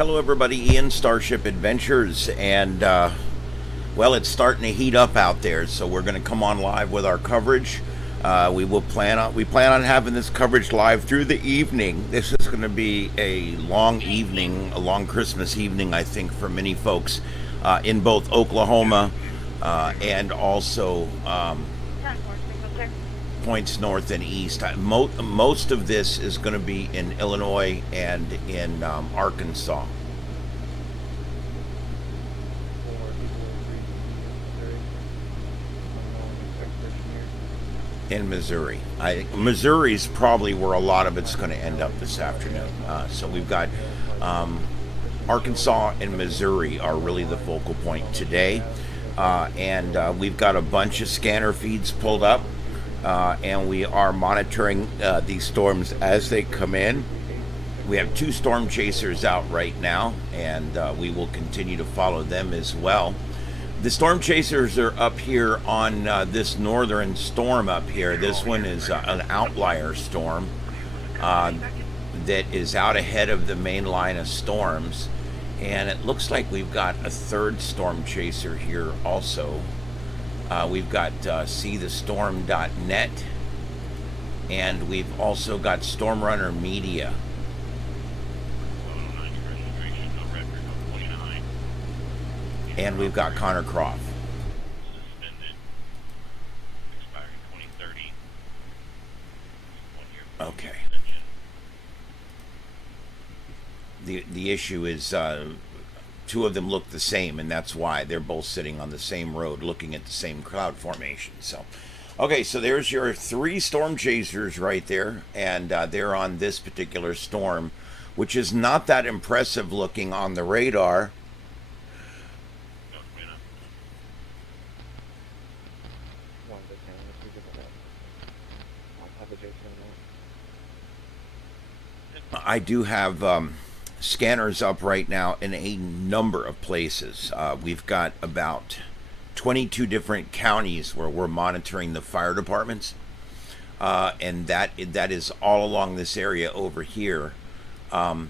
Hello everybody, Ian, StarShip Adventures, and well, it's starting to heat up out there, so we're going to come on live with our coverage. We plan on having this coverage live through the evening. This is going to be a long evening, a long Christmas evening, I think, for many folks in both Oklahoma and also points north and east. Most of this is going to be in Illinois and in Arkansas. In Missouri. Missouri's probably where a lot of it's going to end up this afternoon. So we've got Arkansas and Missouri are really the focal point today. And we've got a bunch of scanner feeds pulled up. And we are monitoring these storms as they come in. We have 2 Stormchasers out right now, and we will continue to follow them as well. The Stormchasers are up here on this northern storm up here. This one is an outlier storm that is out ahead of the main line of storms. And it looks like we've got a 3rd Stormchaser here also. We've got seethestorm.net, and we've also got Stormrunner Media. And we've got Connor Croft. Suspended. Expiring 2030. 1 year. Okay. The issue is 2 of them look the same, and that's why they're both sitting on the same road looking at the same cloud formation. So okay, so there's your 3 Stormchasers right there, and they're on this particular storm, which is not that impressive looking on the radar. I do have scanners up right now in a number of places. We've got about 22 different counties where we're monitoring the fire departments, and that is all along this area over here. I've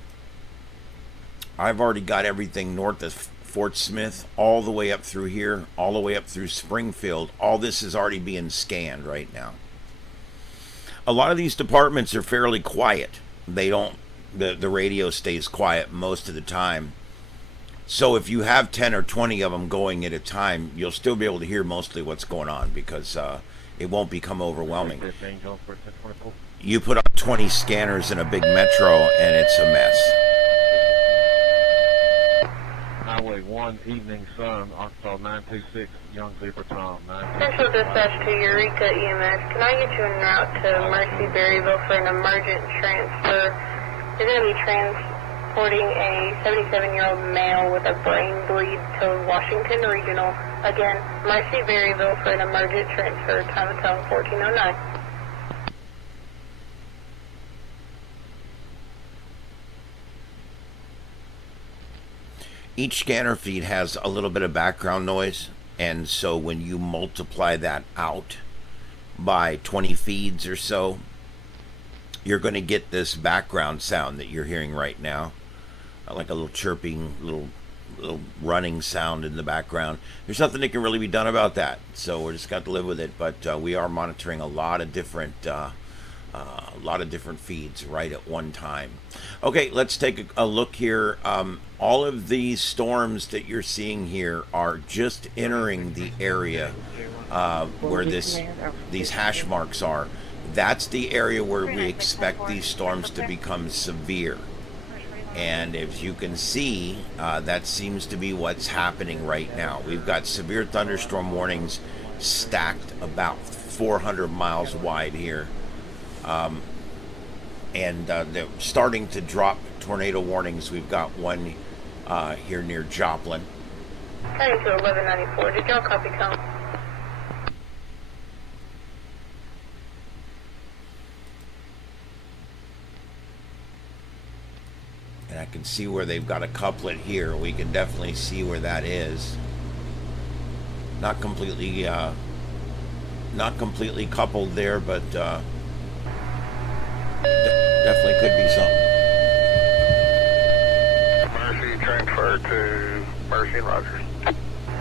already got everything north of Fort Smith all the way up through here, all the way up through Springfield. All this is already being scanned right now. A lot of these departments are fairly quiet. They don't, the radio stays quiet most of the time. So if you have 10 or 20 of them going at a time, you'll still be able to hear mostly what's going on, because it won't become overwhelming. You put on 20 scanners in a big metro and it's a mess. Highway 1, Evening Sun, Arkansas 926, Young Zebra Tom. Central Dispatch to Eureka EMS. Can I get you en route to Mercy Berryville for an emergent transfer? You're going to be transporting a 77-year-old male with a brain bleed to Washington Regional. Again, Mercy Berryville for an emergent transfer. Time of tone 1409. Each scanner feed has a little bit of background noise, and so when you multiply that out by 20 feeds or so, you're going to get this background sound that you're hearing right now, like a little chirping, little running sound in the background. There's nothing that can really be done about that, so we're just got to live with it. But we are monitoring a lot of different feeds right at one time. Okay, let's take a look here. All of these storms that you're seeing here are just entering the area where these hash marks are. That's the area where we expect these storms to become severe. And if you can see, that seems to be what's happening right now. We've got severe thunderstorm warnings stacked about 400 miles wide here. And they're starting to drop tornado warnings. We've got one here near Joplin. Heading to 1194. Did y'all copy tone? And I can see where they've got a couplet here. We can definitely see where that is. Not completely coupled there, but definitely could be something. Mercy to Mercy and Rogers.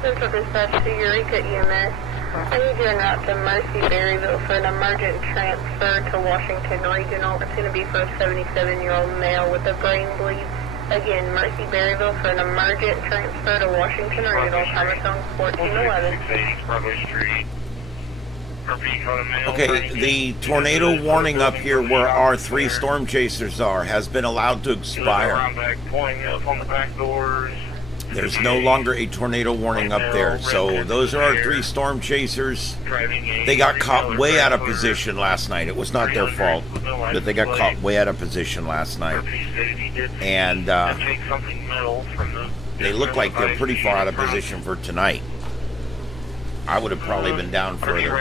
Central Dispatch to Eureka EMS. I need you en route to Mercy Berryville for an emergent transfer to Washington Regional. It's going to be for a 77-year-old male with a brain bleed. Again, Mercy Berryville for an emergent transfer to Washington Regional. Time is on 1411. 680 Broadway Street. Okay, the tornado warning up here where our 3 Stormchasers are has been allowed to expire. Pulling up on the back doors. There's no longer a tornado warning up there. So those are our 3 Stormchasers. They got caught way out of position last night. It was not their fault that they got caught way out of position last night. And they look like they're pretty far out of position for tonight. I would have probably been down further.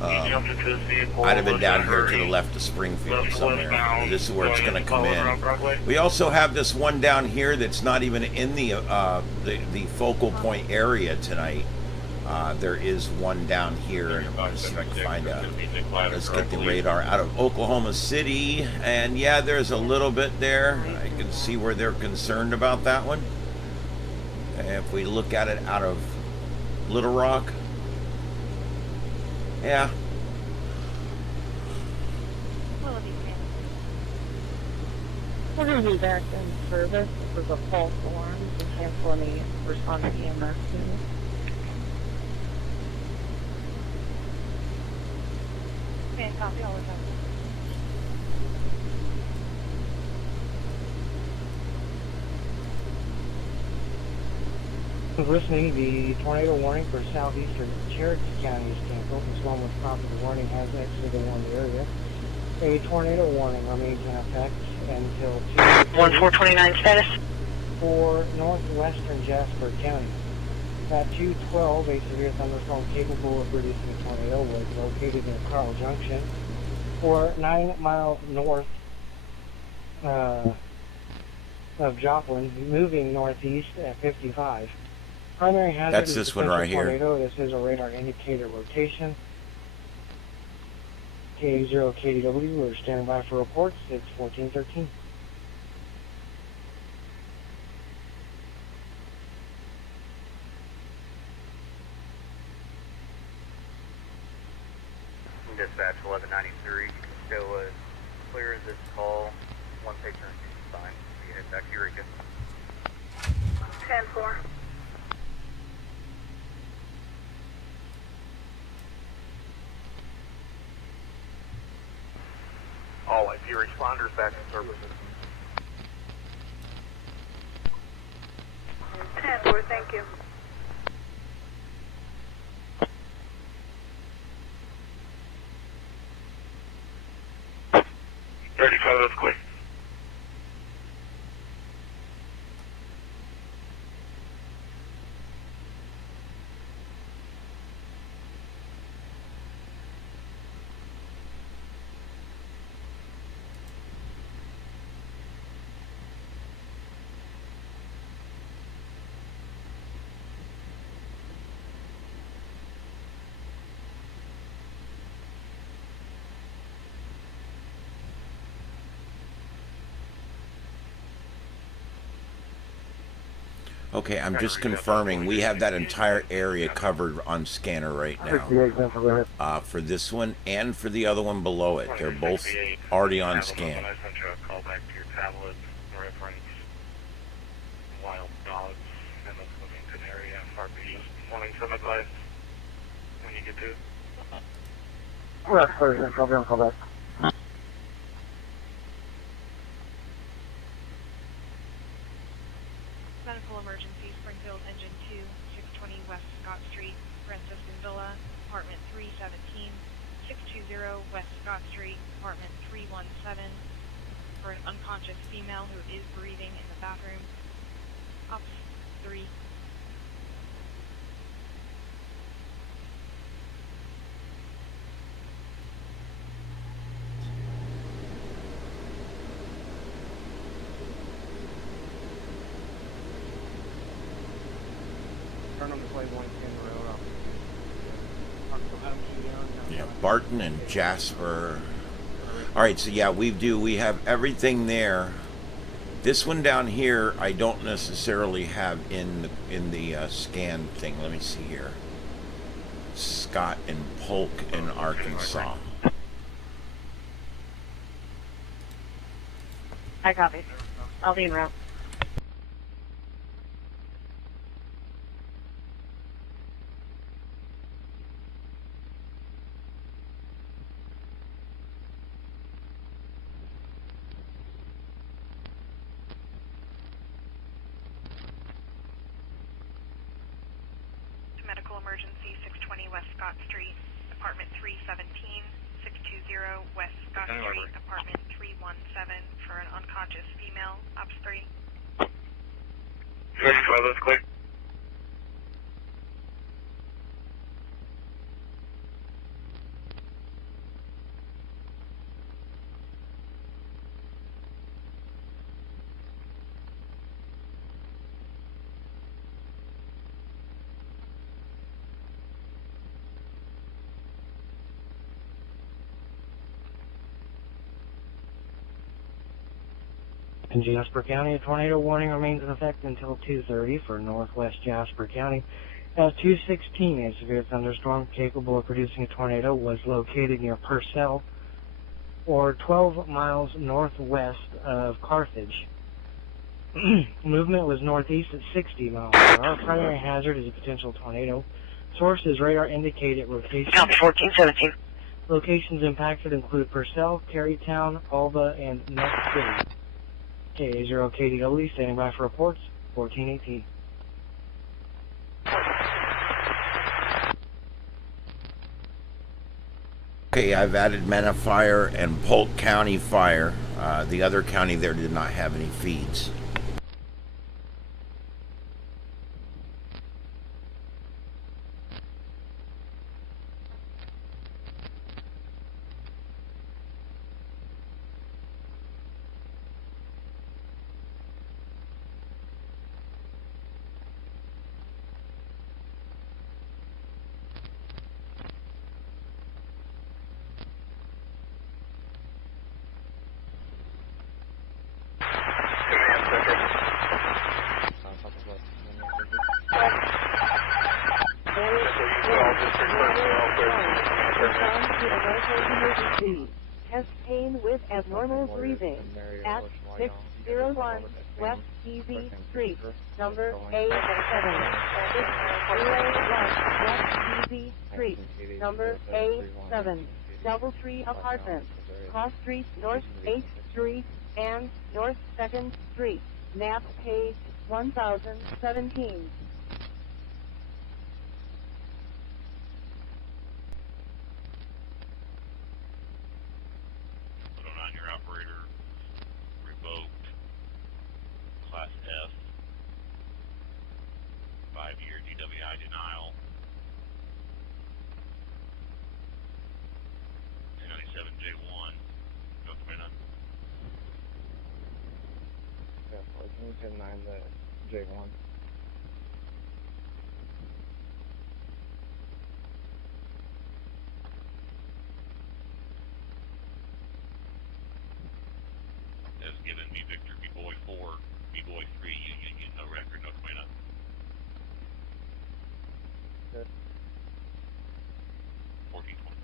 I'd have been down here to the left of Springfield somewhere. This is where it's going to come in. We also have this one down here that's not even in the focal point area tonight. There is one down here, and let's see if I can find out. Let's get the radar out of Oklahoma City, and yeah, there's a little bit there. I can see where they're concerned about that one. And if we look at it out of Little Rock, yeah. We're going to be back in service for the false alarms and cancel any response to EMS units. Okay, copy all the time. Listening, the tornado warning for southeastern Cherokee County is canceled. This one with property warning has exited the area. A tornado warning remains in effect until 1429 status. for northwestern Jasper County. At 2:12, a severe thunderstorm capable of producing a tornado was located in Carl Junction, or 9 miles north of Joplin, moving northeast at 55. Primary hazard That's is this one potential right here. tornado. This is a radar indicator rotation. K0 KDW, we're standing by for reports. It's 1413. Dispatch 1193, show us clear this call. One patron is fine. We head back to Eureka. 10-4. All IP responders back in services. 10-4, thank you. That's quick. Okay, I'm just confirming we have that entire area covered on scanner right now. For this one and for the other one below it. They're both already on scan. I sent you a call back to your tablet, reference wild dogs in the Wilmington area, RP. Wanting some advice when you get to it. Well, I'll be on call back. Medical emergency, Springfield Engine 2, 620 West Scott Street, Franciscan Villa, apartment 317, 620 West Scott Street, apartment 317, for an unconscious female who is breathing in the bathroom. Ops 3. Turn on the Playboy and scan the road off. Yeah, Barton and Jasper. All right, so yeah, we have everything there This one down here, I don't necessarily have in the scan thing. Let me see here. Scott and Polk in Arkansas. I copy. I'll be en route. Medical emergency 620 West Scott Street, apartment 317, 620 West Scott Street, apartment 317 for an unconscious female, ops 3. 612 is clear. In Jasper County, a tornado warning remains in effect until 2:30 for northwest Jasper County. As 2:16, a severe thunderstorm capable of producing a tornado was located near Purcell, or 12 miles northwest of Carthage. Movement was northeast at 60 miles per hour. Primary hazard is a potential tornado. Sources radar indicated locations. 1417. Locations impacted include Purcell, Carytown, Alba, and Next City. K0 KDW, standing by for reports, 1418. Okay, I've added Mena Fire and Polk County Fire. The other county there did not have any feeds. Test pain with abnormal breathing at 601 West EZ Street, number A7. 601 West EZ Street, number A7. Doubletree Apartments, Cross Street, North 8th Street, and North 2nd Street. Map page 1017. Your operator revoked Class F, 5-year DWI denial, 297J1, North Carolina. Yeah, can you 10-9 the J1? Has given me Victor B-Boy 4, B-Boy 3, Union, no record, no Quina. Good. 1420.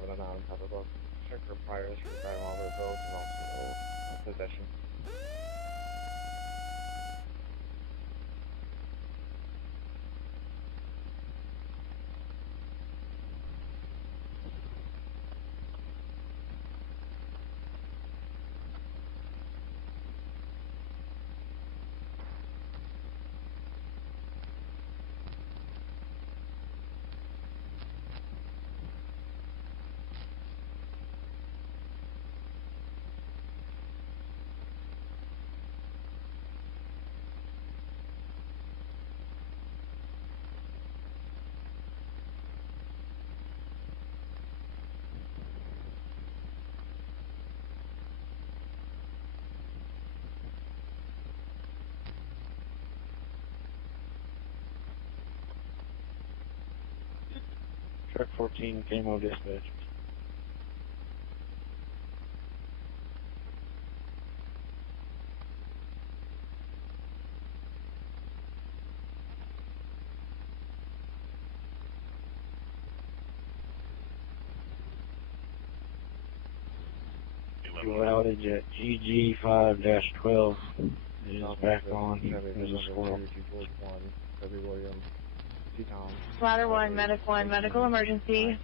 And 9 on top of both. Check for priors for driving all those roads and also possession. Truck 14, Camo dispatch. Fuel outage at GG5-12 is back on. There's a squirrel. Ladder 1, Medic 1, medical emergency.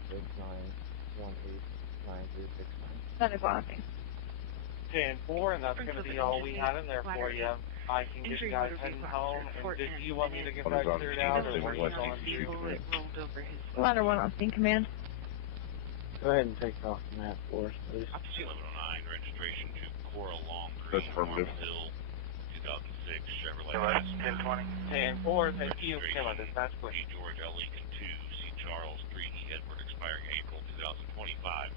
7 o'clock. 10-4, and that's going to be all we have in there for you. I can get you guys heading home, and do you want me to get that cleared out, or what are you going to? Ladder 1 on scene command. Go ahead and take off the map for us, please. 1109, registration to Coral Long Green, Hill, 2006 Chevrolet. 10-20. 10-4, thank you. That's quick. G. George L. Lincoln 2, C. Charles 3, E. Edward, expiring April 2025.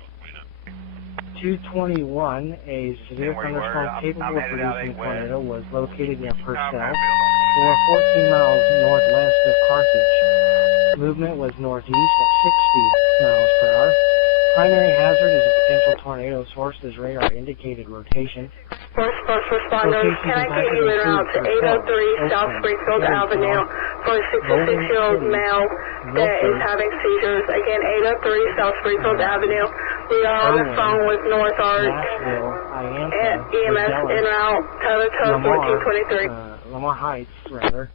221, a severe thunderstorm capable of producing a tornado was located near Purcell, or 14 miles northwest of Carthage. Movement was northeast at 60 miles per hour. Primary hazard is a potential tornado source as radar indicated rotation. First responders, can I get you en route to 803 South Springfield Avenue for a 66-year-old male that is having seizures? Again, 803 South Springfield Avenue. We are on the phone with North Arch and EMS en route, Tyler 1423. Lamar Heights, rather.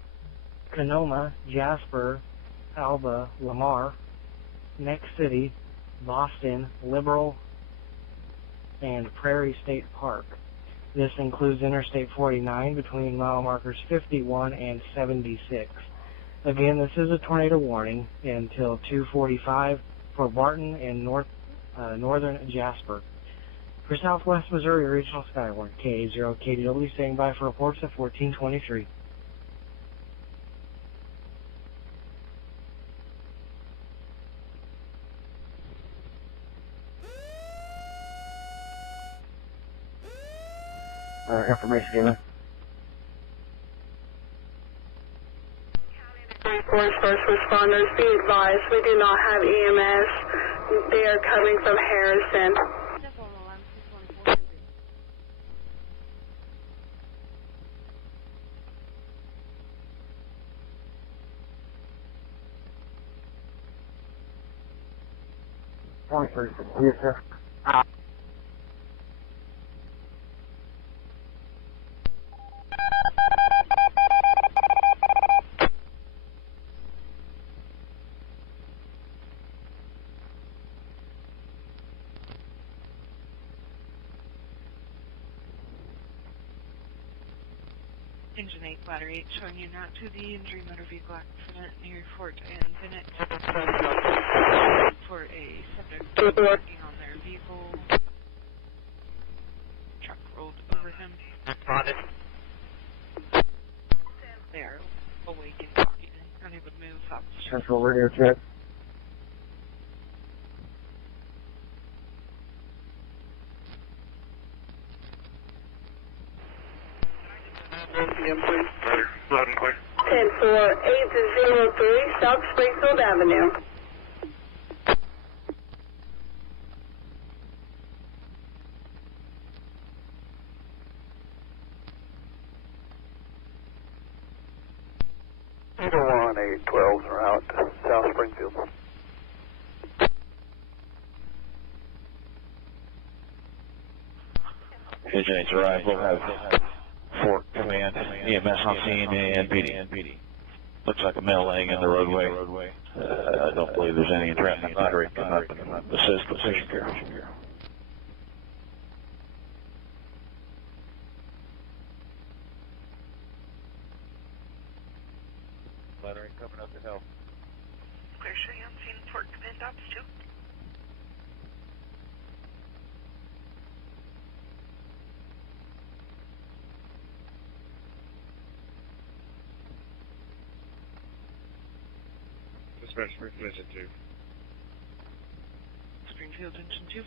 Canoma, Jasper, Alba, Lamar, Next City, Boston, Liberal, and Prairie State Park. This includes Interstate 49 between mile markers 51 and 76. Again, this is a tornado warning until 2:45 for Barton and northern Jasper. For Southwest Missouri Regional Skyward, KA0 KDW staying by for reports at 1423. Information given. First responders, be advised, we do not have EMS. They are coming from Harrison. Yes, sir. Engine 8, Ladder 8, showing you not to the injury motor vehicle accident near Fort and Bennett for a subject working on their vehicle. Truck rolled over him. They are awake and talking, unable to move. Central radio check. PM, please. Loud and clear. 10803 South Springfield Avenue. Either 812s are out South Springfield. Engine 8's arrived. We'll have Fort Command, EMS on scene, and PD. Looks like a male laying in the roadway. I don't believe there's any threat. I'm not ready to come up and assist with patient care. Lettering coming up to help. Clear show you on scene, Fort Command Ops 2. Dispatch Springfield Engine 2. Springfield Engine 2.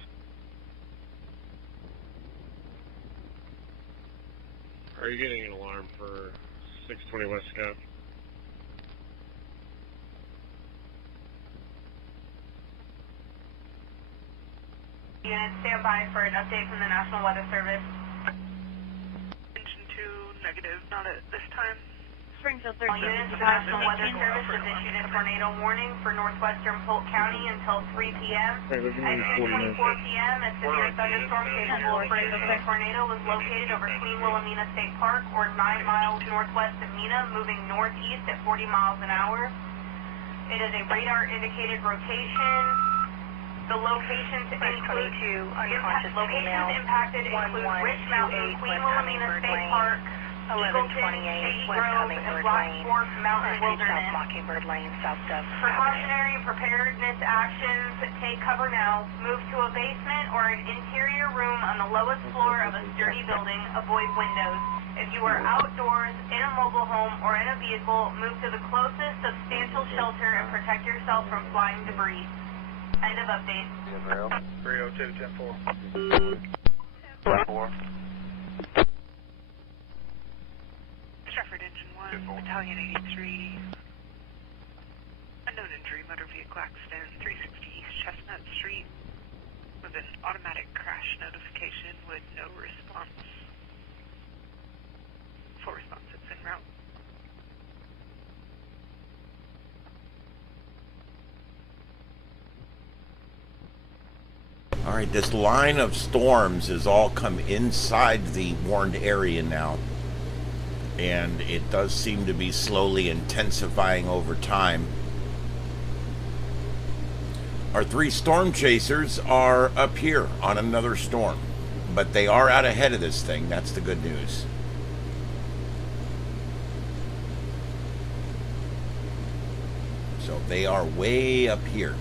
Are you getting an alarm for 620 West Scout? Units stand by for an update from the National Weather Service. Engine 2, negative, not at this time. Springfield 13. All units, the National Weather Service has issued a tornado warning for northwestern Polk County until 3 p.m. At 2:24 p.m., a severe thunderstorm capable of producing a tornado was located over Queen Wilhelmina State Park, or 9 miles northwest of Mena, moving northeast at 40 miles an hour. It is a radar-indicated rotation. The locations include impacted include Rich Mountain, Queen Wilhelmina State Park, Eagleton, Shady Grove, and Black Fork Mountain Wilderness. Precautionary preparedness actions: take cover now, move to a basement or an interior room on the lowest floor of a sturdy building, avoid windows. If you are outdoors, in a mobile home, or in a vehicle, move to the closest substantial shelter and protect yourself from flying debris. End of update. 302, 10-4. 10-4. Stratford Engine 1, Battalion 83. Unknown injury, motor vehicle accident, 360 East Chestnut Street. With an automatic crash notification with no response. Full response, it's en route. All right, this line of storms has all come inside the warned area now, and it does seem to be slowly intensifying over time. Our 3 storm chasers are up here on another storm, but they are out ahead of this thing. That's the good news. So they are way up here.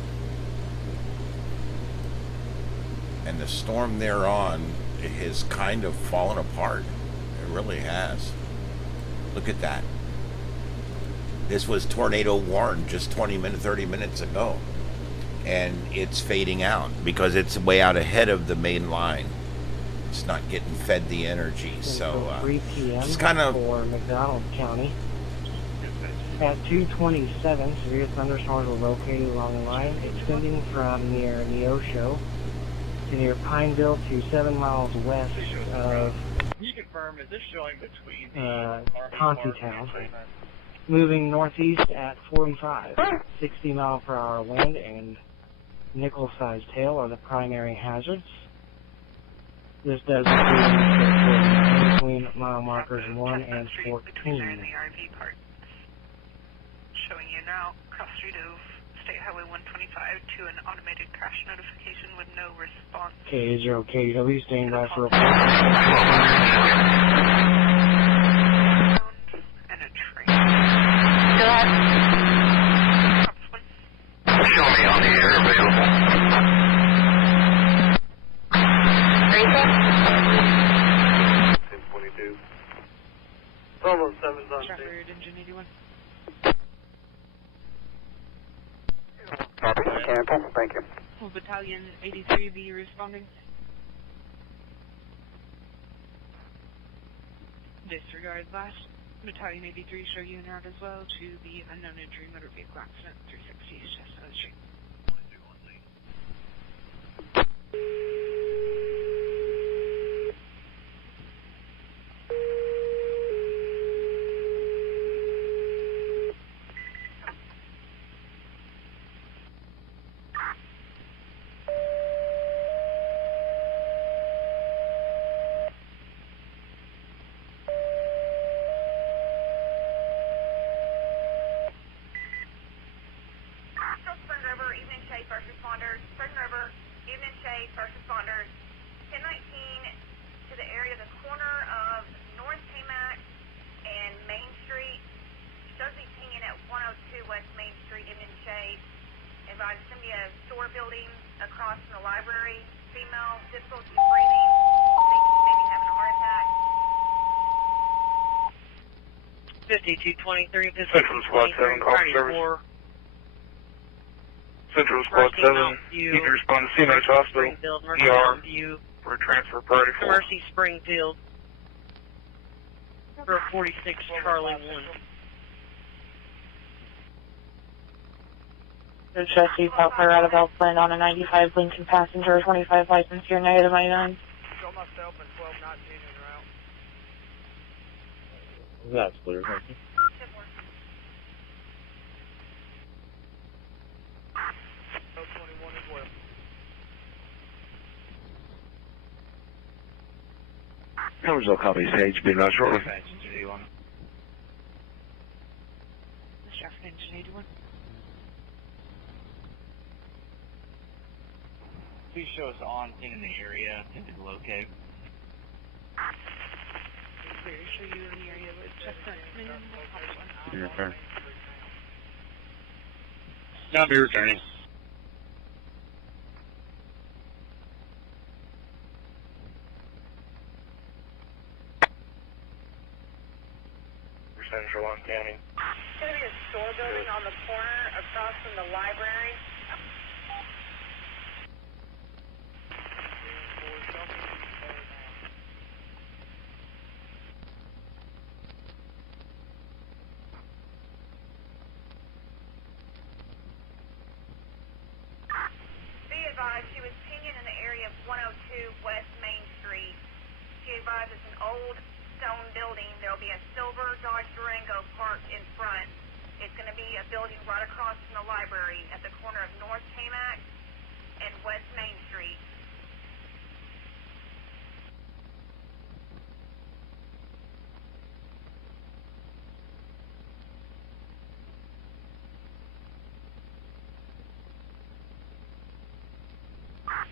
And the storm they're on has kind of fallen apart. It really has. Look at that. This was tornado warned just 30 minutes ago. And it's fading out because it's way out ahead of the main line. It's not getting fed the energy. So 3 p.m. it's kind of for McDonald County. At 2:27, severe thunderstorms were located along the line, extending from near Neosho to near Pineville to 7 miles west of Can you confirm, is this showing between Pontytown, moving northeast at 45, 60 mile per hour wind and nickel-sized hail are the primary hazards. This does include between mile markers 1 and 14. The RV park. Showing you now, cross street of State Highway 125 to an automated crash notification with no response. K0 KW, staying by for a And a train. Go ahead. Show me on the air available. Racing? 1022. Almost 7's on Stratford Engine 81. Copy, mechanical, thank you. Will Battalion 83 be responding? Disregard last. Battalion 83 show you en route as well to the unknown injury motor vehicle accident, 360 East Chestnut Street. First responders, Spring River, Evening Shade, first responders, 1019 to the area of the corner of North Tamac and Main Street. Shows me pinging at 102 West Main Street, Evening Shade. Advised to be a store building across from the library. Female, difficulty breathing, thinks she may be having a heart attack. 5223, Central Squad 7, call for service. Central Squad 7, you need to respond to CMH Hospital, ER, for a transfer priority 4. Mercy Springfield, for 46 Charlie 1. Chesty, South Colorado Beltline on a 95 Lincoln passenger, 25 license here, negative 99. Show myself in 1219 en route. That's clear, thank you. 21 as well. Numbers will copy Sage, being out shortly. This Jasper engine 81. Please show us on scene in the area to locate. Clear to show you in the area with Jasper. Your turn. Now be returning. Central County. It's going to be a store building on the corner across from the library. Be advised, she was pinging in the area of 102 West Main Street. She advised it's an old stone building. There'll be a silver Dodge Durango parked in front. It's going to be a building right across from the library at the corner of North Tamac and West Main Street.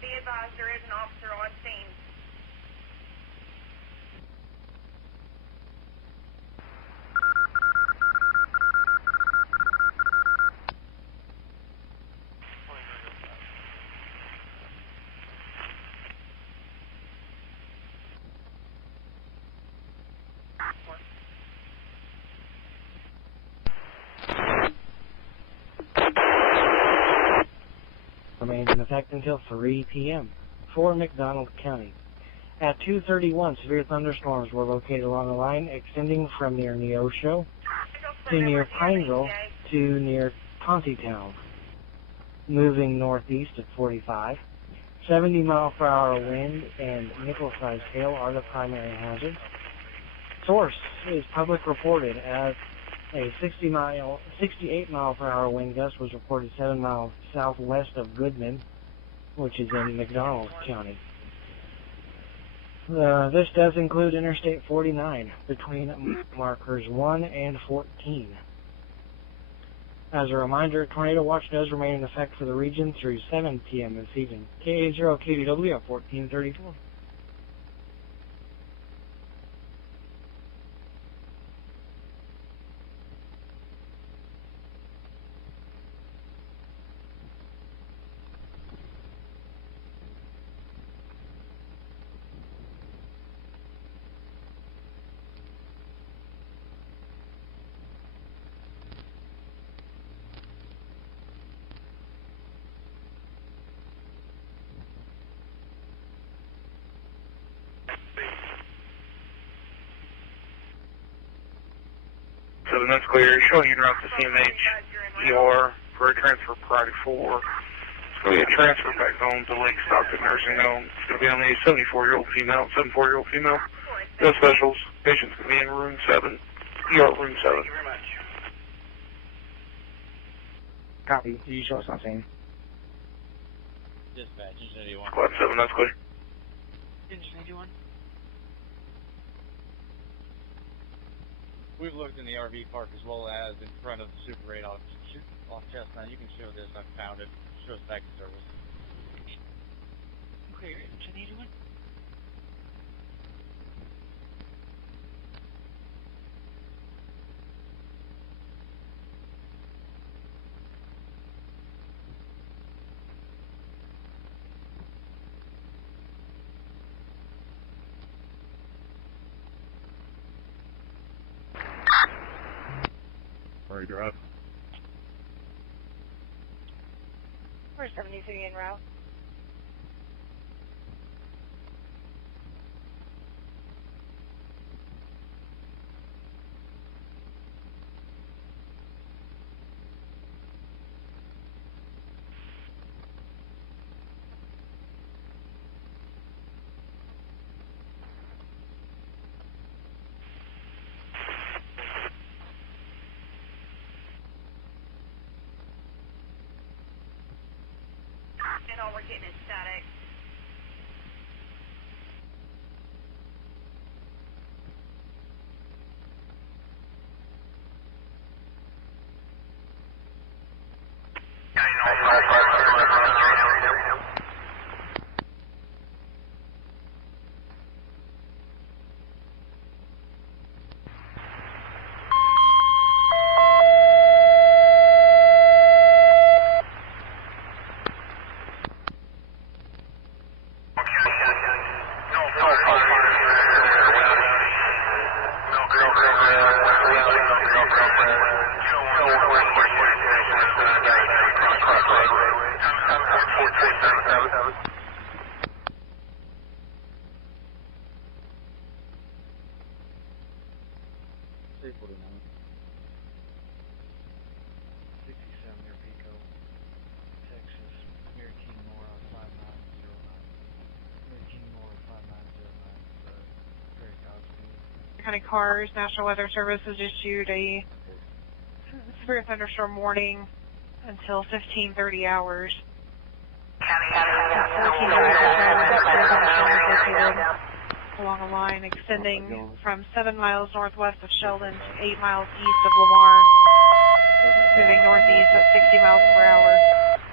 Be advised, there is an officer on scene. Remains in effect until 3 p.m. for McDonald County. At 2:31, severe thunderstorms were located along the line extending from near Neosho to near Pineville to near Pontytown. Moving northeast at 45. 70-mile-per-hour wind and nickel-sized hail are the primary hazards. Source is public reported as a 68-mile-per-hour wind gust was reported 7 miles southwest of Goodman, which is in McDonald County. This does include Interstate 49 between markers 1 and 14. As a reminder, tornado watch does remain in effect for the region through 7 p.m. this evening. KA0KDW at 1434. So that's clear. Showing you route to CMH, ER, for a transfer priority 4. It's going to be a transfer back home to Lake Stockton Nursing Home. It's going to be on a 74-year-old female, 74-year-old female. No specials. Patient's going to be in room 7, ER room 7. Thank you very much. Copy. Did you show us on scene? Dispatch, engine 81. Squad 7, that's clear. Engine 81. We've looked in the RV park as well as in front of the Super 8 off Chestnut. You can show this. I've found it. Shows back to service. Clear, engine 81. Sorry, drive. 473 en route. we're getting is static. County Cars, National Weather Service has issued a severe thunderstorm warning until 15:30 hours. 14:30 along a line extending from 7 miles northwest of Sheldon to 8 miles east of Lamar, moving northeast at 60 miles per hour.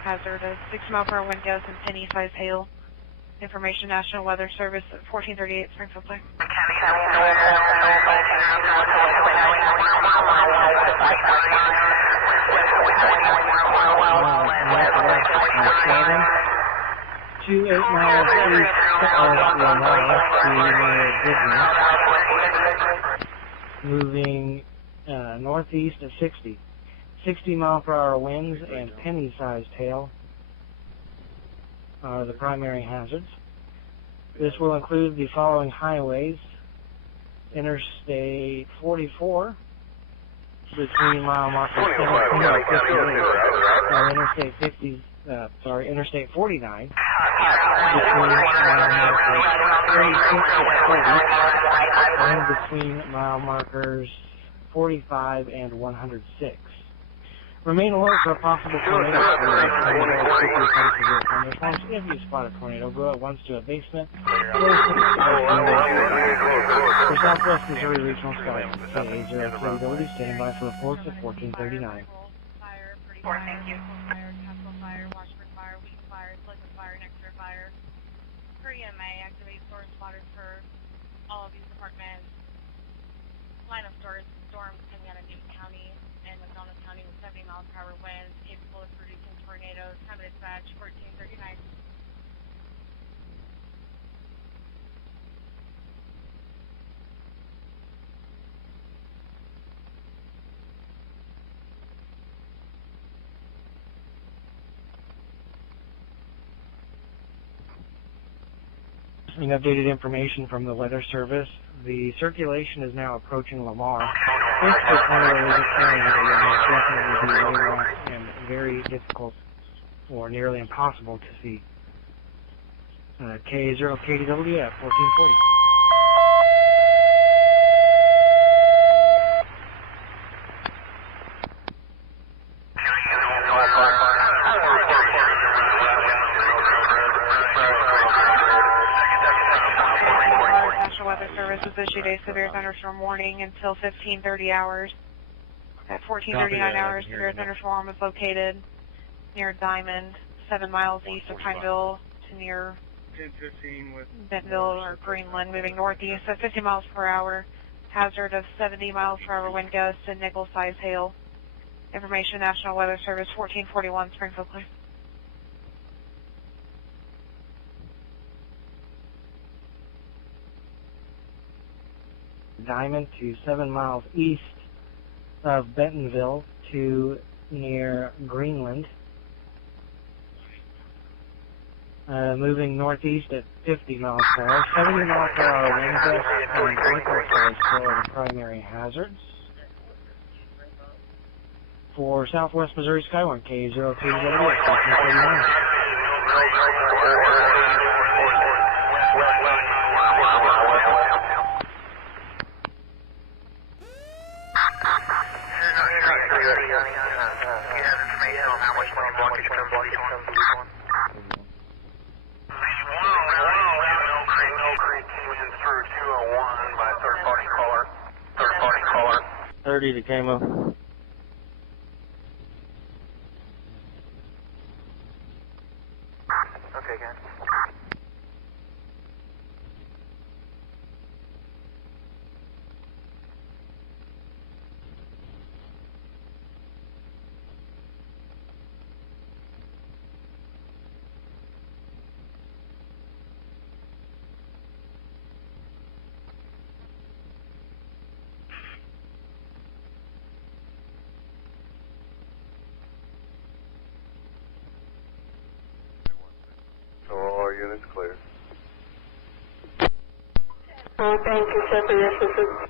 Hazard of 6-mile-per-hour wind gusts and penny-sized hail. Information National Weather Service at 1438 Springfield Place. To 8 miles east of Lamar to moving northeast at 60. 60-mile-per-hour winds and penny-sized hail are the primary hazards. This will include the following highways: Interstate 44 between mile marker 17 and 58, and Interstate 49 between mile markers 36 and 40, and between mile markers 45 and 106. Remain alert for a possible tornado. If you spot a tornado, go at once to a basement. For Southwest Missouri Regional Sky, KA03W, standing by for reports at 1439. Fire, Castle Fire, Washburn Fire, Wheaton Fire, Pleasant Fire, Nexter Fire. Per EMA, activate storm spotters for all of these departments. Line of storms coming out of Newton County and McDonough County with 70 miles per hour winds, capable of producing tornadoes. Time of dispatch, 1439. Updated information from the Weather Service. The circulation is now approaching Lamar. If the tornado is occurring, it will definitely be way off and very difficult or nearly impossible to see. K0KDW at 1440. National Weather Service has issued a severe thunderstorm warning until 15:30 hours. At 14:39 hours, severe thunderstorm was located near Diamond, 7 miles east of Pineville to near 1015 with Bentonville or Greenland, moving northeast at 50 miles per hour. Hazard of 70 miles per hour wind gusts and nickel-sized hail. Information National Weather Service, 1441 Springfield Place. Diamond to 7 miles east of Bentonville to near Greenland. Moving northeast at 50 miles per hour. 70 miles per hour wind gusts and nickel-sized hail are the primary hazards. For Southwest Missouri Skywarn, K0KW at 1439. 30 to Camo. Okay, guys. All units clear. Thank you, sir, for your assistance.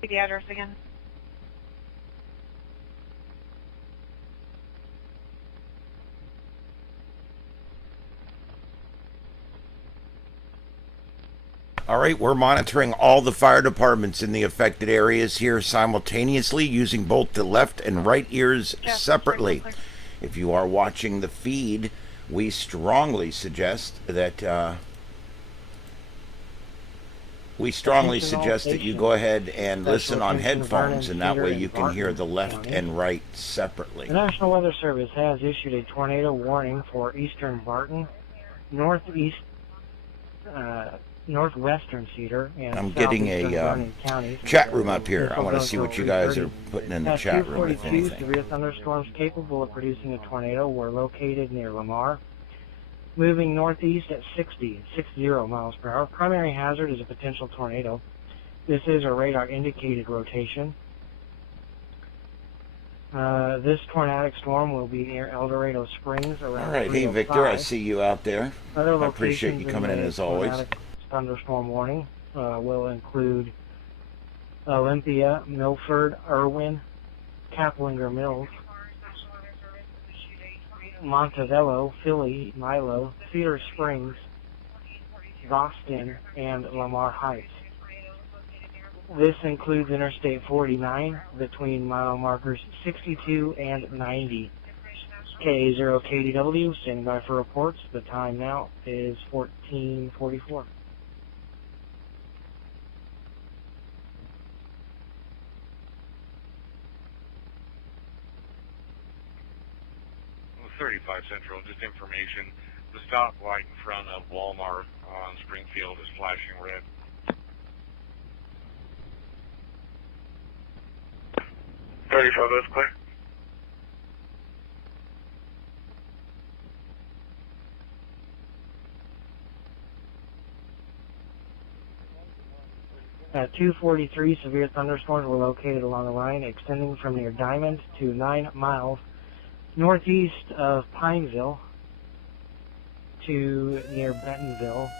The address again. All right, we're monitoring all the fire departments in the affected areas here simultaneously using both the left and right ears separately. If you are watching the feed, we strongly suggest that you go ahead and listen on headphones, and that way you can hear the left and right separately. The National Weather Service has issued a tornado warning for eastern Barton, northwestern Cedar, and I'm getting southeastern a Vernon counties. chat room up here. I want to see what you guys are putting in the chat room, if 242 anything. severe thunderstorms capable of producing a tornado were located near Lamar, moving northeast at 60 miles per hour. Primary hazard is a potential tornado. This is a radar-indicated rotation. This tornadic storm will be near El Dorado Springs around All right, hey Victor, I 3:05. see you out there. Other I appreciate you locations coming in the as always. tornadic thunderstorm warning will include Olympia, Milford, Irwin, Kaplinger Mills, Montevello, Philly, Milo, Cedar Springs, Boston, and Lamar Heights. This includes Interstate 49 between mile markers 62 and 90. K0KDW, standing by for reports. The time now is 14:44. 35 Central, just information. The stoplight in front of Walmart on Springfield is flashing red. That's clear. At 243, severe thunderstorms were located along the line extending from near Diamond to 9 miles northeast of Pineville to near Bentonville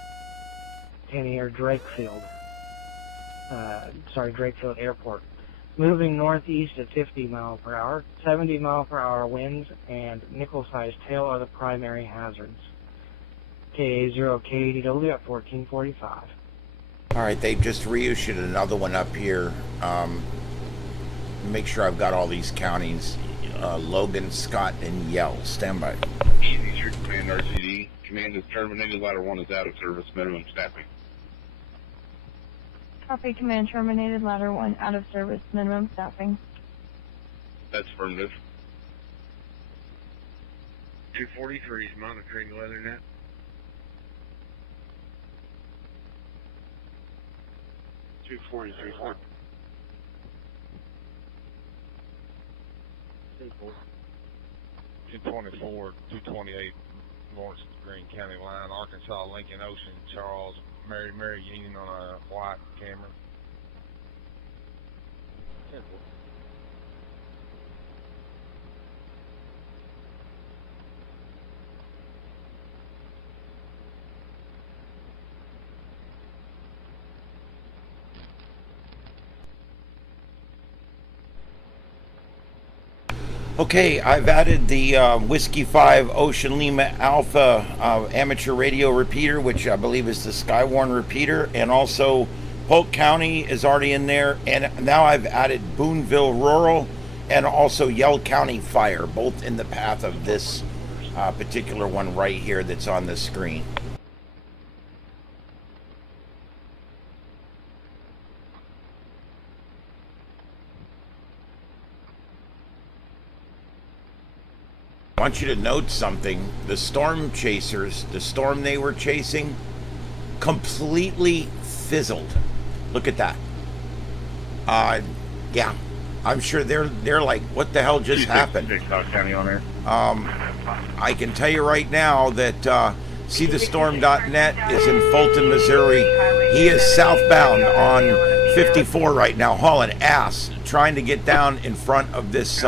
to near Drakefield Airport. Moving northeast at 50 miles per hour, 70 mile per hour winds, and nickel-sized hail are the primary hazards. KA0KDW at 1445. All right, they just reissued another one up here. Make sure I've got all these counties. Logan, Scott, and Yell. Stand by. Easy, your command RCD. Command is terminated. Ladder 1 is out of service. Minimum staffing. Copy, command terminated. Ladder 1 out of service. Minimum staffing. That's affirmative. 243 is monitoring WeatherNet. Two 243. 224, 228 Lawrence Greene County line, Arkansas, Lincoln, Ocean, Charles, Mary Union on a white camera. Okay, I've added the Whiskey 5 Ocean Lima Alpha amateur radio repeater, which I believe is the Skywarn repeater, and also Polk County is already in there, and now I've added Boonville Rural and also Yell County Fire, both in the path of this particular one right here that's on the screen. I want you to note something. The Stormchasers, the storm they were chasing, completely fizzled. Look at that. Yeah, I'm sure they're like, what the hell just happened? County on there. I can tell you right now that SeeTheStorm.net is in Fulton, Missouri. He is southbound on 54 right now, hauling ass, trying to get down in front of this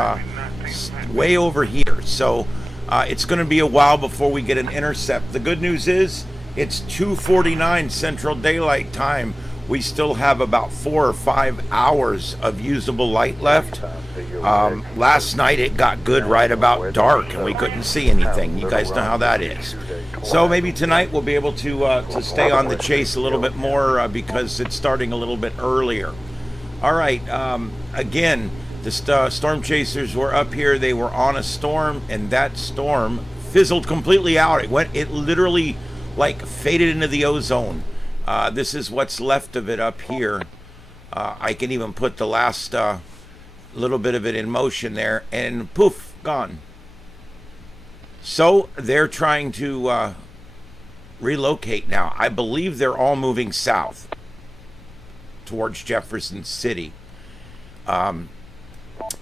way over here. So it's going to be a while before we get an intercept. The good news is it's 2:49 Central Daylight Time. We still have about 4 or 5 hours of usable light left. Last night it got good right about dark and we couldn't see anything. You guys know how that is. So maybe tonight we'll be able to stay on the chase a little bit more because it's starting a little bit earlier. All right. Again, the Stormchasers were up here. They were on a storm, and that storm fizzled completely out. It literally like faded into the ozone. This is what's left of it up here. I can even put the last little bit of it in motion there, and poof, gone. So they're trying to relocate now. I believe they're all moving south towards Jefferson City.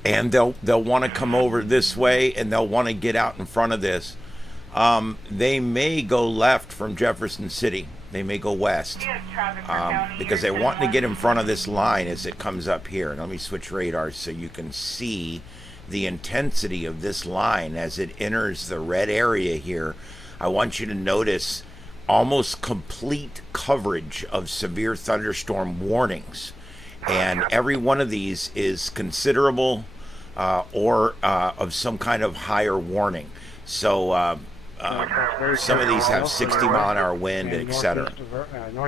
And they'll want to come over this way, and they'll want to get out in front of this. They may go left from Jefferson City. They may go west because they want to get in front of this line as it comes up here. And let me switch radars so you can see the intensity of this line as it enters the red area here. I want you to notice almost complete coverage of severe thunderstorm warnings. And every one of these is considerable or of some kind of higher warning. So some of these have 60-mile-an-hour wind, etc.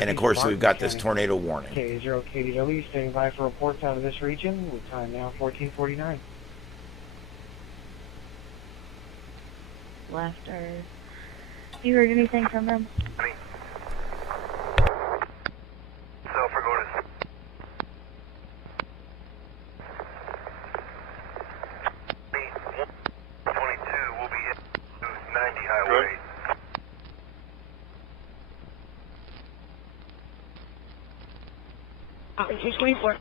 And of course, we've got this tornado warning. K0 KDW standing by for reports out of this region with time now 14:49. Laughter. You heard anything from them? Sulfur, go to 22 will be hit 90 highway. She's 24.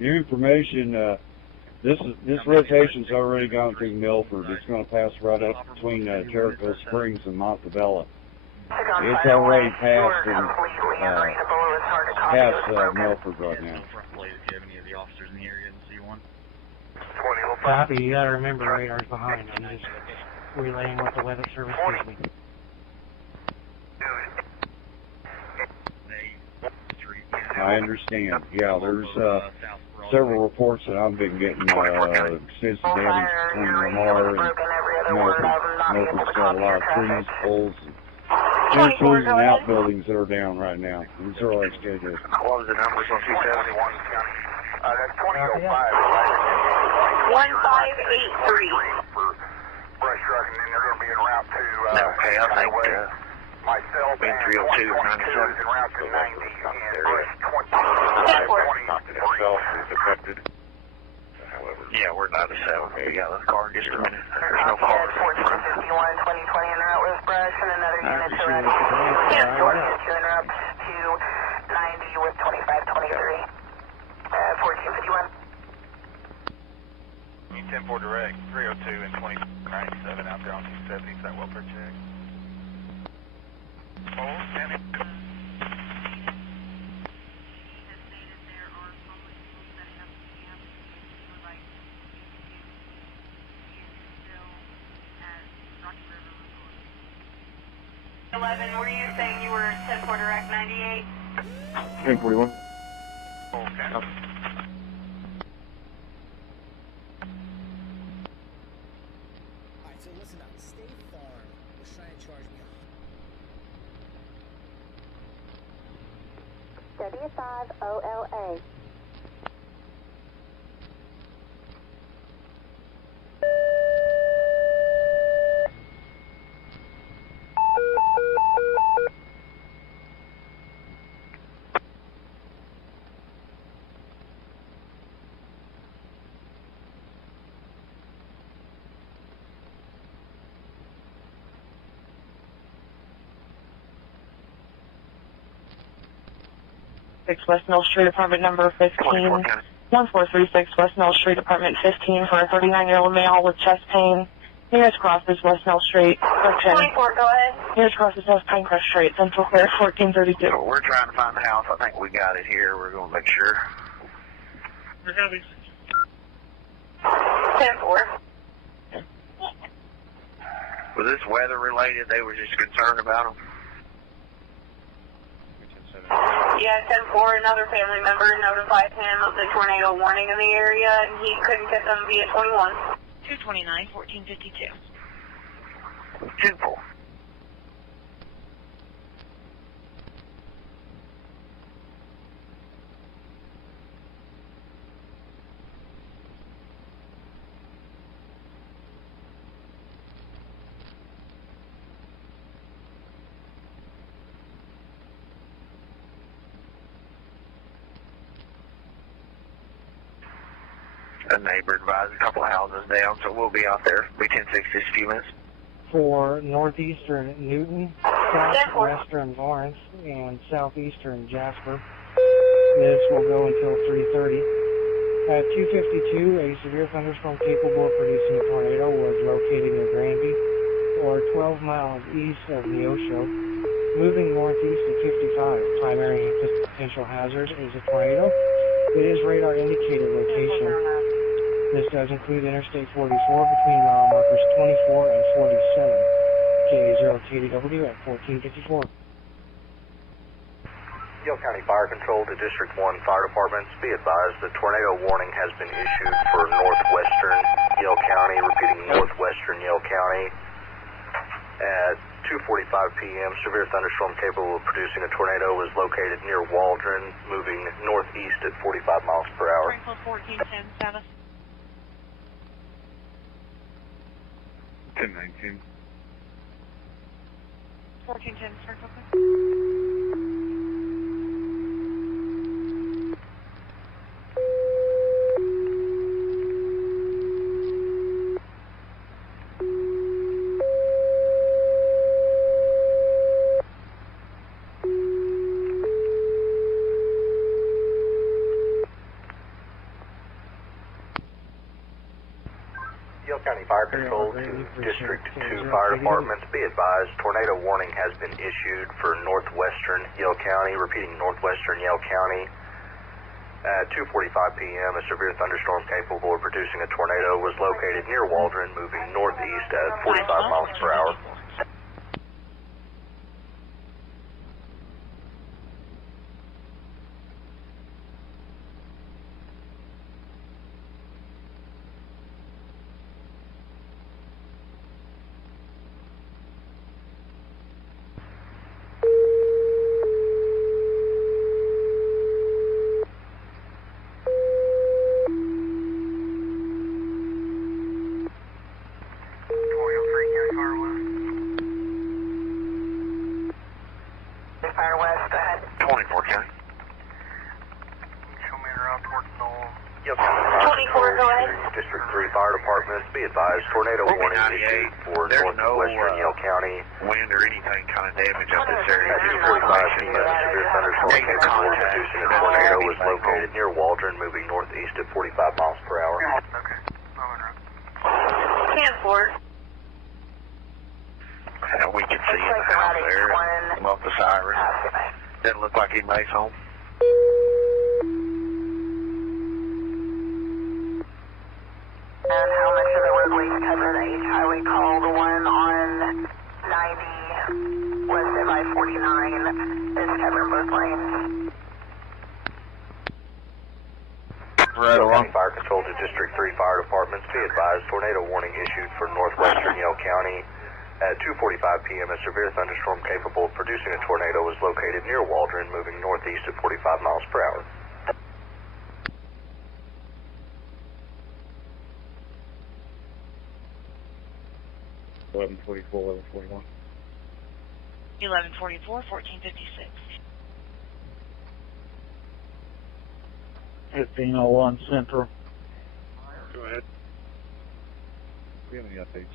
New information, this rotation's already gone through Milford. It's going to pass right up between Dorado Springs and Montebello. It's already passed and past Milford right now. Copy, you gotta remember radar's behind. I'm just relaying what the weather service gives me. I understand. Yeah, there's several reports that I've been getting extensive damage between Lamar and Milford. Milford's got a lot of trees, poles, and outbuildings that are down right now. These are all scheduled. What was the numbers on 271? That's 2005. 1583. For brush truck, and then they're going to be en route to Okay, I think myself and 302 is en route to 90 and Bruce 25, 23. is affected. However, yeah, we're 97. We got the car just a minute. There's no car. 1451, 2020 en route with brush, and another unit to run. Two en route to 90 with 2523. 1451. 10-4 direct, 302 and 2097 out there on 270. Is that welfare check? Were you saying you were 10-4 direct 98? 1041. Okay. So listen up, State Farm was trying to charge me W5 OLA. 1436 West Mill Street, apartment number 15. 1436 West Mill Street, apartment 15 for a 39-year-old male with chest pain. Nearest cross is West Mill Street. 24, go ahead. Nearest cross is West Pinecrest Street, Central Clear, 1432. So we're trying to find the house. I think we got it here. We're going to make sure. We're going to be 10-4. Was this weather related? They were just concerned about them? Yeah, 10-4, another family member notified him of the tornado warning in the area, and he couldn't get them via 21. 229, 1452. 10-4. A neighbor advised a couple of houses down, so we'll be out there. Be 10-6, just a few minutes. For northeastern Newton, southwestern Lawrence, and southeastern Jasper. This will go until 3:30. At 2:52, a severe thunderstorm capable of producing a tornado was located near Granby, or 12 miles east of Neosho. Moving northeast at 55. Primary potential hazard is a tornado. It is radar indicated location. This does include Interstate 44 between mile markers 24 and 47. K0KDW at 1454. Yale County Fire Control to District 1 Fire Departments. Be advised the tornado warning has been issued for northwestern Yale County, repeating northwestern Yale County. At 2:45 p.m., severe thunderstorm capable of producing a tornado was located near Waldron, moving northeast at 45 miles per hour. Springfield 1410, 7. 10-19. 1410, Springfield. County Fire Control to District 2 Fire Departments. Be advised, tornado warning has been issued for northwestern Yale County, repeating northwestern Yale County. At 2:45 p.m., a severe thunderstorm capable of producing a tornado was located near Waldron, moving northeast at 45 miles per hour. Fire West, ahead. 24, County. Show me around towards Knoll. Yep. 24, go ahead. District 3 Fire Departments, be advised, tornado warning issued for northwestern Yale County. Wind or anything kind of damage up this area. At 2:45 p.m., severe thunderstorm capable of producing a tornado was located near Waldron, moving northeast at 45 miles per hour. Okay. 10-4. And we can see in the house there, off the siren. Doesn't look like anybody's home. And how much of the roadway is covered at each highway call? The one on 90 west of I-49 is covering both lanes. Yale County Fire Control to District 3 Fire Departments. Be advised, tornado warning issued for northwestern Yale County. At 2:45 p.m., a severe thunderstorm capable of producing a tornado was located near Waldron, moving northeast at 45 miles per hour. Eleven 11:41. 1144, 1456. 1501 Central. Go ahead. Do you have any updates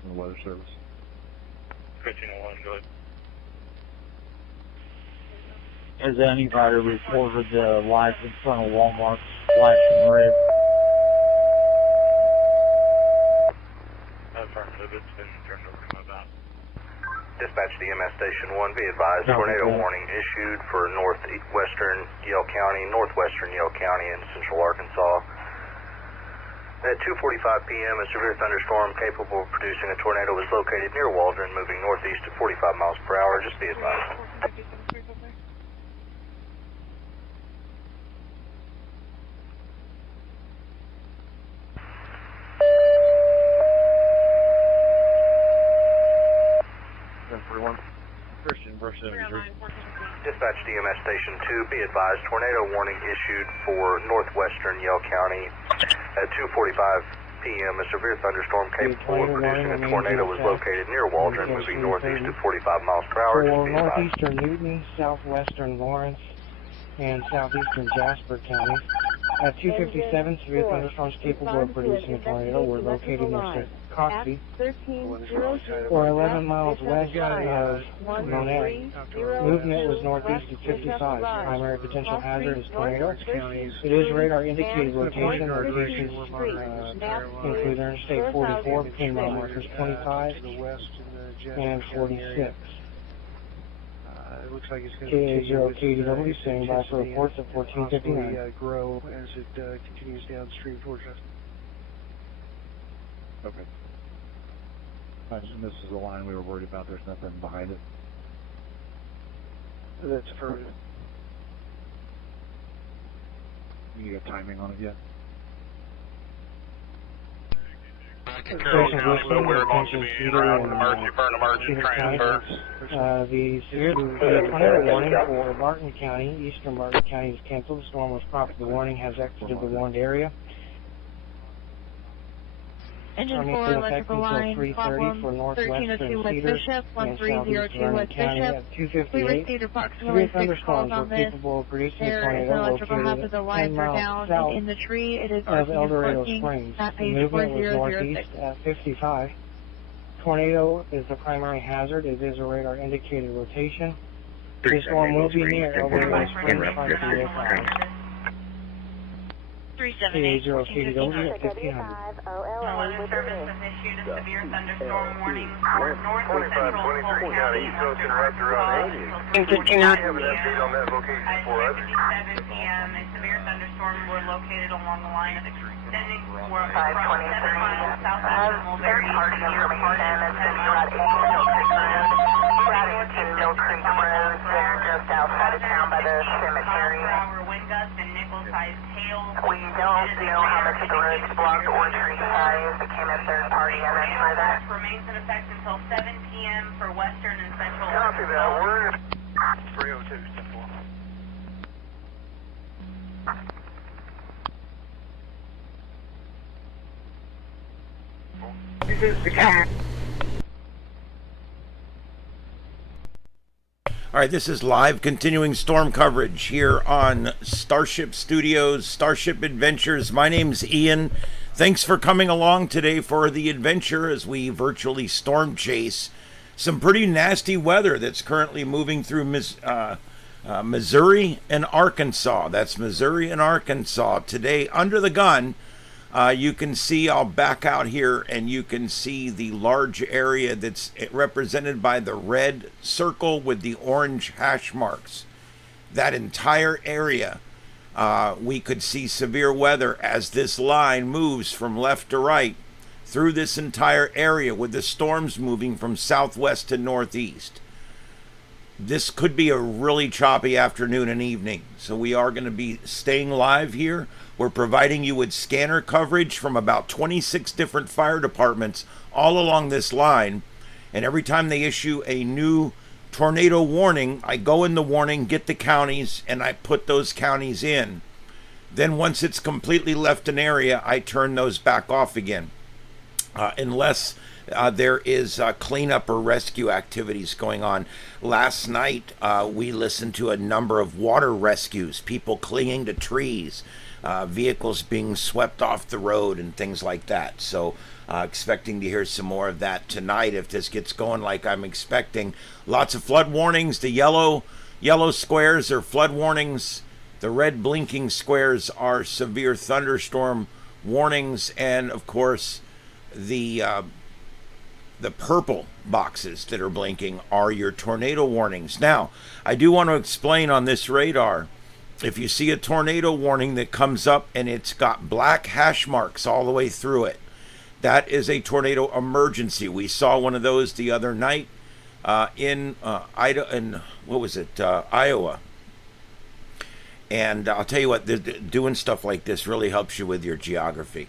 from the weather service? 1501, go ahead. Has anybody reported the lights in front of Walmart flashing red? Affirmative, it's been turned over to my boss. Dispatch to EMS Station 1, be advised, tornado warning issued for northwestern Yale County, northwestern Yale County, and central Arkansas. At 2:45 p.m., a severe thunderstorm capable of producing a tornado was located near Waldron, moving northeast at 45 miles per hour. Just be advised. Christian versus imagery. Dispatch to EMS Station 2, be advised, tornado warning issued for northwestern Yale County. At 2:45 p.m., a severe thunderstorm capable of producing a tornado was located near Waldron, moving northeast at 45 miles per hour. Just For be advised. northeastern Newton, southwestern Lawrence, and southeastern Jasper counties. At 2:57, severe thunderstorms capable of producing a tornado were located near Coxie, or 11 miles west of Monet. Movement was northeast at 55. Primary potential hazard is tornado. It is radar indicated location. Locations include Interstate 44 between mile markers 25 and 46. It looks like it's going to KA0KDW standing by for reports at 14:59. Grow as it continues downstream towards us. Okay. I assume this is the line we were worried about. There's nothing behind it. That's affirmative. You got timing on it yet? Carroll County, but we're going to be around for an emergency transfer. The severe tornado warning for Martin County, eastern Martin County is canceled. The storm was prompted. The warning has exited the warned area. Engine 4, electrical line, problem 1302 West Bishop, 1302 West Bishop. We received approximately 6 calls on this. There is an electrical hazard. The lights are down and in the tree. It is of El Dorado working Springs. at page Movement was 4006. northeast at 55. Tornado is the primary hazard. It is a radar indicated rotation. This storm will be near El Dorado Springs by 305. 378-1459. KA0KDW at 1500. Weather Service has issued a severe thunderstorm warning for north and central Polk County and western Arkansas until 2:45 p.m. At 7 p.m., a severe thunderstorm were located along the line of extending across 7 miles southwest of Mulberry to near Parton and Mill Creek Road, there just outside of town by the cemetery. Wind gusts and nickel-sized hail. We don't know how much of the road is blocked or tree size. It came in third party on that further. Remains in effect until 7 p.m. for western and central Copy that. Arkansas. We're 302, step 4. This is the car. All right, this is live continuing storm coverage here on StarShip Studios, StarShip Adventures. My name's Ian. Thanks for coming along today for the adventure as we virtually storm chase some pretty nasty weather that's currently moving through Missouri and Arkansas. That's Missouri and Arkansas. Today, under the gun, you can see, I'll back out here, and you can see the large area that's represented by the red circle with the orange hash marks. That entire area, we could see severe weather as this line moves from left to right through this entire area with the storms moving from southwest to northeast. This could be a really choppy afternoon and evening, so we are going to be staying live here. We're providing you with scanner coverage from about 26 different fire departments all along this line, and every time they issue a new tornado warning, I go in the warning, get the counties, and I put those counties in. Then once it's completely left an area, I turn those back off again, unless there is cleanup or rescue activities going on. Last night, we listened to a number of water rescues, people clinging to trees, vehicles being swept off the road and things like that. So expecting to hear some more of that tonight if this gets going like I'm expecting. Lots of flood warnings. The yellow Yellow squares are flood warnings. The red blinking squares are severe thunderstorm warnings, and of course, the purple boxes that are blinking are your tornado warnings. Now, I do want to explain on this radar, if you see a tornado warning that comes up and it's got black hash marks all the way through it, that is a tornado emergency. We saw one of those the other night in Iowa. And I'll tell you what, doing stuff like this really helps you with your geography.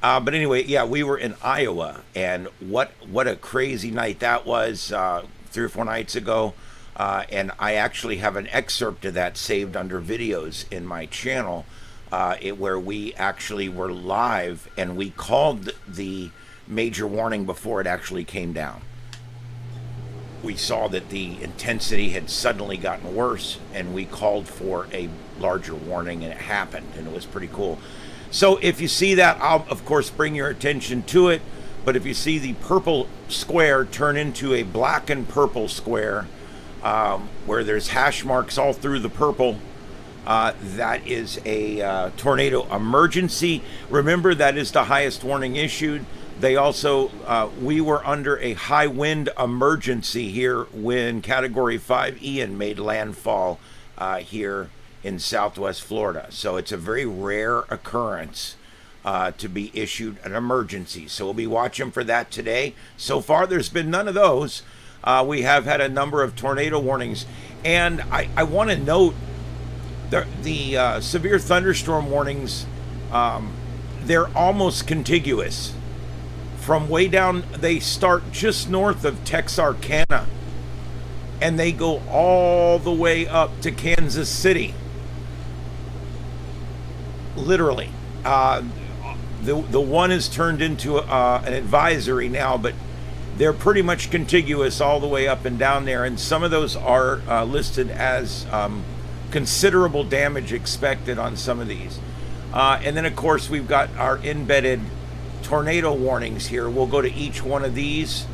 But anyway, yeah, we were in Iowa, and what a crazy night that was 3 or 4 nights ago. And I actually have an excerpt of that saved under videos in my channel, where we actually were live and we called the major warning before it actually came down. We saw that the intensity had suddenly gotten worse, and we called for a larger warning, and it happened, and it was pretty cool. So if you see that, I'll of course bring your attention to it. But if you see the purple square turn into a black and purple square, where there's hash marks all through the purple, that is a tornado emergency. Remember, that is the highest warning issued. They also, we were under a high wind emergency here when Category 5 Ian made landfall here in Southwest Florida. So it's a very rare occurrence to be issued an emergency. So we'll be watching for that today. So far, there's been none of those. We have had a number of tornado warnings. And I want to note the severe thunderstorm warnings, they're almost contiguous. From way down, they start just north of Texarkana, and they go all the way up to Kansas City. Literally. The one is turned into an advisory now, but they're pretty much contiguous all the way up and down there, and some of those are listed as considerable damage expected on some of these. And then, of course, we've got our embedded tornado warnings here. We'll go to each one of these.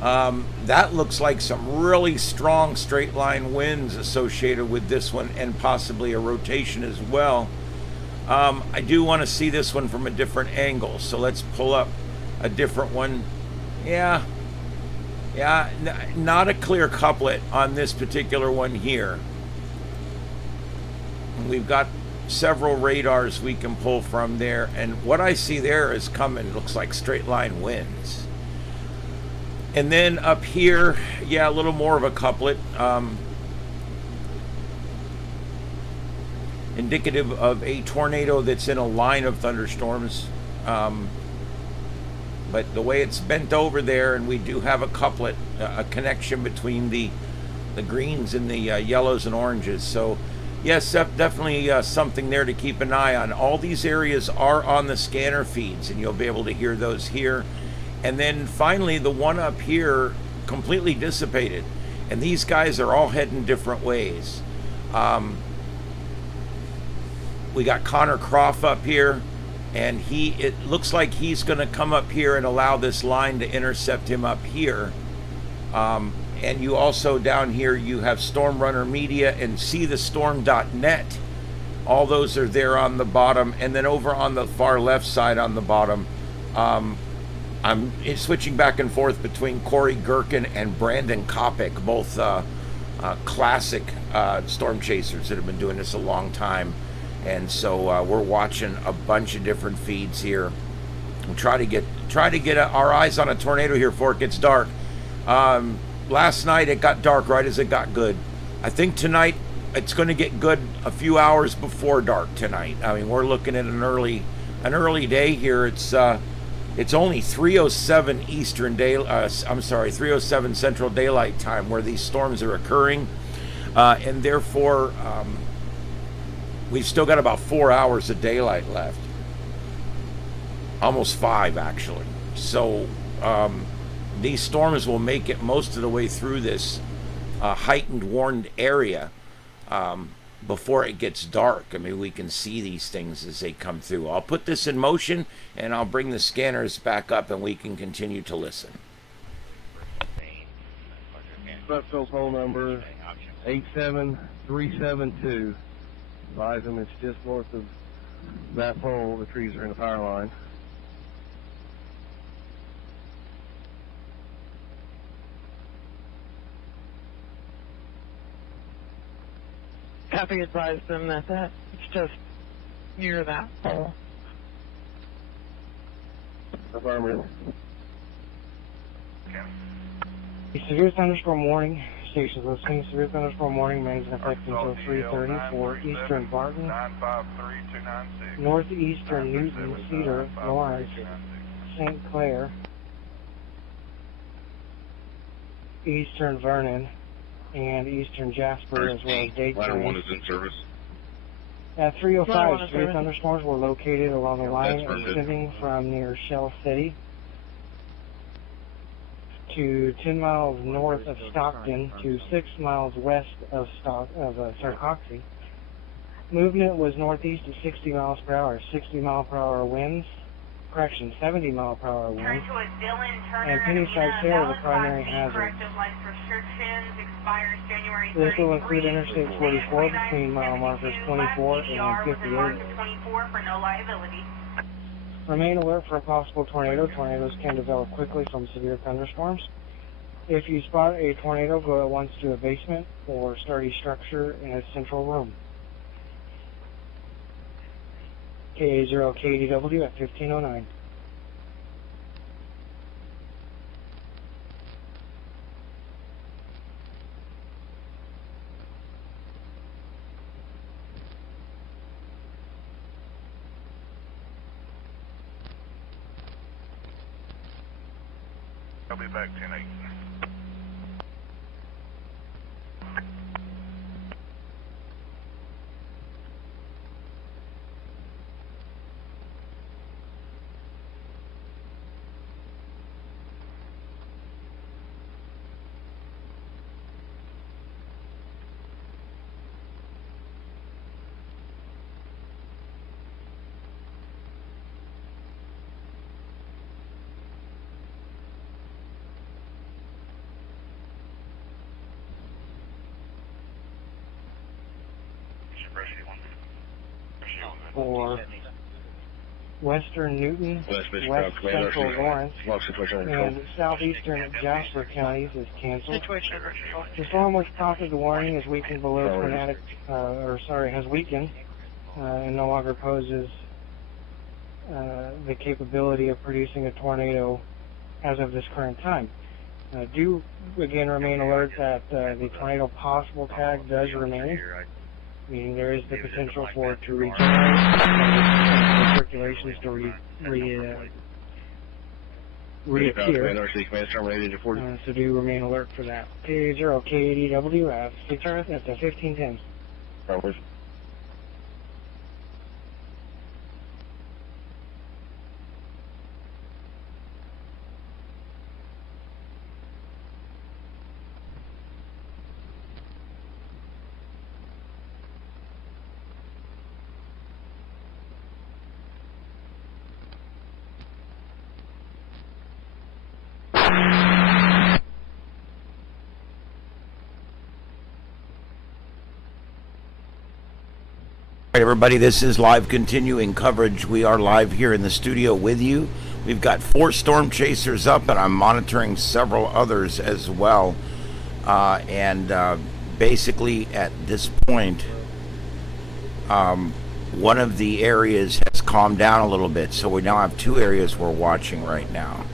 That looks like some really strong straight line winds associated with this one, and possibly a rotation as well. I do want to see this one from a different angle, so let's pull up a different one. Yeah, not a clear couplet on this particular one here. We've got several radars we can pull from there, and what I see there is coming, looks like straight line winds. And then up here, yeah, a little more of a couplet, indicative of a tornado that's in a line of thunderstorms. But the way it's bent over there, and we do have a couplet, a connection between the greens and the yellows and oranges. So yes, definitely something there to keep an eye on. All these areas are on the scanner feeds, and you'll be able to hear those here. And then finally, the one up here completely dissipated, and these guys are all heading different ways. We got Connor Croft up here, and it looks like he's going to come up here and allow this line to intercept him up here. And you also down here, you have Storm Runner Media and seethestorm.net. All those are there on the bottom. And then over on the far left side on the bottom, I'm switching back and forth between Corey Gherkin and Brandon Kopic, both classic Stormchasers that have been doing this a long time. And so we're watching a bunch of different feeds here. We'll try to get our eyes on a tornado here before it gets dark. Last night it got dark right as it got good. I think tonight it's going to get good a few hours before dark tonight. I mean, we're looking at an early day here. It's only 3:07 Eastern day. I'm sorry, 3:07 Central Daylight Time where these storms are occurring, and therefore we've still got about 4 hours of daylight left. Almost 5 actually. So these storms will make it most of the way through this heightened warned area before it gets dark. I mean, we can see these things as they come through. I'll put this in motion, and I'll bring the scanners back up, and we can continue to listen. Buffalo phone number 87372. Advise them it's just north of that pole. The trees are in the power line. Copy, advise them that it's just near that pole. Affirmative. Severe thunderstorm warning. Stations listening. Severe thunderstorm warning remains in effect until 3:30 for eastern Barton, northeastern Newton, Cedar, Lawrence, St. Clair, eastern Vernon, and eastern Jasper, as well as Dade Ladder 1 County. is in service. At 3:05, severe thunderstorms were located along the line That's perfect. extending from near Shell City to 10 miles north of Stockton to 6 miles west of Sarcoxy. Movement was northeast at 60 miles per hour, 70 mile per hour winds, and Pennyside Sail, the primary hazard. This will include Interstate 44 between mile markers 24 and 58. Remain alert for a possible tornado. Tornadoes can develop quickly from severe thunderstorms. If you spot a tornado, go at once to a basement or sturdy structure in a central room. KA0 KDW at 1509. I'll be back 10-8. For western Newton, west central Lawrence, and southeastern Jasper counties is canceled. The storm, which prompted the warning, is weakened below tornadic, has weakened and no longer poses the capability of producing a tornado as of this current time. Do again remain alert that the tornado possible tag does remain, meaning there is the potential for it to regenerate and the circulations to reappear. So do remain alert for that. KA0 KADW at 1510. All right, everybody, this is live continuing coverage. We are live here in the studio with you. We've got 4 Stormchasers up, and I'm monitoring several others as well. Basically, at this point, one of the areas has calmed down a little bit, so we now have 2 areas we're watching right now.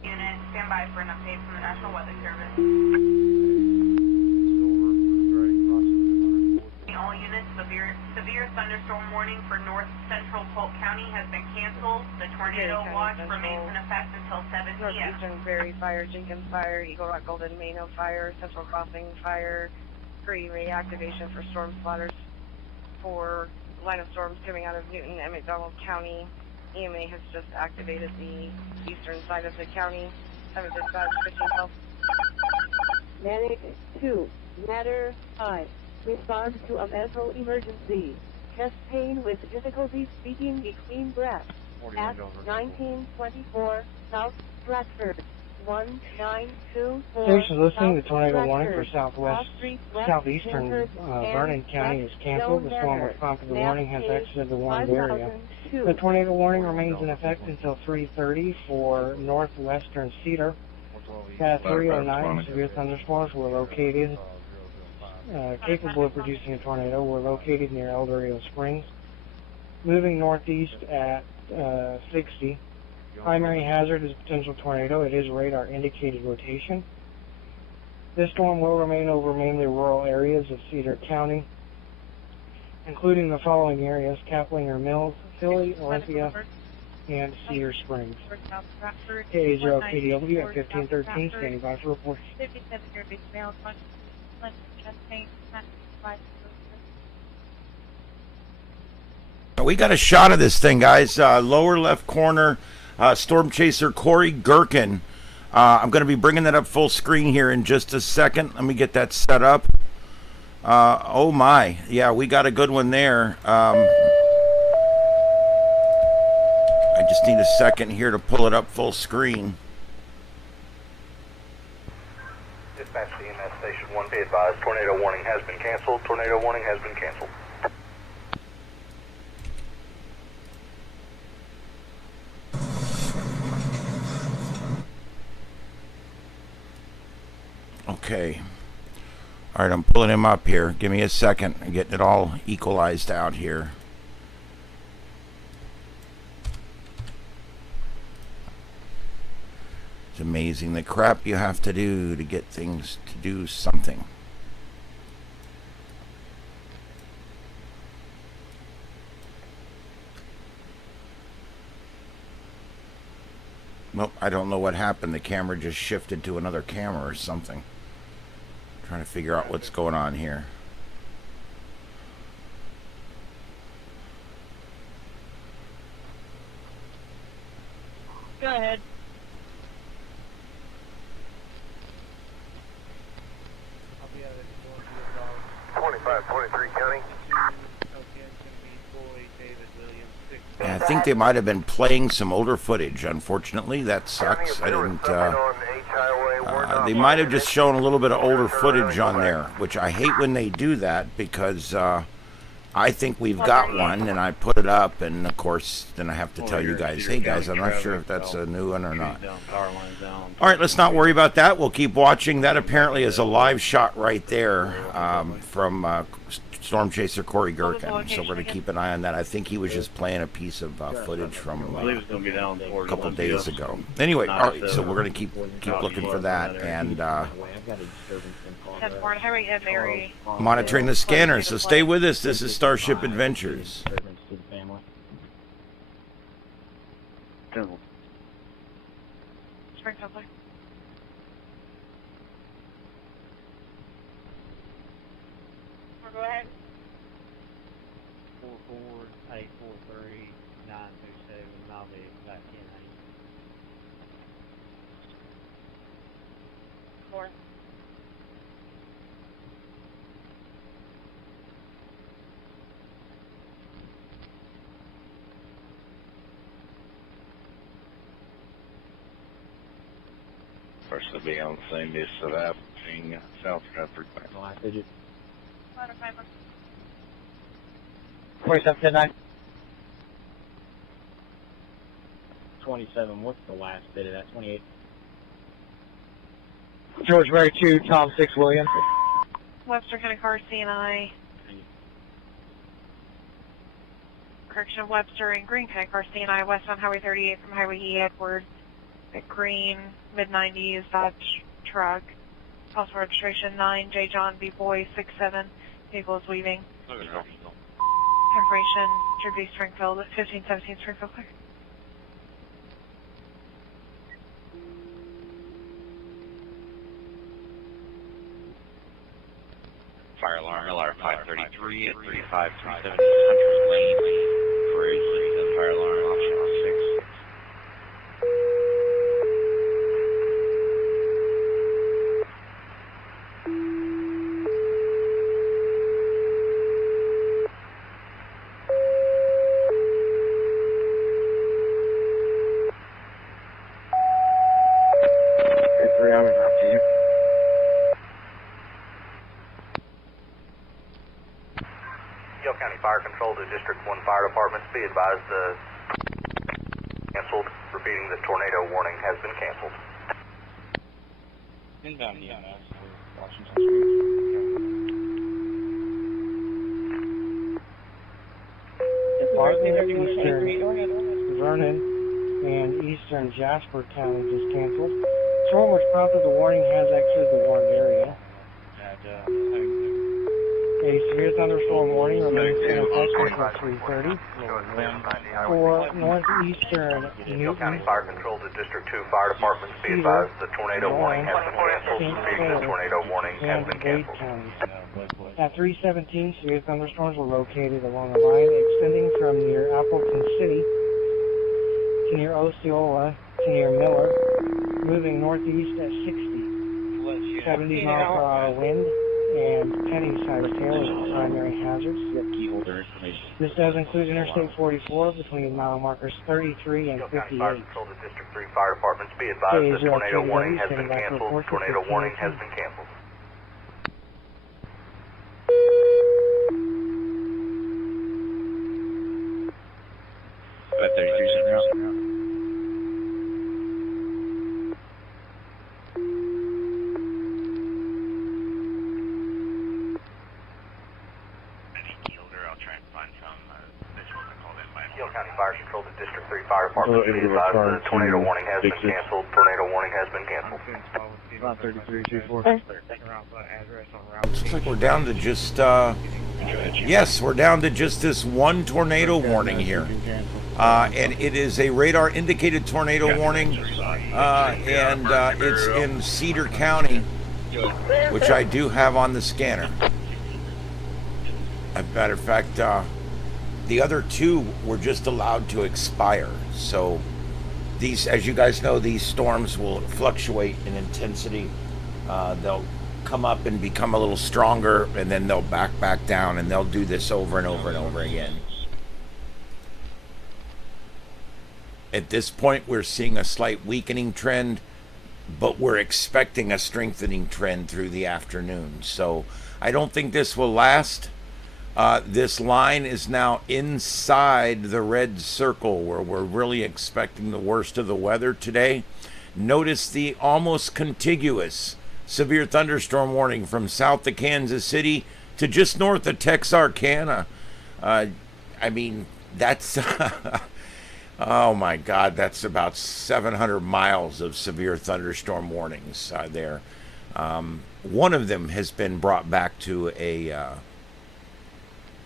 Unit, stand by for an update from the National Weather Service. All units, severe thunderstorm warning for north central Polk County has been canceled. The tornado watch remains in effect until 7 p.m. Northeastern Berry Fire, Jenkins Fire, Eagle Rock Golden Mano Fire, Central Crossing Fire, reactivation for storm spotters for line of storms coming out of Newton and McDonald County. EMA has just activated the eastern side of the county. 7 dispatch, 15 help. Medic 2, Matter 5, Respond to a medical emergency. Chest pain with difficulty speaking between breaths. At 1924 South Stratford. 1924 Station listening to South tornado warning for Stratford. southeastern Vernon County is canceled. The storm responsive warning has exited the warned area. The tornado warning remains in effect until 3:30 for northwestern Cedar. At 3:09, severe thunderstorms were located, capable of producing a tornado, were located near Dorado Springs. Moving northeast at 60. Primary hazard is a potential tornado. It is radar indicated rotation. This storm will remain over mainly rural areas of Cedar County, including the following areas: Kaplinger Mills, Philly, Olympia, and Cedar Springs. KA0 KDW at 1513, standing by for report. 57 year base male, chest pain, We got a shot of this thing, guys. Lower left corner, Stormchaser Corey Gherkin. I'm going to be bringing that up full screen here in just a second. Let me get that set up. Oh my, yeah, we got a good one there. I just need a second here to pull it up full screen. Dispatch to EMS Station 1, be advised, tornado warning has been canceled. Tornado warning has been canceled. Okay. All right, I'm pulling him up here. Give me a second. I'm getting it all equalized out here. It's amazing the crap you have to do to get things to do something. Nope, I don't know what happened. The camera just shifted to another camera or something. Trying to figure out what's going on here. Go ahead. I'll be at it. 2523 County. And I think they might have been playing some older footage. Unfortunately, that sucks. I didn't. They might have just shown a little bit of older footage on there, which I hate when they do that because I think we've got one, and I put it up, and of course, then I have to tell you guys, hey guys, I'm not sure if that's a new one or not. All right, let's not worry about that. We'll keep watching. That apparently is a live shot right there from Stormchaser Corey Gherkin, so we're going to keep an eye on that. I think he was just playing a piece of footage from a couple days ago. Anyway, all right, so we're going to keep looking for that and monitoring the scanner. So stay with us. This is Starship Adventures. Go ahead. 44843-927, I'll be back in 4. First to be on the same distance of that between South Stratford. Last digit. 27 27, what's the last bit of that? 28. George Mary 2, Tom 6, William. Webster County Car CNI. Correction of Webster and Green County Car CNI westbound Highway 38 from Highway E Edward. At Green, mid-90s, Dodge truck. Possible registration 9, J. John B. Boy 67. Vehicle is weaving. Information should be Springfield at 1517 Springfield. Clear. Fire alarm LR 533 at 3537 Hunter's Lane. Parade Lane. Fire alarm option 6. County Fire Control to District 1 Fire Departments. Be advised canceled. Repeating, the tornado warning has been canceled. Inbound EMS for Washington Eastern Vernon and Eastern Jasper counties is canceled. Storm which prompted the warning has exited the warned area. A severe thunderstorm warning remains in effect until 3:30. For northeastern Newton County Fire Control to District 2 Fire Departments. Be advised the tornado warning has been canceled. Repeating, the tornado warning has been canceled. At 3:17, severe thunderstorms were located along a line extending from near Appleton City to near Osceola to near Miller, moving northeast at 60. 70 mile per hour wind and penny side of tail as the primary hazards. This does include Interstate 44 between mile markers 33 and 58. Fire Control to District 3 Fire Departments. Be advised the tornado warning has been canceled. Tornado warning has been canceled. About 33 cent route. County Fire Control to District 3 Fire Department. Be advised the tornado warning has been canceled. Tornado warning has been canceled. About 3324. Looks like we're down to just, yes, we're down to just this one tornado warning here. And it is a radar indicated tornado warning, and it's in Cedar County, which I do have on the scanner. As a matter of fact, the other two were just allowed to expire. So these, as you guys know, these storms will fluctuate in intensity. They'll come up and become a little stronger, and then they'll back down, and they'll do this over and over and over again. At this point, we're seeing a slight weakening trend, but we're expecting a strengthening trend through the afternoon. So I don't think this will last. This line is now inside the red circle where we're really expecting the worst of the weather today. Notice the almost contiguous severe thunderstorm warning from south of Kansas City to just north of Texarkana. I mean, that's, oh my God, that's about 700 miles of severe thunderstorm warnings there. One of them has been brought back to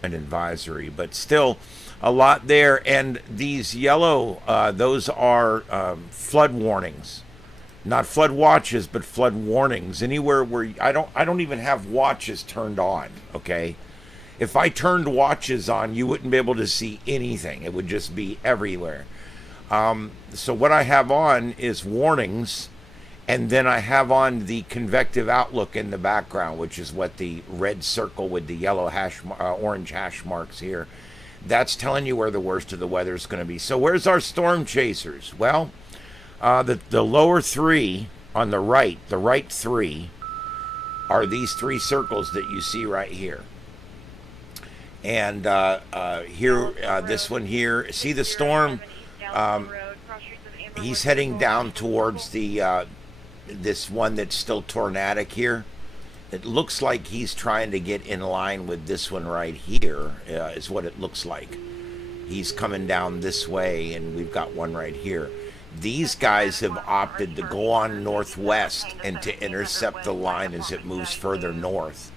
an advisory, but still a lot there. And these yellow, those are flood warnings, not flood watches, but flood warnings. Anywhere where I don't even have watches turned on. Okay, if I turned watches on, you wouldn't be able to see anything. It would just be everywhere. So what I have on is warnings, and then I have on the convective outlook in the background, which is what the red circle with the yellow orange hash marks here. That's telling you where the worst of the weather is going to be. So where's our storm chasers? Well, the lower three on the right three, are these three circles that you see right here. And here, this one here, see the storm? He's heading down towards the this one that's still tornadic here. It looks like he's trying to get in line with this one right here, is what it looks like. He's coming down this way, and we've got one right here. These guys have opted to go on northwest and to intercept the line as it moves further north.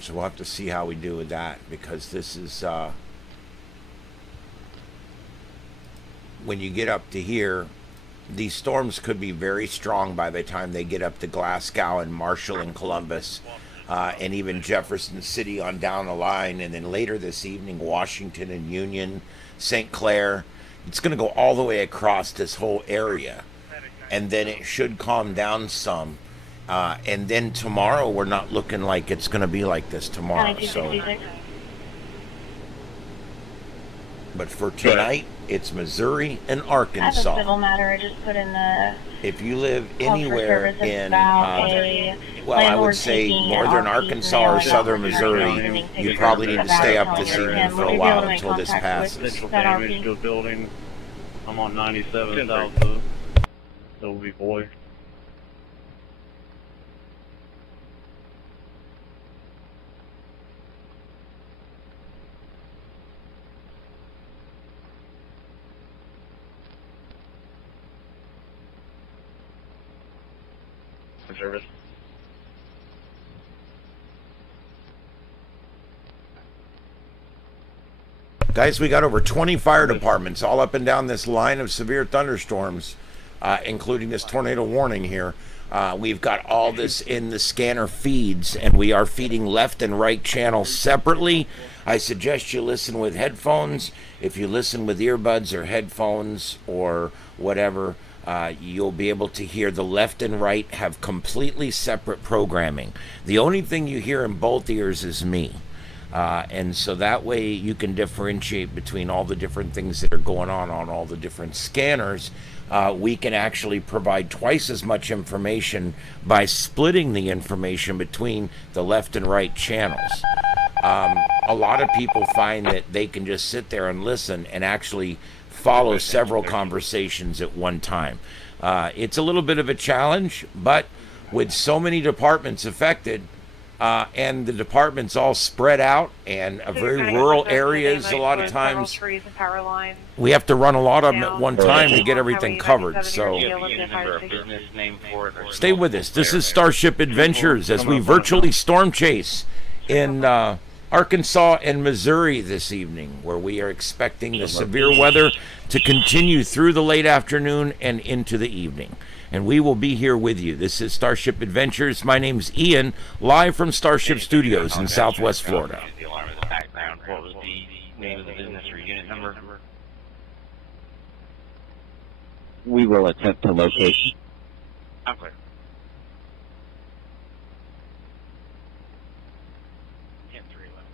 So we'll have to see how we do with that, because this is when you get up to here, these storms could be very strong by the time they get up to Glasgow and Marshall and Columbus, and even Jefferson City on down the line, and then later this evening, Washington and Union, St. Clair. It's going to go all the way across this whole area, and then it should calm down some. And then tomorrow, we're not looking like it's going to be like this tomorrow. So, but for tonight, it's Missouri and Arkansas. I have a civil matter I just put in the if you live Call for anywhere service in, about a well, I landlord would say taking northern off-peak Arkansas mail or about southern the Missouri, evening you pictures probably need of to stay up that this hotel. evening And for would a you be while able to make until this contact with passes. Potential that damage RP? to a building. I'm on 97 south of Sylvie Boy. Service. Guys, we got over 20 fire departments all up and down this line of severe thunderstorms, including this tornado warning here. We've got all this in the scanner feeds, and we are feeding left and right channels separately. I suggest you listen with headphones. If you listen with earbuds or headphones or whatever, you'll be able to hear the left and right have completely separate programming. The only thing you hear in both ears is me. And so that way you can differentiate between all the different things that are going on all the different scanners. We can actually provide twice as much information by splitting the information between the left and right channels. A lot of people find that they can just sit there and listen and actually follow several conversations at one time. It's a little bit of a challenge, but with so many departments affected, and the departments all spread out and very rural areas, a lot of times we have to run a lot of them at one time to get everything covered. So stay with us. This is StarShip Adventures as we virtually storm chase in Arkansas and Missouri this evening, where we are expecting the severe weather to continue through the late afternoon and into the evening. And we will be here with you. This is StarShip Adventures. My name's Ian, live from StarShip Studios in Southwest Florida. The alarm in the background. What was the name of the business or unit number? We will attempt to locate. I'm clear. 10-3 left.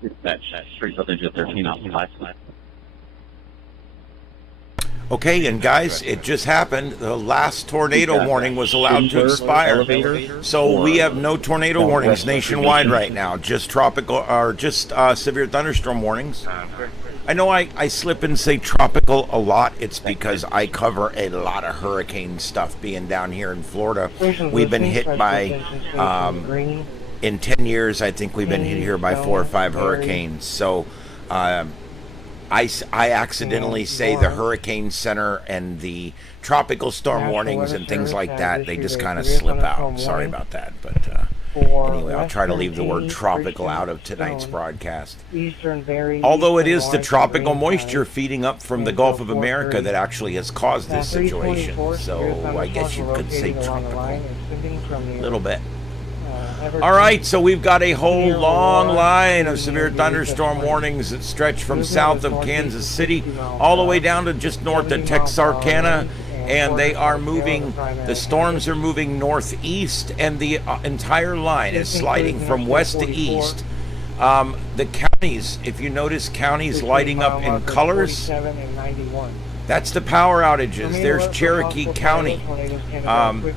Dispatch, street footage of 13 outside. Okay, and guys, it just happened. The last tornado warning was allowed to expire. So we have no tornado warnings nationwide right now, just tropical or just severe thunderstorm warnings. I know I slip and say tropical a lot. It's because I cover a lot of hurricane stuff being down here in Florida. We've been hit by, in 10 years, I think we've been hit here by 4 or 5 hurricanes. So I accidentally say the Hurricane Center and the tropical storm warnings and things like that. They just kind of slip out. Sorry about that. But anyway, I'll try to leave the word tropical out of tonight's broadcast. Although it is the tropical moisture feeding up from the Gulf of America that actually has caused this situation. So I guess you could say tropical. A little bit. All right, so we've got a whole long line of severe thunderstorm warnings that stretch from south of Kansas City all the way down to just north of Texarkana, and they are moving, the storms are moving northeast, and the entire line is sliding from west to east. The counties, if you notice counties lighting up in colors, that's the power outages. There's Cherokee County.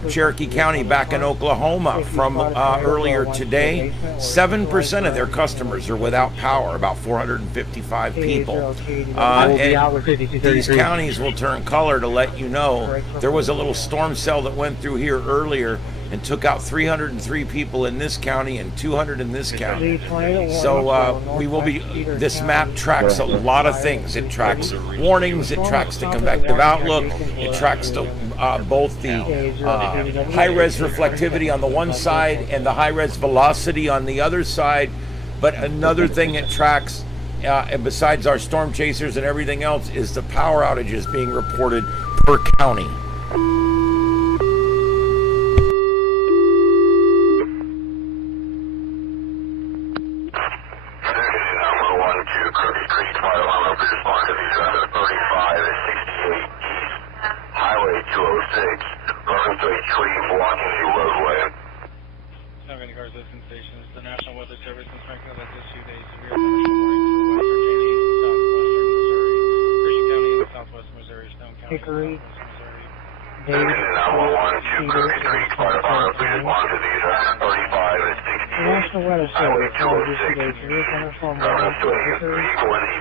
Cherokee County back in Oklahoma from earlier today. 7% of their customers are without power, about 455 people. And these counties will turn color to let you know. There was a little storm cell that went through here earlier and took out 303 people in this county and 200 in this county. So we will be, this map tracks a lot of things. It tracks warnings, it tracks the convective outlook, it tracks the, both the high-res reflectivity on the one side and the high-res velocity on the other side. But another thing it tracks, and besides our storm chasers and everything else, is the power outages being reported per county. stations. The National Weather Service in Springfield has issued a severe thunderstorm warning for West Virginia, southwestern Missouri, Christian County, and southwest Missouri, Stone County, Hickory, southwest Missouri. David, Cedar, and Central counties. The National Weather Service has issued a severe thunderstorm warning for Hickory,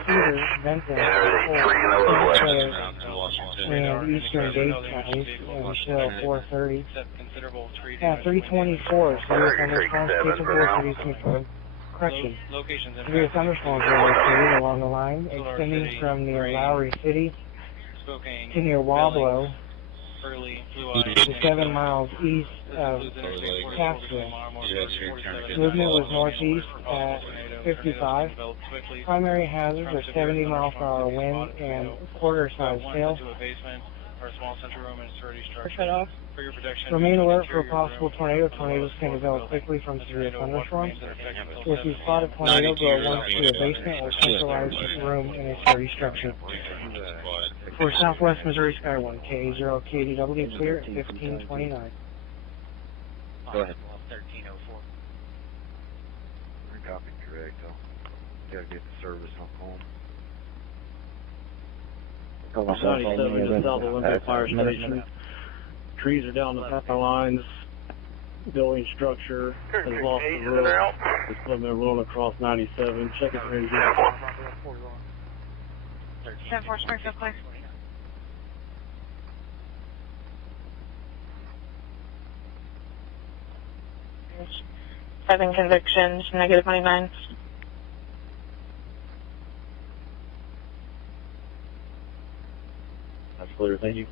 Cedar, Benton, Fort, and eastern Dade counties until 4:30. At 3:24, severe thunderstorms capable of producing correction. Severe thunderstorms are located along the line extending from near Lowry City to near Wablo, to 7 miles east of Cassville. Movement was northeast at 55. Primary hazards are 70 mile per hour wind and quarter-size hail. Shut off. Remain alert for a possible tornado. Tornadoes can develop quickly from severe thunderstorms. If you spot a tornado, go once to a basement or centralized room in a sturdy structure. For Southwest Missouri Sky 1, KA0 KDW clear at 1529. Go ahead. 1304. Copy correct. Gotta get the service on home. 97 to South Olympia Fire Station. Trees are down the power lines. Building structure has lost the roof. It's been rolling across 97. Check it ready to go. 10-4 Springfield, clear. Seven convictions, negative 29. That's clear, thank you.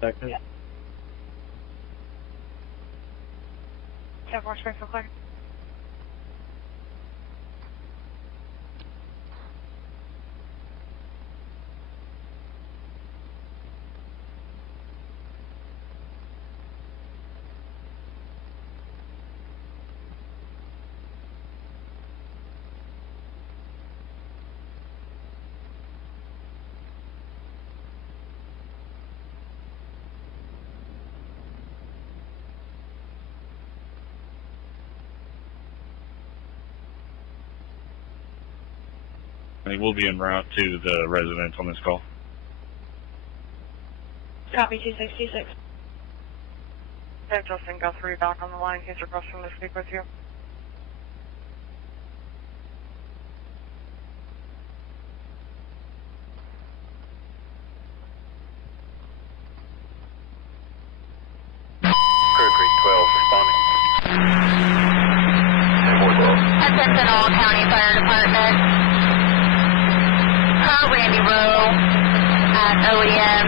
Second. 10-4 Springfield, clear. We'll be en route to the residence on this call. Copy 266. Have Justin Guthrie back on the line in case your question to speak with you. Attention all county fire departments. Randy Rowe at OEM.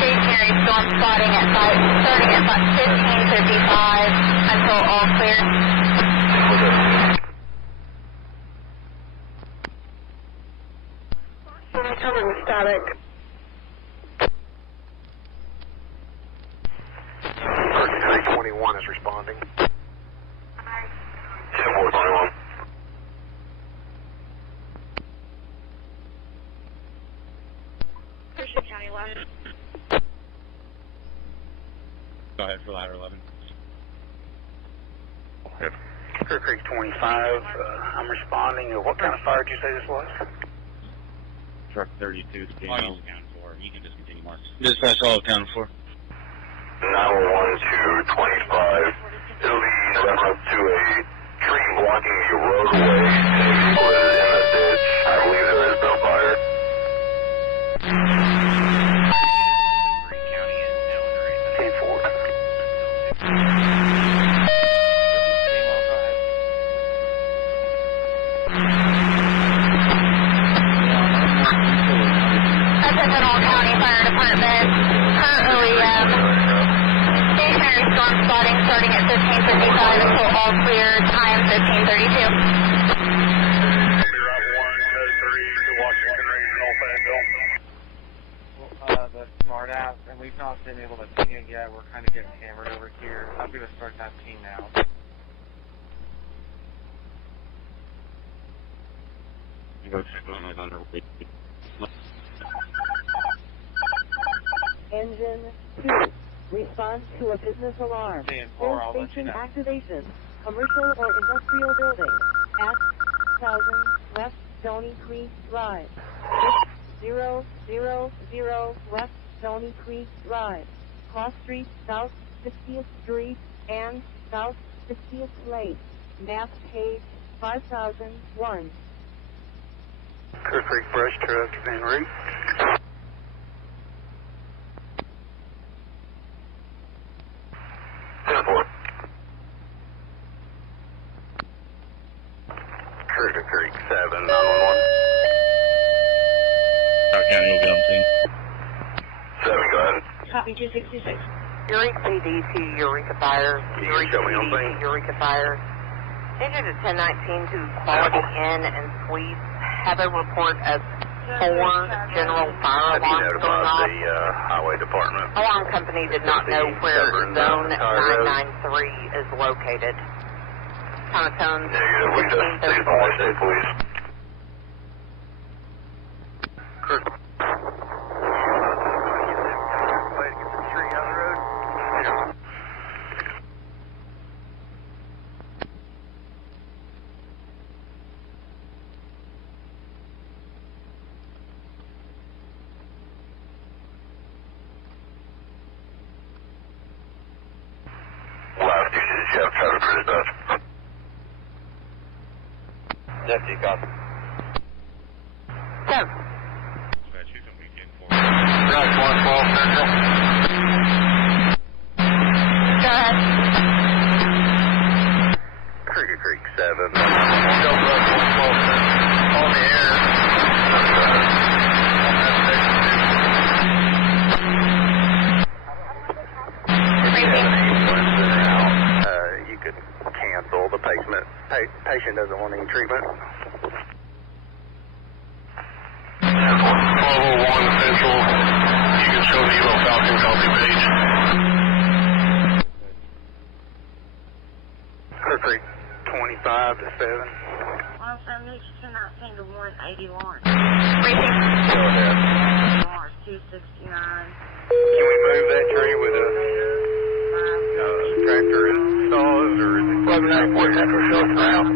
Stationary storm spotting at site starting at 15:55 until all clear. Covering static. Curtain 21 is responding. 10-4 Christian County left. Go ahead for ladder 11. Clear Creek 25, I'm responding. What kind of fire did you say this was? Truck 32 is being held. You can just continue, Mark. Dispatch all accounted for. 911 to 25. It'll be in reference to a tree blocking the roadway. Any people that is in the ditch, I believe there has been a fire. Attention all county fire departments. Per OEM. Stationary storm spotting starting at 15:55 until all clear. Time 15:32. The smart app, and we've not been able to ping it yet. We're kind of getting hammered over here. I'm going to start that ping now. Engine 2. Respond to a business alarm. Full station activation. Commercial or industrial building. At 1000 West Stony Creek Drive. 6000 West Stony Creek Drive. Cross Street, South 50th Street, and South 50th Lane. Map page 5001. Clear Creek brush truck is en route. Clear Creek 7, 911. County will be on scene. 7, go ahead. Copy 266. Eureka PD to Eureka Fire. Eureka PD to Eureka Fire. Engine to 1019 to Quality Inn and Suites. Have a report of 4 general fire Have you alarms going notified off. the highway department? Alarm company did not know where Zone 993 is located. Countertones, Negative, we just see the Interstate Police. Kirk. Last duty to Jeff, traffic for dispatch. Deputy, copy. Go. Route 112 Central. Go ahead. Cricket Creek 7. Go Route 112 Central. On the air. You could cancel the patient. Patient doesn't want any treatment. 1201 Central. You can show the Evo Falcon copy page. Clear Creek 25 to 7. 172 to 181. Go ahead. Mars 269. Can we move that tree with a tractor and saws, or is it 1194 Central show us around?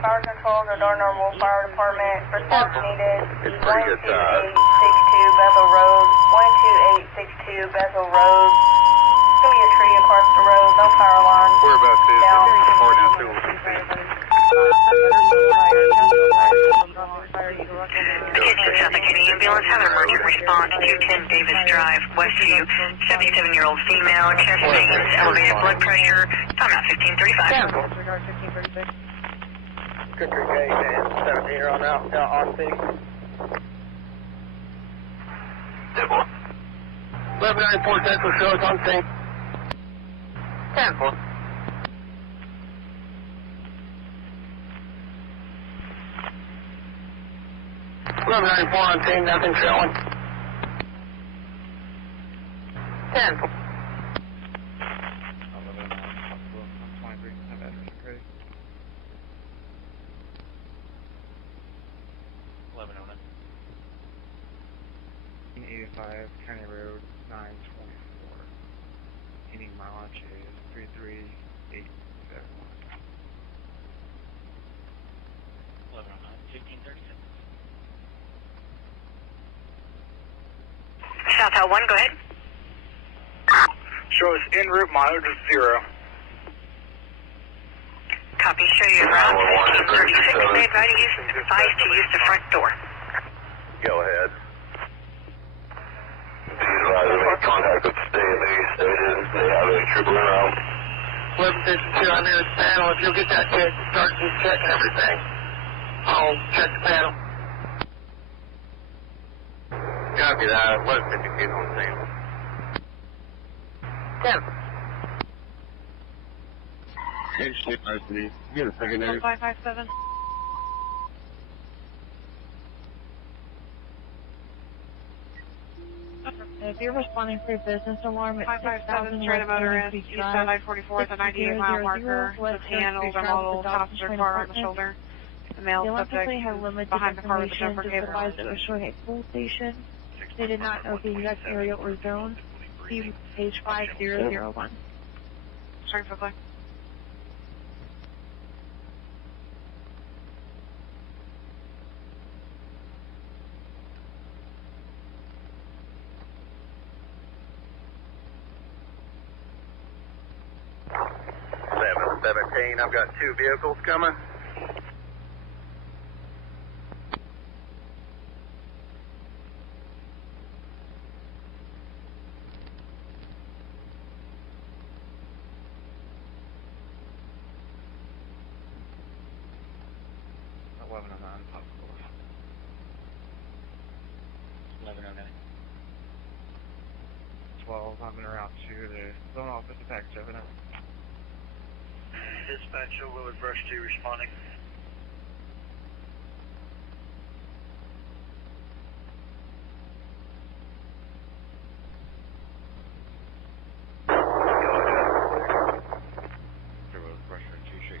Fire control, Radar Normal Fire Department. Response needed. It's pretty good size. 12862 Bethel Road. 12862 Bethel Road. It's gonna be a tree across the road. No fire alarm. Whereabouts is Down. it? Ordinance 216. Attention Suffolk County Ambulance, have an emergent response, 210 Davis Drive, Westview, 77-year-old female, chest pains, elevated blood pressure, timeout 1535. Good Creek 8 and 17 are on out on city. 1194 Central show us on scene. 10-4. Eleven 94 on scene, nothing showing. 10-4. County Road 924. Any mileage is 33871. 1536. South 1, go ahead. Show us en route mileage is 0. Copy, show you around 1536. They advise to use the front door. Go ahead. Contact with the state. They stated they have a trooper around. 1152 on nearest panel. If you'll get that check, start to check everything. I'll check the panel. Copy that. 1152 on scene. 10. Interstate, Varsity. Get a secondary. 557. If you're responding for a business alarm, it's 557 straight about her east side 44 at the 98-mile marker. The panels are model, tops are car on the shoulder. The male They subject likely had limited behind the car with the information, jumper just cable. advised it was showing a full station. They did not know the exact area or zone. See page 5001. Sorry for black. Seven 17, I've got 2 vehicles coming. I'm in route to the zone office attack 7. Dispatch, Willard Brush 2 responding.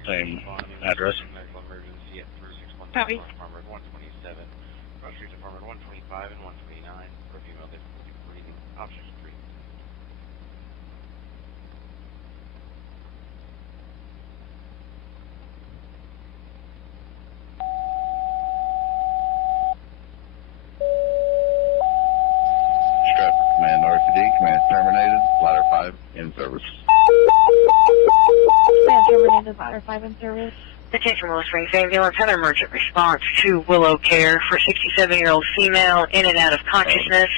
Same address. Medical emergency at 361 Copy. Department 127, Cross Street Department 125 and 129 for female difficulty breathing. Option 3. Stratford Command RCD, command terminated, ladder 5 in service. Command terminated, ladder 5 in service. Attention from Willow Springs Ambulance, had an emergent response to Willow Care for 67-year-old female in and out of consciousness.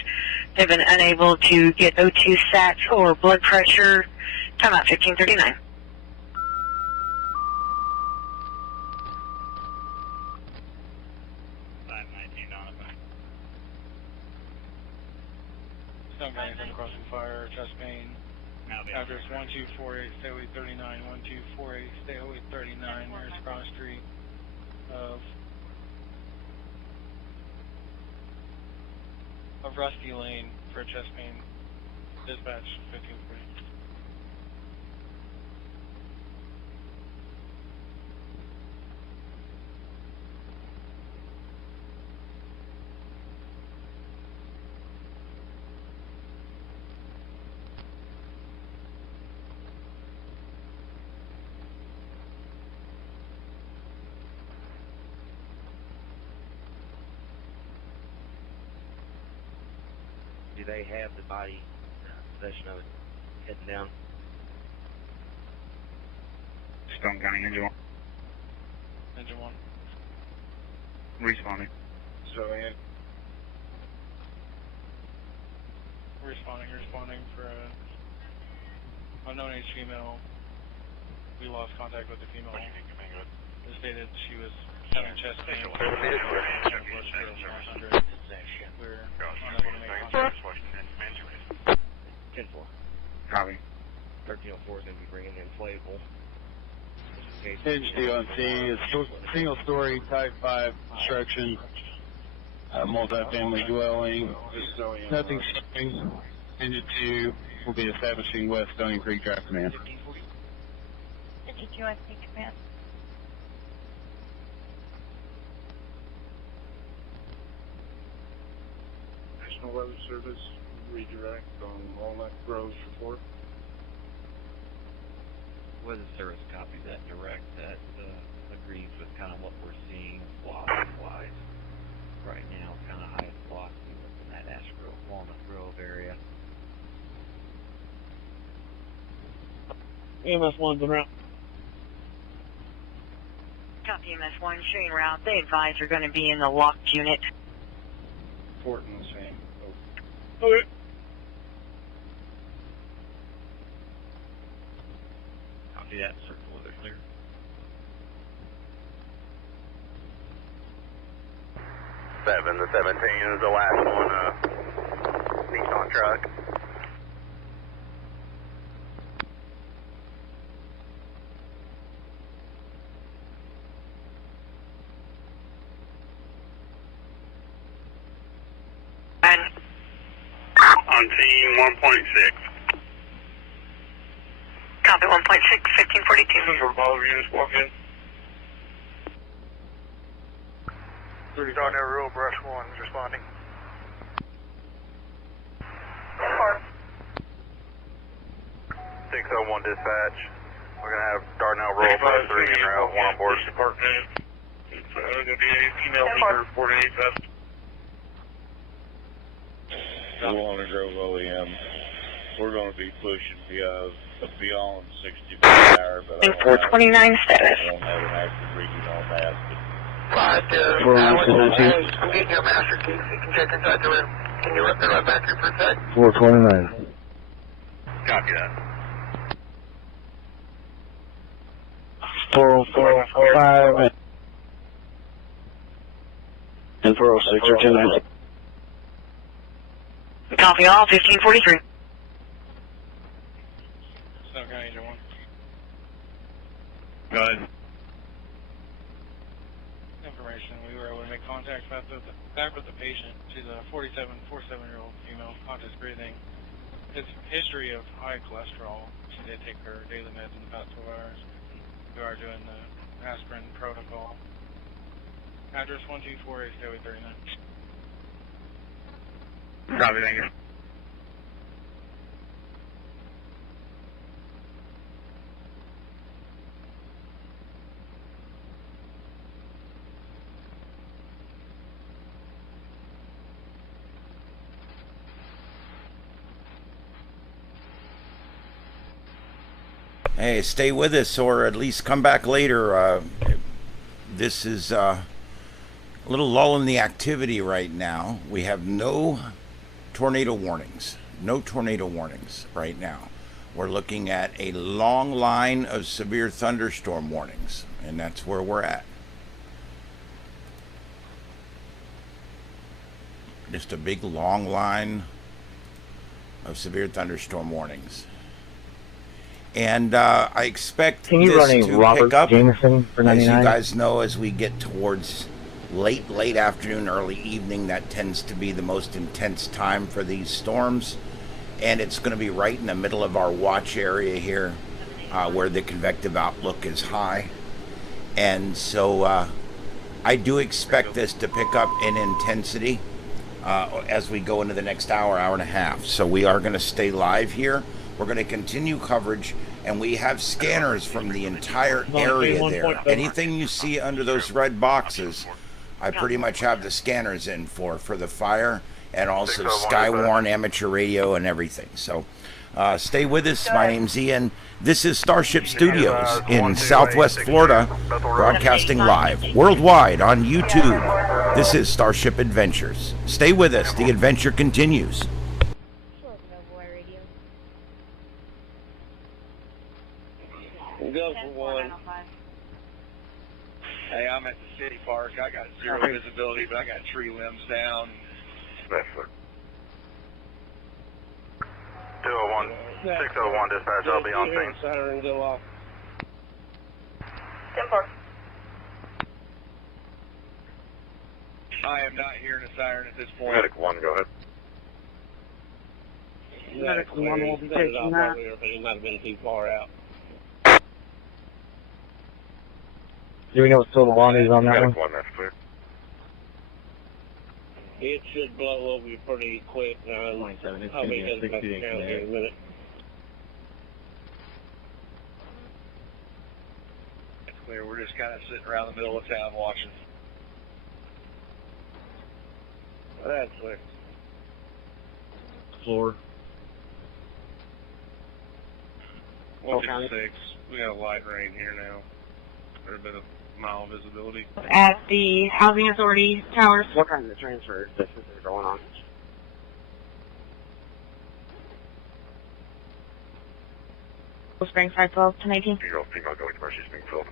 They've been unable to get O2 sats or blood pressure. Time out 1539. Stone County Center crossing fire, chest pain. Address 1248, stay away 39, 1248, stay away 39, nearest cross street of Rusty Lane for chest pain. Dispatch 1540. Do they have the body possession of it heading down? Stone County Engine 1. Engine 1. Responding. So, Responding for unknown age female. We lost contact with the female. It stated she was having chest pain. We're unable to make contact. 10-4. Copy. 1304 is going to be bringing the inflatable. HDOC is single-story Type 5 construction, multi-family dwelling. Nothing showing. Engine 2 will be establishing West Stony Creek Drive Command. Engine 2, I think, command. National Weather Service redirect on Walnut Grove report. Weather Service copies that direct that agrees with kind of what we're seeing velocity-wise right now, kind of highest velocity within that Ash Grove, Walnut Grove area. EMS 1's en route. Copy EMS 1, showing route. They advise are going to be in the locked unit. Report in the same. Okay. Copy that, circle weather clear. Seven to 17 is the last one, Nissan truck. On team 1.6. Copy 1.6, 1542. This is for all units walk in. Darnell Road, Brush 1 is responding. 601 dispatch. We're going to have Darnell Road, Brush 3 en route, 1 on board. Department. It's going to be a female leader, 48 vest. Along the Grove OEM, we're going to be pushing beyond 60 miles an hour, but I don't 429 status. I don't have an active reading on that. Right there. I'm getting your master key so you can check inside the room. Can you let me right back here for a sec? 429. Copy that. 405 and 406 or 290. Copy all, 1543. Okay, either one. Go ahead. Information, we were able to make contact back with the patient. She's a 47-year-old female, conscious breathing. His history of high cholesterol. She did take her daily meds in the past 12 hours. We are doing the aspirin protocol. Address 1248, Highway 39. Copy, thank you. Hey, stay with us, or at least come back later. This is a little lull in the activity right now. We have no tornado warnings. No tornado warnings right now. We're looking at a long line of severe thunderstorm warnings, and that's where we're at. Just a big long line of severe thunderstorm warnings. And I expect Can you this run a to Robert pick up, Jameson for 99? as you guys know, as we get towards late afternoon, early evening. That tends to be the most intense time for these storms, and it's going to be right in the middle of our watch area here, where the convective outlook is high. And so I do expect this to pick up in intensity as we go into the next hour and a half. So we are going to stay live here. We're going to continue coverage, and we have scanners from the entire area there. Anything you see under those red boxes, I pretty much have the scanners in for the fire, and also Skywarn amateur radio and everything. So stay with us. My name's Ian. This is StarShip Studios in Southwest Florida, broadcasting live worldwide on YouTube. This is StarShip Adventures. Stay with us. The adventure continues. Go for one. Hey, I'm at the city park. I got zero visibility, but I got tree limbs down. That's it. 201, 601 dispatch, I'll be on scene. Siren go off. 10-4. I am not hearing a siren at this point. Medic 1, go ahead. Medic 1 will be taking that. It might have been too far out. Do we know what total volume is on that Medic one? 1, that's clear. It should blow over you pretty quick. 27, it's I'll going to be be a heading back 68 to town here in a minute. It's clear. We're just kind of sitting around the middle of town watching. That's clear. Floor. 156. We got a light rain here now. There's a bit of mild visibility. At the Housing Authority Towers. What kind of transfer distances are going on? Springs 512 to 19. Year-old female going to Mercy Springfield.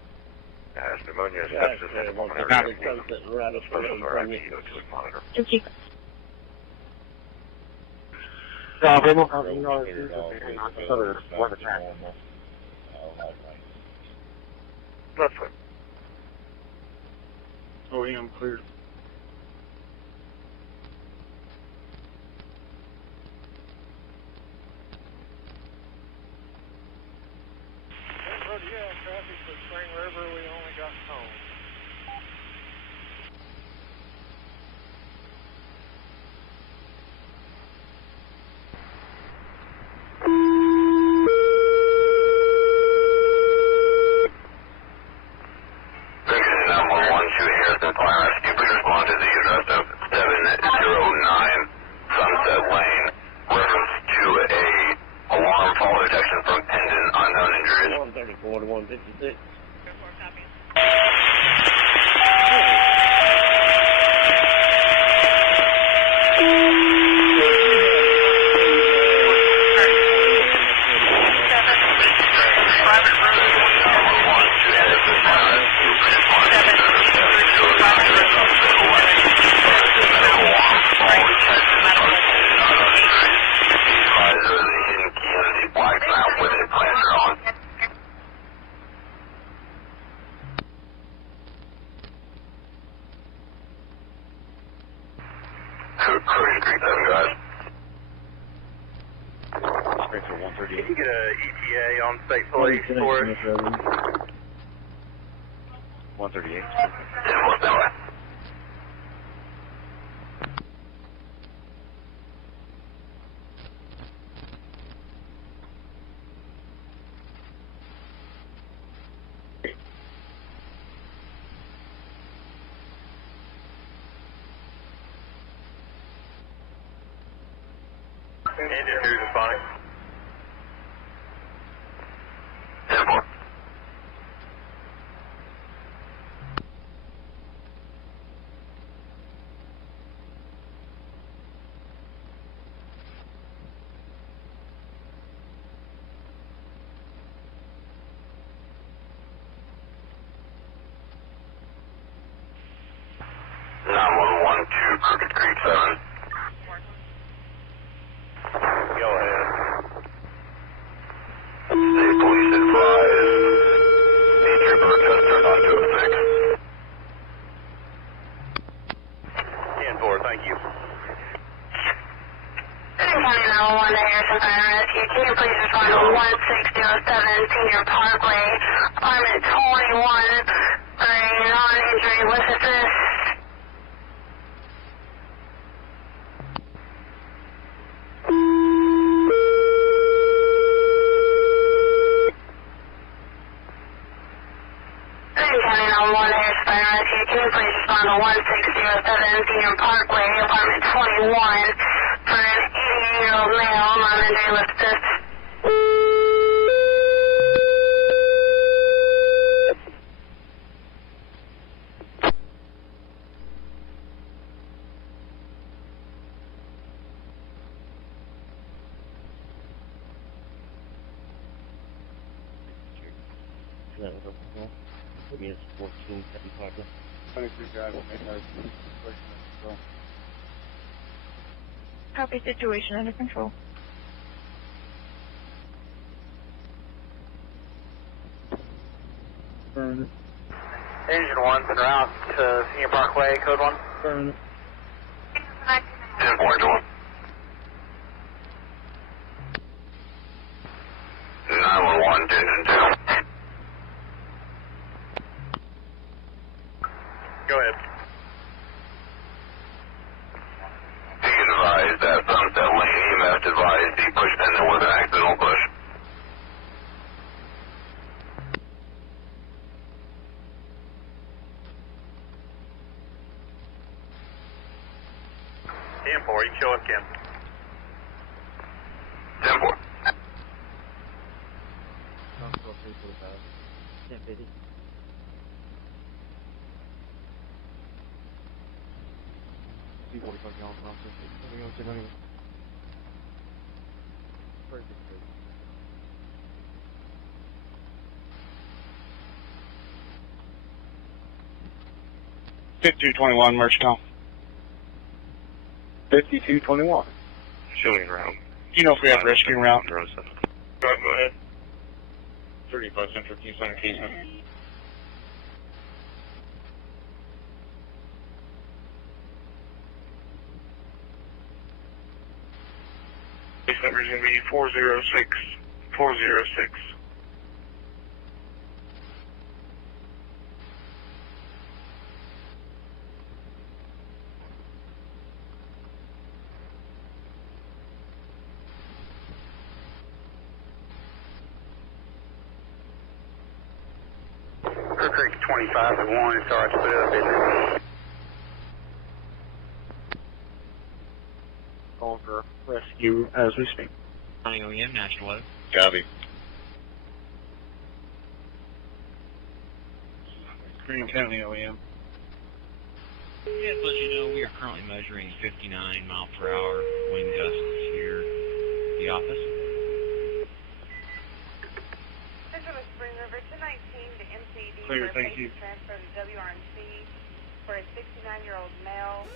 Has pneumonia, Yeah, sepsis, and pulmonary got it. embolism. Sitting right up there in Special front of me. RIP, O2 monitor. Just keep. That's it. OEM cleared. Yeah, traffic to Spring River, we only got home. 134 to 156. Can you get a ETA on state police for us? 138. Engine 2 responding. Crooked Creek 7. Go ahead. State police advise. The trooper just turned on to a fix. 10-4, thank you. County 911 to Harrison Fire and Rescue. Can you please respond to 1607 Senior Parkway, apartment 21, for a non-injury with assist? Can you please respond to 1607 Senior Parkway, apartment 21, for an 88-year-old male, non-injury with assist? Yes, 1475. 23 guys will make our so. Copy, situation under control. Burn it. Engine 1's en route to Senior Parkway, code 1. Burn it. 10-4, 911, engine 2. Go ahead. Be advised that Sunset Lane EMAs advised be pushed in there with an accidental push. 10-4, you can show us, Kim. 10-4. 1050. C-45 gallons an hour. Perfect. 5221, merge call. 5221. Showing route. Do you know if we have rescue route? Go ahead. 35 Central U.S. Casement. Case number is going to be 406. Creek 25 at 1, it's alright to put up, isn't it? Calling for rescue as we speak. OEM National Load. Copy. Green County OEM. Yeah, to let you know, we are currently measuring 59 mile per hour wind gusts here at the office. Central Spring River 219 to MCD Clear, for a thank you. patient transfer to WRNC for a 69-year-old male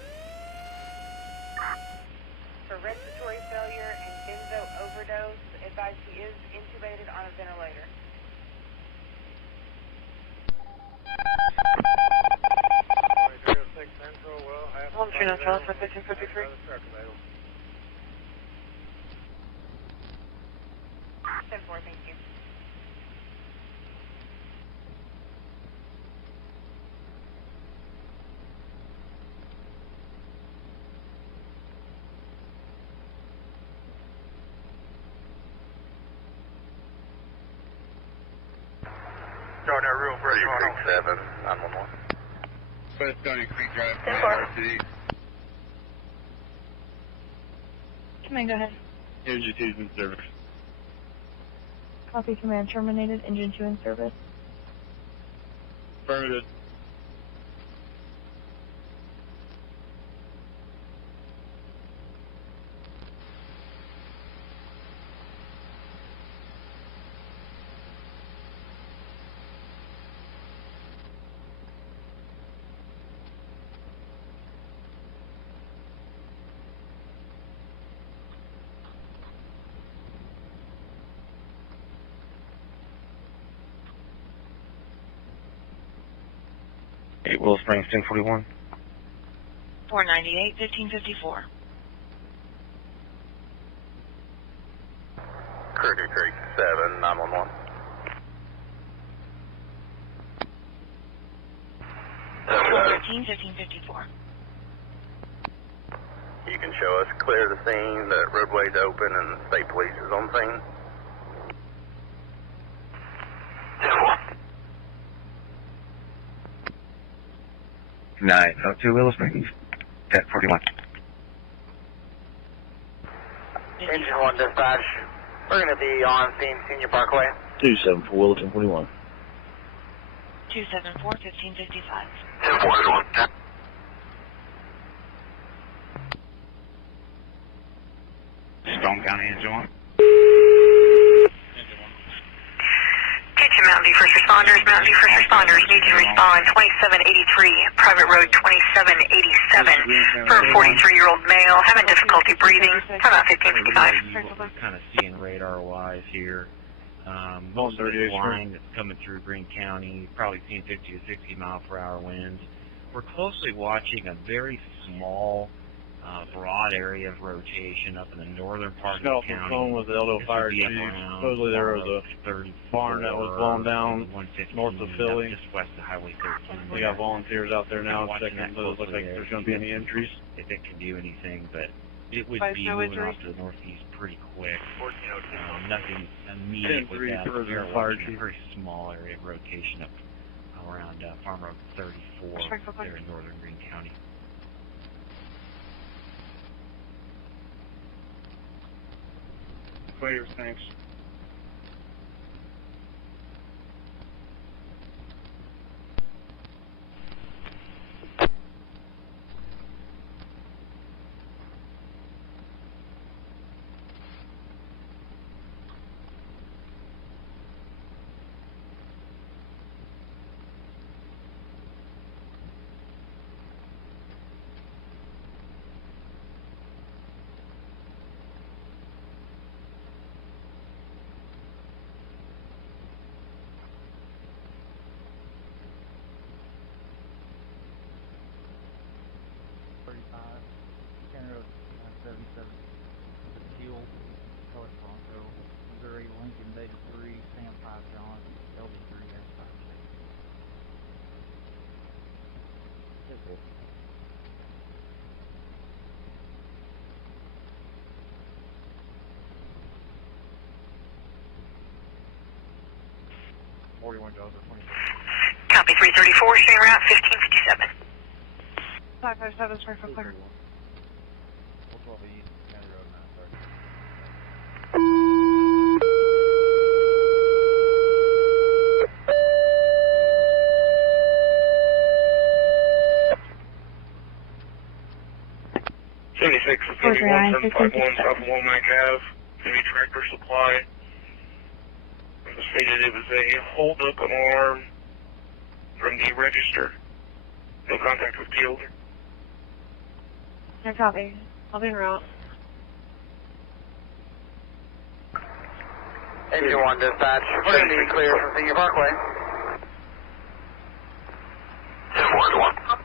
for respiratory failure and benzo overdose. Advised he is intubated on a ventilator. Home train as well for 1553. 10-4, thank you. Starting our room for 367, 911. West Stony Creek Drive, 10-4. City. Command, go ahead. Engine 2's in service. Copy, command terminated. Engine 2 in service. Affirmative. Willow Springs, 1041. 498, 1554. Crooked Creek 7, 911. 13, 1554. You can show us clear the scene, the roadway's open, and state police is on scene. 902 Willow Springs, 1041. Engine 1 dispatch. We're going to be on scene, Senior Parkway. 274 Willow 1041. 274, 1555. 1041. Stone County, Engine 1. Attention Mountain View First Responders. Mountain View First Responders need to respond 2783, private road 2787 for a 43-year-old male having difficulty breathing. How about 1555? What we're kind of seeing radar-wise here, most of the line that's coming through Greene County, probably seeing 50 to 60 mile per hour winds. We're closely watching a very small, broad area of rotation up in the northern part of the county. Phone with the Eldo Fire Chief. Supposedly there was a barn that was blown down north of Philly. Just west of Highway 13. We got volunteers out there now checking. It looks like there's going to be any entries. If it can do anything, but it would be moving off to the northeast pretty quick. Nothing immediate with that. We're watching a very small area of rotation up around Farm Road 34 there in northern Greene County. Clear, thanks. Copy 334, stay around 1557. 557, Springfield clear. 751 South Womack Ave, Heavy Tractor Supply. It stated it was a hold-up alarm from the register. No contact with the holder. No copy. I'll be en route. 81 dispatch. We're going to be clear from Senior Parkway. 1041.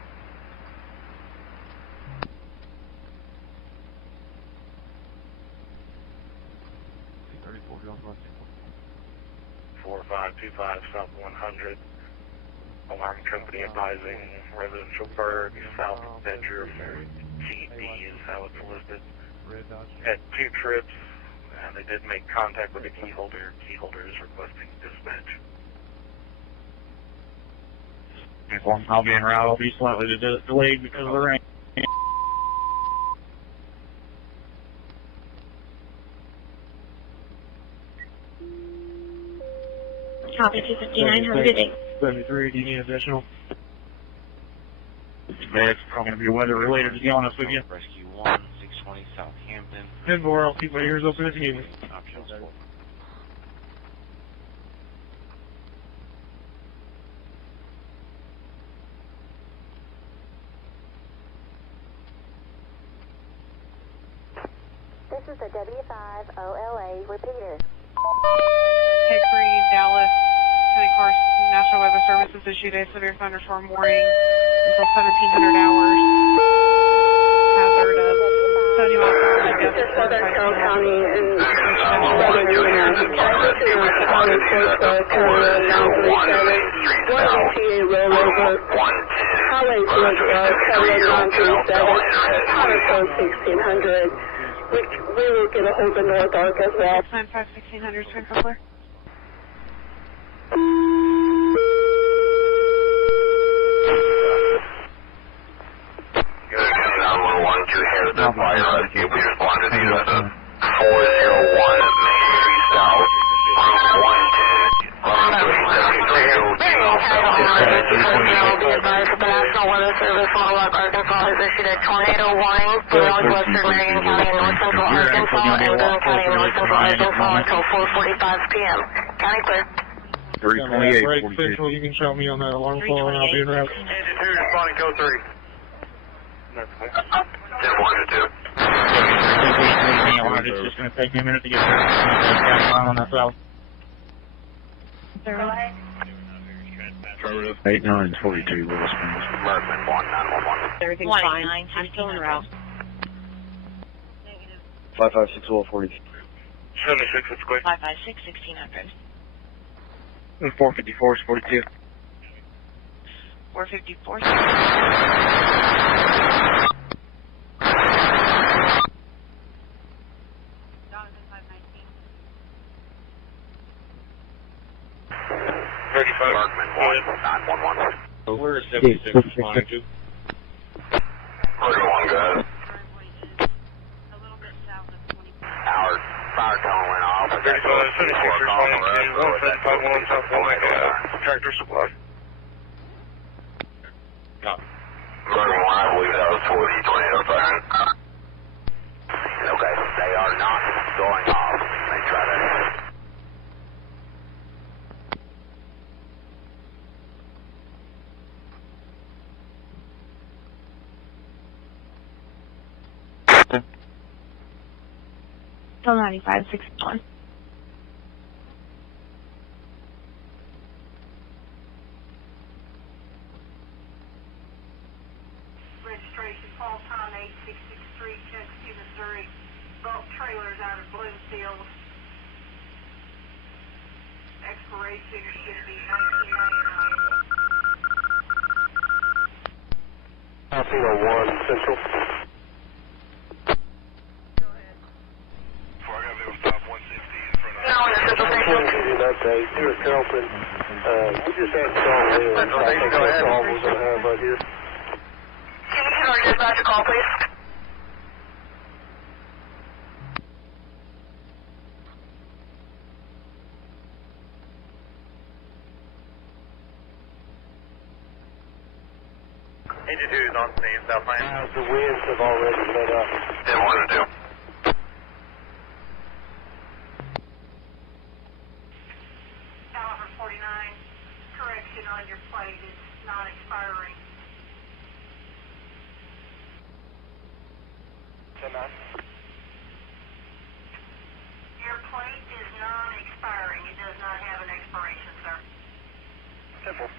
Four 525 South 100. Alarm company advising residential burg south of bedroom. GD is how it's listed. Had 2 trips, and they did make contact with the key holder. Key holder is requesting dispatch. I'll be en route. I'll be slightly delayed because of the rain. Copy 259, have a good day. 73, do you need additional? It's probably going to be weather related, to be honest with you. Rescue 1, 620 Southampton. 10-4, I'll keep my ears open if you need me. Options 4. This is the W5OLA repeater. Hickory, Dallas, County Course, National Weather Service has issued a severe thunderstorm warning until 1700 hours. Hazard of 70 miles per hour. This is Southern Carroll County and Southern Illinois. Casualty on Highway 44, Carrier 937. One ETA rollover. Highway 44, Carrier 937. Highway code 1600. We will get a hold of North Arc as well. 695 1600, Central clear. Good, 911 to head the fire rescue. We responded to the 401 Main Street South, Route 110. Be advised that the National Weather Service, Little Rock, Arkansas, has issued a tornado warning for northwestern Marion County and north central Arkansas and Boone County and north central Arkansas until 4:45 p.m. County clear. 328, Central, you can show me on that alarm call and I'll be en route. 82 responding code 3. That's clear. 10-4-2. It's just going to take me a minute to get there. I'm on that south. 8942, Willow Springs. Merckman 1911. Everything's fine. I'm still en route. 556 40. 76, it's clear. 556 1600. 454 is 42. 454. Merckman 1911. Where is 76 responding to? Merckman 1, go ahead. Our fire tunnel went off. 76 responding to 1751 South Womack Ave, Tractor Supply. Merckman 1, I believe that was for the tornado siren. Okay, they are not going off. They try to... Still 95 61. Registration, Paul Tom 8663, Chesapeake, Missouri. Bulk trailers out of Bloomfield. Expiration is going to be 1999. Copy 01 Central. Update. Here at Carrollton, we just had call in. Central Station, go ahead. Call we're going to have right here. Can you tell our dispatcher call, please? Is on scene, South Lane. The winds have already let up. 10-4-2, want to do. Caliber 49, correction on your plate, it's not expiring. 10-9. Your plate is non-expiring. It does not have an expiration, sir. Simple.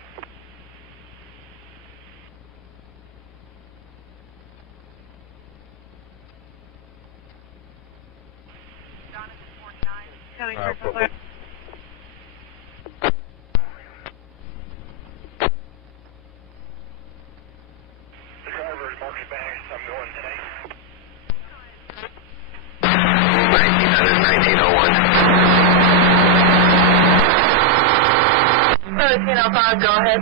County Circle Clerk. The driver is marking back, so I'm going today. 1305, go ahead.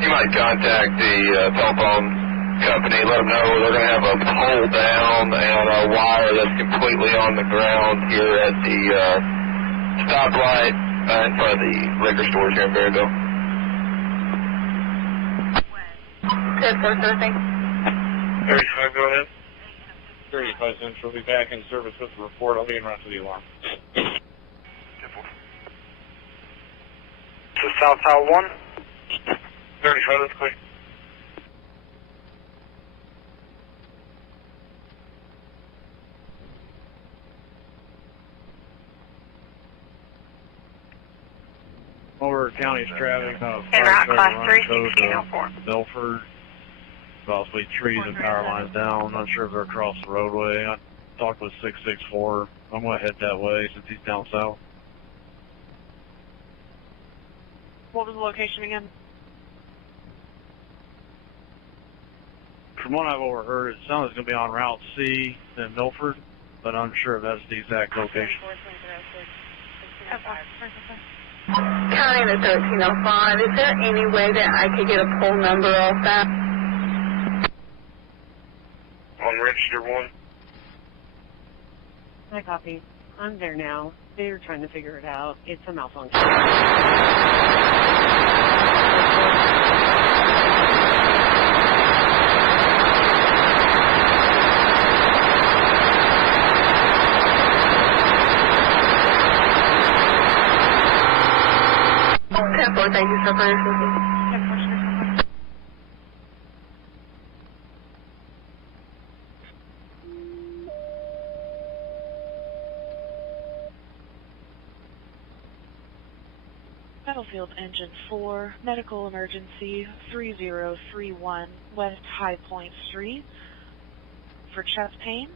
You might contact the telephone company, let them know they're going to have a pole down and a wire that's completely on the ground here at the stoplight in front of the liquor stores here in Berryville. 10-4, 35, go ahead. 35 Central will be back in service with the report. I'll be en route to the alarm. To South Tower 1. 35, that's clear. Over county's traffic, En route, class 3, 1604. Milford, possibly trees and power lines down. Not sure if they're across the roadway. I talked with 664. I'm going to head that way since he's down south. What was the location again? From what I've overheard, it sounds like it's going to be on Route C in Milford, but I'm sure if that's the exact location. County to 1305, is there any way that I could get a poll number off that? On register 1. I copy. I'm there now. They're trying to figure it out. It's a malfunction. Thank you, sir, for your assistance. Battlefield Engine 4, medical emergency 3031 West High Point Street. For chest pain,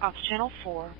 off channel 4.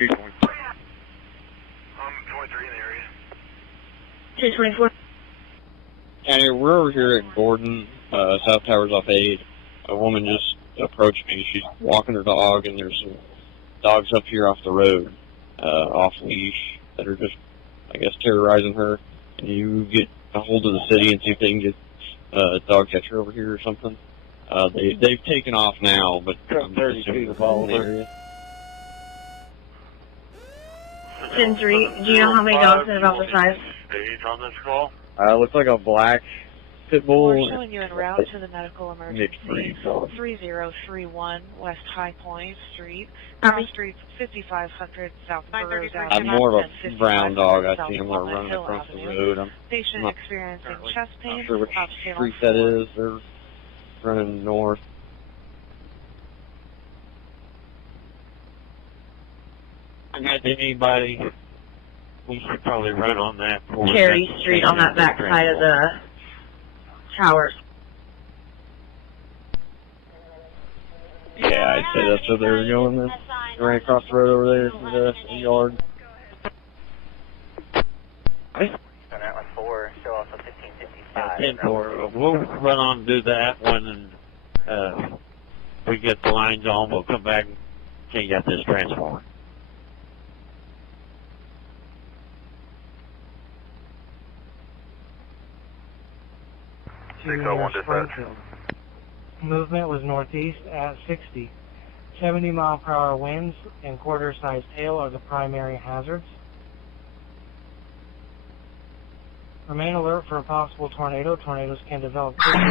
I'm 23 in the area. 224. County, we're over here at Gordon, South Towers off 8. A woman just approached me. She's walking her dog, and there's some dogs up here off the road, off leash, that are just, I guess, terrorizing her. Can you get a hold of the city and see if they can get a dog catcher over here or something? They've taken off now, but I'm assuming they're following the area. 10-3, do you know how many dogs and about the size? Stage on this call. Looks like a black pit bull. We're showing you en route to the medical emergency 3031 West High Point Street. Street 5500 South Burroughs Avenue. I'm more of a brown dog. I see him running across the road. Patient experiencing chest pain. Not sure which off channel street 4. that is. They're running north. I got anybody, we should probably run on that. Cherry Street on that back side of the towers. Yeah, I'd say that's where they were going. Then right across the road over there from the yard. On that one 4, show also 1555. 10-4, we'll run do that when we get the lines on. We'll come back and change out this transformer. Springfield. Movement was northeast at 60. 70-mile-per-hour winds and quarter-sized hail are the primary hazards. Remain alert for a possible tornado. Tornadoes can develop quickly.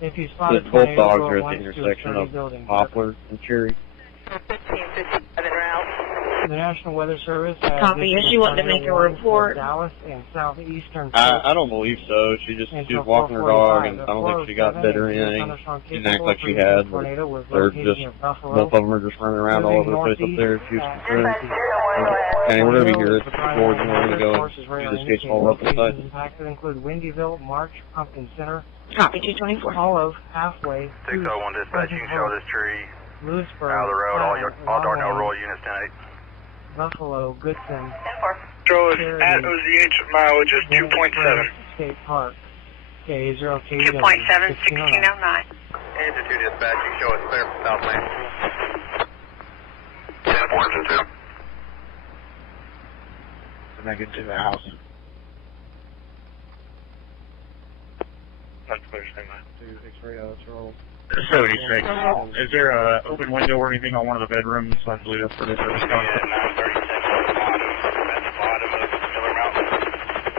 If you spot a Both tornado, dogs go are at at once the to a intersection sturdy of building. Poplar and Cherry. 1557 route. The National Weather Service has Copy. Yes, you want to make a report. Dallas and southeastern. I don't believe so. She was walking her dog, and I don't think she got bit or anything. She didn't act like she had. But they're just both of them are just running around all over the place up there. She was concerned. And we're going to be here at Gordon. We're going to go do this case all up inside. Impacted include Windyville, March, Pumpkin Center. Copy. 224. Olive, halfway. 601 dispatch, you can show this tree Lewisburg, out of the road. All Darnell Royal units 10-8. Buffalo, Goodson. Show us at OZH mileage is 2.7. State Park. Okay, 0K. 2.7, 1609. Engine 2 dispatch, you can show us clear from South Lane. 10 Fortune 2. And I get to the house. That's clear, same line. 76. Is there an open window or anything on one of the bedrooms? I believe that's for this.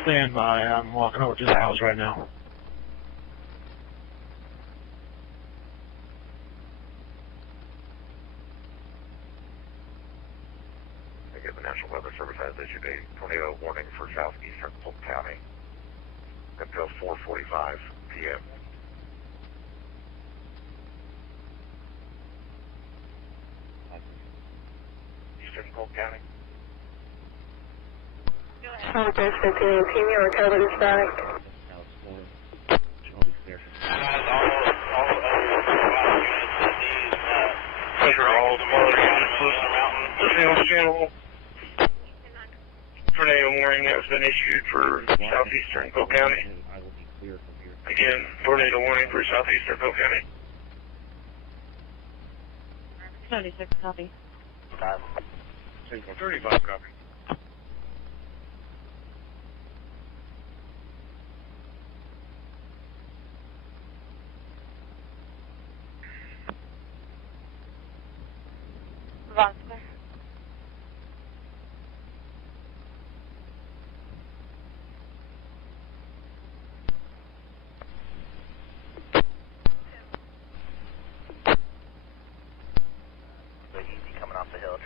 Stand by. I'm walking over to the house right now. Again, the National Weather Service has issued a tornado warning for southeastern Polk County until 4:45 p.m. Eastern Polk County. Central U.S. Team, you recovered this back. Tornado warning that has been issued for southeastern Polk County. Again, tornado warning for southeastern Polk County. 76. Copy. 35 copy. Vosper.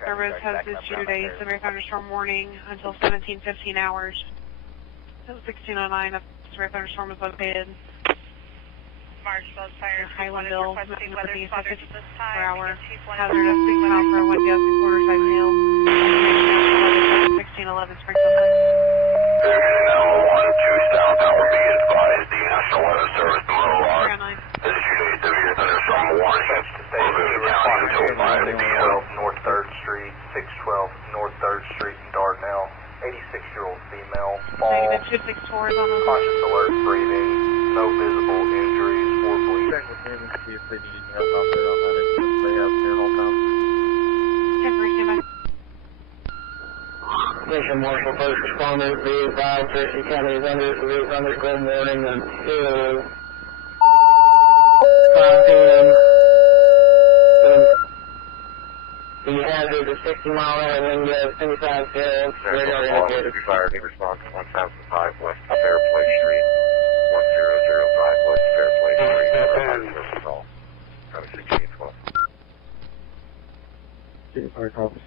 Service has issued a severe thunderstorm warning until 17:15 hours. At 1609, a severe thunderstorm is located. March, those fires. Highlandville, moving northeast at 50 per hour. Hazardous 6 miles per hour wind gusts and quarter-sized hail. 1611 Springfield. Now 12 south, hour be advised. The National Weather Service, the Roadway, has issued a severe thunderstorm warning. Until 5 p.m. North 3rd Street, 612 North 3rd Street in Dardanelle. 86-year-old female. Fall. Negative 264 is on the Conscious alert breathing. No visible injuries or bleeding. Check with them and see if they need any help out there on that if they have their whole time. Temporary standby. Mission Marshal First Responders, be advised Tracy County is under severe thunderstorm warning until 5 p.m. The hazard is 60-mile-an-hour wind gusts, 25 gales, radar indicated. If you fire any response 1005 West Fairplay Street, 1005 West Fairplay Street, for call. County 1612. Fire copies.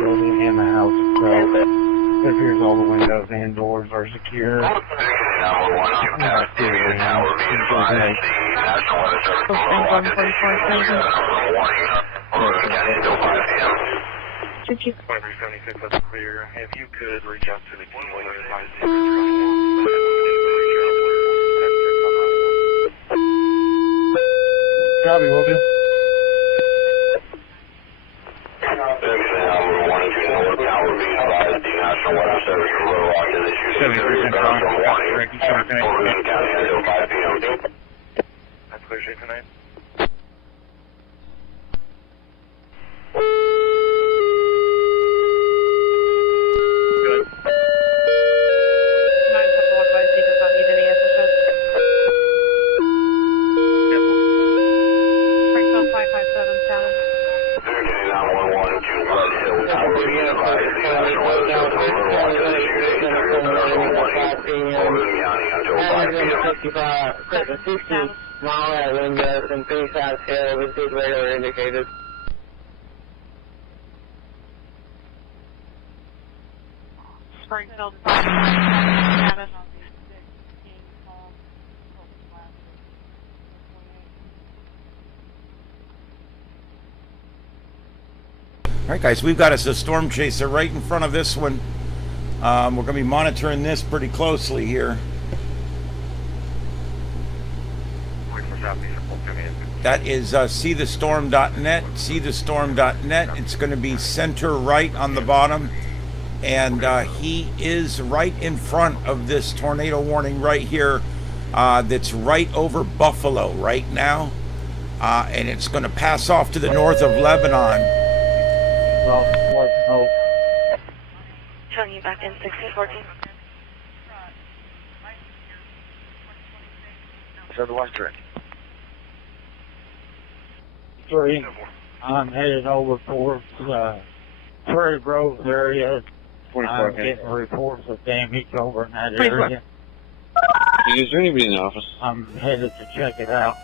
Building and the house itself. It appears all the windows and doors are secure. Thank you. 576, that's clear. If you could reach out to the team, whether it's my Copy, will do. Correct, County, until 5 p.m. That's clear, Shade tonight. Good. 9715C does not need any assistance. Springfield 557 Sound. Okay, 911 to Red Hill Tower. Be advised, the National Red Hill Tower watch is issued a 30-minute warning. Logan County until 5 p.m. 60 mile at windows and 3 south hill with good radar indicated. Springfield 557 status. All right, guys, we've got us a Stormchaser right in front of this one. We're going to be monitoring this pretty closely here. That is seethestorm.net, seethestorm.net. It's going to be center right on the bottom. And he is right in front of this tornado warning right here that's right over Buffalo right now. And it's going to pass off to the north of Lebanon. Telling you back in 1614. Sir, the west direct. 3. I'm headed over towards Prairie Grove area. I'm getting reports of damage over in that area. Is there anybody in the office? I'm headed to check it out.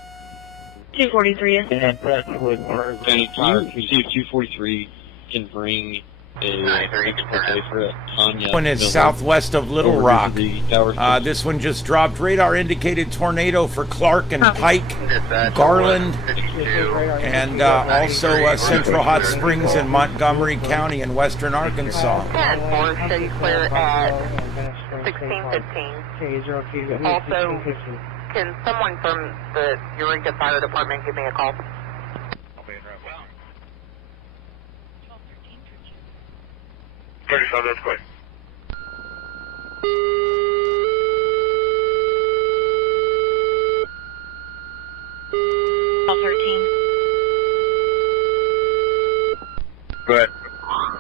243 in. And in touch with Prairie Danny, can you see if 243 can bring a for Tanya? One is southwest of Little Rock. This one just dropped radar indicated tornado for Clark and Pike, Garland, and also Central Hot Springs in Montgomery County in western Arkansas. 10-4, steady clear at 1615. Also, can someone from the Eureka Fire Department give me a call? I'll be in right now. 35, that's quick. Call 13. Go ahead.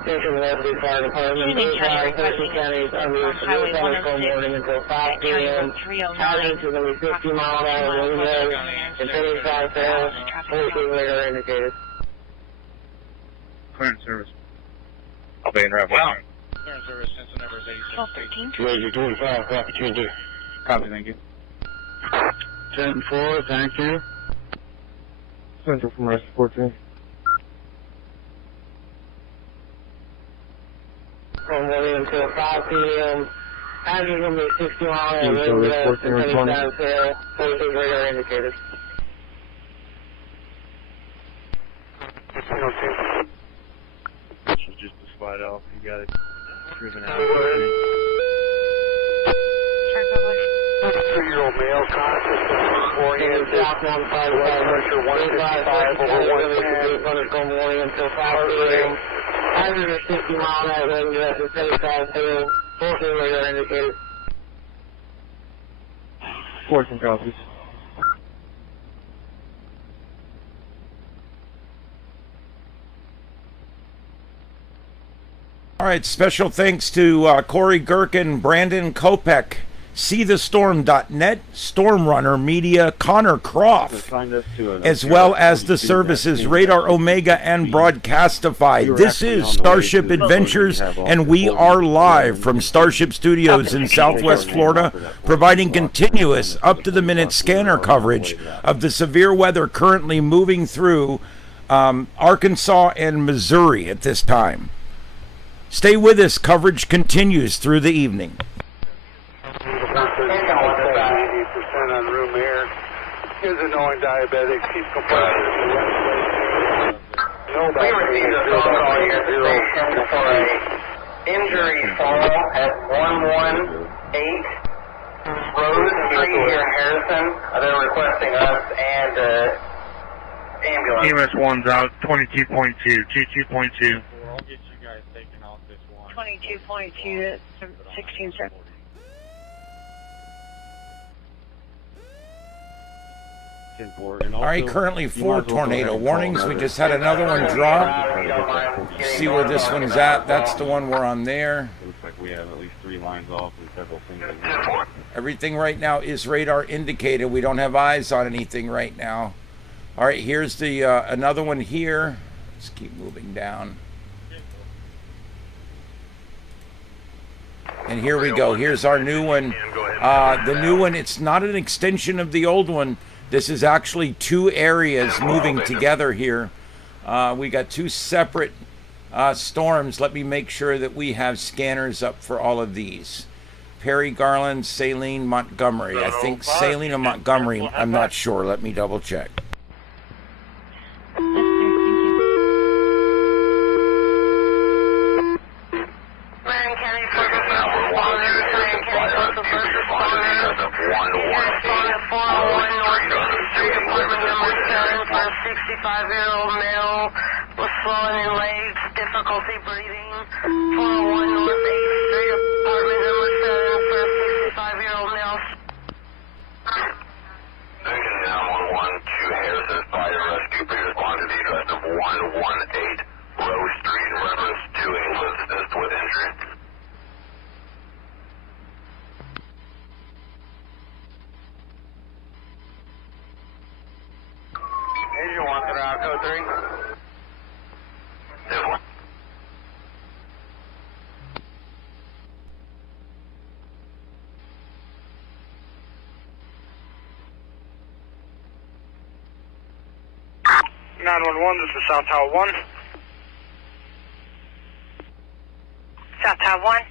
Central U.S. Fire Department, County under Highway 106, morning until 5 p.m. Having to the 50 mile an hour window and 35 sales, 42 radar indicated. Clearance service. I'll be in right now. Clearance service, sensor number is 86. 1213. 25, opportunity. Copy, thank you. 10-4, thank you. Central from Rescue 14. From morning until 5 p.m. Having to the 60 mile an hour window and 35 sales, 42 radar indicated. This was just a slide off. You got it driven out. 2-year-old male conscious oriented South 151, pressure 155 over 110. Thunderstorm warning until 5 p.m. Having to 60 mile an hour window and 35 sales, 42 radar indicated. 14 copies. All right, special thanks to Corey Gherkin, Brandon Kopek, seethestorm.net, Stormrunner Media, Connor Croft, as well as the services Radar Omega and Broadcastify. This is Starship Adventures, and we are live from Starship Studios in Southwest Florida, providing continuous, up-to-the-minute scanner coverage of the severe weather currently moving through Arkansas and Missouri at this time. Stay with us. Coverage continues through the evening. 80% on room air. Is annoying diabetic. Keep complaining. We received a phone call here at the station for a injury fall at 118 Rose Street here in Harrison. They're requesting us and ambulance. EMS 1's out, 22.2, 22.2. I'll get you guys taken 22.2 to 16 seconds. All right, currently 4 tornado warnings. We just had another one drop. See where this one's at. That's the one we're on there. Looks like we have at least 3 lines off and several singles. Everything right now is radar indicated. We don't have eyes on anything right now. All right, here's the another one here. Let's keep moving down. And here we go. Here's our new one. The new one, it's not an extension of the old one. This is actually 2 areas moving together here. We got 2 separate storms. Let me make sure that we have scanners up for all of these. Perry, Garland, Saline, Montgomery. I think Saline and Montgomery, I'm not sure. Let me double check. Male was swollen in legs, difficulty breathing. 401 North 8th Street, apartment number 7 for a 65-year-old male. Section 911 to Harrison Fire Rescue. Please respond to the address of 118 Rose Street in reference to a resident with injury. Agent 1 throughout code 3. This one. This is South Tower 1. South Tower 1.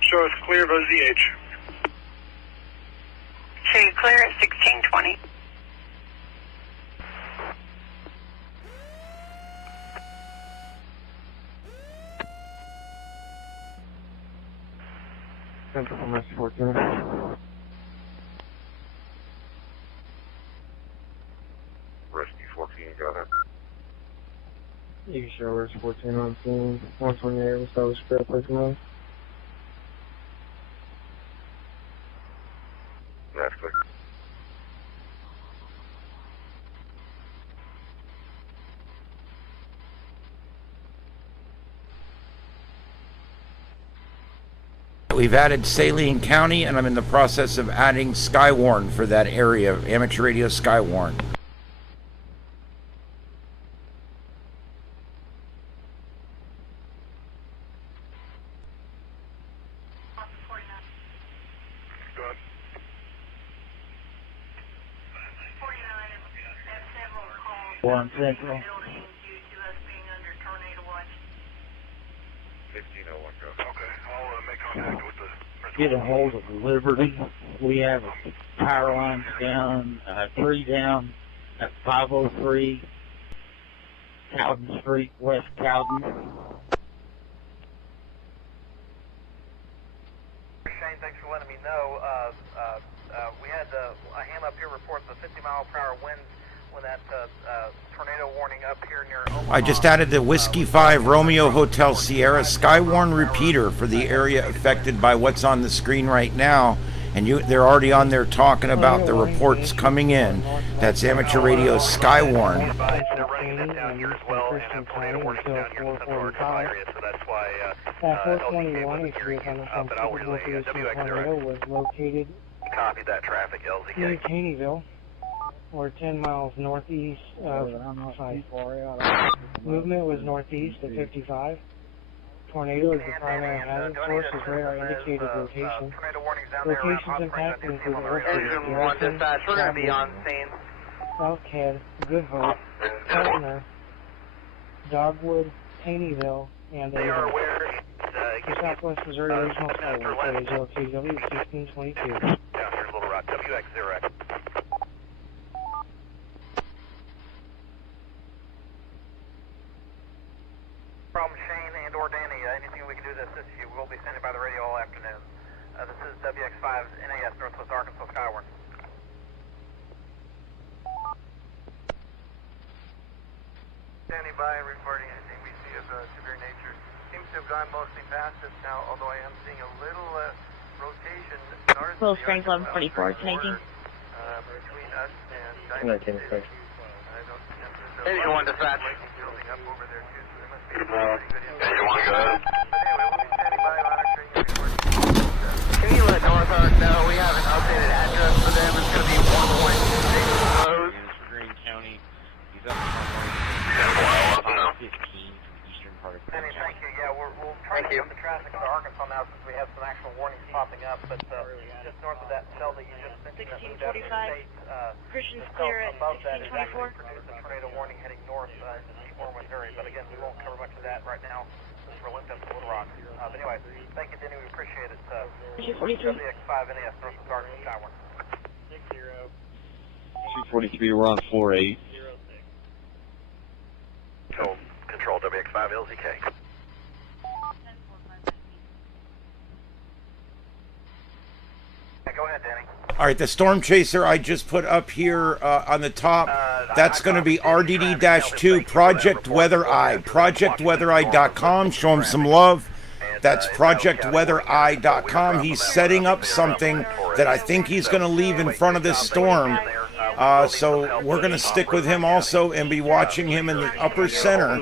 Show us clear of OZH. Show you clear at 1620. Central U.S. 14. Rescue 14, go ahead. You can show us 14 on scene. 128 was so script, please move. That's clear. We've added Saline County, and I'm in the process of adding Skywarn for that area, amateur radio Skywarn. One Central. 1501, go. Okay, I'll make contact with the... Get a hold of Liberty. We have power lines down, 3 down at 503 Cowden Street, West Cowden. Shane, thanks for letting me know. We had a ham up here reports a 50-mile-per-hour winds when that tornado warning up here near Omaha. I just added the Whiskey 5 Romeo Hotel Sierra Skywarn repeater for the area affected by what's on the screen right now. And they're already on there talking about the reports coming in. That's amateur radio Skywarn. At 421, a severe thunderstorm tornado was located Copy that traffic, near LZK. Taneyville, or 10 miles northeast of 5. Movement was northeast at 55. Tornado is the primary hazard source as radar indicated location. Locations impacted include Engine 1 dispatch, we're going to be on scene. Southhead, Good Hope, Partner, Dogwood, Taneyville, and They are Ava. aware. The Southwest Missouri Regional Skyward, KWKW 1622. Down here in Little Rock, WX0X. From Shane and or Danny, anything we can do to assist you, we'll be standing by the radio all afternoon. This is WX5's NAS, Northwest Arkansas Skyward. Standing by and reporting anything we see of severe nature. Seems to have gone mostly past us now, although I am seeing a little rotation. Little Springs 1144, 1018. Between 19 6. Engine 1 dispatch. Engine 1 go ahead. Can you let North Arc know we have an updated address for them? It's going to be 116 Rose. Green County. He's up in 15 eastern part of Thank you. Yeah, we'll try to get the traffic to Arkansas now since we have some actual warnings popping up. But just north of that cell that you just mentioned, 1645. Christian's clear at 1624. Produced a tornado warning heading north into Seymour, Missouri. But again, we won't cover much of that right now since we're linked up to Little Rock. But anyway, thank you, Denny. We appreciate it. WX5NAS north of Arkansas Tower. 243, we're on 48. Control WX5 LZK. Go ahead, Danny. All right, the Stormchaser I just put up here on the top, that's going to be RDD-2 Project Weather Eye. ProjectWeatherEye.com. Show him some love. That's ProjectWeatherEye.com. He's setting up something that I think he's going to leave in front of this storm. So we're going to stick with him also and be watching him in the upper center.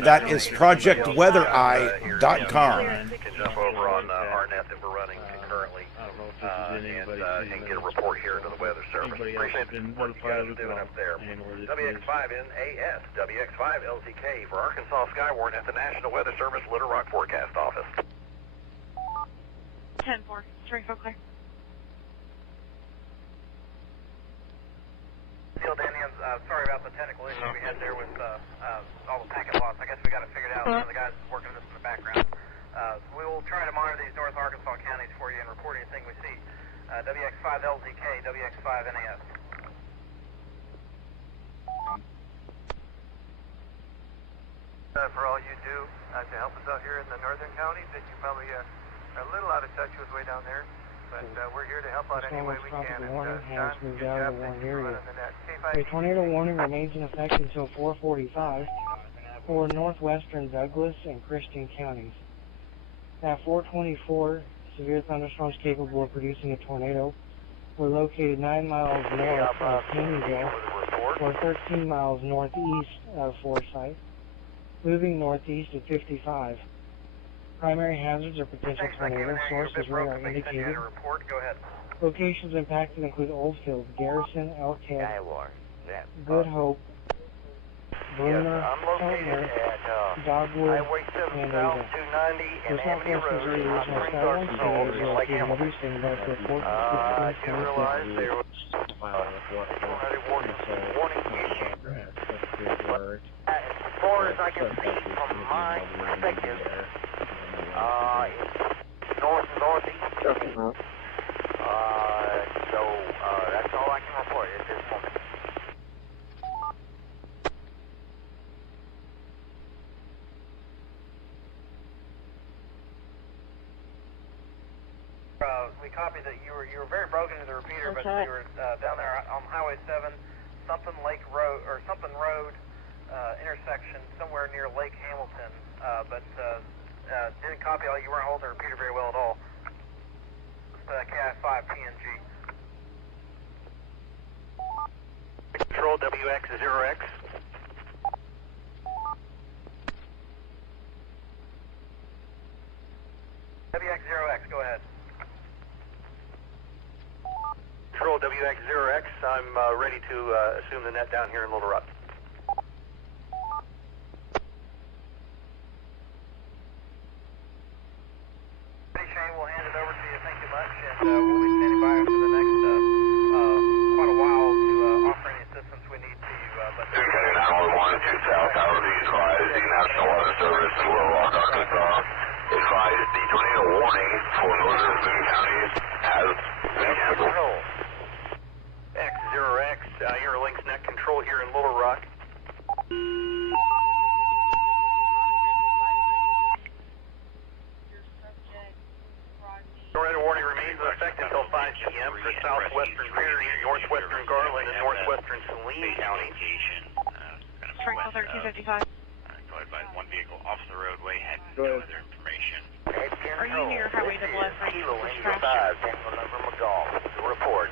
That is ProjectWeatherEye.com. Can jump over on our net that we're running concurrently and get a report here to the weather service. Appreciate what you guys are doing up there. WX5NAS, WX5LZK for Arkansas Skywarn at the National Weather Service Little Rock Forecast Office. 10-4, Springfield clear. Daniel, sorry about the technical issue we had there with all the packet loss. I guess we got it figured out. Some of the guys working this in the background. We will try to monitor these North Arkansas counties for you and report anything we see. WX5LZK, WX5NAS. For all you do to help us out here in the northern counties, that you probably are a little out of touch with way down there. But we're here to help out any way we can. Warning has moved out of the warning area. A tornado warning remains in effect until 4:45 for northwestern Douglas and Christian counties. At 4:24, severe thunderstorms capable of producing a tornado were located 9 miles north of Caneyville or 13 miles northeast of Forsyth, moving northeast at 55. Primary hazards or potential tornado sources radar indicated. Locations impacted include Oldfield, Garrison, Elkhead, Good Hope, Bruner, Sumner, Dogwood, and Ada. The Southwest Missouri Regional Skywarn Center is located in Houston, both report to 1626. As far as I can see from my perspective, it's north-northeast. So that's all I can report at this moment. We copied that you were very broken to the repeater, but you were down there on Highway 7, something road intersection somewhere near Lake Hamilton, but didn't copy all. You weren't holding the repeater very well at all. KI5 PNG. Control WX0X. WX0X, go ahead. Control WX0X, I'm ready to assume the net down here in Little Rock. Shane, we'll hand it over to you. Thank you much, and we'll be standing by for the next quite a while to offer any assistance we need to you. But 911 to South Tower, be advised the National Weather Service in Little Rock, Arkansas. Advised the tornado warning for northern Boone counties has been canceled. X0X, Interlinks net control here in Little Rock. Tornado warning remains in effect until 5 p.m. for southwestern Prairie, northwestern Garland, and northwestern Saline counties. Springfield 1355. Go advise one vehicle off the roadway had no other information. Are you near Highway SS right Kilo India 5, Tango number McGall. Report.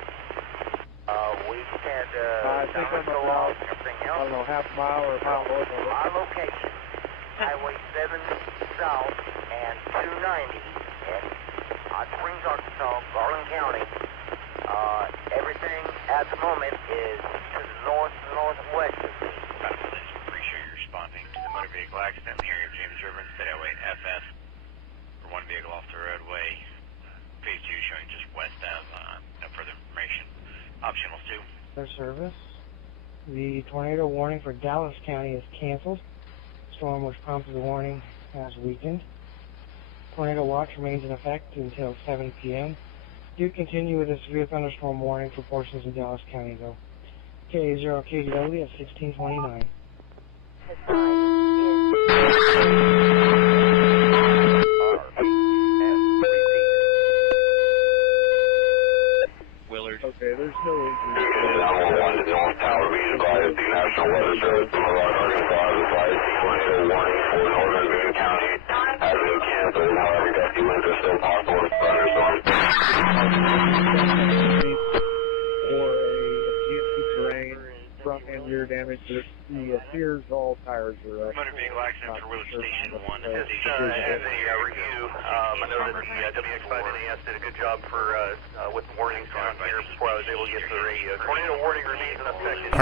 We stand I think I'm about, I don't know, half a mile or a mile north of it. Our location, Highway 7 South and 290 in Hot Springs, Arkansas, Garland County. Everything at the moment is to the northwest of me. Pretty sure you're responding to the motor vehicle accident in the area of James River and State Highway FF for one vehicle off the roadway. Phase 2 showing just west of, no further information. Optionals 2. Their service. The tornado warning for Dallas County is canceled. Storm which prompted the warning has weakened. Tornado watch remains in effect until 7 p.m. Do continue with a severe thunderstorm warning for portions of Dallas County, though. K0 KGW at 1629. Willard. Okay, there's no injury. 911 to North Tower, be advised the National Weather Service from Arkansas has advised the tornado warning for northern Boone County has been canceled. However, gusty winds are still possible with thunderstorms. Or a GMC terrain, front and rear damage. The Sears all tires are up. Motor vehicle accident for Willard Station 1. As a review, I know that the WX5NAS did a good job for with warnings on here before I was able to get to the radio. Tornado warning remains in effect. All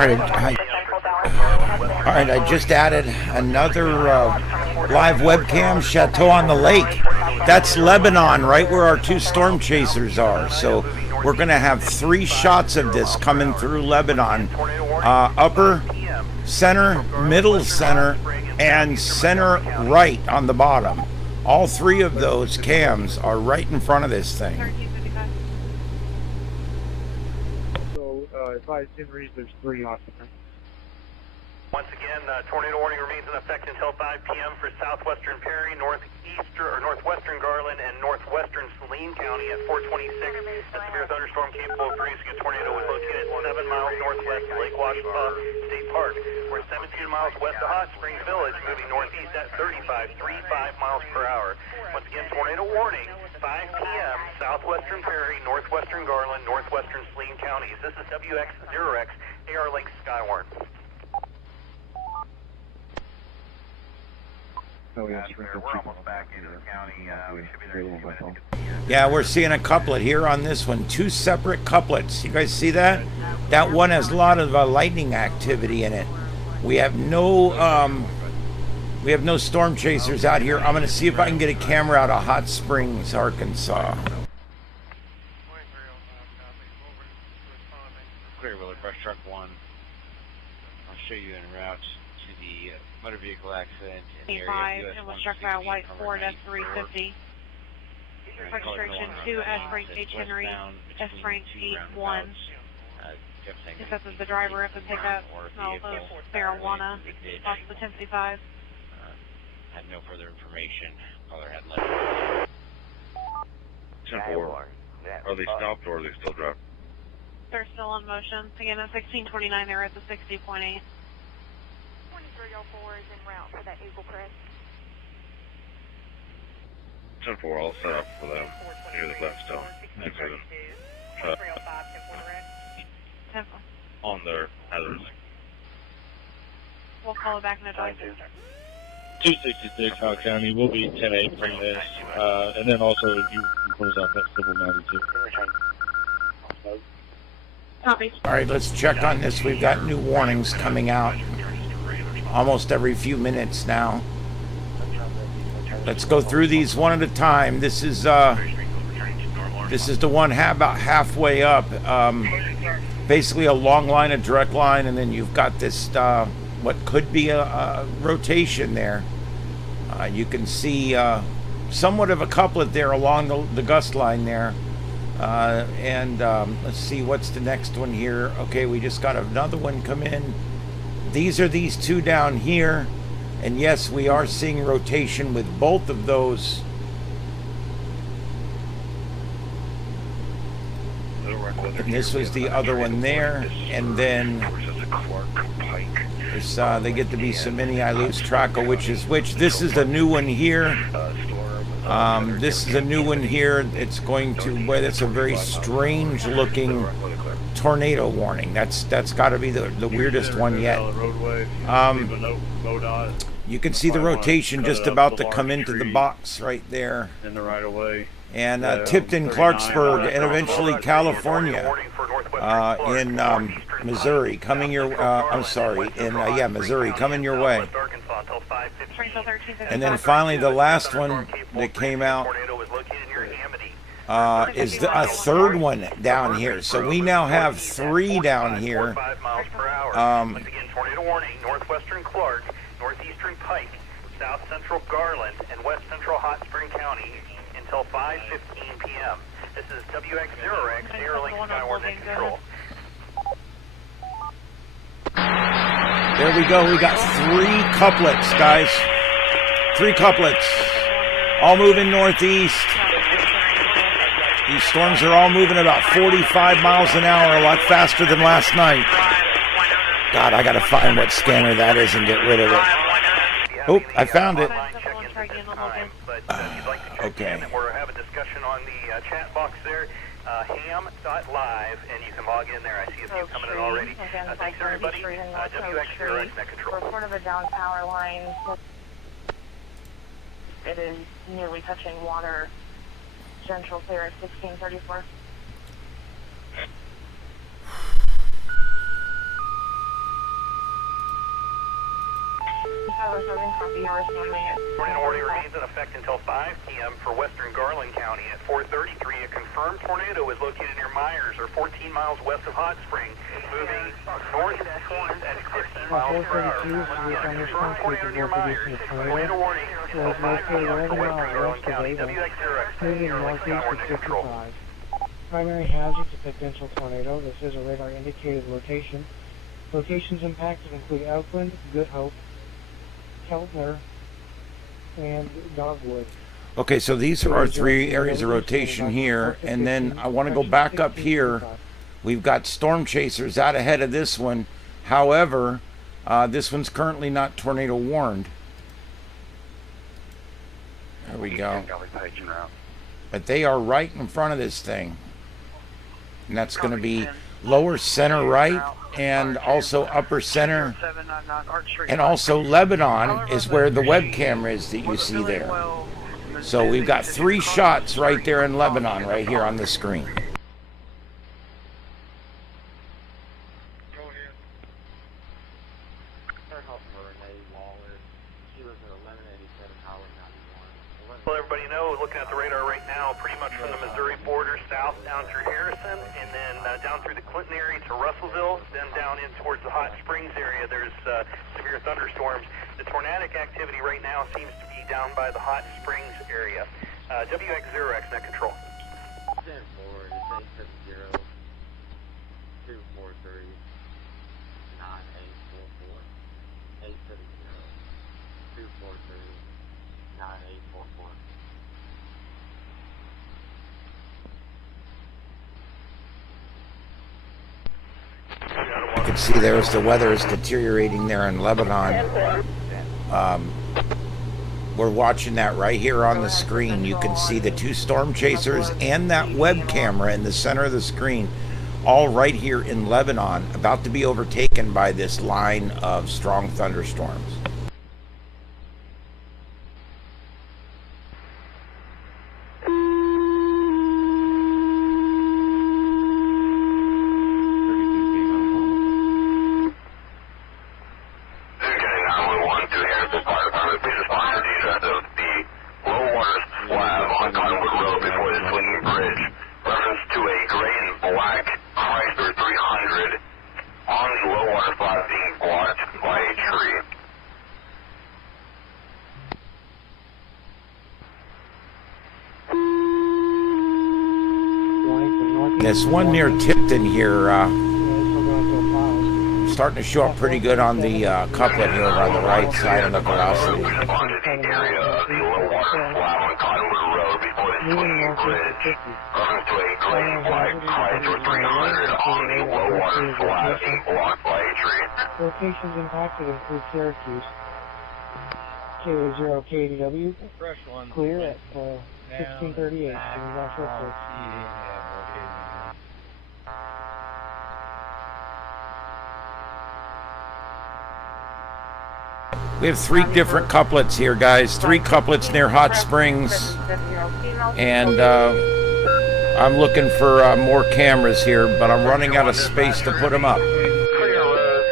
right, I just added another live webcam, Chateau on the Lake. That's Lebanon, right where our two Stormchasers are. So we're going to have 3 shots of this coming through Lebanon. Upper, center, middle center, and center right on the bottom. All 3 of those cams are right in front of this thing. So, if I didn't read, there's 3 occupants. Once again, tornado warning remains in effect until 5 p.m. for southwestern Perry, northwestern Garland, and northwestern Saline County at 426. A severe thunderstorm capable of producing a tornado was located 7 miles northwest of Lake Washita State Park. We're 17 miles west of Hot Springs Village, moving northeast at 35 miles per hour. Once again, tornado warning, 5 p.m. southwestern Perry, northwestern Garland, northwestern Saline counties. This is WX0X, AR Link Skywarn. Oh, yeah, We're almost back into the county. We should be there in a few minutes. Yeah, we're seeing a couplet here on this one. 2 separate couplets. You guys see that? That one has a lot of lightning activity in it. We have no Stormchasers out here. I'm going to see if I can get a camera out of Hot Springs, Arkansas. Clear, Willard, brush truck 1. I'll show you en route to the motor vehicle accident in the area of US and was struck by a white Ford F350. Registration 2 S Frank H. Henry, S Frank 81. This is the driver of the pickup, smells of marijuana, off the 1055. Had no further information. Caller had left. 10-4. Are they stopped or are they still driving? They're still in motion. Again, at 1629, they're at the 60.8. 2304 is en route for that Eagle Crest. 10-4, I'll set up for them. Near the left still. Next to them. On their hazards. We'll call it back in advance. 266 Howard County, we'll be 10-8 from this. And then also you can close out that civil 92. Copy. All right, let's check on this. We've got new warnings coming out almost every few minutes now. Let's go through these one at a time. This is the one about halfway up. Basically a long line, a direct line, and then you've got this what could be a rotation there. You can see somewhat of a couplet there along the gust line there. Let's see, what's the next one here? Okay, we just got another one come in. These are these 2 down here. And yes, we are seeing rotation with both of those. And this was the other one there. And then they get to be so many I lose track of which is which. This is the new one here. This is a new one here. It's going to, boy, that's a very strange looking tornado warning. That's got to be the weirdest one yet. You can see the rotation just about to come into the box right there. In the right of way. And Tipton, Clarksburg, and eventually California, in Missouri, coming your, Missouri, coming your way. And then finally the last one that came out is a third one down here. So we now have 3 down here. Tornado warning, northwestern Clark, northeastern Pike, south central Garland, and west central Hot Spring County until 5:15 p.m. This is WX0X, Airlink Skyward Net Control. There we go. We got 3 couplets, guys. 3 couplets. All moving northeast. These storms are all moving about 45 miles an hour, a lot faster than last night. God, I got to find what scanner that is and get rid of it. Oh, I found it. Okay. We're having a discussion on the chat box there. ham.live, and you can log in there. I see a few coming in already. Thanks, everybody. WX0X Net Control. Report of a down power line. It is nearly touching water. Central clear at 1634. Tornado warning remains in effect until 5 p.m. for western Garland County. At 4:33, a confirmed tornado is located near Myers, or 14 miles west of Hot Spring, moving northeast at 15 miles per hour. Confirmed tornado near Myers. Tornado warning until 5 p.m. for western Garland County. WX0X, Airlink Skyward Net Control. Primary hazards of potential tornado. This is a radar indicated location. Locations impacted include Elkland, Good Hope, Keltner, and Dogwood. Okay, so these are our 3 areas of rotation here, and then I want to go back up here. We've got Stormchasers out ahead of this one. However, this one's currently not tornado warned. There we go. But they are right in front of this thing. And that's going to be lower center right, and also upper center, and also Lebanon is where the web camera is that you see there. So we've got 3 shots right there in Lebanon, right here on the screen. Well, everybody know, looking at the radar right now, pretty much from the Missouri border south down through Harrison, and then down through the Clinton area to Russellville, then down in towards the Hot Springs area, there's severe thunderstorms. The tornadic activity right now seems to be down by the Hot Springs area. WX0X Net Control. 10-4, it's 870, 243, 9844, 870, 243, 9844. You can see there's the weather is deteriorating there in Lebanon. We're watching that right here on the screen. You can see the 2 Stormchasers and that web camera in the center of the screen, all right here in Lebanon, about to be overtaken by this line of strong thunderstorms. This one near Tipton here, starting to show up pretty good on the couplet here on the right side of the velocity. Locations impacted include Syracuse, K0 KDW, clear at 1638. Sending off reports. We have 3 different couplets here, guys. 3 couplets near Hot Springs. And I'm looking for more cameras here, but I'm running out of space to put them up. Clear roads.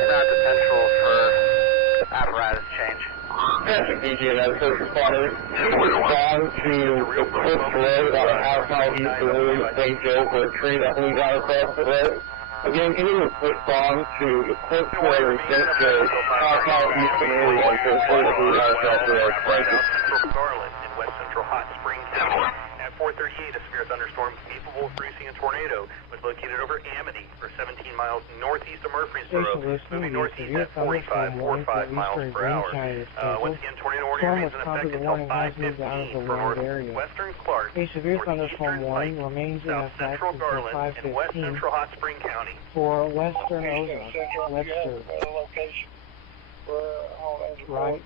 Head out to Central for apparatus change. Responders, respond to the Cliff Road about a half mile east of William St. Joe for a tree that we got across the road. Again, can you respond to the Cliff Road in St. Joe, half mile east of William for a tree that we got across the road? Thank you. Central Garland in West Central Hot Springs County. At 4:38, a severe thunderstorm capable of producing a tornado was located over Amity, or 17 miles northeast of Murfreesboro, moving northeast at 45 miles per hour. Once again, tornado warning remains in effect until 5:15 for northwestern Clark, A severe thunderstorm warning remains in South effect Central until Garland in West 5:15 Central Hot Spring County. for western Ozark, Webster, right,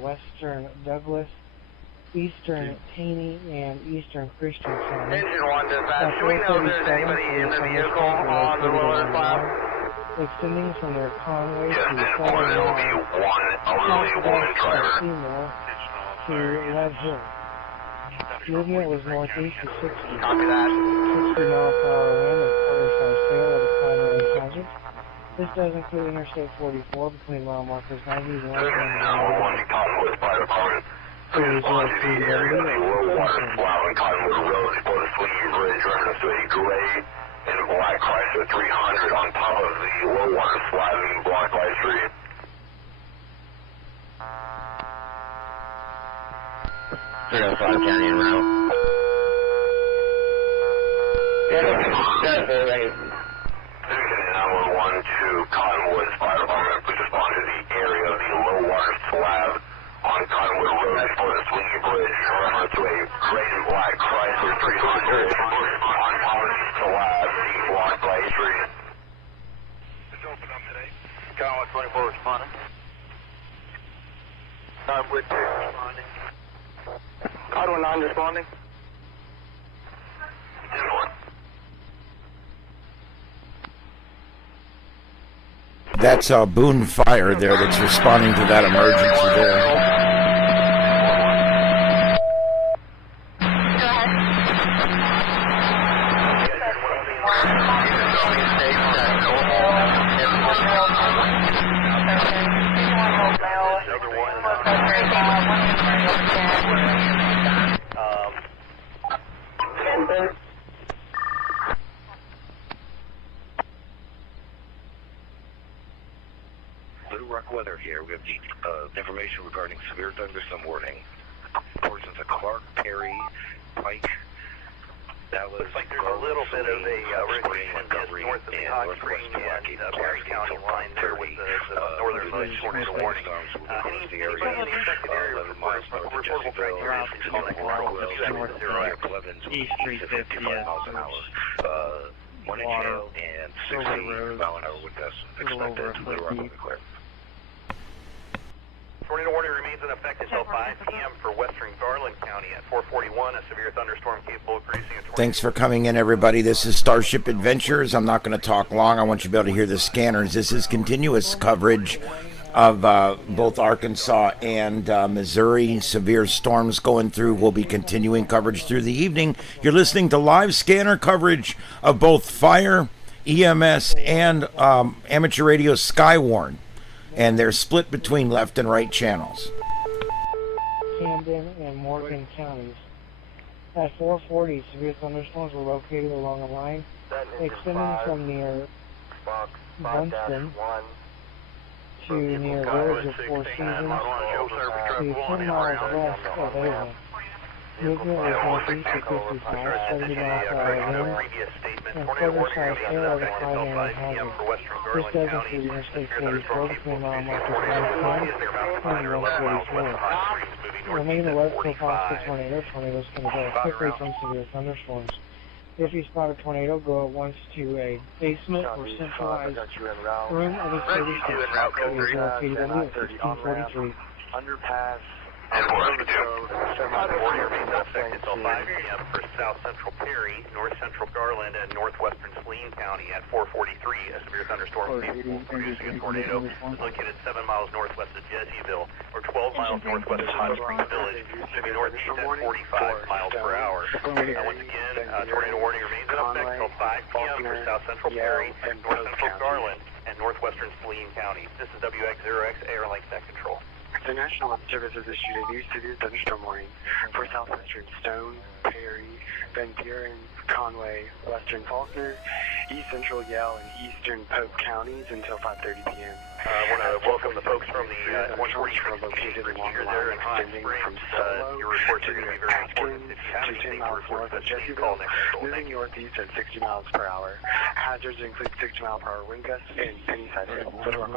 western Douglas, eastern Taney, and eastern Christian County. Engine 1 dispatch, do we know if there's anybody in the vehicle on the lower slab? Extending from their Conway Yes, to 10-4, Southern there will Line, be one elderly woman driver. Seymour to Lead Hill. Movement was northeast to 60. Copy that. 60 miles per hour wind and quarter-size sail at a primary hazard. This does include Interstate 44 between mile markers 91 and 911 Cottonwood Fire Department. Please respond to the area of the low water slough on Cottonwood Road before the Swinging Bridge. Reference to a gray and black Chrysler 300 on top of the low water slab in Block Light Street. County en route. Division 911 to Cottonwood Fire Department. Please respond to the area of the low water slab on Cottonwood Road before the Swinging Bridge. Reference to a gray and black Chrysler 300 on top of the slab in Block Light Street. It's open up today. Cottonwood 24 responding. Cottonwood 2 responding. Cottonwood 9 responding. That's Boone Fire there that's responding to that emergency there. Blue Rock weather here. We have information regarding severe thunderstorm warning. Portions of Clark, Perry, Pike, Dallas. Looks like there's a little bit of a radiation just north of the Hot Spring and Perry County line there with the northern lights tornado warning. Any people in the affected area reportable criteria is on the Clark East 350, yeah. 1 inch hail and 60 mile an hour wind gusts expected. Blue Rock will be clear. Tornado warning remains in effect until 5 p.m. for western Garland County. At 4:41, a severe thunderstorm capable of producing a tornado. Thanks for coming in, everybody. This is StarShip Adventures. I'm not going to talk long. I want you to be able to hear the scanners. This is continuous coverage of both Arkansas and Missouri. Severe storms going through. We'll be continuing coverage through the evening. You're listening to live scanner coverage of both fire, EMS, and amateur radio Skywarn. And they're split between left and right channels. Camden and Morgan counties. At 4:40, severe thunderstorms were located along a line extending from near Bunston to near Village of Four Seasons to 10 miles west of Avon. Movement was northeast to 55, 70 miles per hour wind, and quarter-size hail at a primary hazard. This does include Interstate 44 between mile markers 95 and 144. Remain alert for possible tornadoes can develop quickly from severe thunderstorms. If you spot a tornado, go at once to a basement or centralized room of a service station. Is located at 1643. Underpass. And Road, 740 remains unaffected until 5 p.m. for South Central Perry, North Central Garland, and Northwestern Saline County at 4:43. A severe thunderstorm producing a tornado is located 7 miles northwest of Jezzyville, or 12 miles northwest of Hot Springs Village, moving northeast at 45 miles per hour. Once again, tornado warning remains in effect until 5 p.m. for South Central Perry, North Central Garland, and Northwestern Saline County. This is WX0X Airlink Net Control. The National Weather Service has issued a new severe thunderstorm warning for southwestern Stone, Perry, Van Buren, Conway, western Faulkner, east central Yale, and eastern Pope counties until 5:30 p.m. I want to welcome the folks from the 143 located along the there line in Hot extending Springs. from Solo Your reports to are going to be very important. If you have 10 anything to miles report, north of please call Jezzyville, next control. moving northeast at 60 miles per hour. Hazards include 60-mile-per-hour wind gusts and penny-sized hail. Little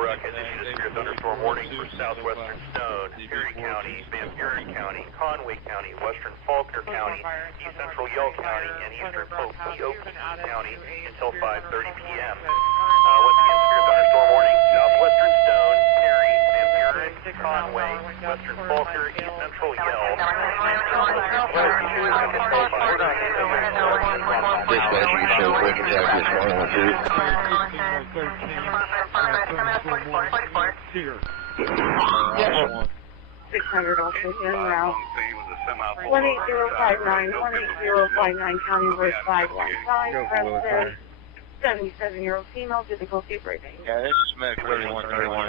Rock has issued a severe thunderstorm warning for southwestern Stone, Perry County, Van Buren County, Conway County, western Faulkner County, east central Yale County, and eastern Pope County until 5:30 p.m. Once again, severe thunderstorm warning, southwestern Stone, Perry, Van Buren, Conway, western Faulkner, east central Yale. Dispatch, you can show quick exactly this morning with you. Yes. 600 also in route. 18059, 18059, County Road 515, resident, 77-year-old female, difficulty breathing. Yeah, this is Medic 3131.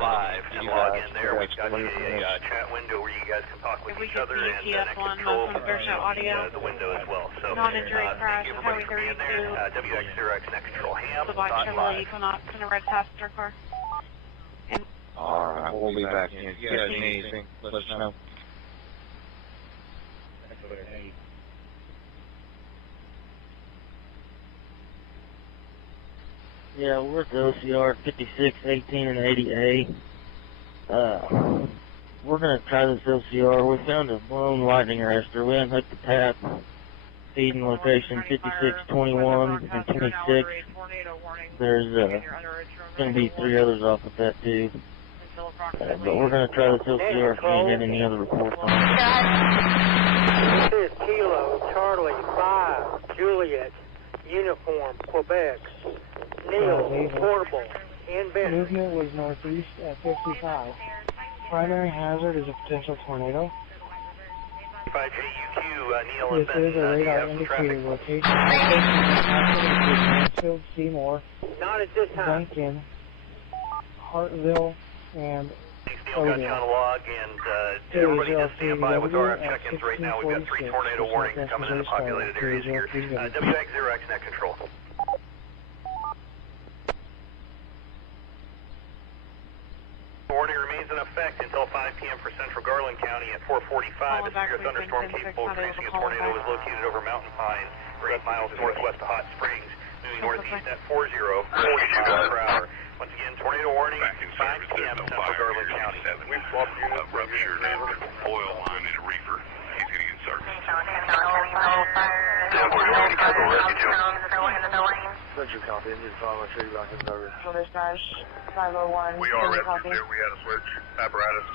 Live and log in there. We've got a chat window where you guys can talk with each other and control the window as well. So, non-injury crash, thank you Highway everybody for being there. WX0X Net Control Ham. The black Chevrolet Equinox in a red passenger car. Alright, we'll be back in. If you guys need anything, let us know. Yeah, we're at the OCR 56, 18, and 80A. We're going to try this OCR. We found a blown lightning arrestor. We unhooked the tap. Feeding location 56, 21, and 26. There's going to be 3 others off with that too. But we're going to try this OCR if we can get any other reports on it. This is Kilo Charlie 5 Juliet Uniform Quebec. Neil Portable inbound. Movement was northeast at 55. Primary hazard is a potential tornado. 5JUQ, Neil This is a radar indicator location. Mansfield, Seymour, Not at this time. Duncan, Hartville, and Neil got you on the log, and everybody just stand by with our check-ins right now. We've got 3 tornado warnings coming in the populated areas here. WX0X Net Control. Warning remains in effect until 5 p.m. for Central Garland County at 4:45. A severe thunderstorm capable of producing a tornado is located over Mountain Pine, 8 miles northwest of Hot Springs, moving northeast at 40 miles per hour. Once again, tornado warning, 5 p.m. Central Garland County. We've lost a ruptured oil line in a reefer. He's going to get started. Central copy, engine 503, back in over. Dispatch 501. We are rescued there. We had a switch apparatus.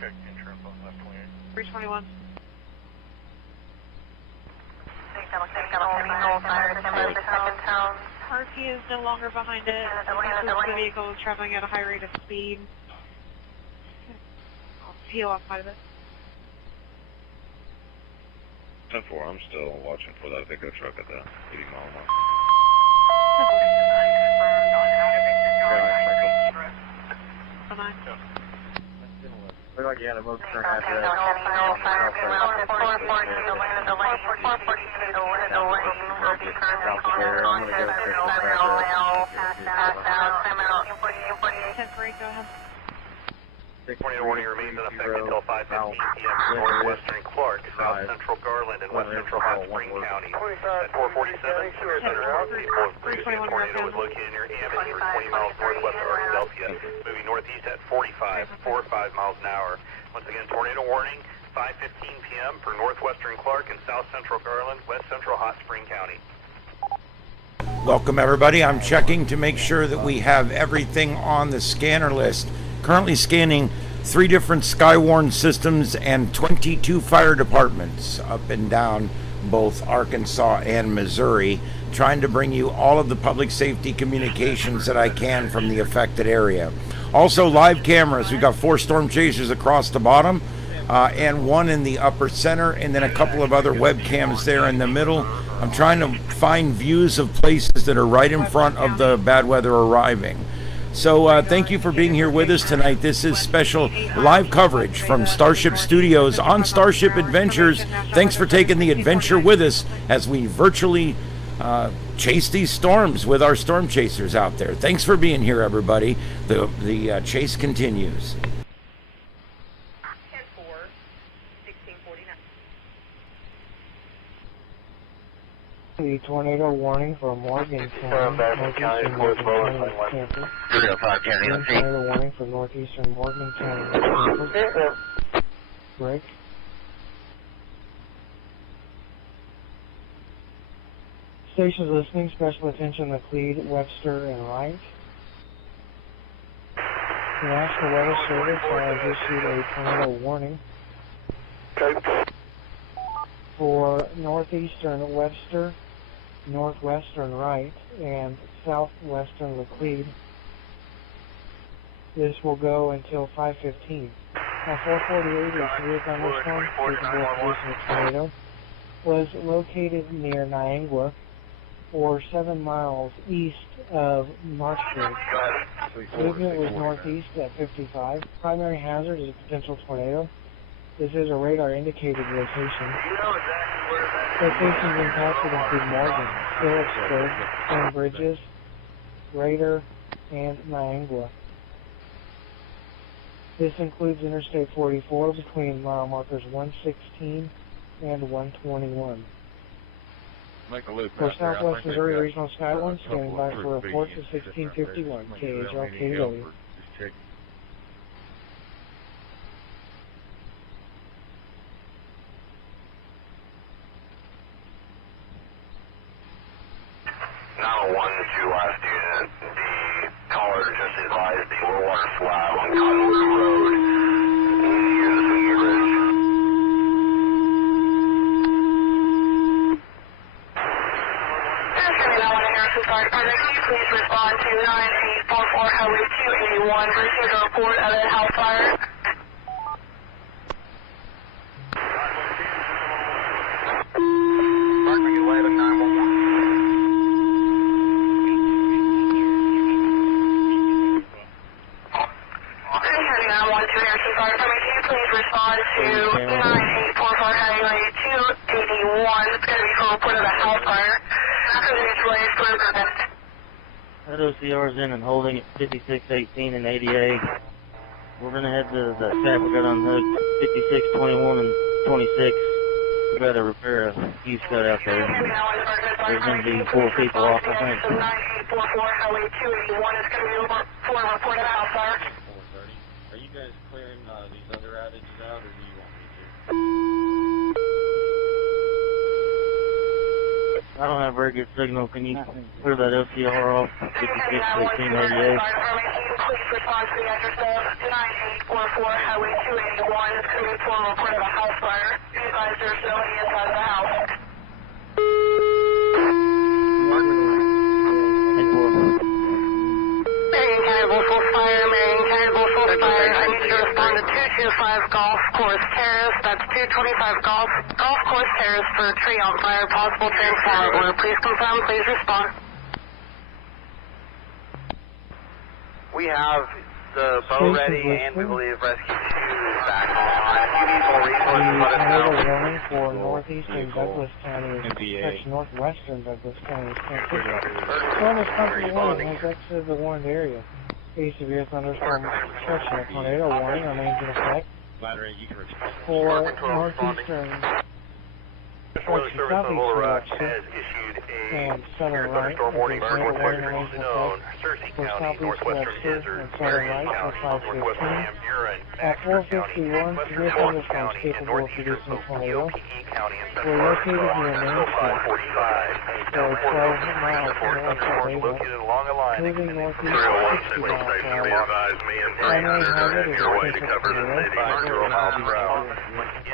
Check insurance on left 28. 321. Harkey is no longer behind it. The vehicle is traveling at a high rate of speed. I'll peel off side of it. 10-4, I'm still watching for that pickup truck at the 80 mile mark. Look like you had a motor turn after that. Temporary, go ahead. Tornado warning remains in effect until 5:15 p.m. for northwestern Clark, south central Garland, and west central Hot Spring County. At 447, severe thunderstorm capable of producing a tornado is located near Amateur, 20 miles northwest of Arkadelphia, moving northeast at 45 miles an hour. Once again, tornado warning, 5:15 p.m. for northwestern Clark and south central Garland, west central Hot Spring County. Welcome, everybody. I'm checking to make sure that we have everything on the scanner list. Currently scanning 3 different Skywarn systems and 22 fire departments up and down both Arkansas and Missouri, trying to bring you all of the public safety communications that I can from the affected area. Also, live cameras. We've got 4 Stormchasers across the bottom and 1 in the upper center, and then a couple of other webcams there in the middle. I'm trying to find views of places that are right in front of the bad weather arriving. So thank you for being here with us tonight. This is special live coverage from StarShip Studios on Starship Adventures. Thanks for taking the adventure with us as we virtually chase these storms with our storm chasers out there. Thanks for being here, everybody. The chase continues. The tornado warning for Morgan County, northeastern Morgan County, Kansas. Tornado warning for northeastern Morgan County, Kansas. Break. Stations listening, special attention Laclede, Webster, and Wright. The National Weather Service has issued a tornado warning for northeastern Webster, northwestern Wright, and southwestern Laclede. This will go until 5:15. Now, 448 is severe thunderstorm capable of producing a tornado. Was located near Niangua, or 7 miles east of Marshfield. Movement was northeast at 55. Primary hazard is a potential tornado. This is a radar-indicated location. Locations impacted include Morgan, Phillipsburg, Twin Bridges, Raider, and Niangua. This includes Interstate 44 between mile markers 116 and 121. Make a loop For out there. Southwest Missouri Regional Skyline, standing by for reports at 1651 KHLKW. Just check. To last unit, the caller just advised the low water slab on Cottonwood Road near the Swinging Bridge. Interstate 91 Harrison Fire Department, can you please respond to 9844 Highway 281, received a report of a house fire? Marking 11-911. Respond to 9844 Highway 281. It's going to be for a report of a house fire. After the mutual aid for event. That OCR's in and holding at 5618 and 88. We're going to head to the staff. We got unhooked 56, 21, and 26. We got to repair a fuse cut out there. There's going to be 4 people off, I think. 9844 Highway 281 is going to be for a report of a house fire. Are you guys clearing these other outages out, or do you want me to? I don't have very good signal. Can you clear that OCR off? 56, 18, 88. Please respond to the intercept 9844 Highway 281 is going to be for a report of a house fire. Be advised there's nobody inside of the house. Marion County Bullful Fire, Marion County Bullful Fire. I need you to respond to 225 Golf Course Terrace. That's 225 Golf. Golf course terrace for tree on fire, possible transformer order. Please confirm, please respond. We have the bow ready, and we believe rescue 2 is back online. If you need more resources, let us know. Tornado warning for northeastern Douglas County, such northwestern Douglas County is canceled. Storm is company 1 has exited the warned area. A severe thunderstorm exceptional tornado warning remains in effect for northeastern and southern right. The tornado warning remains in effect for southeast Webster and southern right for 5:15. At 4:51, severe thunderstorms capable of producing tornadoes were located near Main Street. There were 12 miles north of Ava, moving northeast at 60 miles per hour. Primary hazard is potential tornado.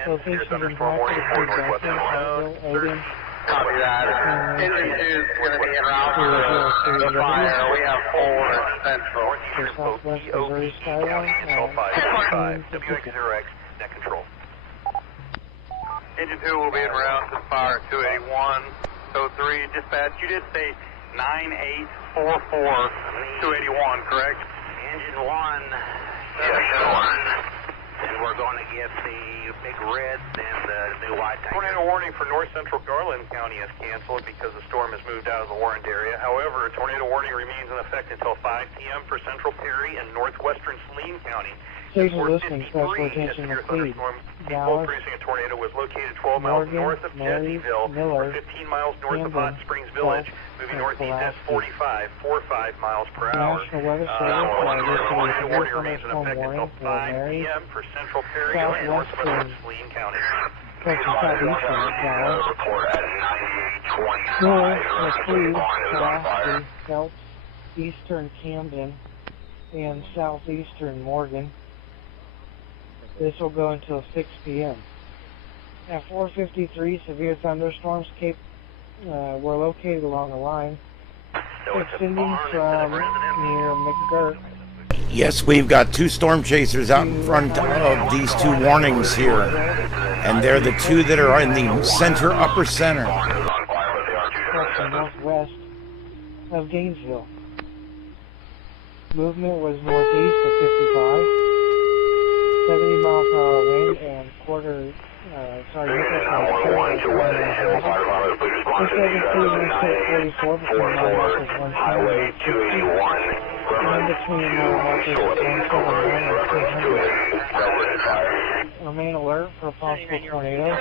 Locations impacted include Jasper, Harville, Odin, Copy that. Engine 2 is going to be en route to the fire. We have 4 Central. for Southwest Missouri Skyline and 5WX0X, net control. Engine 2 will be en route to the fire at 281. So 3, dispatch, you did say 9844 281, correct? Engine 1. Yes, 1. And we're going to get the big reds and the new white tank. Tornado warning for north central Garland County is canceled because the storm has moved out of the warned area. However, a tornado warning remains in effect until 5 p.m. for central Perry and northwestern Saline County. Station listening, special attention to speed. Dallas, Producing a tornado was located 12 miles north of Jesseville, or 15 miles north of Hot Springs Village, moving northeast at 45 miles per hour. National Weather Tornado warning remains in thunderstorm effect until warning for 5 Mary, p.m. for central Perry and northwestern Saline County. Texas southeastern Dallas, North, McLeod, Pulaski, Phelps, eastern Camden, and southeastern Morgan. This will go until 6 p.m. At 4:53, severe thunderstorms were located along the line, extending from near McGirt. Yes, we've got 2 Stormchasers out in front of these 2 warnings here, and they're the 2 that are in the upper center. Northwest of Gainesville. Movement was northeast of 55. 70 mile per hour wind and quarter, sorry, this was included Interstate 44 between mile markers 170 and 60, and in between mile markers 171 and 200. Remain alert for possible tornadoes.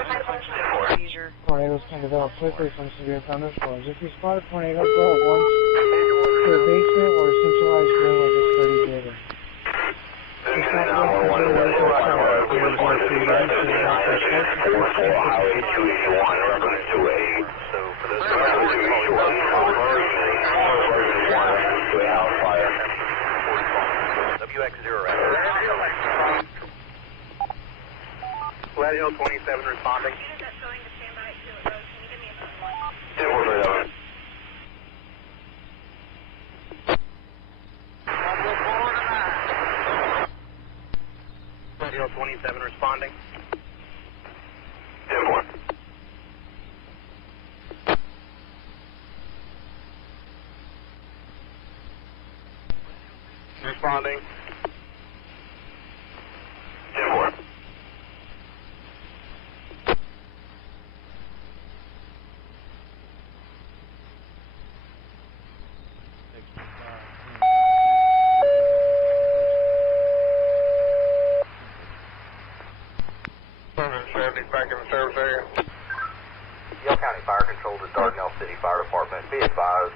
Tornadoes can develop quickly from severe thunderstorms. If you spot a tornado, go at once to a basement or a centralized room with a sturdy building. Glad Hill 27 responding. Glad Hill 27 responding. 10-4. Responding. 10-4. Yale County Fire Control to Dardanelle City Fire Department. Be advised,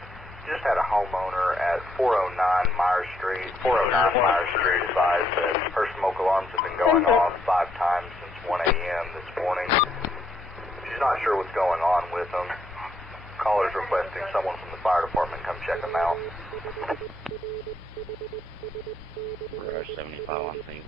just had a homeowner at 409 Myers Street. 409 Myers Street advised that her smoke alarms have been going off 5 times since 1 a.m. this morning. She's not sure what's going on with them. Callers requesting someone from the fire department come check them out. Rush 75 on scene.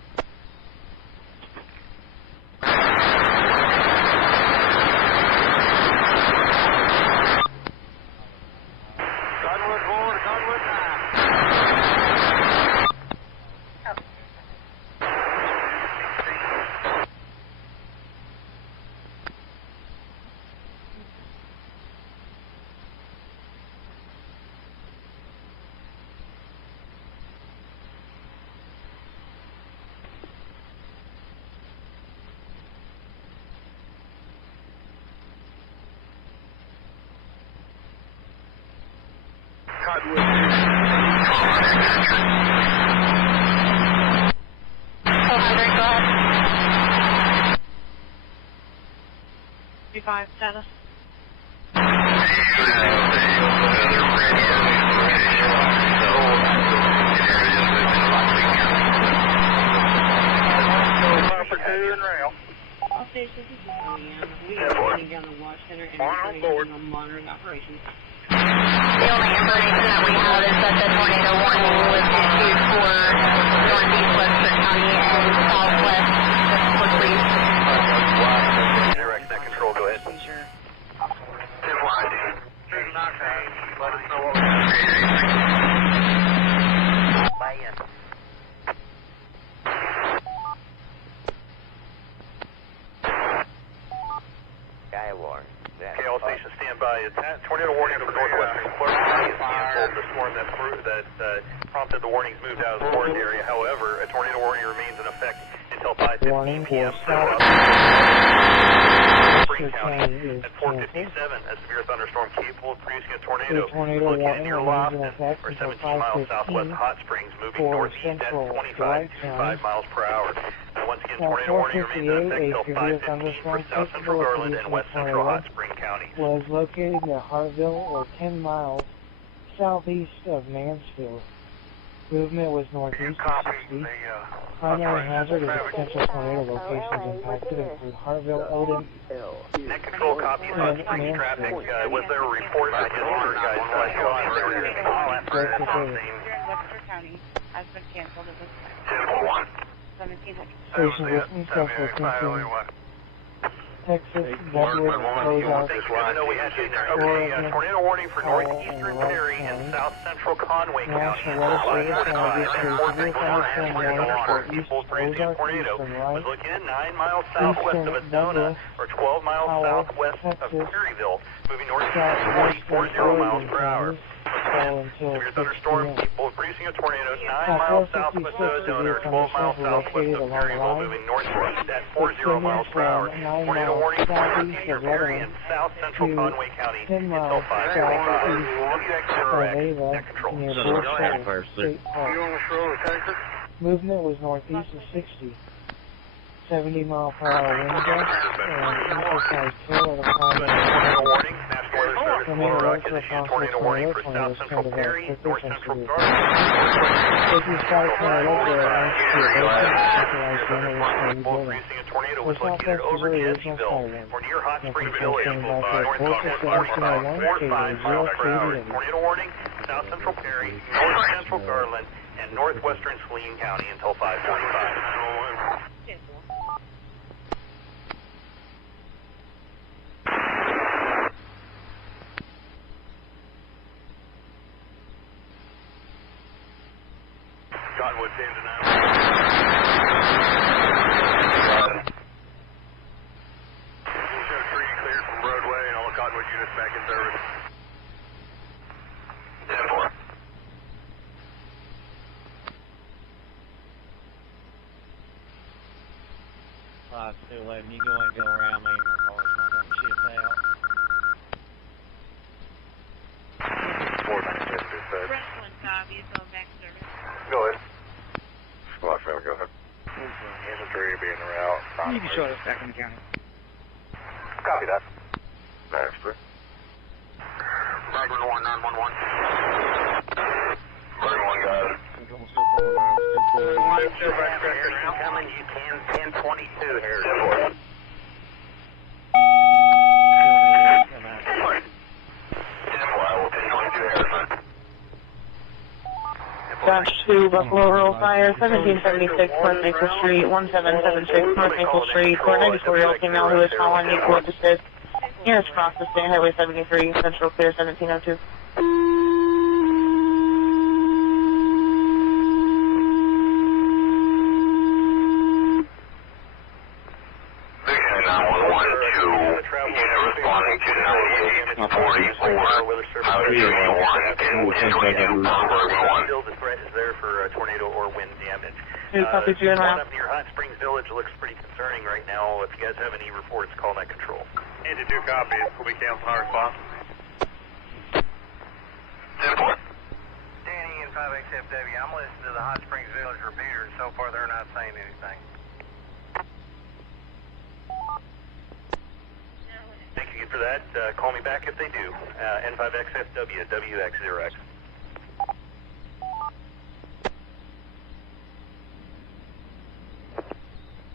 Five status. All stations, this is Leanne. We are running down the watch center and we're on monitoring operations. The only information that we have is that the tornado warning was issued for northeast Western County and southwest Woodbridge. Direct net control, go ahead. Let us know what Okay, all stations stand by. Tornado warning over northwestern Clark County is canceled. The storm that prompted the warnings moved out of the forest area. However, a tornado warning remains in effect until 5:15 p.m. Springs County. At 4:57, a severe thunderstorm capable of producing a tornado. Located near Lofton, or 17 miles southwest of Hot Springs, moving northeast at 25 to 5 miles per hour. And once again, tornado warning remains in effect until 5:15 for south central Garland and west central Hot Springs County. Was located near Hartville or 10 miles southeast of Mansfield. Movement was northeast of 60. Primary hazard of potential tornado locations impacted include Hartville, Odin, Net control copies on Springs traffic. Was there a report that you guys saw? All that for Webster County has been canceled at this time. 1700. Station distance of Texas, Deadwood, Closeout, Even though we had a tornado warning for northeastern Perry and south central Conway County. Tornado was looking at 9 miles southwest of Adona or 12 miles southwest of Perryville, moving northeast at 40 miles per hour. Severe thunderstorm capable of producing a tornado 9 miles southwest of Adona or 12 miles southwest of Perryville, moving northeast at 40 miles per hour. Tornado warning for northeastern Perry and south central Conway County until 5:45. WX0X, net control. Movement was northeast of 60. 70 mile per hour wind gust and emphasized tail of the climate. Warning, National Weather Service Lamar issued tornado warning for south central Perry, north central Garland. If you start tornado, there are producing a tornado was located over Eddyville or near Hot Springs Village, northwest 45 miles per hour. Tornado warning, south central Perry, north central Garland, and northwestern Saline County until 5:45. Cottonwood 10 to 9. Show tree cleared from Roadway and all the Cottonwood units back in service. 10-4. 5-2-11, you go and go around me, my car's not going to shift out. 4-9-6-2-6. Press 1 copy, so back service. Go ahead. Squad family, go ahead. Infantry being the route. You can show us back in the county. Copy that. Jasper. Bergen 1911. Bergen 1 got it. Coming, you can 1022 here. 10-4. 10-4, I will 1022 here. Dash 2, Buffalo Rural Fire, 1776 North Maple Street, 1776 North Maple Street, 494-year-old female who is calling you for assist. Nearest cross the State Highway 73, Central Clear 1702. Responding to 9844, Highway 71, Still the threat is there for tornado or wind damage. One up near Hot Springs Village looks pretty concerning right now. If you guys have any reports, call that control. And to 2 copies, will we cancel our response? 10-4. XFW. I'm listening to the Hot Springs Village repeater, and so far they're not saying anything. Thank you for that. Call me back if they do. N5XFW, WX0X.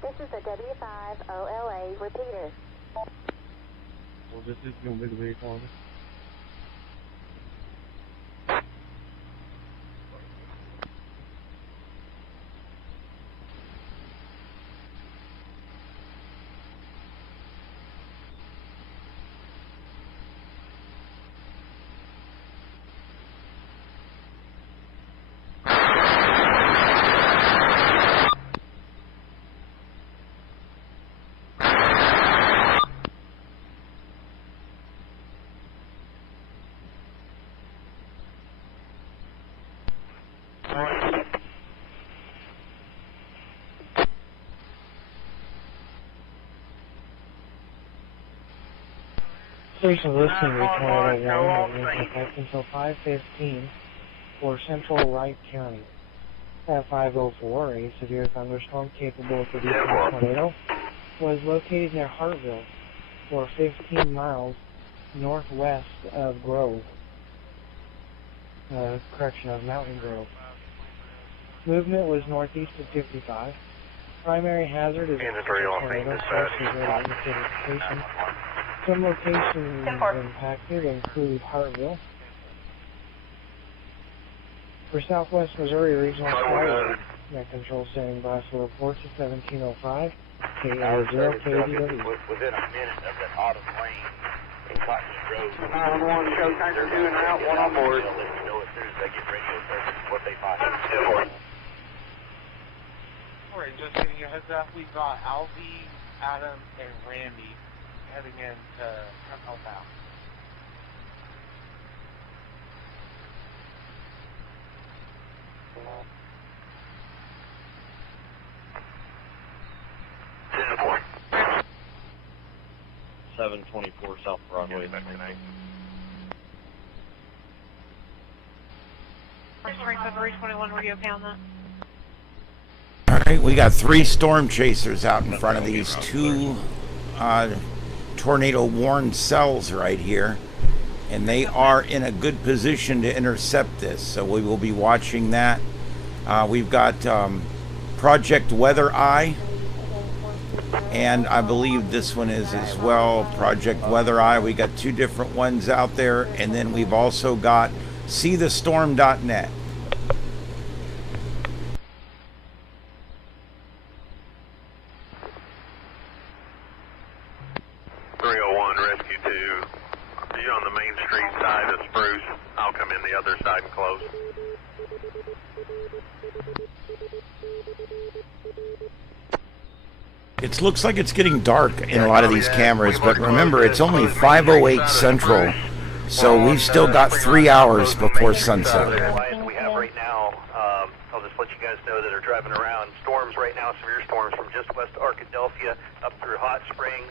This is a W5OLA repeater. Well, this is going to be the big one. Station listening to Tornado 1 that will affect until 5:15 for Central Wright County. At 5:04, a severe thunderstorm capable of producing a tornado was located near Hartville, or 15 miles northwest of Grove. Of Mountain Grove. Movement was northeast of 55. Primary hazard is a tornado source is identification. Some locations impacted include Hartville. For Southwest Missouri Regional Skyway, net control standing by for reports at 1705, KA0KDW. Within a minute of that autumn rain in Cotton Grove. 911 show tanker 2 en route, 1 on board. They'll let you know as soon as they get radio service what they find. Alright, just giving you a heads up, we've got Alvy, Adam, and Randy heading in to come help out. Report. 724 South Broadway. February 21 radio pound that. All right, we got 3 Stormchasers out in front of these 2 tornado-warned cells right here, and they are in a good position to intercept this, so we will be watching that. We've got Project Weather Eye, and I believe this one is as well, Project Weather Eye. We got 2 different ones out there, and then we've also got seethestorm.net. Rescue 2, you on the Main Street side of Spruce. I'll come in the other side and close. It looks like it's getting dark in a lot of these cameras, but remember, it's only 5:08 Central, so we've still got 3 hours before sunset. We have right now, I'll just let you guys know that are driving around. Storms right now, severe storms from just west of Arkadelphia up through Hot Springs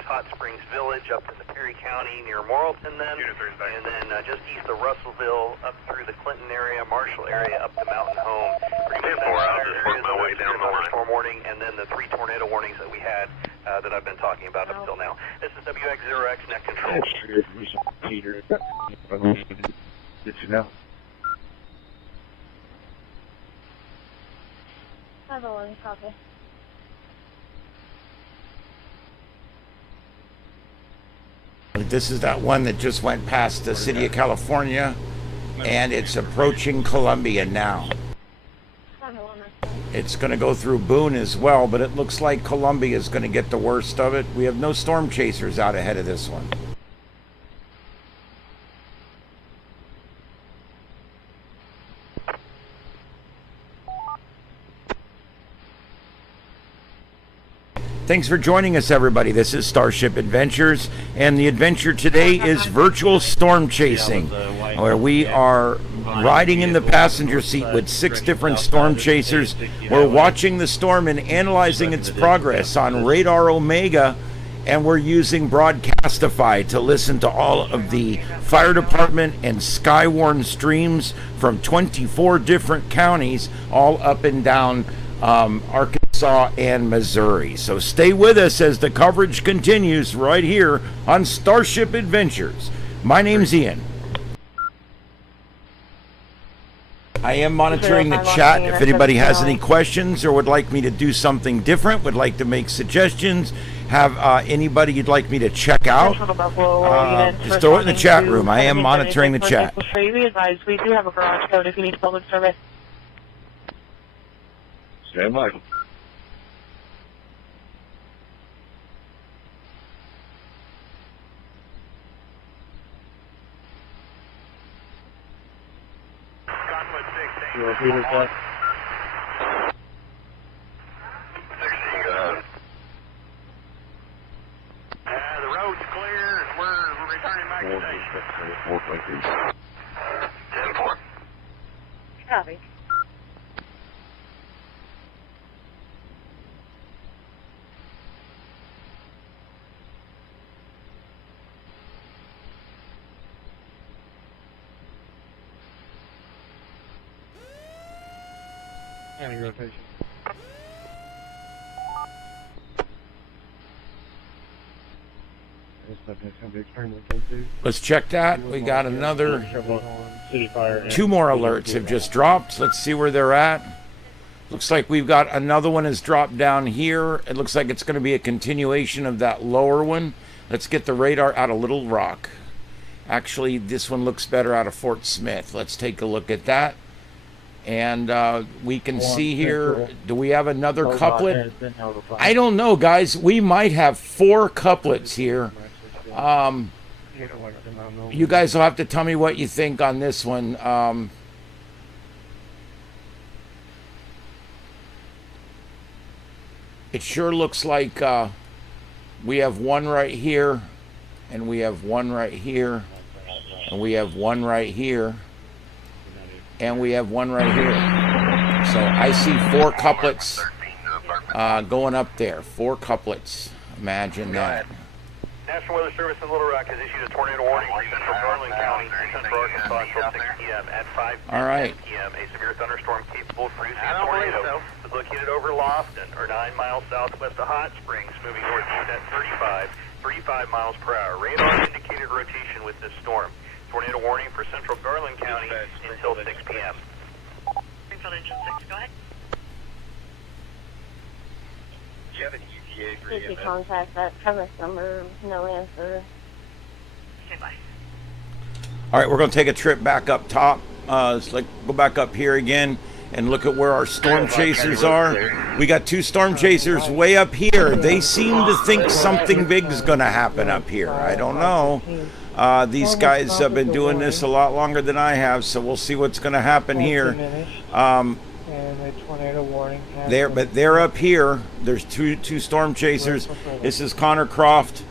Village, up into Perry County near Morrilton then, and then just east of Russellville up through the Clinton area, Marshall area, up to Mountain Home. Pretty much I'll just work my way down the line. Storm warning, and then the 3 tornado warnings that we had that I've been talking about up till now. This is WX0X net control. Peter. Did you know? Have a one copy. This is that one that just went past the city of California, and it's approaching Columbia now. It's going to go through Boone as well, but it looks like Columbia is going to get the worst of it. We have no Stormchasers out ahead of this one. Thanks for joining us, everybody. This is Starship Adventures, and the adventure today is virtual storm chasing, where we are riding in the passenger seat with 6 different storm chasers. We're watching the storm and analyzing its progress on Radar Omega, and we're using Broadcastify to listen to all of the fire department and Skywarn streams from 24 different counties all up and down Arkansas and Missouri. So stay with us as the coverage continues right here on Starship Adventures. My name's Ian. I am monitoring the chat. If anybody has any questions or would like me to do something different, would like to make suggestions, have anybody you'd like me to check out, just throw it in the chat room. I am monitoring the chat. We advise we do have a garage code if you need public service. Stand by. You repeat it, sir? The road's clear, and we're returning back to station. 10-4. Copy. County rotation. Let's check that. We got another 2 more alerts have just dropped. Let's see where they're at. Looks like we've got another one has dropped down here. It looks like it's going to be a continuation of that lower one. Let's get the radar out of Little Rock. Actually, this one looks better out of Fort Smith. Let's take a look at that. And we can see here, do we have another couplet? I don't know, guys. We might have 4 couplets here. You guys will have to tell me what you think on this one. It sure looks like we have one right here, and we have one right here, and we have one right here, and we have one right here. So I see 4 couplets going up there. 4 couplets. Imagine that. National Weather Service in Little Rock has issued a tornado warning for central Garland County and central Arkansas until 6 p.m. At 5 p.m. A severe thunderstorm capable of producing a tornado is located over Lofton, or 9 miles southwest of Hot Springs, moving northeast at 35 miles per hour. Radar indicated rotation with this storm. Tornado warning for central Garland County until 6 p.m. Springfield Engine 6, go ahead. Do you have an ETA for If you contact that premise number, no answer. Stand by. All right, we're going to take a trip back up top. Let's go back up here again and look at where our Stormchasers are. We got 2 Stormchasers way up here. They seem to think something big is going to happen up here. I don't know. These guys have been doing this a lot longer than I have, so we'll see what's going to happen here. They're up here. There's two Stormchasers. This is Connor Croft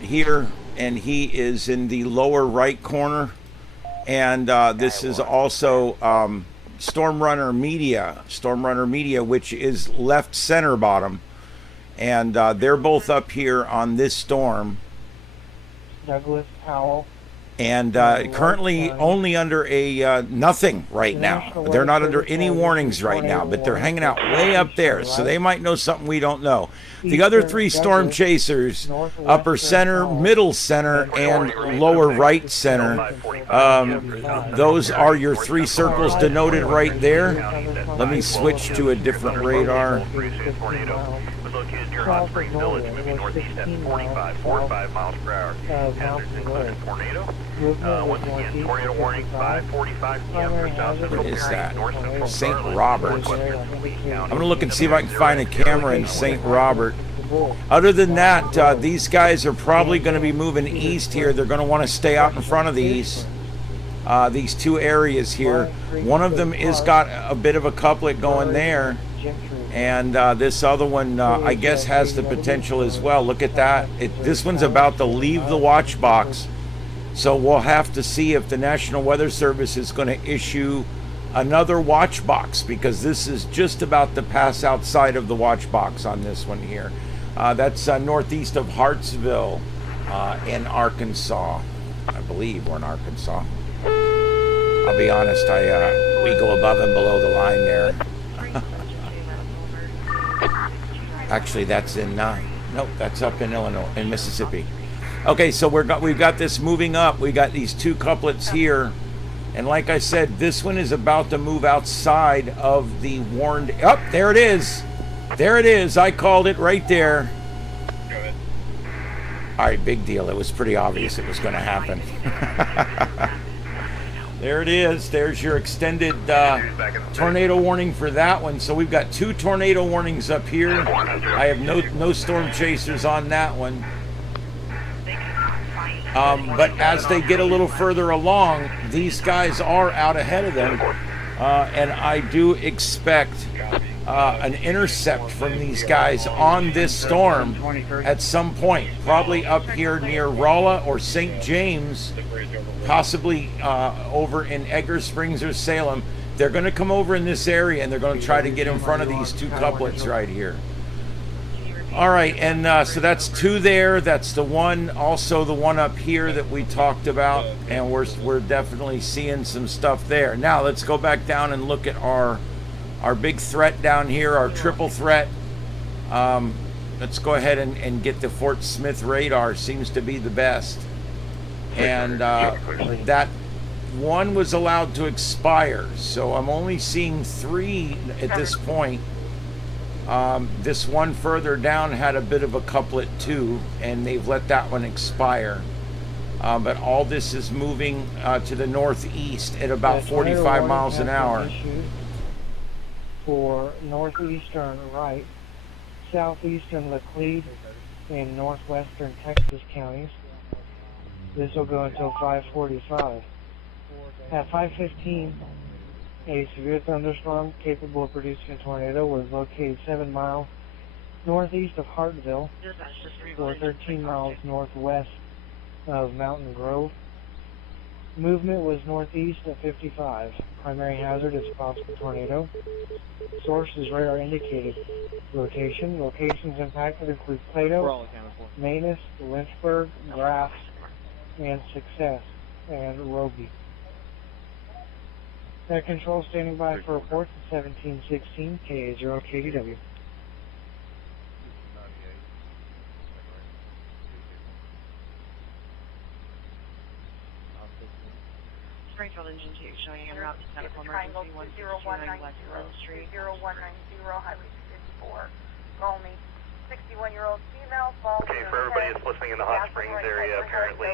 here, and he is in the lower right corner. And this is also Stormrunner Media, which is left center bottom. And they're both up here on this storm. Douglas Powell. And currently only under a nothing right now. They're not under any warnings right now, but they're hanging out way up there, so they might know something we don't know. The other 3 Stormchasers, upper center, middle center, and lower right center, those are your 3 circles denoted right there. Let me switch to a different radar. Located near Hot Springs Village, moving northeast at 45 miles per hour. Hazards include tornado. Once again, tornado warning, 5:45 p.m. for South Central Prairie, North Central St. Robert. I'm going to look and see if I can find a camera in St. Robert. Other than that, these guys are probably going to be moving east here. They're going to want to stay out in front of these 2 areas here. One of them is got a bit of a couplet going there. And this other one, I guess, has the potential as well. Look at that. This one's about to leave the watch box. So we'll have to see if the National Weather Service is going to issue another watch box, because this is just about to pass outside of the watch box on this one here. That's northeast of Hartsville in Arkansas. I believe we're in Arkansas. I'll be honest, we go above and below the line there. Actually, that's in nope, that's up in Illinois, in Mississippi. Okay, so we've got this moving up. We got these two couplets here, and like I said, this one is about to move outside of the warned. Up there it is. There it is. I called it right there. All right, big deal. It was pretty obvious it was going to happen. There it is. There's your extended tornado warning for that one. So we've got 2 tornado warnings up here. I have no storm chasers on that one. But as they get a little further along, these guys are out ahead of them. And I do expect an intercept from these guys on this storm at some point, probably up here near Rolla or St. James, possibly over in Edgar Springs or Salem. They're going to come over in this area and they're going to try to get in front of these 2 couplets right here. All right, and so that's 2 there. That's the one, also the one up here that we talked about, and we're definitely seeing some stuff there. Now let's go back down and look at our big threat down here, our triple threat. Let's go ahead and get the Fort Smith radar. Seems to be the best. And that one was allowed to expire, so I'm only seeing 3 at this point. This one further down had a bit of a couplet too, and they've let that one expire. But all this is moving to the northeast at about 45 miles an hour. For northeastern right, southeastern Laclede, and northwestern Texas counties. This will go until 5:45. At 5:15, a severe thunderstorm capable of producing a tornado was located 7 miles northeast of Hartville, or 13 miles northwest of Mountain Grove. Movement was northeast at 55. Primary hazard is possible tornado. Source is radar indicated. Locations impacted include Plato, Manus, Lynchburg, Grass, and Success, and Roby. Net control standing by for reports at 1716 KA0 KDW. Springfield Engine 2 showing en route to medical emergency 161 West Grove Street. 0190, Highway 254. Call me. 61-year-old female falls. Okay, for everybody that's listening in the Hot Springs area, apparently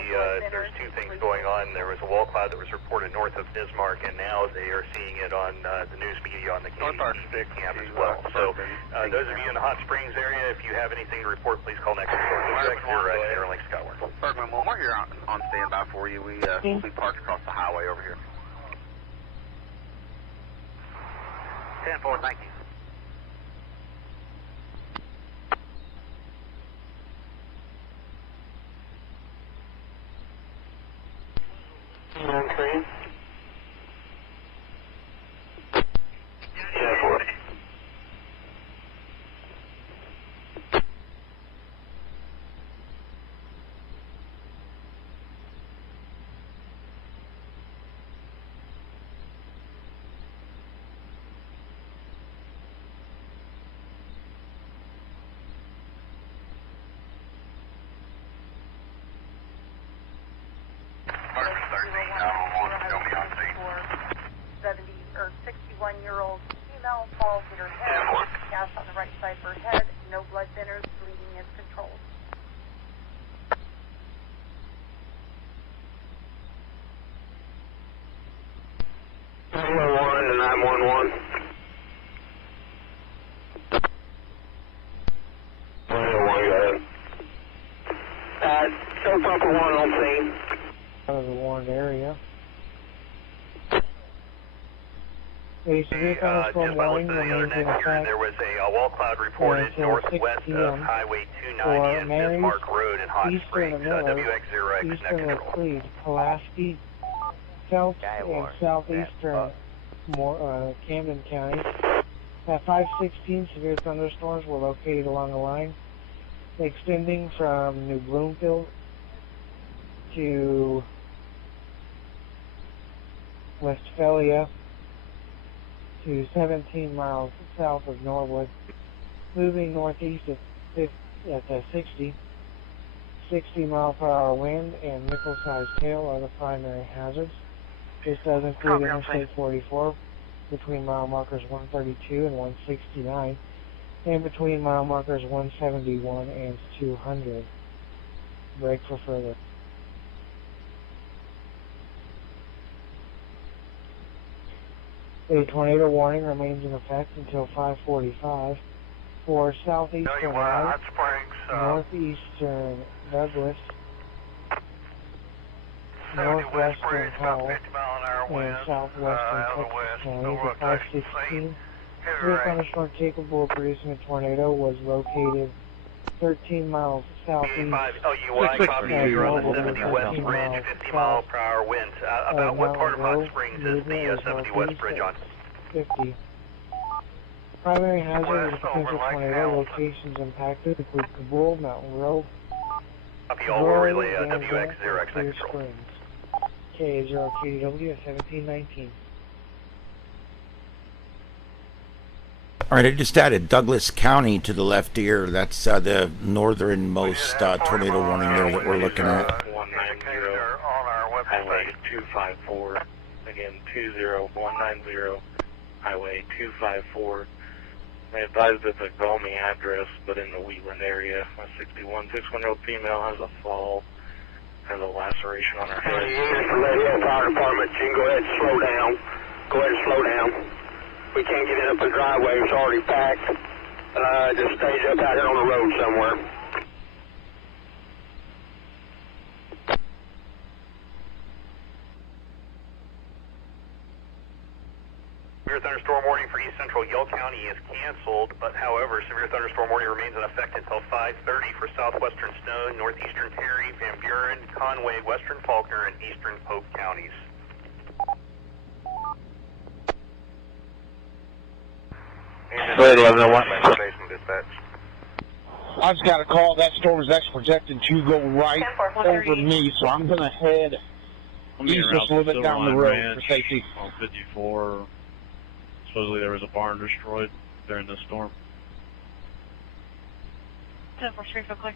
there's 2 things going on. There was a wall cloud that was reported north of Bismarck, and now they are seeing it on the news media on the KCTV camp as well. So those of you in the Hot Springs area, if you have anything to report, please call next door. Link Skyward. Bergman 1, we're here on standby for you. We'll be parked across the highway over here. 10-4, thank you. Okay. Yeah, 40. Or 61-year-old female falls at her head, cast on the right side of her head, no blood thinners, bleeding is controlled. To 911. 911, go ahead. Show Papa 1 on scene. Out of the warned area. A severe thunderstorm warning remains in effect. There was a wall cloud reported northwest of Highway 290 and Bismarck Road in Hot Springs. WX0X eastern Laclede, Pulaski, south and southeastern Camden County. At 5:16, severe thunderstorms were located along the line extending from New Bloomfield to Westphalia to 17 miles south of Norwood, moving northeast at 60 mile-per-hour wind and nickel-sized tail are the primary hazards. This does include Interstate 44 between mile markers 132 and 169, and between mile markers 171 and 200. Brake for further. A tornado warning remains in effect until 5:45 for southeastern Wright, northeastern Douglas, northwestern Howell, and southwestern Texas counties. At 5:16, severe thunderstorm capable of producing a tornado was located 13 miles southeast copy here on the 70 West Bridge, 50 mile-per-hour winds. About what part of Hot Springs is the 70 West Bridge on? 50. Primary hazard of potential tornado locations impacted include Kabul, Mountain Grove, relay WX0X Clear Springs. K0 KDW at 1719. All right, I just added Douglas County to the left ear. That's the northernmost tornado warning there that we're looking at. 190 Highway 254. Again, 20190 Highway 254. They advised it's a Gulmy address, but in the Wheatland area. A 61-year-old female has a fall, has a laceration on her head. Radio Fire Department, you can go ahead and slow down. Go ahead and slow down. We can't get in up the driveway, it's already packed. Just stage up out here on the road somewhere. Severe thunderstorm warning for East Central Yell County is canceled, but however, severe thunderstorm warning remains in effect until 5:30 for southwestern Stone, northeastern Perry, Van Buren, Conway, western Faulkner, and eastern Pope counties. Grade 1101. I just got a call. That storm is actually projected to go right over me, so I'm going to head east just a little bit down the road for safety. On 54, supposedly there was a barn destroyed during the storm. 10-4 clear.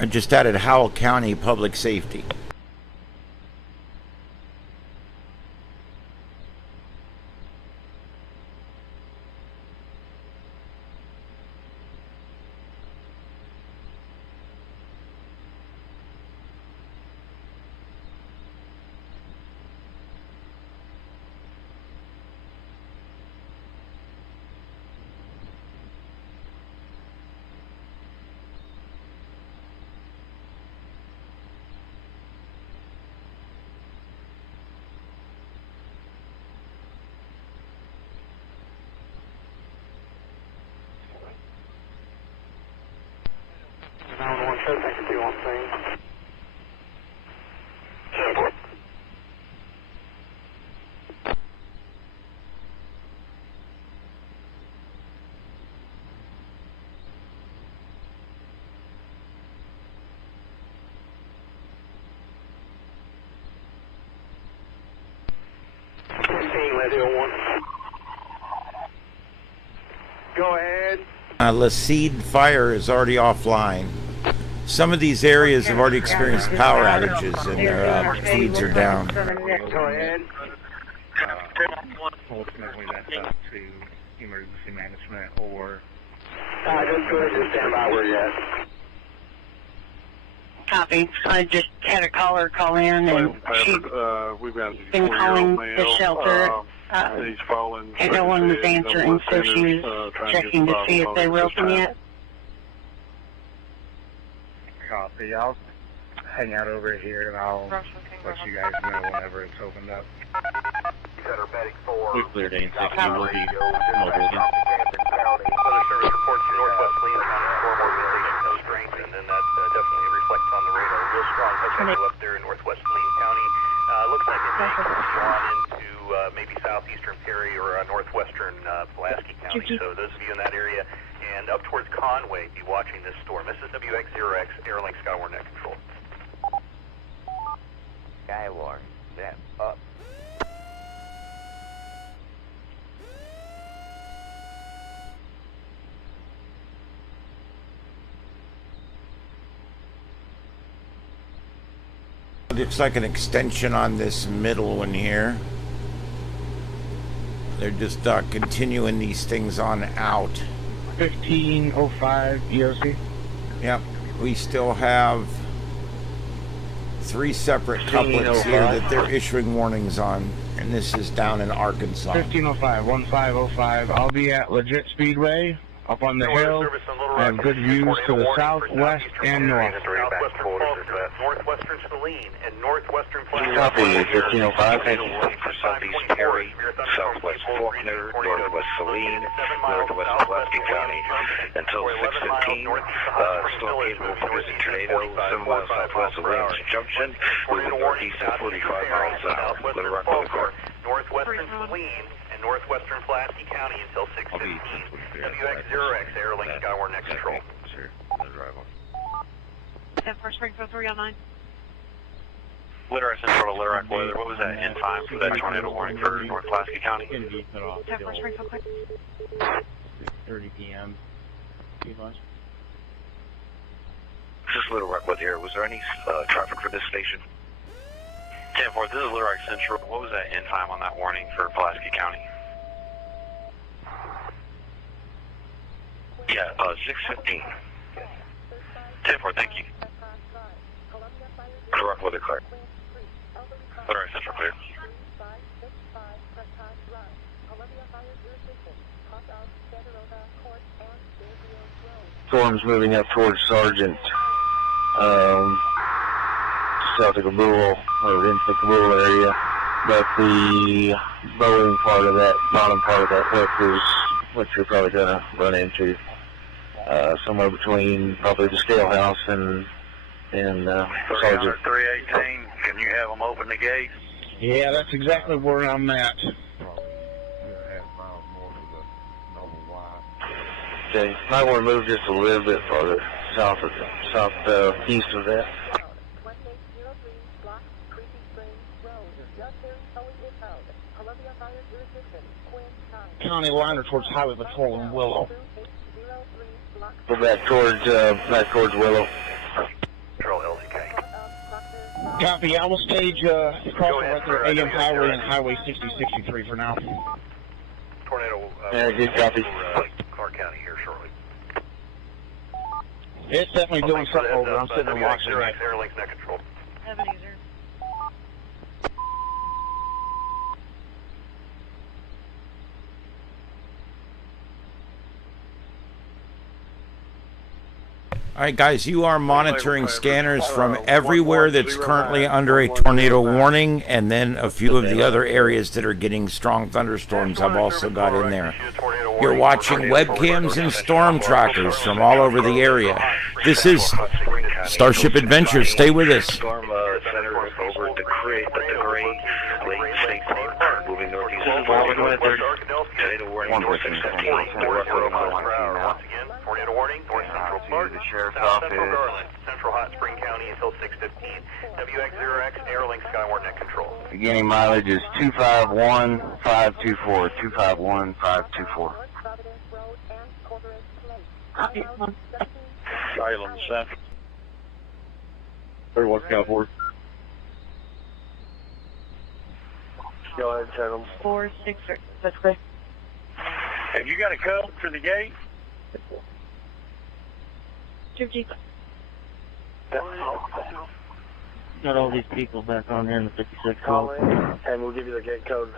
I just added Howell County Public Safety. Go ahead. Lacede Fire is already offline. Some of these areas have already experienced power outages and their feeds are down. Go ahead. Ultimately, that's up to emergency management or... Just go ahead and stand by where you're at. Copy. I just had a caller call in and she's been calling the shelter. And no one was answering, so she was checking to see if they were open yet. Copy. I'll hang out over here and I'll let you guys know whenever it's opened up. We cleared A and 60. We'll be mobile again. Weather Service reports to northwesterly in the county storm organization has strengthened, and that definitely reflects on the radar. Real strong potential up there in northwest Lee County. Looks like it may continue on into maybe southeastern Perry or northwestern Pulaski County. So those of you in that area, Conway be watching this storm? This is WX0X, Airlink Skyward Net Control. Skyward, step up. It's like an extension on this middle one here. They're just continuing these things on out. 1505 EOC. Yep. We still have 3 separate couplets here that they're issuing warnings on, and this is down in Arkansas. 1505, 1505. I'll be at Legit Speedway up on the hill. I have good views to the south, west, and north. Northwestern Saline and northwestern Copy, 1505. For southeast Perry, southwest Faulkner, northwest Saline, northwest Pulaski County. Until 6:15, Stormchaser will produce a tornado similar to southwest Saline Junction, moving northeast at 45 miles south. Little Rock Boulevard. Northwestern Saline and northwestern Pulaski County until 6:15. WX0X, Airlink Skyward Net Control. 10-4 Springfield 309. Little Central to Little Rock weather. What was that end time for that tornado warning for North Pulaski County? 10-4 Springfield, quick. 6:30 p.m. This is Little Rock weather here. Was there any traffic for this station? 10-4, this is Little Rock Central. What was that end time on that warning for Pulaski County? Yeah, 6:15. 10-4, thank you. Little Rock weather clear. Little Rock Central clear. Storm's moving up towards Sargent, south of Kabul, or into the Kabul area. But the Boeing part of that, bottom part of that hook is what you're probably going to run into. Somewhere between probably the scale house and Sargent. 318, can you have them open the gate? Yeah, that's exactly where I'm at. Okay, might want to move just a little bit farther southeast of that. County liner towards Highway Patrol and Willow. Go back towards Willow. Control LCK. Copy. I will stage crossing right there, AM Highway and Highway 6063 for now. Tornado. Yeah, good copy. Clark County here shortly. It's definitely doing something over. I'm sitting and watching it. Airlink Net Control. Have an user. All right, guys, you are monitoring scanners from everywhere that's currently under a tornado warning, and then a few of the other areas that are getting strong thunderstorms have also got in there. You're watching webcams and storm trackers from all over the area. This is Starship Adventures. Stay with us. Storm center over the Gray Lake State Park, moving northeast. Tornado warning, north 615. Once again, tornado warning, north central Clark, south central Garland, central Hot Spring County until 6:15. WX0X, Airlink Skyward Net Control. Beginning mileage is 251,524. 251,524. Island Central. 31 Cowboy. Go ahead, Chatham. 463. That's clear. Have you got a code for the gate? Got all these people back on here in the 56 Call in, and we'll give you the gate code.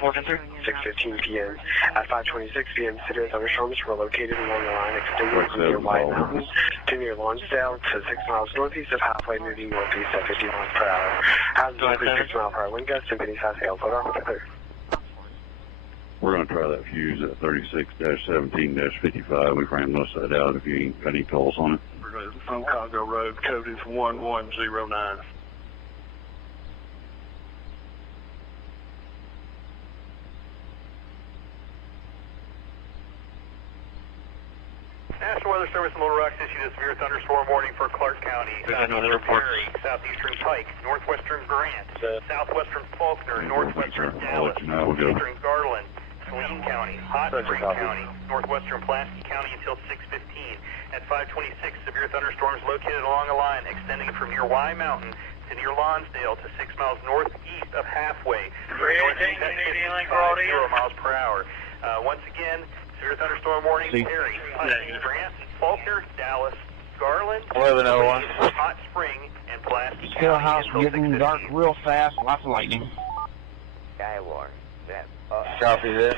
Through 6:15 p.m. At 5:26 p.m., severe thunderstorms were located along the line extending from near White Mountains to near Lonsdale to 6 miles northeast of halfway, moving northeast at 50 miles per hour. As the 6 mile per hour wind gusts and penny size hail, photo clear. We're going to try that fuse at 36-17-55. We ran most of that out if you ain't got any calls on it. We're going from Congo Road, code is 1109. Weather Service in Little Rock issued a severe thunderstorm warning for Clark County, southeastern Perry, southeastern Pike, northwestern Grant, southwestern Faulkner, northwestern Dallas, eastern Garland, Saline County, Hot Spring County, northwestern Pulaski County until 6:15. At 5:26, severe thunderstorms located along a line extending from near Y Mountain to near Lonsdale to 6 miles northeast of Halfway. 0 miles per hour. Once again, severe thunderstorm warning, Perry, Pike, Grant, Faulkner, Dallas, Garland, 1101. Hot Spring, and Pulaski Still County house until getting 6:15. dark real fast, lots of lightning. Skyward. That Copy that.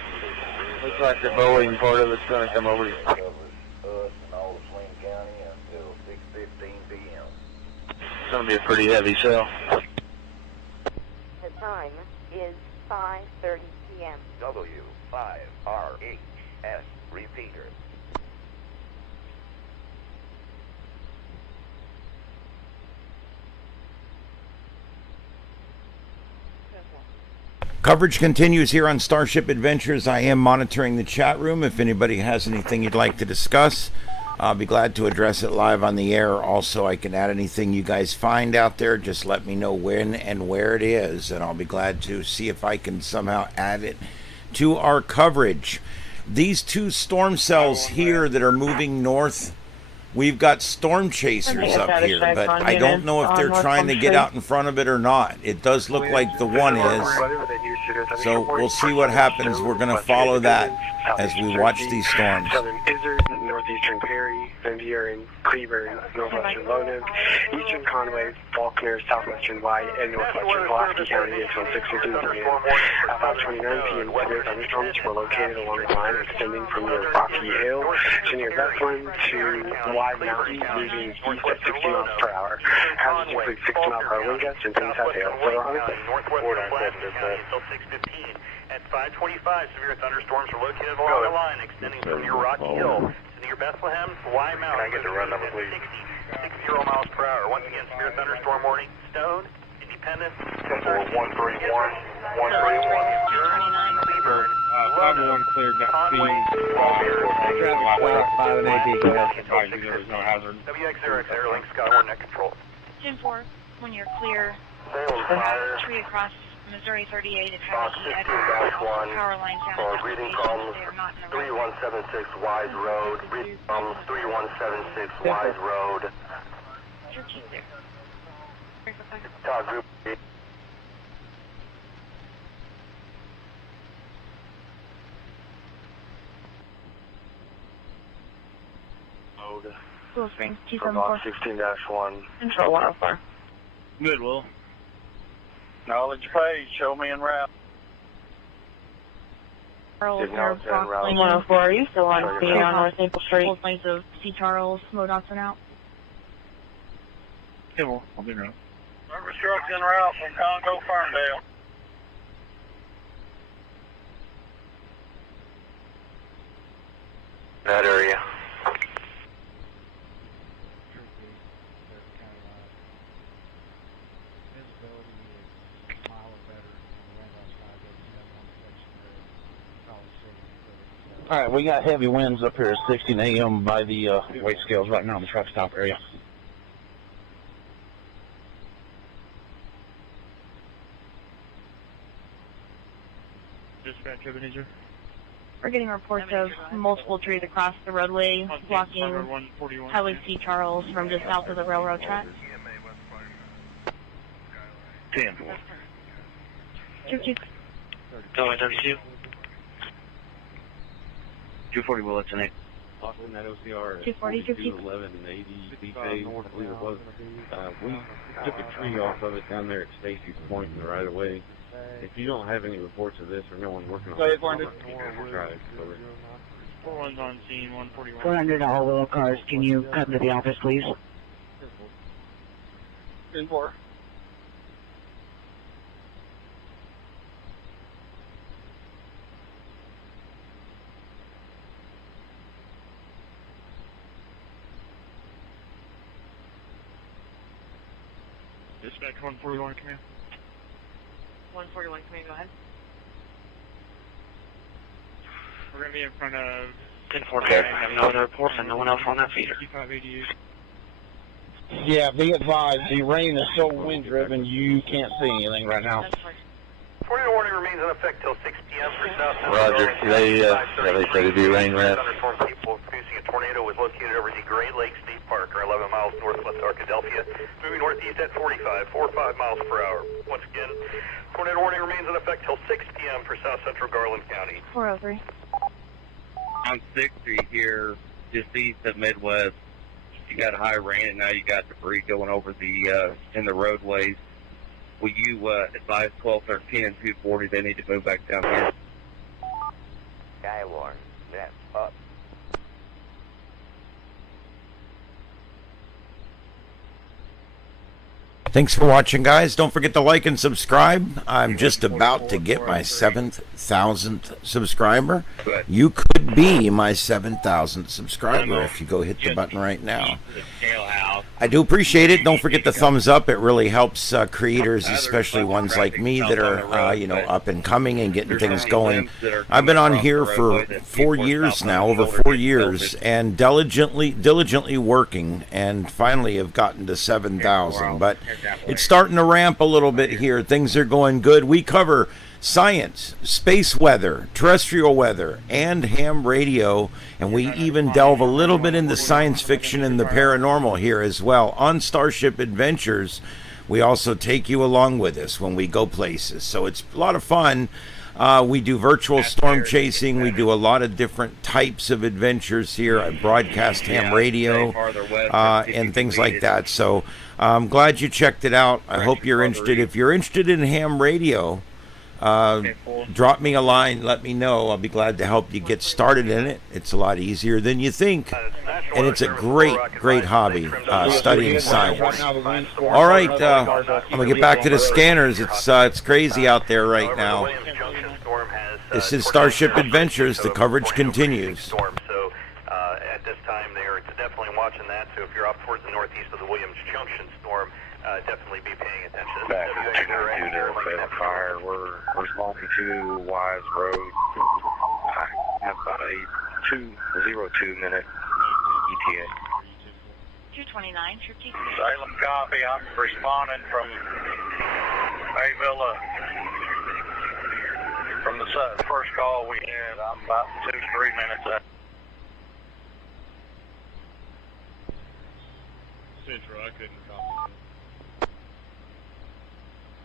Looks like the Boeing part of it's going to come over. covers us and all of Swain County until 6:15 p.m. It's going to be a pretty heavy cell. The time is 5:30 p.m. W5RHS repeater. Coverage continues here on Starship Adventures. I am monitoring the chat room. If anybody has anything you'd like to discuss, I'll be glad to address it live on the air. Also, I can add anything you guys find out there. Just let me know when and where it is, and I'll be glad to see if I can somehow add it to our coverage. These two storm cells here that are moving north, we've got Stormchasers up here, but I don't know if they're trying to get out in front of it or not. It does look like the one is. So we'll see what happens. We're going to follow that as we watch these storms. Southern Izzard, northeastern Perry, Van Buren, Cleburne, northwestern Lonoke, eastern Conway, Faulkner, southwestern White, and northwestern Pulaski County until 6:15 p.m. At 5:29 p.m., severe thunderstorms were located along the line extending from near Rocky Hill to near Bethlehem to Wide Mountain, moving east at 60 miles per hour. Hazards include 60-mile-per-hour wind gusts and things out there. Northwestern Pulaski County until 6:15. At 5:25, severe thunderstorms are located along the line extending from near Rocky Hill to near Bethlehem to Y Mountain. Can I get the run number, please? 60 miles per hour. Once again, severe thunderstorm warning. Stone, Independence, 131, 131. Cleburne, 501 cleared that Conway, traffic 5 and 8 there was no hazard. WX0X Airlink, Skyward Net Control. 10-4, when you're clear, tree across Missouri 38 at power line down. Greeting comes 3176 Wise Road. Greeting comes 3176 Wise Road. Your key there. Todd Group. Cool Springs 274. 16-1. Control 104. Goodwill. Knowledge page, show me en route. Charles, Brockling 104. Are you still on speed on North Maple Street? Both lanes of C. Charles, MoDOT's and out. Okay, well, I'll be around. Service trucks en route from Congo, Ferndale. That area. All right, we got heavy winds up here at 16 a.m. by the weight scales right now in the truck stop area. Dispatch, Ebenezer. We're getting reports of multiple trees across the roadway, blocking Highway C. Charles from just south of the railroad tracks. 10-4. 2-2. Tell 32. 240 will, that's an 8. Austin, that OCR 240, 11 and 80 B phase, I believe it was. We took a tree off of it down there at Stacy's Point in the right of way. If you don't have any reports of this or no one working on it, try it. 41's on scene, 141. 400 all wheel cars. Can you come to the office, please? 10-4. Dispatch 141, come here. 141, come here, go ahead. We're going to be in front of 10-4, I have no other reports and no one else on that feeder. Yeah, be advised, the rain is so wind-driven you can't see anything right now. Tornado warning remains in effect till 6 p.m. for South Central. Roger. They said it'd be rain wrapped. Thunderstorm capable of producing a tornado was located over the Great Lakes State Park, or 11 miles northwest of Arkadelphia, moving northeast at 45 miles per hour. Once again, tornado warning remains in effect till 6 p.m. for South Central Garland County. 403. On 60 here, just east of Midwest, you got high rain and now you got debris going over the in the roadways. Will you advise 1213 and 240 they need to move back down here? Skywarn, that's up. Thanks for watching, guys. Don't forget to like and subscribe. I'm just about to get my 7,000th subscriber. You could be my 7,000th subscriber if you go hit the button right now. I do appreciate it. Don't forget the thumbs up. It really helps creators, especially ones like me that are, you know, up and coming and getting things going. I've been on here for 4 years now, over 4 years, and diligently working, and finally have gotten to 7,000. But it's starting to ramp a little bit here. Things are going good. We cover science, space weather, terrestrial weather, and ham radio, and we even delve a little bit into science fiction and the paranormal here as well. On Starship Adventures, we also take you along with us when we go places, so it's a lot of fun. We do virtual storm chasing. We do a lot of different types of adventures here. I broadcast ham radio and things like that, so I'm glad you checked it out. I hope you're interested. If you're interested in ham radio, drop me a line, let me know. I'll be glad to help you get started in it. It's a lot easier than you think, and it's a great hobby, studying science. All right, I'm gonna get back to the scanners. It's crazy out there right now. This is Starship Adventures. The coverage continues. So at this time, they're definitely watching that. So if you're up towards the northeast of the Williams Junction storm, definitely be paying attention. Back to 292 there, fatal fire. We're responding to Wise Road. I have about a 2:02 ETA. 229, Trip T. Salem copy. I'm responding from Villa. From the first call we had, I'm about 2-3 minutes out. Central, I couldn't copy.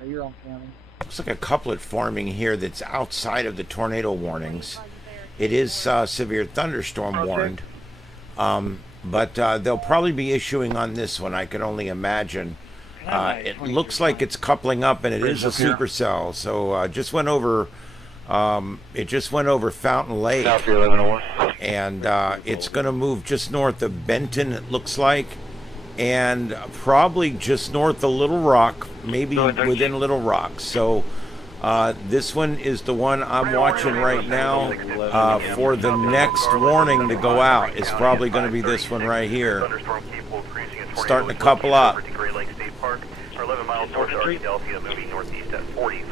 You're on county. Looks like a couplet forming here that's outside of the tornado warnings. It is severe thunderstorm warned, but they'll probably be issuing on this one, I can only imagine. It looks like it's coupling up, and it is a supercell. So just went over. It just went over Fountain Lake, and it's going to move just north of Benton, it looks like, and probably just north of Little Rock, maybe within Little Rock. So this one is the one I'm watching right now for the next warning to go out. It's probably going to be this one right here. Starting to couple up. 11 miles north of Arkadelphia, moving northeast at 40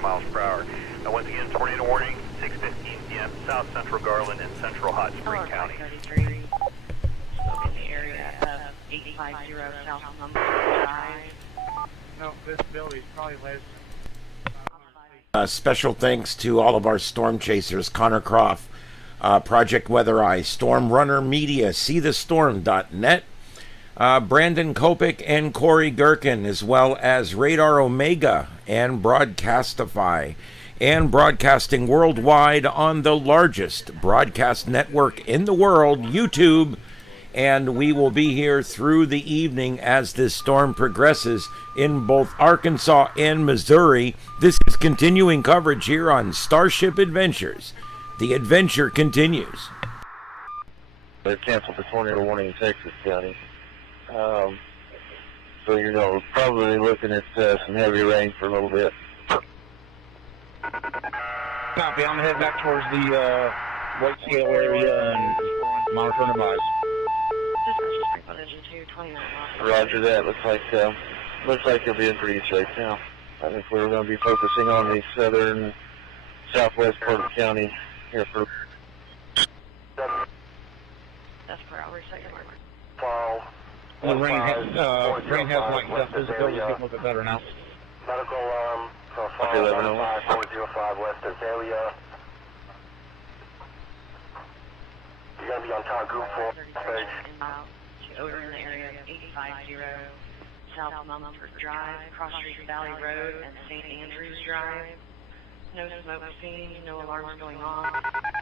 miles per hour. Once again, tornado warning, 6:15 p.m. South Central Garland and Central Hot Spring County. 33, in the area of 850 South Number 5. No, this building is probably less. Special thanks to all of our Stormchasers, Connor Croft, Project Weather Eye, Storm Runner Media, seethestorm.net, Brandon Kopic and Corey Gherkin, as well as Radar Omega and Broadcastify, and broadcasting worldwide on the largest broadcast network in the world, YouTube. And we will be here through the evening as this storm progresses in both Arkansas and Missouri. This is continuing coverage here on Starship Adventures. The adventure continues. They've canceled the tornado warning in Texas County. So, you know, we're probably looking at some heavy rain for a little bit. Copy. I'm heading back towards the weight scale area and monitoring device. Roger that. Looks like you'll be in pretty safe now. I think we're going to be focusing on the southern, southwest part of the county here for. 7 reset your mark. Fall. Rain has lightened up. Visibility's getting a little bit better now. Medical alarm for fall 15405 West Azalea. You're going to be on top group 4 stage. Over in the area of 850 South Mumford Drive, Cross Street Valley Road, and St. Andrews Drive. No smoke seen, no alarms going on.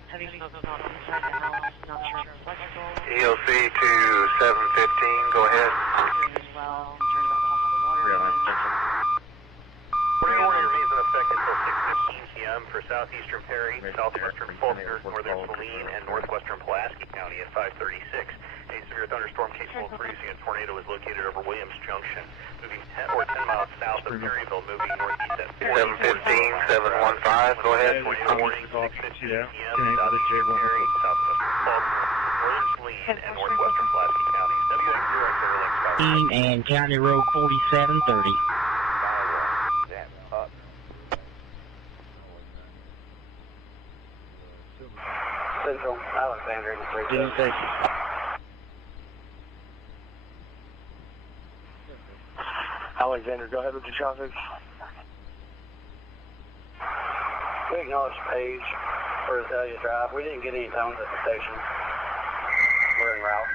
Heavy smoke not inside the house, not sure if it's electrical. EOC to 715, go ahead. As well, concerned about possible water damage. Tornado warning remains in effect until 6:15 p.m. for southeastern Perry, southwestern Faulkner, northern Saline, and northwestern Pulaski County at 5:36. A severe thunderstorm capable of producing a tornado is located over Williams Junction, moving 10 miles south of Perryville, moving northeast at 715, 715, go ahead. Tornado warning 6:15 p.m. southeastern Perry, southwestern Faulkner, northern Saline, and northwestern Pulaski counties. WX0 and County Road 4730. Central, Alexander, Interstate. Alexander, go ahead with your traffic. We acknowledge page for Azalea Drive. We didn't get any tones at the station. We're en route.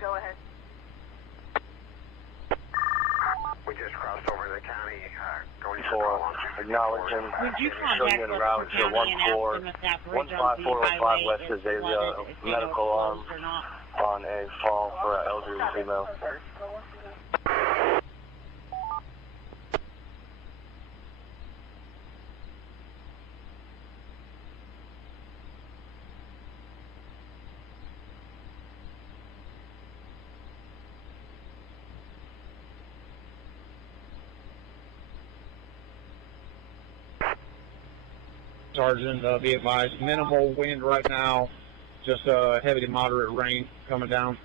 Go ahead. We just crossed over the county, going for acknowledge him. Show you in route to 15405 West Azalea, medical alarm on a fall for an elderly female. Sergeant, be advised, minimal wind right now, just heavy to moderate rain coming down.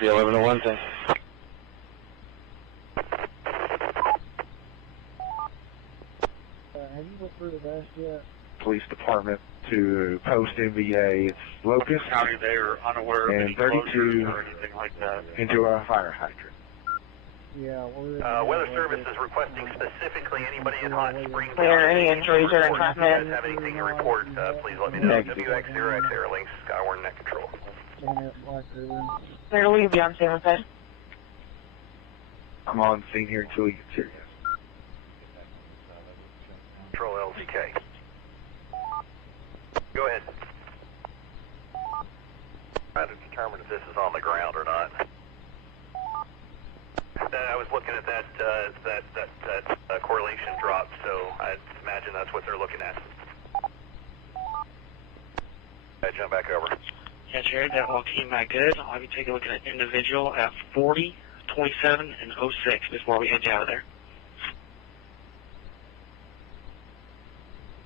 The 1101 thing. Have you looked through the vest yet? Police Department to post MVA. It's Locust County, they are unaware of and any 32 closures or anything like that. into a fire hydrant. Yeah, Weather Service is requesting specifically anybody in Hot Springs. Are there any injuries or entrapment? Have anything to report, please let me know. WX0X Links, Skywarn Net Control. Where will you be on scene with that? I'm on scene here until you get serious. Control LZK. Go ahead. Trying to determine if this is on the ground or not. I was looking at that correlation drop, so I imagine that's what they're looking at. I jump back over. Yeah, Jared, that all came back good. I'll have you take a look at an individual at 40, 27, and 06 before we head you out of there.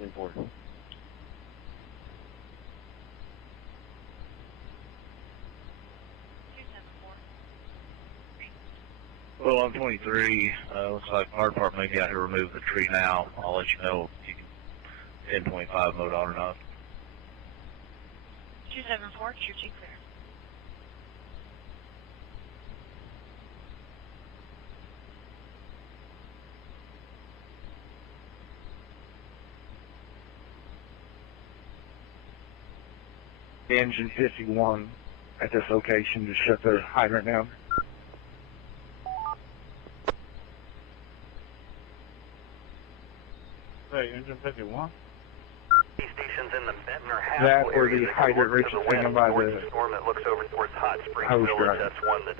Important. Well, I'm 23. Looks like fire department may be out here to remove the tree now. I'll let you know if you can 1025 mode on or not. 274, QT clear. Engine 51 at this location to shut their hydrant down. Hey, engine 51? Stations in the Ventnor That Haskell or area the that hydrant work reaches to the down west by towards the storm that looks over towards Hot Springs hose Village. drive. That's one that's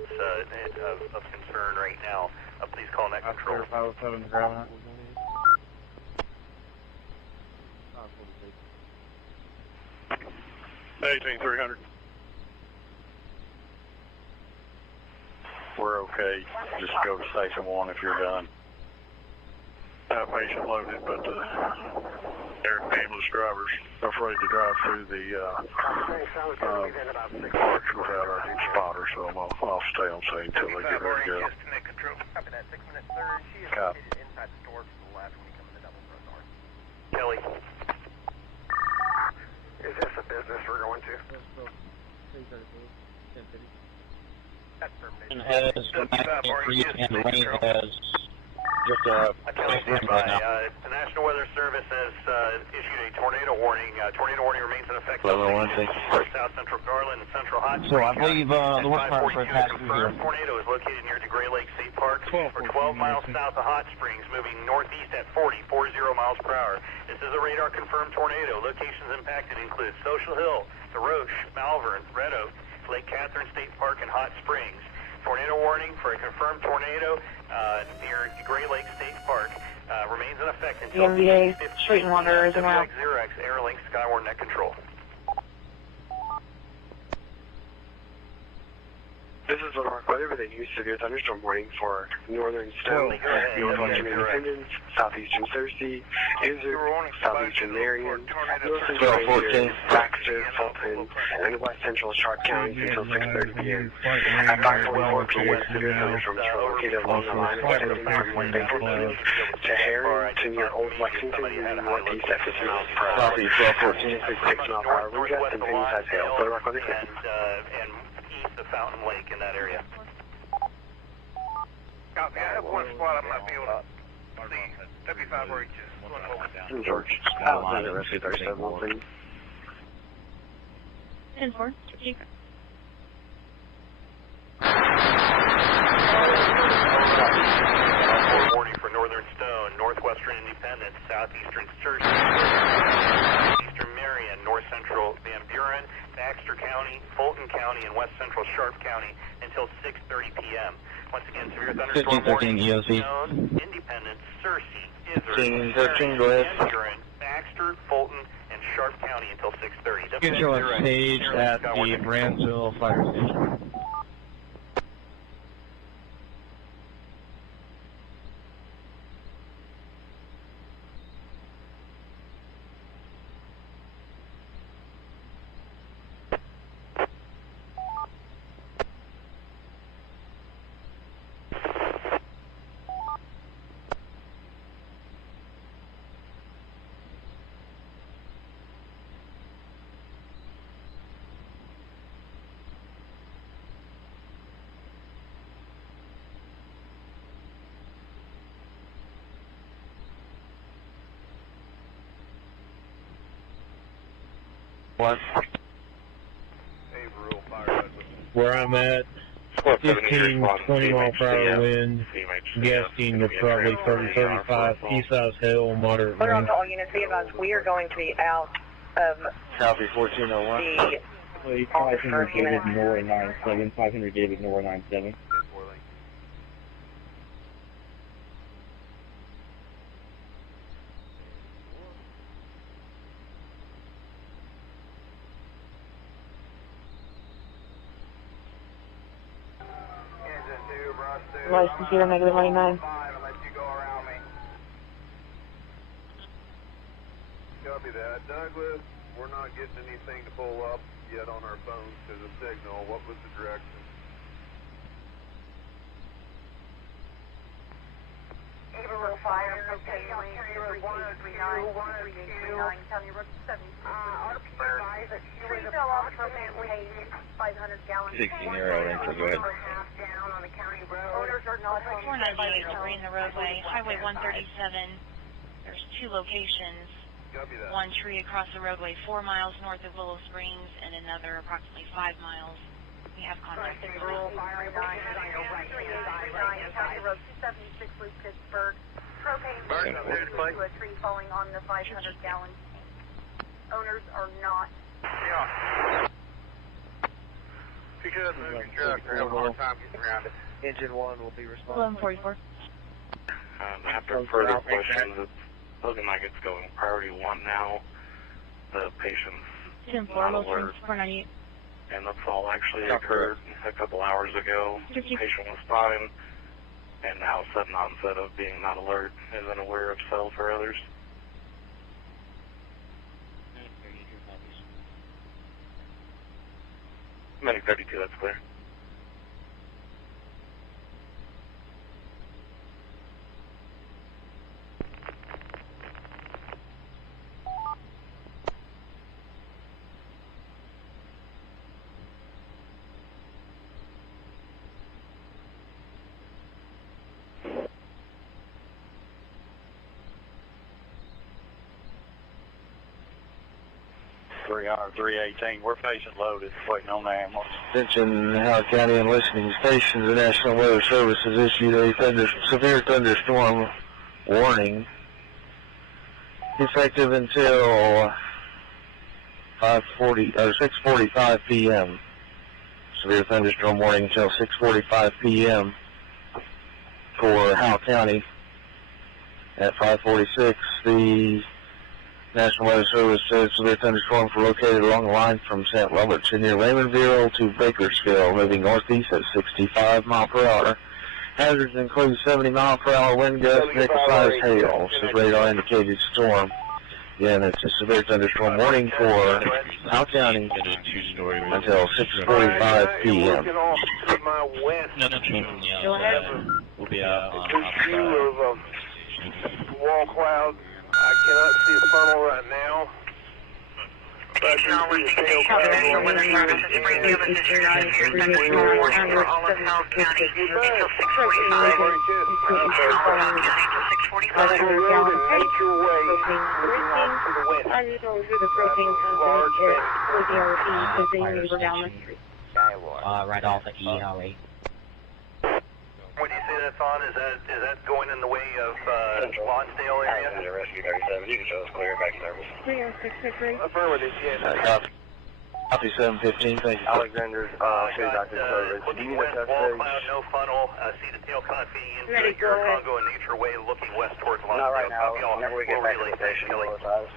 of concern right now. Please call Net Control. 507 ground. 18300. We're okay. Just go to station 1 if you're done. Patient loaded, but air ambulance drivers are afraid to drive through the arch without our spotter, so I'll stay on scene until they get ready to go. Copy that. 6 minutes third. She is Copy. located inside the store to the left when you come in the double front door. Kelly. And has freeze and rain has just a right now. The National Weather Service has issued a tornado warning. Tornado warning remains in effect for South Central Garland and Central Hot Springs. So I believe the worst part for A passengers here. confirmed tornado is located near DeGray Lake State Park for 12 miles south of Hot Springs, moving northeast at 40 miles per hour. This is a radar confirmed tornado. Locations impacted include Social Hill, The Roche, Malvern, Red Oak, Lake Catherine State Park, and Hot Springs. Tornado warning for a confirmed tornado near Gray Lake State Park remains in effect until MVA Street and Water is around. Xerox Airlink Skyward Net Control. This is Lamar weather with a new severe thunderstorm warning for northern Stone, northwestern Independence, southeastern Searcy, Izzard, southeastern Marion, Wilson, Baxter, Fulton, and west central Sharp counties until 6:30 p.m. At 5:44 p.m., severe thunderstorms were located along the line extending from West Bakersfield to Heron to near Old Lexington, moving northeast at 50 miles per hour. Southeast 6 miles per hour. Wind gusts and pennies has hail. Weather rock weather. And east of Fountain Lake in that area. Copy. I have one spot I might be able to see. 75 reaches. George. Alexander, Rescue 37, please. 10-4. Warning for northern Stone, northwestern Independence, southeastern Searcy, eastern Marion, north central Van Buren, Baxter County, Fulton County, and west central Sharp County until 6:30 p.m. Once again, severe thunderstorm warning for Stone, Independence, Searcy, Izzard, Van Buren, Baxter, Fulton, and Sharp County until 6:30. You can show a page at the Brandsville Fire Station. Where I'm at, 15, 20 mile per hour wind, gusting to probably 30, 35, east-size hail, moderate Put on rain. to all units, be advised, we are going to be out of Southeast 1401. the 500 David Nora 97, 500 David Nora 97. License here, negative 99. Copy that. Douglas, we're not getting anything to pull up yet on our phones to the signal. What was the direction? April Fire, propane lane 01239, County Road 70. RP tree fell off propane lane, 500 gallons. 16 year old entry, go ahead. Down on the county road. Owners are not home. 498 Terrain, the roadway, Highway 137. There's two locations. One tree across the roadway 4 miles north of Willow Springs and another approximately 5 miles. We have contact. Rural Fire 9, County Road 276, Loop Pittsburgh. Propane leak to a tree falling on the 500 gallon. Owners are not. Yeah. Because moving trucks are having a hard time getting around it. Engine 1 will be responsible. 1144. After further questions, it's looking like it's going priority 1 now. The patient's 10-4, not low alert. springs, 498. And the fall actually occurred a couple hours ago. The patient was fine, and now sudden onset of being not alert, isn't aware of self or others. Medic 32, that's clear. 3 hour 318. We're facing loaded, waiting on the ambulance. Attention, Howard County and listening stations. The National Weather Service has issued a severe thunderstorm warning effective until 6:45 p.m. Severe thunderstorm warning until 6:45 p.m. for Howard County. At 5:46, the National Weather Service says severe thunderstorms were located along the line from St. Roberts near Raymondville to Bakersfield, moving northeast at 65 miles per hour. Hazards include 70 mile per hour wind gusts, nickel-sized hail. This is radar indicated storm. Again, it's a severe thunderstorm warning for Howard County until 6:45 p.m. We'll be out on wall cloud. I cannot see a funnel right now. But National Weather Service is bringing up a severe thunderstorm warning for all of Howard County until 6:45. Howard County until 6:45. I just don't do the propane concept with the RP because they neighbor down the street. right off at E-Highway. What do you say that's on? Is that going in the way of Lonsdale area? Rescue 37, you can show us clear back service. 306 Affirmative, yes. Copy 715, thank you. Alexander, City Doctor Service. Looking west, wall cloud, no funnel. See the tail con feeding into the Congo and Nature Way, looking west towards Lonsdale. Not right now. Whenever we get back to the station, we'll advise.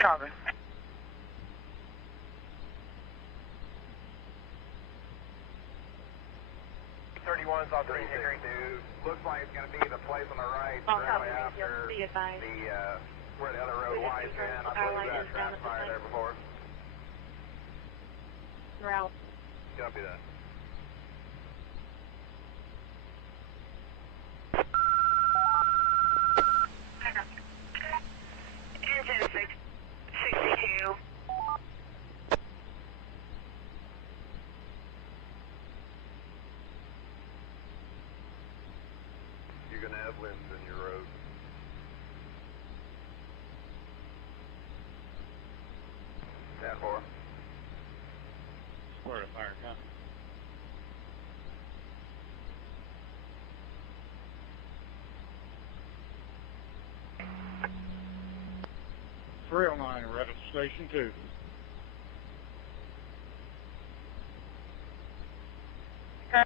Copy. One's on 362. Looks like it's going to be the place on the right directly after the where the other road winds in. I believe that transpired there before. Route. Copy that. Intensifying 62. You're going to have winds in your road. Stand for. Where the fire comes. Right at Station 2. The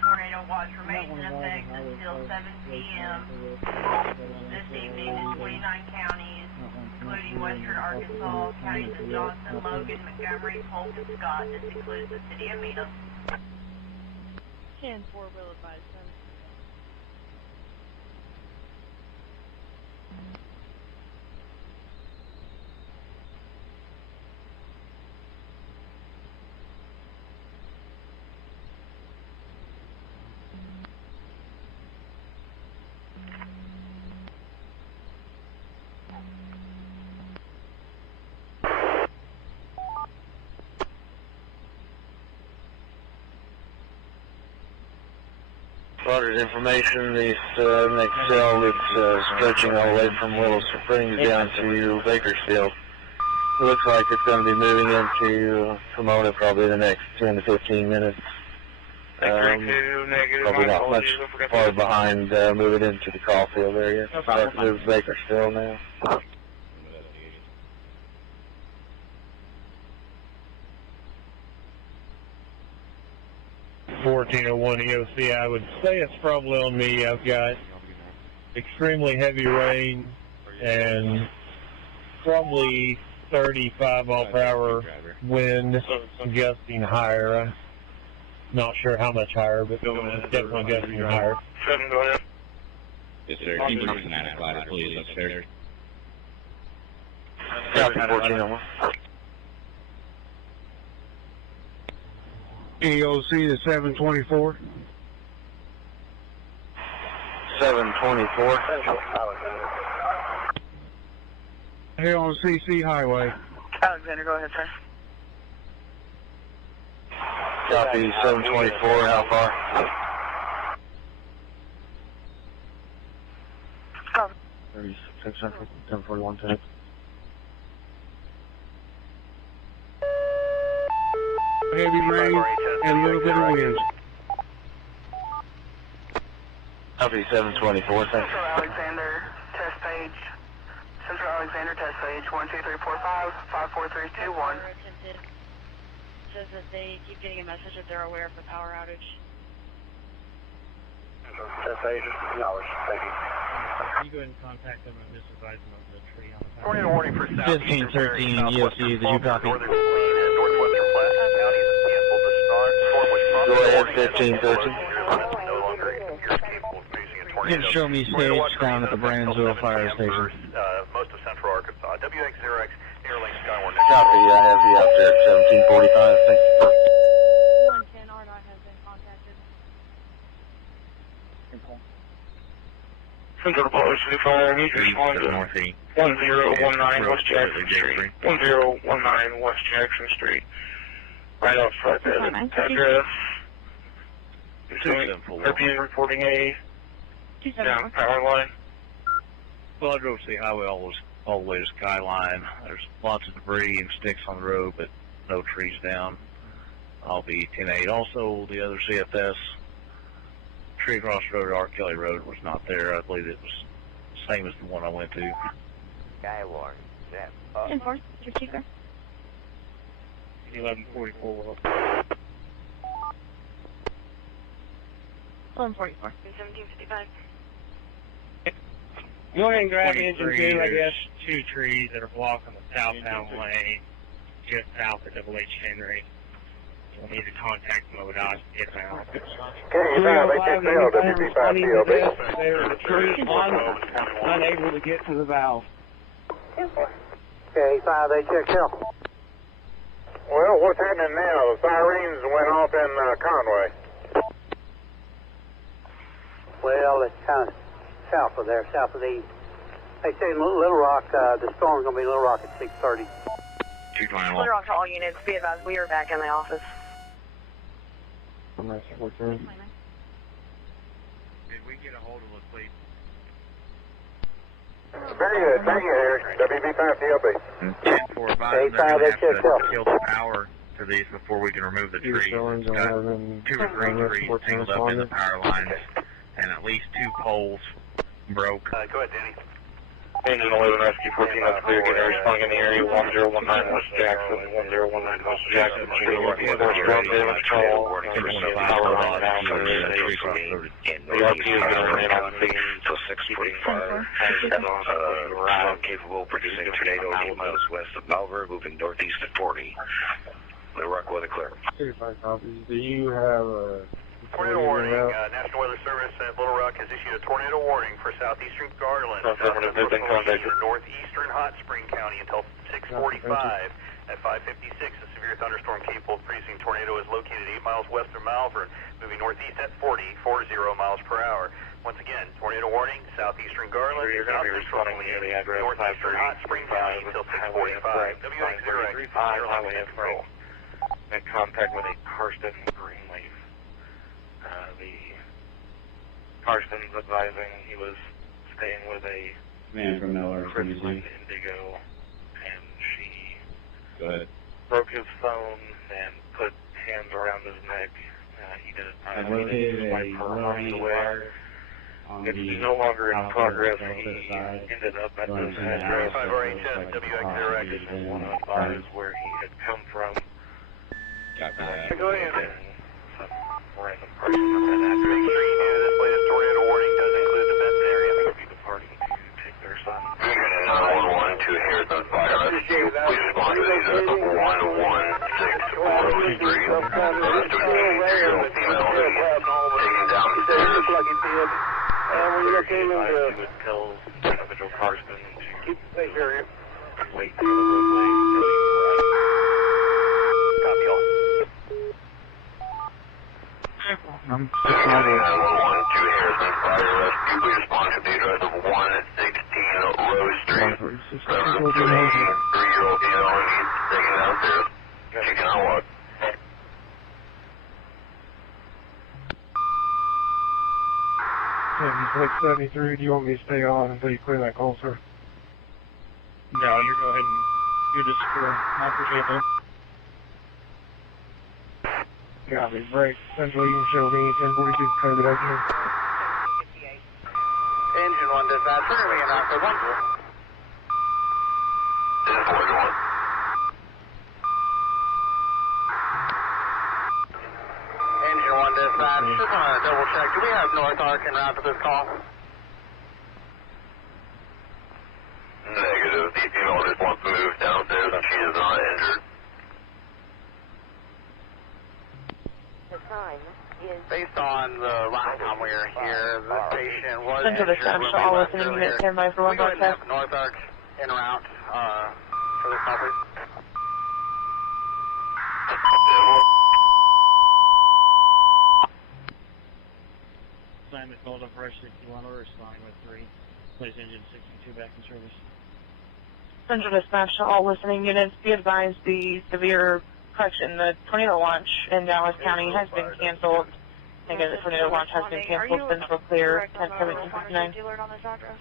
tornado watch remains in effect until 7 p.m. this evening in 29 counties, including western Arkansas, counties of Johnson, Logan, Montgomery, Polk, and Scott. This includes the city of Mena. 10-4 will advise them. Spotted information, this next cell that's stretching all the way from Willow Springs down to Bakersfield. It looks like it's going to be moving into Pomona probably the next 10 to 15 minutes. Probably not much far behind moving into the Caulfield area. Start to move to Bakersfield now. 1401 EOC, I would say it's probably on me. I've got extremely heavy rain and probably 35 mile per hour wind, gusting higher. I'm not sure how much higher, but definitely gusting higher. 7, go ahead. Yes, sir. Can you bring that ladder, please, upstairs? Copy 1401. EOC to 724. 724. Here on CC Highway. Alexander, go ahead, sir. Copy 724, how far? Copy. 6 Central, 1041 10. Heavy rain and a little bit of wind. Copy 724, thanks. Central Alexander, test page. Central Alexander, test page 12345 54321. Says that they keep getting a message that they're aware of the power outage. Test page, acknowledged. Thank you. Can you go ahead and contact them and disadvise them of the tree on the power? Tornado warning for southeastern 1513 EOC, did you copy? Northern Saline and northwestern Platte counties has canceled the storm was Go ahead, 1513. no longer appears capable of producing a tornado. You can show me stage down at the Brownsville Fire Station. Most of central Arkansas. WX0X, Airlane Skyward. Copy, I have you out there at 1745, thanks. 110 RDOT has been contacted. Central Police Fire, need to respond to 1019 West Jackson Street. 1019 West Jackson Street. Right outside the address. RPN reporting a down power line. Well, I drove the highway all the way to Skyline. There's lots of debris and sticks on the road, but no trees down. I'll be 10-8. Also, the other CFS tree across the road, R. Kelly Road, was not there. I believe it was the same as the one I went to. Skyward, step 10-4, your speaker. 1144 will. 1144. 1755. Go ahead and grab engine 2, I There's guess. 2 trees that are blocking the southbound lane, just south of Double H Henry. We'll need to contact MoDOT to get them out. They're the tree unable to get to the valve. Okay, 5, they checked out. Well, what's happening now? The sirens went off in Conway. Well, it's kind of south of there, south of these. They say Little Rock, the storm's going to be Little Rock at 6:30. Little Rock to all units, be advised, we are back in the office. Did we get a hold of the police? Very good. Thank you, Eric. WB5 TLB. 10-4, they're going to have to kill the power to these before we can remove the trees. It's got 2 or 3 trees tangled up in the power lines, and at least 2 poles broke. Go ahead, Danny. Engine 11 Rescue 14 up clear, get responding in the area 1019 West Jackson, 1019 West Jackson, storm damage call, power line down for the RP is going to remain on scene till 6:45. Storm capable, producing a tornado 8 miles west of Malvern, moving northeast at 40. Little Rock weather clear. 35 copies. Do you have a Tornado warning. National Weather Service at Little Rock has issued a tornado warning for southeastern Garland, northeastern Hot Spring County until 6:45. At 5:56, a severe thunderstorm capable of producing tornado is located 8 miles west of Malvern, moving northeast at 40 miles per hour. Once again, tornado warning, southeastern Garland, you're going to be responding near the address northeastern Hot Spring County until 6:45. WX0X, highway control. Make contact with a Karsten Greenleaf. The Karsten's advising he was staying with a Man from Christmas Indigo, and she Go ahead. broke his phone and put hands around his neck. He did it for miles away. It's no longer in progress. He ended up at this address. WX0X. Want to advise where he had come from. Go ahead. Random person at that address. This latest tornado warning does include the Benton area. They'll be departing to take their son. 911 to here the fire rescue. We respond to these at 116 Roadway Street. Taken downstairs. And we look into would tell individual Karsten to keep the area. wait for the roadway. Copy all. 911 to Harrison Fire Rescue. We respond to the address of 116 Rose Street. Resident 3-year-old female needs taken downstairs. Taken on what? 7673, do you want me to stay on until you clear that call, sir? No, you go ahead and do this for I appreciate that. Copy, break. Central U.S. 1042 code out here. Engine 1 dispatch, we're going to be in after 1. Engine 1 dispatch, just want to double check. Do we have North Arc en route to this call? Negative. The female just wants to move downstairs and she is not injured. The time is... Based on the last time we were here, the patient was Central injured dispatch, when so we all left listening earlier. units stand by for Can we one go ahead and broadcast. have North Arc en route for this call, please? Simon called up Rush 61 or responding with 3. Place engine 62 back in service. Central dispatch, all listening units, be advised the severe correction, the tornado launch in Dallas County has been canceled. Again, the tornado launch has been canceled. Central clear, 10-17-59. Alert on this address.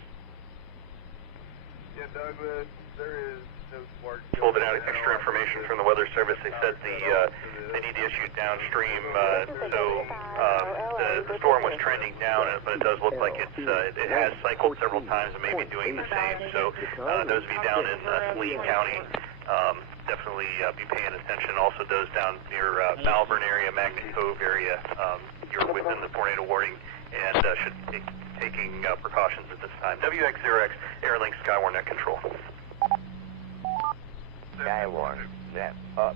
Yeah, Douglas, there is no spark. Pulled out extra information from the Weather Service. They said they need to issue downstream, so the storm was trending down, but it does look like it has cycled several times and may be doing the same. So those of you down in Saline County, definitely be paying attention. Also those down near Malvern area, Magnet Cove area, you're within the tornado warning and should be taking precautions at this time. WX0X, Airlink Skywarn Net Control. Skywarn, net up.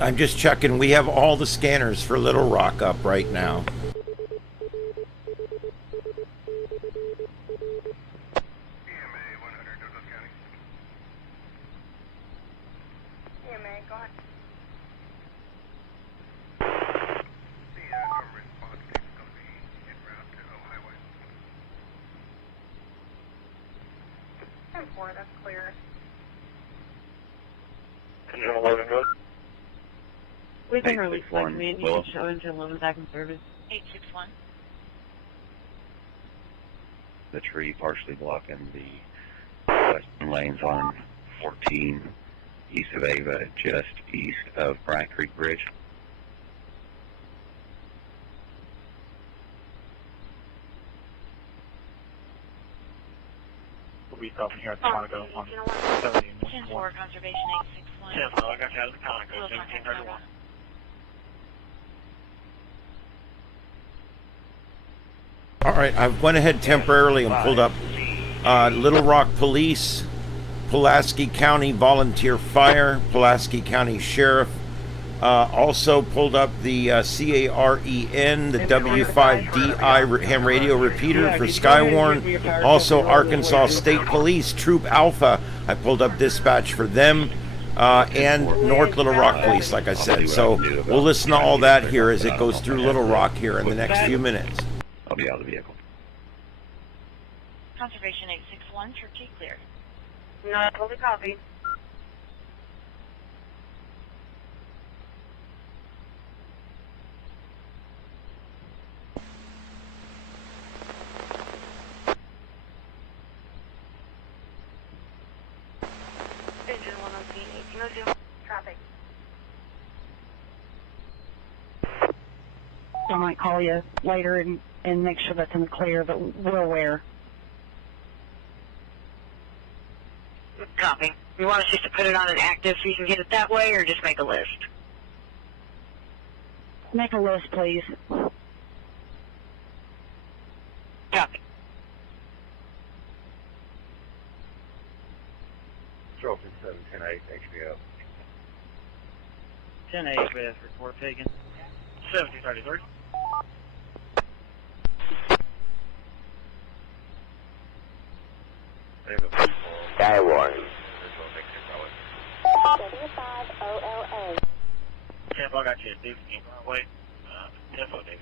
I'm just checking. We have all the scanners for Little Rock up right now. EMA, go ahead. That's clear. Engine 11, go. We've been released by command. You can show engine 11 back in service. 861. The tree partially blocking the western lanes on 14 east of Ava, just east of Bryant Creek Bridge. We'll be stopping here at the Monaco on 70. 10-4 conservation 861. 10-4, I got you out of the Monaco, 1731. All right, I've went ahead temporarily and pulled up Little Rock Police, Pulaski County Volunteer Fire, Pulaski County Sheriff. Also pulled up the CAREN, the W5DI ham radio repeater for Skywarn. Also Arkansas State Police, Troop Alpha. I pulled up dispatch for them. And North Little Rock Police, like I said. So we'll listen to all that here as it goes through Little Rock here in the next few minutes. I'll be out of the vehicle. Conservation 861, Turkey clear. No, totally copy. Engine 1 on scene, 1802. Traffic. I might call you later and make sure that's in the clear, but we're aware. Copy. You want us just to put it on an active so you can get it that way, or just make a list? Make a list, please. Copy. Trophy 710-8, HBO. 10-8, with report taken. 1733. Skywarn. W5OLA. Tempo, I got you at Dave. Wait. Tempo, Dave.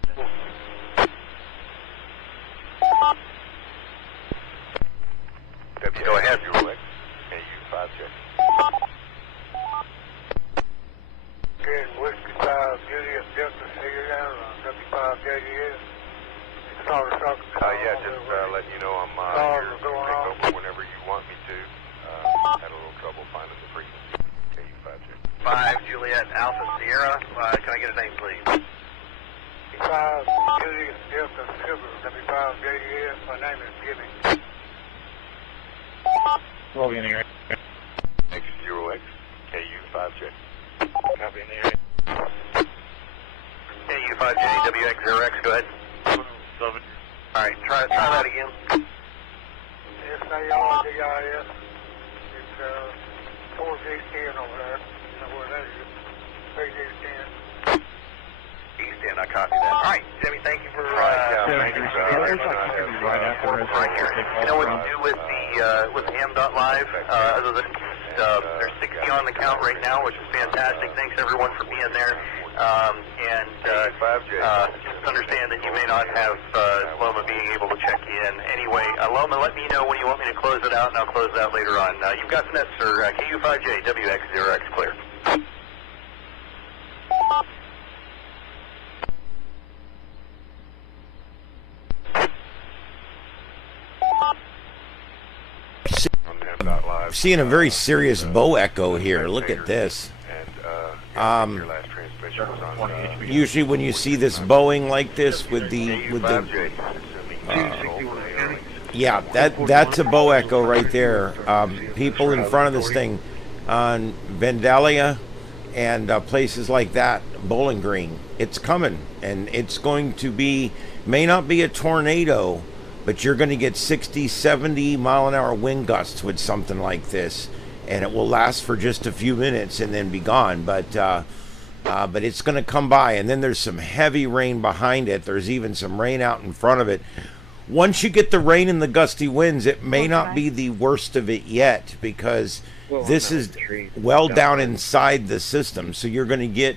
Go ahead, you're quick. KU 5 check. Good, Whiskey 5, Julius Justice here, 55 JDS. Yeah, just letting you know I'm here to take over whenever you want me to. Had a little trouble finding the frequency. KU5J. 5 Juliet Alpha Sierra. Can I get a name, please? 5 Julius Delta Silver, 75 JDS. My name is Jimmy. Roll in here. X0X KU5J. Copy in the area. KU5J WX0X, go ahead. 7. Alright, try that again. SARDIS. It's 4J10 over there. You know where that is. 3J10. East End, I copy that. Alright, Jimmy, thank you for thank you, right here. You know what to do with the M.Live, other than there's 60 on the count right now, which is fantastic. Thanks everyone for being there. Just understand that you may not have Loma being able to check in. Anyway, Loma, let me know when you want me to close it out, and I'll close it out later on. You've got the net, sir. KU5J, WX0X, clear. I'm seeing a very serious bow echo here. Look at this. Usually when you see this bowing like this with the yeah, that's a bow echo right there. People in front of this thing on Vandalia and places like that, Bowling Green, it's coming, and it's going to be, may not be a tornado, but you're going to get 60, 70 mile an hour wind gusts with something like this, and it will last for just a few minutes and then be gone. But it's going to come by, and then there's some heavy rain behind it. There's even some rain out in front of it. Once you get the rain and the gusty winds, it may not be the worst of it yet, because this is well down inside the system. So you're going to get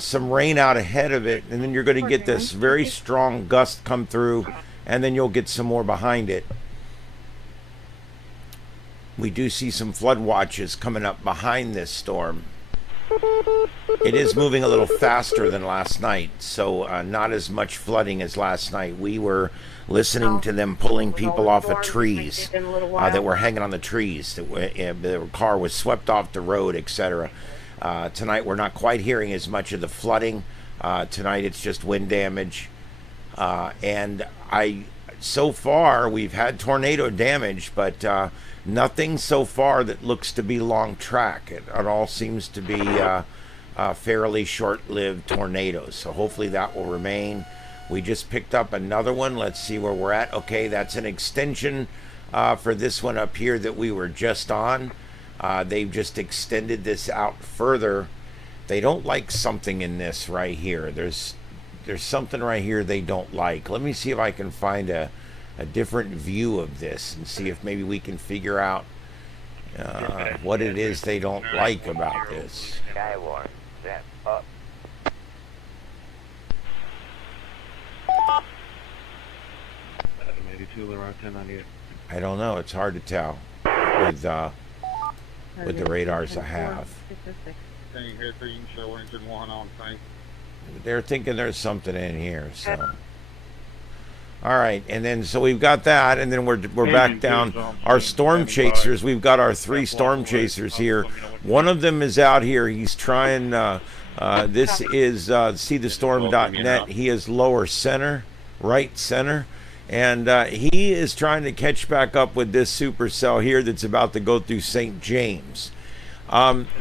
some rain out ahead of it, and then you're going to get this very strong gust come through, and then you'll get some more behind it. We do see some flood watches coming up behind this storm. It is moving a little faster than last night, so not as much flooding as last night. We were listening to them pulling people off of trees that were hanging on the trees. The car was swept off the road, etc. Tonight we're not quite hearing as much of the flooding. Tonight it's just wind damage. So far we've had tornado damage, but nothing so far that looks to be long track. It all seems to be fairly short-lived tornadoes, so hopefully that will remain. We just picked up another one. Let's see where we're at. Okay, that's an extension for this one up here that we were just on. They've just extended this out further. They don't like something in this right here. There's something right here they don't like. Let me see if I can find a different view of this and see if maybe we can figure out what it is they don't like about this. I don't know. It's hard to tell with the radars I have. They're thinking there's something in here, so. All right, and then so we've got that, and then we're back down. Our Stormchasers, we've got our 3 Stormchasers here. One of them is out here. He's trying. This is seethestorm.net. He is lower center, right center, and he is trying to catch back up with this supercell here that's about to go through St. James.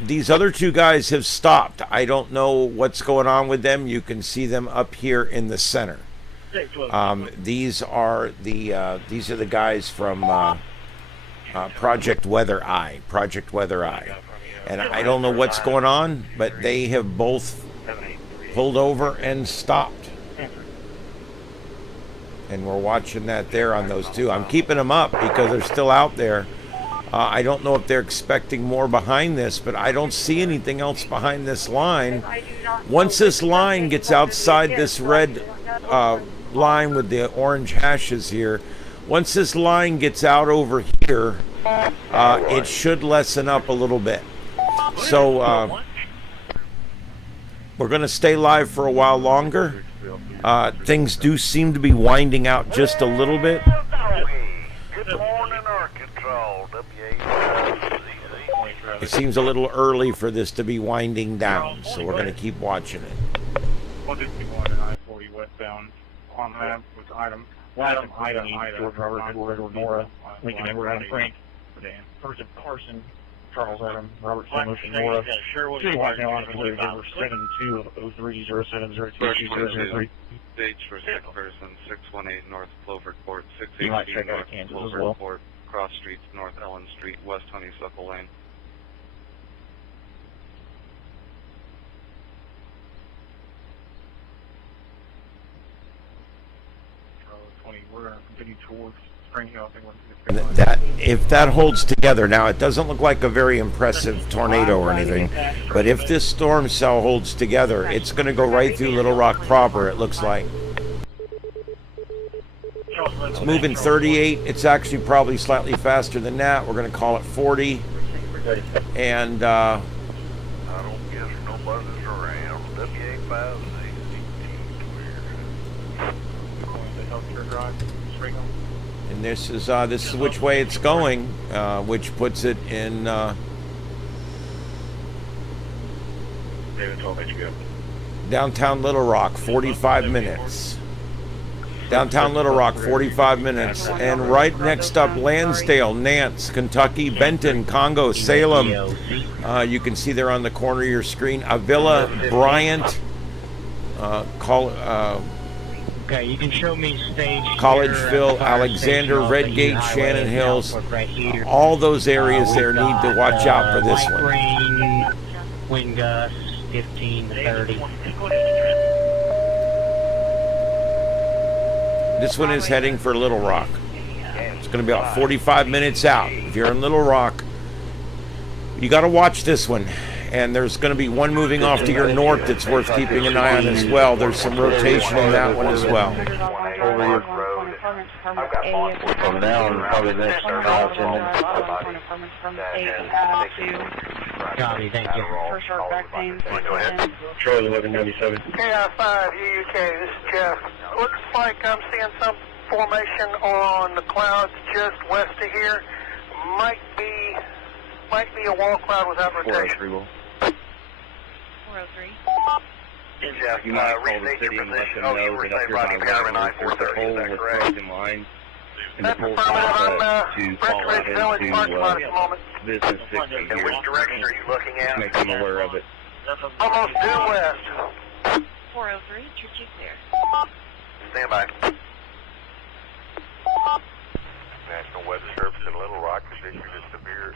These other 2 guys have stopped. I don't know what's going on with them. You can see them up here in the center. These are the guys from Project Weather Eye. And I don't know what's going on, but they have both pulled over and stopped. And we're watching that there on those 2. I'm keeping them up because they're still out there. I don't know if they're expecting more behind this, but I don't see anything else behind this line. Once this line gets outside this red line with the orange hashes here, once this line gets out over here, it should lessen up a little bit. So We're going to stay live for a while longer. Things do seem to be winding out just a little bit. Good morning, Arkansas. WA. It seems a little early for this to be winding down, so we're going to keep watching it. 151 and I-40 westbound on ramp with item, George Robert, Edward, Nora, Lincoln, Edward, Adam, Frank, First of Carson, Charles Adam, Robert Samuel, Nora, City White now on the way over 720307033203. Stage for sick person, 618 North Clover Court, 618 North Clover Court, Cross Streets, North Ellen Street, West Honeysuckle Lane. We're going to continue towards Spring Hill. I think That if that holds together, now it doesn't look like a very impressive tornado or anything, but if this storm cell holds together, it's going to go right through Little Rock proper, it looks like. It's moving 38. It's actually probably slightly faster than that. We're going to call it 40. And I don't guess nobody's around. WA5. And this is which way it's going, which puts it in downtown Little Rock, 45 minutes. Downtown Little Rock, 45 minutes. And right next up, Lansdale, Nance, Kentucky, Benton, Congo, Salem. You can see there on the corner of your screen. Avila, Bryant, Okay, you can show me stage Collegeville, Alexander, Redgate, Shannon Hills. All those areas there need to watch out for this one. Rain, wind gusts, 15 to 30. This one is heading for Little Rock. It's going to be about 45 minutes out. If you're in Little Rock, you got to watch this one. And there's going to be one moving off to your north that's worth keeping an eye on as well. There's some rotation in that one as well. From now on, probably the next 5 10 minutes. Copy, thank you. Charlie 1197. KI5 UUK, this is Jeff. Looks like I'm seeing some formation on the clouds just west of here. Might be a wall cloud without rotation. 403. Jeff, you might call the city and let them know that up here by Roadway, there's a hole with frozen lines. And the pole's to fall out into business 60 here. And which direction are you looking at? Make them aware of it. Almost due west. 403, Church is there. Stand by. National Weather Service in Little Rock has issued a severe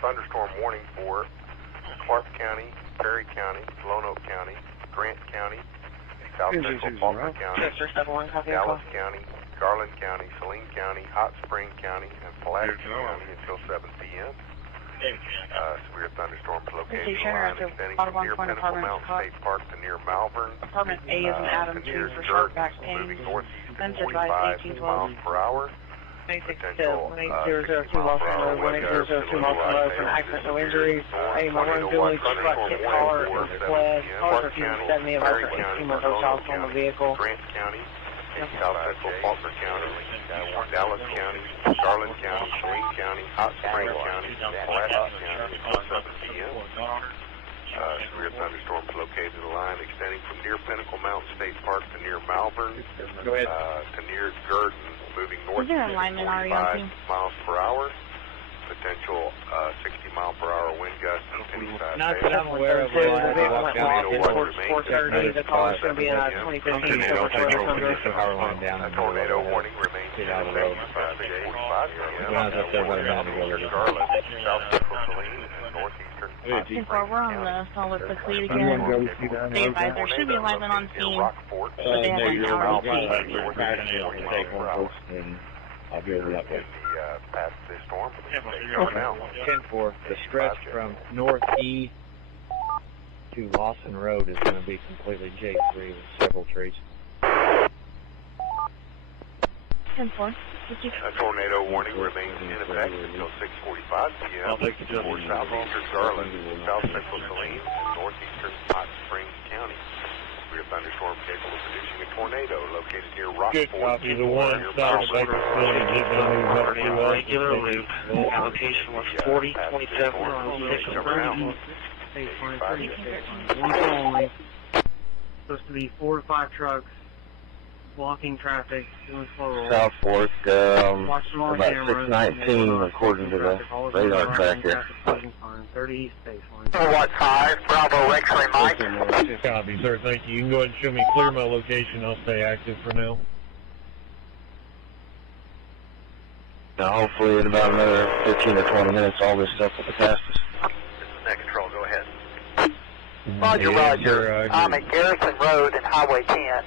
thunderstorm warning for Clark County, Perry County, Lonoke County, Grant County, South Central Faulkner County, Dallas County, Garland County, Saline County, Hot Spring County, and Pulaski County until 7 p.m. Severe thunderstorms located in the line extending from near Pinnacle Mountain State Park to near Malvern. Apartment A is an Adam 2 for sharp back pain. Moving northeast at Sensor 45 miles per hour. 1802 miles per hour, 1802 miles per hour for an accident, no injuries. A Maroon Village truck hit caller and fled. Caller for 270 of our 18 with hotel from a vehicle. Grant County, South Central Faulkner County, Dallas County, Garland County, Saline County, Hot Spring County, and Pulaski County until 7 p.m. Severe thunderstorms located in the line extending from near Pinnacle Mountain State Park to near Malvern, to near Girton, moving north at 45 miles per hour. Potential 60 mile per hour wind gusts and any size. Not that I'm aware of. The call is going to be in 2015. A tornado warning remains in effect by 45 Charlotte, South Central Saline, and northeastern. We're on the solid fleet again. Stay advised, there should be a lineman on scene, but they have an hour I'll be over that way. Past this storm. 10-4, the stretch from northeast to Lawson Road is going to be completely J3 with several trees. 10-4. A tornado warning remains in effect until 6:45 p.m. for southeastern Garland, south central Saline, and northeastern Hot tornado located near Rockport. Good copy. The one south of Baker Facility did not move up too well. Regular loop. Allocation was 4027 6 around. One only. Supposed to be 4 to 5 trucks blocking traffic, doing slow roll. South Fork, Watch them on about camera. 619 according to the radar tracker. 30 east baseline. 415, Bravo X-ray Mike. Copy, sir. Thank you. You can go ahead and show me clear my location. I'll stay active for now. Now, hopefully in about another 15 to 20 minutes, all this stuff will be past us. This is Net Control, go ahead. Roger, Yes, Roger. sir, I'm at Garrison Road and Highway 10.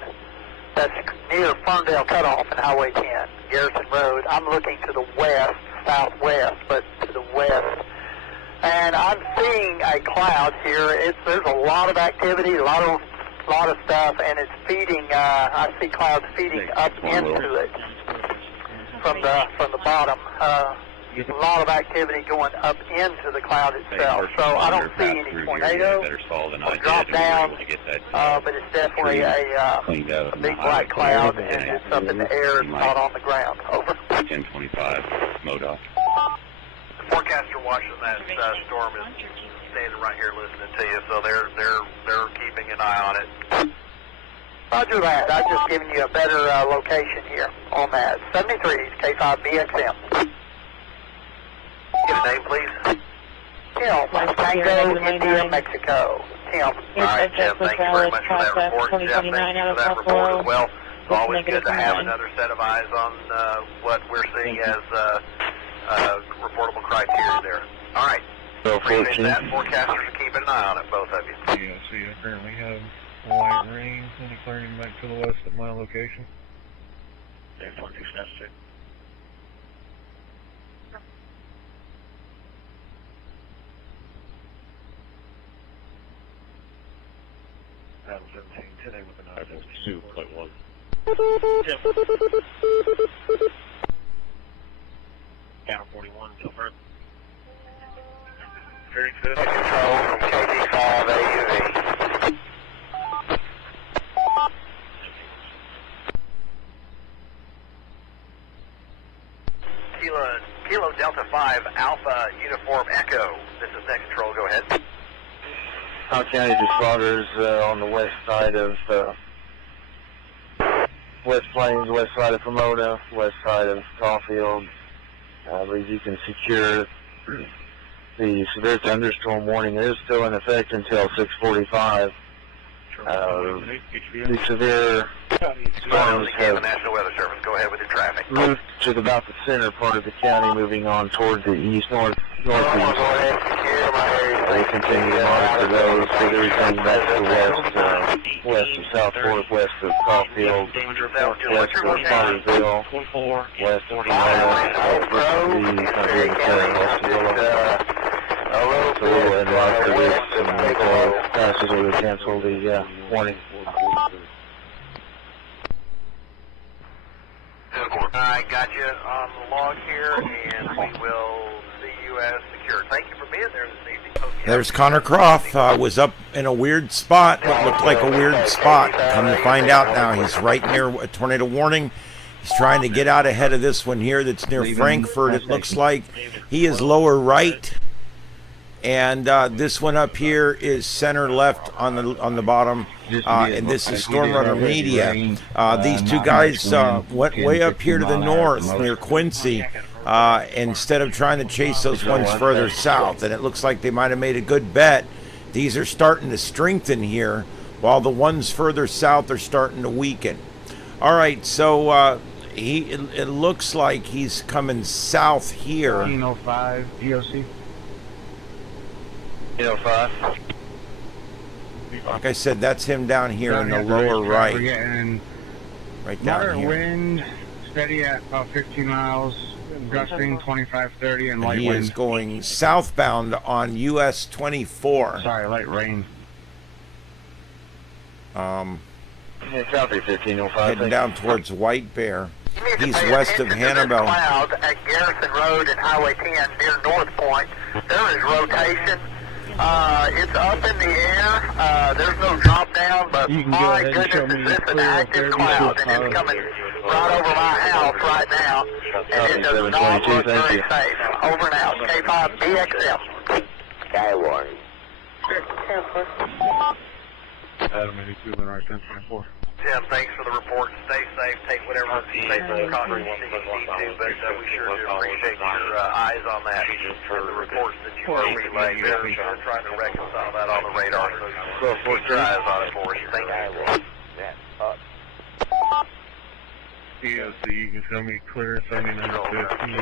That's near Ferndale Cutoff and Highway 10. Garrison Road. I'm looking to the west, southwest, but to the west. And I'm seeing a cloud here. There's a lot of activity, a lot of stuff, and it's feeding. I see clouds feeding up into it from the bottom. A lot of activity going up into the cloud itself. So I don't see any tornado or drop down, but it's definitely a big black cloud, and it's up in the air. It's not on the ground. Over. 1025, MoDOT. The forecaster watching that storm is standing right here listening to you, so they're keeping an eye on it. Roger that. I've just given you a better location here on that. 73 K5BXM. Get a name, please. Tim, Tango, India, Mexico. Tim. All right, Tim, thank you very much for that report. Jeff, thank you for that report as well. It's always good to have another set of eyes on what we're seeing as reportable criteria there. All right. Appreciate that. Forecasters are keeping an eye on it, both of you. Yeah, so you currently have light rain and clearing back to the west at my location. Day 42 necessary. Adam 17, 10 with an eye. 2.1. Counter 41, Silver. Very good. Control from KD5 AUV. Kilo Delta 5 Alpha Uniform Echo. This is Net Control. Go ahead. Howard County defrauders on the west side of West Plains, west side of Pomona, west side of Caulfield. I believe you can secure the severe thunderstorm warning. It is still in effect until 6:45. The severe storms have National Weather Service. Go ahead with your traffic. moved to about the center part of the county, moving on toward the east, northeast. They continue to monitor those, so everything back to the west, west of South Fork, west of Caulfield, west of Pottersville, west of Pomona, west of Villa. So we'll go ahead and mark for this, and passes will cancel the warning. I got you on the log here, and we will see you as secure. Thank you for being there this evening. There's Connor Croft. Was up in a weird spot. What looked like a weird spot. Come to find out now, he's right near a tornado warning. He's trying to get out ahead of this one here that's near Frankfurt, it looks like. He is lower right. And this one up here is center left on the bottom, and this is Storm Runner Media. These two guys went way up here to the north near Quincy instead of trying to chase those ones further south, and it looks like they might have made a good bet. These are starting to strengthen here, while the ones further south are starting to weaken. All right, so it looks like he's coming south here. 1505 DOC. 5. Like I said, that's him down here in the lower right. We're getting right down moderate here. wind, steady at about 15 miles, gusting 25-30, and light He wind. is going southbound on US 24. Sorry, light rain. Copy 1505. Heading down towards White Bear. He's west of Hannibal. Cloud at Garrison Road and Highway 10 near North Point. There is rotation. It's up in the air. There's no drop down. down, but You can go my ahead and show goodness, me is this an clear up active there. cloud, and it's coming right over my house right now, and it does not look very safe. Over and out, K5 BXM. Sky warning. Adam 82, then right 1024. Tim, thanks for the report. Stay safe. Take whatever safety precautions you need to, but we sure do appreciate your eyes on that and the reports that you are relaying. We're trying to reconcile that on the radar, so keep your eyes on it for us. Thank you. EOC, you can show me clear 7915.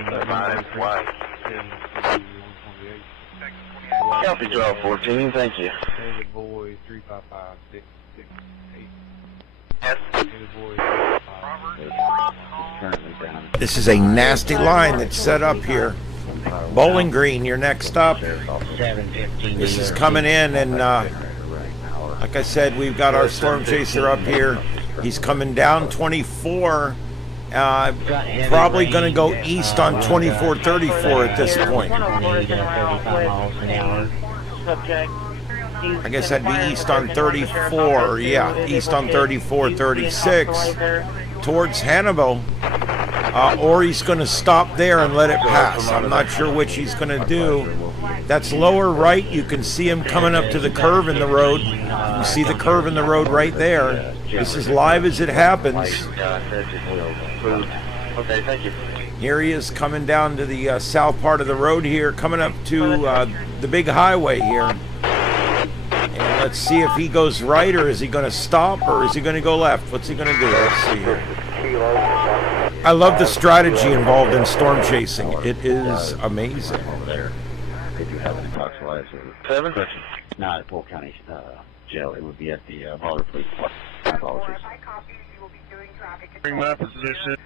Copy 1214, thank you. David Boy 355668. This is a nasty line that's set up here. Bowling Green, you're next up. This is coming in, and like I said, we've got our Stormchaser up here. He's coming down 24. Probably going to go east on 2434 at this point. I guess that'd be east on 34. Yeah, east on 3436 towards Hannibal. Or he's going to stop there and let it pass. I'm not sure which he's going to do. That's lower right. You can see him coming up to the curve in the road. You see the curve in the road right there. This is live as it happens. Okay, thank you. Here he is coming down to the south part of the road here, coming up to the big highway here. And let's see if he goes right, or is he going to stop, or is he going to go left? What's he going to do? Let's see here. I love the strategy involved in storm chasing. It is amazing. They do have an approximate 7? Not at Polk County Jail. It would be at the Boulder Police Department. My apologies. Bring my position.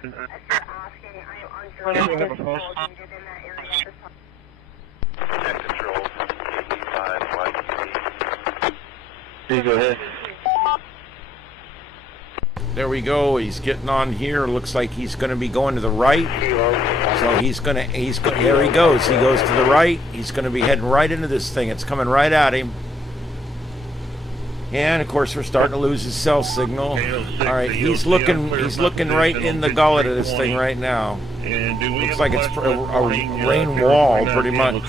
Please go ahead. There we go. He's getting on here. Looks like he's going to be going to the right. So there he goes. He goes to the right. He's going to be heading right into this thing. It's coming right at him. And of course, we're starting to lose his cell signal. All right, he's looking right in the gullet of this thing right now. Looks like it's a rain wall, pretty much.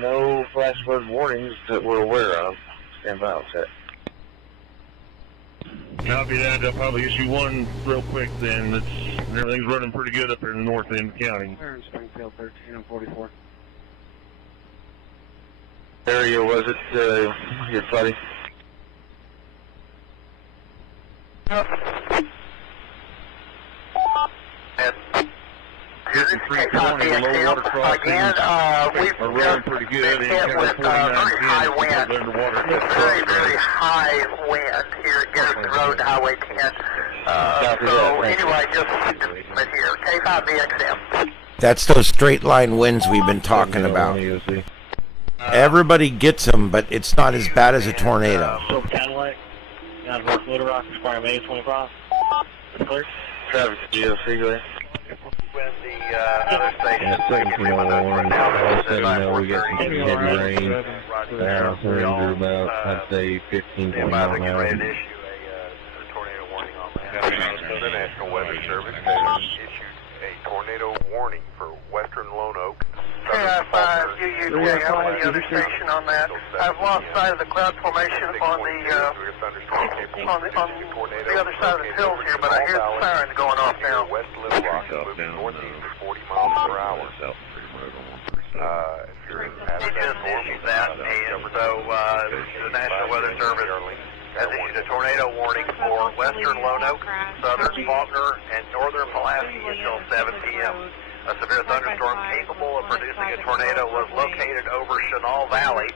No flash flood warnings that we're aware of. Stand by, set. Copy that. I'll probably issue one real quick then. Everything's running pretty good up here in the north end of the county. Springfield 13 and 44. Area was it, your buddy? Getting 320, the low water crossings are running pretty good. And kind of 49 high wind. Very, very high wind here at Garrison Road, Highway 10. So anyway, just here, K5BXM. That's those straight line winds we've been talking about. Everybody gets them, but it's not as bad as a tornado. Cadillac, out of North Little Rock, expiring May 25. Clear. Traffic GLC, go ahead. When the other station is we got some heavy rain. The house are under about, I'd say, 15, 20 miles an hour. ready to issue a tornado warning on that. The National Weather Service has issued a tornado warning for western Lone Oak. KI5UUJ, I'm on the other station on that. I've lost sight of the cloud formation on the other side of the hills here, but I hear the sirens going off now. West Little Rock, moving northeast at 40 miles per hour. If you're in They just issued that, and so the National Weather Service has issued a tornado warning for western Lone Oak, southern Faulkner, and northern Pulaski until 7 p.m. A severe thunderstorm capable of producing a tornado was located over Chenal Valley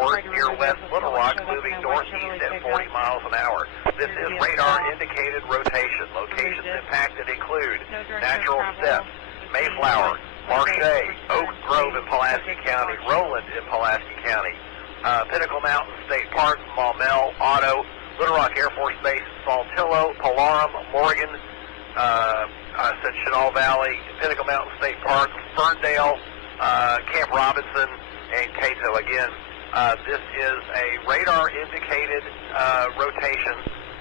or near West Little Rock, moving northeast at 40 miles an hour. This is radar-indicated rotation. Locations impacted include Natural Steps, Mayflower, Marche, Oak Grove in Pulaski County, Roland in Pulaski County, Pinnacle Mountain State Park, Maumelle, Otto, Little Rock Air Force Base, Saltillo, Polarum, Morgan, since Chenal Valley, Pinnacle Mountain State Park, Ferndale, Camp Robinson, and Cato. Again, this is a radar-indicated rotation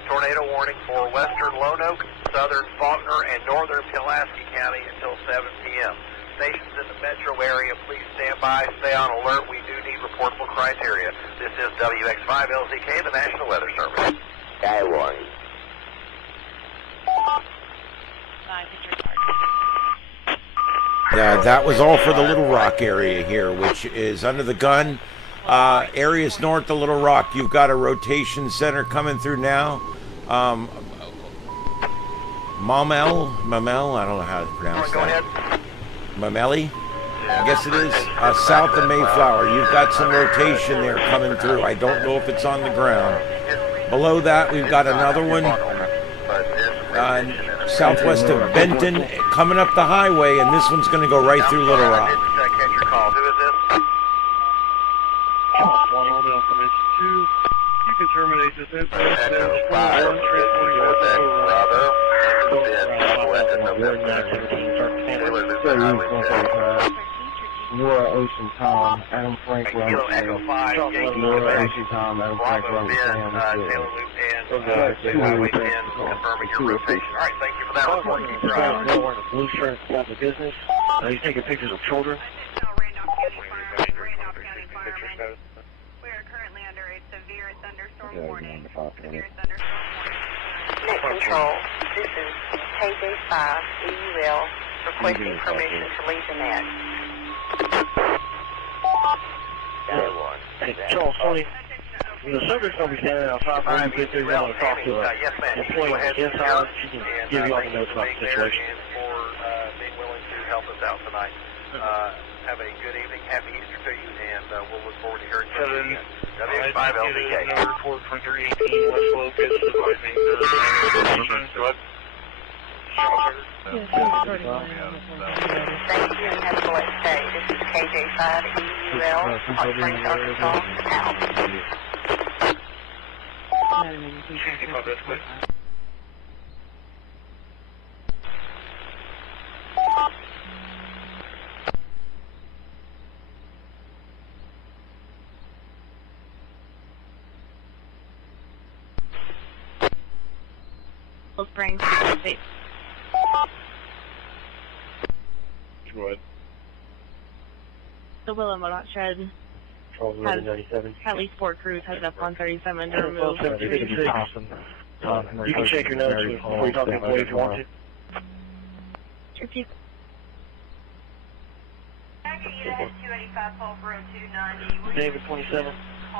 tornado warning for western Lone Oak, southern Faulkner, and northern Pulaski County until 7 p.m. Stations in the metro area, please stand by, stay on alert. We do need reportable criteria. This is WX5LZK, the National Weather Service. Sky warning. Yeah, that was all for the Little Rock area here, which is under the gun. Areas north of Little Rock, you've got a rotation center coming through now. Mamel, I don't know how to pronounce that. Mameli, I guess it is, south of Mayflower. You've got some rotation there coming through. I don't know if it's on the ground. Below that, we've got another one southwest of Benton coming up the highway, and this one's going to go right through Little Rock. Catch your call. Who is this? You can terminate this Laura Ocean Tom, Adam Frank Robert Laura Ocean Tom, Adam Frank Robert confirming your rotation. All right, thank you for that report. Keep your eye on it. wearing a blue shirt, got the business. He's taking pictures of children. We are currently under a severe thunderstorm warning. Severe thunderstorm warning. Net Control, this is KJ5 EUL requesting permission to leave the net. Hey, Charles, Tony, the subject's going to be standing outside for him if you want to talk to an employee on the inside. She can give you all the notes about the situation. And for being willing to help us out tonight. Have a good evening. Happy Easter to you, and we'll look forward to hearing from you again. WX5LZK. Report from 318 West Locust advising Go ahead. Thank you and have a blessed day. This is KJ5 EUL, Hot Springs, Arkansas, out. Springs, Interstate. Go ahead. The Willow Modoc Shed has at least 4 crews headed up on 37 to remove. You can check your notes before you talk to employees if you want to. Repeat. David 27.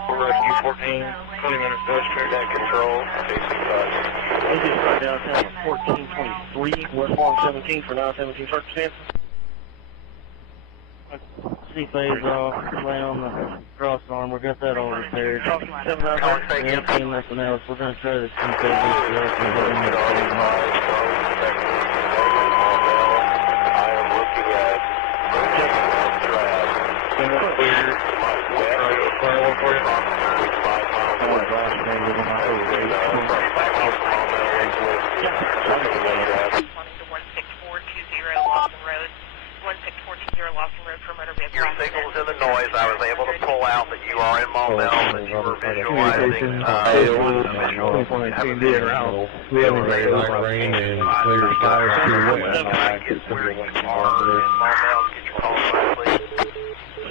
Rescue 14, 20 minutes west, net control, KC5. This is right downtown 1423, West Long 17 for 917 circumstances. C-phase off, laying on the cross arm. We got that all repaired. We ain't seen nothing else. We're going to try to C-phase Your signals in the noise, I was able to pull out that you are in Maumelle, that you were visualizing. We have a very light rain and clear skies to Where you are in Maumelle, get your call sign, please.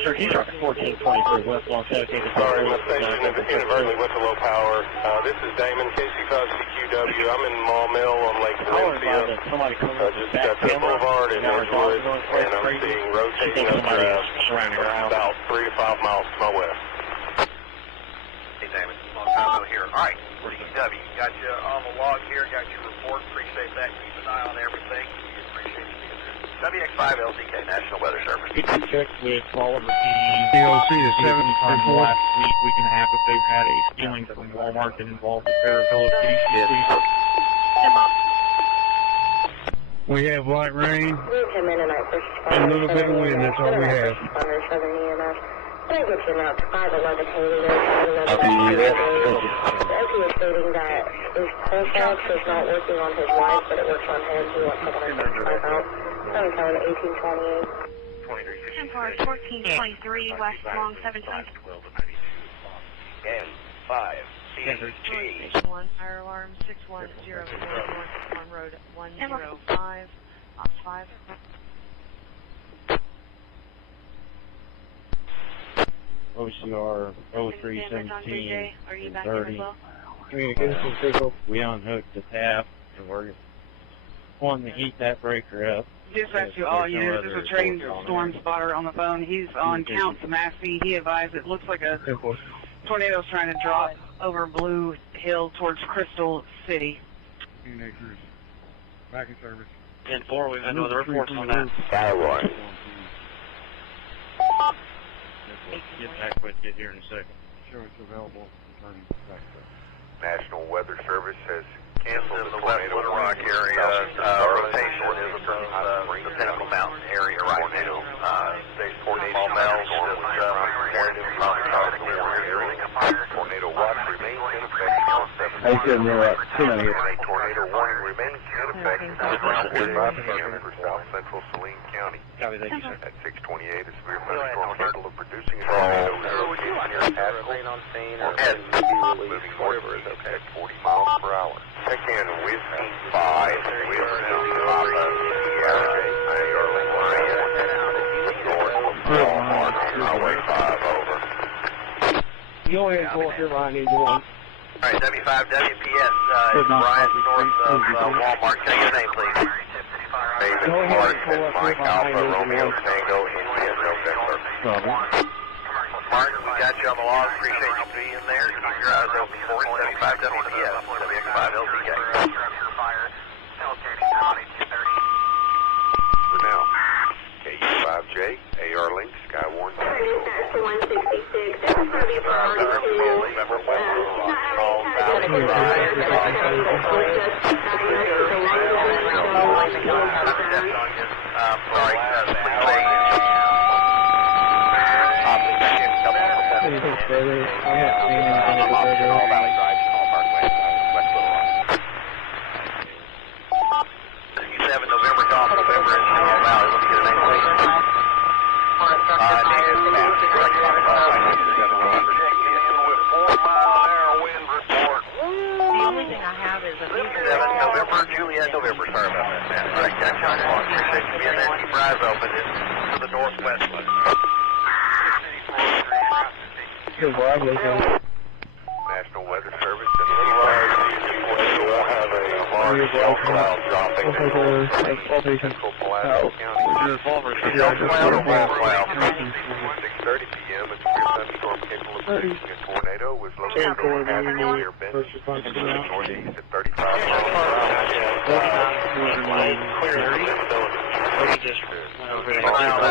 Sir, he's rocking 1423 West Long 17. Sorry, my station inadvertently went to low power. This is Damon, KC5CQW. I'm in Maumelle on Lake Valencia. Just got the boulevard in Northwood, and I'm seeing rotating up about 3 to 5 miles to my west. Hey, Damon, long time no here. All right, CW, got you on the log here, got your report. Appreciate that. Keep an eye on everything. We appreciate you being there. WX5LZK, National Weather Service. You can check with all of the DOC is 7 last week and a half if they've had a stealing from Walmart that involved a pair of fellow police. We have light rain and a little bit of wind. That's all we have. Can I get you now? 511 Haley Road, I'll be there. The OP is stating that his pulse is not working on his wife, but it works on him. He wants someone to drive out. I'm calling 1828. 1423 West Long 17. And 5, CG. Station 1, fire alarm 610 on road 105, 5. OCR 0317 Are you back 30. in as well? Communication critical. We unhooked the tap and we're wanting to heat that breaker up. Dispatch to all units. There's a trained storm spotter on the phone. He's on Count Massey. He advised it looks like a tornado's trying to drop over Blue Hill towards Crystal City. Back in service. 10-4, we've had no other reports on that. Skyward. Get back with you here in a second. Show it's available. Returning back to National Weather Service has canceled in the West Little Rock area. Rotation is the Pinnacle Mountain area right now. Tornado watch remains in effect until 7. How you feeling? You're up. A tornado warning remains in effect until 5 p.m. for South Central Saline County. Copy, thank you, sir. At 6:28, a severe thunderstorm capable of producing a tornado located near Haskell, moving northeast at 40 miles per hour. Check in with 5 with Papa Sierra, Walmart, Highway 5, over. Go ahead and pull up your line, either one. All right, W5 WPS is Brian north of Walmart. Can I get your name, please? David Martin, Mike Alpha, Romeo Tango, India, November. Mark, we got you on the log. Appreciate you being there. Keep your eyes open for it. 75 WPS, WX5 LTK. For now, KU5J, AR Link, Skywarn, Dispatch to 166. That's going to be priority 67 November, Golf November, and All Valley. Let me get a name, please. The only thing I have is a 7 November, Juliet November. Sorry about that, man. All right, got you on the log. Appreciate you being there. Keep your eyes open. It's to the northwest. National Weather Service, and we'll have a large cell cloud dropping in central Pulaski County. Cell cloud or wall cloud? 6:30 p.m. A severe thunderstorm capable of producing a tornado was located over Haskell near Benton, northeast at 35 miles per hour.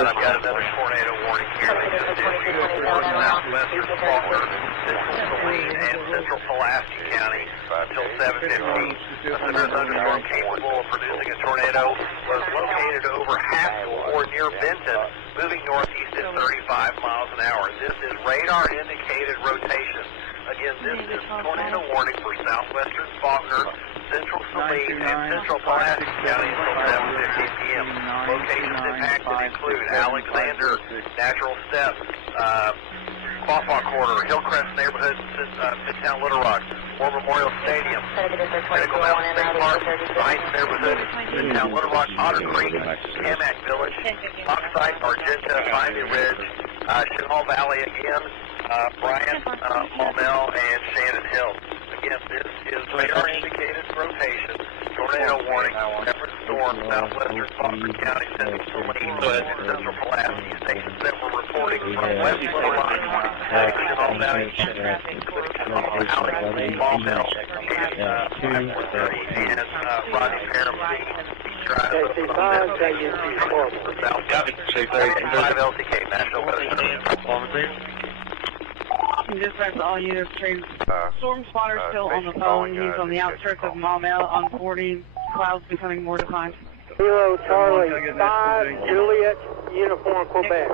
I've got another tornado warning here. They just issued for southwestern Faulkner, Central Saline, and Central Pulaski County until 7:15. A severe thunderstorm capable of producing a tornado was located over Haskell or near Benton, moving northeast at 35 miles an hour. This is radar indicated rotation. Again, this is tornado warning for southwestern Faulkner, Central Saline, and Central Pulaski County until 7:15 p.m. Locations impacted include Alexander, Natural Steps, Quapaw Quarter, Hillcrest Neighborhood, Midtown Little Rock, War Memorial Stadium, Pinnacle Mountain State Park, Heights Neighborhood, Midtown Little Rock, Otter Creek, Camac Village, Oxide, Argenta, Piney Ridge, Chenal Valley again, Bryant, Maumelle, and Shannon Hill. Again, this is radar indicated rotation, tornado warning, separate storm, southwestern Faulkner County, Central Saline, and Central Pulaski. Stations that were reporting from West Little Rock, Chenal Valley, Maumelle, and 430, and Rodney Parham. South Copy. 5 LTK, National Weather Service. Dispatch to all units. Trained storm spotter still on the phone. He's on the outskirts of Maumelle on 40. Clouds becoming more defined. 0 Charlie 5 Juliet Uniform Quebec.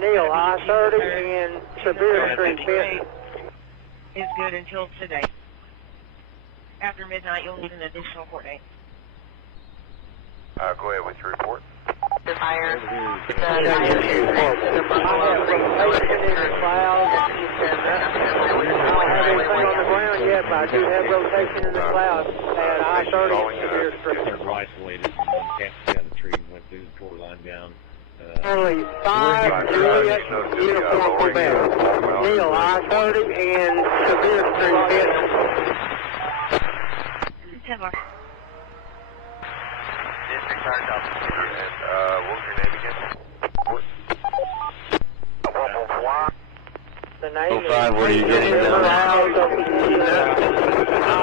Neil, I-30 and Severe Street, Benton. Is good until today. After midnight, you'll need an additional court date. Go ahead with your report. The fire. I have location in the clouds. I don't have anything on the ground yet, but I do have rotation in the clouds at I-30 and Severe Street. They're isolated. One can't see on the tree and went through the tour line down. Only 5 Juliet Uniform Quebec. Neil, I-30 and Severe Street, Benton. 10-4. District Fire Officer, and what was your name again? The name is... 05, what are you getting I now? don't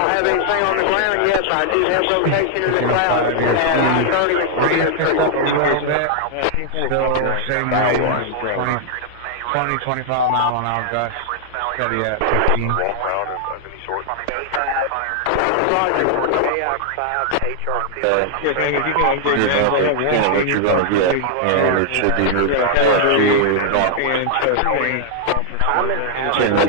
have anything on the ground yet, but I do have rotation in the clouds at I-30 and Severe Street. Still same way, 20, 25 mile an hour gust, steady at 15. What you're going to get, and it should be moved past you in about 10 minutes.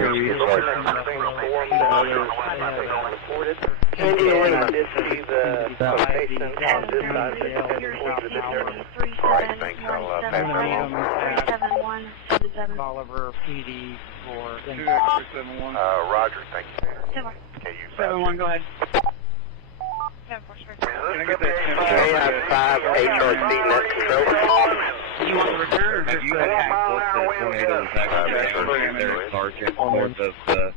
I did see the location on this side of the Alright, thanks. I'll pass that along. Oliver PD for 2571. Roger, thank you. Okay, you 71, go ahead. Ten four, sure. Can I get that AI-5 HRC net control. You want the return or just the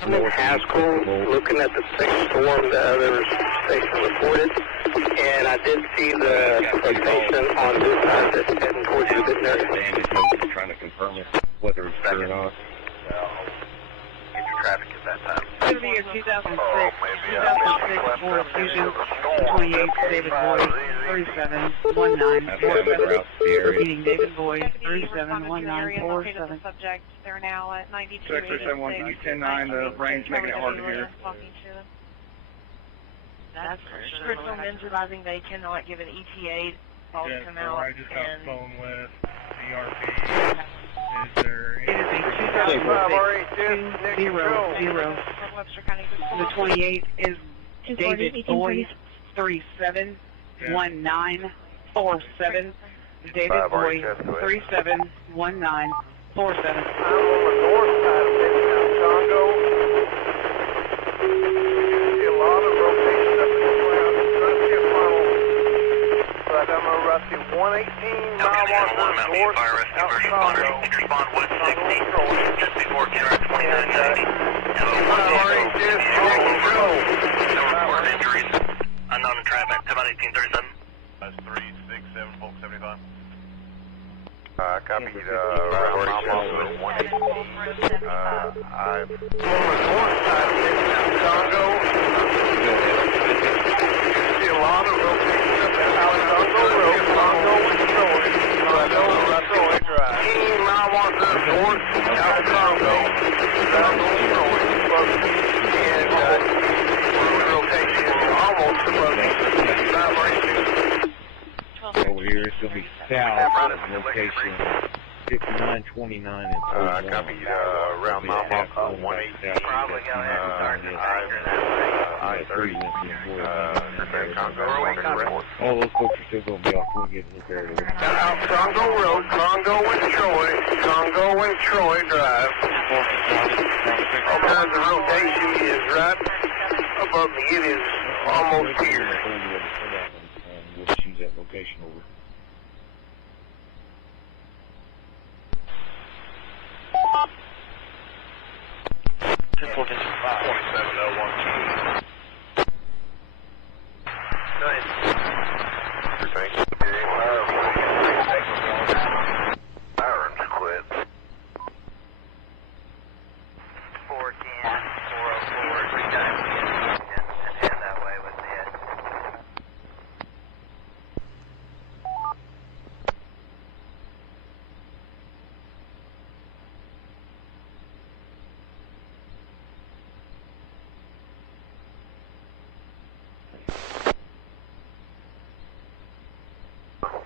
I'm in Haskell looking at the same storm the other station reported, and I did see the rotation on this side that's heading towards you a bit there. Trying to confirm whether it's true or not. Get your traffic at that time. It's going to be a 2006 Ford Fusion 28 David Boy 371947. Repeating David Boy 371947. Subject, they're now at 92. Sector 719, the range making it hard to hear. That's for sure. Crystal Men's advising they cannot give an ETA. Calls come out. I just got the phone with ERP. Is there It is a 2006 The 28 is David Boy 371947. David Boy 371947. But I'm a roughly 118 mile north out Congo. Interspond 160, just before Kenner 2990. No reported injuries. Unknown entrapment, about 1837. That's 367, 75. Copy the route 118. I've... north side of Congo. See a lot of rotation up at Congo Road, Congo and Troy. Congo and Troy Drive. 18 mile north out of Congo. Congo and Troy. And rotation almost Over here, it's going to be south of location 5929 and copy route mile 118. Probably going to have to I-30. all those folks are still going to be off when we get to the area. out Congo Road, Congo and Troy, Congo and Troy Drive. All kinds of rotation is right above me. It is almost here. We'll choose that location over.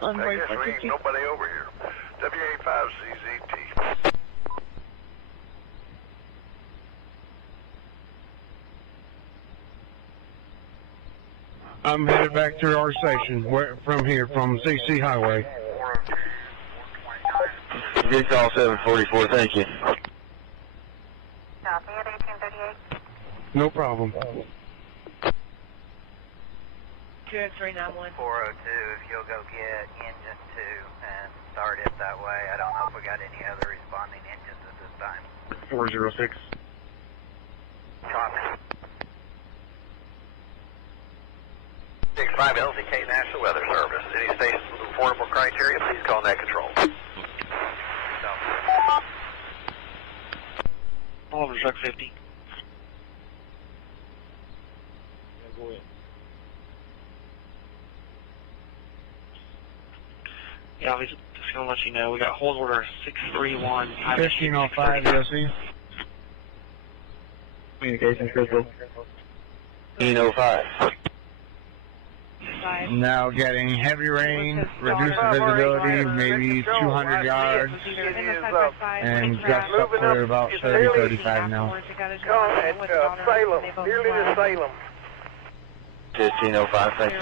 I guess there ain't nobody over here. WA5CZT. I'm headed back to our station from here, from CC Highway. Good call, 744. Thank you. Copy at 1838. No problem. 2X391. 402, if you'll go get engine 2 and start it that way. I don't know if we got any other responding engines at this time. 406. Copy. 65 LCK National Weather Service. Any stations with affordable criteria, please call net control. Oliver Truck 50. Yeah, I was just going to let you know, we got hold order 631. 1505, DOC. Communications, Crystal. 1505. Now getting heavy rain, reduced visibility, maybe 200 yards, and gusts up to about 30, 35 now. Salem, nearly to Salem. 1505, thank you.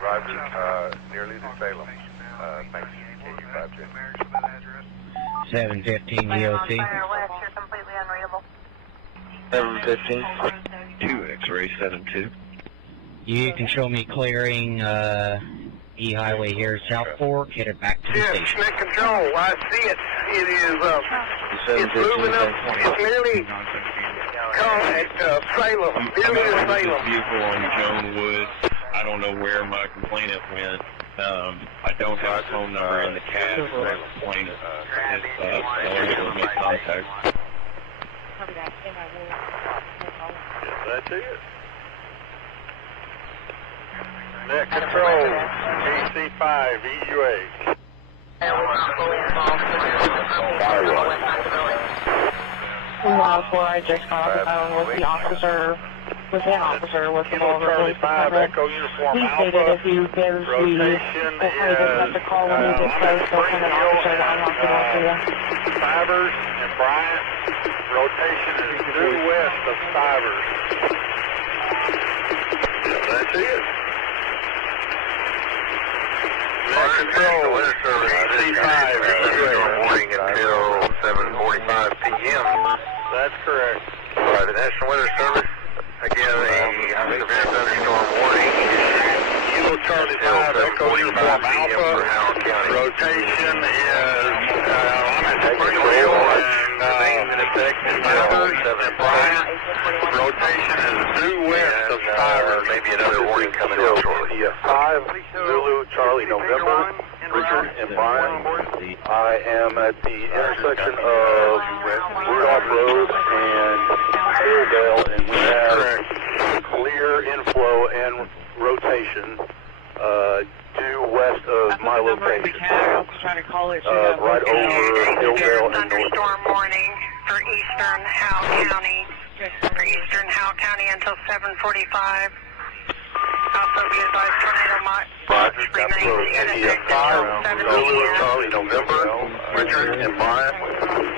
Roger, nearly to Salem. Thanks, KU5J. 715 DOT. Fire west, you're completely unreadable. 715. 2X-ray 72. You can show me clearing E Highway here, South Fork, headed back to the station. Net control, I see it. It is, it's moving up, it's nearly at Salem, nearly to Salem. Vehicle on Joan Wood. I don't know where my complainant went. I don't have a phone number in the cab for my complainant. I'll make contact. That's it. Net control, KC5, EUA. 104, I just got off the phone with the officer, with an officer with the Charlie 5, Echo Uniform he stated if you give the, we'll probably just have to call when you get close, they'll send an officer to unlock the door for you. Stivers and Bryant, rotation is due west of Stivers. That's it. Net control, KC5, morning until 7:45 p.m. That's correct. By the National Weather Service, again, a severe thunderstorm warning Kilo Charlie 5, Echo Uniform Alpha, rotation is, I'm at Spring Hill and Stivers and Bryant, rotation is due west of Stivers. Maybe another warning coming out shortly. 5 Zulu Charlie November, Richard and Brian. I am at the intersection of Rudolph Road and Hilldale, and we have clear inflow and rotation due west of my location. Right over Hilldale and North. Thunderstorm warning for eastern Howe County. For eastern Howe County until 7:45. Also be advised tornado watch remains in effect until 7 p.m. Charlie November, Richard and Brian.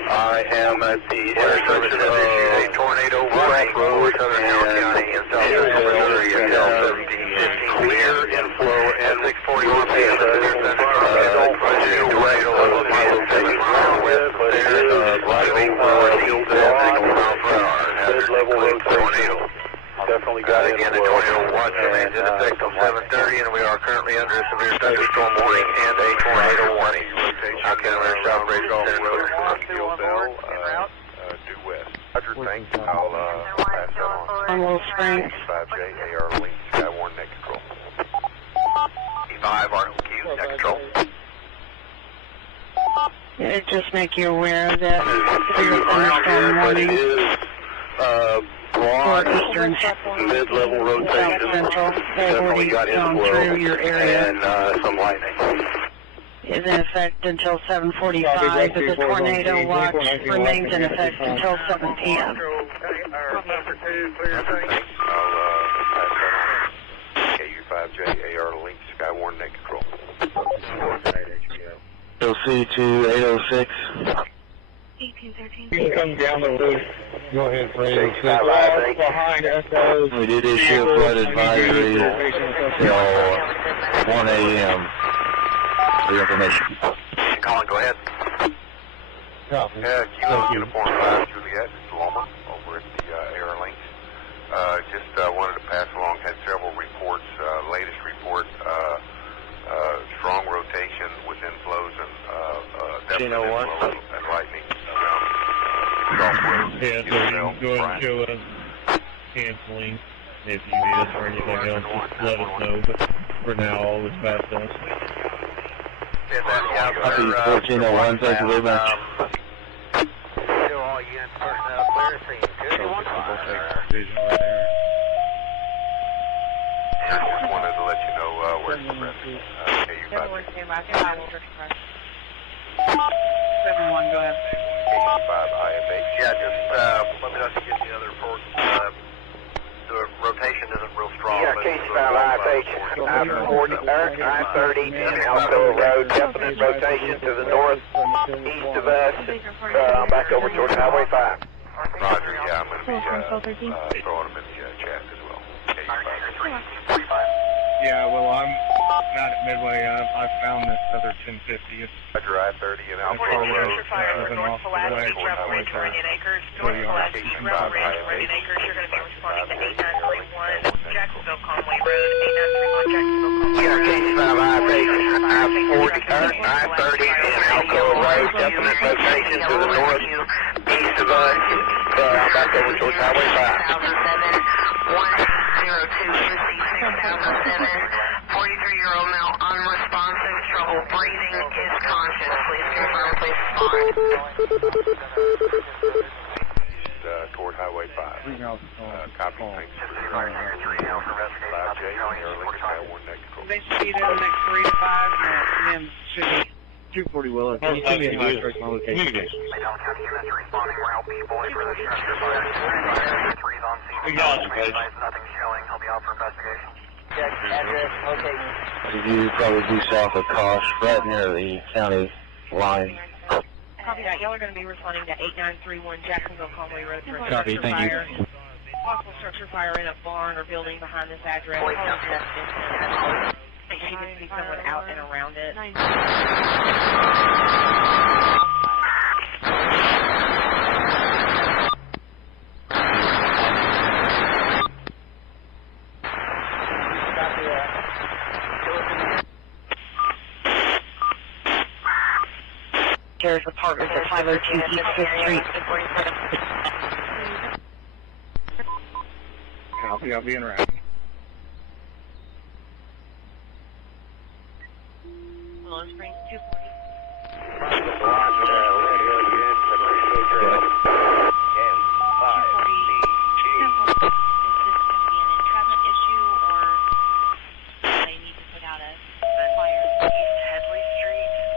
I am at the intersection of a tornado warning for Southern Howard County and South Missouri until 7:15. Clear inflow and 6:41 p.m. Severe thunderstorm due west of my location. Right over Hilldale and mid-level rotation. Definitely got it. Again, the tornado watch remains in effect until 7:30, and we are currently under a severe thunderstorm warning and a tornado warning. I can South Bridge off the road. Hilldale, due west. Roger, thanks. I'll pass that on. On Little Springs. 5J, AR Link, Skywarn, net control. E5, RLQ, net control. Yeah, just make you aware that severe thunderstorm warning broad, eastern mid-level rotation. Central, Definitely got inflow through your area. and some lightning. Is in effect until 7:45, but the tornado watch remains in effect until 7 p.m. I'll pass that on. KU5J, AR Link, Skywarn, net control. proceed to 806. 1813. You can come down the roof. Go ahead for 806. Behind Echo. We did issue a flood advisory till 1 a.m. for your information. Colin, go ahead. Kilo Uniform 5 Juliet, it's Lamar over at the Air Links. Just wanted to pass along, had several reports. Latest report, strong rotation with inflows and definite inflows and lightning around Gulf Road. Yeah, so you can go ahead and show us canceling if you need us or anything else. Just let us know. But for now, all is past us. Copy 1401, thank you very much. All units personnel clear scene. Good. I just wanted to let you know where to press. Everyone stand by. Everyone, go ahead. Yeah, just let me know if you get the other report. The rotation isn't real strong. Yeah, KC5 IFH, I-30 and Alcoa Road, definite rotation to the north, east of us, back over towards Highway 5. Roger, yeah, I'm going to be throwing them in the chat as well. Yeah, well, I'm not at Midway. I found this other 1050. It's Roger, I-30 and Alcoa Road. North Pulaski, Gravel Ridge, Meridian Acres. North Pulaski, Gravel Ridge, Meridian Acres. You're going to be responding to 8931 Jacksonville Conway Road. 8931 Jacksonville Conway Road. KC5 IFH, I-30 and Alcoa Road, definite rotation to the north, east of us, back over towards Highway 5. 43-year-old male unresponsive, trouble breathing, is conscious. Please confirm, please respond. Toward Highway 5. Copy, thanks. 5J, They should be there in the next 3 to 5 minutes, and then should be 240 Willow. Can you send me a high trace my location? You probably due south of Kosh, right near the county line. Copy that. Y'all are going to be responding to 8931 Jacksonville Conway Road for a Copy, structure thank you. fire. Possible structure fire in a barn or building behind this address. Make sure you can see someone out and around it. Sheriff's Apartments at 502 East 5th Street. Copy, I'll be in route. Willow Springs 240.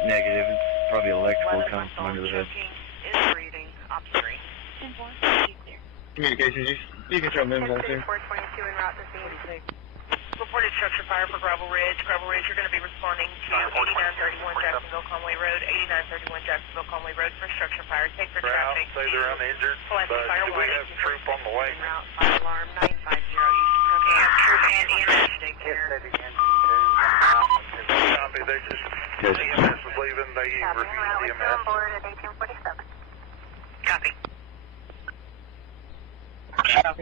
Negative. It's probably electrical coming from under the hood. Communications, you can show them in there too. 422 en route to scene. Reported structure fire for Gravel Ridge. Gravel Ridge, you're going to be responding to 8931 Jacksonville Conway Road. 8931 Jacksonville Conway Road for structure fire. Take for traffic. Say they're uninjured, but do we have troop on the way? Route fire alarm 950 East. Troop and EMS. Take care. Copy, they just, EMS is leaving, they refused EMS. Copy.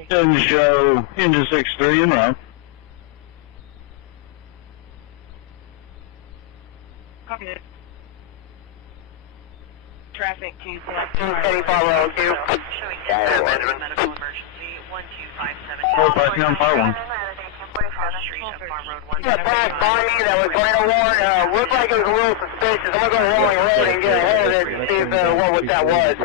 Doesn't show engine 6-3 in route. Copy it. Traffic to select 235 Showing Benjamin. medical emergency 1257. 459 on fire 1. Street of Farm Road 1. Yeah, passed by me, that was Dorado Springs. Looked like it was a little suspicious. I'm going to go rolling road and get ahead of it and see if, what that was.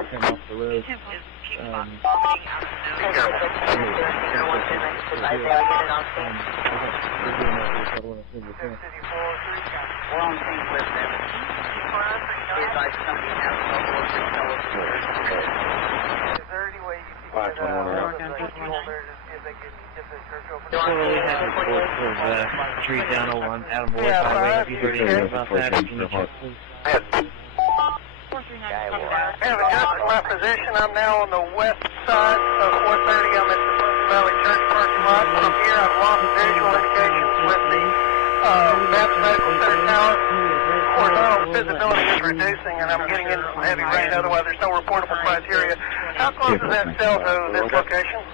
Street down 01, Adam Boyd Highway. Have you heard anything about that? Can you check, please? Have adjusted my position. I'm now on the west side of 430. I'm at the Pleasant Valley Church parking lot. From here, I've lost visual indications with the Maps Medical Center tower. Horizontal visibility is reducing, and I'm getting into some heavy rain. Otherwise, there's no reportable criteria. How close is that cell to this location?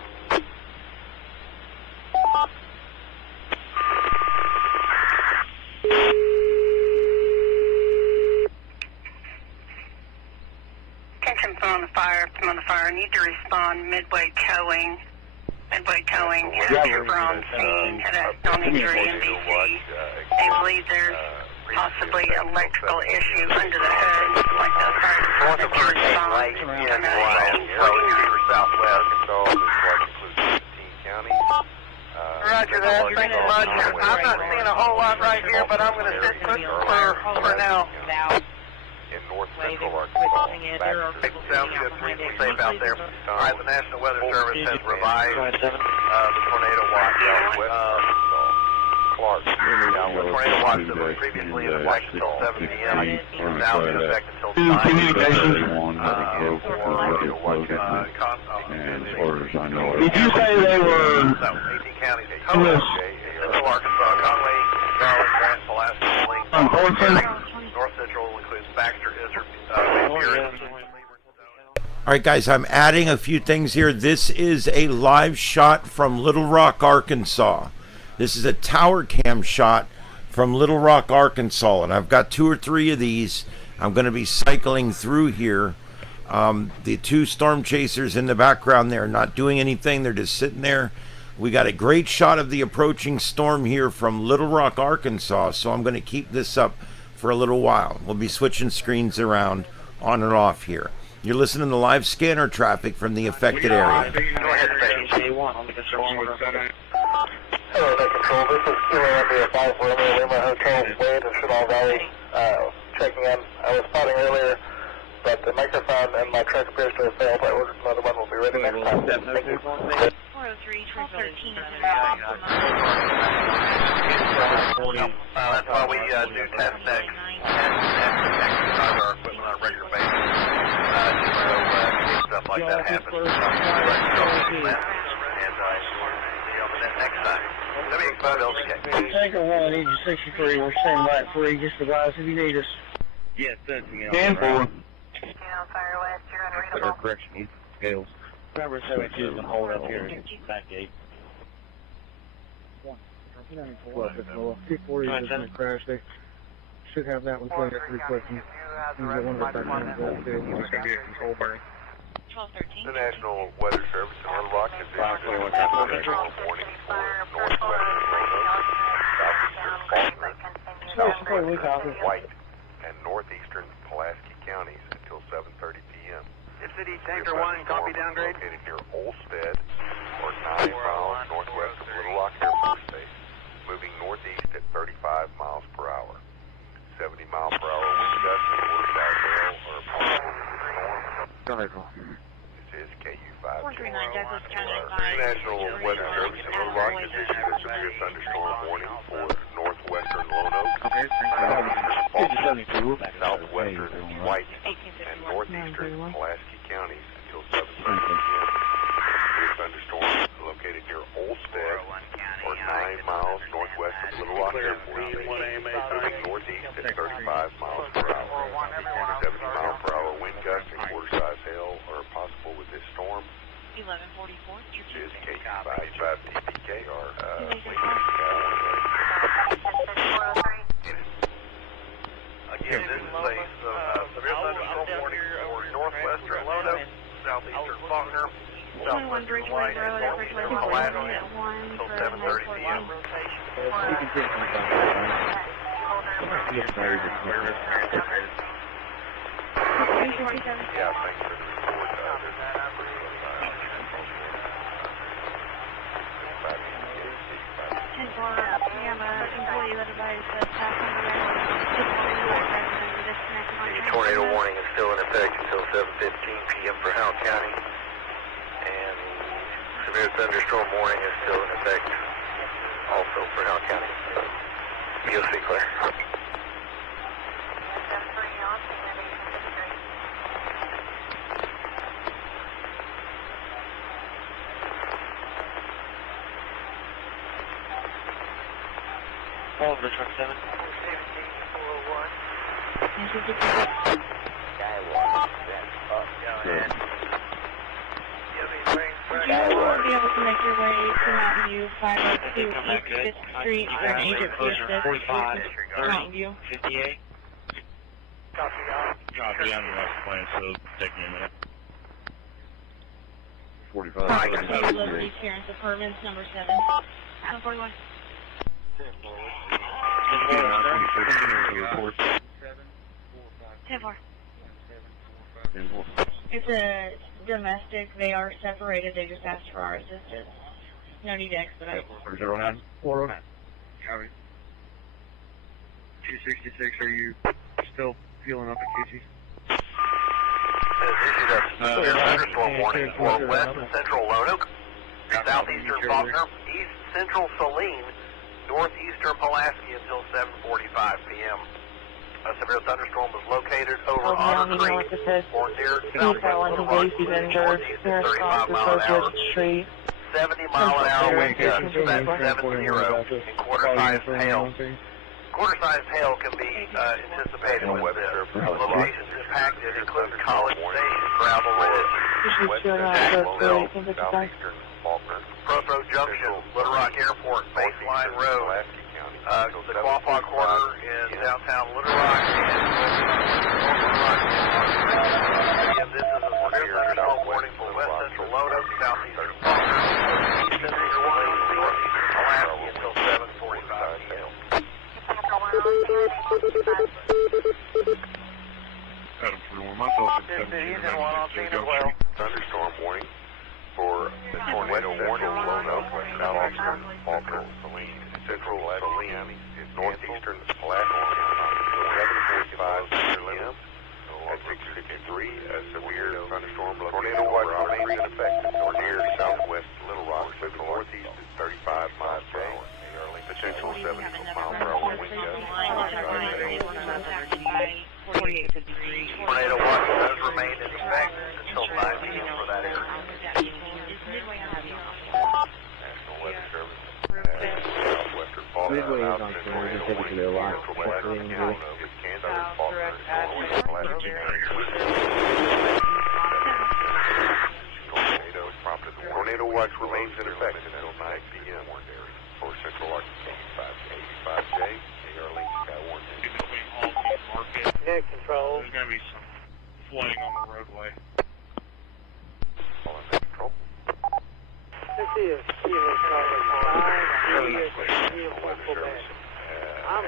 Attention, phone on the fire. I'm on the fire. I need to respond midway towing. Capture on scene at a non-injury NBC. They believe there's possibly electrical issue under the hood. Like the fire department to respond. Roger that. Thanks so much. I'm not seeing a whole lot right here, but I'm going to sit put for now. In north central Arkansas. Sounds good. Reasonably safe out there. All right, the National Weather Service has revised the tornado watch out with Clark. The tornado watch that was previously in effect until 7 p.m. is now in effect until 9 Communication. Did you say they were 18 counties. Central Arkansas, Conway, Garland, Grant, Pulaski, Lincoln, North Central includes Baxter, Izzard, All right, guys, I'm adding a few things here. This is a live shot from Little Rock, Arkansas. This is a tower cam shot from Little Rock, Arkansas, and I've got 2 or 3 of these. I'm going to be cycling through here. The 2 Stormchasers in the background there, not doing anything. They're just sitting there. We got a great shot of the approaching storm here from Little Rock, Arkansas, so I'm going to keep this up for a little while. We'll be switching screens around on and off here. You're listening to live scanner traffic from the affected area. Go ahead, Hello, Net Control. This is Kilo India 5 Romeo Lima Hotel, way to Chenal Valley. Checking in. I was spotting earlier, but the microphone and my truck appears to have failed. I ordered another one. We'll be ready next time. Thank you. 403, 1213. That's why we do test next and exercise our equipment on a regular basis. So stuff like that happens. And next time. Tanker 1, Agent 63, we're staying right 3, just advise if you need us. Yes, that's me. 10-4. Fire West, you're unreadable. Correction, scales. Number 72 is going to hold up here. Back gate. 240 is going to crash. They should have that one cleaned up pretty quick. And get one of the back ones that too. It's going to be a control break. 1213. The National Weather Service in Little Rock has issued a thunderstorm warning for northwestern southeastern White, and northeastern Pulaski counties until 7:30 p.m. City Tanker 1, copy downgrade. Located near Olmsted, or 9 miles northwest of Little Rock Air Force Base, moving northeast at 35 miles per hour. 70 mile per hour wind gusts and quarter-size hail are possible with this storm. This is KU5. 439 Douglas County The National Weather Service in Little Rock has issued a severe thunderstorm warning for northwestern Lonoke, southwestern White, and northeastern Pulaski counties until 7:30 p.m. Severe thunderstorm located near Olmsted, or 9 miles northwest of Little Rock Air Force Base, moving northeast at 35 miles per hour. 70 mile per hour wind gusts and quarter-size hail are possible with this storm. 1144. This is KU5 TPKR. Again, this is a severe thunderstorm warning for northwestern Lonoke, southeastern Faulkner, southwestern White, and northeastern Pulaski until 7:30 p.m. Yeah, thanks for the report. Tornado warning is still in effect until 7:15 p.m. for Howell County, and severe thunderstorm warning is still in effect also for Howell County. BOC clear. over to truck 7. Would you be able to make your way to Mountain View 502 East 5th Street for an agent to assist Mountain View? 58. Copy, I'm the last plane, so take me a minute. 45. Liberty Terrace Apartments, number 7. 41. 10-4. It's a domestic. They are separated. They just asked for our assistance. No need to expedite. 09. 409. Copy. 266, are you still fueling up at Casey's? Thunderstorm warning for west central Roanoke, southeastern Faulkner, east central Saline, northeastern Pulaski until 7:45 p.m. A severe thunderstorm was located over Otter Creek or near southwest He's injured. Nearest cross is Roadway Street. 70-mile-an-hour wind gusts, that's 70, and quarter-sized hail. Quarter-sized hail can be anticipated with this. Locations impacted include College Station, Gravel Ridge, Southeastern Faulkner, Proto Junction, Little Rock Airport, Baseline Road, the Quapaw Quarter in downtown Little Rock, and this is a severe thunderstorm warning for west central Roanoke, southeastern Faulkner, east central Saline, northeastern Pulaski until 7:45 p.m. Adam 41, myself at 17. Thunderstorm warning for the tornado warning Roanoke, southeastern Faulkner, Saline, central Saline, northeastern Pulaski, 7:45 p.m. At 6:53, a severe thunderstorm tornado watch remains in effect or near southwest Little Rock, central northeast at 35 miles per hour. Potential 70 mile per hour wind gusts. Tornado watch does remain in effect until 9 p.m. for that area. National Weather Service. Southwestern Faulkner. Midway is on screen. You can take it to their lot. Tornado watch remains in effect until 9 p.m. For Central Arkansas 85J, AR-Link Skywarn. Yeah, control. There's going to be some flooding on the roadway. All in control. This is Kilo Charlie 5, I'm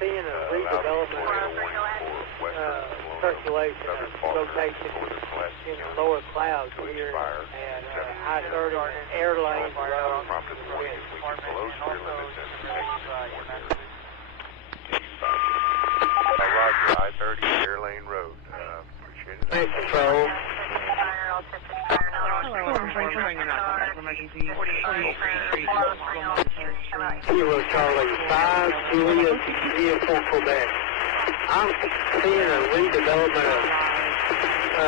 seeing a redevelopment circulation rotation in the lower clouds here at I-30 Airlane Road. Roger, I-30 Airlane Road. Appreciate it. Hey, control. Kilo Charlie 5, Julia, vehicle Quebec. I'm seeing a redevelopment of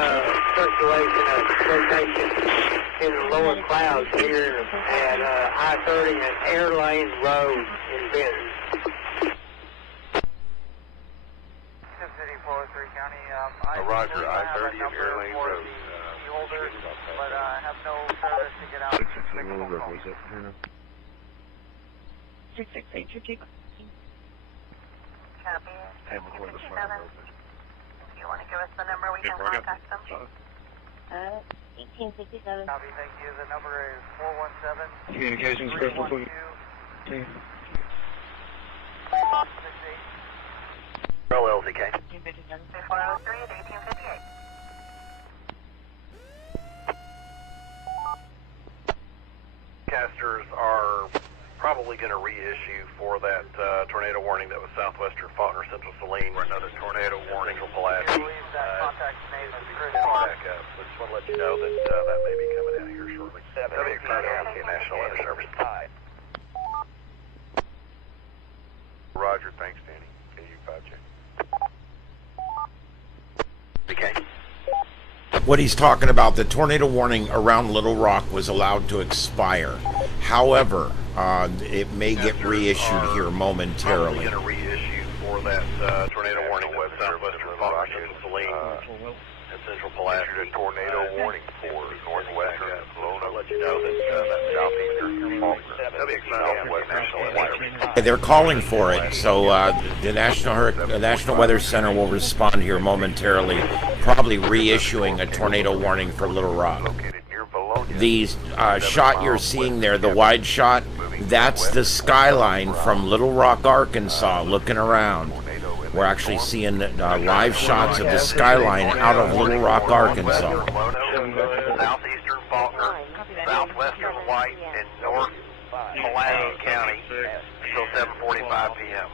circulation of rotation in the lower clouds here at I-30 and Airlane Road in Benton. Roger, I-30 and Airlane Road. But have no service to get out. 668 Chicky. Copy. If you want to give us the number, we can contact them. 1867. Copy, thank you. The number is 417. Communications, Crystal. 312. LZK. 403 at 1858. Casters are probably going to reissue for that tornado warning that was southwestern Faulkner, central Saline, another tornado warning for Pulaski. Back up. So just want to let you know that that may be coming out here shortly. WXIK National Weather Service. Roger, thanks, Danny. KU5J. Okay. What he's talking about, the tornado warning around Little Rock was allowed to expire. However, it may get reissued here momentarily. Going to reissue for that tornado warning that southwestern Fox and Saline and Central Pulaski. A tornado warning for northwestern Lonoke. I'll let you know that southeastern Faulkner. They're calling for it, so the National Weather Center will respond here momentarily, probably reissuing a tornado warning for Little Rock. The shot you're seeing there, the wide shot, that's the skyline from Little Rock, Arkansas, looking around. We're actually seeing live shots of the skyline out of Little Rock, Arkansas. Southeastern Faulkner, southwestern White, and north Pulaski County until 7:45 p.m.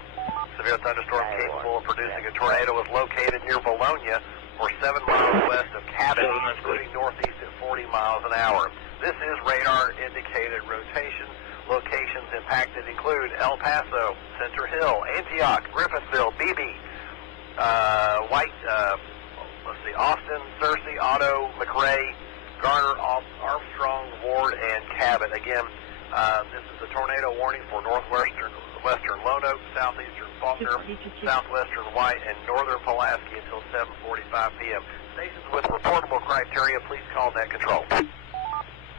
Severe thunderstorm capable of producing a tornado is located near Bologna or 7 miles west of Cabot, including northeast at 40 miles an hour. This is radar-indicated rotation. Locations impacted include El Paso, Center Hill, Antioch, Griffithville, Beebe, Austin, Searcy, Otto, McRae, Garner, Armstrong, Ward, and Cabot. Again, this is a tornado warning for northwestern Lonoke, southeastern Faulkner, southwestern White, and northern Pulaski until 7:45 p.m. Stations with reportable criteria, please call net control.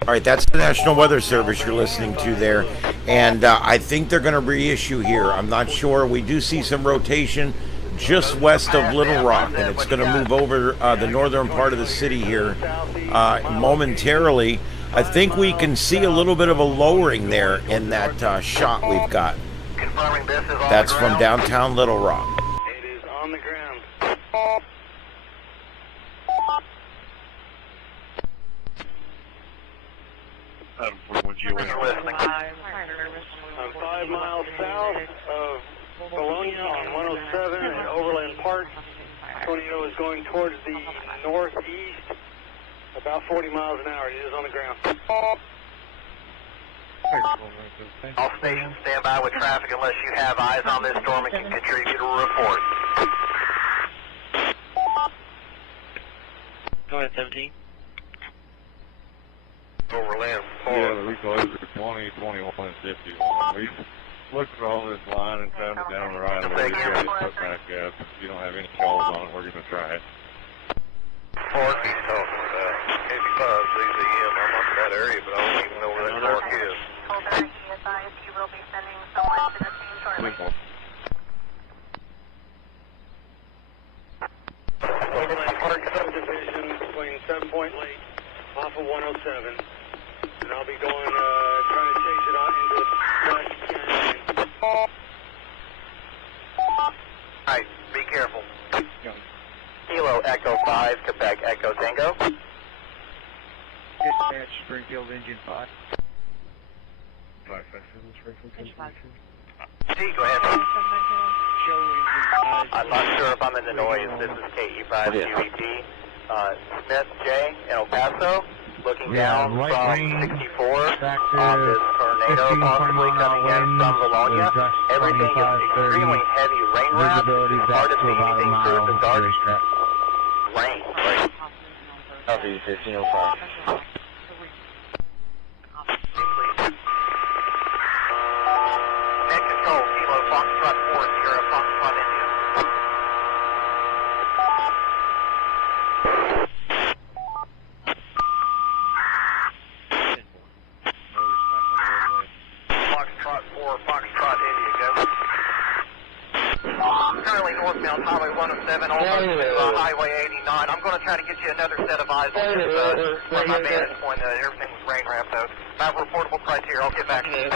All right, that's the National Weather Service you're listening to there, and I think they're going to reissue here. I'm not sure. We do see some rotation just west of Little Rock, and it's going to move over the northern part of the city here momentarily. I think we can see a little bit of a lowering there in that shot we've got. That's from downtown Little Rock. It is on the ground. I'm 5 miles south of Bologna on 107 and Overland Park. Tornado is going towards the northeast, about 40 miles an hour. It is on the ground. All stations stand by with traffic unless you have eyes on this storm and can contribute a report. Go ahead, 17. Overland Park. Yeah, we closed at 20, 21, and 51. We looked at all this line and found it down the right of way. We got it put back up. If you don't have any calls on it, we're going to try it. Park he's talking about. 85 ZZM. I'm not in that area, but I don't even know where that park is. You will be sending someone to the scene shortly. Overland Park subdivision between 7 Point Lake off of 107. And I'll be going, trying to chase it out into the Pulaski Canyon. Alright, be careful. Kilo Echo 5, Quebec Echo Tango. Dispatch, Springfield Engine 5. T, go ahead. I'm not sure if I'm in the noise. This is KE5 QEP. Smith J in El Paso, looking down from 64 on this tornado possibly coming in from Bologna. Everything is extremely heavy rain wrap. It's hard to see anything through the dark rain. Copy 1505. Net control, Kilo Foxtrot 4, Sierra Foxtrot India. Foxtrot 4, Foxtrot India, go. Currently northbound Highway 107, almost to Highway 89. I'm going to try to get you another set of eyes on this from my vantage point. Everything was rain wrapped, though. About reportable criteria, I'll get back to you.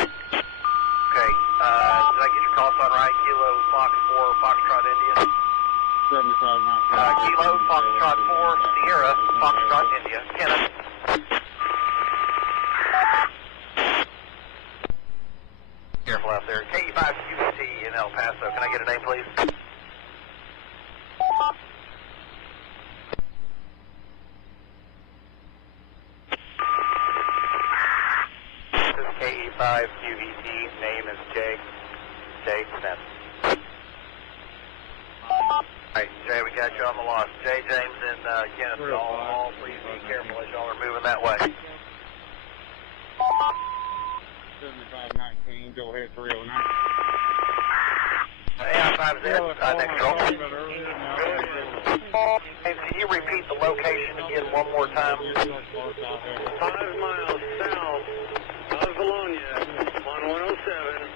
Okay, did I get your call sign right? Kilo Fox 4, Foxtrot India. 75 miles. Kilo Foxtrot 4, Sierra Foxtrot India. Kenneth. Careful out there. KE5 QT in El Paso. Can I get a name, please? This is KE5 QET. Name is Jay Smith. Alright, Jay, we got you on the loss. Jay, James, and Kenneth, all please be careful as y'all are moving that way. 7519, go ahead 309. AI5Z, next call. Hey, can you repeat the location again one more time? 5 miles south of Bologna on 107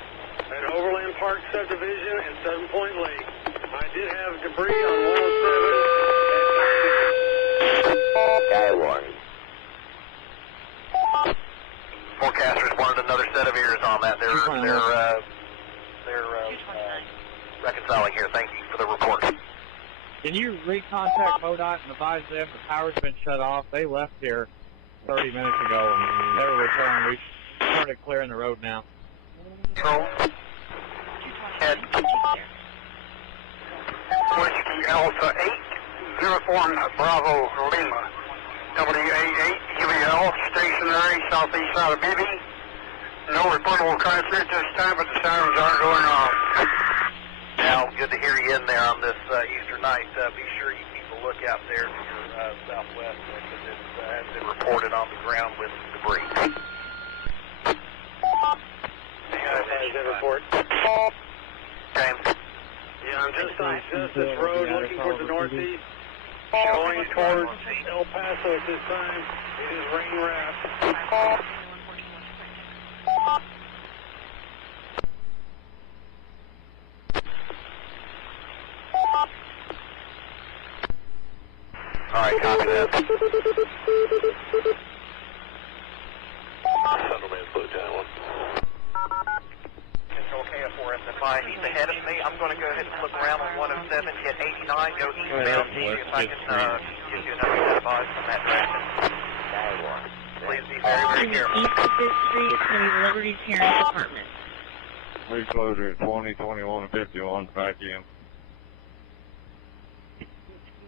at Overland Park Subdivision and 7 Point Lake. I did have debris on 107. Guy 1. Forecasters wanted another set of ears on that. They're reconciling here. Thank you for the report. Can you recontact MoDOT and advise them the power's been shut off? They left here 30 minutes ago and never returned. We started clearing the road now. Control. Head. Whiskey Alpha 8, Uniform Bravo Lima. WA8 UEL, stationary, southeast side of Bibby. No reportable crisis at this time, but the sirens are going off. Now, good to hear you in there on this Easter night. Be sure you keep a lookout there to your southwest because it has been reported on the ground with debris. Report. James. Yeah, I'm just on Justice Road looking towards the northeast. Going towards El Paso at this time. It is rain wrapped. Alright, copy that. Settlement, slow down one. Control KF4SFI, he's ahead of me. I'm going to go ahead and flip around on 107, hit 89, go eastbound, see if I can give you another set of eyes from that direction. Please be very, very careful. East of 5th Street to Liberty Parents Apartment. We closure at 20, 21, and 51, back in.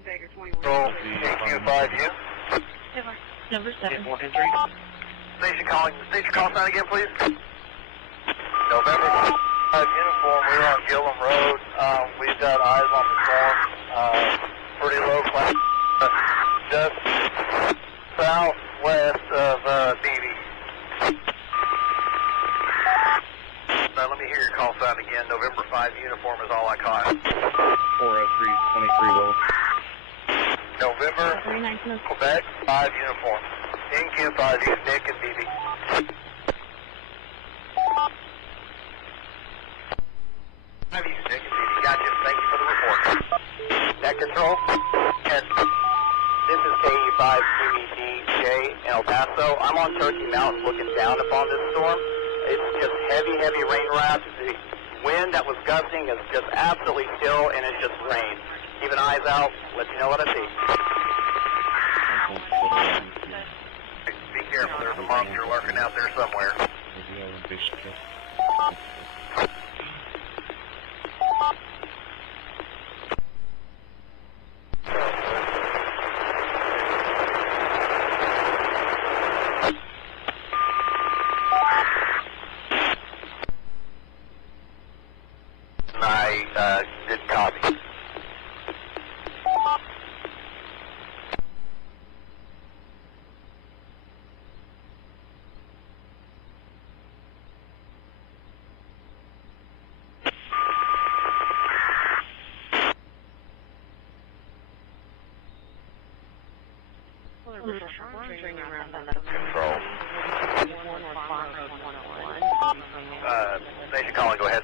Control, AQ5U. Number 7. Station call sign again, please. November 5 uniform, we're on Gillum Road. We've got eyes on the storm. Pretty low class. Just southwest of Beebe. Now let me hear your call sign again. November 5 uniform is all I caught. 403, 23 low. November, Quebec, 5 uniform. NQ5, use Nick and BB. Have you, Nick and BB? Gotcha. Thank you for the report. Net control. And this is KE5QEDJ in El Paso. I'm on Turkey Mountain looking down upon this storm. It's just heavy, heavy rain wraps. The wind that was gusting is just absolutely still, and it's just rain. Keeping eyes out, let you know what I see. Be careful, there's a monster lurking out there somewhere. I did copy. Control. Station calling, go ahead.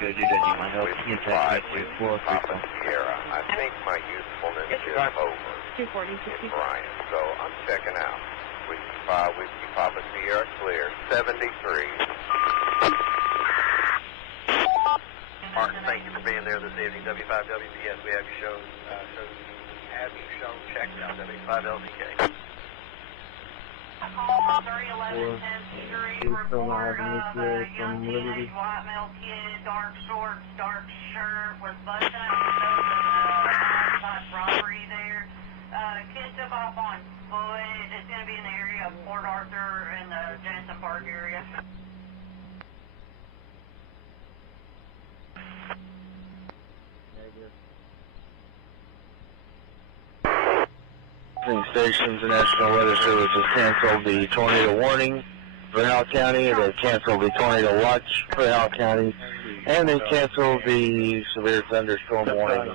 Good, you didn't even know. Five with Papa Sierra. I think my usefulness is over. 240, Brian, so I'm checking out. Whiskey 5, Whiskey Papa Sierra, clear. 73. Martin, thank you for being there this evening. W5WPS, we have you shown checked out. W5LCK. Call 311 10-3 report of a young teenage white male kid, dark shorts, dark shirt, was busting out windows of a robbery there. Kid took off on foot. It's going to be in the area of Port Arthur in the Jensen Park area. Stations, the National Weather Service has canceled the tornado warning for Howell County. They canceled the tornado watch for Howell County, and they canceled the severe thunderstorm warning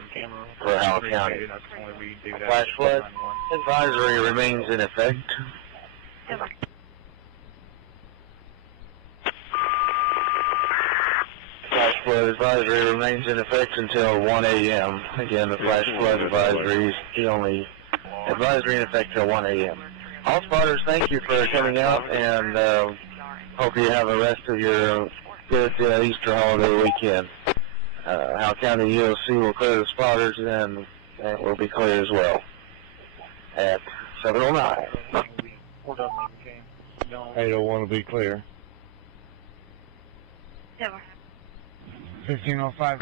for Howell County. Flash flood advisory remains in effect. Flash flood advisory remains in effect until 1 a.m. Again, the flash flood advisory is the only advisory in effect till 1 a.m. All spotters, thank you for coming out, and hope you have the rest of your good Easter holiday weekend. Howell County EOC will clear the spotters, and that will be clear as well at 7:09. 801 will be clear. 1505.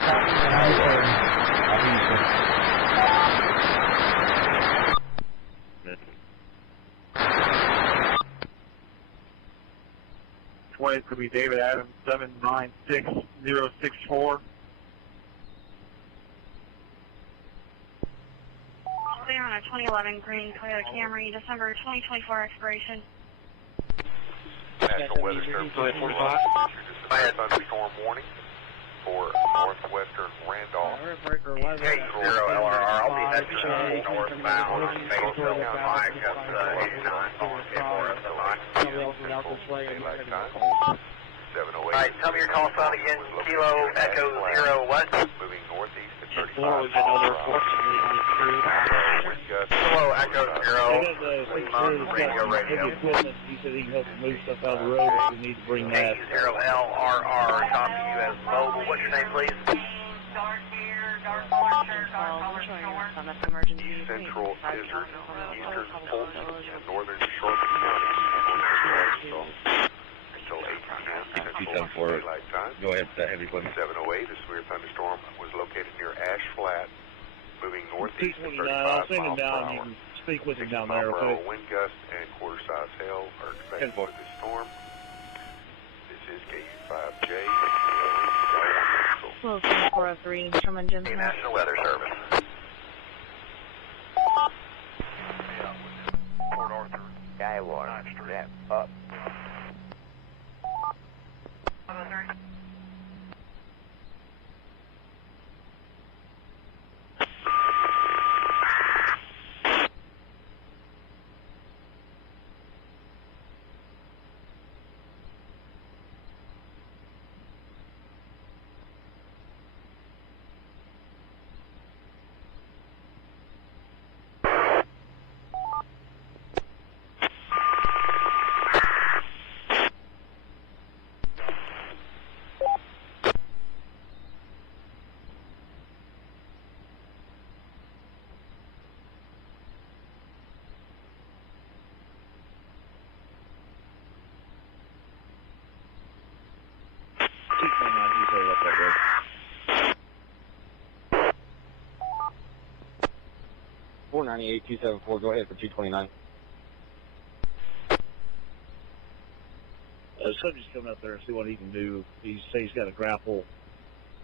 It could be David Adams 796064. Clear on a 2011 green Toyota Camry, December 2024 expiration. National Weather Service. Thunderstorm warning for northwestern Randolph. Gate 0 LRR, I'll be heading northbound. Gate 0 flag up 89 going north of the line. Alright, tell me your call sign again. Kilo Echo 0 what? Moving northeast at 35 Kilo Echo 0. Radio. He said he can help move stuff out of the road if we need to bring that. Gate 0 LRR, copy you as mobile. What's your name, please? Central Desert, eastern Fulton, and northern Charlotte County. Until 8 p.m. Central Daylight Time. Go ahead, everybody. 708, a severe thunderstorm was located near Ash Flat, moving northeast at 35 I'll send him miles per down. hour. You can speak with him 60 down mile there, per hour okay? wind gust and quarter-size hail are expected with this storm. This is KU5J. Wilson 403, Sherman Jim. National Weather Service. Port Arthur. Skywater. Wrap up. $498,274. Go ahead for 229. Subject's coming up there and see what he can do. He says he's got to grapple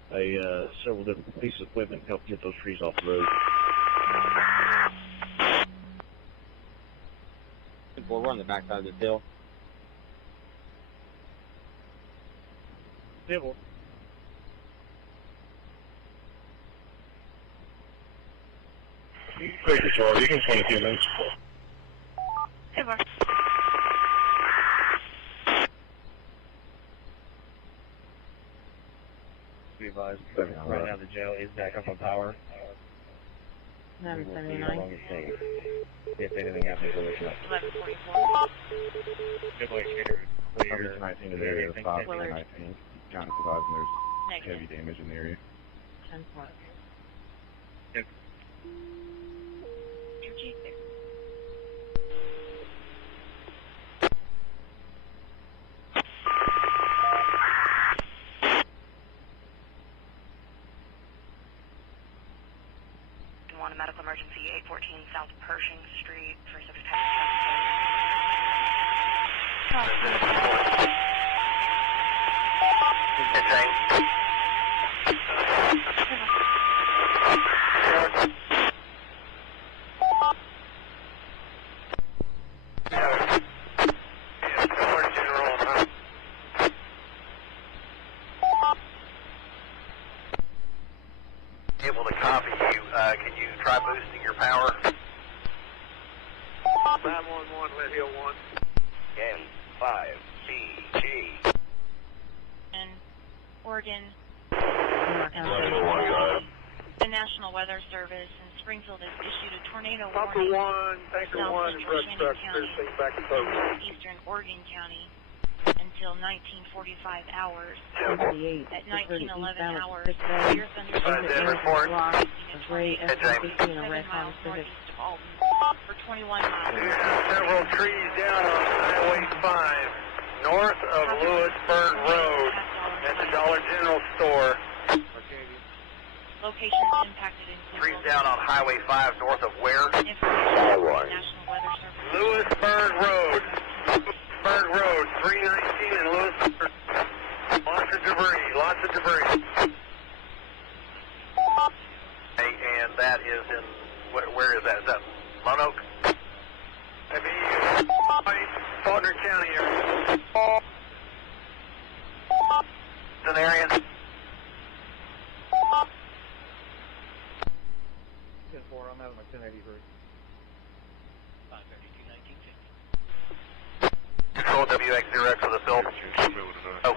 several different pieces of equipment to help get those trees off the road. We're on the backside of this hill. Yeah, well. Thank you, Charlie. You can 22 minutes. Be advised, right now the jail is back up on power. 979. If anything happens, we'll let you know. 1144. Clear. 19 in the area, 5 and 19. John advising there's heavy damage in the area. 10-4. Want a medical emergency, 814 South Pershing Street for service able to copy you. Can you try boosting your power? 911, Lit Hill 1. N5CG. In Oregon, Got the National Weather Service in Springfield has issued a tornado Tanker warning 1, Tanker for 1, and South Red Central Truck, Shannon Interstate back to County, boat. eastern Oregon County, until 1945 hours. At 1911 hours, severe thunderstorms report. Hey, James. 7 miles northeast of Alton for 21 miles. Several trees down on Highway 5, north of Lewisburg Road, at the Dollar General store. Locations impacted include Trees down on Highway 5, north of where? National Weather Service. Lewisburg Road. Lewisburg Road, 319 in Lewisburg. Lots of debris. Hey, and that is in, where is that? Is that Lone Oak? Faulkner County area. It's an area. 10-4, I'm having a 1083. Control WX0X for the fill. Oh.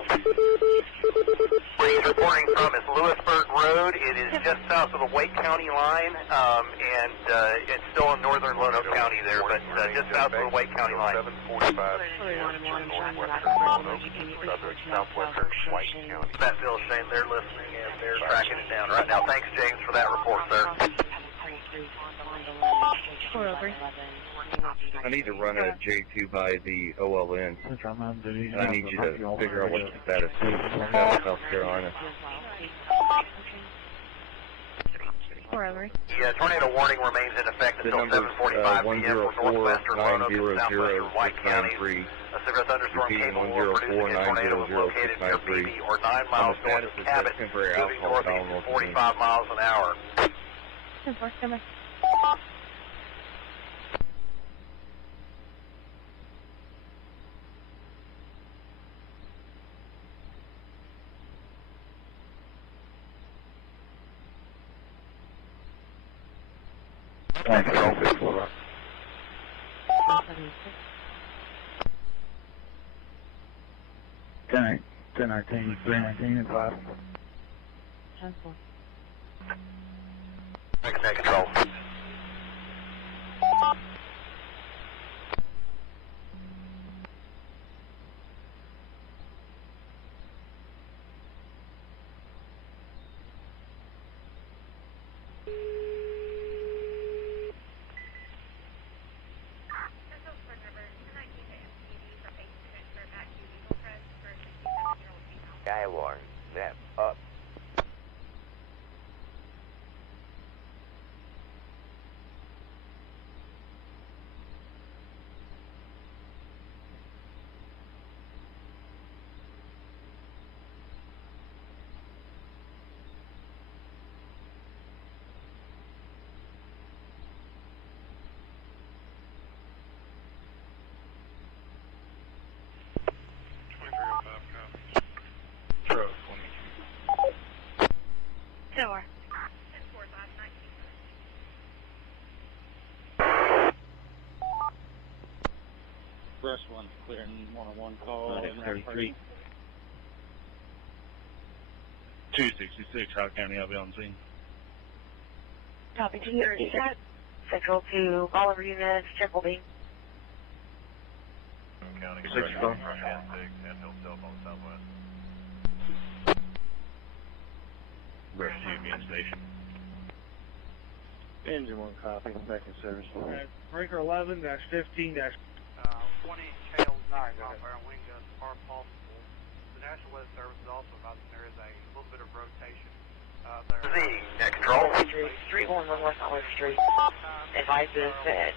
Where he's reporting from is Lewisburg Road. It is just south of the Wake County line, and it's still in northern Lone Oak County there, but just south of the Wake County line. 745 southwestern White County. That Bill's saying they're listening and they're tracking it down right now. Thanks, James, for that report, sir. I need to run a J2 by the OLN. I need you to figure out what the status is in South Carolina. The tornado warning remains in effect until 7:45 p.m. for northwestern Lone Oak and southwestern White counties. A severe thunderstorm capable of producing a tornado is located near BB or 9 miles north of Cabot, moving northeast at 45 miles an hour. Thank you. 1019, 319, and 5. Thanks, take control. Skywarn, zap up. Tower. Breast 1, clearing 101 call. 33. 266, High County, I'll be on scene. Copy to your set. Central to all of your units, triple B. County, Six, correct, four. and Hill cell phone southwest. Rescue being station. Engine 1 copy, I'm back in service. Breaker 11-15-. 20 channels 9 wind gusts are possible. The National Weather Service is also advising there is a little bit of rotation there. Z, next control. Street 1 North Olive Street. Advises that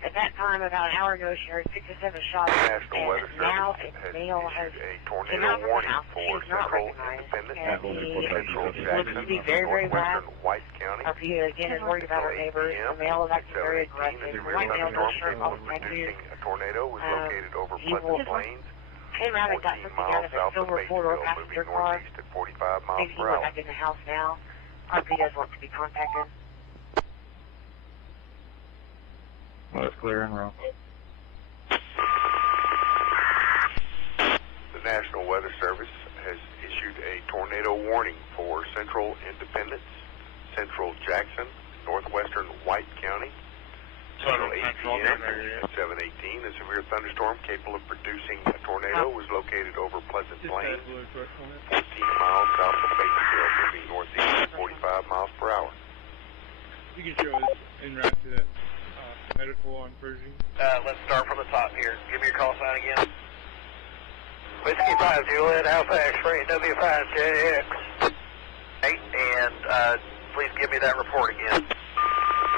at that time, about an hour ago, she heard 6 or 7 shots, National Weather and now Service a male has a came tornado out from the warning house. for She's not Central recognized, Independent, and Central looks to Jackson, be very, very bad. northwestern White County. Our PU again is worried about her neighbors. The male is acting very aggressive. The white male no shirt off his neck. Producing a tornado was located over he will- Pleasant Plains, Came out and got 14 something miles out of a south of silver four-door Maysville, passenger moving car. northeast at 45 miles Maybe he per went hour. back in the house now. do you guys want to be contacted? Well, it's clear and rough. The National Weather Service has issued a tornado warning for Central Independence, Central Jackson, Northwestern White County. Central 8 p.m. at 7:18, a severe thunderstorm capable of producing a tornado was located over Pleasant Plains, 14 miles south of Batesville, moving northeast at 45 miles per hour. You can show us en route to that medical on Pershing. Let's start from the top here. Give me your call sign again. Whiskey 5 Juliet, Alpha X-ray, W5JX. 8, and please give me that report again.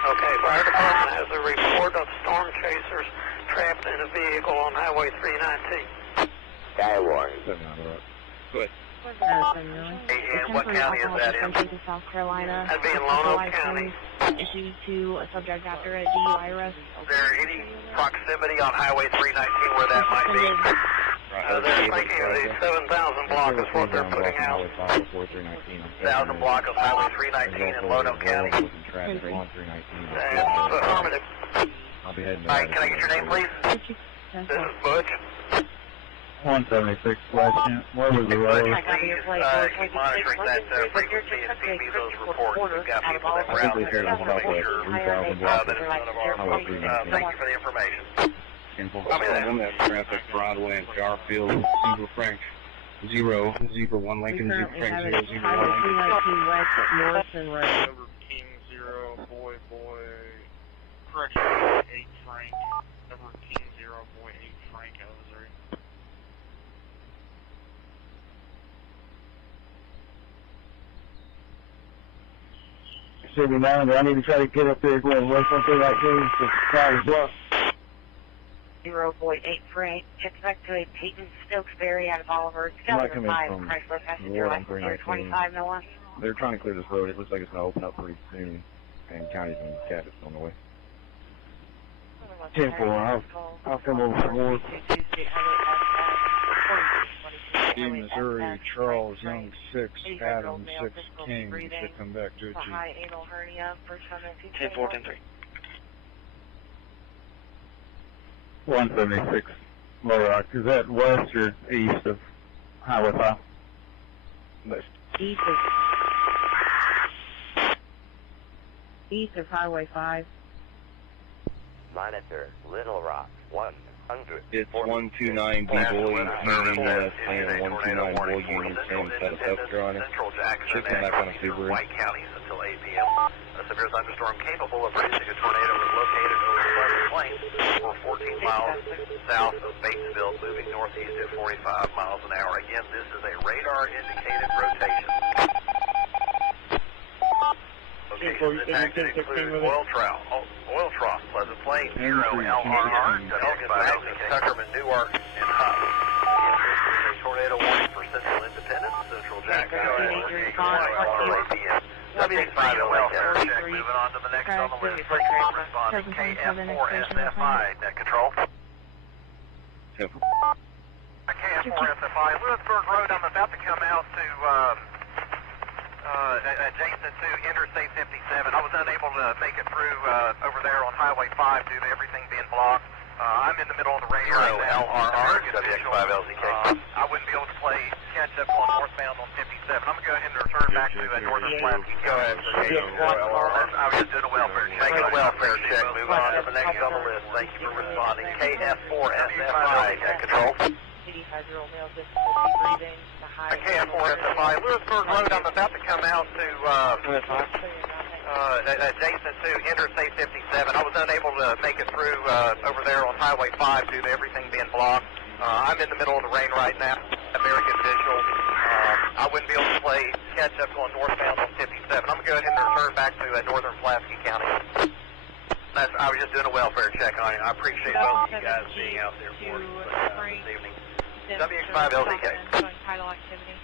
Okay, fire department has a report of Stormchasers trapped in a vehicle on Highway 319. Sky warning. Go ahead. And what county is that in? South Carolina. That'd be in Lonoke County. Issued to a subject after a DUI arrest. Is there any proximity on Highway 319 where that might be? They're thinking the 7,000 block is what they're putting out. 1,000 block of Highway 319 in Lonoke County. That's affirmative. I'll be heading. Alright, can I get your name, please? This is Butch. 176 question. Where was the road? Keep monitoring that frequency and feed me those reports. We've got people that route this. I want to make sure that it's none of our thank you for the information. Traffic Broadway and Garfield, Zebra Frank 0, Zebra 1 Lincoln, Zebra Frank 0, Zebra 1 Lincoln. West at Morrison Road. Number King 0, boy, correction, 8 Frank. Number King 0, boy, 8 Frank, Missouri. City manager, I need to try to get up there going west on 319 to Flowers Bluff. 0 boy 8 Frank, check back to a Peyton Stokesbury out of Oliver, Skeleton 5, Chrysler passenger license 25 Noah. They're trying to clear this road. It looks like it's going to open up pretty soon, and counties and Cabot's on the way. 10-4, I'll come over for more. D. Missouri, Charles Young 6, Adam 6, King, should come back to a G. 10-4, 10-3. 176 Low Rock. Is that west or east of Highway 5? East of Highway 5. Monitor Little Rock 100. It's 129 B Boy, Union West, and 129 Boy, Union Sam, South Carolina. Should come back on a Subaru. White counties until 8 p.m. A severe thunderstorm capable of producing a tornado was located over the Pleasant Plains, or 14 miles south of Batesville, moving northeast at 45 miles an hour. Again, this is a radar-indicated rotation. Locations impacted include Oil Trough, Pleasant Plains, Hero, LRR, Tuckerman, Newark, and Huff. This is a tornado warning for Central Independence, Central Jackson, 8 p.m. W5 welfare check. Moving on to the next on the list. Responding KF4SFI. Net control. KF4SFI. Lewisburg Road, I'm about to come out to adjacent to Interstate 57. I was unable to make it through over there on Highway 5 due to everything being blocked. I'm in the middle of the range right now. LRR, WX5LZK. I wouldn't be able to play catch-up on northbound on 57. I'm going to go ahead and return back to Northern Pulaski. Go ahead. I was just doing a welfare check. Making a welfare check. Moving on to the next on the list. Thank you for responding. KF4SFI. Net control. 85-year-old male difficulty breathing. KF4SFI. Lewisburg Road, I'm about to come out to adjacent to Interstate 57. I was unable to make it through over there on Highway 5 due to everything being blocked. I'm in the middle of the rain right now. A very good visual. I wouldn't be able to play catch-up going northbound on 57. I'm going to go ahead and return back to Northern Pulaski County. I was just doing a welfare check on you. I appreciate both of you guys being out there for us this evening. WX5LZK. Title activity.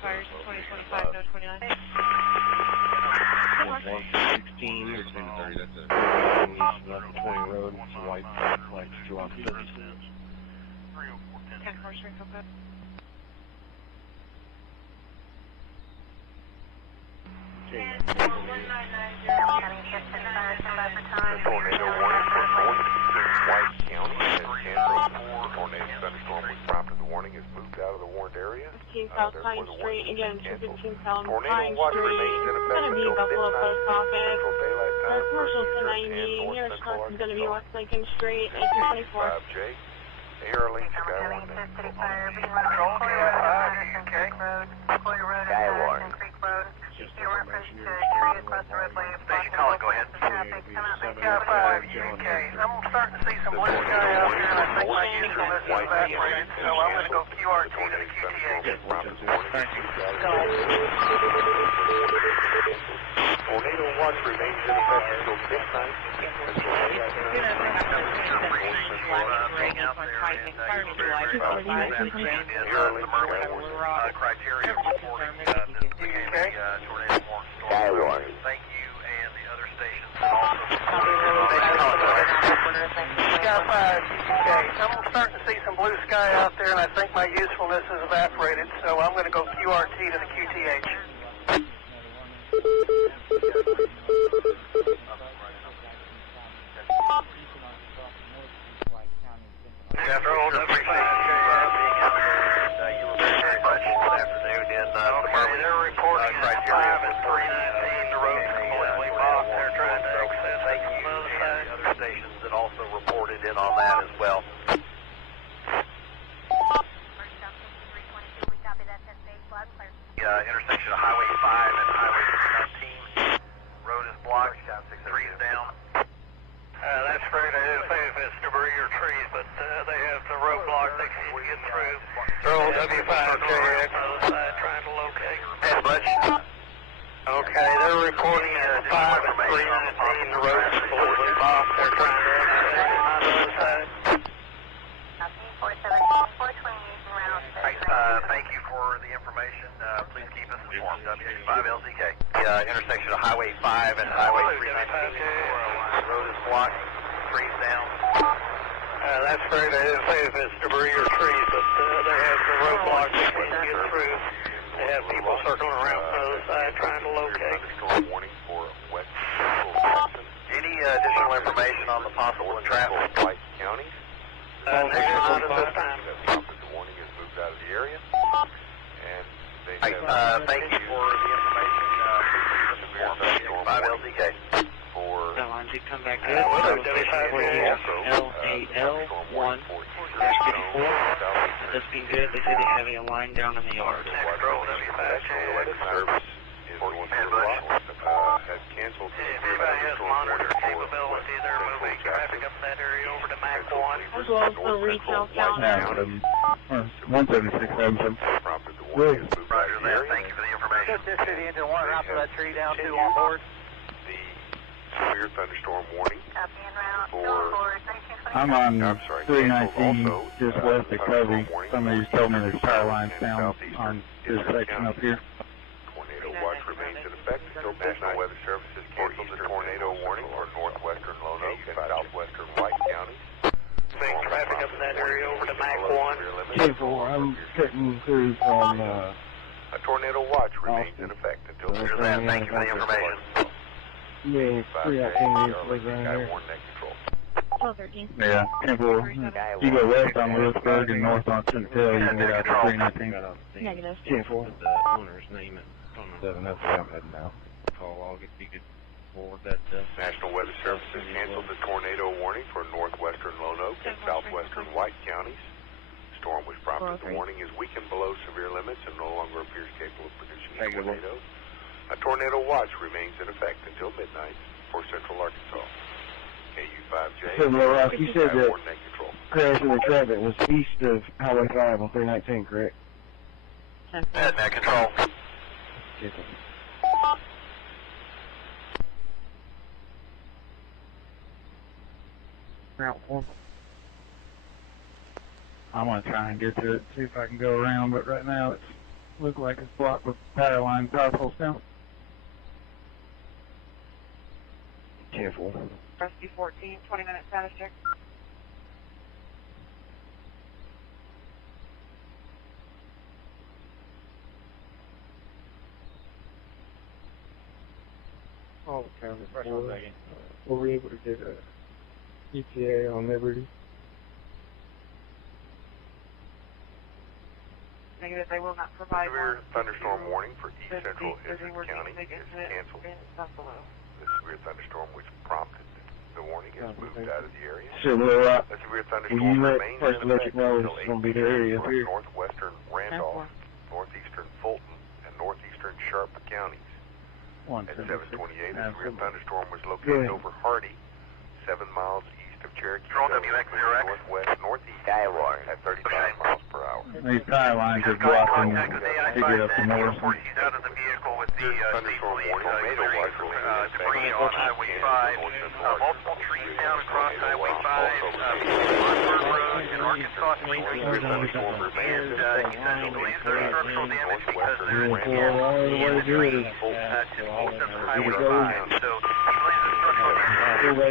Fires 2025, no 29. 116 or 1030, that's a 20 road, it's a white flag, 2 off 30. 10 car string, okay. tornado warning for northeastern White County has canceled. Tornado thunderstorm was prompted. The warning is moved out of the warned area. 15 South Pine Street, again, 215 South Pine Watch Street. remains in effect Gonna be until Buffalo midnight Post Office. Central Daylight Time. Commercial to for 90. North Nearest Central cross is gonna be Arkansas. West Lincoln Street, 1824. 5J. Airlink Skyline. Station caller, go ahead. I'm starting to see some blue sky out here, and I think my usefulness is evaporated, so I'm going to go QRT to the QTA. Tornado watch remains in effect until midnight. Criteria reporting this became a tornado warning storm. Thank you, and the other stations I'm starting to see some blue sky out there, and I think my usefulness is evaporated, so I'm going to go QRT to the QTH. Jasper, hold up, being out there, and you were very much this afternoon in They're reporting criteria. 5 and 319, the road's completely blocked. They're trying to access Thank you, and the other stations that also reported in on that as well. Intersection of Highway 5 and Highway 19. Road is blocked, trees down. That's great. I didn't say if it's debris or trees, but they have the roadblock. They can't get through. Roll W5JX. Trying to locate. Hey, Butch. Okay, they're reporting 5 and 319. The road is completely blocked. They're trying to access it on the other side. Thank you for the information. Please keep us informed. WH5LZK. Intersection of Highway 5 and Highway 319. Road is blocked. Trees down. That's great. I didn't say if it's debris or trees, but they have the roadblock. They can't get through. They have people circling around on the other side trying to locate. Storm warning for West Central Jackson. Any additional information on the possible traffic? White County. Not at this time. The warning is moved out of the area. And they have Thank you for the information. Please keep us informed. 5LZK. for The lines did come back good. W5JX. LAL1 -54. That's been good. They said they have a line down in the yard. electric service is going through a lot. Has canceled. If anybody has monitor capability, they're moving traffic up in that area over to Mac 1. As well as the retail counter. 17677. Prompted the warning is moved out Roger of the that. area. Thank you for the information. This city engine 1, hop of that tree down 2 on board. The severe thunderstorm warning for I'm on sorry, 319, also, just west of Covey. Somebody told me there's power lines down on this section up here. tornado watch remains in effect until National Weather Service has canceled the tornado warning for northwestern Lone Oak and southwestern White counties. Moving traffic up in that area over to Mac 1. Careful, I'm cutting through from, A tornado watch remains in effect until Roger that. Thank you for the information. yeah, 319 is way down here. Skywarn net control. 1213. Yeah, careful. You go west on Lewisburg and north on Central, you can get out to 319. Negative. 10-4. The owner's name and phone number. 7, that's where I'm heading now. Call log if you could forward that to National Weather Service has canceled the tornado warning for northwestern Lone Oak and southwestern White counties. Storm was prompted. The warning is weakened below severe limits and no longer appears capable of producing a tornado. A tornado watch remains in effect until midnight for central Arkansas. KU5J. So, Rock, you said that Skywarn net control. crash of the traffic was east of Highway 5 on 319, correct? Net control. Route 1. I'm going to try and get to it, see if I can go around, but right now it's looks like it's blocked with power line power poles down. Careful. Rescue 14, 20-minute status check. all the county for us. Were we able to get a ETA on Liberty? Negative, they will not provide Severe one. thunderstorm warning for East Central Busy working County to get is to canceled. Buffalo. The severe thunderstorm which prompted the warning has moved out of the area. So, Little Rock, A severe will thunderstorm you let remains First in Electric effect know until it's going to be the area up here? northwestern Randolph, northeastern Fulton, and northeastern Sharp counties. At 7:28, a severe thunderstorm was located over Hardy, 7 miles east of Cherokee. Northwest northeast at 35 miles per hour. These tire lines are blocking to get up the north. He's out of the vehicle with the state police debris on Highway 5. Multiple trees down across Highway 5, Mossberg Road and Arkansas Street. And he says he believes there's structural damage because there's in the trees to both of Highway 5. So he believes there's structural damage going down. He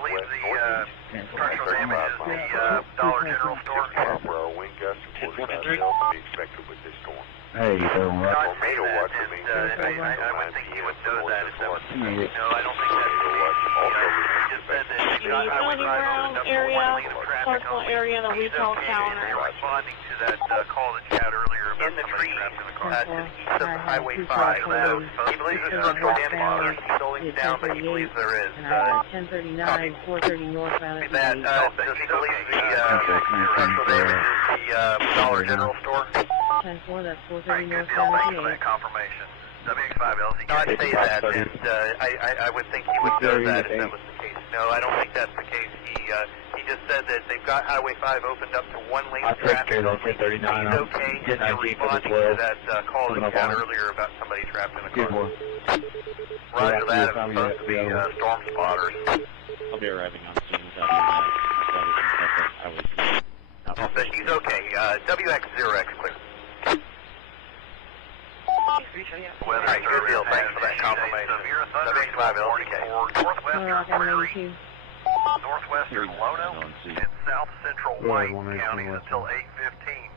believes there is. Does he believe the structural damage is the Dollar General store? For our wind gusts and quarter to be expected with this storm. Hey, Not say that, and I would think he would know that if that was the case. No, I don't think that's the case. He just said that he got Highway 5 opened up for 1 lane of traffic only. He's okay, and you're responding to that call that you had earlier about somebody trapped in the car. To the east of Highway 5. So he believes there's structural damage. There's some buildings down, but he believes there is. 1039, 430 northbound. Does he believe the structural damage is the Dollar General store? 10-4, that's 430 Good deal, northbound. thank you for that confirmation. WX5LZ. I'd say that, and I would think he would know that if that was the case. No, I don't think that's the case. He just said that they've got Highway 5 opened up to 1 lane of traffic. He's okay, and you're responding to that call that you had earlier about somebody trapped in a car. Roger that, it's supposed to be storm spotters. I'll be arriving on scene. So he's okay. WX0X clear. Alright, good deal. Thanks for that confirmation. Northwestern Lono and South Central White counties until 8:15.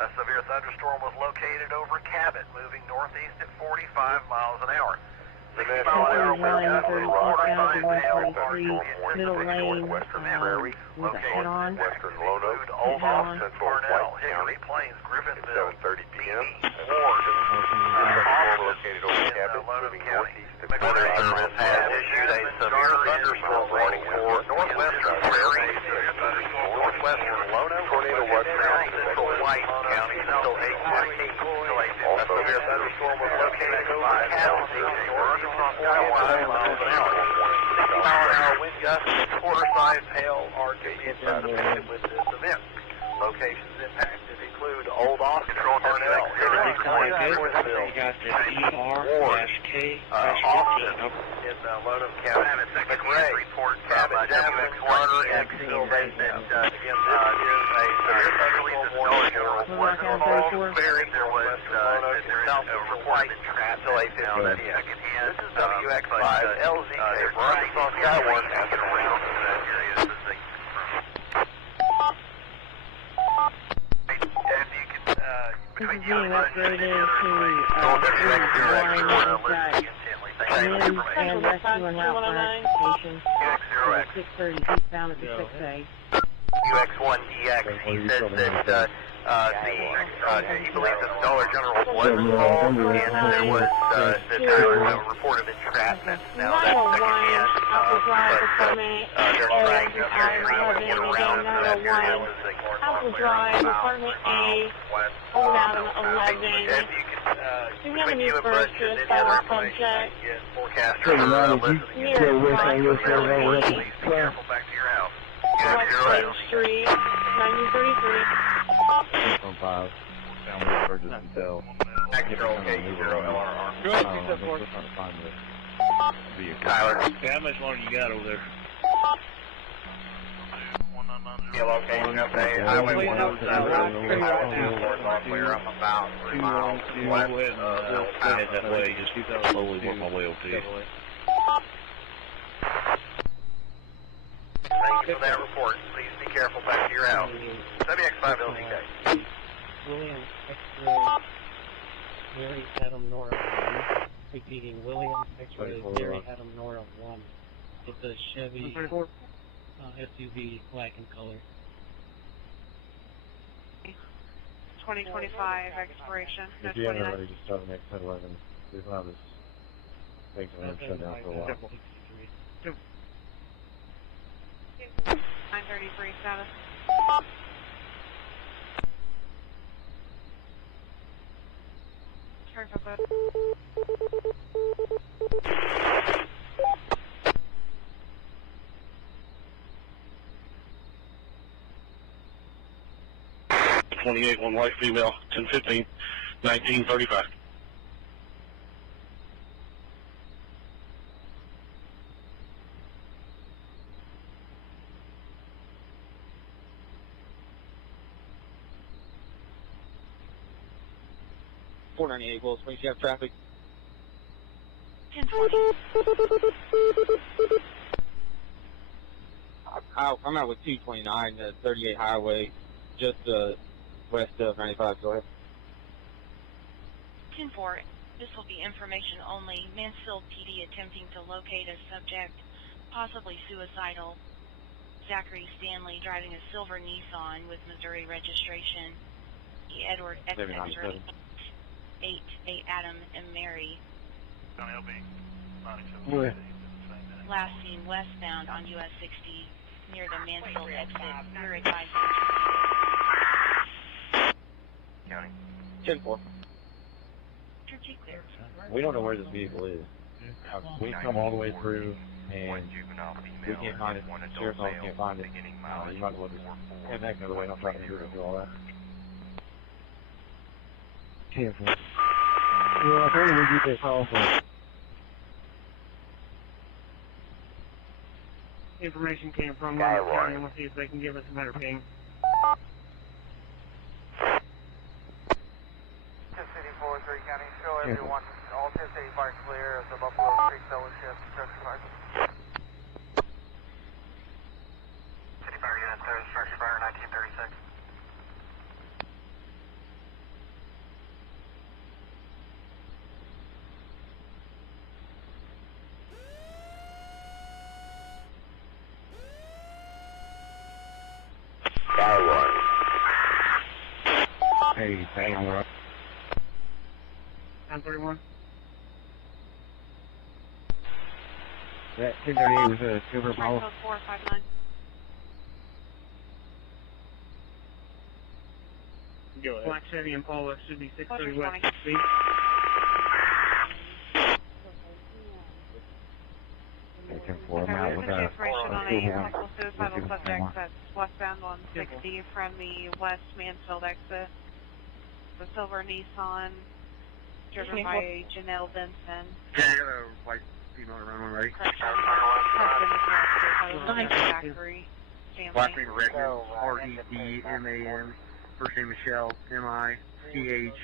A severe thunderstorm was located over Cabot, moving northeast at 45 miles an hour. 60 mile an hour wind gusts and water signs hail are in Middle lane, Western Prairie, with a head-on. Western Lono, Old Central Parnell, White Hickory County. Plains, Griffinville, 7:30 p.m. Ward, located over Cabot, moving northeast at Weather Service has issued a severe thunderstorm warning for northwestern Prairie, northwestern Lono, tornado watch South Central White counties until 8:15. A severe thunderstorm was located over Cabot, Arkansas, 5 miles an hour. 60 mile an hour wind gusts and quarter-size hail are to be anticipated with this event. Locations impacted include Old Austin, Parnell, Ward, Austin in Lono County, McRae, Cabot, Jasper, Garner, and Sylvania. Again, this is a severe thunderstorm warning. All clearing. There was a report in traffic until 8:15 p.m. This is WX5LZK for Arkansas Skyward National Ground. This is being upgraded to line and rescue and route classification. 630 eastbound at the 6A. UX1EX, he says that he believes that the Dollar General was involved and that there was a report of entrapment. Now that's secondhand, but they're trying to get around that area. Apple Drive, Apartment A, hold out on 11. Do we have any first to establish subject? Forecaster listening. Near Please be careful back to your house. West Street, 1933. 5. Down emergency cell. Tyler. Okay, how much longer you got over there? Location update. Highway 107. Highway 2 clear up about 3 miles west. Head that way. Just keep that slowly. Work my way over to you. Thank you for that report. Please be careful back to your house. WX5LDK. Mary Haddam Nora 1. Repeating, William X-ray, Mary Haddam Nora 1. It's a Chevy SUV, black in color. 2025 expiration. No If you haven't 29. already, just start the next 10-11. We've allowed this thing to shut down for a while. 933 status. Turn for both. One white female, 1015, 1935. Willow Springs, you have traffic. 1020. I'm out with 229, 38 highway, just west of 95. Go ahead. 10-4. This will be information only. Mansfield PD attempting to locate a subject, possibly suicidal. Zachary Stanley driving a silver Nissan with Missouri registration. E. Edward X-Ray 8 Adam and Mary. Last seen westbound on US 60 near the Mansfield exit. You're advised. County. 10-4. Clear. We don't know where this vehicle is. We've come all the way through, and we can't find it. Sheriff's office can't find it. You might as well just head back the other way and I'll try to do all that. 10-4. Well, I told you we'd get that call from. Information came from Lamar County, and we'll see if they can give us a better ping. City 403 County, show everyone, all 1085 clear of the Buffalo Creek Fellowship, StarShip. City Fire Unit, there's StarShip 1936. Hey, hang on. 931. That 1038 was a silver Impala. 459. Go ahead. Black Chevy Impala should be 630 west speed. I'm out with a Information on a silver possible suicidal one. subject that's westbound on 60 from the West Mansfield exit. The silver Nissan, driven by Janelle Benson. Yeah, I got a white female around one ready. Zachary Stanley. Last name Redman, R-E-D-M-A-N. First name Michelle, M-I-C-H-E-L-L-E.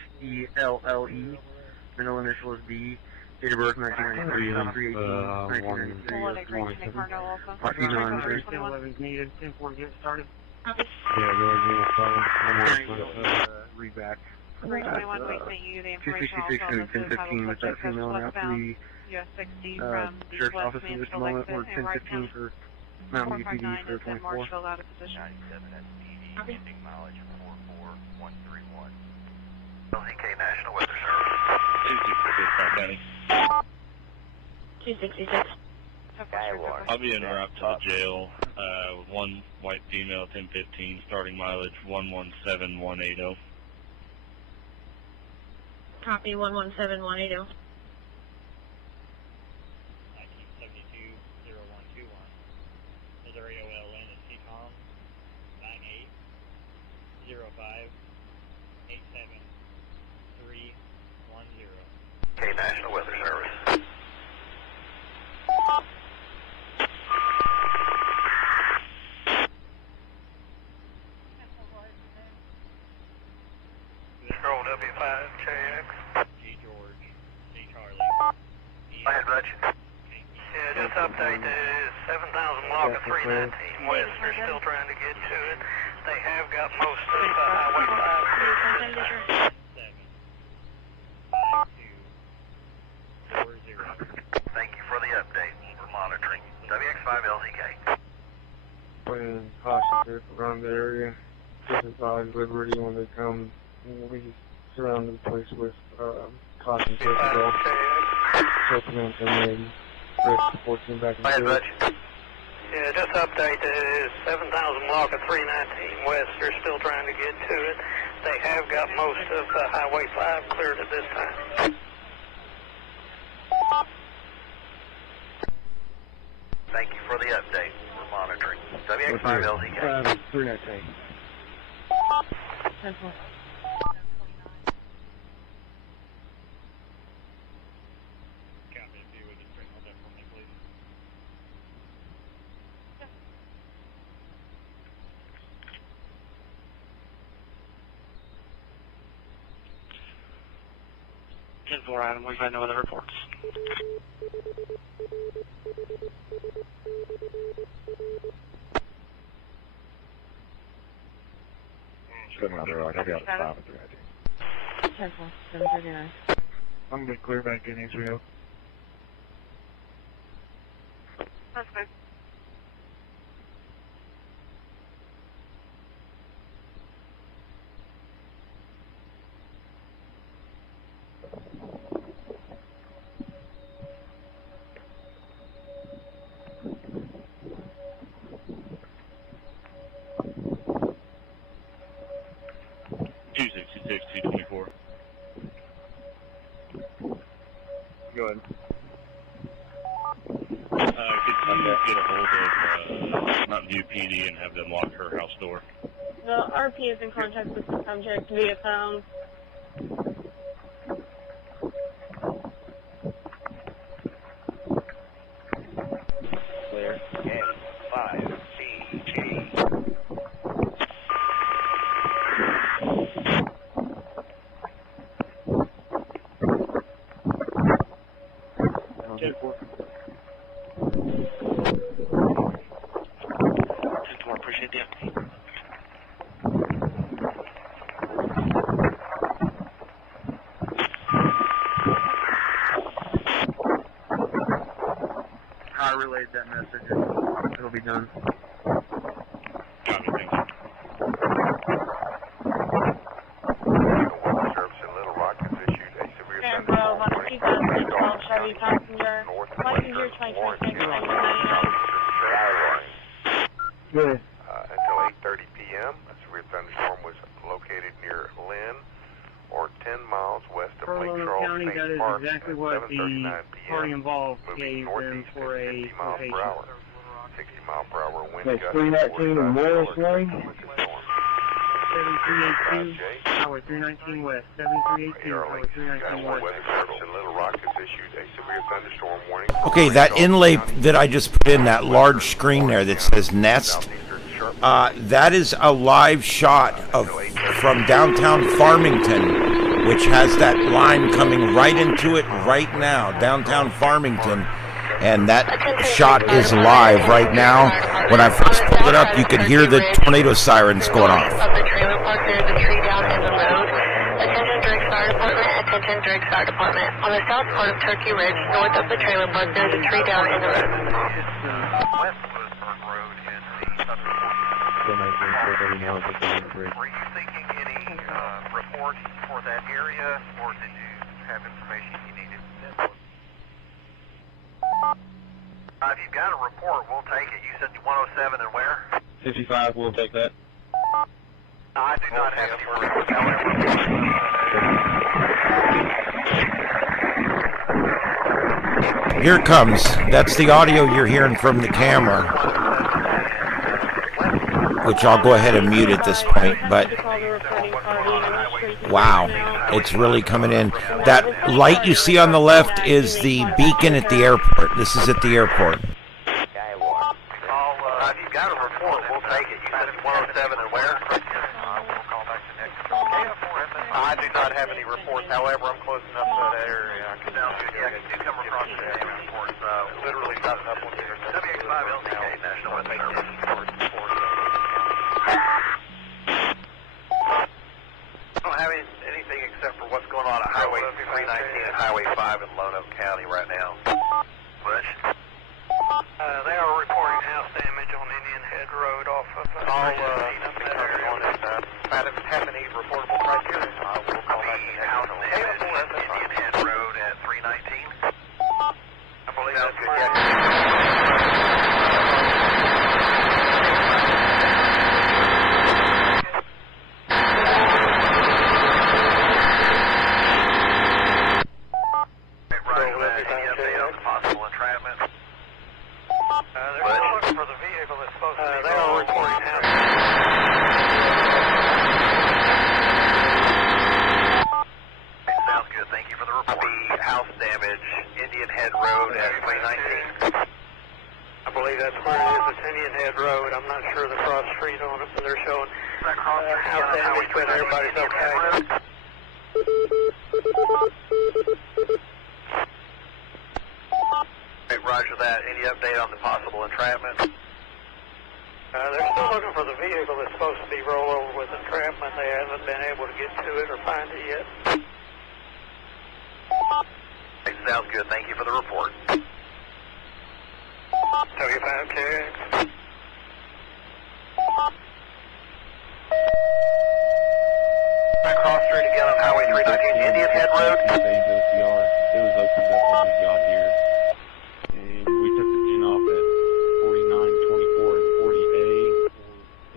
Middle initial is B. Date of birth 1993, 3/18, 1993. 11 needed, 10-4 get started. Yeah, go ahead and read back. 321, we sent you the information 266 also on the and 1015 with that female and out to the US 60 from the sheriff's West office in this Mansfield moment. exit We're and right 1015 for Mountain View PD 459 for is in 24. Marshfield out of position. 97 SPD, ending mileage 44131. LCK National Weather Service. 266. I'll be en route to the jail with one white female, 1015, starting mileage 117180. Copy 117180. 1972-0121. Missouri OLN is CCOM 9805-87310. Okay, National Weather Service. Control W5JX. G George, C Charlie. Go ahead, Rich. Yeah, just update that it is 7,000 block of 319 West. They're still trying to get to it. They have got most of Highway 5 clear. traffic around the area. Just advise Liberty when they come. We surround the place with caution tape as well. Choking on 10 risk 14 back and forth. Yeah, just update is 7,000 block of 319 West. They're still trying to get to it. They have got most of Highway 5 cleared at this time. Thank you for the update. We're monitoring. WX5LZK. 319. Adam, we've had no other reports. I'm going to clear back in Israel. That's good. Go ahead. Could you get a hold of Mountain View PD and have them lock her house door? The RP is in contact with the subject via phone. Clear. N5CG. Appreciate the update. I relayed that message. It'll be done. Until 8:30 p.m., a severe thunderstorm was located near Lynn, or 10 miles west of Lake Charles County, that State is Park exactly at what 7:39 the party p.m., involved moving gave them northeast for at a 50 miles per location. hour. 60 mile per hour wind That's gusts. 319 and Morris Lane. 7382, Highway 319 West. 7382, Highway 319 West. Weather Service in Little Rock has issued a severe thunderstorm warning. Okay, that inlay that I just put in, that large screen there that says Nest, that is a live shot from downtown Farmington, which has that line coming right into it right now, downtown Farmington. And that shot is live right now. When I first pulled it up, you could hear the tornado sirens going off. Attention Drake Fire Department. On the south part of Turkey Ridge, north of the trailer park, there's a tree down in the road. West Lewisburg Road in the Were you seeking any reports for that area, or did you have information you needed? If you've got a report, we'll take it. You said 107 and where? 55, we'll take that. I do not have any reports, however. Here it comes. That's the audio you're hearing from the camera, which I'll go ahead and mute at this point, but wow, it's really coming in. That light you see on the left is the beacon at the airport. This is at the airport. If you've got a report, we'll take it. You said 107 and where? We'll call back the next. I do not have any reports, however, I'm close enough to that area. Sounds good. Yeah, you do come across the damn reports. Literally not enough on the internet. WX5LZK, National Weather Service. I don't have anything except for what's going on at Highway 319 and Highway 5 in Lonoke County right now. Bush? They are reporting house damage on Indian Head Road off of have any reportable criteria, we'll call back the next one. Indian Head Road at 319. I believe that's good. Roger that. Any update on the possible entrapment? They're still looking for the vehicle that's supposed to be. They are reporting now. Sounds good. Thank you for the report. The house damage, Indian Head Road at 319. I believe that's where it is. It's Indian Head Road. I'm not sure the cross street on it, but they're showing house damage, but everybody's okay. Hey, roger that. Any update on the possible entrapment? They're still looking for the vehicle that's supposed to be rolled over with entrapment. They haven't been able to get to it or find it yet. Hey, sounds good. Thank you for the report. WFIM2. Cross street again on Highway 319, Indian Head Road. It was opened up when we got here. And we took the gin off at 49, 24, and 40A.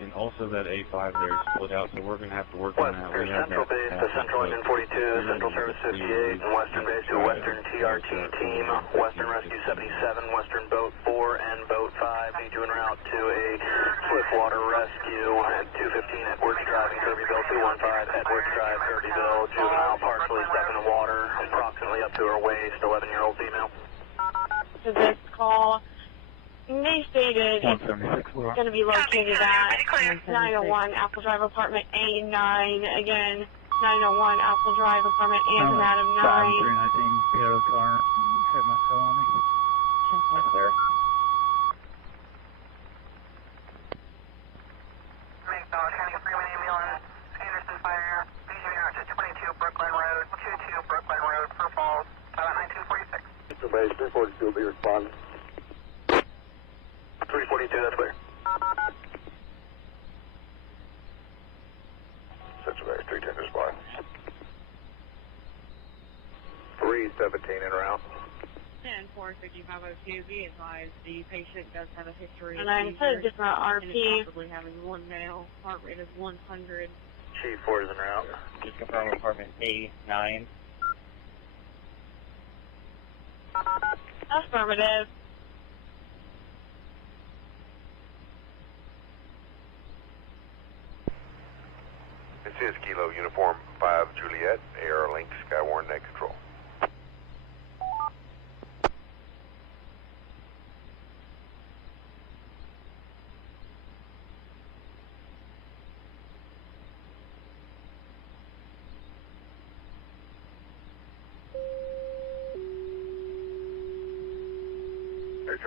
And also that A5 there is split out, so we're going to have to work on that. We have Central base to Central Engine 42, Central Service 58, and Western base to Western TRT team, Western Rescue 77, Western Boat 4, and Boat 5. Need you en route to a swift water rescue at 215 Edwards Drive in Kirbyville, 215 Edwards Drive, Kirbyville. Juvenile partially stuck in the water, approximately up to her waist, 11-year-old female. To this call, they stated it's going to be located at 901 Apple Drive, apartment A9. Again, 901 Apple Drive, apartment A to Madam 9. 319, Piero car, have my cell on me. 10-4 clear. County Freeman Ambulance, Anderson Fire, BJ out to 22 Brooklyn Road, 22 Brooklyn Road, for Falls, 1946. The base 342 will be responding. 342, that's clear. Central base 310 respond. 317 en route. 10-4-5502, be advised the patient does have a history And I'm put a different and is RP. possibly having one male, heart rate is 100. Chief 4 is en route. Just confirm apartment A9. Affirmative. This is Kilo Uniform 5 Juliet, AR Link, Skywarn Net Control.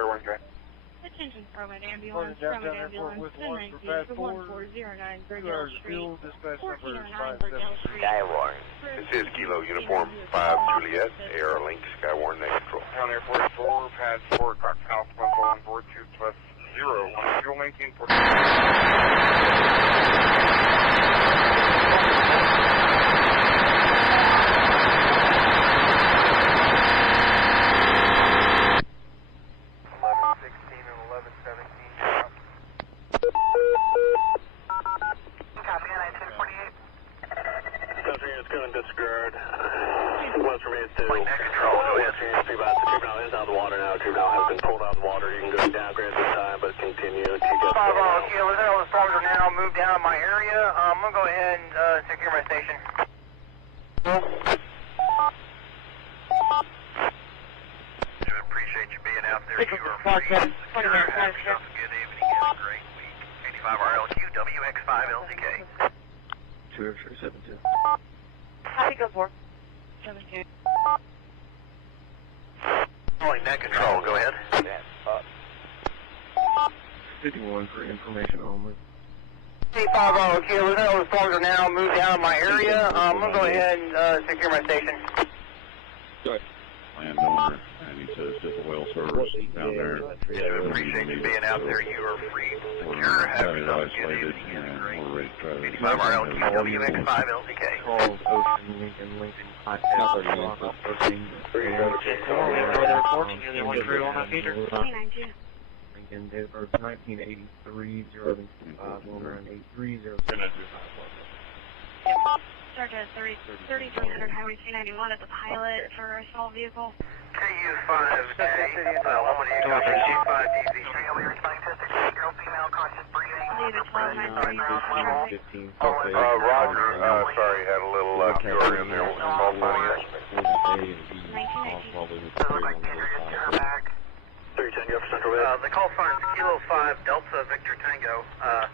Air 1 train. Attention from an ambulance, from an ambulance, 1019 to 1409 Burgell Street, 1409 Burgell Street. Skywarn. This is Kilo Uniform 5 Juliet, AR Link, Skywarn Net Control. Down Air 44, pad 4, Cox House, 14142 plus 0, 1 fuel 19, 14. Happy go for 17. Calling net control, go ahead. 51 for information only. 850, Kilo, the storms are now moved down in my area. I'm going to go ahead and secure my station. Landowner, 92 to just a well service down there. Appreciate you being out there. You are free to secure. Have yourself a good evening. We're ready to try to 85 RLQWX5 LTK. Calls Ocean, Lincoln, high-town, Lincoln, date of birth 1983, 025, around 8307. Sergeant 3300 Highway 291 at the pilot for a small vehicle. KU5J, woman you copy G5DZ. Girl, female, conscious breathing. Leave at 1293. Roger, sorry, had a little QRM there. We'll call funny aspect. 310, you up for Central U.S. The call sign is Kilo 5 Delta Victor Tango. I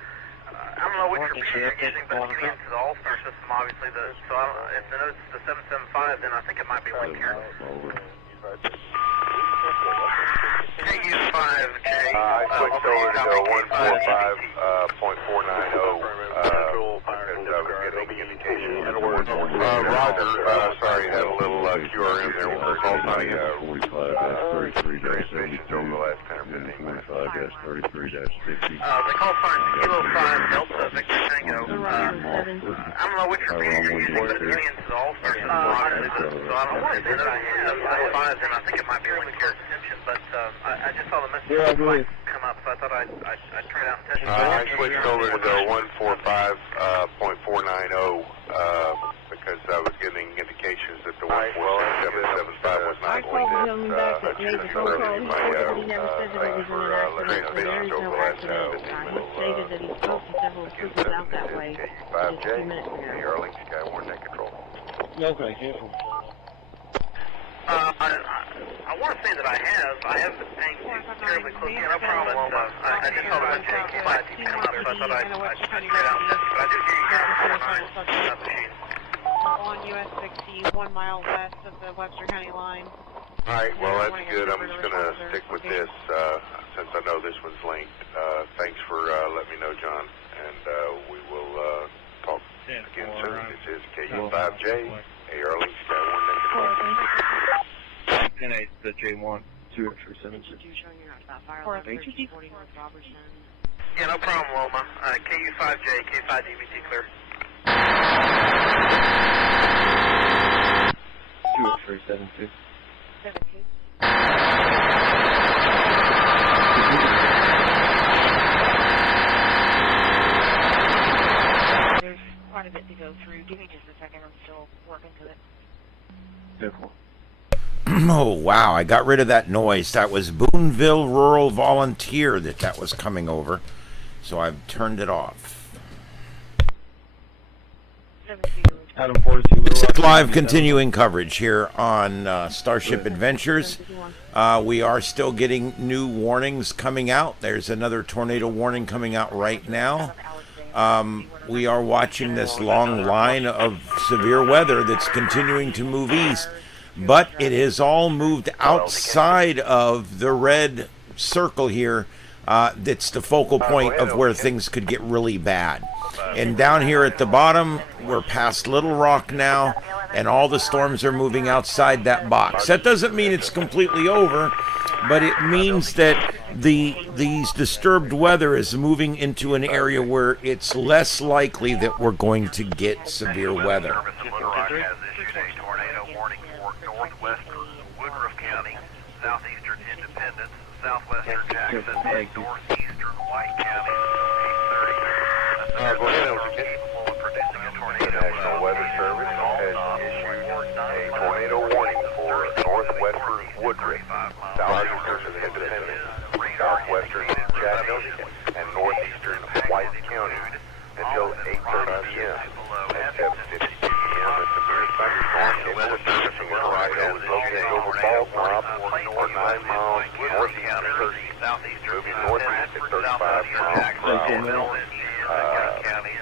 don't know which repeater you're using, but it's getting into the All-Star system, obviously. If the note's the 775, then I think it might be linked here. KU5J. I switched over to 145.490 because I was getting indications. Roger, sorry, had a little QRM there. We'll call funny transmissions over the last 10 or 15 minutes. 45-33-50. The call sign is Kilo 5 Delta Victor Tango. I don't know which repeater you're using, but it's getting into the All-Star system, obviously. So I don't want to say that 775, then I think it might be linked here. But I just saw the message come up, so I thought I'd try it out and test it. I switched over to the 145.490 because I was getting indications that the 147.775 was not linked. I should have known that you might thanks for letting me know over the last 15 minutes. Again, 7 KU5J, Arlington Skywarn Net Control. Okay, careful. I want to say that I haven't been paying terribly close attention. No problem. I just saw the message come up, so I thought I'd try it out and test it. But I do hear you here on 49 machine. On US 60, 1 mile west of the Webster County line. All right, well, that's good. I'm just going to stick with this since I know this one's linked. Thanks for letting me know, John, and we will talk again soon. This is KU5J, Arlington Skywarn Net Control. 10-8, the J1, 2X376. Yeah, no problem, Loma. KU5J, K5DVT clear. 2X372. 17. There's quite a bit to go through. Give me just a second. I'm still working to it. Careful. Oh, wow, I got rid of that noise. That was Boonville Rural Volunteer that was coming over. So I've turned it off. Adam 42. Live continuing coverage here on StarShip Adventures. We are still getting new warnings coming out. There's another tornado warning coming out right now. We are watching this long line of severe weather that's continuing to move east. But it has all moved outside of the red circle here. That's the focal point of where things could get really bad. And down here at the bottom, we're past Little Rock now, and all the storms are moving outside that box. That doesn't mean it's completely over, but it means that these disturbed weather is moving into an area where it's less likely that we're going to get severe weather. Southeastern Independence, southwestern Jackson, northeastern White County, 830. Go ahead, capable of producing a tornado. The National Weather Service has issued a tornado warning for northwestern Woodruff, southeastern Independence, southwestern Jackson, and northeastern White County until 8:30 p.m. At 7:52 p.m. a severe thunderstorm capable of producing a tornado is located over Baltimore or 9 miles northeast of 30, moving northeast at 35 miles per hour.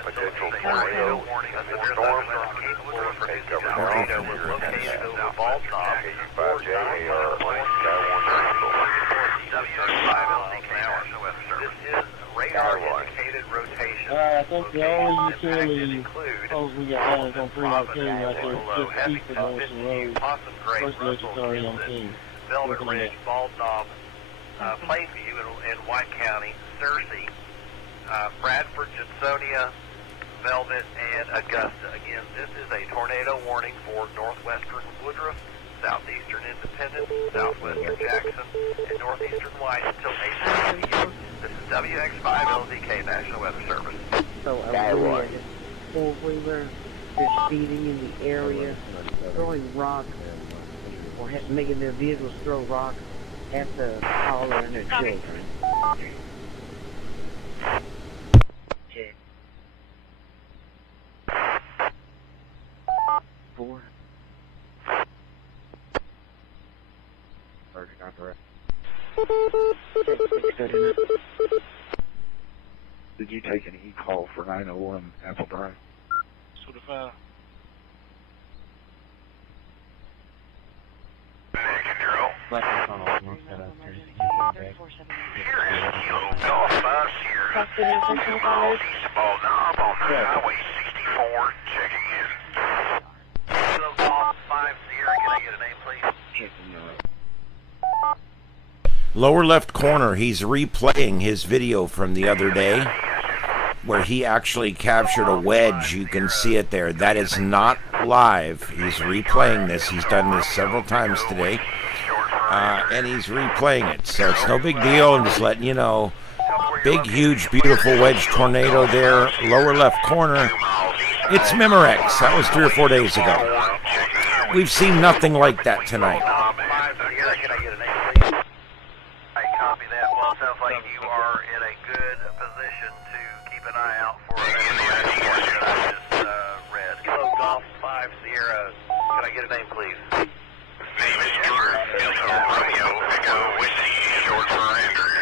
Potential tornado and more storm has covered now. KU5J, AR, Skywarn I think the only utility poles we got now is on 319 right there, just east of Morrison Road. First electric already on King. Velvet Ridge, Bald Knob, Plainview in White County, Searcy, Bradford, Johnsonia, Velvet, and Augusta. Again, this is a tornado warning for northwestern Woodruff, southeastern Independence, southwestern Jackson, and northeastern White until 8 p.m. This is WX5LZK National Weather Service. So a four-wheeler is speeding in the area, throwing rocks, or making their vehicles throw rocks at the caller and their children. Four. Did you take an e-call for 901 Apple Drive? Sort of, Highway 64, checking in. Kilo Golf 50, can I get a name, please? Lower left corner, he's replaying his video from the other day where he actually captured a wedge. You can see it there. That is not live. He's replaying this. He's done this several times today. And he's replaying it. So it's no big deal. I'm just letting you know. Big, huge, beautiful wedge tornado there. Lower left corner. It's Memorex. That was 3 or 4 days ago. We've seen nothing like that tonight. Copy that. Well, it sounds like you are in a good position to keep an eye out for that I just read. Kilo Golf 5 Sierra. Can I get a name, please? Name is Stuart. Delta Romeo Echo Whiskey, short for Andrew.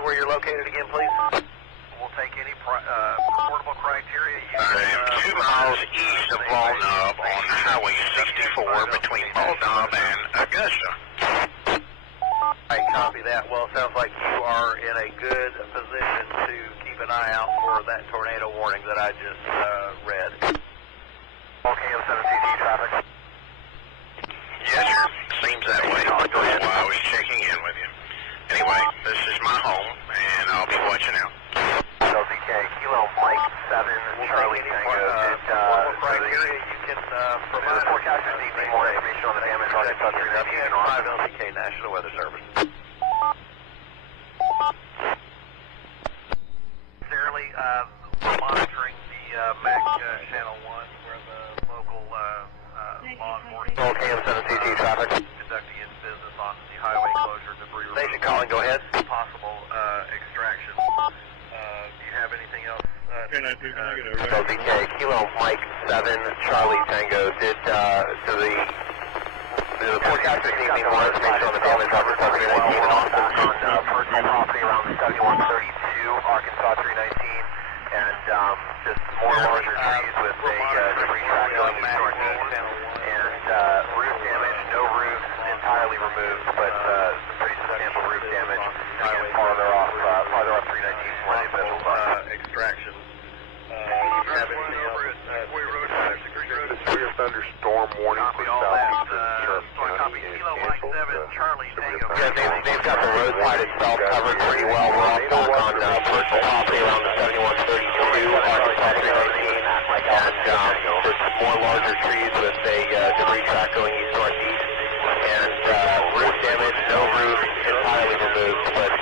Where you're located again, please? We'll take any reportable criteria. I am 2 miles east of Bald Knob on Highway 64 between Bald Knob and Augusta. I copy that. Well, it sounds like you are in a good position to keep an eye out for that tornado warning that I just read. Okay, 7CT traffic. Yes, sir. Seems that way. That's why I was checking in with you. Anyway, this is my home, and I'll be watching out. LZK, Kilo Mike 7, Charlie Tango. Criteria you can provide. The forecasters need more information on the damage on the 5 LZK National Weather Service. Necessarily monitoring the MAC Channel 1 where the local law enforcement. Okay, 7CT traffic. Conducting its business on the highway closure debris removal. Station calling, go ahead. Possible extraction. Do you have anything else? LZK, Kilo Mike 7, Charlie Tango. Did the forecasters need any more information on the damage on Recovery 19 and also on personal property around the 7132 Arkansas 319 and just more larger trees with a debris track going east northeast and roof damage, no roofs entirely removed, but some pretty substantial roof damage. Again, farther off 319 for the official extraction. Severe thunderstorm warning for southeastern Sharp County is canceled. They've got the roadside itself covered pretty well. We're off back on personal property around the 7132 Arkansas 319 and there's some more larger trees with a debris track going east northeast and roof damage, no roof entirely removed, but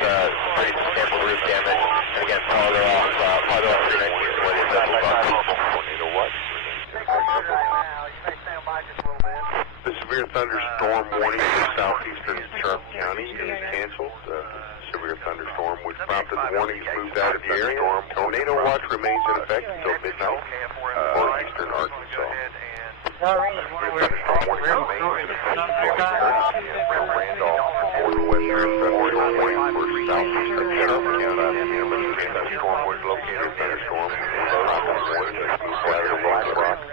pretty substantial roof damage. And again, farther off 319 is where the official Tornado what? The severe thunderstorm warning for southeastern Sharp County is canceled. Severe thunderstorm which prompted the warnings moved out of the area. Tornado watch remains in effect until midnight for eastern Arkansas. Thunderstorm warning remains in effect until Randolph for northwestern thunderstorm warning for southeastern Sharp County. Thunderstorm was located. Thunderstorm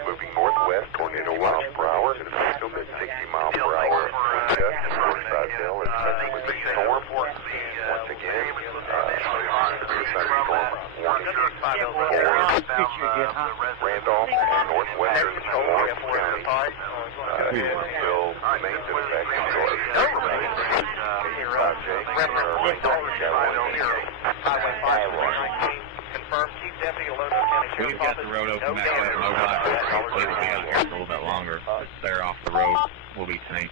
moving northwest, tornado miles per hour, and it's still at 60 miles per hour. Just northside Dale is touching with the storm. Once again, thunderstorm warning for Randolph and northwestern Lawrence County. Still remains in effect until 8:30 Confirmed, Chief Deputy Lodo County Sheriff's We've got the road open back up at MoDOT. Hopefully we'll be out here a little bit longer. They're off the road. We'll be safe.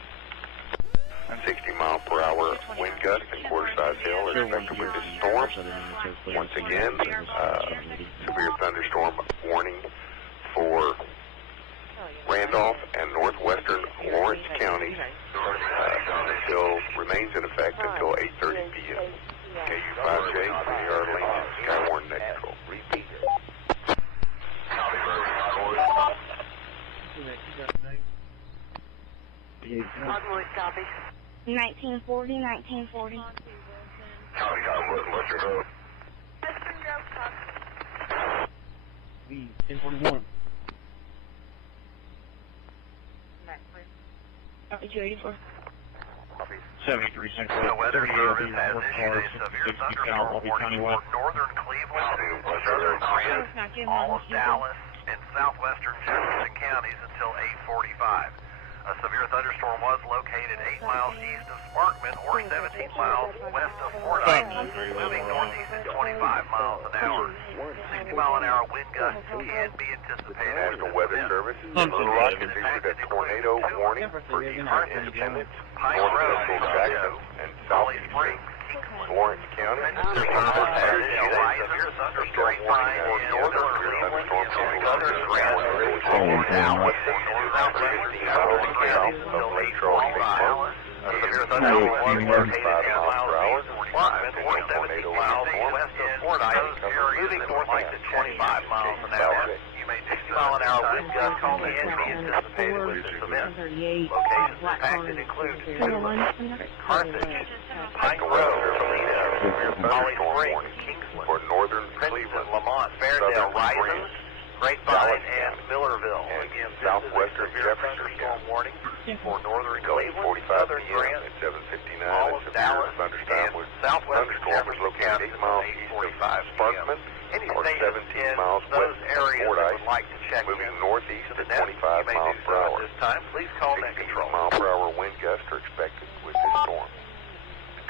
60-mile-per-hour wind gusts and quarter-size hail are expected with this storm. Once again, severe thunderstorm warning for Randolph and northwestern Lawrence counties still remains in effect until 8:30 p.m. KU5J, AR Lincoln, Skywarn Net Control. Repeat. Roadway, copy. 1940, 1940. We 1041. 284. 73 Central. The Weather Service has issued a severe thunderstorm warning for northern Cleveland, southern Grant, all of Dallas, and southwestern Jefferson counties until 8:45. A severe thunderstorm was located 8 miles east of Sparkman or 17 miles west of Fordyce, moving northeast at 25 miles an hour. 60-mile-an-hour wind gusts can be anticipated. National Weather Service in Little Rock has issued a tornado warning for eastern Independence, North Central Jackson, and South Springs, Lawrence County. There's a severe thunderstorm warning for northern Cleveland, southern Grant, all of Dallas, southwestern counties until 8:45. A severe thunderstorm was located 10 miles east of Sparkman or 17 miles west of Fordyce, moving northeast at 25 miles an hour. You may 60-mile-an-hour wind gusts can be anticipated with this event. Locations impacted include Carthage, Pine Grove, Toledo, Holly Springs, Kingsland, for northern Princeton, Lamont, Fairdale, Rising, Grapevine, and Millerville. Again, southwestern Jefferson thunderstorm warning for northern Cleveland, 45 southern p.m. Grant, at 7:59. all of Dallas, and southwestern Thunderstorm is located 8 miles east of Sparkman, or 17 miles those west of areas that Fordyce, would like to check moving in northeast to at the net, 25 you may miles do per so hour. at this time. Please call net 60 control. mile-per-hour wind gusts are expected with this storm.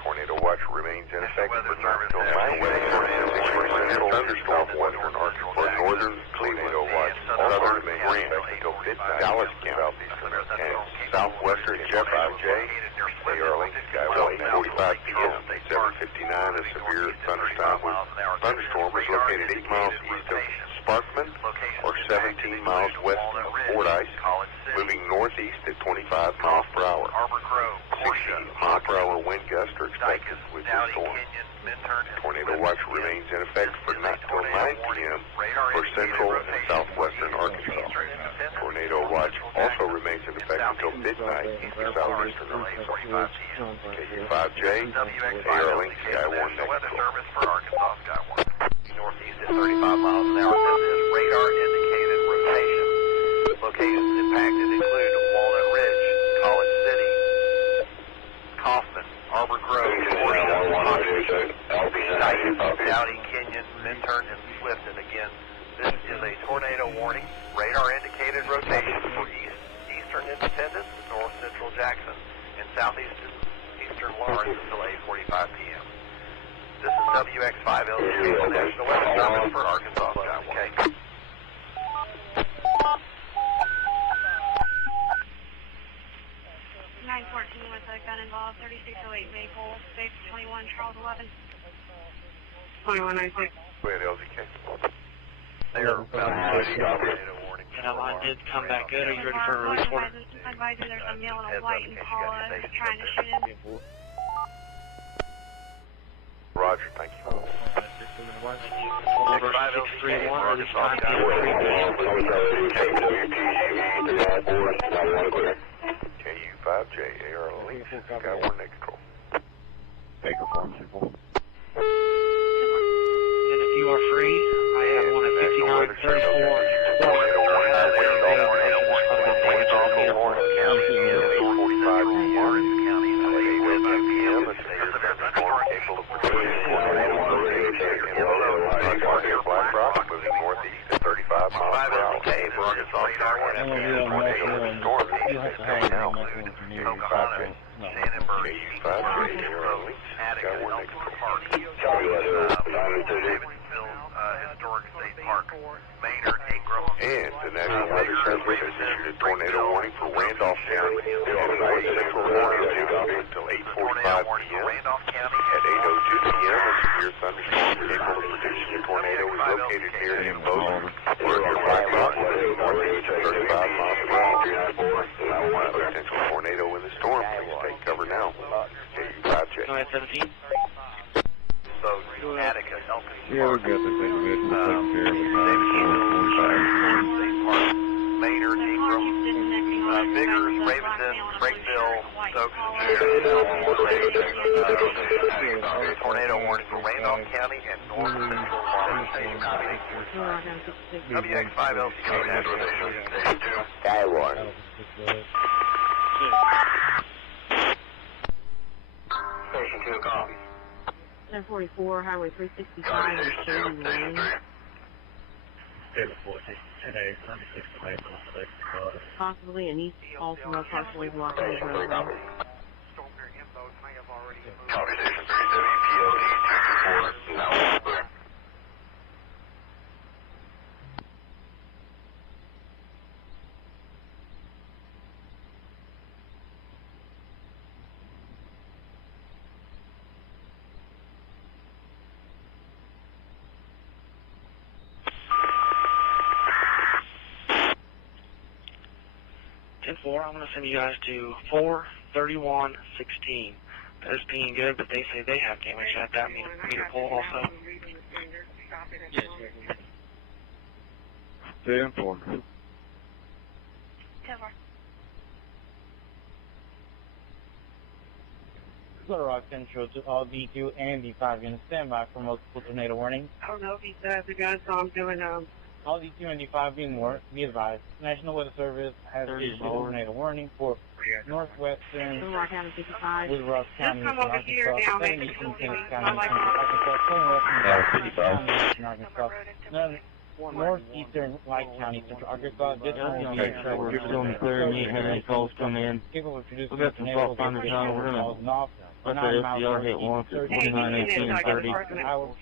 Tornado watch remains in effect for until 9 Central southwestern Arkansas. For northern Tornado watch also remains in effect until midnight. Dallas County and southwestern Jefferson. They are linked to Skyway 45 p.m. 7:59. A severe thunderstorm is located 8 miles east of Sparkman or 17 miles west of Fordyce, moving northeast at 25 miles per hour. 60-mile-per-hour wind gusts are expected with this storm. Tornado watch remains in effect for not till 9 p.m. for central and southwestern Arkansas. Tornado watch also remains in effect until midnight for southeastern Arkansas. KU5J, AR Link, Skywarn Net Control. Northeast at 35 miles an hour. This is radar indicated rotation. Locations impacted include Walnut Ridge, College City, Kaufman, Arbor Grove, Downey, Kenyon, Minturn, and Swift. And again, this is a tornado warning. Radar indicated rotation for eastern Independence, north central Jackson, and southeastern Lawrence until 8:45 p.m. This is WX5LG, National Weather Service for Arkansas Skywatch. Okay. 914 with a gun involved, 3608 Maple, 621 Charles 11. 2196. Go ahead, LZK. They are about to tornado warning. I did come back good. Are you ready for a release order? Advising there's a male in a white and Paula trying to shoot him. Roger, thank you. KU5J, AR Link, Skywarn Net Control. Baker Farm, simple. And if you are free, I have one at 35 miles per hour. It's on target. Tornado in the storm. Now. Pocahontas, Shannonburg, Attica, Elton Park, Davidsville Historic State Park, Maynard, Ingram, And the National Weather Service has issued a tornado warning for Randolph County and North Central Florida until 8:45 p.m. At 8:02 p.m., a severe thunderstorm capable of producing a tornado is located near Imboden, where your Blackhawk is northeast of 35 miles per hour. Potential tornado in the storm. Please take cover now. KU5 check. 917. So, Attica, Elton Yeah, we've got the thing good. We'll take care of it. Maynard, Ingram, Biggers, Raventon, Breakville, Stokes, tornado warning for Randolph County and North Central Florida County. WX5LC National Station 2. Skyward. Station 2, copy. 1044, Highway 365, is shading lane. Possibly an east fall from us, partially blocking the roadway. Copy Station 3, WPLD 224, now clear. I'm going to send you guys to 43116. That is being good, but they say they have damage at that meter pole also. Stay in 4. Little Rock Central to all D2 and D5 units standby for multiple tornado warning. I don't know if he said the guys saw him doing All D2 and D5 being warned, be advised. National Weather Service has issued a tornado warning for northwestern Little Rock County 55. Little Rock County, Just come over here Arkansas, now, southern make eastern it Tennessee cool. County, I like Arkansas, southern western County, Arkansas, northeastern White County, Central Arkansas. This one will be We're still in the clear and you have any calls come in. capable of producing We've got some fault finders on. We're going to let that FDR hit once at 29, 18, and 30. I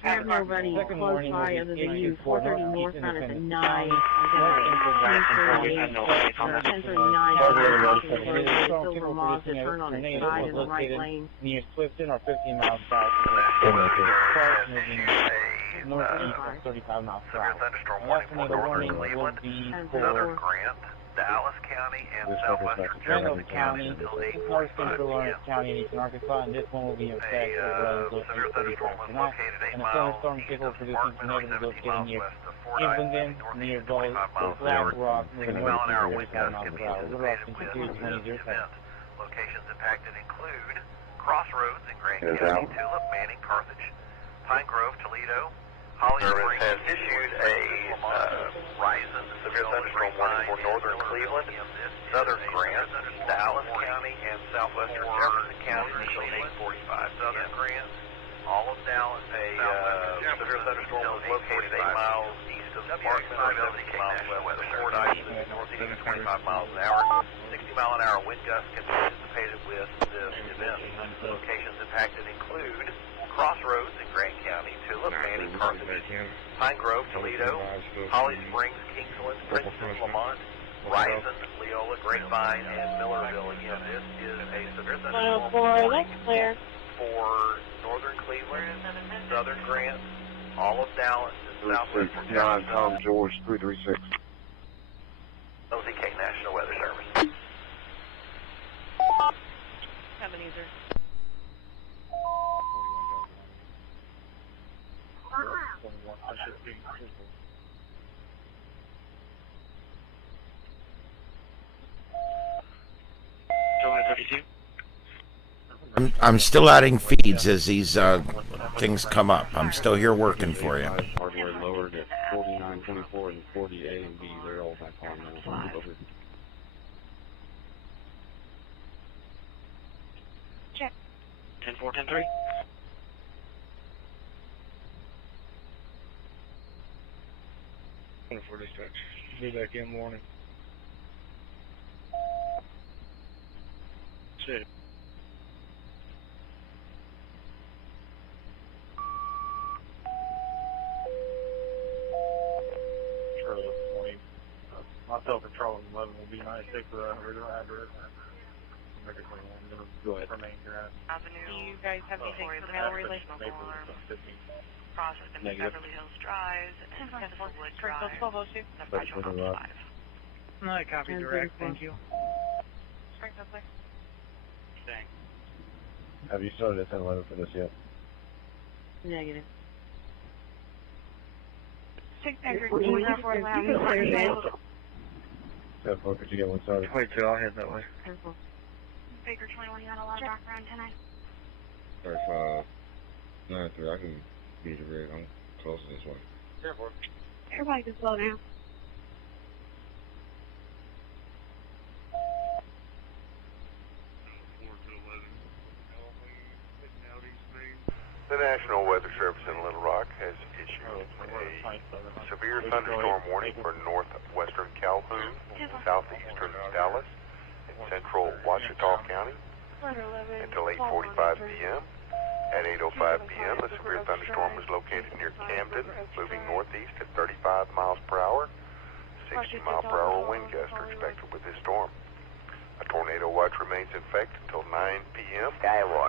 have nobody close by other than you. 430 northbound is a 9. I got 1039. Silver Moss to turn on the side in the right lane. Near Swifton or 15 miles south of the moving northeast of 35 miles per hour. Thunderstorm The warning last for warning northern will Cleveland, be southern for Grant, Dallas County, and southwestern Randolph Jefferson County, until North 8:45 Central Lawrence p.m. County, and Eastern Arkansas, and this one will be in effect until Severe thunderstorm was 8:45 tonight. located 8 And a miles thunderstorm east capable of of producing Sparkman, tornadoes 17 located miles near west of Fordyce, Evanston, near northeast 25 miles Black north. Rock, moving north 60-mile-an-hour to wind 35 gusts miles can be per hour. Little Rock anticipated Central with 2 this 20 event. Locations impacted include Crossroads in Grant Yes, County, out. Tulip, Manning, Carthage, Pine Grove, Toledo, Holly Springs has issued a Ryzen severe thunderstorm warning for northern Cleveland, southern Grant, Dallas County, and southwestern Jefferson County until 8:45. Southern Grant, all of Dallas. A severe thunderstorm was located 8 miles east of Sparkman, 17 miles west of Fordyce, northeast of 25 miles an hour. 60-mile-an-hour wind gusts can be anticipated with this event. Locations impacted include Crossroads in Grant County, Tulip, Manning, Carthage, Pine Grove, Toledo, Holly Springs, Kingsland, Princeton, Lamont, Ryzen, Leola, Grapevine, and Millerville. Again, this is a severe thunderstorm warning for northern Cleveland, southern Grant, all of Dallas, and southwestern John, Jefferson. Tom, George, 336. LZK National Weather Service. Ebenezer. I'm still adding feeds as these things come up. I'm still here working for you. Hardware lowered at 4924 and 40 A and B. They're all back on now. Check. 10-4, 10-3. For dispatch. Be back in morning. Shit. Charlie 20. Myself and Charlie 11 will be 96 for the regular address. Make it 21. Go ahead. Remain here. Do you guys have anything for mail relay? Process in Beverly Hills Drive, Wood Drive, 1202. No, copy direct, thank you. Springfield, please. Thanks. Have you started a 1011 for this yet? Negative. 600 for lounge. 10-4, could you get one started? 22, I'll head that way. Baker 21, you got a lot of background tonight. 35, 93, I can be the rig. I'm close this way. Everybody can slow down. The National Weather Service in Little Rock has issued a severe thunderstorm warning for northwestern Calhoun, southeastern Dallas, and central Ouachita County until 8:45 p.m. At 8:05 p.m., the severe thunderstorm was located near Camden, moving northeast at 35 miles per hour. 60-mile-per-hour wind gusts are expected with this storm. A tornado watch remains in effect until 9 p.m.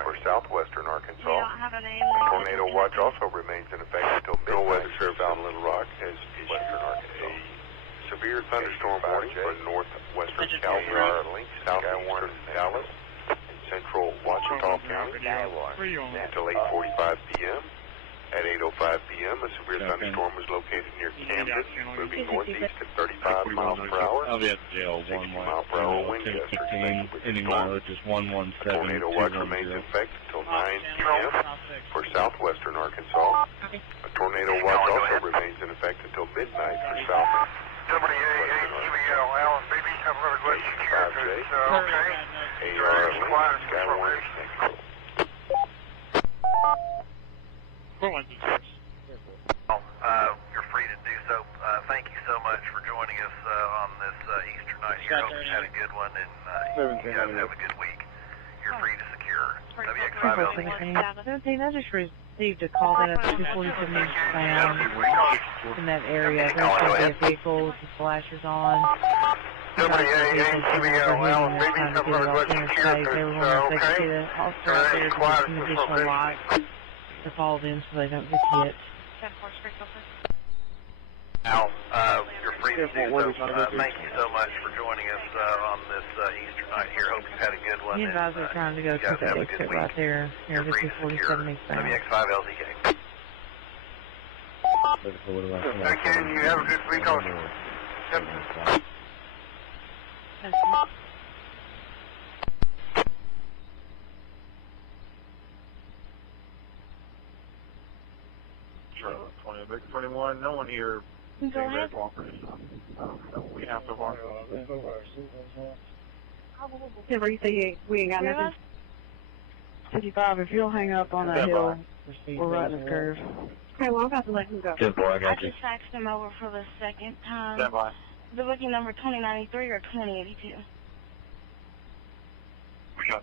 for southwestern Arkansas. A tornado watch also remains in effect until midnight. Weather Service out in Little Rock has issued a severe thunderstorm warning for northwestern Calhoun, southeastern Dallas, and central Ouachita County until 8:45 p.m. At 8:05 p.m., a severe thunderstorm was located near Camden, moving northeast at 35 miles per hour. I'll be at the jail 60-mile-per-hour wind gusts are expected with this any storm. mileage is 117. A tornado watch remains in effect until 9 p.m. for southwestern Arkansas. A tornado watch also remains in effect until midnight for southwestern You're free to do so. Thank you so much for joining us on this Easter night here. Hope you had a good one, and you guys have a good week. You're free to secure. WX5LZ. 17, I just received a call that a 247 is found in that area. There's going to be a vehicle with the flashers on. They were going to take it to the officer out there to get some additional light to fall in so they don't get hit. Al, you're free to do so. Thank you so much for joining us on this Easter night here. Hope you've had a good one. You guys are trying to go to that exit right there. Near the 247 eastbound. WX5LZ. Okay, you have a good week also. Charlie 20, Baker 21, no one here. Go ahead. We have to walk. 338, we ain't got nothing. 55, if you'll hang up on that hill, we're right in the curve. Okay, well, I'm about to let him go. Good boy, I got you. I just faxed him over for the second time. Stand by. The booking number 2093 or 2082. We got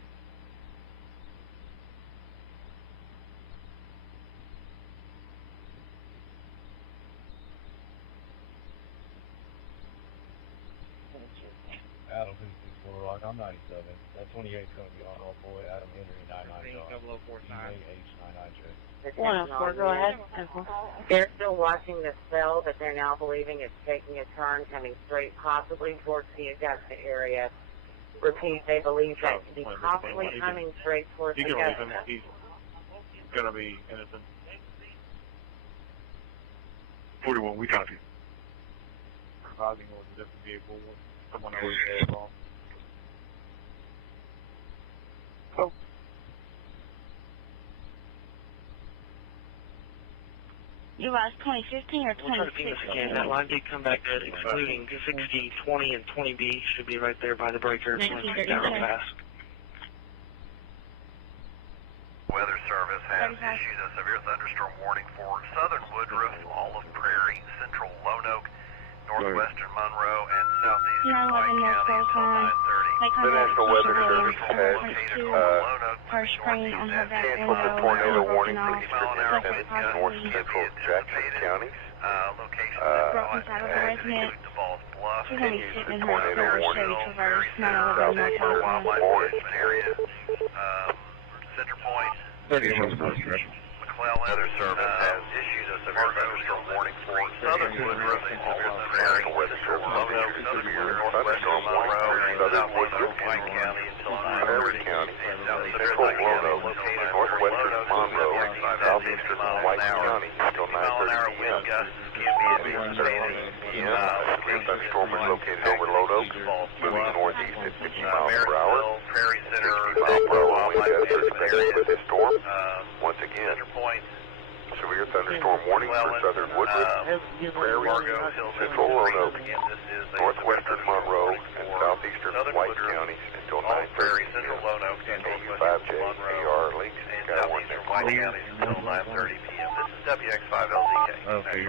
Adam 264 Rock, I'm 97. That 28 is going to be on all boy. Adam Henry 99 H99J. 104, go ahead. They're still watching the cell, but they're now believing it's taking a turn coming straight, possibly towards the Augusta area. Repeat, they believe that to be possibly coming straight towards Augusta. He's going to be innocent. 41, we copy. Providing with a different vehicle with someone else as well. Oh. You guys 2015 or 2016? That line did come back good, excluding 60, 20, and 20B should be right there by the breaker. Weather Service has issued a severe thunderstorm warning for southern Woodruff, Olive Prairie, central Lonoke, northwestern Monroe and southeastern 911 North Boson. My contact National Weather Williams, Service car screen on her back canceled the window, tornado broken warning off, for Eastern and North Central Jackson counties. broken side of the resident. She's going to be sitting in her silver Chevy Traverse, 911 North Boson. area. Center Point. 30 McClellan Weather Service has issued a severe thunderstorm warning for southern Woodruff and National Weather Service. Southern northwestern Monroe and southeastern White County until 9:30 County, and southeastern Central Roanoke, located northwestern Monroe, and southeastern White County until 9:30 wind p.m. gusts can be at 7:17 p.m. Severe thunderstorm is located over Lone Oaks, moving northeast at 50 miles per hour. Prairie Center, 60 mile per hour wind gusts are expected with this storm. Once again, severe thunderstorm warning for southern Woodruff, Prairie, Central Roanoke, northwestern Monroe, and southeastern White counties until 9:30 p.m. AU5J, AR Link, Skyward White counties until 9:30 p.m. This is WX5LZK. Okay,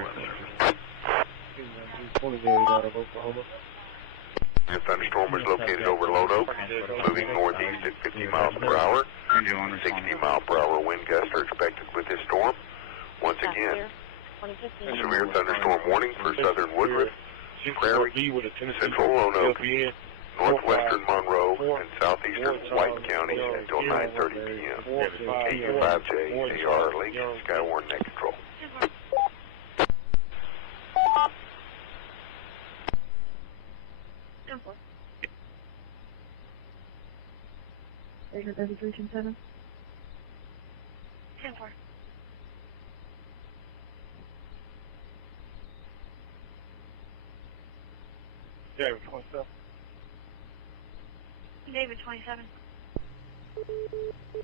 The thunderstorm is located over Lone Oak, moving northeast at 50 miles per hour. 60 mile per hour wind gusts are expected with this storm. Once again, severe thunderstorm warning for southern Woodruff, Prairie, Central Roanoke, northwestern Monroe, and southeastern White counties until 9:30 p.m. AU5J, AR Link, Skyward Net Control. There's your 3327. 10-4. David 27. David 27.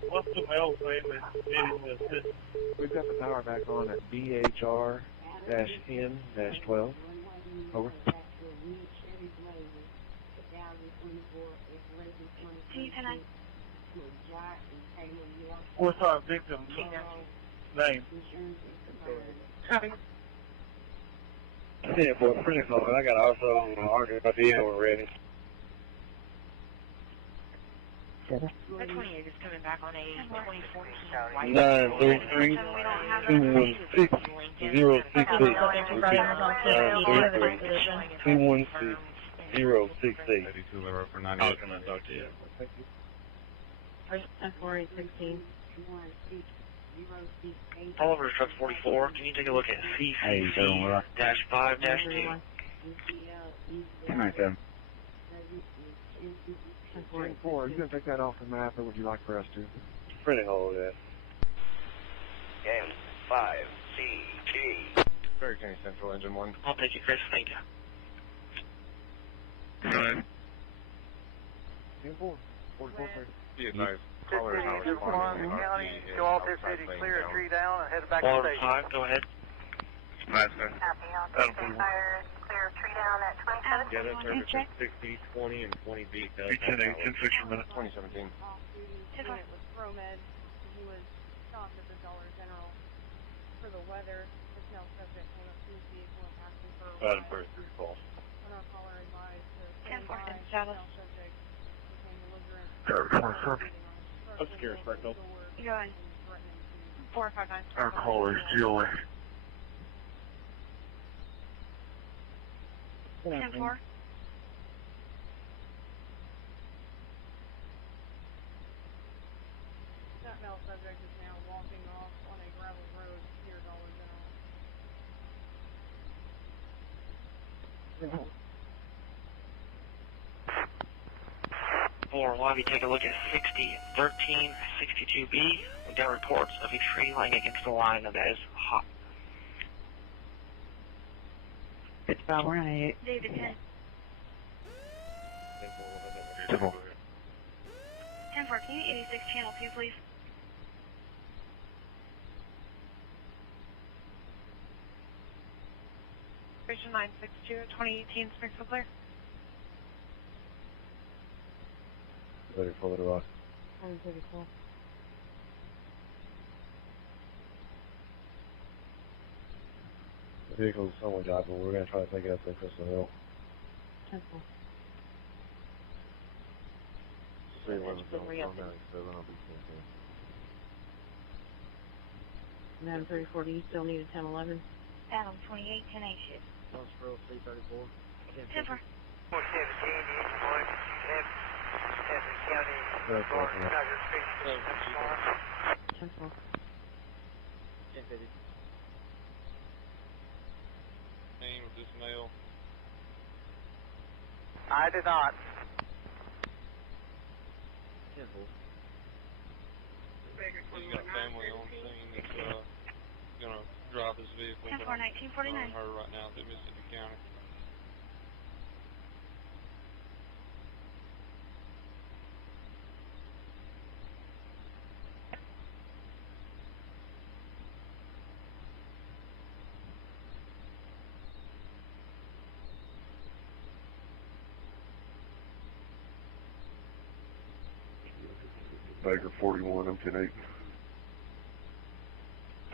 What's the mail saying that's needing the assistance? We've got the power back on at BHR-N-12. Over. T10. What's our victim's name? Copy. Yeah, boy, pretty close. I got also arguing about the end when we're ready. The 28 is coming back on a 2014 933 216 068. 216 068. 82 Lever for 98. I'll come and talk to you. F4816. Oliver truck 44, can you take a look at CC-5-2? 1097. 44, are you going to take that off the map, or would you like for us to? Printing hold that. N5CG. Very County Central, Engine 1. I'll take you, Chris. Thank you. 10-4. 44, Be advised, caller is not responding. County, go off this city, clear a tree down, and head back to Oliver station. 5, go ahead. Nice, sir. Clear tree down at 27. Yeah, that's service 60, 20, and 20 beat. 10-6 minutes. 2017. It was ProMed. He was stopped at the Dollar General for the weather. This now subject came up to his vehicle and asked him for a ride. First 3 calls. When our caller advised to stand 10-4 by, status. now subject became belligerent. That's scary, Franco. Go ahead. 459. Our caller is GOA. 10-4. That male subject is now walking off on a gravel road near Dollar General. For Lobby, take a look at 6013 62B. We got reports of a tree lying against the line that is hot. It's about right. David 10. 10-4. 10-4, can you 86 channel 2, please? Expiration 962, 2018 Springfield Clear. Better follow the rock. 134. vehicle's somewhere Jasper. We're going to try to take it up to Crystal Hill. Simple. See what That's the real thing. 934, do you still need a 1011? Adam 28, 10 8 shift. Huntsville, C34. 10 for. 417, each one, Hampton County, Tiger Creek, Lamar. 10 4. 1050. Name of this male. I did not. 10 4. He's got family on scene that's gonna drive his vehicle. 10 4 1949. Her right now through Mississippi County. Baker 41, I'm 10-8.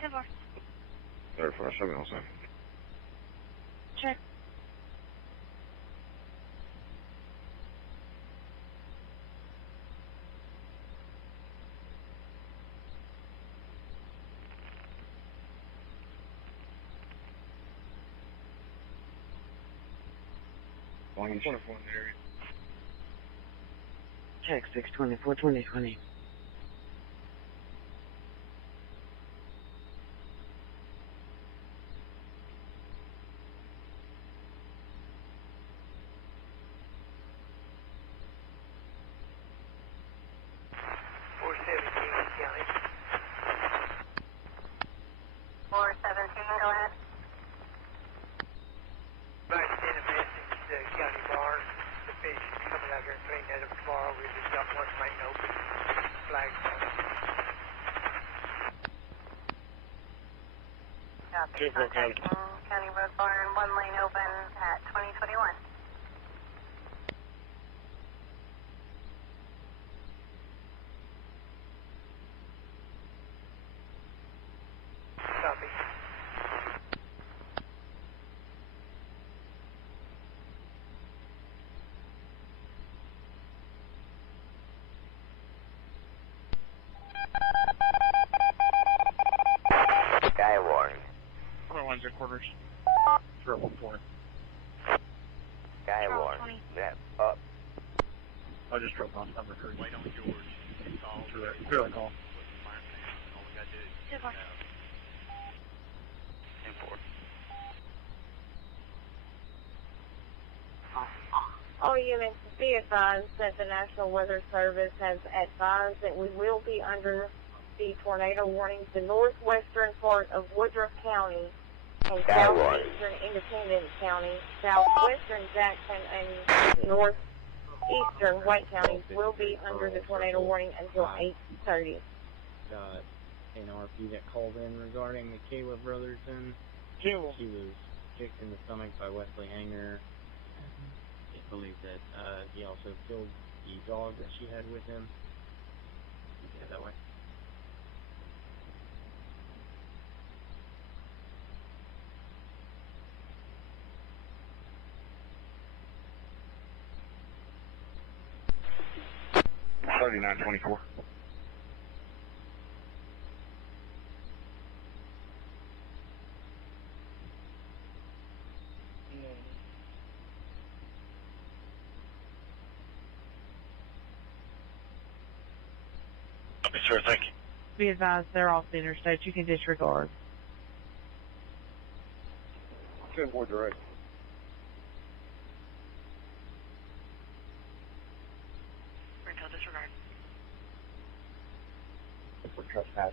10 4. 35-7 also. Check. Long each. Check 624, 2020. Contact County Road Barn, 1 lane open at 2021. Copy. Sky warning. One's your quarters. 014. Sky warning. Snap up. I just drove on number 3. Wait on George. Good call. 10 4. 10-4. All units, be advised that the National Weather Service has advised that we will be under the tornado warning. The northwestern part of Woodruff County and southeastern Independence County, southwestern Jackson, and northeastern White counties will be under the tornado warning until 8:30. Got an RP that called in regarding the Kayla Brotherton. She was kicked in the stomach by Wesley Hanger. I believe that he also killed the dog that she had with him. Yeah, that way. $39.24. Sure, thank you. Be advised they're off the interstate. You can disregard. 10-4 direct. Rental disregard. For trespass.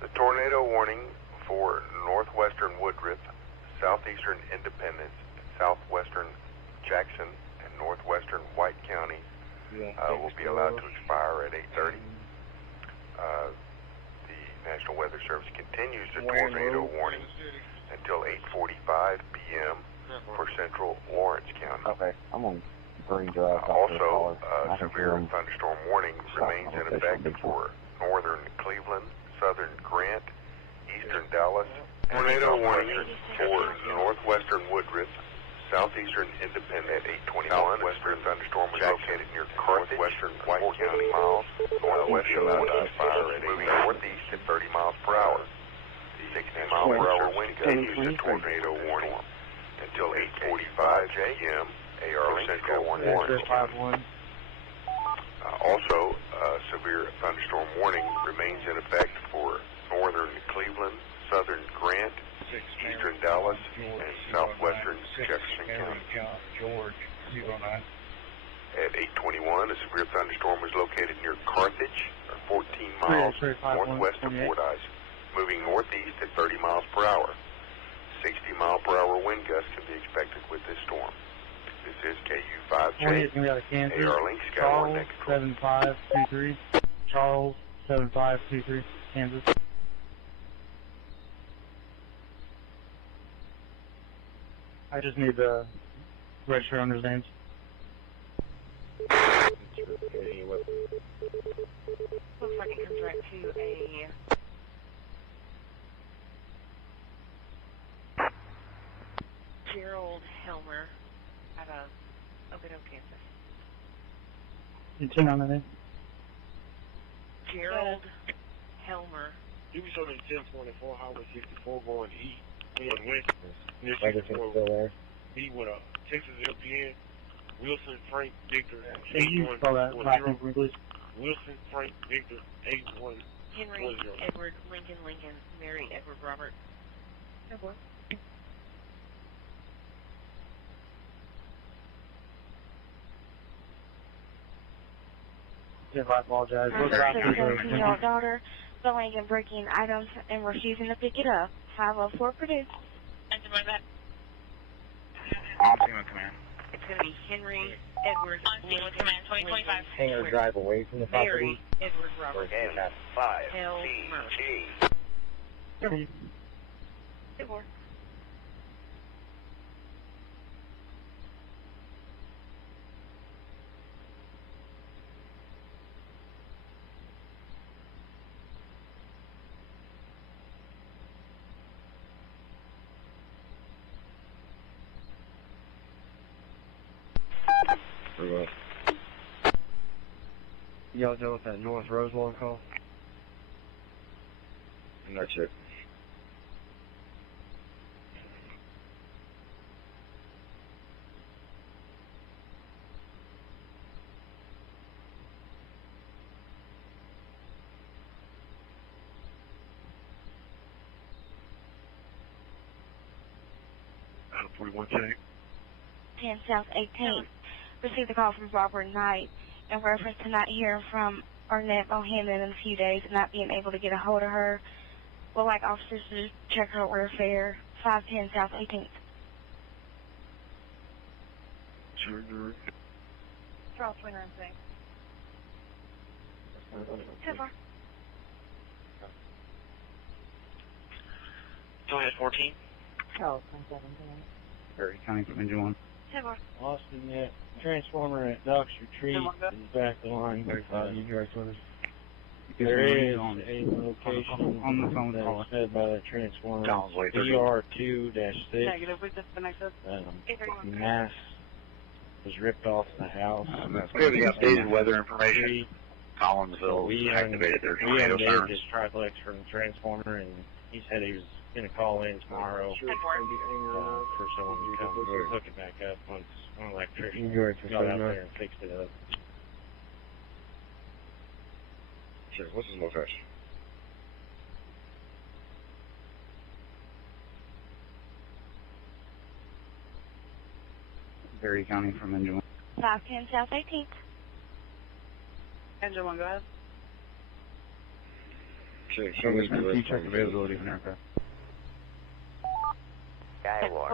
The tornado warning for northwestern Woodruff, southeastern Independence, southwestern Jackson, and northwestern White County will be allowed to expire at 8:30. The National Weather Service continues the tornado warning until 8:45 p.m. for central Lawrence County. Okay, I'm on Green Drive. Also, severe thunderstorm warning remains in effect for northern Cleveland, southern Grant, eastern Dallas. Tornado warning for northwestern Woodruff, southeastern Independent at 821. Southwestern thunderstorm is located near northwestern White County miles. Northwestern fire at moving northeast at 30 miles per hour. 60 mile per hour wind gusts use a tornado warning until 8:45 a.m. AR Central warning. Also, severe thunderstorm warning remains in effect for northern Cleveland, southern Grant, eastern Dallas, and southwestern Jefferson County. George, 09. At 8:21, a severe thunderstorm was located near Carthage, 14 miles northwest of Fordyce, moving northeast at 30 miles per hour. 60 mile per hour wind gusts can be expected with this storm. This is KU5J, AR Link Skywarn Net Control. 7523, Charles 7523, Kansas. I just need the register under his names. Looks like it comes right to a Gerald Helmer out of Okoto, Kansas. You turn on the name? Gerald Helmer. He was on the 1024 Highway 64 going east. Going west. Still there. He went up Texas LPN, Wilson Frank Victor. Can you spell that last name for me, please? Wilson Frank Victor 81. Henry Edward Lincoln Mary Edward Robert. No boy. If I apologize. Your daughter, going and breaking items and refusing to pick it up. 504 Purdue. Enter my back. On scene with command. It's going to be Henry Edward Lincoln Command 2025. Hangar drive away from the property. Mary Edward Robert. Again, 5 CG. Good boy. Y'all deal with that North Roseland call? Not sure. Out of 41 check. 10 South 18th. Received a call from Robert Knight in reference to not hearing from Arnett Bohannon in a few days and not being able to get a hold of her. Would like officers to check her welfare. 510 South 18th. Sure. Charles 29. So far. Join us 14. Charles 27. Perry County from Engine 1. So far. Austin, that transformer at Docks Retreat is back the line. There is a location on the phone that's fed by that transformer. John's way DR2-6. Negative, we just connected. Mass was ripped off the house. We have the updated weather information. Collinsville We activated their We tornado undated sirens. his triplex from the transformer, and he said he was going to call in tomorrow for someone to come hook it back up once an electrician got out there and fixed it up. Sure, what's his location? Perry County from Engine 1. 510 South 18th. Engine 1, go ahead. Sure, Can you check availability of an aircraft? Skywarn,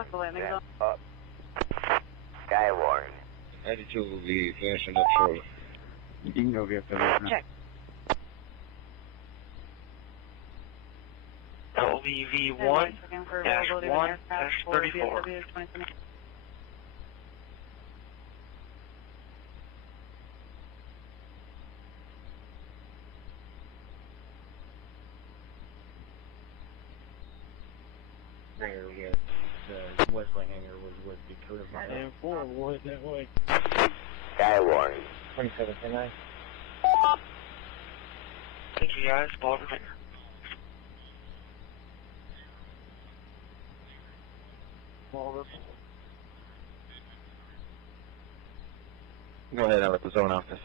up. Skywarn. 92 will be finishing up shortly. You can go get that. Check. LVV1-1-34. there with the Wesley hangar would be clear. And 4 would that way. Sky warning. 27, 10-9. Thank you guys, Barbara. Go ahead, out at the zone office.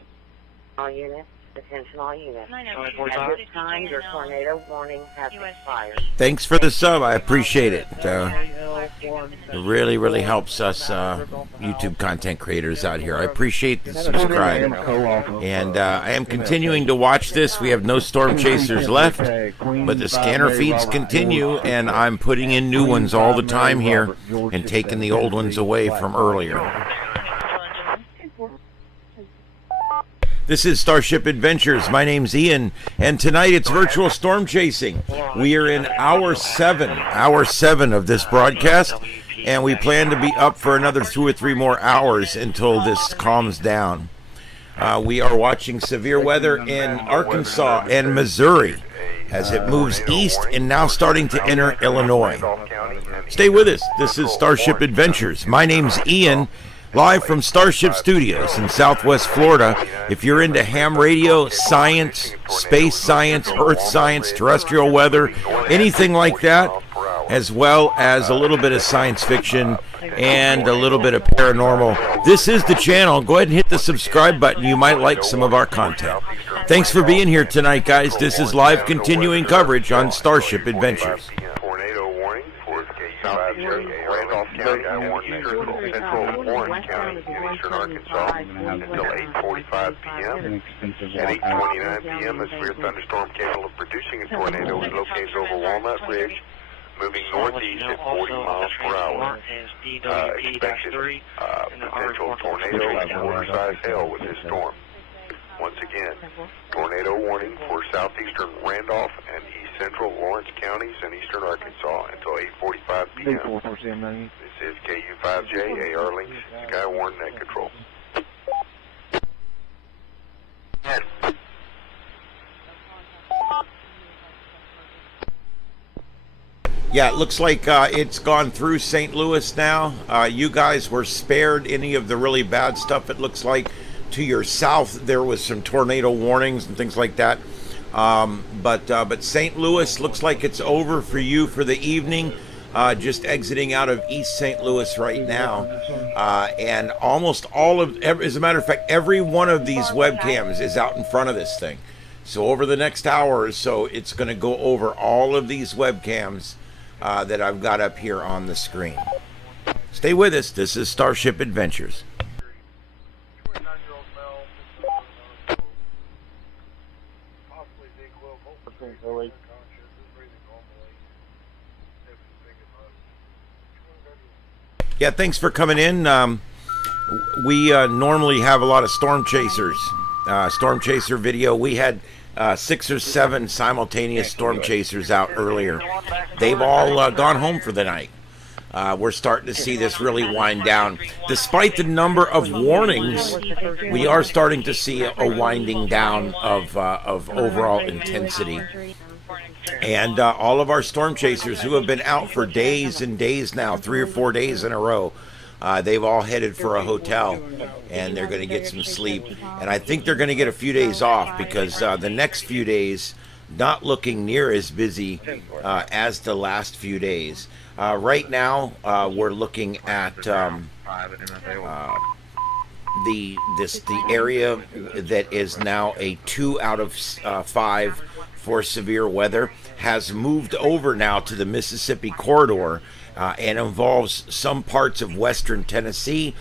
All units, attention all units. 9:45. At this time, your tornado warning has expired. Thanks for the sub. I appreciate it. It really, really helps us YouTube content creators out here. I appreciate the subscribe. And I am continuing to watch this. We have no Stormchasers left, but the scanner feeds continue, and I'm putting in new ones all the time here and taking the old ones away from earlier. This is Starship Adventures. My name's Ian, and tonight it's virtual storm chasing. We are in hour 7 of this broadcast, and we plan to be up for another 2 or 3 more hours until this calms down. We are watching severe weather in Arkansas and Missouri as it moves east and now starting to enter Illinois. Stay with us. This is Starship Adventures. My name's Ian. Live from StarShip Studios in Southwest Florida. If you're into ham radio, science, space science, earth science, terrestrial weather, anything like that, as well as a little bit of science fiction and a little bit of paranormal, this is the channel. Go ahead and hit the subscribe button. You might like some of our content. Thanks for being here tonight, guys. This is live continuing coverage on Starship Adventures. Tornado warning for KU5J, Randolph County, I warn Central Orange County in eastern Arkansas until 8:45 p.m. At 8:29 p.m., a severe thunderstorm capable of producing a tornado is located over Walnut Ridge, moving northeast at 40 miles per hour. Expected potential tornado and quarter-size hail with this storm. Once again, tornado warning for southeastern Randolph and east central Lawrence counties and eastern Arkansas until 8:45 p.m. This is KU5J, AR Links, Skywarn Net Control. Yeah, it looks like it's gone through St. Louis now. You guys were spared any of the really bad stuff, it looks like. To your south, there was some tornado warnings and things like that. But St.Louis looks like it's over for you for the evening. Just exiting out of East St. Louis right now. And almost all of, as a matter of fact, every one of these webcams is out in front of this thing. So over the next hour or so, it's going to go over all of these webcams that I've got up here on the screen. Stay with us. This is Starship Adventures. Yeah, thanks for coming in. We normally have a lot of Stormchasers, Stormchaser video. We had 6 or 7 simultaneous Stormchasers out earlier. They've all gone home for the night. We're starting to see this really wind down. Despite the number of warnings, we are starting to see a winding down of overall intensity. And all of our Stormchasers who have been out for days and days now, 3 or 4 days in a row, they've all headed for a hotel, and they're going to get some sleep. And I think they're going to get a few days off because the next few days, not looking near as busy as the last few days. Right now, we're looking at the area that is now a 2 out of 5 for severe weather has moved over now to the Mississippi corridor and involves some parts of western Tennessee,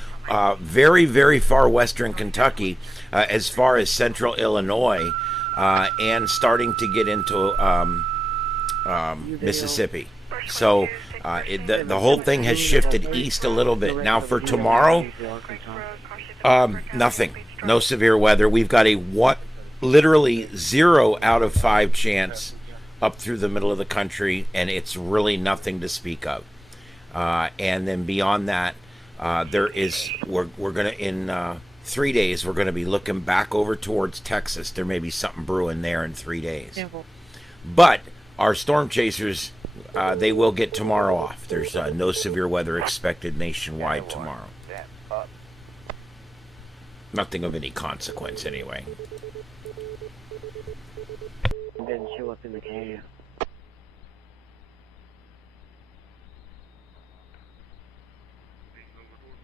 very, very far western Kentucky, as far as central Illinois, and starting to get into Mississippi. So the whole thing has shifted east a little bit. Now for tomorrow, nothing. No severe weather. We've got a literally 0 out of 5 chance up through the middle of the country, and it's really nothing to speak of. And then beyond that, we're gonna in 3 days we're gonna be looking back over towards Texas. There may be something brewing there in 3 days. But our Stormchasers They will get tomorrow off. There's no severe weather expected nationwide tomorrow. Nothing of any consequence, anyway. Didn't show up in the cab.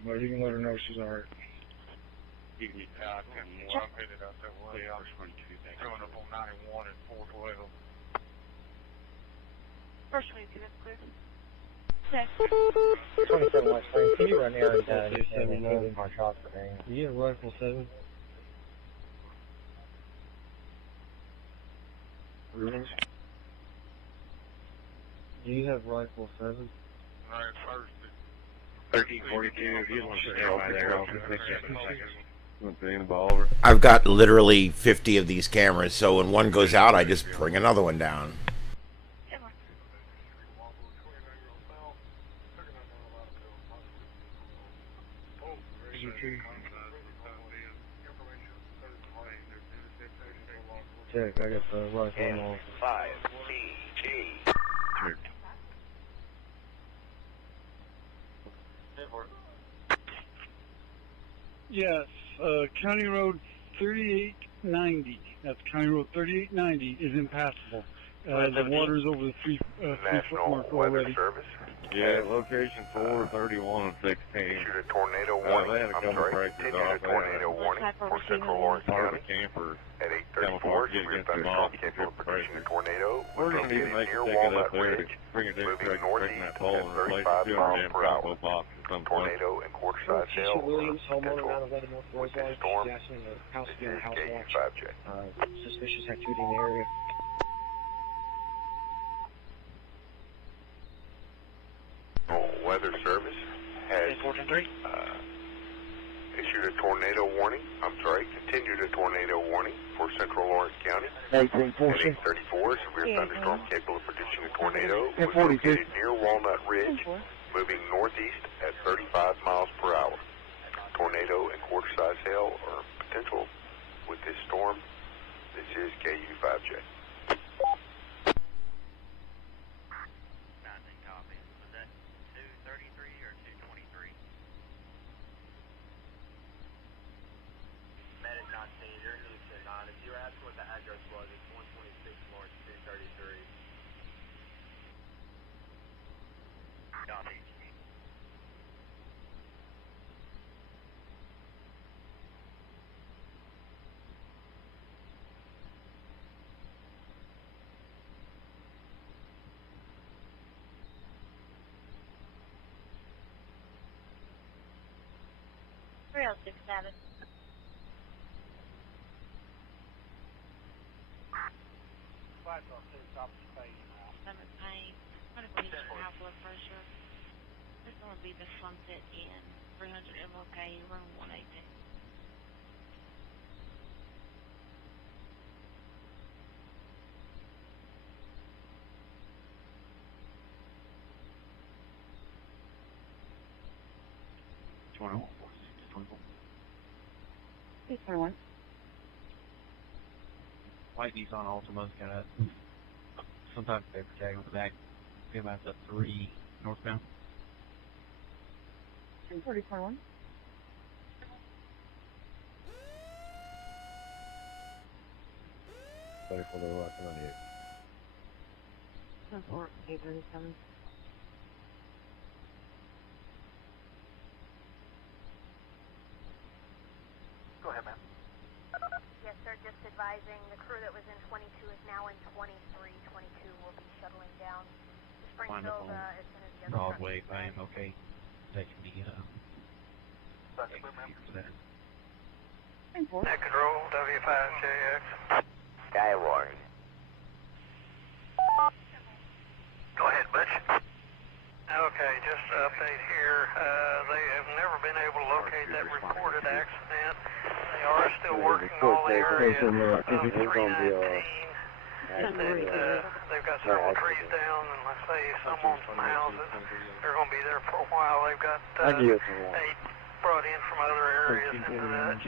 But you can let her know she's alright. I'm headed out that way. Coming up on 91 and 412. First wave, give it clear. 27 West Springs, can you run there and my shots for hanging? Do you have rifle 7? Rooms? Do you have rifle 7? Alright, first. 1342, if you want to stay by there, I'll pick you. I've got literally 50 of these cameras, so when one goes out, I just bring another one down. Check, I got the rifle on. 5TG. Yes, County Road 3890. That's County Road 3890 is impassable. The water's over the 3-foot mark already. Yeah, location 431 and 16. Issued a tornado warning. I'm sorry, continued a tornado warning for Central Lawrence County. At 8:34, severe thunderstorm capable of producing a tornado. We're going to need to make a ticket up there to bring it moving in northeast that at pole and replace 35 the miles 200 per hour. combo box at some point. Tornado and quarter-size hail. Williams, homeowner, Potential 911 North with this Roadway. storm. Jasper, the house This being is a house watch. KU5J. Suspicious activity in the area. Weather Service has issued a tornado warning. I'm sorry, continued a tornado warning for Central Lawrence County. At 8:34, severe thunderstorm capable of producing a tornado was located near Walnut Ridge, moving northeast at 35 miles per hour. Tornado and quarter-size hail are potential with this storm. This is KU5J. Rail 67. Stomach pain, medical needs for high blood pressure. This one will be the Sunset Inn, 300 MLK, room 118. Whitey's on Ultima's got a sometimes paper tag on the back. Came out the 3 northbound. 4041. Sorry for the last 98. 837. Go ahead, ma'am. Yes, sir. Just advising the crew that was in 22 is now in 23. 22 will be shuttling down to Springfield as soon as the other Roadway, I am okay. Taking the Net control, W5JX. Sky warning. Go ahead, Butch. Okay, just an update here. They have never been able to locate that recorded accident. They are still working all the area of 319. They've got several trees down, and let's say some on some houses. They're going to be there for a while. They've got 8 brought in from other areas into that.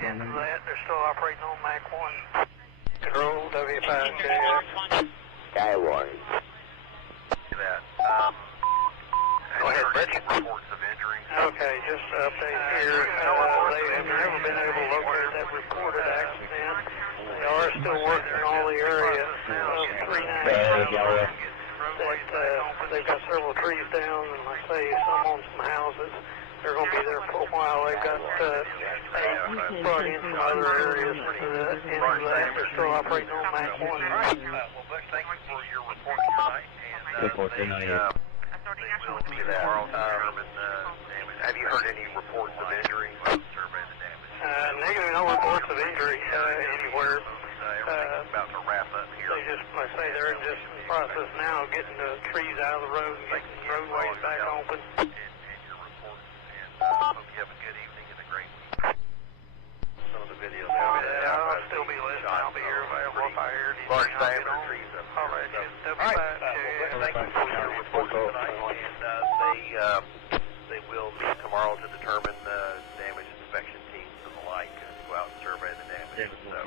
They're still operating on Mac 1. Control, W5JX. Sky warning. that. Go ahead, Reggie. Reports of injuries. Okay, just an update here. They've never been able to locate that reported accident. They are still working on the area of 393. They've got several trees down, and like I say, some on some houses. They're going to be there for a while. They've got brought in some other areas into that. They're still operating on Mach 1. Well, Bush, thank you for your report tonight. And they will do that tomorrow to determine damage. Have you heard any reports of injury? Survey the damage. Negative, no reports of injury anywhere. Everything's about to wrap up here. They just, like I say, they're just in the process now of getting the trees out of the road and getting the roadways back open. And your reports. And hope you have a good evening and a great week. Some of the videos. I'll still be listening. I'll be here available if I hear anything. Large diameter trees up. All right. Thank you for your report tonight. And they will meet tomorrow to determine damage inspection teams and the like, and go out and survey the damage. So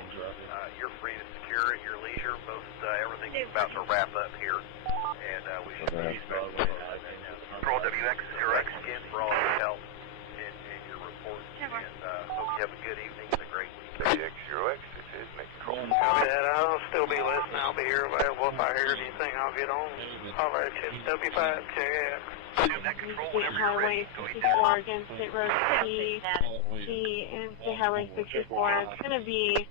you're free to secure at your leisure. Most everything's about to wrap up here, and we should be Control WX0X again for all your help in your report. And hope you have a good evening and a great week. WX0X, this is Nick Control. Copy that. I'll still be listening. I'll be here available if I hear anything. I'll get on. All right, W5JX. State Highway 64 against State Road C, and State Highway 64. It's going to be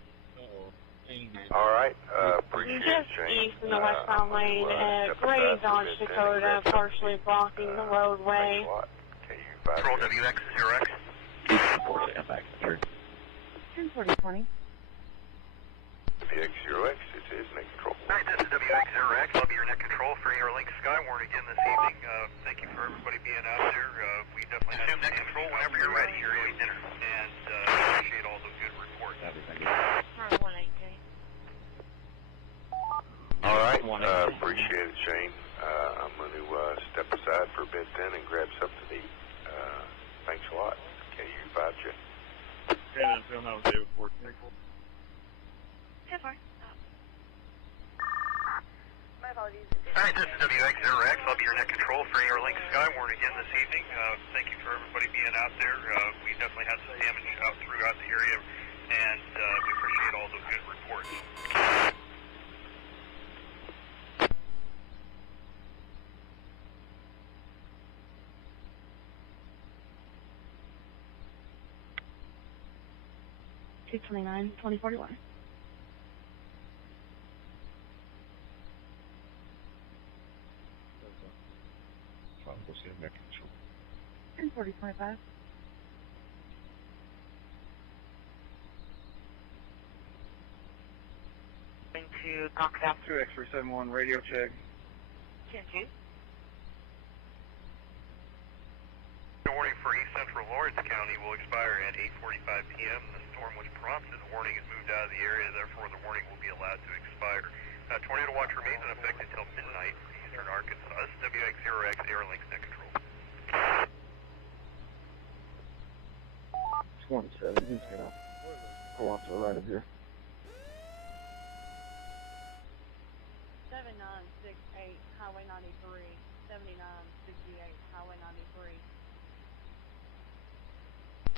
all right. Appreciate just it, east in the westbound lane at Gray, Dodge, Dakota, partially blocking the roadway. Control WX0X. 104020. WX0X, this is Nick Control. All right, this is WX0X. I'll be your net control for Interlink Skywarn again this evening. Thank you for everybody being out there. We definitely have net control whenever you're ready. You're at dinner. And appreciate all the good reports. All right, appreciate it, Shane. I'm going to step aside for a bit then and grab something to eat. Thanks a lot. KU5J. Yeah, Phil, that was David Ford. My apologies. All right, this is WX0X. I'll be your net control for Interlink Skywarn again this evening. Thank you for everybody being out there. We definitely had some damage out throughout the area, and we appreciate all the good reports. $229, 2041. We'll see Nick Control. 104025. Going to contact through X-ray 71 radio check. 10-2. The warning for East Central Lawrence County will expire at 8:45 p.m. The storm was prompted. The warning is moved out of the area. Therefore, the warning will be allowed to expire. Tornado watch remains in effect until midnight for eastern Arkansas. This is WX0X Airlinks net control. 27. He's gonna pull off to the right of here. 7968, Highway 93. 7968, Highway 93.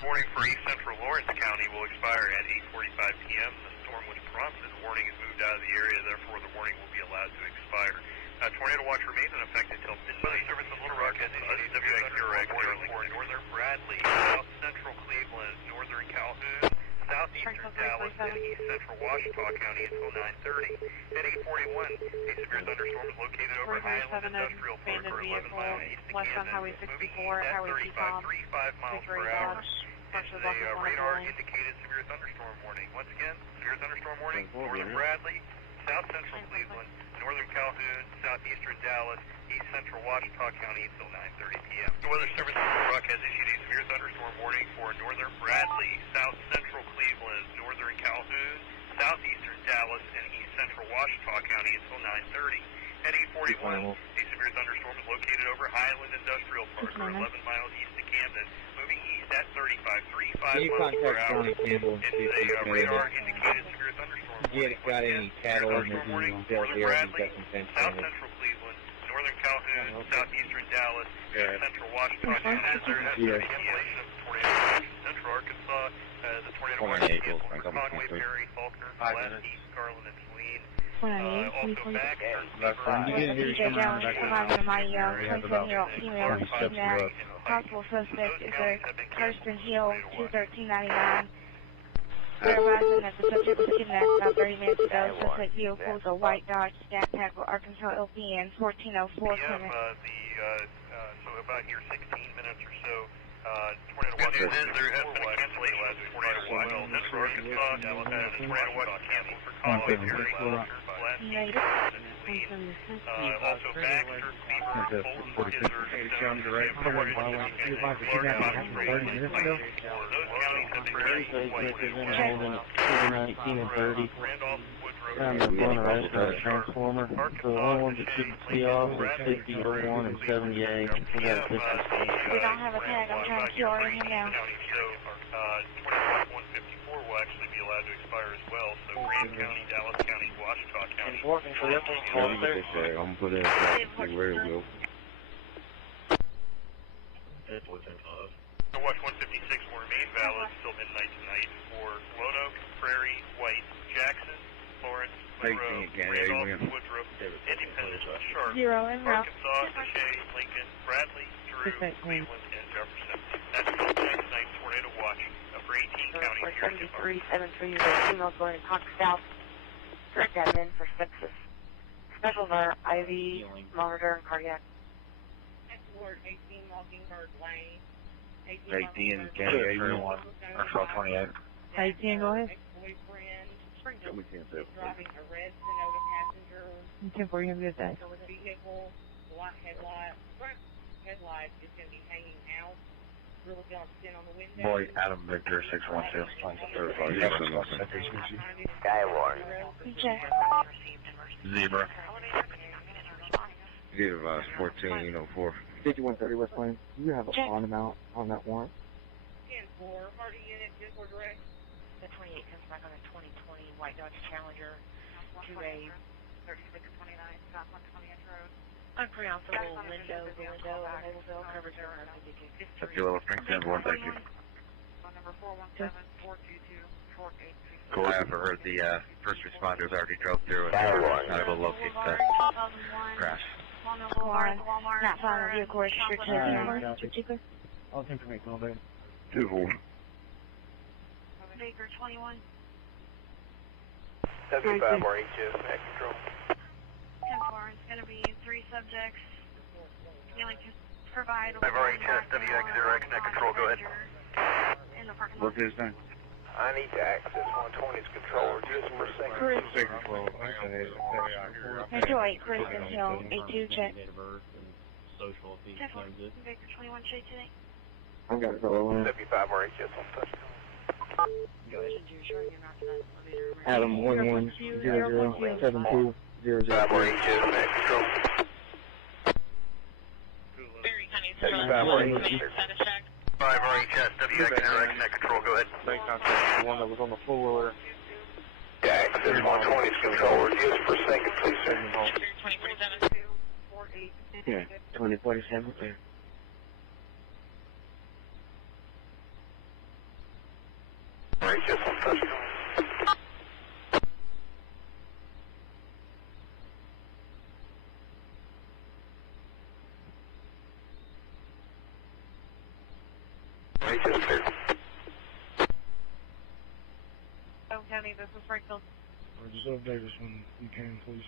Warning for East Central Lawrence County will expire at 8:45 p.m. The storm was prompted. The warning is moved out of the area. Therefore, the warning will be allowed to expire. Tornado watch remains in effect until midnight. Service in Little Rock has issued WX0X for northern Bradley, south central Cleveland, northern Calhoun, southeastern Dallas, and east central Washita County until 9:30. At 8:41, a severe thunderstorm is located over Highland Industrial Park, or 11 miles east of West on Kansas, Highway 64, Highway 35 miles per hour. It's a radar-indicated severe thunderstorm warning. Once again, severe thunderstorm warning, northern Bradley, south central Cleveland, northern Calhoun, southeastern Dallas, east central Washita County until 9:30 p.m. The Weather Service in Little Rock has issued a severe thunderstorm warning for northern Bradley, south central Cleveland, northern Calhoun, southeastern Dallas, and east central Washita County until 9:30. At 8:41, a severe thunderstorm is located over Highland Industrial Park, or 11 miles east of Camden, moving east at 35 miles per hour. It's a radar-indicated severe thunderstorm warning. Got any cattle in the warning, Delta northern area? Bradley, south central Cleveland, northern Calhoun, southeastern Dallas, central Washington. Hazard has been cancellation of tornado watch. Central Arkansas has a tornado watch canceled for Conway, Perry, Faulkner, Pulaski, Garland, and Saline. Also back DJ Jones, arriving at my Clinton Hill, female was kidnapped. Possible suspect is a Kirsten Hill, 21399. Advising that the subject was kidnapped about 30 minutes ago. Suspect vehicle is a white Dodge Stat Pack Arkansas LPN 1404 Plymouth. So about here 16 minutes or so. Tornado watch. Good news is there has been a cancellation of tornado watch. Central Arkansas, Dallas has a tornado watch canceled for Conway, Perry, Faulkner, Pulaski, and Saline. Also Baxter, Beaver, Fulton, Izzard, Transformer. So the only ones that shouldn't see off is 50, 01, and 78. We got a 56. We don't have a tag. I'm trying to QR him now. So 154 will actually be allowed to expire as well. So Grant County, Dallas County, Washita County. I'm gonna put it where it will. So watch 156 will remain valid until midnight tonight for Lonoke, Prairie, White, Jackson, Florence, Monroe, Randolph, Woodruff, Independence, Sharp, Arkansas, Shea, Lincoln, Bradley, Drew, Cleveland, and Jefferson. That's still tonight's tornado watch for 18 counties here in Utah. 7373 female going to Cox South. Direct admin for sepsis. Special VAR, IV, monitor, and cardiac. Ward 18 Mockingbird Lane. 18, County 81, Arkansas 28. 18, go ahead. Boyfriend, Springfield, Springfield. driving a red Sonata passenger. 10-4, you have a good day. Vehicle, light headlight, front headlight is going to be hanging out. Really going to spin on the window. Boy, Adam Victor, 616, Skywarn. Zebra. Get advice 1404. 5130 West Plains. Do you have a bond amount on that warrant? 10-4, party unit, 10-4 direct. The 28 comes back on a 2020 White Dodge Challenger to a 3629 South 120th Road. Unpronounceable Lindo, Noblesville, coverage over That's your little Springfield one, thank you. Phone number 417-422-4833. Cool, I heard the first responders already drove through and not able to locate the crash. Lamar, not found a vehicle registered to All this information all day. 2-4. Baker 21. 75 RHS, at control. 10-4, it's going to be 3 subjects. You only can provide 5 RHS, WX0X, net control, go ahead. In the parking lot. What's his name? I need to access 120's controller just for a second. Chris. Second floor. Okay. Metro 8, Kristen Hill, 82, check. Social, if he 10-4, claims it. Baker 21, shade today. I've got it all in. 75 RHS on touchdown. Go ahead. You're sure you're not going to Adam 11007200. 5 RHS, net control. 75 RHS. 5 RHS, WX0X, net control, go ahead. Make contact with the one that was on the floor. Yeah, access 120's controller just for a second, please, sir. Yeah, 2047. RHS on touchdown. RHS clear. County, this is Springfield. Reserve Davis when you can, please.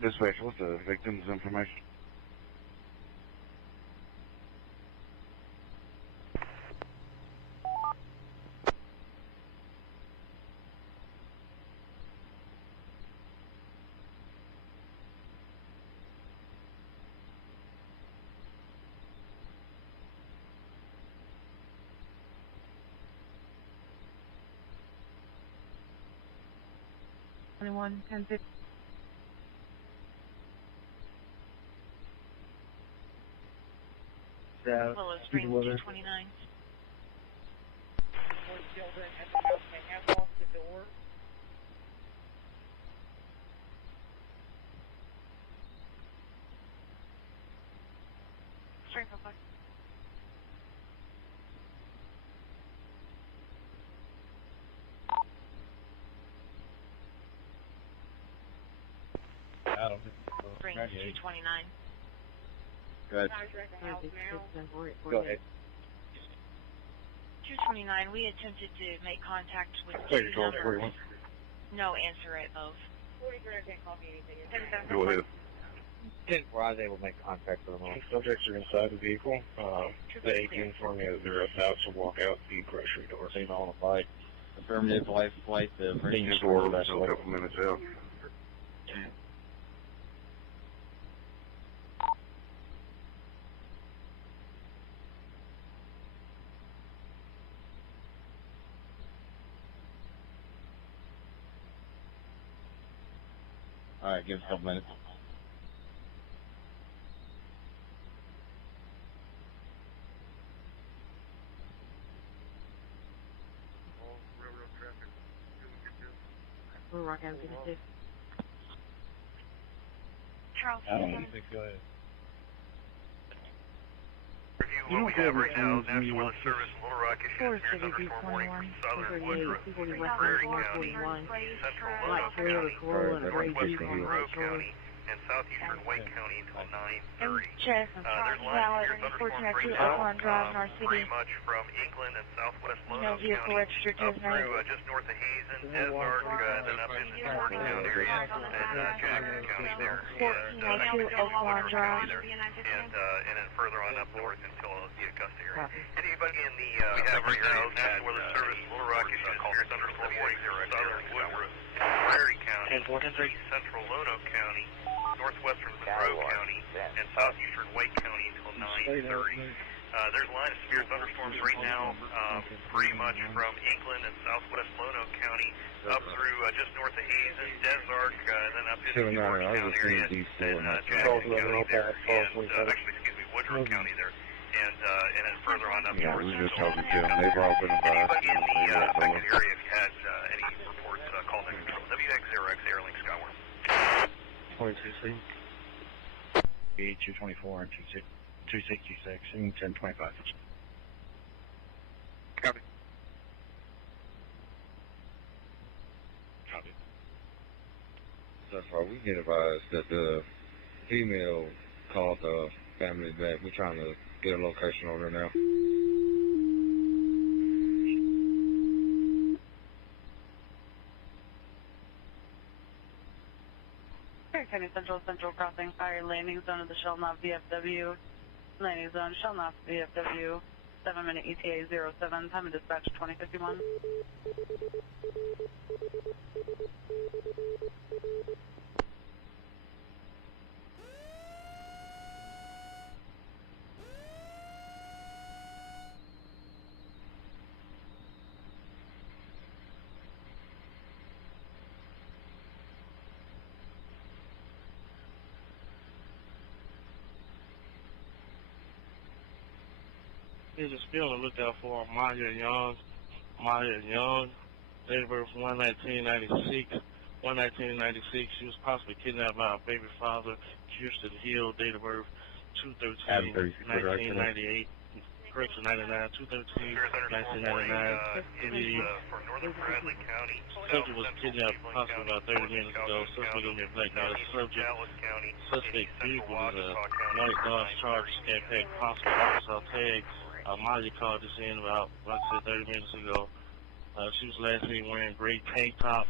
Dispatch, what's the victim's information? Anyone? 10-50. Willow Springs, 229. Children at the house may have lost the door. Springfield 5. Adam. Springs 229. Go ahead. Go ahead. 229, we attempted to make contact with Sorry, two 12, numbers. 41. No answer at both. 43, I can't call me anything. Go ahead. Where I was able to make contact with them. Subjects are inside the vehicle. The AP informed me that they're about to walk out the grocery door. Seen on a bike. Affirmative, life flight, the Being stored a couple minutes out. Alright, give us a couple minutes. We're rocking on 56. Charles, Go ahead. What we have right now is National Weather Service, Little Rock issued a severe thunderstorm warning for southern Prairie County, central Lonoke County, northwestern Monroe County, and southeastern Wake County until 9:30. There's lines of severe thunderstorms right now, pretty much from England and southwest Lonoke County up through just north of Hazen, Ozark, then up into Georgetown area, and Jackson County there, and Water County there, and then further on up north until the Augusta area. Anybody in the we have right now National Weather Service, Little Rock issued a severe thunderstorm warning for southern Woodruff, Prairie County, central Lonoke County, northwestern Monroe County, and southeastern Wake County until 9:30. There's a line of severe thunderstorms right now, pretty much from England and southwest Lonoke County up through just north of Hazen, Ozark, then up into Georgetown area, and Jackson County there, and actually, excuse me, Woodruff County there, and then further on up north. We just talking to them. They've all been advised. Anybody in the affected area, if you had any reports, call them control. WX0X Airlink Skyward. 22C. 224 and 266 and 1025. Copy. Copy. So far, we get advised that the female called the family back. We're trying to get a location on her now. County Central crossing fire landing zone of the Shellknot VFW. Landing zone Shellknot VFW. 7-minute ETA 07. Time of dispatch 2051. Here's a still to look out for Maya Young, date of birth 1/1996. 1/1996, she was possibly kidnapped by her baby father, Kirsten Hill, date of birth 2/13/1998. Correction 99, 2/13/1999. For northern Bradley County, Subject was kidnapped possibly about 30 minutes ago. Suspect gonna be a black male subject. Suspect vehicle is a white Dodge Charger scat pack, possible officer tag. Molly called this in about, like I said, 30 minutes ago. She was last seen wearing gray tank top,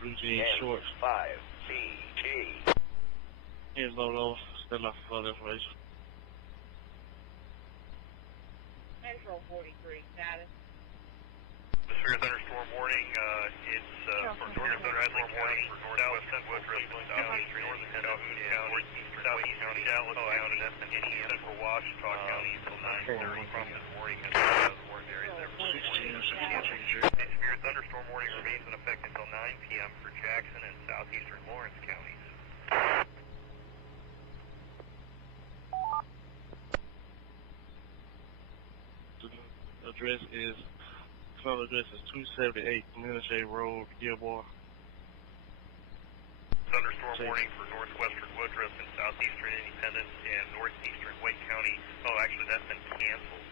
blue jeans, shorts. 5CG. Here's Lolo, stand up for further information. Central 43, status. Severe thunderstorm warning. It's for northern Bradley County, southwest Woodruff, southeastern northern Calhoun County, southeastern Dallas County, and central Washita County until 9:30. From this warning and the warned areas there. A severe thunderstorm warning remains in effect until 9 p.m. for Jackson and southeastern Lawrence counties. Address is 278 Community Road, Gilboa. thunderstorm warning for northwestern Woodruff and southeastern Independence and northeastern Wake County. Oh, actually, that's been canceled.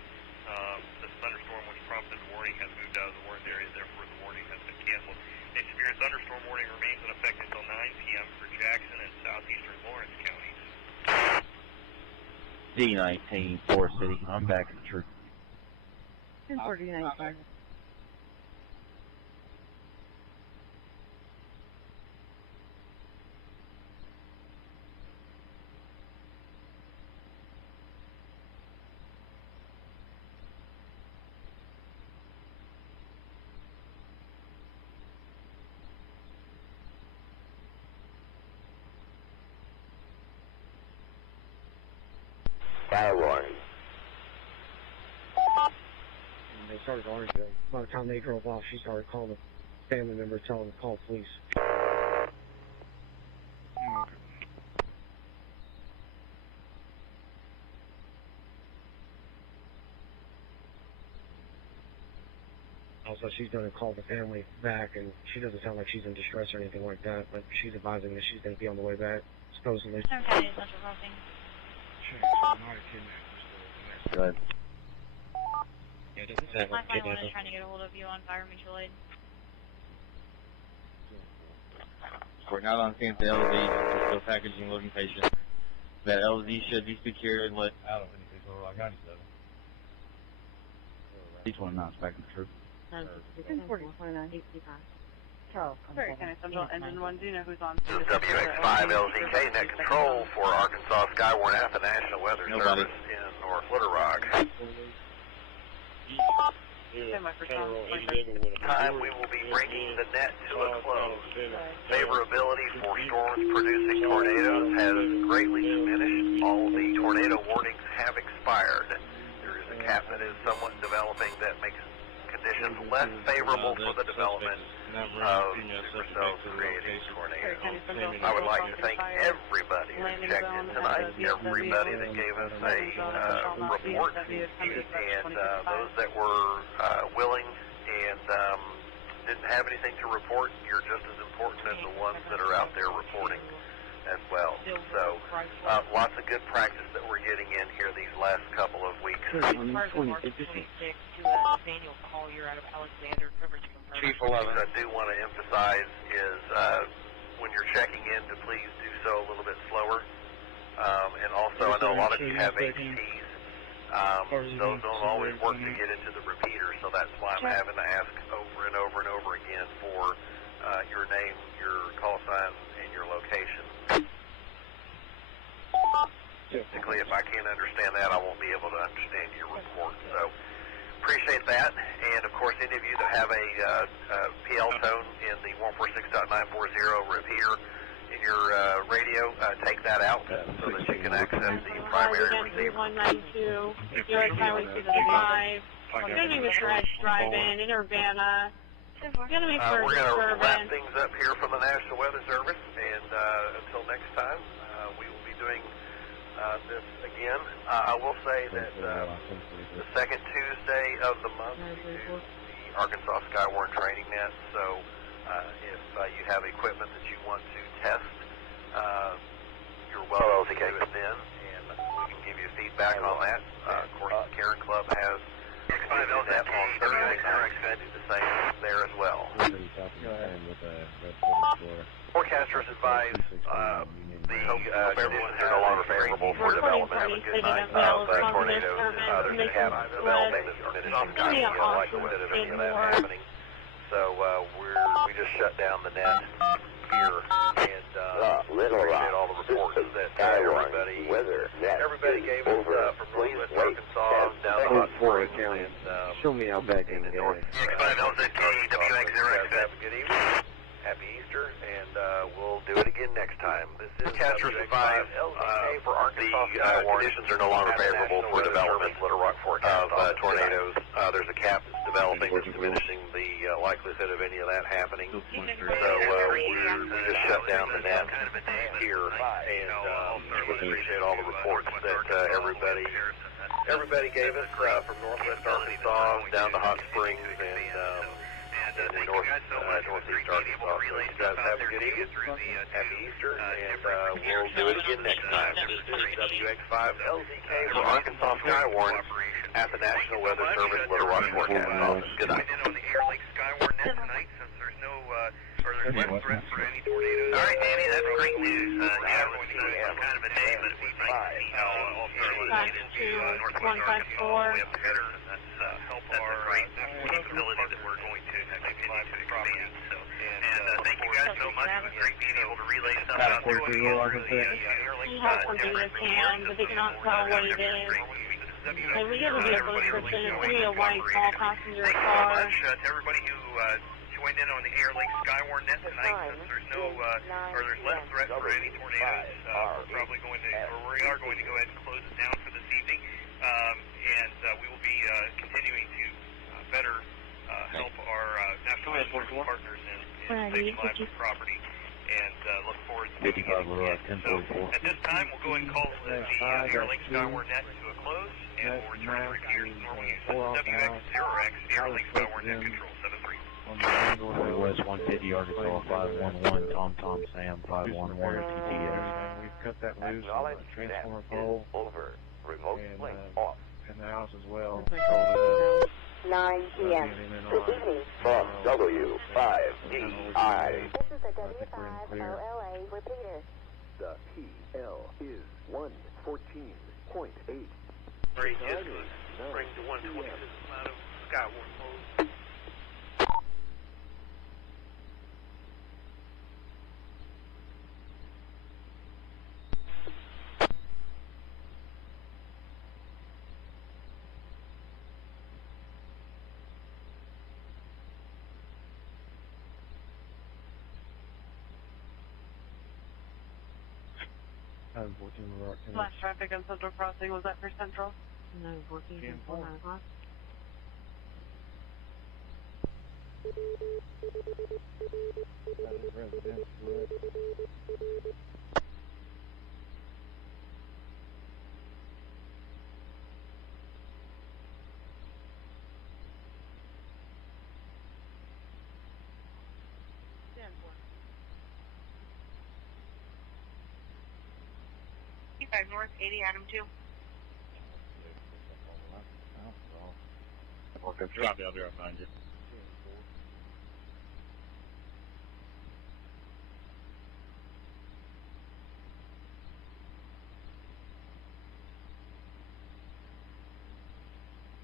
The thunderstorm, which prompted the warning, has moved out of the warned area. Therefore, the warning has been canceled. A severe thunderstorm warning remains in effect until 9 p.m. for Jackson and southeastern Lawrence counties. D19, Forest City. I'm back in the truth. 1049. Fire warning. They started Orangeville. By the time they drove off, she started calling the family member, telling them to call police. Also, she's going to call the family back, and she doesn't sound like she's in distress or anything like that, but she's advising that she's going to be on the way back, supposedly. Central Crossing. Good. My final one is trying to get a hold of you on fire mutual aid. We're not on scene for LZ, we're still packaging loading patient. That LZ should be secured and let out of anything, so like 97. each one not back in the troop. 1040-29-85. Charles. Sorry, can I Central Engine 1? Do you know who's on? This is WX5LZK, net control for Arkansas Skywarn at the National Weather Service in North Little Rock. Time we will be bringing the net to a close. Favorability for storms producing tornadoes has greatly diminished. All the tornado warnings have expired. There is a cap that is somewhat developing that makes conditions less favorable for the development of supercells creating tornadoes. I would like to thank everybody that checked in tonight, everybody that gave us a report, and those that were willing and didn't have anything to report. You're just as important as the ones that are out there reporting as well. So lots of good practice that we're getting in here these last couple of weeks. Chief 11. What I do want to emphasize is when you're checking in to please do so a little bit slower. And also I know a lot of you have HTs. Those don't always work to get into the repeater, so that's why I'm having to ask over and over and over again for your name, your call sign, and your location. Basically, if I can't understand that, I won't be able to understand your report. So, appreciate that. And, of course, any of you that have a PL tone in the 146.940 repeater in your radio, take that out so that you can access the primary receiver. 192, US Highway 65, gonna be Mr. Edge driving in Urbana. Gonna be we're going to wrap things up here from the National Weather Service, and until next time, we will be doing this again. I will say that the second Tuesday of the month we do the Arkansas Skywarn Training Net, so if you have equipment that you want to test, you're welcome to do it then, and we can give you feedback on that. Of course, the Karen Club has that on Thursday night. Do the same there as well. Forecasters advise the conditions are no longer favorable for development of a good night of tornadoes. There's a cap developing that's diminishing likelihood of any of that happening. So we just shut down the net here, and appreciate all the reports that everybody gave us from Northwest Arkansas down to Hot Springs and Show me how back in the North. WX0X. Have a good evening. Happy Easter, and we'll do it again next time. This is Forecasters advise for Arkansas the conditions are no longer favorable for development of tornadoes. There's a cap that's developing that's diminishing the likelihood of any of that happening. So we just shut down the net here, and we appreciate all the reports that everybody gave us from Northwest Arkansas down to Hot Springs and thank you guys so much. Northeast Arkansas. You guys have a good evening. Happy Easter, and we'll do it again next time. This is WX5LZK for Arkansas Skywarn at the National Weather Service Little Rock Forecast Office. Good night. On the air lake Skywarn net tonight, since there's no, or there's less threat for any tornadoes. All right, Danny, that's great news. Yeah, we're seeing some kind of a day, but it'd be nice to see how all started to get into northwest Arkansas all the way up here. That's help our capability that we're going to continue to expand. So, and thank you guys so much. It was great being able to relay stuff out there. He has something in his hand, but he cannot tell what it is. Can we give a vehicle description? It's going to be a white small passenger car. car. Thank you so much to everybody who joined in on the Air Lake Skywarn net tonight. Since there's no, or there's less threat for any tornadoes, we're probably going to, or we are going to go ahead and close it down for this evening. And we will be continuing to better help our national security partners in saving lives and property. And look forward to doing it again. So at this time, we'll go ahead and call the Air Lake Skywarn net to a close, and we'll return to repeaters normal use. WX0X Air Lake Skywarn net control 73. West 150 Arkansas 511 Tom Sam 511 TTS. We've cut that loose on the transformer pole over. Remote link off. and the house as well. 9 p.m. Good evening. From W5DI. This is the W5OLA repeater. The PL is 114.8. Great, just bring to 120 out of Skyward mode. Last traffic on Central Crossing, was that for Central? No, 14 before 9 o'clock. That is residential, correct? North 80, Adam 2. Okay, drop down there, I'll find you.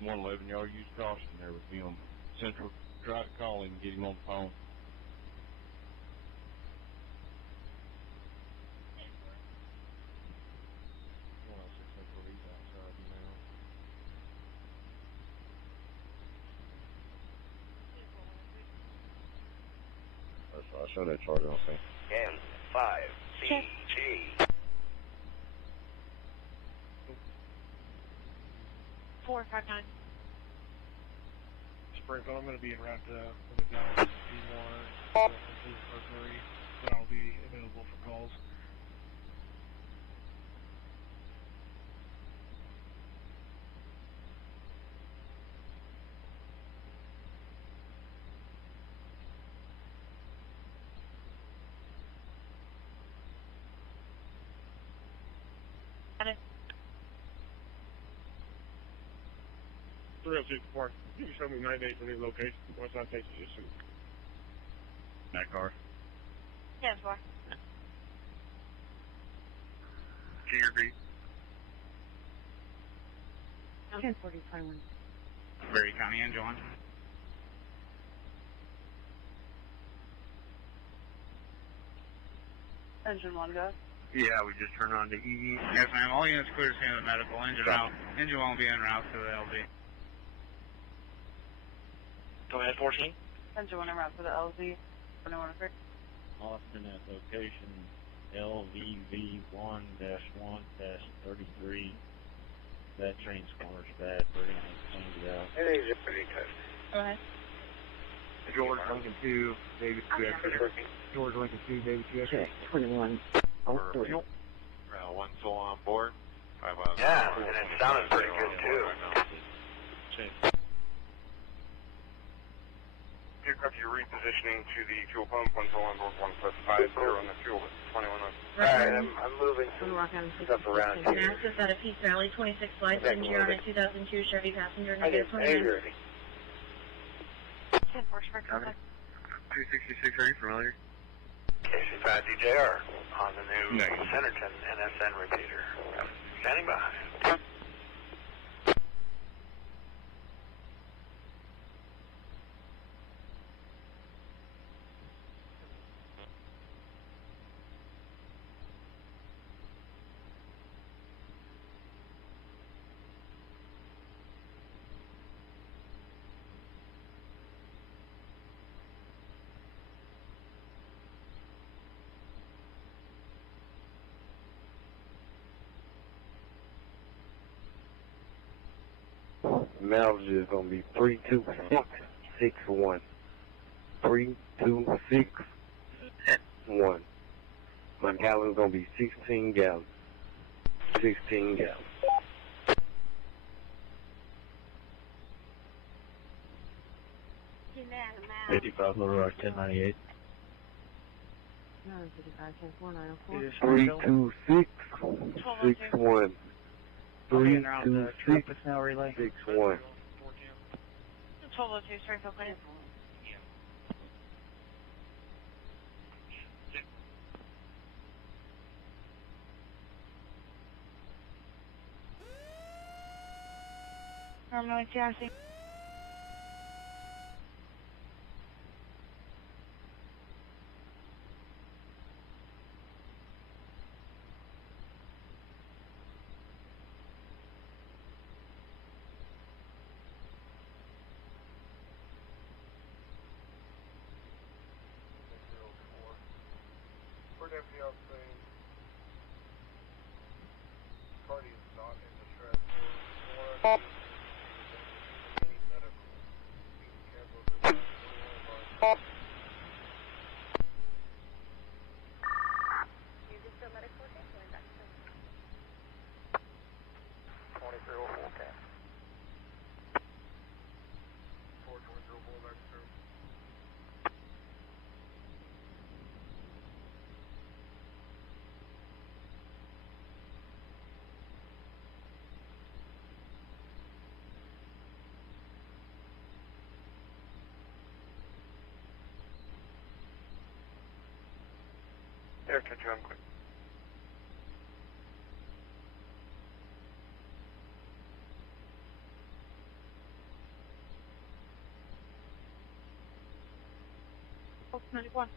One 11-yard use caution there with him. Central, try to call him and get him on the phone. I'll show that charger on thing. N5CG. 459. Springfield, I'm going to be en route to McDonald's and Seymour, Rosemary, then I'll be available for calls. Got it. 306 Park. You can show me 9 days for new location. Once I take you soon. That car. Yes, boy. Junior Green. 1040 Taiwan. Berry County and John. Engine 1 go. Yeah, we just turned on to EE. Yes, ma'am. All units clear to stand at medical. Engine out. Engine won't be en route to the LV. Go ahead, 14. Engine 1 en route for the LZ. Austin at location LVV1-1-33. That transformer's bad. We're going to change it out. Go ahead. George Lincoln 2, David 2 Exeter. George Lincoln 2, David 2 Exeter. Okay, 21. Oh, 3. One soul on board. Yeah, and it sounded pretty good too. You're aircraft, you're repositioning to the fuel pump, 1 board 1+50 on the fuel, 21 on. Alright, I'm moving some stuff around here. Access out of Peace Valley, 26 flights, engineer on a 2002 Chevy passenger, negative 29. 10-4, Spectrum. 266, are you familiar? KC5 DJR on the new Centerton NSN repeater. Standing by. Mileage is going to be 32661. 32661. My gallon's going to be 16 gallons. 16 gallons. Rock 1098. 32661. 32661. 1202, Springfield, please. Terminal chassis. We're definitely out saying party is not in distress. Any medical. Be careful of this. Is this still medical okay? Going back to 2304 cap. 4204 back through. Air catch you on quick. Pulse 91.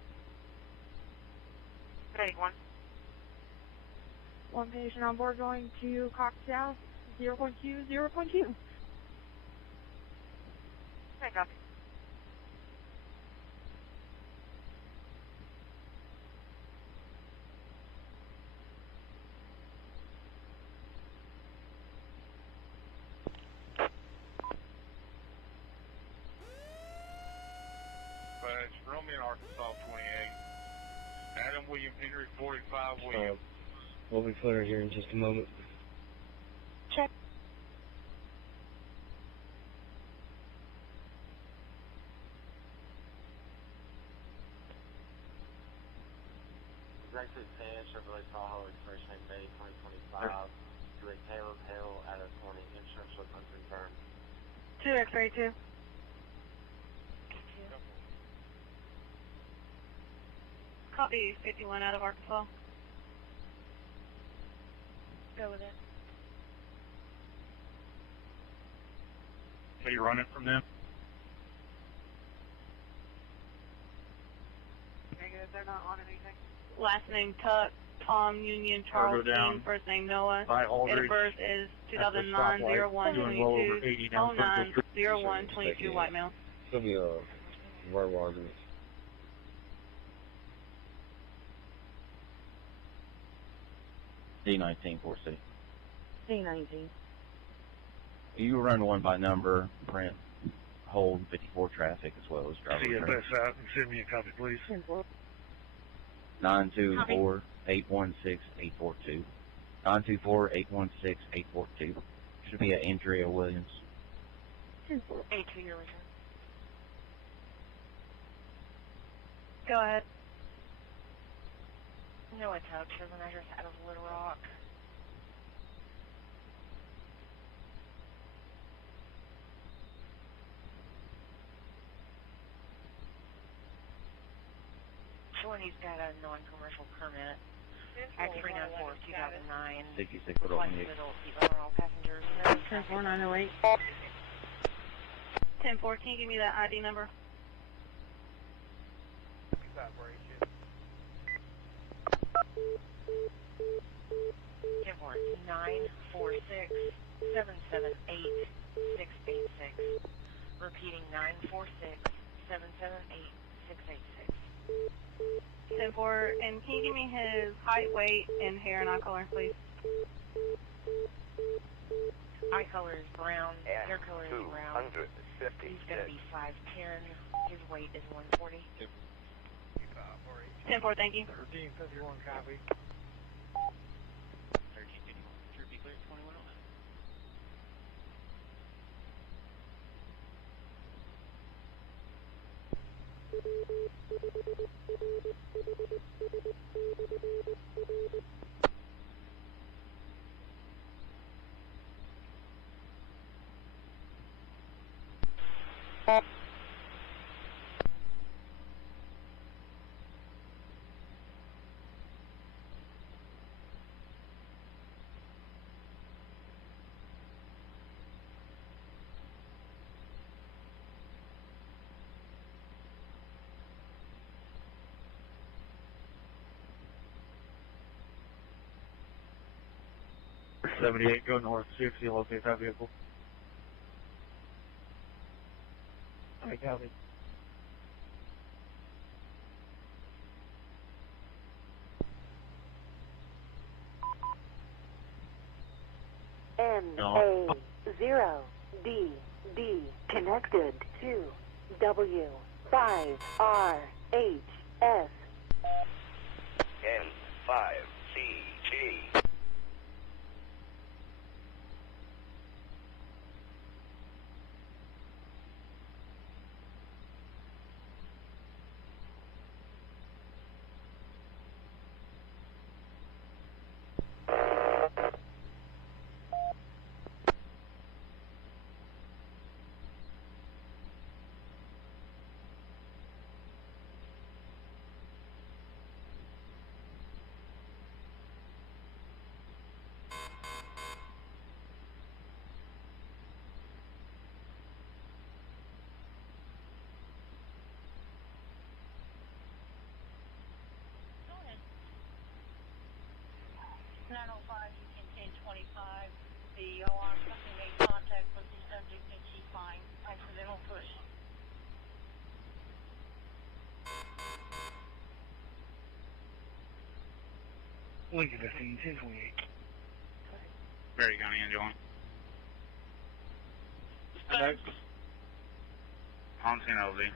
91. One patient on board going to Cox South, 0.2, 0.2. Okay, copy. It's Romeo, Arkansas 28. Adam William Henry 45 William. We'll be clear here in just a moment. Check. Exit 10, Chevrolet Tahoe, expiration May 2025. To a Caleb Hill at a 20, insurance with unconfirmed. 2 X-ray 2. Copy 51 out of Arkansas. Go with it. So you're running from them? Negative, they're not on anything. Last name Tuck, Tom Union Charles Dean, first name Noah. Date of birth is 2009 0122 09 0122 white male. It's going to be a verbal argument. D19 4C. D19. You run one by number, print, hold 54 traffic as well as driver. CFS out and send me a copy, please. 924-816-842. 924-816-842. Should be at Andrea Williams. 18 year return. Go ahead. No, it's out. Trigger measures out of Little Rock. Showing he's got a non-commercial permit. Act 394 of 2009. 66 for Flight middle, seat on all passengers. 10908. 10-4, can you give me that ID number? 10-4, 946-778-686. Repeating 946-778-686. 10-4, and can you give me his height, weight, and hair and eye color, please? Eye color is brown, hair color is brown. He's going to be 5'10". His weight is 140. 10-4, thank you. 1351 copy. 1351, should be clear, 2109. .78, go north, 60, locate that vehicle. I copy. NA0DD connected to W5RHS. N5CG. The alarm company made contact with the subject and she finds accidental push. Lincoln 15, 1028. Perry County ambulance. On scene LZ.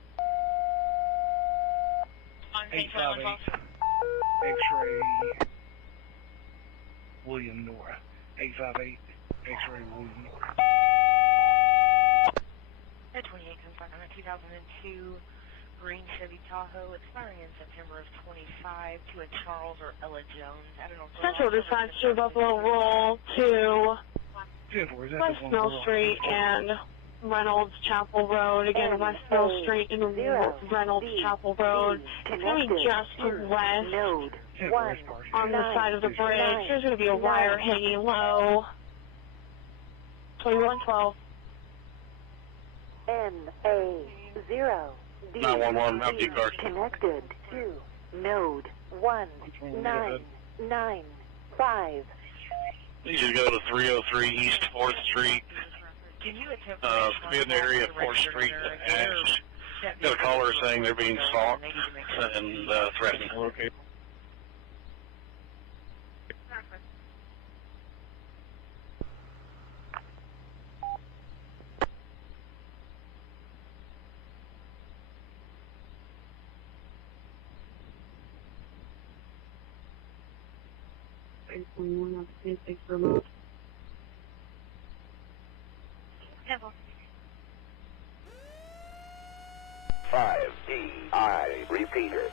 858. X-ray. William Nora. 858. X-ray William Nora. That 28 comes back on a 2002 green Chevy Tahoe expiring in September of 25 to a Charles or Ella Jones. I don't know. Central dispatch to Buffalo Roll to West Mill Street and Reynolds Chapel Road. Again, West Mill Street and Reynolds Chapel Road. It's going to be just west on the side of the bridge. There's going to be a wire hanging low. 2112. NA0D 911, empty car. connected to node 1995. You just go to 303 East 4th Street. Can you attempt Be in the area of 4th Street. And got a caller saying they're being stalked and threatening to locate. Thanks for remote. 5DI repeater.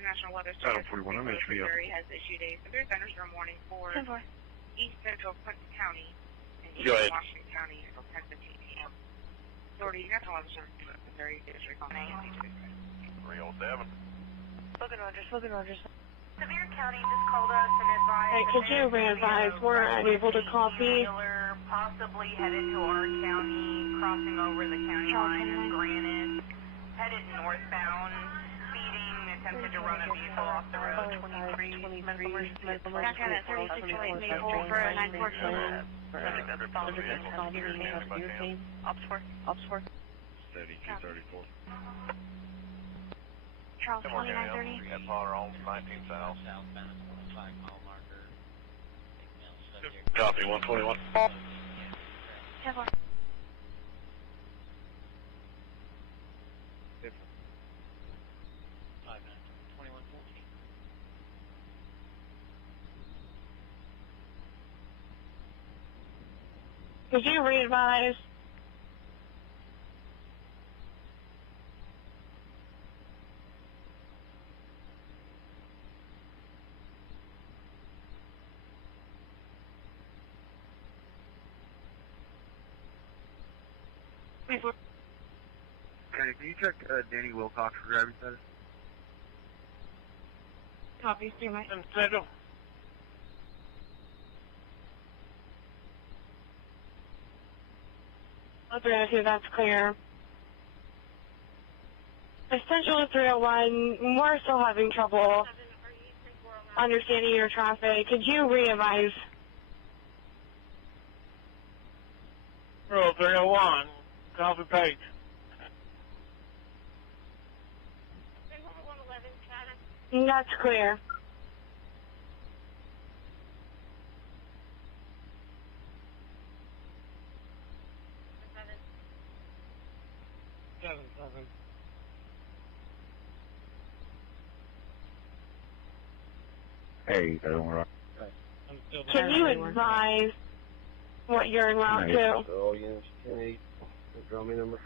National Weather Title Service 41, I'm HVO. has issued a severe thunderstorm warning for East Central Clinton County and East Go ahead. Washington County until 10:15 p.m. Florida, you got the weather service for Missouri District on AMC 307. Logan Rogers. Sevier County just called us and advised. Hey, could you re-advise we're unable to copy? Possibly headed to our county, crossing over the county line of Granite, headed northbound, speeding, attempted to run a vehicle off the road. 23 medical emergency. Back at 3628 Maple for a 914. Ops 4. 7234. Charles 2930. Got Potter on 19 South. Copy, 121. Could you re-advise? Okay, can you check Danny Wilcox for driving status? Copy, see my Central. Okay, that's clear. Essential 301, we're still having trouble understanding your traffic. Could you re-advise? 301, copy page. That's clear. Hey, I don't want Can you advise what you're en route to? All units, 10-8, draw me number.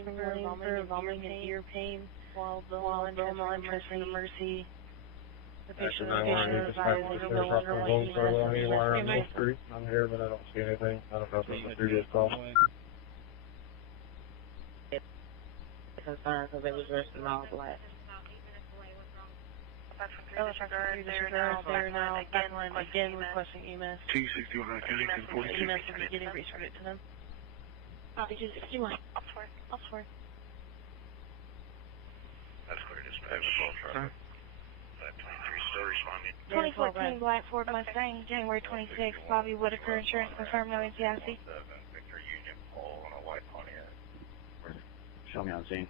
4vomiting and ear pain while entering emergency. The patient location is I'm here, but I don't see anything. I don't know if it's a previous call. Concerned because it was dressed in all black. They're now again requesting EMAs. 261 County, 1042. EMAs to be getting restarted to them. Copy 261. Ops 4. That's clear, dispatch. That 23 still responding. 2014 Black Ford Mustang, January 26th, Bobby Whitaker, insurance confirmed, no NCIC. Victor Union pole on a white Pontiac. Show me on scene.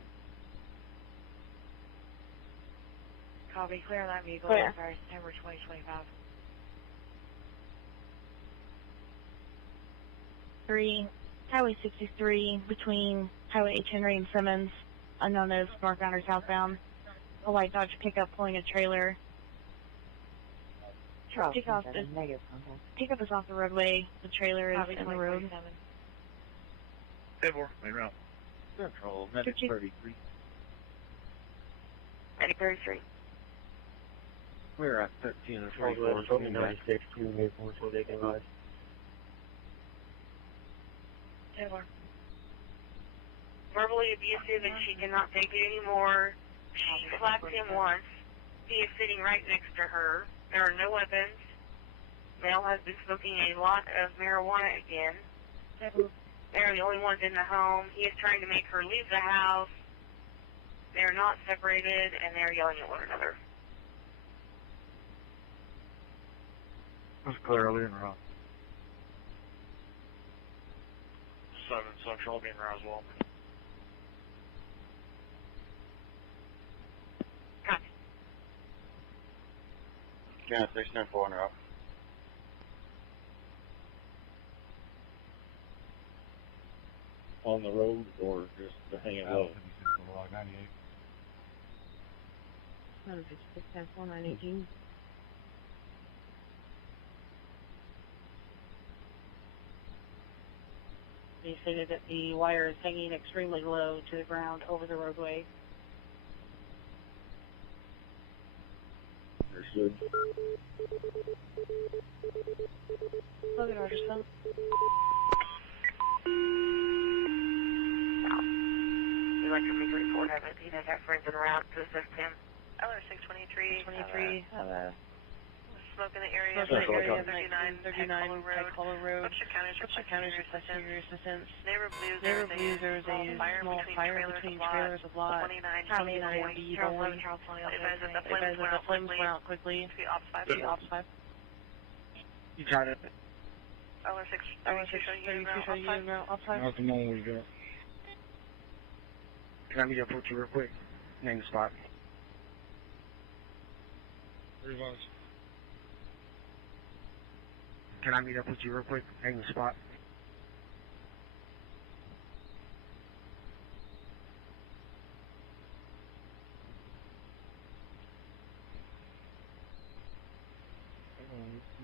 Copy, clear that vehicle. Clear. September 2025. 3, Highway 63, between Highway H. Henry and Simmons, unknown as northbound or southbound. A white Dodge pickup pulling a trailer. Pickup is off the roadway. The trailer is in the road. 10-4, main route. Central, medic 33. Medic 33. We're at 13 and 44. 44. 96, 2 Maple, so they can rise. 10-4. Verbally abusive and she cannot take it anymore. She slapped him once. He is sitting right next to her. There are no weapons. Male has been smoking a lot of marijuana again. They're the only ones in the home. He is trying to make her leave the house. They're not separated, and they're yelling at one another. That's clearly in route. 7 Central being route as well. Yeah, 694 and up. On the road or just hanging out? 98. 156, 10, 4, 9, 18. They stated that the wire is hanging extremely low to the ground over the roadway. Understood. Logan Rogerson. Electric Meter Report, have a have friends en route to assist him. LR 623. 23, Smoke in the area. Smoke in the area of 39 Hollow Road. Upshur County's requesting your assistance. Neighbor Blues, there is a small fire between trailers of lot 29 B Bowling. Advise that the flames went out quickly. To Ops 5. You got it. LR 632 show you in Ops 5. Not the moment we got. Can I meet up with you real quick? Name the spot. Revise. Can I meet up with you real quick? Name the spot.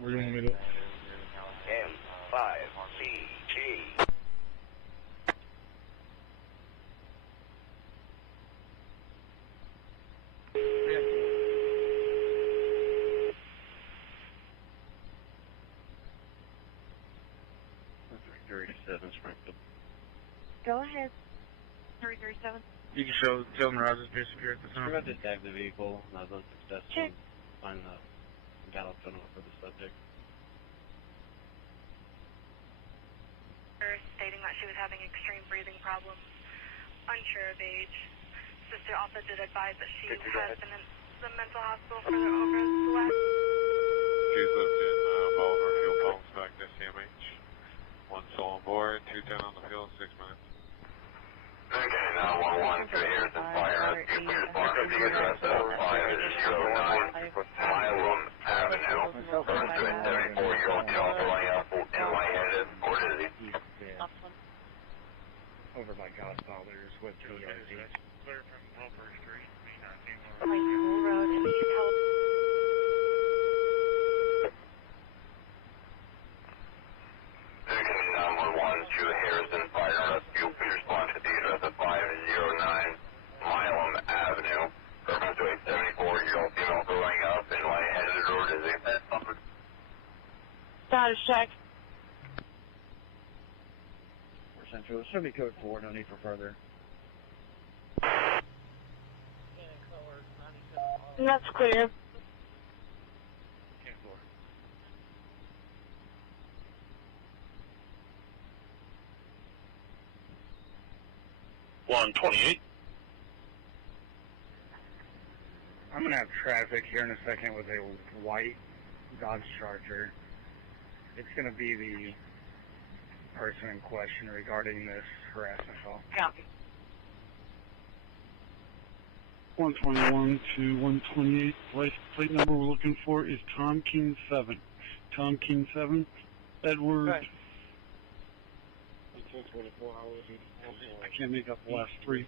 Where do you want me to? M5CG. Springfield. Go ahead. 337. You can tell them Roger's disappeared at the time. We're about to tag the vehicle, and I was unsuccessful. Check. Find the gallop tunnel for the subject. Stating that she was having extreme breathing problems, unsure of age. Sister also did advise that she has been in the mental hospital for over the last. She's left in Bolivar Fuel Pumps back to CMH. 1 soul on board, 210 on the field, 6 minutes. Okay, 911 to Harrison Fire. You please respond to the address of 509 Milam Avenue. Reference to a 74-year-old male throwing up lightheaded or dizzy. Over by Godfather's with TRZ. Clear from Wilbur Street, High School Road in East California. Okay, 911 to Harrison Fire and Rescue. Please respond to the address of 509 Milam Avenue. Reference to a 74-year-old female throwing up and lightheaded or dizzy. Status check. Central, show me code 4, no need for further. That's clear. 128. I'm going to have traffic here in a second with a white Dodge Charger. It's going to be the person in question regarding this harassment call. Copy. 121 to 128. Plate number we're looking for is Tom King 7. Tom King 7. Edward. Right. It took 24 hours. I can't make up the last three.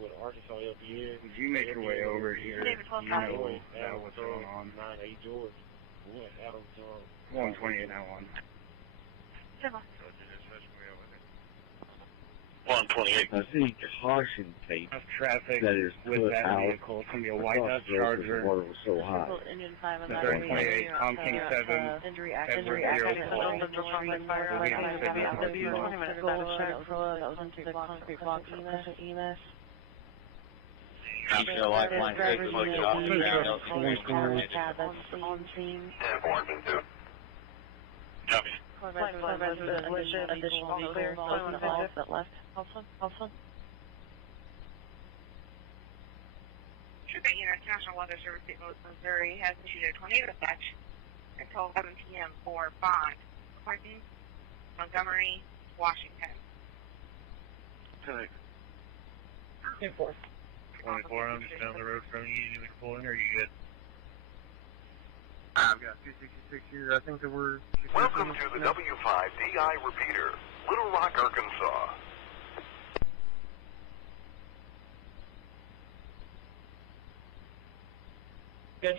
With Arkansas LPN. Did you make your way over here? David, You know what's going on. 9-8 George. 128 now on. 128. I see caution tape Of traffic that is with put that out vehicle. It's going to be a white across Dodge the road because the Charger. water was so high. Indian 5 and Missouri 28, Tom King 7, Injury Edward accident. 0 Paul. That was into the concrete block EMAs. Keep your lifeline safe as much as possible. On scene. 10-4-2. Copy. Additional vehicles that left. Also. Sugar International Weather Service St. Louis, Missouri has issued a tornado watch until 11 p.m. for 5. Clinton, Montgomery, Washington. Correct. 10-4. 24, I'm just down the road from you. You need me to pull in, or are you good? I've got 266 here. I think that we're... Welcome to the W5DI repeater, Little Rock, Arkansas. Good.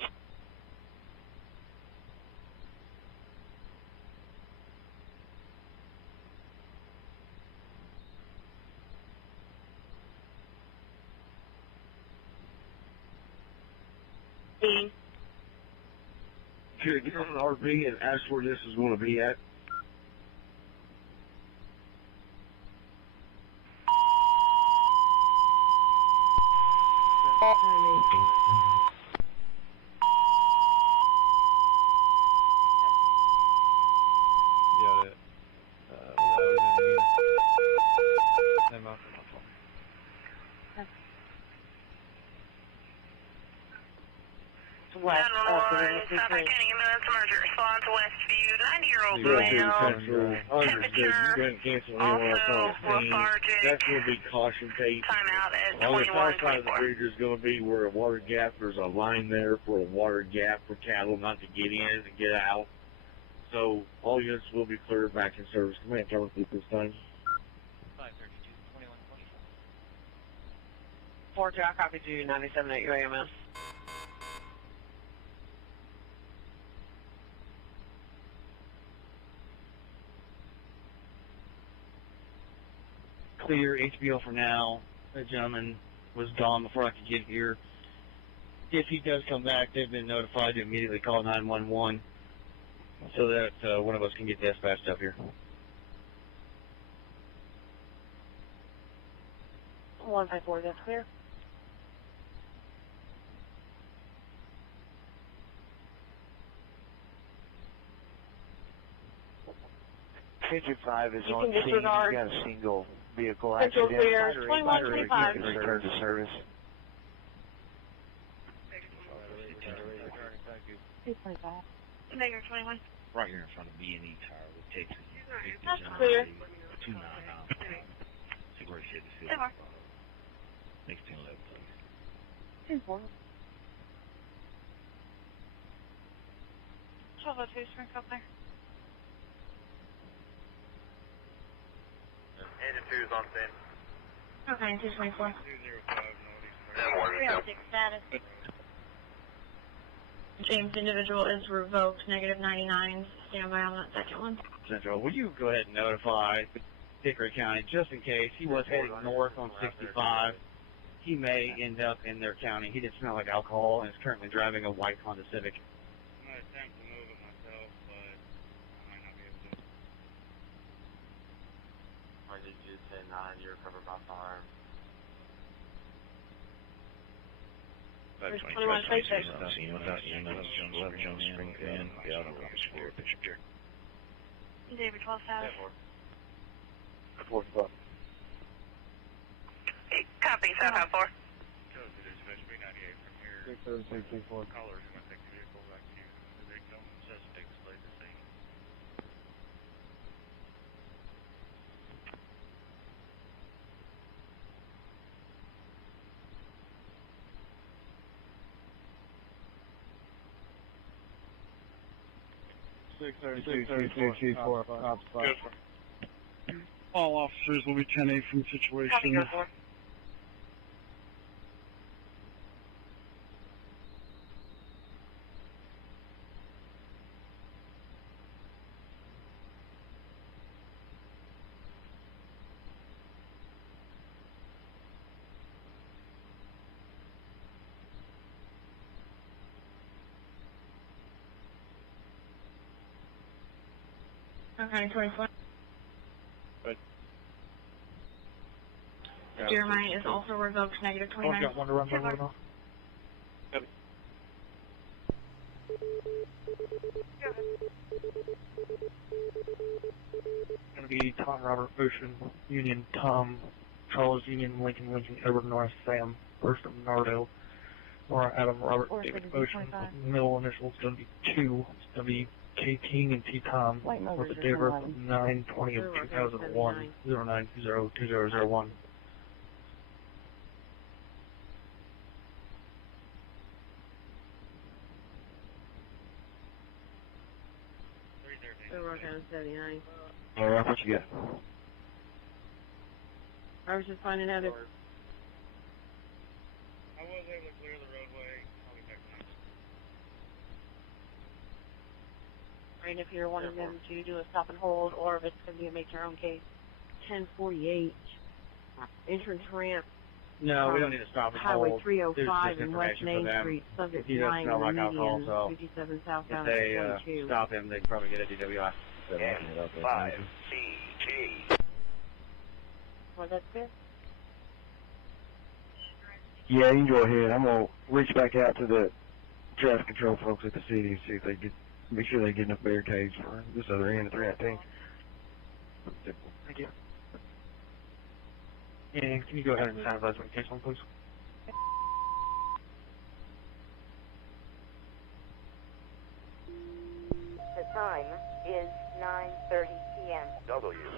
Should get on an RV and ask where this is going to be at. West. Southern County Ambulance Emergency Response, Westview, 90-year-old male, temperature, also lethargic, That's going to be caution tape. timeout at On the south side of the 21:24. bridge is going to be where a water gap, there's a line there for a water gap for cattle not to get in and get out. So all units will be cleared back in service. Command, tell us this time. 4-2, I copied you, 97 at UAMS. Clear HBO for now. That gentleman was gone before I could get here. If he does come back, they've been notified to immediately call 911 so that one of us can get dispatched up here. 154, that's clear. Engine 5 is You on can scene. You've disregard. got a single vehicle Central accident. clear, 2125. You can return to service. 225. Negative 21. Right here in front of B&E Tower with Texas. That's clear. 299. See where he said this is. Next 1011, please. 2-4. 1202, Springs up there. Engine 2 is on scene. Okay, 224. 306 status. James individual is revoked, negative 99. Stand by on that second one. Central, will you go ahead and notify Hickory County just in case he was heading north on 65? He may end up in their county. He didn't smell like alcohol and is currently driving a white Honda Civic. I'm going to attempt to move it myself, but I might not be able to. Or did you say 9, you're covered by fire? There's 21 space station. David 12 status. 45. Copy, 754. 67634. Callers, I'm going to take the vehicle back to you. They come, suspects laid the scene. All officers will be 10-8 from situation. Copy, go for. Okay, 24. Jeremiah is also revoked, negative 29. Got one to run by right now. Going to be Tom, Robert, Ocean, Union, Tom, Charles, Union, Lincoln, Lincoln, Edward, North, Sam, First of Nardo, Laura, Adam, Robert, David, Ocean. Middle initials going to be 2. It's going to be K King and T Tom with the date of birth of 9/20 of 2001, 09202001. We're working on 79. All right, what you got? I was just finding out if... I was able to clear the roadway. I'll be back next. Right, if you're wanting them to do a stop and hold, or if it's going to be a make your own case. 1048, entrance ramp. No, we don't need to stop and Highway hold. 305 and West information Main for them. Street, subject If he to doesn't lying smell in the like alcohol, median, so 57 if southbound they 22. stop him, they can probably get a DWI. N5CG. Was that clear? Yeah, you can go ahead. I'm gonna reach back out to the traffic control folks at the city and see if they get, make sure they get enough barricades for this other end of 319. Thank you. And can you go ahead and sign those case one, please? The time is 9:30 p.m.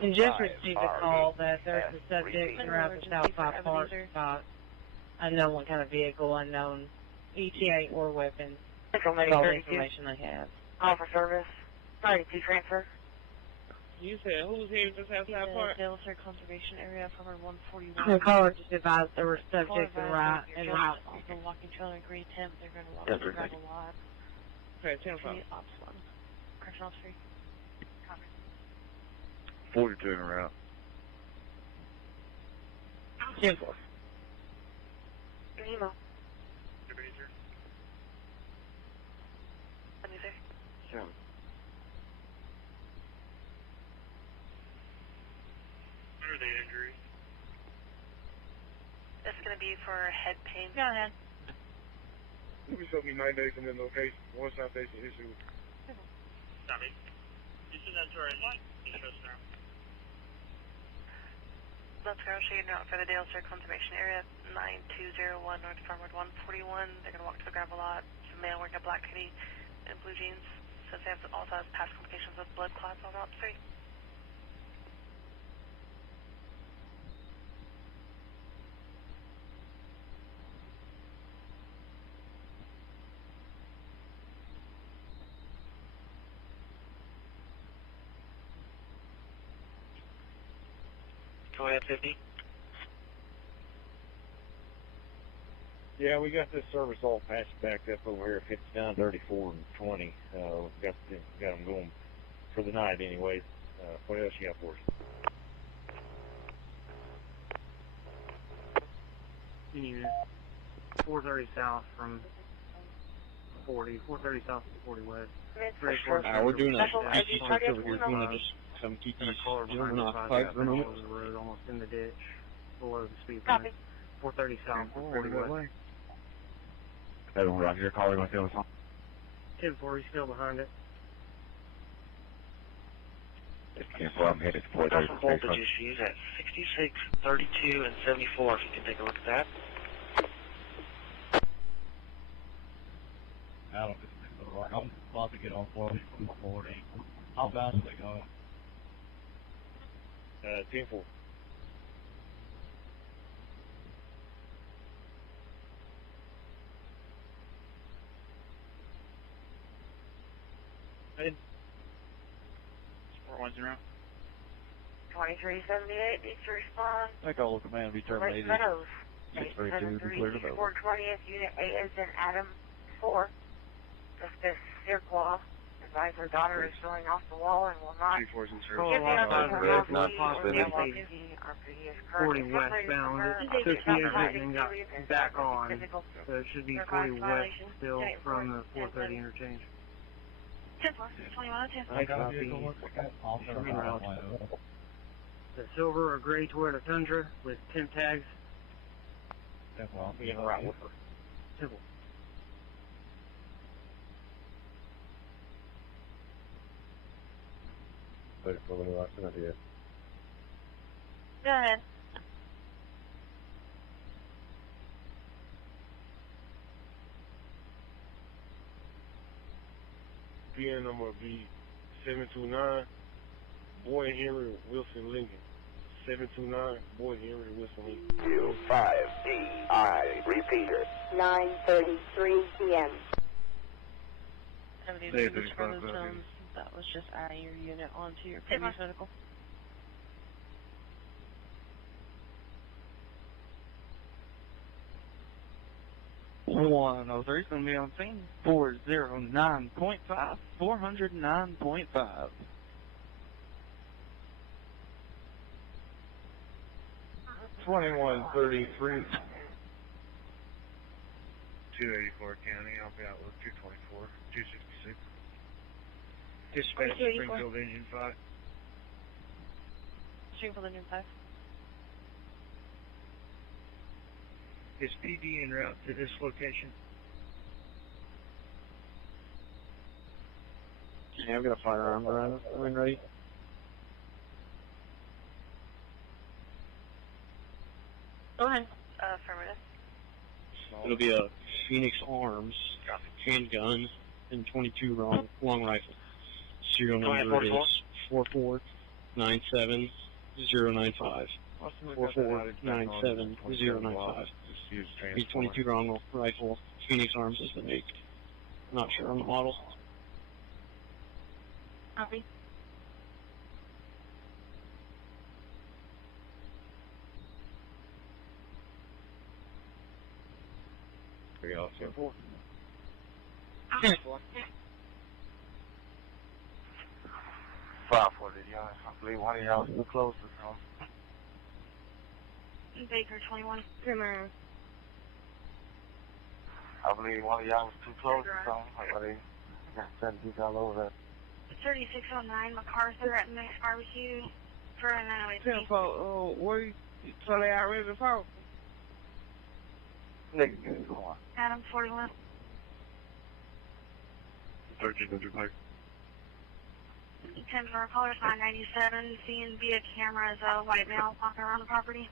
And just received a call that there's a subject around the Southside Park spot. Unknown what kind of vehicle, unknown ETA or weapons. Central That's all the 32. information I have. Offer service. 32 transfer. You said who's here to Southside Park? Delaware Conservation Area, former 141. The caller just advised there were subjects en route. Also walking trailer in green temp, they're going to walk to grab a lot. Okay, 10 Ops 1. Correction officer. Copy. 42 in a route. 10-4. Emo. Sure. What are the injuries? It's going to be for head pain. Go ahead. We showed me 9 days in the location, one citation issue. Tommy, you send that to our interest now. Let's go shade out for the Delaware Conservation Area, 9201 North Farmwood 141. They're going to walk to the gravel lot. It's a male wearing a black hoodie and blue jeans. Says they also has past complications with blood clots on Route 3. Go ahead, 50. Yeah, we got this service all patched back up over here, 59, 34, and 20. Got them going for the night anyways. What else you got for us? Unit 430 south from 40, 430 south to 40 west. We're doing a PT search over here. You want to just come keep these gentlemen occupied for a moment? The road, almost in the ditch, below the speed Copy. limit. 430 south to 40 west. Everyone right here, calling my phone. 1040 still behind it. Cancel, I'm headed to 430. Special voltage issues at 66, 32, and 74, if you can take a look at that. I'm about to get on 40. How fast are they going? 10-4. Support 10. 2378 needs to respond. I think all the command be terminated. 632 declared available. 420th Unit 8 is in Adam 4. Justice Sirkwa advised her daughter is going off the wall and will not give the update. 40 westbound. 68 and got back on. So it should be 40 west still from the 430 interchange. 10-4, I copy. The silver or gray Toyota Tundra with temp tags. Being around with her. Simple. Wait for when you watch an idea. Go ahead. PN number will be 729 Boyd Henry Wilson Lincoln. 729 Boyd Henry Wilson Lincoln. U5DI repeater. 9:33 p.m. That was just adding your unit onto your previous vehicle. 103 is going to be on scene. 409.5. 409.5. 2133. 284 County, I'll be out with 224, 266. Dispatch Springfield Engine 5. Springfield Engine 5. Is PD en route to this location? Yeah, I've got a firearm around us. I'm ready. Go ahead. Affirmative. It'll be a Phoenix Arms handgun and 22 long rifle. Serial number is 4497095. 4497095. The 22 round rifle. Phoenix Arms is the make. Not sure on the model. Copy. Pretty awesome. 540, y'all. I believe one of y'all is too close to some. Baker 21. Primer. I believe one of y'all was too close to some. I believe. I got 70 all over that. 3609 MacArthur at Mix Barbecue for an 908. Oh, where you? So they already before? Nigga, come on. Adam 41. 1300 Mike. 10 for caller 997. Seeing via camera as a white male walking around the property.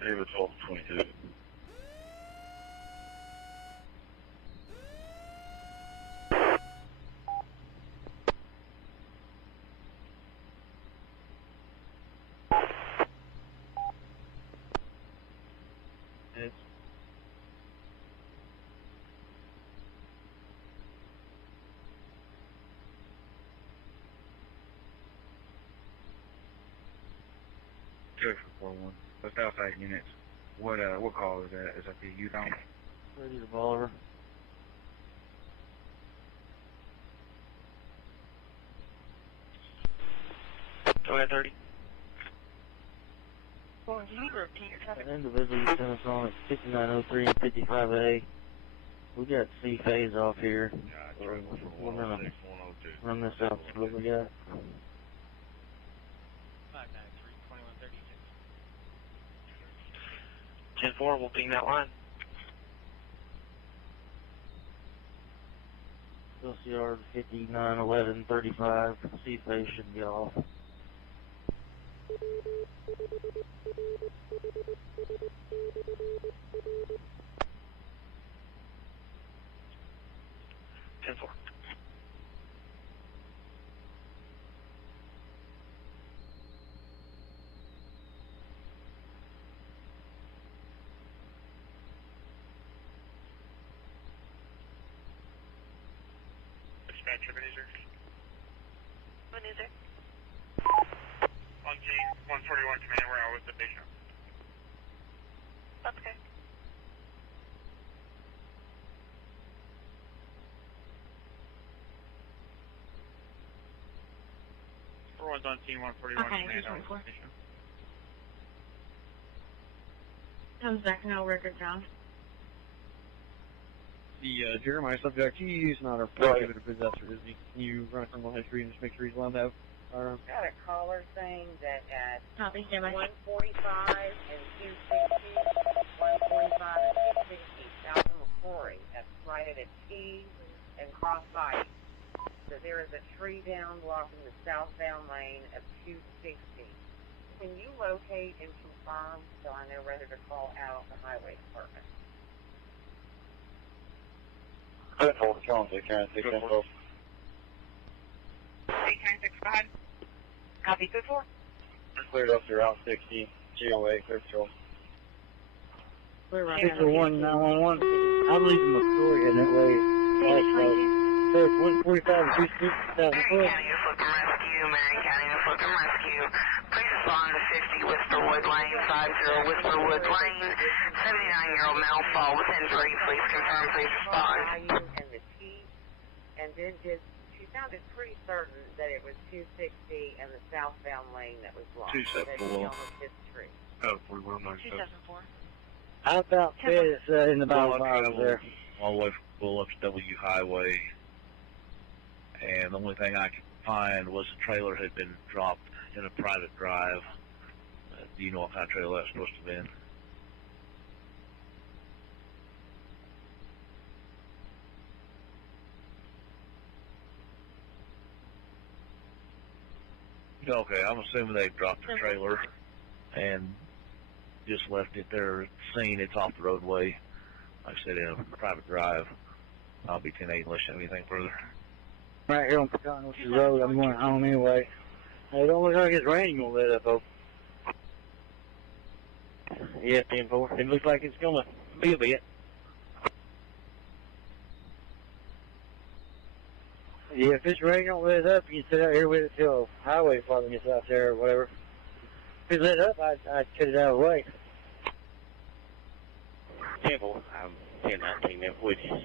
David 1222. Two for 41. That's outside units. What call is that? Is that the U-Town? Ready to revolver. Go ahead, 30. Well, can you repeat your traffic? An individual you sent us on at 5903 and 55A. We got C phase off here. Yeah, We're gonna 106, 102. run this out to what we got. 10-4, we'll ping that line. LCR 591135. C phase should be off. Dispatch Ebenezer. Ebenezer. On G 141 command, we're out with the patient. Okay. Everyone's on scene 141 Okay, command, out with the 224. patient. Comes back, no record found. The Jeremiah subject, he's not a prohibited possessor, is he? You run a criminal history and just make sure he's allowed to have firearms. Got a caller saying that at Copy, stand by. 145 and 260, 145 and 260, south of McCrory. That's right at a T and crossbody. So there is a tree down blocking the southbound lane of 260. Can you locate and confirm so I know whether to call out the highway department? Good hold the phone, they can't take info. 8965. Copy, good for. Cleared up to Route 60, GOA, clear control. Clear right 601 911. I'm leaving McCrory and that way. So it's 145 and 260,000 foot. and Rescue, Marion County to Flip and Rescue. Please respond to 50 Whisperwood Lane, 50 Whisperwood Lane. 79-year-old male fall with injury. Please confirm, please respond. And the T, and then just, she sounded pretty certain that it was 260 and the southbound lane that was blocked. 274. On the fifth tree. Oh, 4197. 274. How about this in the battle miles there? All the way from Bull up to W Highway, and the only thing I could find was a trailer had been dropped in a private drive. Do you know what kind of trailer that's supposed to have been? Okay, I'm assuming they dropped the trailer and just left it there, seen it's off the roadway. Like I said, in a private drive. I'll be 10-8 unless you have anything further. Right here on Pecan Road, I'm going home anyway. It don't look like it's raining gonna let up, though. Yeah, 10-4. It looks like it's gonna be a bit. Yeah, if it's raining don't let up, you can sit out here with it till highway father gets out there or whatever. If it let up, I'd cut it out of the way. 10-4. I'm 10-19 there with you.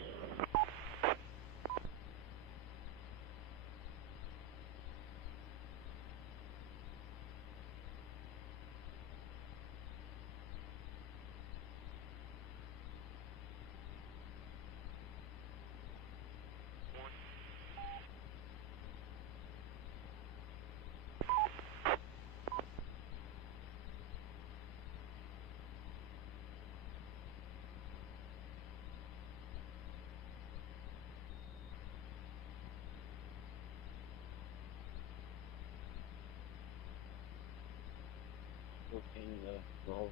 Over.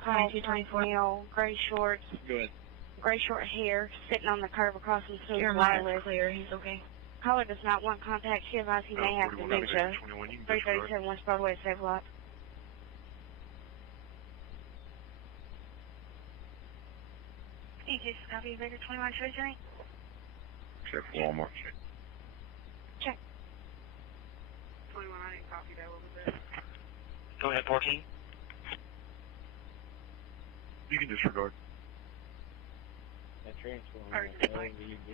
Hi, 224. Male, gray shorts. Good. Gray short hair, sitting on the curb across from Smooth Wireless. Clear, he's okay. Caller does not want contact. She advised he may have dementia. 337 West Broadway, Save Lot. EJ, copy, Baker 21 Treasury. Check for Walmart. Check. 21, I didn't copy that. What was that? Go ahead, 14. You can disregard. That transformer LVB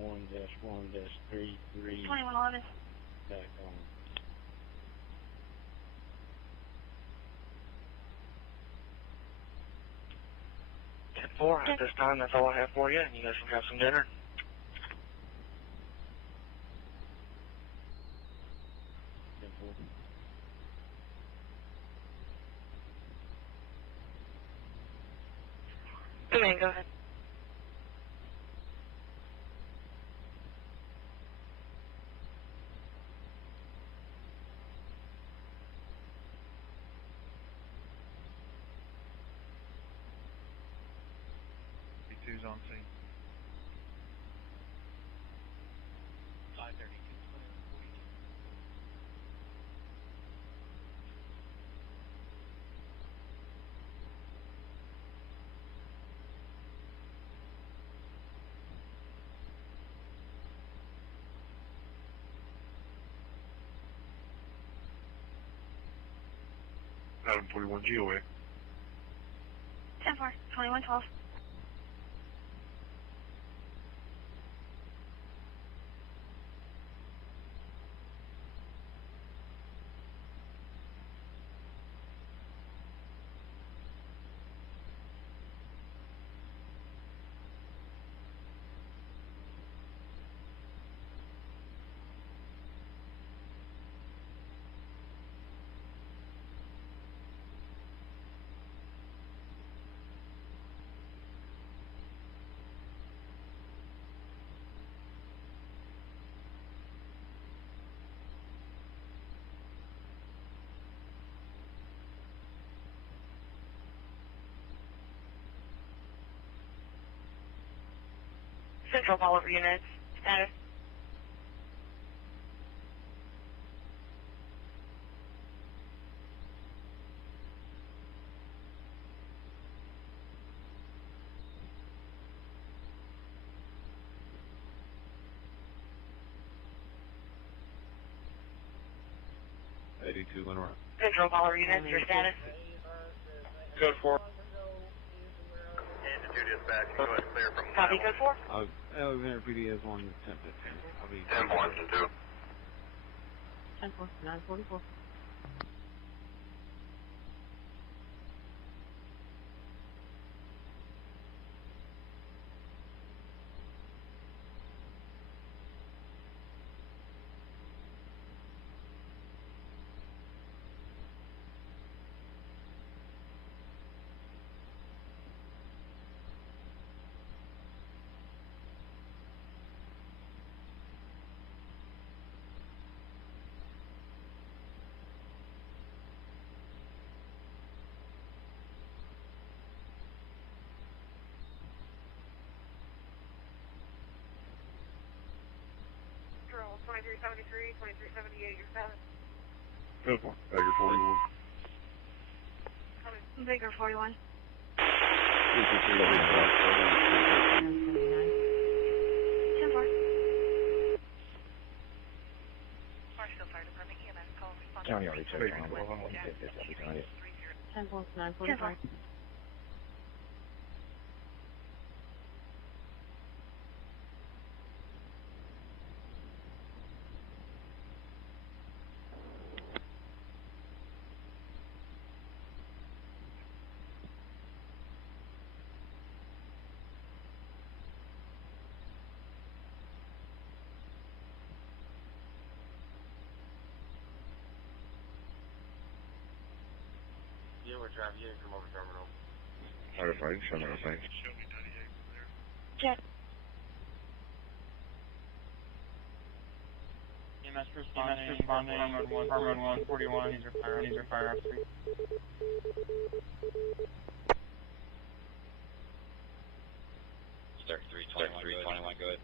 1-1-33 2111. back on. At this time, that's all I have for you, and you guys can have some dinner. Come in, go ahead. B2's on scene. 532. Item 41 GOA. 10-4, 2112. Central all over units. Status. 32 Lenore. Central Caller Units, your status? Code 4. Institute dispatch, go ahead and clear from Copy, code 4. Alexander PD is on 10-15. I'll be 10-1 and 2. 10-4, 944. Control 2373, 2378, your status. Code 4. Baker 41. Baker 41. Marshall Fire Department, EMS call response. County already checked on it. 10-4, 945. You would drive you from over terminal. Firefighting, show me everything. Jet. EMS responding, Department 141, needs your fire officer. Start 321, go ahead.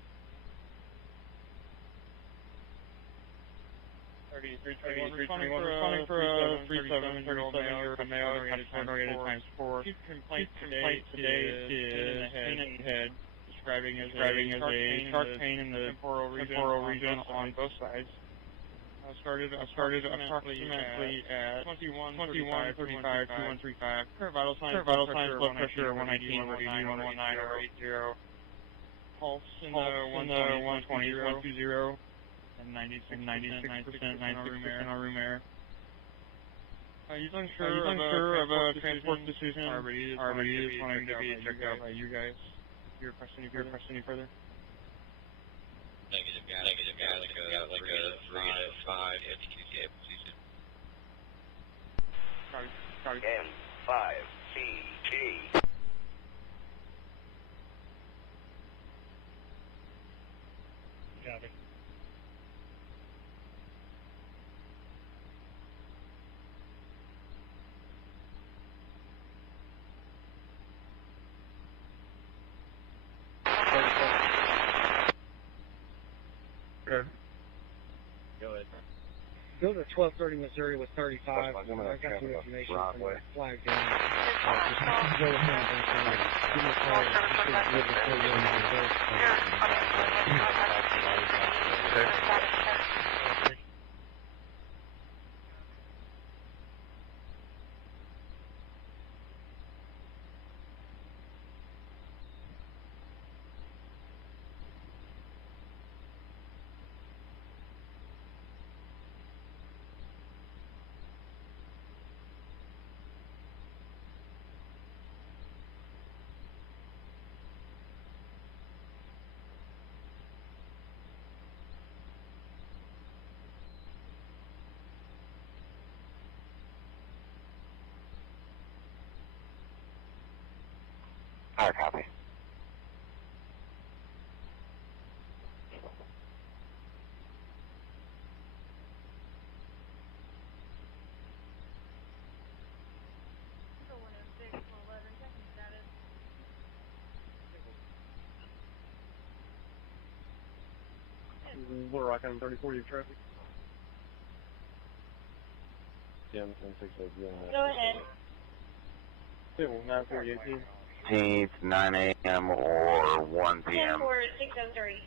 3321, responding for a 37-year-old male, category times 4. Chief complaint today is pain in the head, describing as a sharp pain in the temporal region on both sides. Started approximately at 2135, 2135. Current vital signs, blood pressure 119, 119 or 80. Pulse in the 120, 120. And 96% on room air. He's unsure of a transport decision. RBD is wanting to be checked out by you guys. Your question any further? Negative, got like a 3 to 5 FTQC position. Copy. M5, CG. Copy. Good. Go ahead. Go to 1230 Missouri with 35. I got some information from the flag down. Just go with him and give me a call. Fire copy. Little Rock on 3040 traffic. Yeah, I'm 10-6, Go ahead. 94018. 15th, 9 a.m. or 1 p.m. 10-4, 603.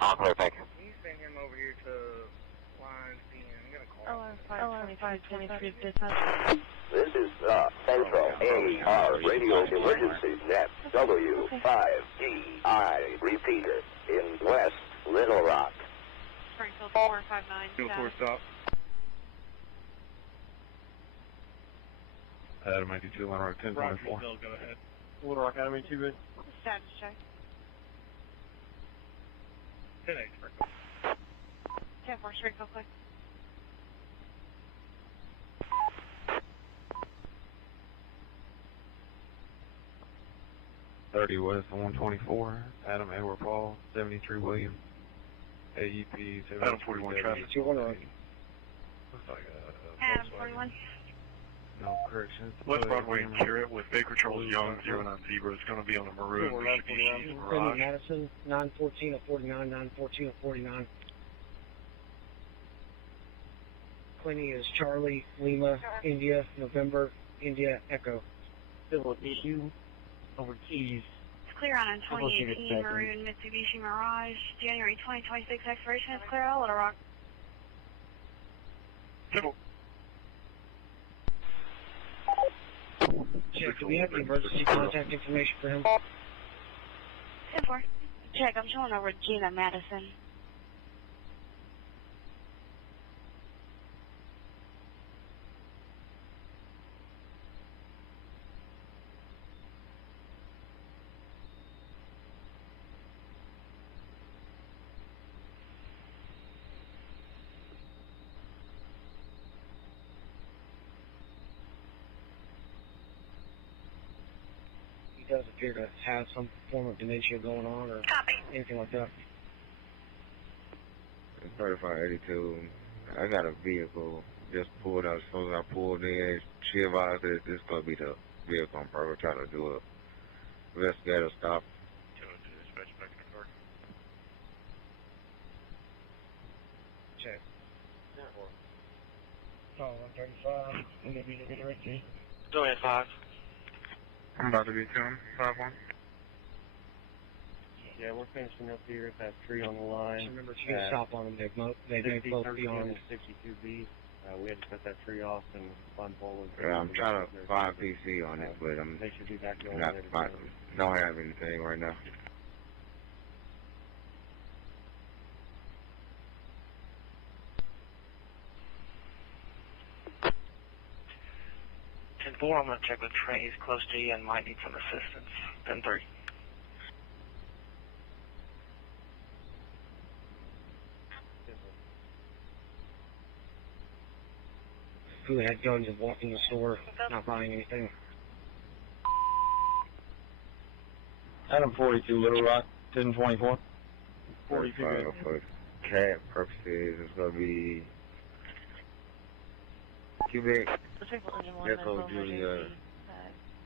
I'll clear, thank you. Can you send him over here to line 10? LR523 dispatch. This is Central AR Radio Emergencies Net W5EI repeater in West Little Rock. Springfield 459. 204 stop. Adam 92, Lamar 1024. Go ahead. Little Rock Academy 2 bid. Status check. 10-8, Springfield. 10-4, Springfield, click. West 124, Adam Edward Paul, 73 William, AEP 7. Adam 41 traffic. 2-1 Rock. Looks like Adam 41. no corrections. West Broadway and Carrot with Baker Charles Young, 09 Zebra. It's going to be on the maroon. We should be east of Mirage. Madison, 914 of 49, 914 of 49. Quinny is Charlie, Lima, India, November, India, Echo. Civil issue over Keys. It's clear on 2018 maroon Mitsubishi Mirage. January 2026 expiration is clear all Little Rock. Civil. Check, do we have the emergency contact information for him? 10-4. Check, I'm showing over Gina Madison. Does appear to have some form of dementia going on or anything like that. 3582, I got a vehicle just pulled out. As soon as I pulled in, she advised that this is going to be the vehicle I'm probably trying to do a investigative stop. Check. Oh, 135. I'm going to be direct to you. Go ahead, 5. I'm about to be to him. 5-1. Yeah, we're finishing up here at that tree on the line. Just remember, you can stop on them. They both be on 62B. We had to cut that tree off and find forward. Yeah, I'm trying to find PC on it, but I'm they should be back going not there. don't have anything right now. I'm going to check with Trey. He's close to you and might need some assistance. 10-3. Who had guns and walked in the store, not buying anything. Adam 42, Little Rock, 1024. 42. For CAD purposes, it's going to be Quebec. Echo Julia.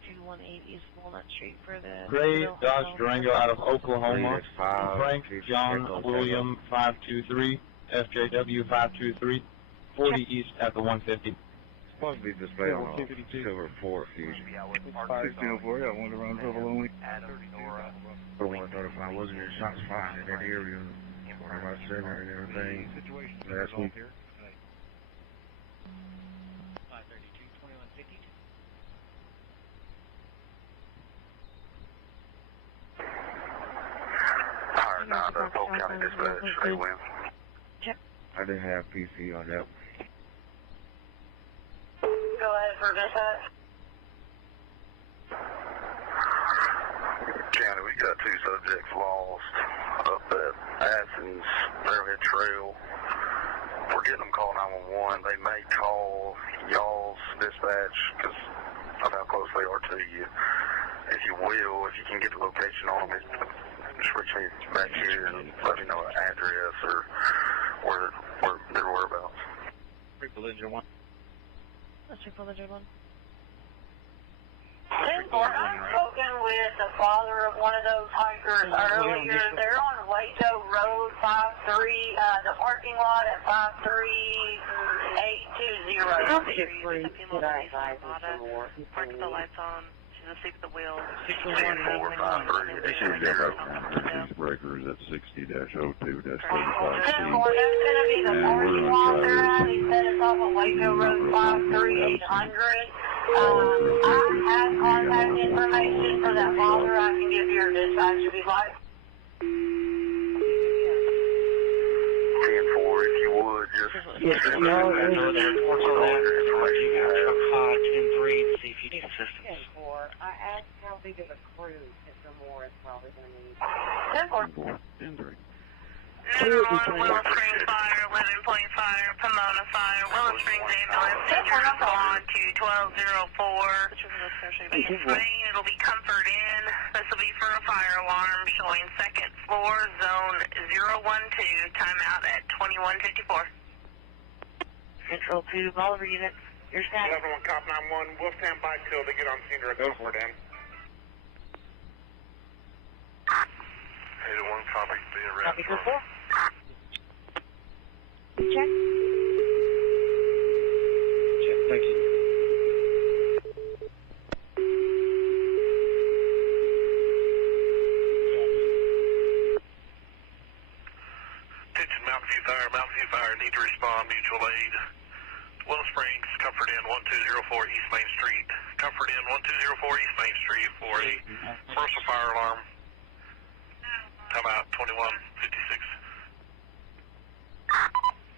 218 East Walnut Street for the... Gray Dodge Durango out of Oklahoma. Frank John William 523. FJW 523. 40 East at the 150. It's supposed to be displayed on Silver 4 Fusion. 1604, yeah, one to run trouble only. 135 wasn't your shots fired in that area. About center and everything. Last week. 532-2150. Higher 9, Polk County Dispatch, Trey Williams. I didn't have PC on that. Go ahead for dispatch. County, we got 2 subjects lost up at Athens Railhead Trail. We're getting them call 911. They may call y'all's dispatch because of how close they are to you. If you will, if you can get the location on them, just reach me back here and let me know an address or where their whereabouts. Triple Ledger 1. That's Triple Ledger 1. I've spoken with the father of one of those hikers earlier. They're on Waco Road 53, the parking lot at 53820. Park the lights on. She's asleep at the wheel. 10-4-5-3. breaker is at 60-02-35C. That's gonna be the morning walker. He said it's off of Waco Road 53800. I have contact information for that father. I can give your dispatch if you'd like. 10-4, if you would, just... Yeah, no, Hot 10-3 to see if you need assistance. 10-4. I asked how big of a crew Mr. Moore is probably going to need. 10-4. 911, Willow Springs Fire, 11 Point Fire, Pomona Fire, Willow Springs Ambulance, Central on to 1204. East Main, it'll be Comfort Inn. This will be for a fire alarm showing second floor, zone 012, timeout at 2154. Central 2, all of your units, your status. 11-1, cop 9-1, we'll stand by till they get on scene to go for it in. 8-1, copy, be around. Copy for 4. Check. Check, thank you. Attention, Mountain View Fire, need to respond, mutual aid. Willow Springs, Comfort Inn, 1204 East Main Street. Comfort Inn, 1204 East Main Street for a personal fire alarm. Timeout 2156.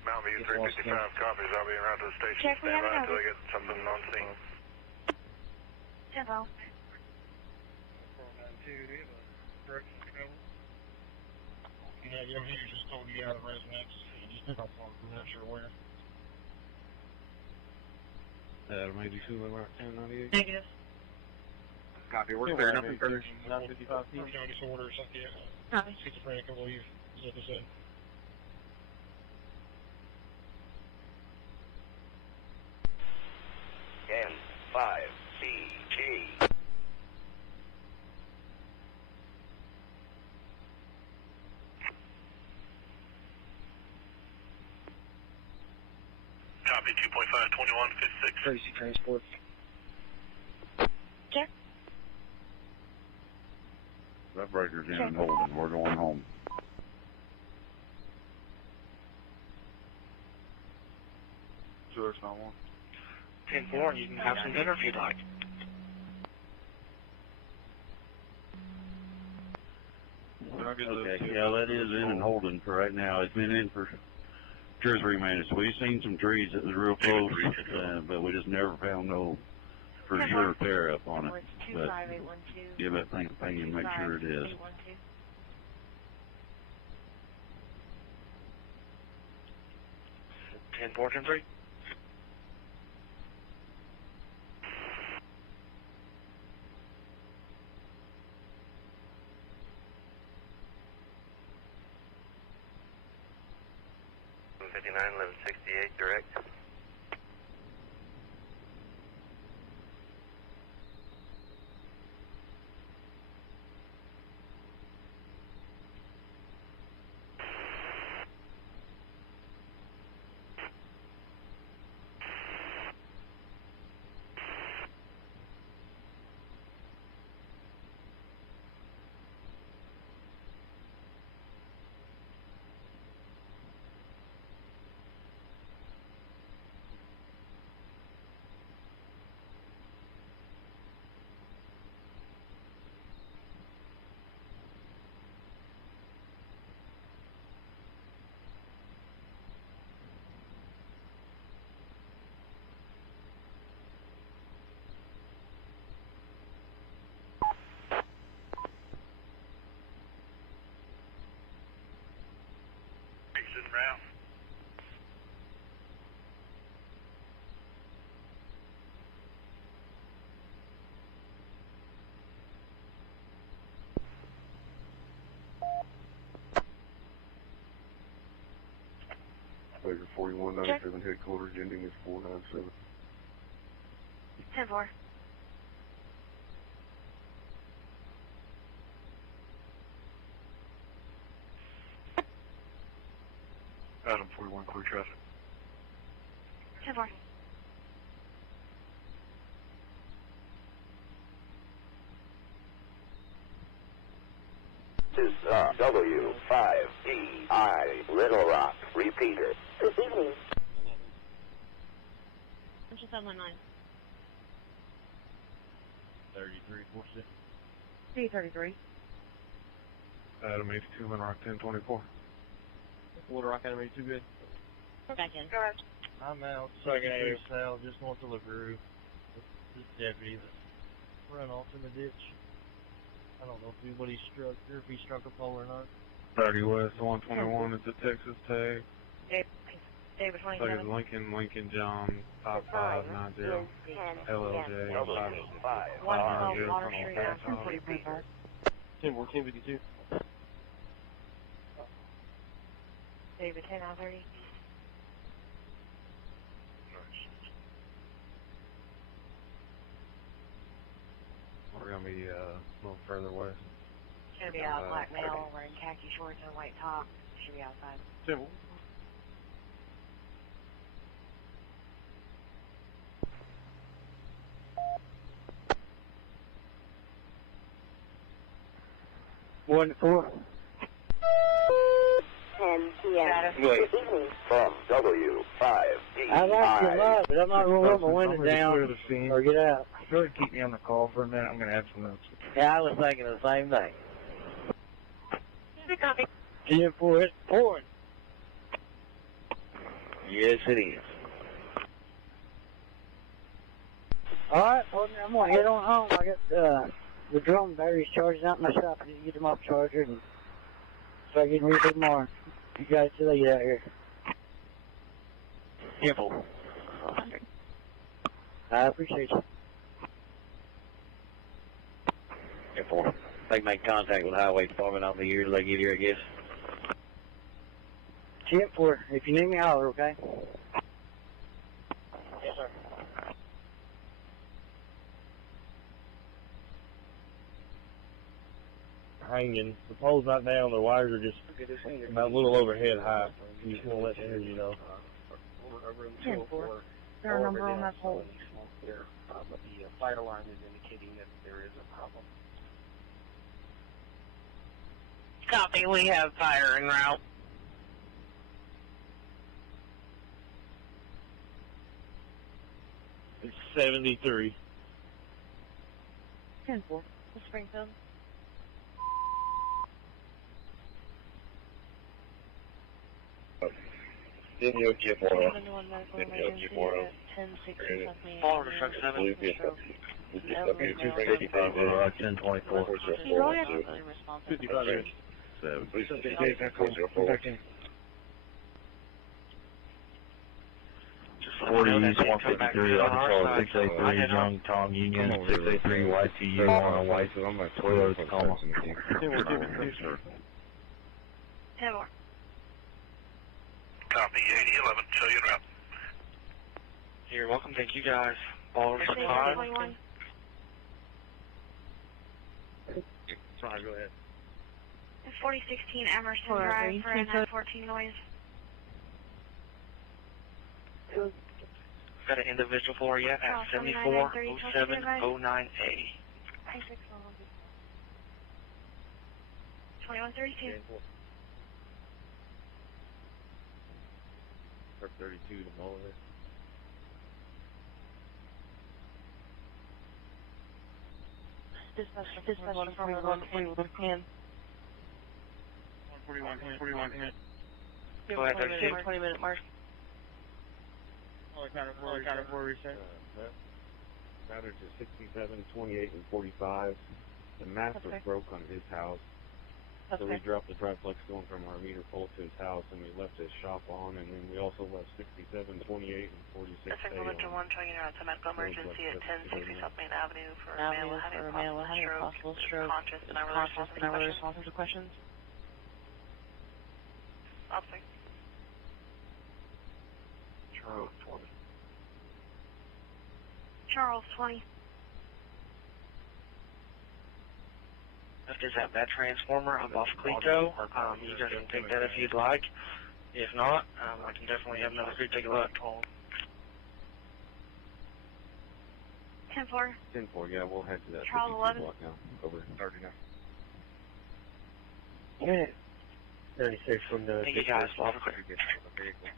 Mountain View 355 copies. I'll be around to the station. Check, Stand by until they get something on scene. 10-4. Yeah, he just told you out of residence. You just pick up on from not sure where. Maybe 2 Lamar 1098. Negative. Copy, we're clear. Nothing further. 955 county disorder, something. Copy. Schizophrenic, I believe, is what they said. N5CG. Copy 2.5, 2156. Tracy Transport. Check. That breaker's in and holding. We're going home. Sure, it's not one. 10-4, and you can have some dinner if you'd like. Okay, yeah, that is in and holding for right now. It's been in for 2 or 3 minutes. We've seen some trees that was real close, but we just never found no for sure tear up on it. But give that thing a ping and make sure it is. 10-4, 10-3. Direct. Round. Baker 4197 headquarters, ending is 497. 10-4. Adam 41, clear traffic. 10-4. is the W5DI Little Rock repeater. Good evening. 719. 3346. C33. Adam 82, Little Rock 1024. Little Rock Adam 82, good. Back in. Go ahead. I'm out. Second Second A. South, just north of LaGrue. This deputy that ran off in the ditch. I don't know if anybody struck or if he struck a pole or not. 30 West 121 is the Texas tag. David Tag 27. is Lincoln John 5590 LLJ 112 Water Street, 245. 10-14-52. David 10-30. We're going to be a little further west. Should be out black male wearing khaki shorts and a white top. Should be outside. 10. One to 4. 10 p.m. Good evening. From W5DI. I like your love, but I'm not going to let my window down or get out. Go ahead and keep me on the call for a minute. I'm going to have some notes. Yeah, I was thinking the same thing. Copy. 10-4, it's pouring. Yes, it is. Alright, well, I'm going to head on home. I got the drone batteries charging out in my shop. I need to get them off charger and start getting ready for tomorrow. You guys see you out here. Careful. I appreciate you. Careful. They can make contact with the highway department on the year they get here, I guess. 10-4, if you need me, holler, okay? Yes, sir. Hanging. The pole's not down. The wires are just about a little overhead high. You just want to let the energy know. 10-4. There a number on that pole? But the fire alarm is indicating that there is a problem. Copy, we have fire en route. It's 73. 10-4. Springfield. Video chip on. 7-1 medical emergency at 1060 South Main. Forward to truck 7. 1024. 55. 40 East 153, Arkansas 683, Young Tom Union 683, YTU on a white Toyota Tacoma. 10 more. Copy, 8011, show you route. You're welcome. Thank you, guys. Forward to 5. 5. Sorry, go ahead. 4016 Emerson Drive for a 914 noise. Got an individual for you at 740709A. 2132. 32 to Muller. Dispatch from 141 can. 141, hit. Go ahead, 32. 20-minute mark. Counter 4 reset. Matter to 67, 28, and 45. The master broke on his house. So we dropped the triplex going from our meter pole to his house, and we left his shop on, and then we also left 67, 28, and 46 Central U.S. 1 trying to out to medical emergency at 1060 South Main Avenue for a male having a possible stroke, conscious and unrelated responses to questions. Officer. Charles 20. If there's that bad transformer up off Clito, you guys can take that if you'd like. If not, I can definitely have another crew take a look. 10-4. 10-4, yeah, we'll head to that Charles 52 11. block now. Over 39. Unit 36 from the... Thank you guys. Have a quick. Get to the vehicle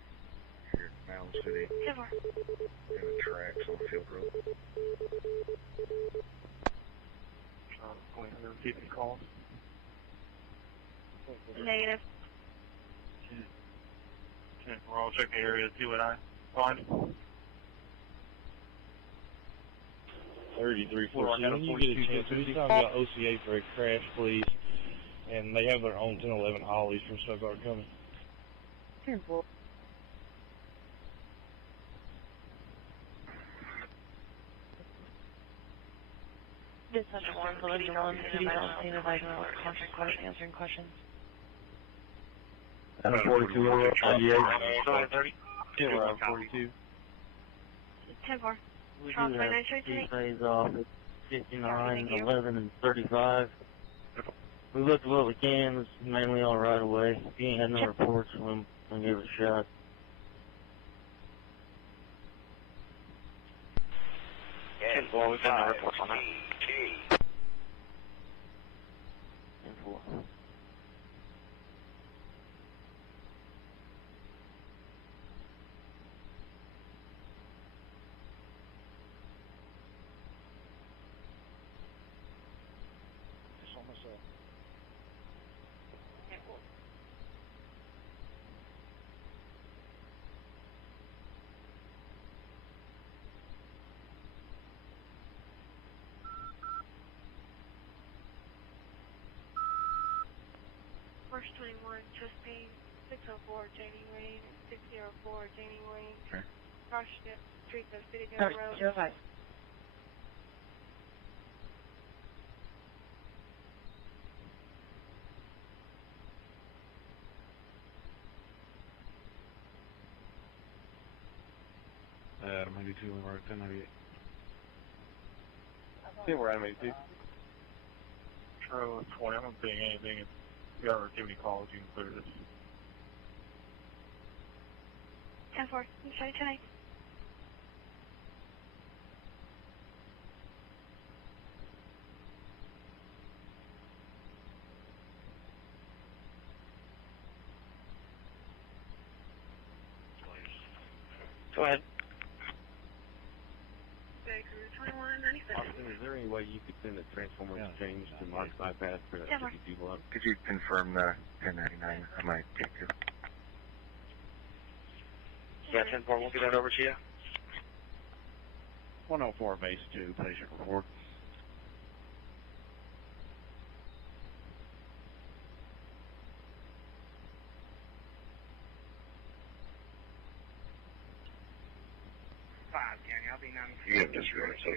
here in Mound City. 10-4. In the tracks on Field Road. 250 calls. Negative. 10-4, I'll check the area, see what I find. 3314. When you get a chance, we talk about OCA for a crash, please. And they have their own 1011 Hollies from Stuttgart coming. 10-4. This is one for the Dylan City Scene advising alert, constant question, answering questions. Adam 42, 98. 42. 10-4. We Charles, do my have 938. two days off at 59, 11, and 35. We looked at what we can, it's mainly all right away. If you ain't had no reports, we'll give it a shot. Yes, well, we've got no reports on that. 10-4. Just on myself. First 21, Justine, 604, Jamie Wayne, 604, Jamie Wayne. Okay. StarShip, Street of City Road. Adam 82, Lamar 1098. See where Adam 82. True, 20, I'm not seeing anything. If you ever give me calls, you can clear this. 10-4, you show tonight. Go ahead. Austin, is there any way you could send a transformer exchange to Mark's bypass for that 52 block? Could you confirm the 1099? I might take you. Yeah, 10-4, we'll get that over to you. 104 base 2, patient report. I'll be 93. Yeah, just really so.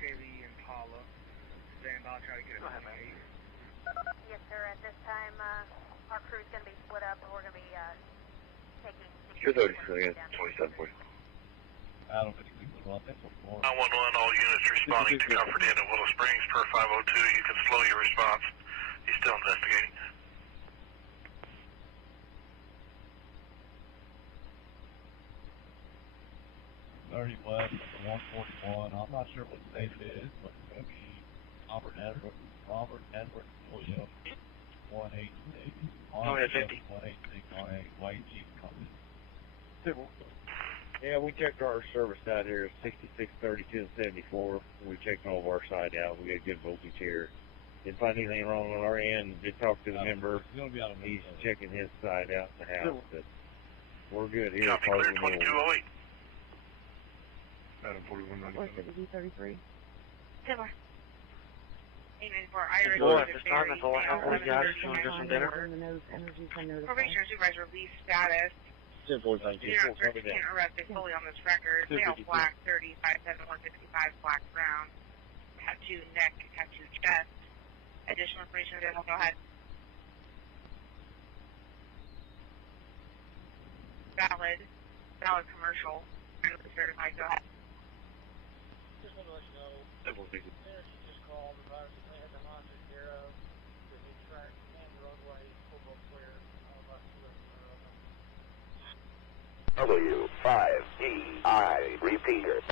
Chevy Impala. Stand by, try to get it. Yes, sir. At this time, our crew's going to be split up, and we're going to be taking. Sure, 27 for you. I don't think we can run that before. 911, all units responding to Comfort Inn at Willow Springs per 502. You can slow your response. He's still investigating. 30 West, 141. I'm not sure what state it is, but it's going to be Robert Edward, William, 186. Oh, yeah, 50. 18618, White Jeep coming. Yeah, we checked our service out here, 66, 32, and 74. We checked all of our side out. We got good voltage here. Didn't find anything wrong on our end. Did talk to the member. He's checking his side out in the house. But we're good here. Copy, clear 2208. Adam 4195. 33. 10-4. 894, Irish. Well, at this time, that's all I have for you guys. If you want to get some dinner. Probation supervisor lease status. 10-4, thank you. You're not search can't arrest is fully on this record. Male black, 30, 5'7", 165, black, brown. Tattoo neck, tattoo chest. Additional information available. Go ahead. Valid commercial. Certified. Go ahead. Just want to let you know, Energy just called, advised that they had the Honda Dorado, the new track, and the roadway, full both clear. W5EI repeater.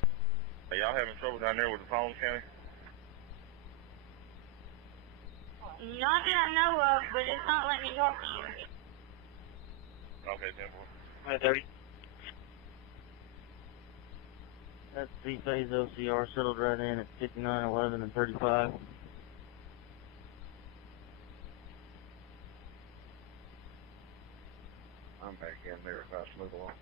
Are y'all having trouble down there with the phone, County? Not that I know of, but it's not letting me talk to you. Okay, 10-4. 30. That's C-phase OCR settled right in at 59, 11, and 35. I'm back in there if I move along.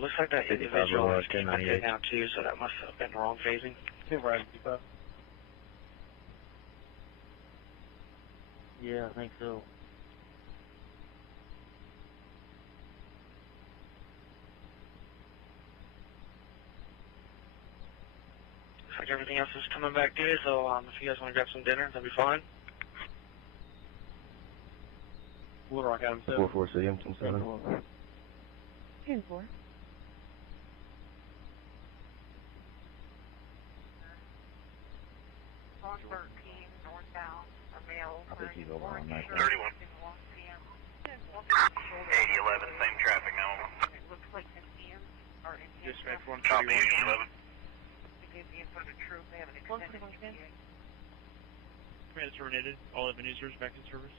Looks like that individual came back in now too, so that must have been wrong phasing. 10-4. Yeah, I think so. Looks like everything else is coming back good, so if you guys want to grab some dinner, that'll be fine. Little Rock Adam 7. 4-4 CM 7. 10-4. On 13, northbound, a male. I think he's over on 19. 31. 8011, same traffic now. It looks like Indians are in Dispatch 131. Copy, 8011. They gave the info to troop. They have an extended ETA. Command terminated. All admin users back in service.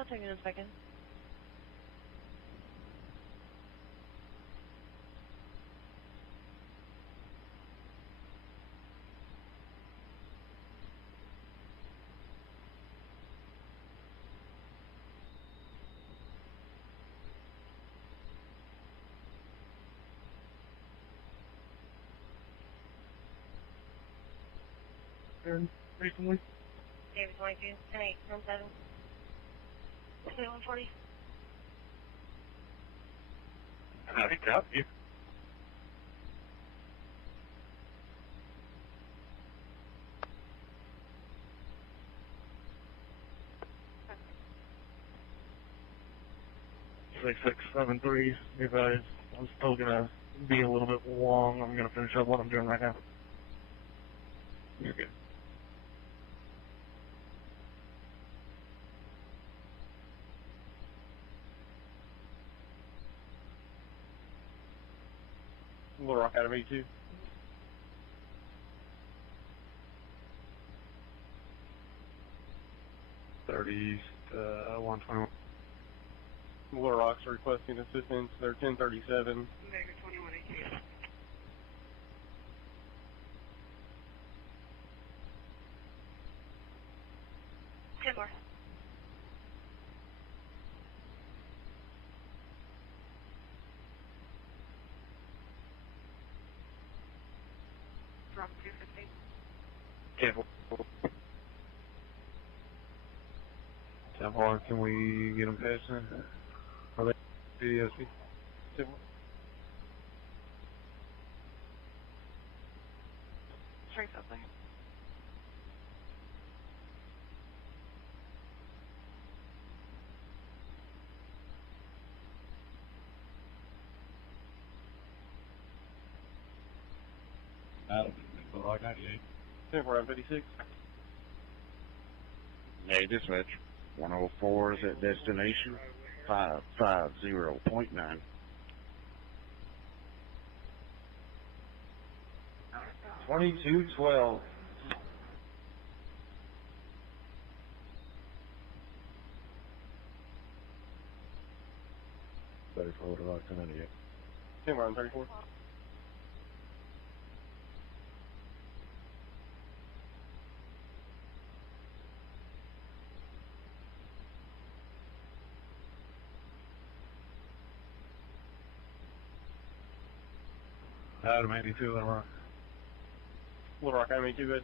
I'll take it in a second. Recently? David 22, 10-8, 17. 2140. I think that you. Six 673. You guys, I'm still gonna be a little bit long. I'm gonna finish up what I'm doing right now. You're good. Little Rock Adam 82. East, 121. Little Rock's requesting assistance. They're 1037. Negative 2118. Timber. From 250. Careful. 10-4, can we get them past then? Are they PDSP? 10-4. Strength up there. Adam, like 98. 10-4 Adam 56. Hey, dispatch. 104 is at destination. 550.9. 2212. Better forward about 98. 10-4 Adam 34. Adam 82, Lamar. Little Rock Adam 82, good.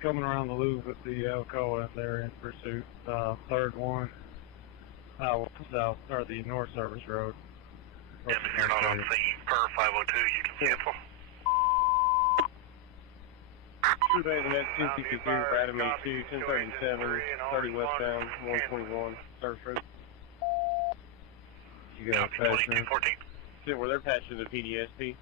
Coming around the loop at the Alcoa, they're in pursuit. Third one, south, or the North Service Road. If you're not on scene per 502, you can cancel. True David at 1062 for Adam 82, 1037, 30 westbound, 121, Service Road. You got a pass 2214. See where they're patched to the PDSP.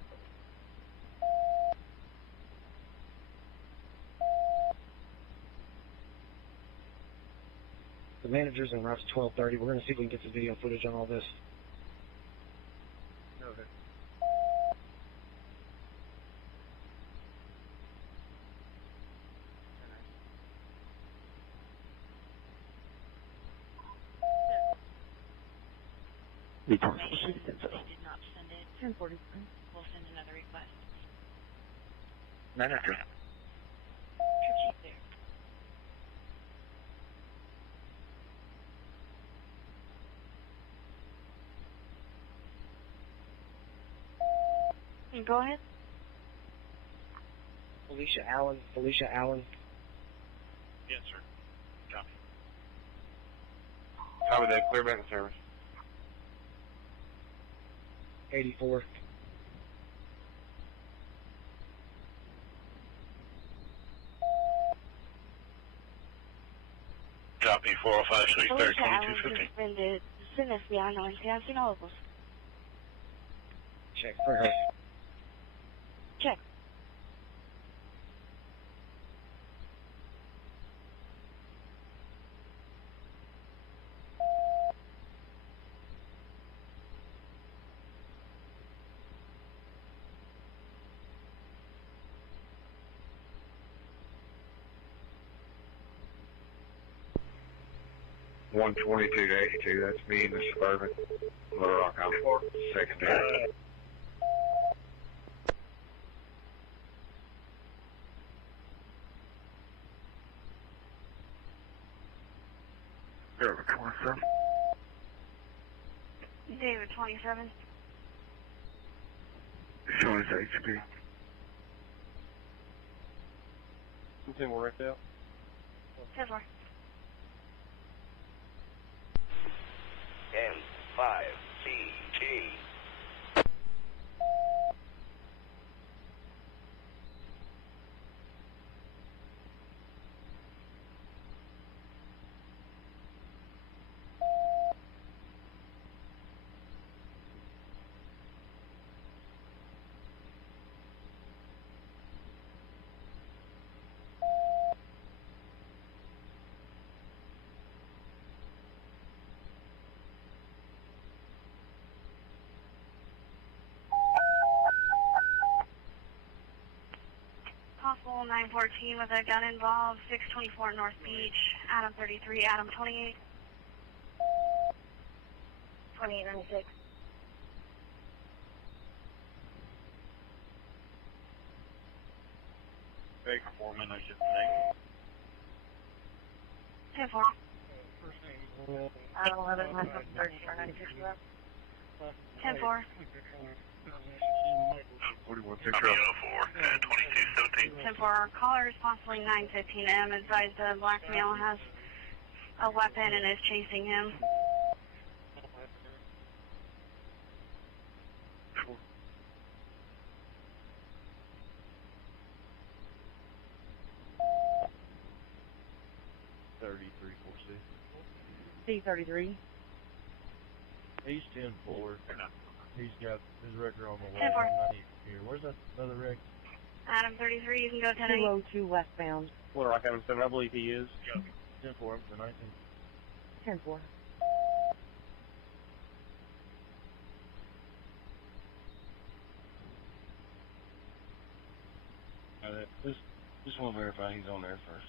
The manager's en route to 12:30. We're going to see if we can get some video footage on all this. Okay. They did not send it. 10:40. We'll send another request. Manager. Trip sheet there. Go ahead. Felicia Allen. Yes, sir. Copy. Copy that. Clear back in service. 84. Copy 405 Street, Felicia Allen suspended. Sin FBI 9 Novos. Check for her. Check. One 22 to 82, that's me in the Suburban. Little Rock, I'm secondary. David 27. David 27. Showing us HP. Something we're right there. 10-4. N5 CT. Possible 914 with a gun involved. 624 North Beach. Adam 33, Adam 28. 2896. Baker 4 minutes, I think. 10-4. Adam 11, myself 34, 96 left. 10-4. 41 Central. 10-4. Caller is possibly 915M. Advised the black male has a weapon and is chasing him. C33. He's 10-4. He's got his record on the way. 10-4. Here. Where's that other wreck? Adam 33, you can go 10-8. 202 westbound. Little Rock, Adam 7, I believe he is. 10-4, up to 19. 10-4. Just want to verify he's on there first.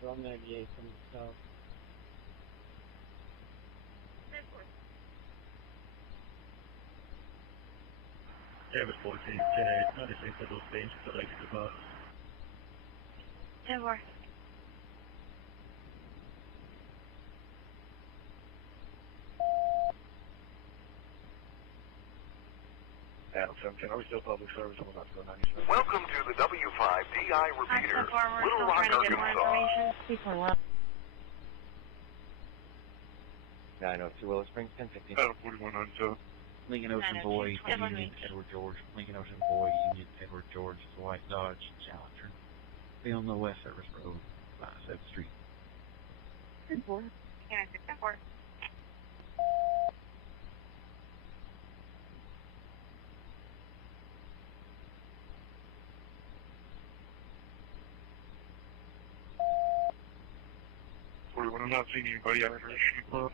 From 98 from the south. David 14, 10-8, 96 at those things, so like the bus. 10-4. Adam 17, are we still public service? We're not still 97. Welcome to the W5 DI repeater, We're Little still Rock, trying to get more Arkansas. information. 902 Willow Springs, 1015. Adam 41 on so. Lincoln Ocean Boy, Union Edward George. Lincoln Ocean Boy, Union Edward George, White Dodge, Challenger. Be on the West Service Road, 7th Street. 10-4. Can I pick 10-4? When I'm not seeing anybody, I'm going to shoot Robert.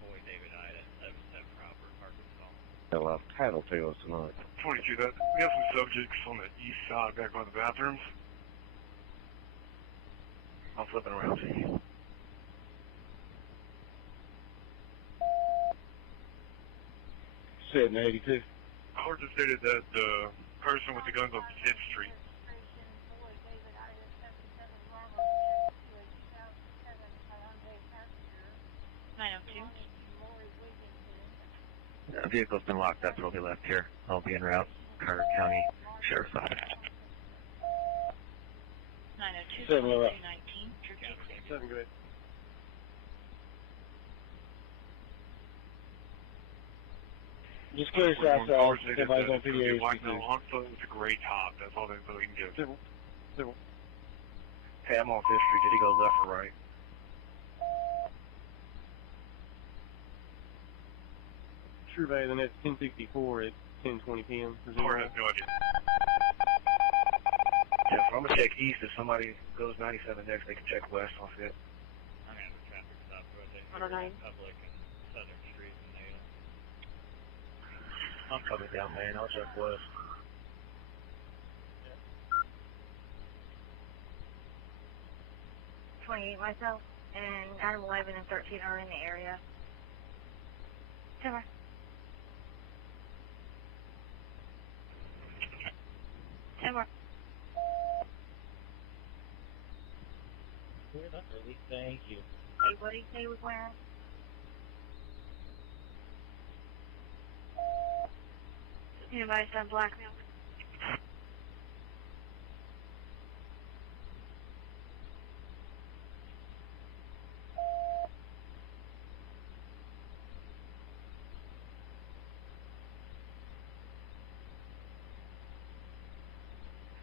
Boy, David Ida, 77 Robert, Arkansas. They'll have tattletales tonight. 22, we have some subjects on the east side back by the bathrooms. I'm flipping around to you. Sitting 82. Court just stated that the person with the guns on 5th Street. Vehicle's been locked up, it'll be left here. I'll be en route. Carter County Sheriff's Office. 902, 219, Church. 7 good. Just clear south side. Somebody's on PDA. On foot with a gray top. That's all they can give. Civil. Hey, I'm on 5th Street. Did he go left or right? Survey, then it's 10:64 at 10:20 p.m. Or I have no idea. Yeah, so I'm going to check east. If somebody goes 97 next, they can check west off it. I'm going to have a traffic stop right there. 109. Public and Southern Street and Nail. I'm coming down, man. I'll check west. Yeah. 28 myself, and Adam 11 and 13 are in the area. Timber. Timber. Thank you. Hey, what did he say he was wearing? Anybody said black milk?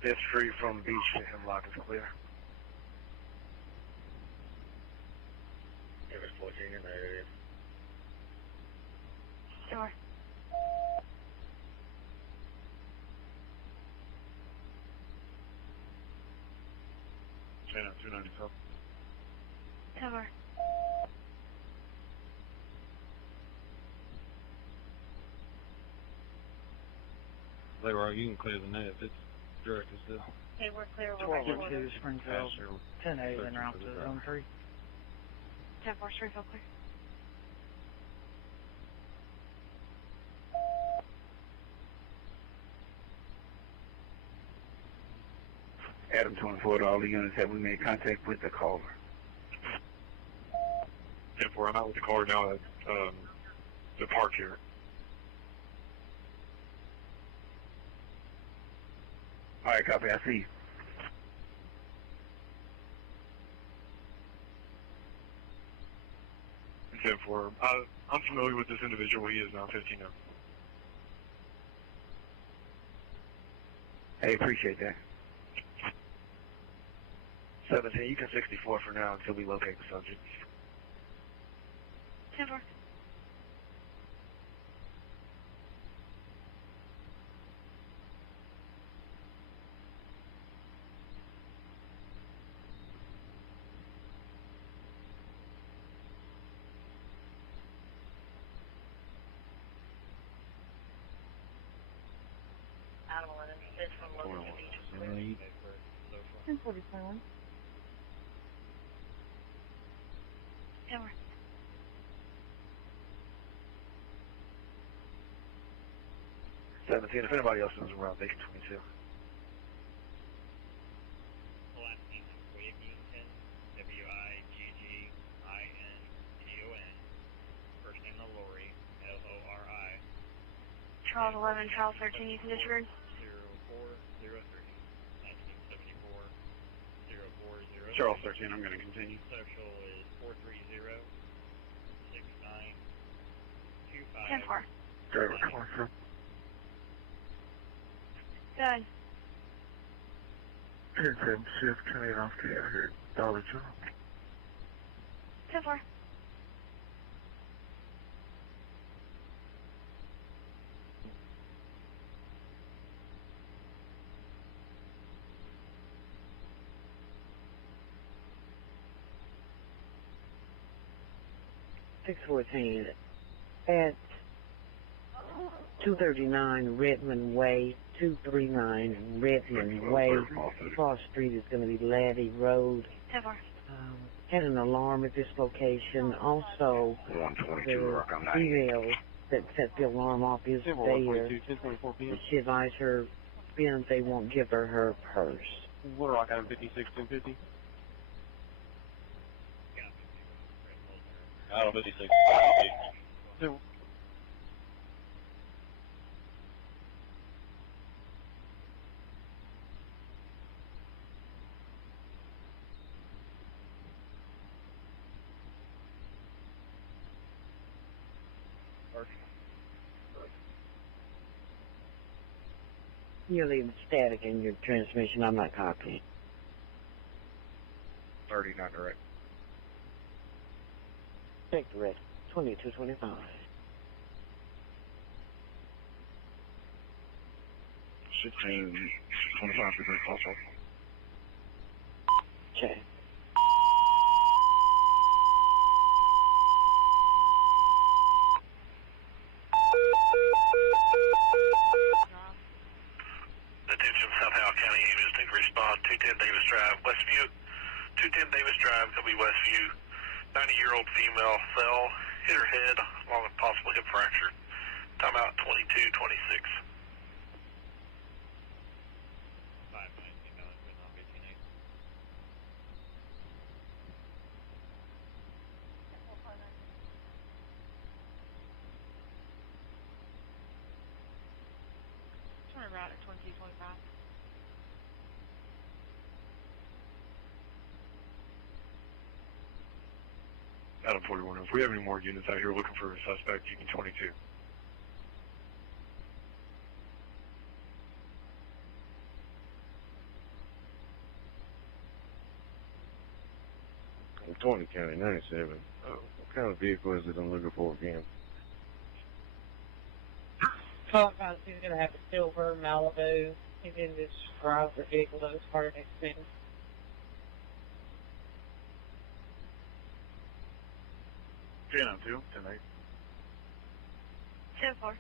Fifth Street from Beach to Hemlock is clear. There's 14 in that area. Sure. Channel 297. Timber. Leroy, you can clear the net if it's directed still. Okay, we're clear. We're back to order. 12-2 Springfield. 10-8 en route to Zone 3. 10-4 Springfield clear. Adam 24 to all the units, have we made contact with the caller? 10-4, I'm out with the car now at the park here. All right, copy, I see you. 10-4, I'm familiar with this individual. He is now 15 now. Hey, appreciate that. 17, you can 64 for now until we locate the subject. 10-4. Adam 11, this from Logan Beach. 10-40, 10-4. If anybody else is around, they can 22. Last name is Wiggington, W-I-G-G-I-N-T-O-N. First name is Lori, L-O-R-I. Charles 11, Charles 13, you can disregard. 0403, 1974, 0403. Charles 13, I'm going to continue. Social is 430-6925. 10-4. Driver, car. Good. Intercept shift coming off the air. Dollar General. 10-4. At 239 Redmond Way, 239 Redmond Way. Cross Street is going to be Laddie Road. 10-4. Had an alarm at this location. Also, the female that set the alarm off is there. She advised her friends they won't give her her purse. What Rock Item 56 1050. Item 56. You're leaving static in your transmission. I'm not copying. 39 direct. Take direct. 2225. $16.25 also. Okay. Attention, South Howell County EMAs, take respond. 210 Davis Drive, Westview. 210 Davis Drive, gonna be Westview. 90-year-old female fell, hit her head along with possible hip fracture. Timeout 2226. Turn around at 2225. Adam 41. If we have any more units out here looking for a suspect, you can 22. I'm 20 County 97. What kind of vehicle is it I'm looking for again? Talk about he's going to have a silver Malibu. He's in this browser vehicle that was part of next thing. Jan 2, tonight. 10-4.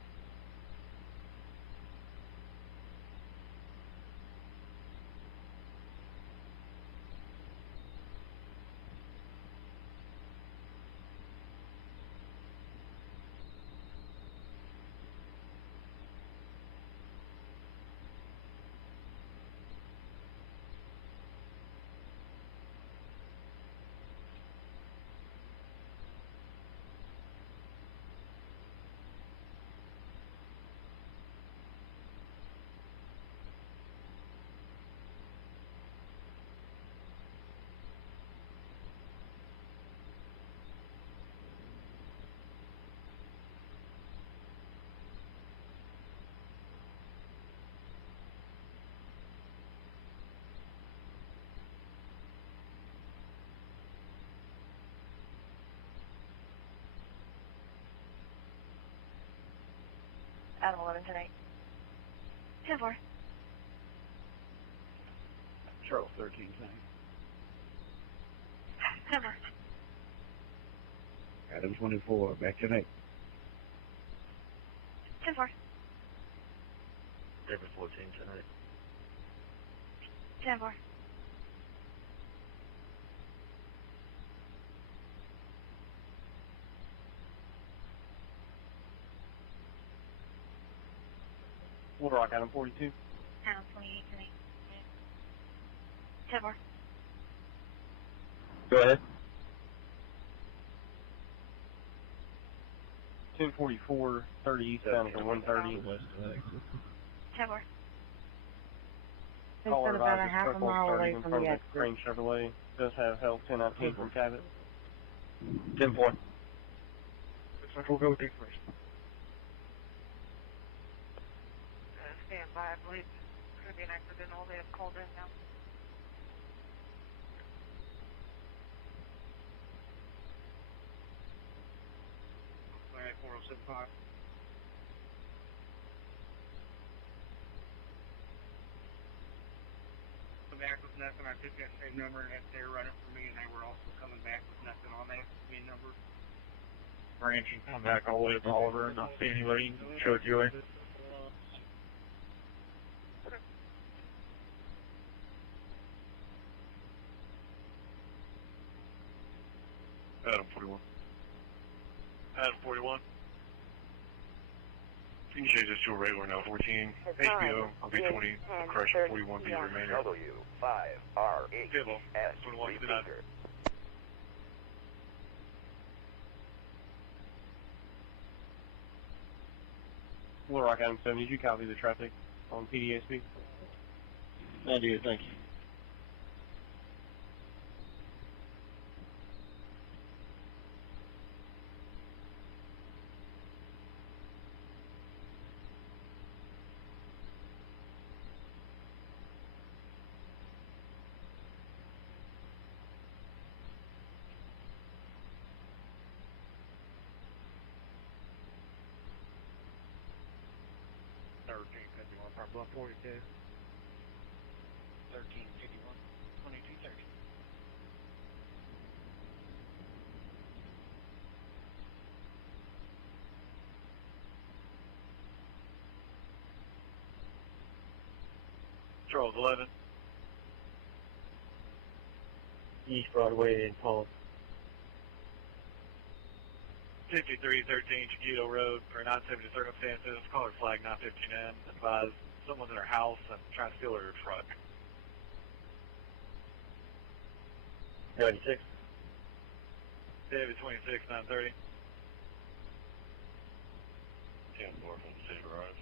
Adam 11 tonight. 10-4. Charles 13 tonight. 10-4. Adam 24, back tonight. 10-4. David 14 tonight. 10-4. What Rock Item 42. Adam 28 tonight. 10-4. Go ahead. 1044, 30 eastbound to 130 west of exit. 10-4. He's been about a half a mile away from the exit. Crane Chevrolet does have help 1019 from Cabot. 10-4. We'll go with you first. Stand by, I believe. Could be an accidental. They have called in now. 4075. Come back with nothing. I took that same number and had they run it for me, and they were also coming back with nothing on that main number. Branch and come back all the way to Oliver and not see anybody. Show it Joey. Adam 41. Adam 41. Can you change this to a regular now? 14. HBO, B20, correction 41, B remainder. W5RH Table. 21, do not. Little Rock Adam 7, did you copy the traffic on PDSB? I do, thank you. Block 42. 1351, 2230. Charles 11. East Broadway and Paul. 5313 Chiquito Road for non-safety circumstances. Caller flag 915N. Advise someone's in their house and trying to steal their truck. 96. David 26 930. 10-4 from the city garage.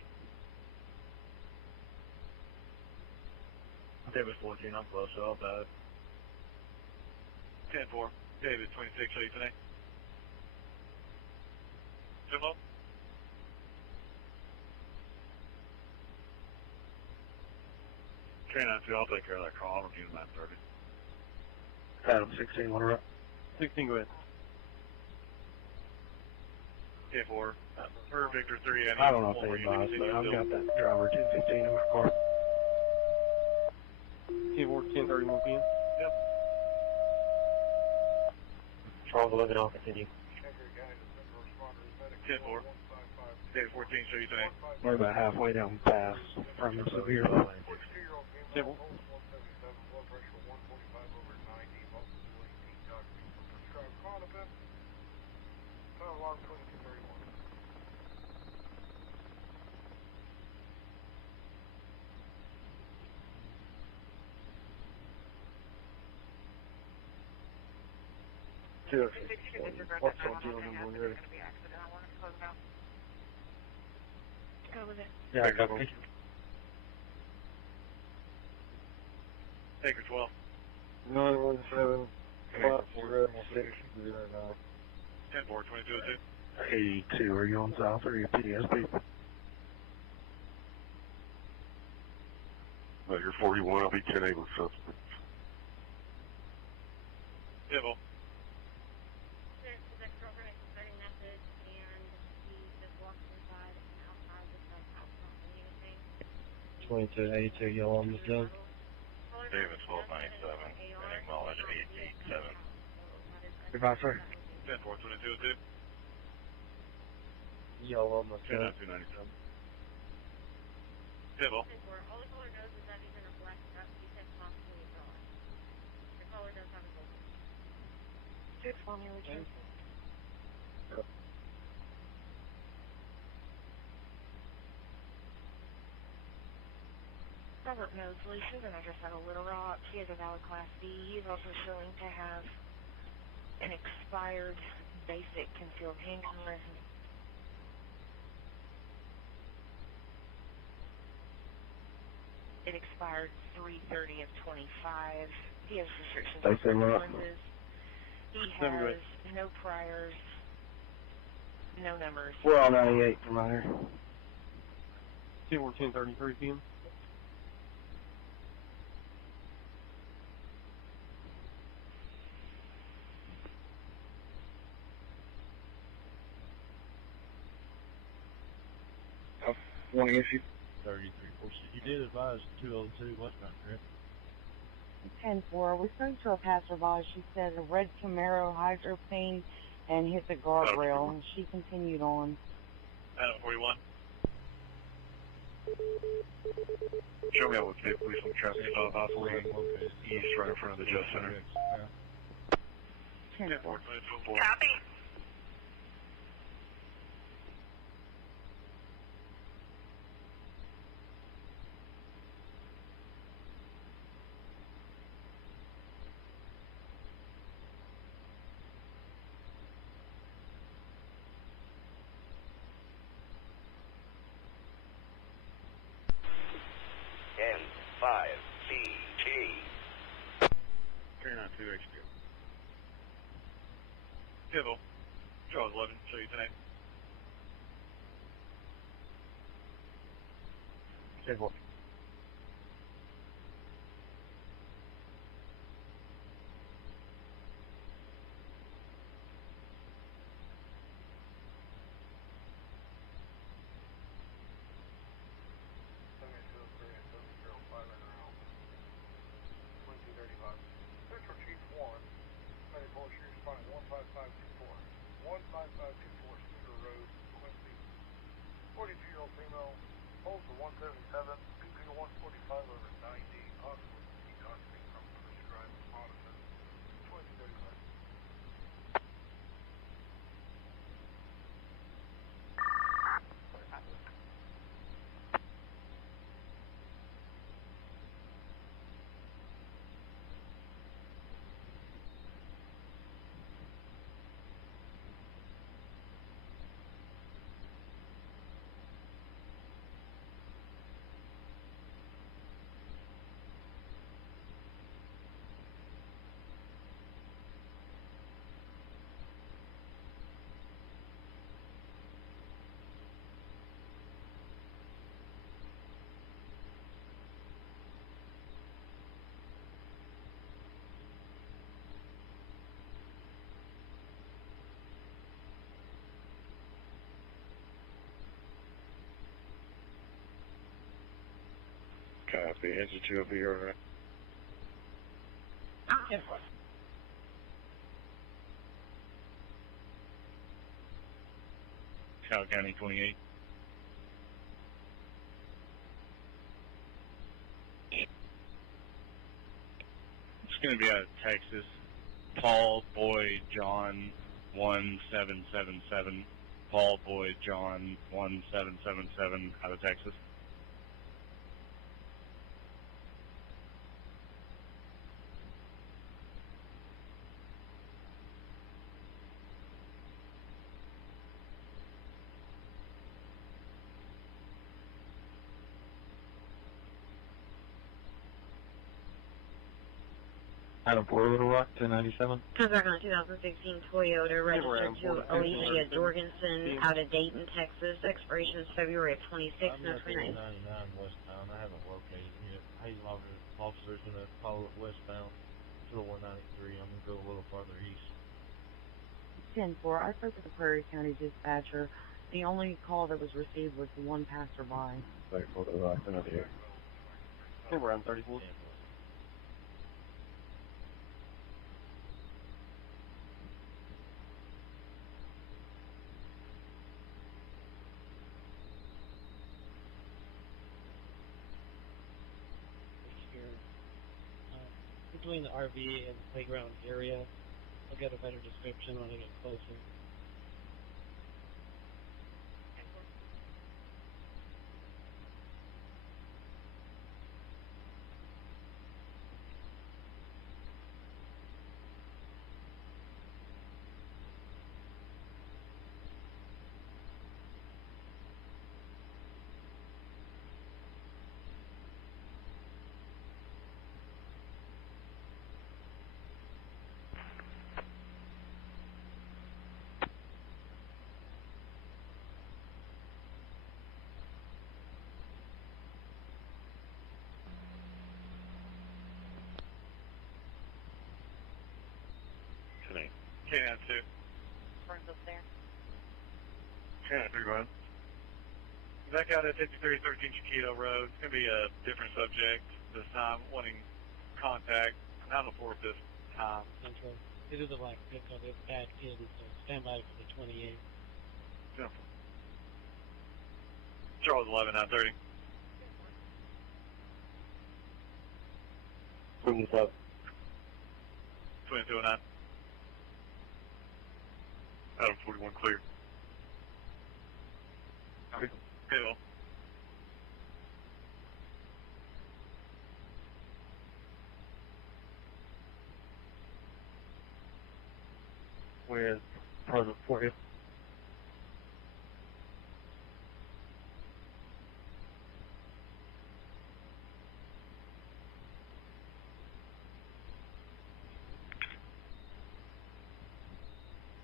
David 14, I'm close, so I'll bet. 10-4. David 26, show you today. Hello? Train 92, I'll take care of that call. I'll review 930. Adam 16, one up. 16, go ahead. 10-4. For Victor 3, I don't know if they advise, but I've got that driver 1015 in my car. 10-4, 10:31 p.m. Yep. Charles 11, I'll continue. 10-4. David 14, show you today. We're about halfway down the pass from the severe. 10-4. What's on deal number 1 ready? Go with it. Yeah, I got it. Taker 12. 917 540 609. 10-4, 2202. 82, are you on south or are you PDSB? No, you're 41, I'll be 10-8 with suspects. Devil. The girlfriend is setting message and he just walks inside and outside just like not saying anything. 2282, yellow on the zone. David 1297, and acknowledge 887. Goodbye, sir. 10-4, 2202. Yellow on the zone. 297. Devil. All the caller knows is that he's in a black truck. He said possibly a garage. The caller does have a local. 6 1 here, return. Robert Mosley, Susan address out of Little Rock. He has a valid Class B. He is also showing to have an expired basic concealed handgun. It expired 3/30 of 25. He has restrictions on lenses. He has no priors, no numbers. We're on 98 from right here. 10:33 p.m. Warning issue. 33-4. You did advise 202 westbound, correct? 10-4. We spoke to a passerby. She said a red Camaro hydroplaned and hit the guardrail, and she continued on. Adam 41. Show me out with Cape Police on traffic stop oscillating east right in front of the Just Center. 10-4. Copy. N5BG. 392 HQ. Kibble. Charles 11, show you tonight. 10-4. Central Chief 1, medical issue responding 15524. 15524 Cedar Road, Quincy. 42-year-old female, holds a 177, BP 145 over 90, possibly detoxing from prescribed medicine. 2235. Copy. Engine 2 will be here. Cal County 28. It's going to be out of Texas. Paul Boy John 1777. Paul Boy John 1777 out of Texas. Adam 4 Little Rock, 1097. Contact on 2016 Toyota, registered to Alicia Jorgensen, out of Dayton, Texas. Expiration is February of 26, no 29. 99 westbound. I haven't located it yet. Hazel officer's going to follow it westbound to the 193. I'm going to go a little farther east. 10-4. I spoke to the Prairie County dispatcher. The only call that was received was the one passerby. 34 Little Rock, 1098. Around 34. Between the RV and the playground area, I'll get a better description when I get closer. K-9 2. Burns up there. K-9 3, go ahead. back out at 5313 Chiquito Road. It's going to be a different subject this time, wanting contact. Not a port this time. Central. It is a black pickup. It's back in, so stand by for the 28th. Simple. Charles 11-930. Bring this up. 2209. Adam 41 clear. Okay, well. Where's present for you?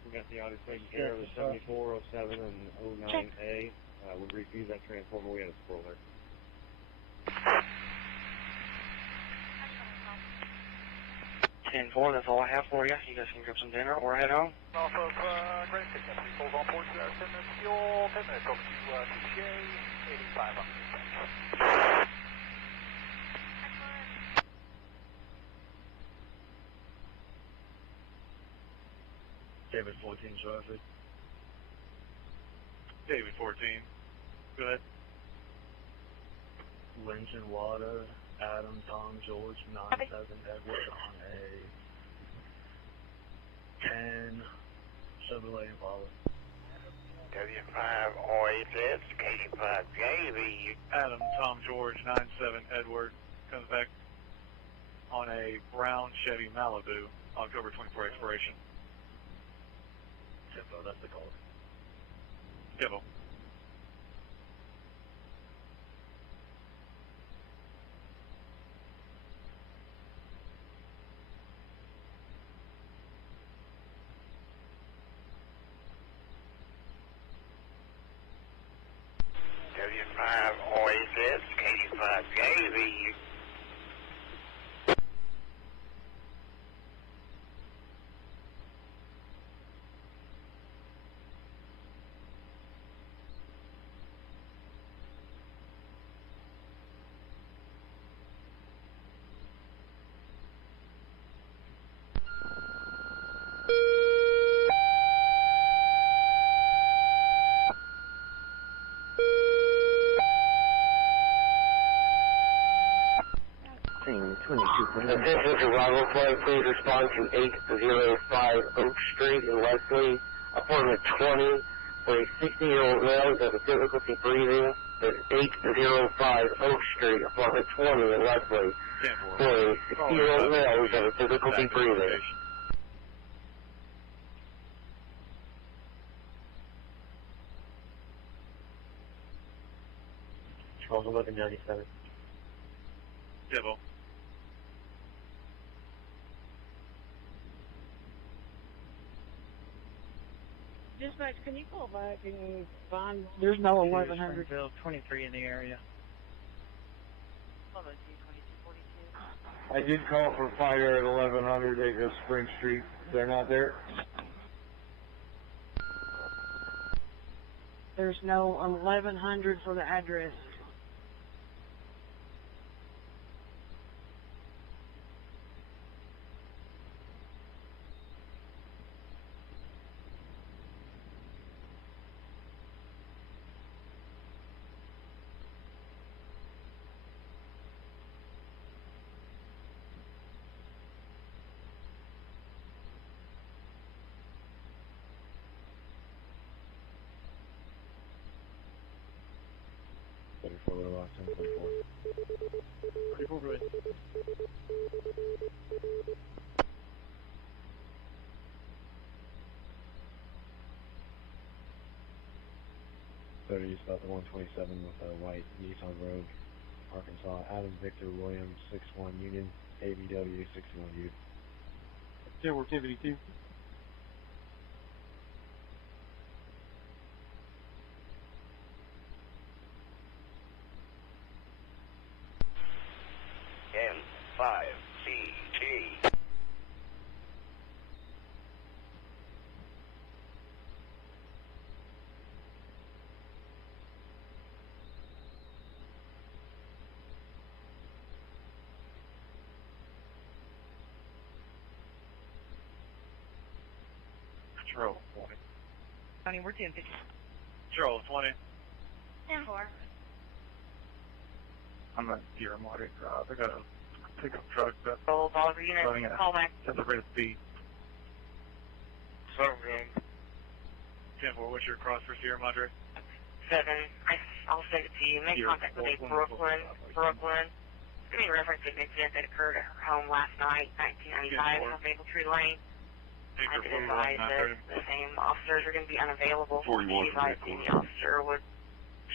We got the audit taken care of, the 7407 and 09A. We refused that transformer. We had a squirrel there. 10-4, that's all I have for you. You guys can grab some dinner or head home. Off of Grand Pickup, people on board 10 minutes fuel, 10 minutes over to TCA, 85 on the David 14, Jasper. David 14. Go ahead. Lynch and Water, Adam, Tom, George, 97, Edward on a 10 Chevrolet Impala. W5 OHS, K5 JV. Adam, Tom, George, 97, Edward, comes back on a brown Chevy Malibu, October 24 expiration. Tempo, that's the call. Tempo. W5 OHS, K5 JV. This is Dorado Springs. Please respond to 805 Oak Street in Leslie, apartment 20, for a 60-year-old male who has difficulty breathing. That's 805 Oak Street, apartment 20 in Leslie, for a 60-year-old male who has difficulty breathing. Charles 1197. Tempo. Dispatch, can you call back and find, there's no 1100. 23 in the area. I did call for fire at 1100 acres Spring Street. They're not there. There's no 1100 for the address. For the last 1024. 34 good. You about the 127 with a white Nissan Rogue, Arkansas. Adam Victor Williams, 61 Union, ABW 61U. Silver Activity 2. N5CT. Charles 20. County, we're 1050. Charles 20. 10-4. I'm at Sierra Madre Drive. I got a pickup truck that's All over units, running at call back. the rate of speed. So, 10-4, what's your cross for Sierra Madre? 7. I'll send it to you. Make contact with a Brooklyn. Give me a reference to an incident that occurred at her home last night, 1995, on Maple Lane. I've been advised that the same officers are going to be unavailable. She advised the officer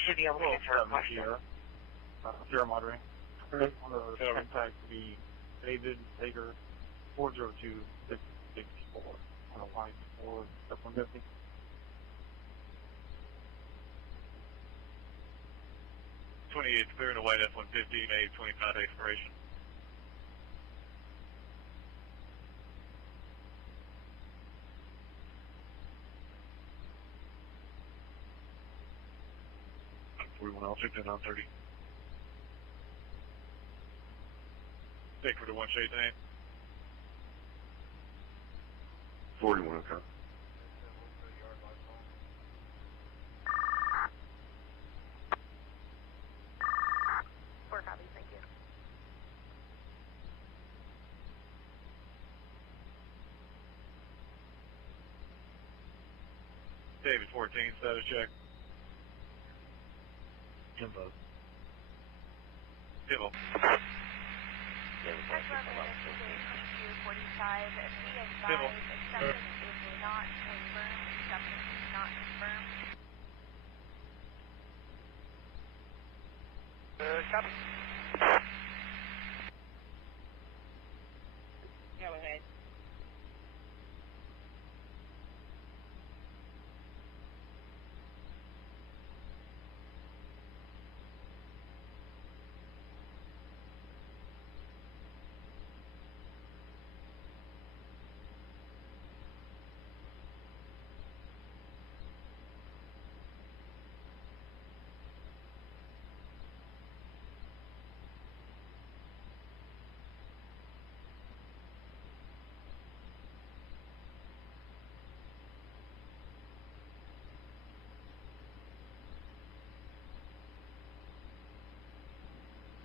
should be able to answer her question. Sierra Madre. On the contact to be David Sager 402-664 on a line for F-150. It's clear in a white F-150, May 25 expiration. I'm 41, I'll shift in on 30. Take for the one shade name. 41, okay. Copy, thank you. David 14, status check. Jimbo. Jimbo. That's Roadway, 2245. Be advised, acceptance is not confirmed. Acceptance is not confirmed. Copy. Go ahead.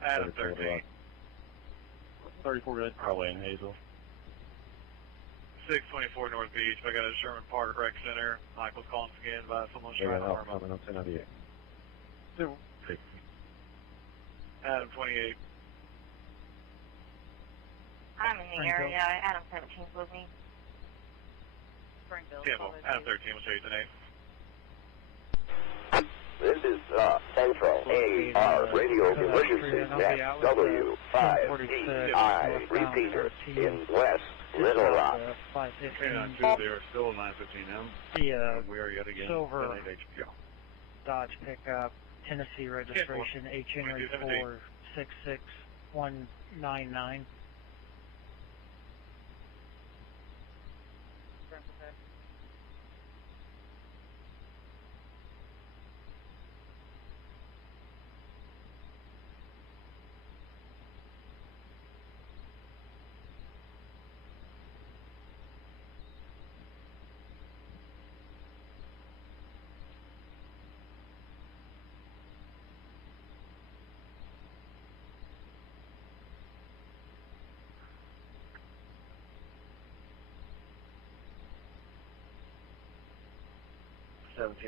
Adam 13. 34 good. Probably in Hazel. 624 North Beach. I got a Sherman Park Rec Center. Michael's calling again by someone's trying to harm him. I'm 1098. Adam 28. I'm in the area. Adam 17's with me. Springfield. Adam 13, we'll show you the name. This is Central AR Radio Emergency Net W5DI repeater in West Little Rock. 392, they are still 915M. We are yet again Silver 10-8 HPL. Dodge pickup, Tennessee registration, H Henry 466199.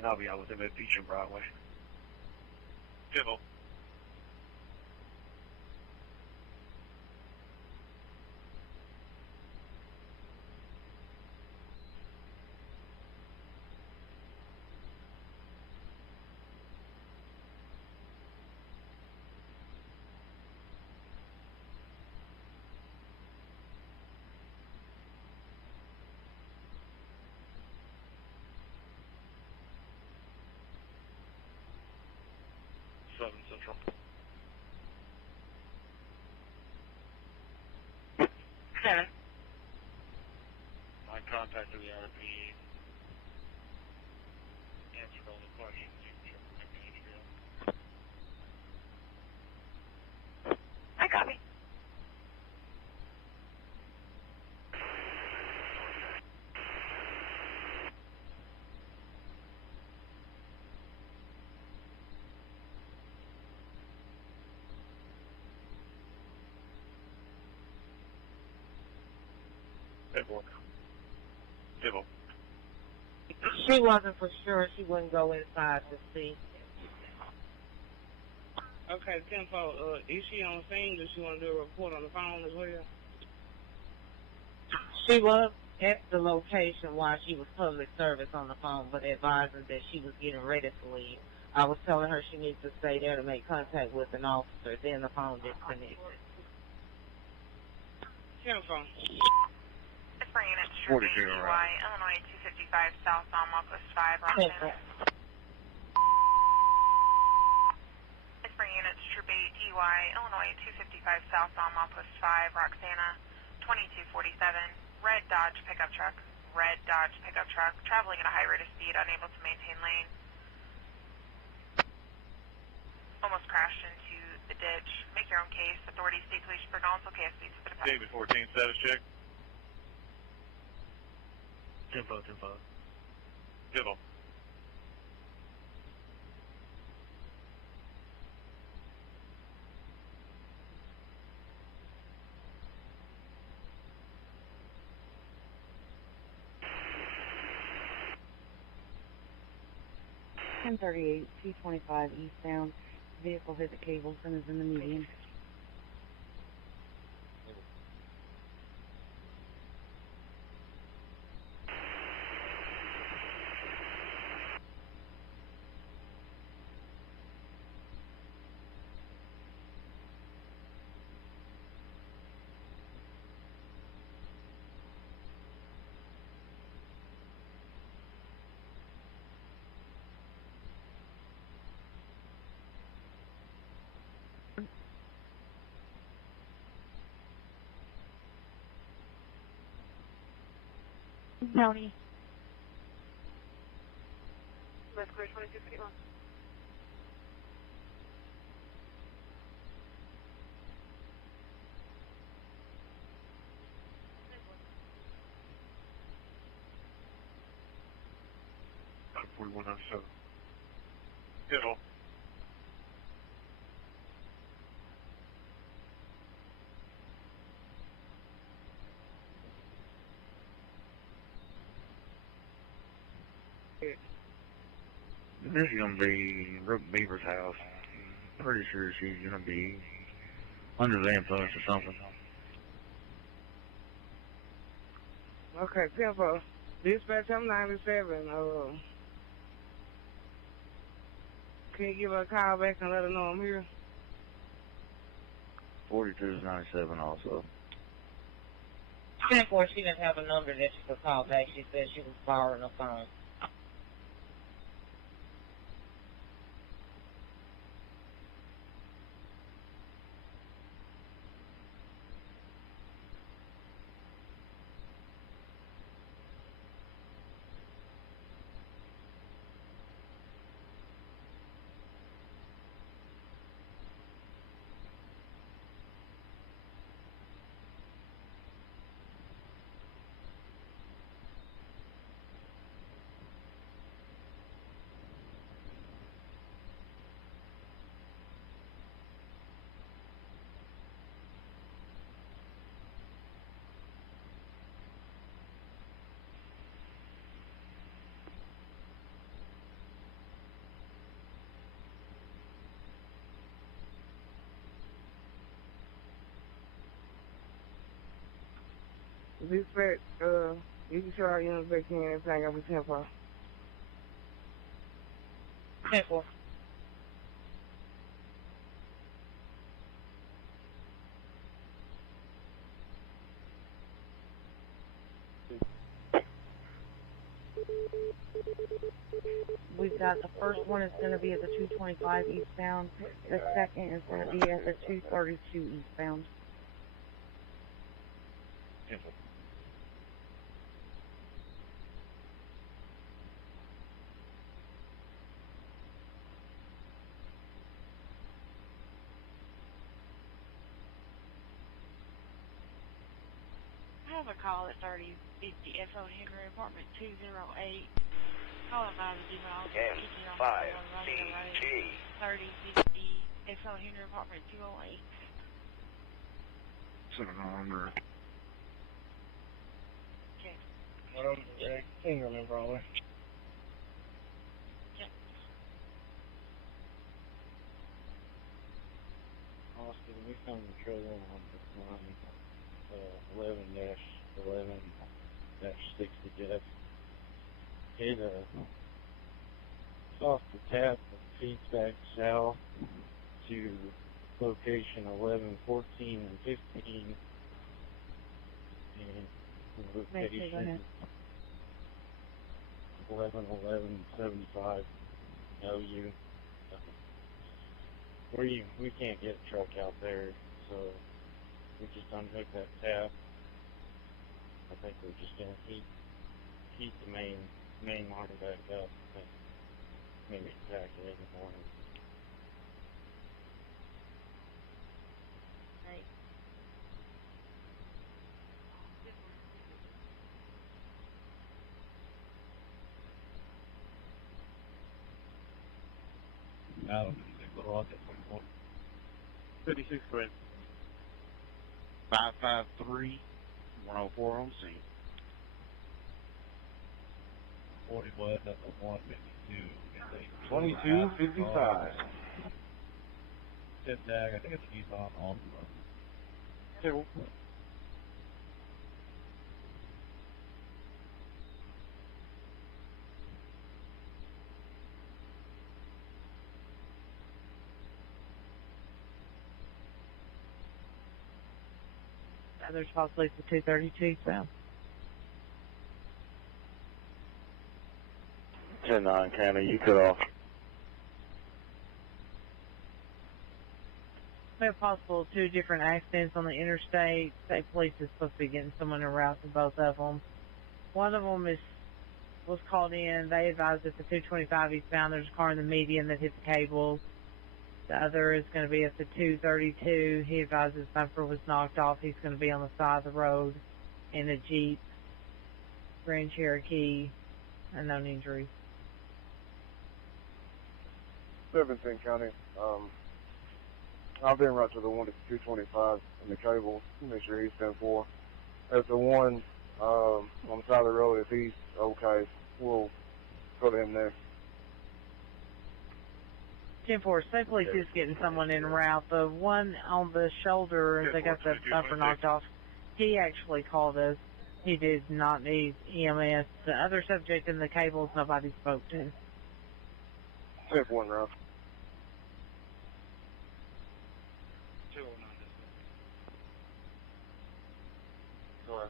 I'll be out with him at Beach and Broadway. Jimbo. Central. 7. I contacted the RP. Answered all the questions. I copy. Civil. She wasn't for sure. She wouldn't go inside to see. Okay, 10-4, is she on the scene? Does she want to do a report on the phone as well? She was at the location while she was public service on the phone, but advised her that she was getting ready to leave. I was telling her she needs to stay there to make contact with an officer. Then the phone disconnected. 10-4. Spring unit, Trooper EY, Illinois 255 South on Post 5, Roxanna. Spring unit, Trooper EY, Illinois 255 South on Post 5, Roxanna, 2247, red Dodge pickup truck, traveling at a high rate of speed, unable to maintain lane. Almost crashed into the ditch. Make your own case. Authorities, State Police, Brigance, KSB, David 14, status check. 10-4. Civil. (1038) 225 eastbound. Vehicle hit the cables and is in the median. County. West Clear 2251. About 4107. Civil. This is going to be Brooke Beaver's house. I'm pretty sure she's going to be under the influence or something. Okay, 10-4. Dispatch, I'm 97. Can you give her a call back and let her know I'm here? 42 is 97 also. 10-4, she didn't have a number that she could call back. She said she was borrowing a phone. Dispatch, you can show our units back in and everything. I'll be 10-4. 10-4. We've got the first one is going to be at the 225 eastbound. The second is going to be at the 232 eastbound. 10-4. I have a call at 3050 FO Henry, apartment 208. Calling by the demonologist. 5CG. 3050 FO Henry, apartment 208. Something on there. King on them probably. Austin, we found the trailer on the line 11-11-60 Jeff. It it's off the tap and feeds back south to location 11, 14, and 15. And location 11-11-75 OU. We can't get a truck out there, so we just unhook that tap. I think we're just gonna heat the main line back up and maybe attack it in the morning. Adam, little rocket. 56 quid. 553 104 on scene. 40 West at the 152. 2255. Tip tag, I think it's Easton on the road. There's possibly the 232 south. 10-9 County, you cut off. We have possible 2 different accidents on the interstate. State police is supposed to be getting someone en route to both of them. One of them was called in. They advised that the 225 eastbound, there's a car in the median that hit the cables. The other is going to be at the 232. He advised his bumper was knocked off. He's going to be on the side of the road in a Jeep, Grand Cherokee, unknown injuries. 17 County. I've been right to the one at 225 in the cable. Make sure he's 10-4. At the one on the side of the road, if he's okay, we'll go to him next. 10-4, state police is getting someone en route. The one on the shoulder, they got the bumper knocked off. He actually called us. He did not need EMS. The other subject in the cables, nobody spoke to. 10-4 route. 209. Go ahead.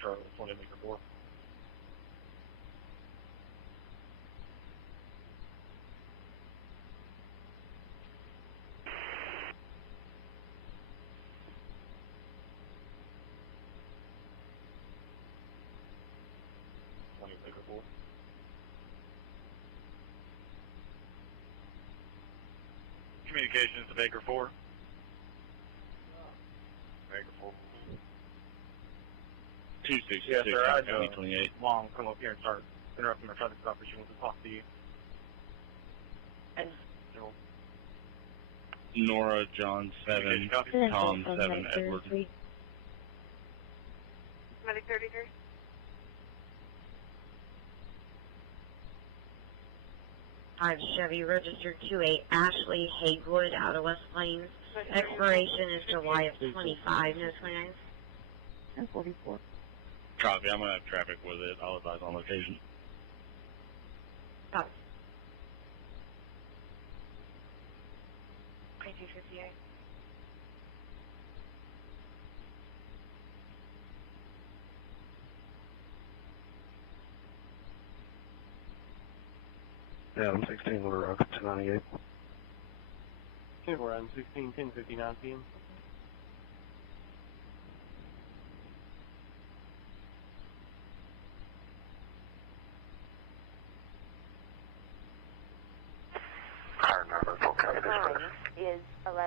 Charlie, 20 Maker 4. Communications to Baker 4. Baker 4. 266, yes, sir, I know. 28. Long, come up here and start interrupting my traffic stop if she wants to talk to you. Nora, John 7, Tom 7, Edward. Medic 33. Chevy registered 28 Ashley Haywood out of West Plains. Expiration is July of 25, no 29. 1044. Copy, I'm going to have traffic with it. I'll advise on location. Copy. 2258. Yeah, I'm 16, Little Rock, 298. Okay, we're on 16, 10:59 p.m.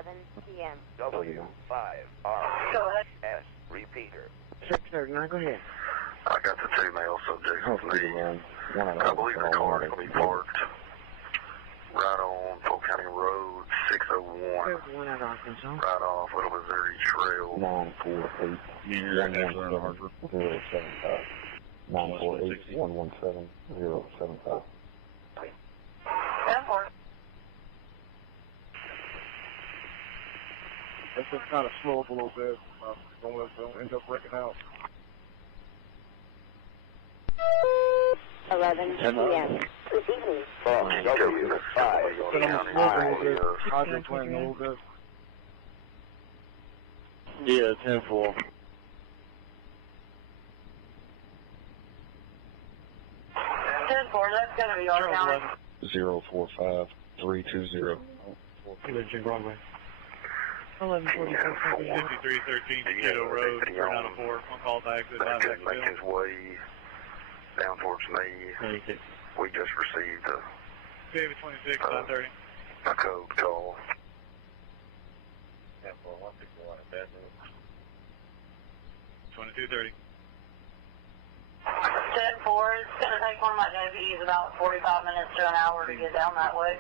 11 p.m. W5RS repeater. 639, go ahead. I got the 2 male subjects with me. I believe the car is going to be parked right on Polk County Road 601. There's one out of Arkansas. Right off Little Missouri Trail. 948 117 948 117 075. 10-4. Let's just kind of slow up a little bit. Don't end up breaking out. 11 p.m. W5 Hydrogen playing a little bit. Yeah, 10-4. 10-4, that's going to be our county. 045320. Broadway. 5313 Chiquito Road, 494. One call back to advise Could make his way down towards me. We just received David 26, 930. a code call. 2230. 10-4, it's going to take one of my deputies about 45 minutes to an hour to get down that way.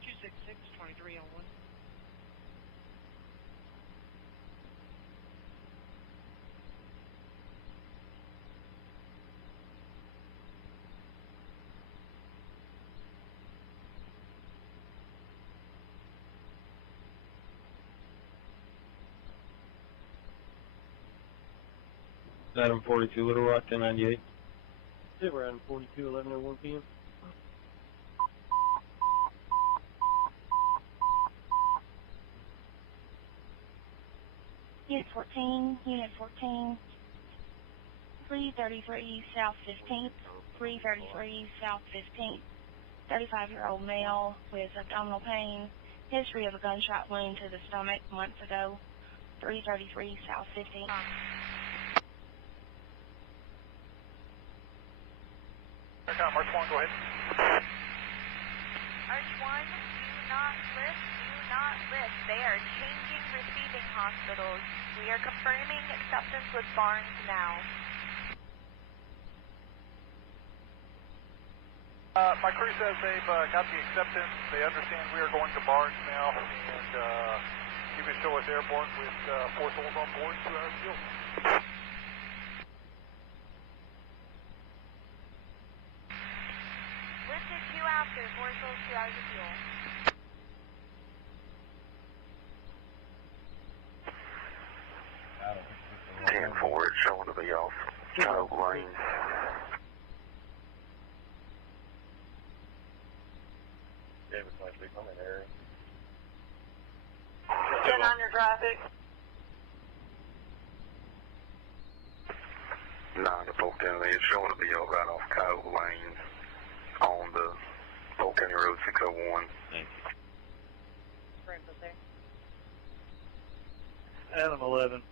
266, 2301. Adam 42, Little Rock, 1098. Yeah, we're Adam 42, 11:01 p.m. Unit 14, 333 South 15th, 333 South 15th. 35-year-old male with abdominal pain, history of a gunshot wound to the stomach months ago, 333 South 15th. March 1, go ahead. Arch 1, do not lift, do not lift. They are changing receiving hospitals. We are confirming acceptance with Barnes now. My crew says they've got the acceptance. They understand we are going to Barnes now, and you can show us airborne with 4 souls on board, 2 hours fuel. Lifted 2 after, 4 souls, 2 hours of fuel. Ten four, it's showing to be off Child Lane. David 26, I'm in the area. 10 on your traffic. 9 to Polk County, it's showing to be right off Kyle Lane on the Polk County Road 601. Adam 11.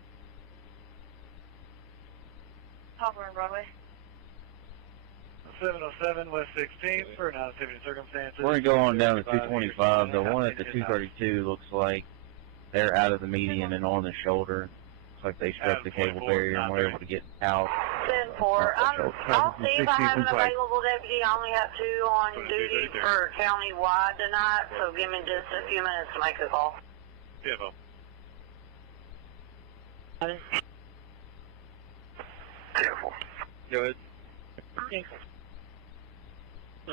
Poplar and Broadway. 707 West 16th for non-activity circumstances. We're going to go on down to 225. The one at the 232 looks like they're out of the median and on the shoulder. Looks like they struck the cable barrier and were able to get out. 10-4. I'll see if I have an available deputy. I only have 2 on duty for county-wide tonight, so give me just a few minutes to make a call. Devo. Careful. Go ahead.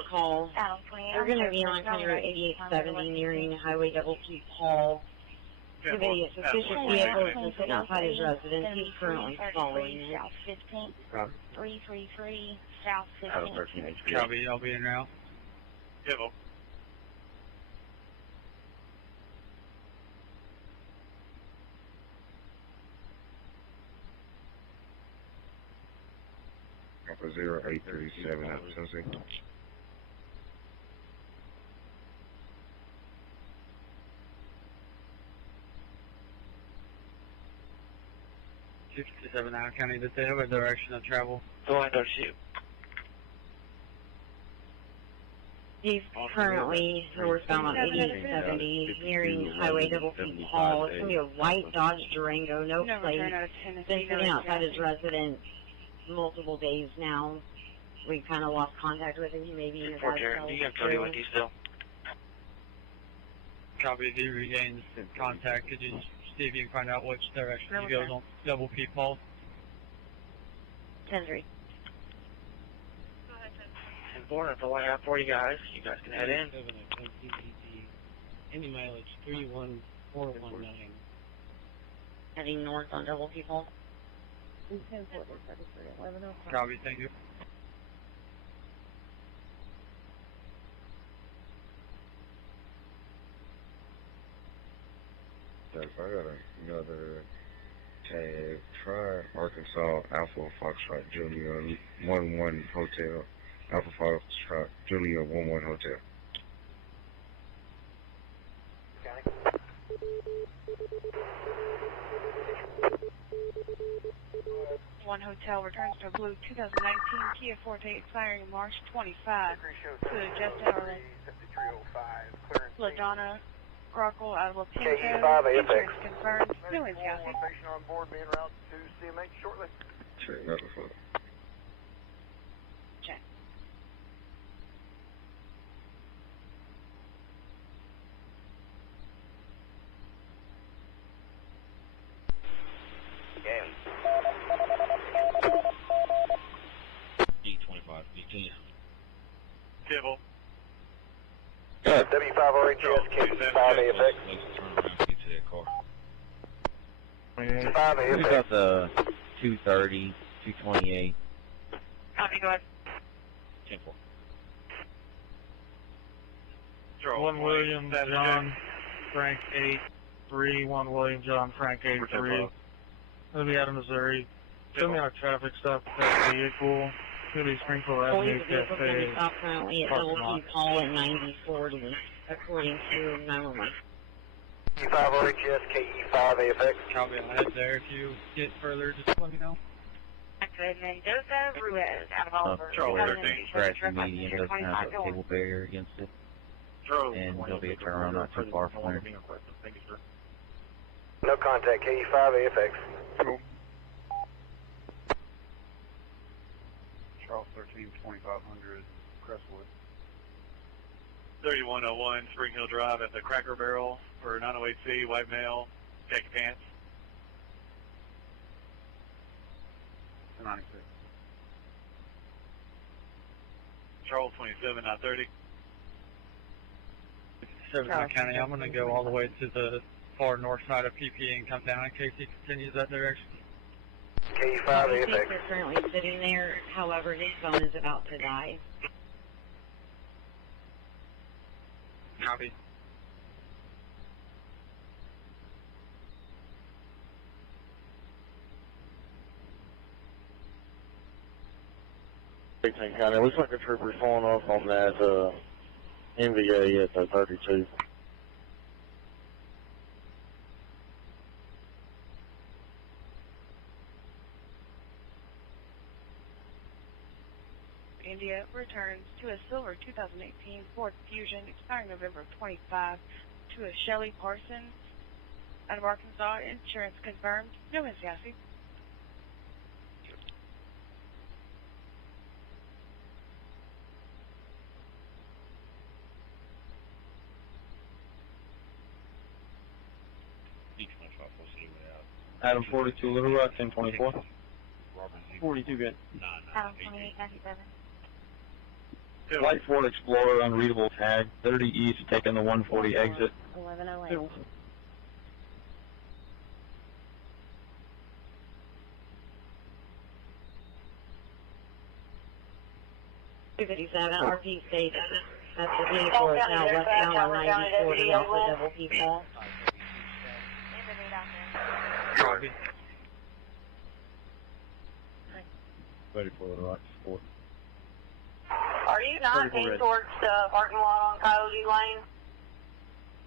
Call. They're going to be on County Road 8870 nearing Highway 22 Hall. The video suspicious vehicle has been sitting outside his residence. He's currently following it. South 15th. 333 South 15th. Copy, I'll be in route. Devo. Alpha 0837 at Sunset. To 7 Allen County, that they have a direction of travel. Go ahead, StarShip. He's currently northbound on 8070, nearing Highway Double P Paul. It's going to be a white Dodge Durango, no plate. Been sitting outside his residence multiple days now. We kind of lost contact with him. He may be in his Do you have Cody with you still? Copy, if he regains contact, could you see if you can find out which direction he goes on Double P Paul? 10-3. Born, that's all I have for you guys. You guys can head in. Any mileage 31419. Heading north on Double P Paul. Copy, thank you. I got another tag. Try Arkansas Alpha Foxtrot Junior 11 Hotel. Alpha Foxtrot Junior 11 Hotel. One Hotel returns to a blue 2019 Kia Forte expiring March 25 to Justin or LaDonna Grockle out of La Pinto. Insurance confirmed. No one's guessing. On board, being routed to CMH shortly. Check that before. Check. D25, D10. Kibble. W5RHS, K5AFX. 5AFX. We got the 230, 228. Copy, go ahead. 10-4. 1 William John Frank 8-3, 1 William John Frank 8-3. Gonna be out of Missouri. Show me our traffic stop with that vehicle. Gonna be Springfield Avenue Cafe. Stop currently at Double P Paul at 9040, according to 911. K5RHS, KE5AFX. Copy, I'll head there. If you get further, just let me know. Activate Mendoza, Ruiz, out of Oliver. Scratching median doesn't have a cable barrier against it. And there'll be a turnaround not too far from there. No contact, KE5AFX. Cool. Charles 13, 2500, Crestwood. 3101 Spring Hill Drive at the Cracker Barrel for 908C, white male, khaki pants. 96. Charles 27, 930. Service County, I'm going to go all the way to the far north side of PP and come down in case he continues that direction. KE5AFX. They're currently sitting there, however, his phone is about to die. Copy. County, looks like a trooper's falling off on that MVA at the 32. India returns to a silver 2018 Ford Fusion expiring November 25 to a Shelley Parsons out of Arkansas. Insurance confirmed. No one's guessing. Adam 42, Little Rock, 1024. 42, good. Adam 2897. Light Ford Explorer, unreadable tag, 30 east, taking the 140 exit. 1108. RP states that the vehicle is now westbound on 9040 off the Double P Paul. Copy. Ready for the right support. Are you not heading towards the parking lot on Coyote Lane?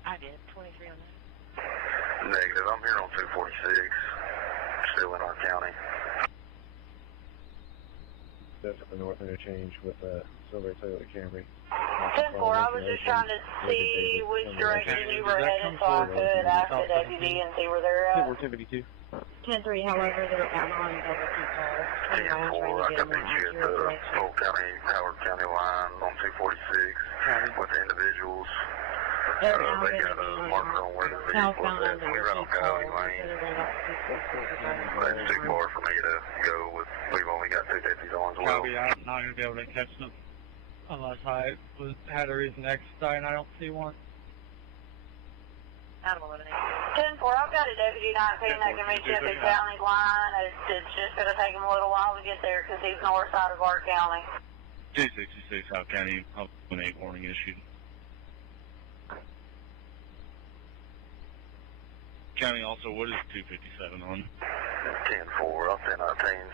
I did. 23 on that. Negative. I'm here on 246. Still in our county. That's up the north interchange with Silver Toyota Camry. 10-4, I was just trying to see which direction you were headed so I could ask the deputy and see where they're at. 10-4, 10-3, however, they're out on double T calls. You know, trying to get a more accurate direction. Polk County, Howard County line on 246 with the individuals. They're now They going to got be a marker on where the vehicle southbound is on at. We double run T on Coyote calls Lane. instead of going up 246. That's too far for me to go with. We've only got 2 deputies on as well. Copy, I'm not going to be able to catch them unless I had a reason to extradite, and I don't see one. Adam 10-4, I've got a deputy 19 that can meet you at the county line. It's just going to take him a little while to get there because he's north side of our county. 266 South County, 8 warning issued. County also, what is 257 on? 10-4, up 10-19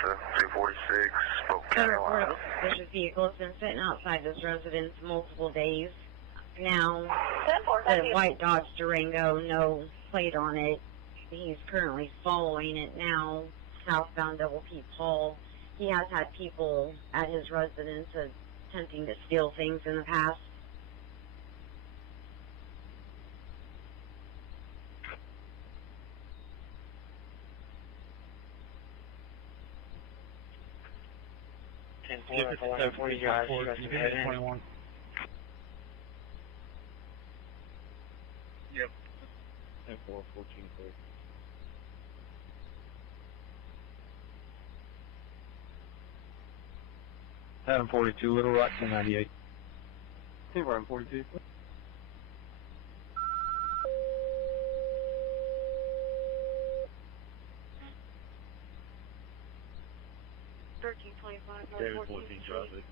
to 246, Polk County line. Suspicious vehicle has been sitting outside this residence multiple days. Now, 10-4, the white Dodge Durango, no plate on it. He's currently following it now, southbound Double P Paul. He has had people at his residence attempting to steal things in the past. That's the line for you guys. You guys can head in. 21. Yep. 10-4, 14-3. Adam 42, Little Rock 1098. 42. 1325 David North 14 14th traffic.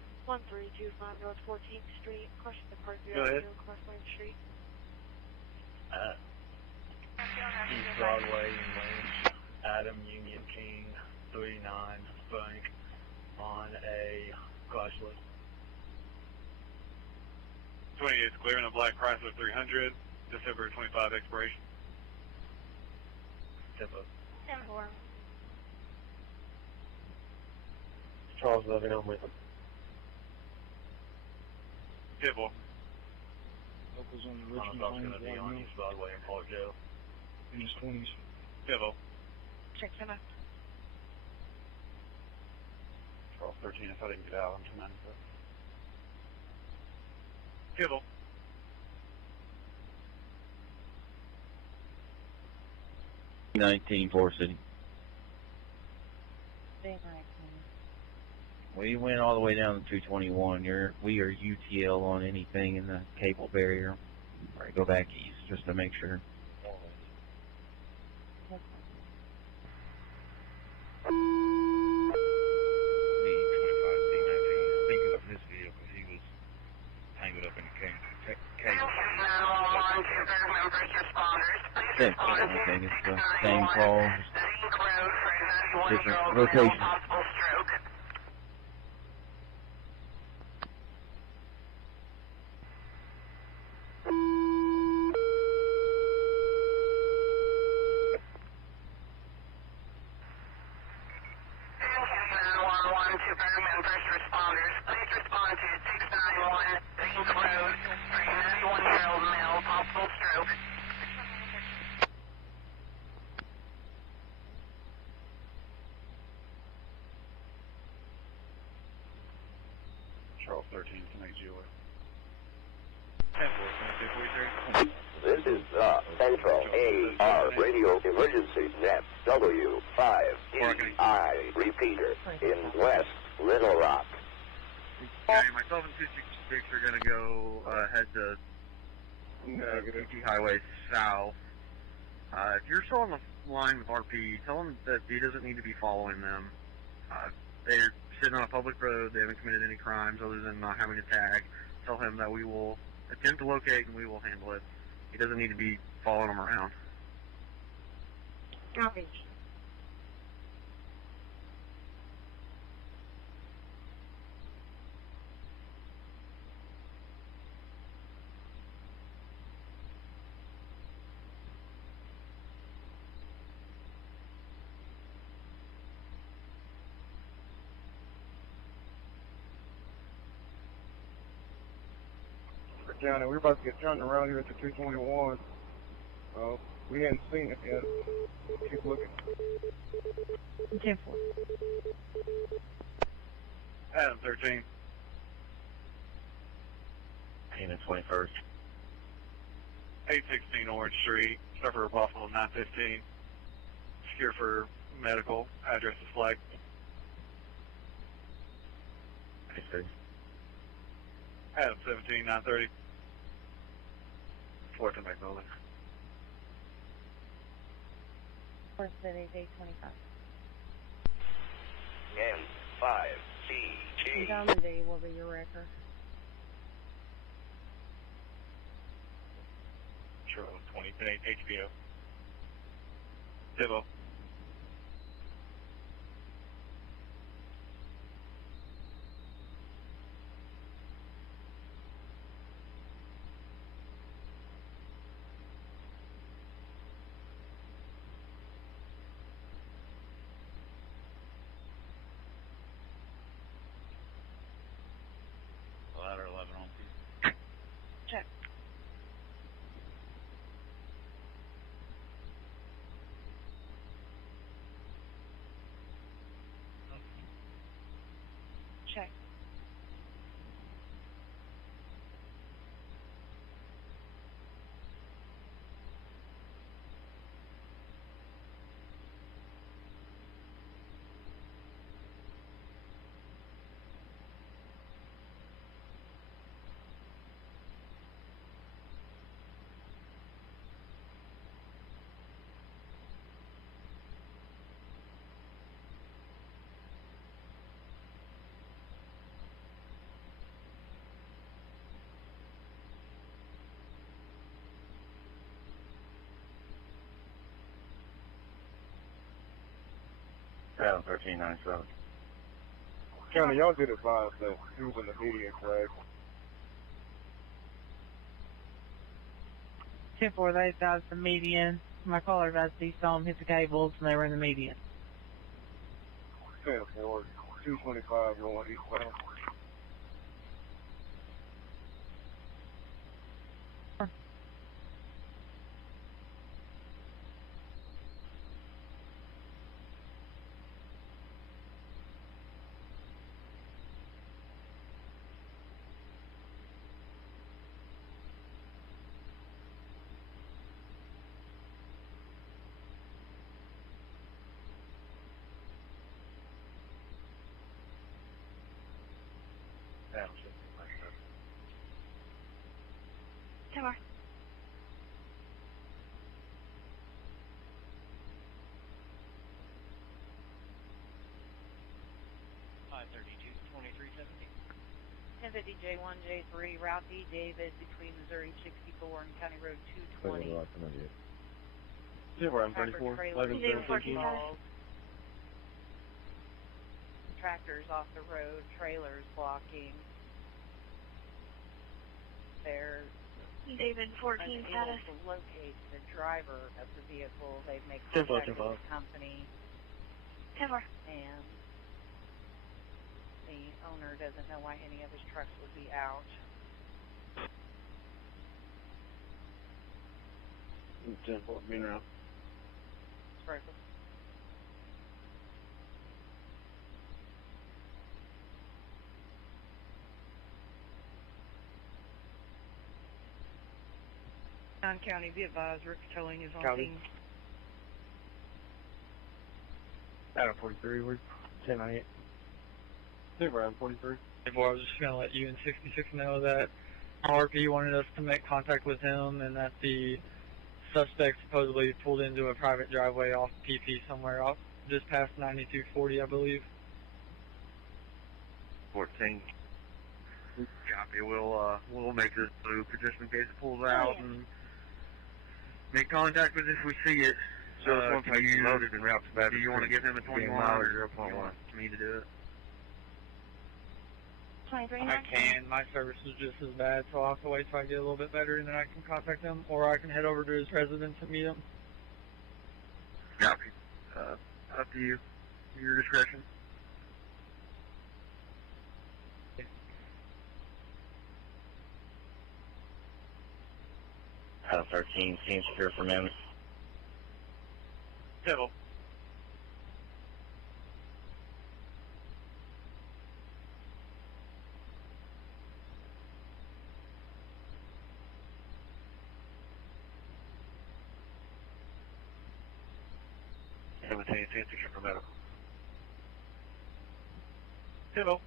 Street, 1325 North 14th Street, crossing the Parkview Go ahead. Avenue, across Main Street. East Broadway in Lynch, Adam Union King, 39 Bank on a Chrysler. 28 is clear in a black Chrysler 300, December 25 expiration. Step up. 10-4. Charles Loving, I'm with him. Tibble. Locals on the I don't know if it's going to be on East Broadway in Park Jail. in his 20s. Tibble. Check 10 up. Charles 13, if I didn't get out, I'm 295. Tibble. Forest City. We went all the way down to 221. We are UTL on anything in the cable barrier. All right, go back east just to make sure. Thinking of his vehicle, he was tangled up in the cable. Okay, it's the same call, different location. Charles 13 to make GOA. This is the Central AR Radio Emergencies Net W5EI repeater in West Little Rock. Okay, myself and 266 are going to go head to UT Highway South. If you're still on the line with RP, tell him that he doesn't need to be following them. They're sitting on a public road. They haven't committed any crimes other than not having a tag. Tell him that we will attempt to locate and we will handle it. He doesn't need to be following them around. Copy. County. We're about to get turned around here at the 221. We hadn't seen it yet. Keep looking. 10-4. Adam 13. Payment 21st. 816 Orange Street, Sufferer Buffalo 915. Secure for medical. Address is flagged. Adam 17 930. 4th and Magnolia. 4th City, 825. M5CG. Dominic will be your record. Sure, 20 HBO. Divo. Ladder 11 on. Check. Check. Adam 1397. County, y'all did advise that he was in the median, correct? 10-4, they advised the median. My caller advised he saw him hit the cables and they were in the median. 10-4, 225 going eastbound. Tower. J1, J3, Route E, David, between Missouri 64 and County Road 220. Zero, I'm 34. 11-17. Tractors off the road, trailers blocking. They're David 14 unable status. to locate the driver of the vehicle. They've made contact with the company. Tower. And the owner doesn't know why any of his trucks would be out. 10-4, being around. Sprinkle. County, be advised, Rick Towing is on County. scene. Adam 43, we're 10-8. Zero, I'm 43. Hey, boy, I was just going to let you and 66 know that RP wanted us to make contact with him and that the suspect supposedly pulled into a private driveway off PP somewhere off just past 9240, I believe. 14. Copy. We'll make this loop just in case it pulls out and make contact with it if we see it. So it's one place loaded and routes back. Do you want to give him a 21 or 0.1? Me to do it? 23. I can. My service is just as bad, so I'll have to wait till I get a little bit better and then I can contact him, or I can head over to his residence and meet him. Copy. Up to you. Your discretion. 13, seems clear for Mammoth. Table. Simultaneous answer for medical. Table.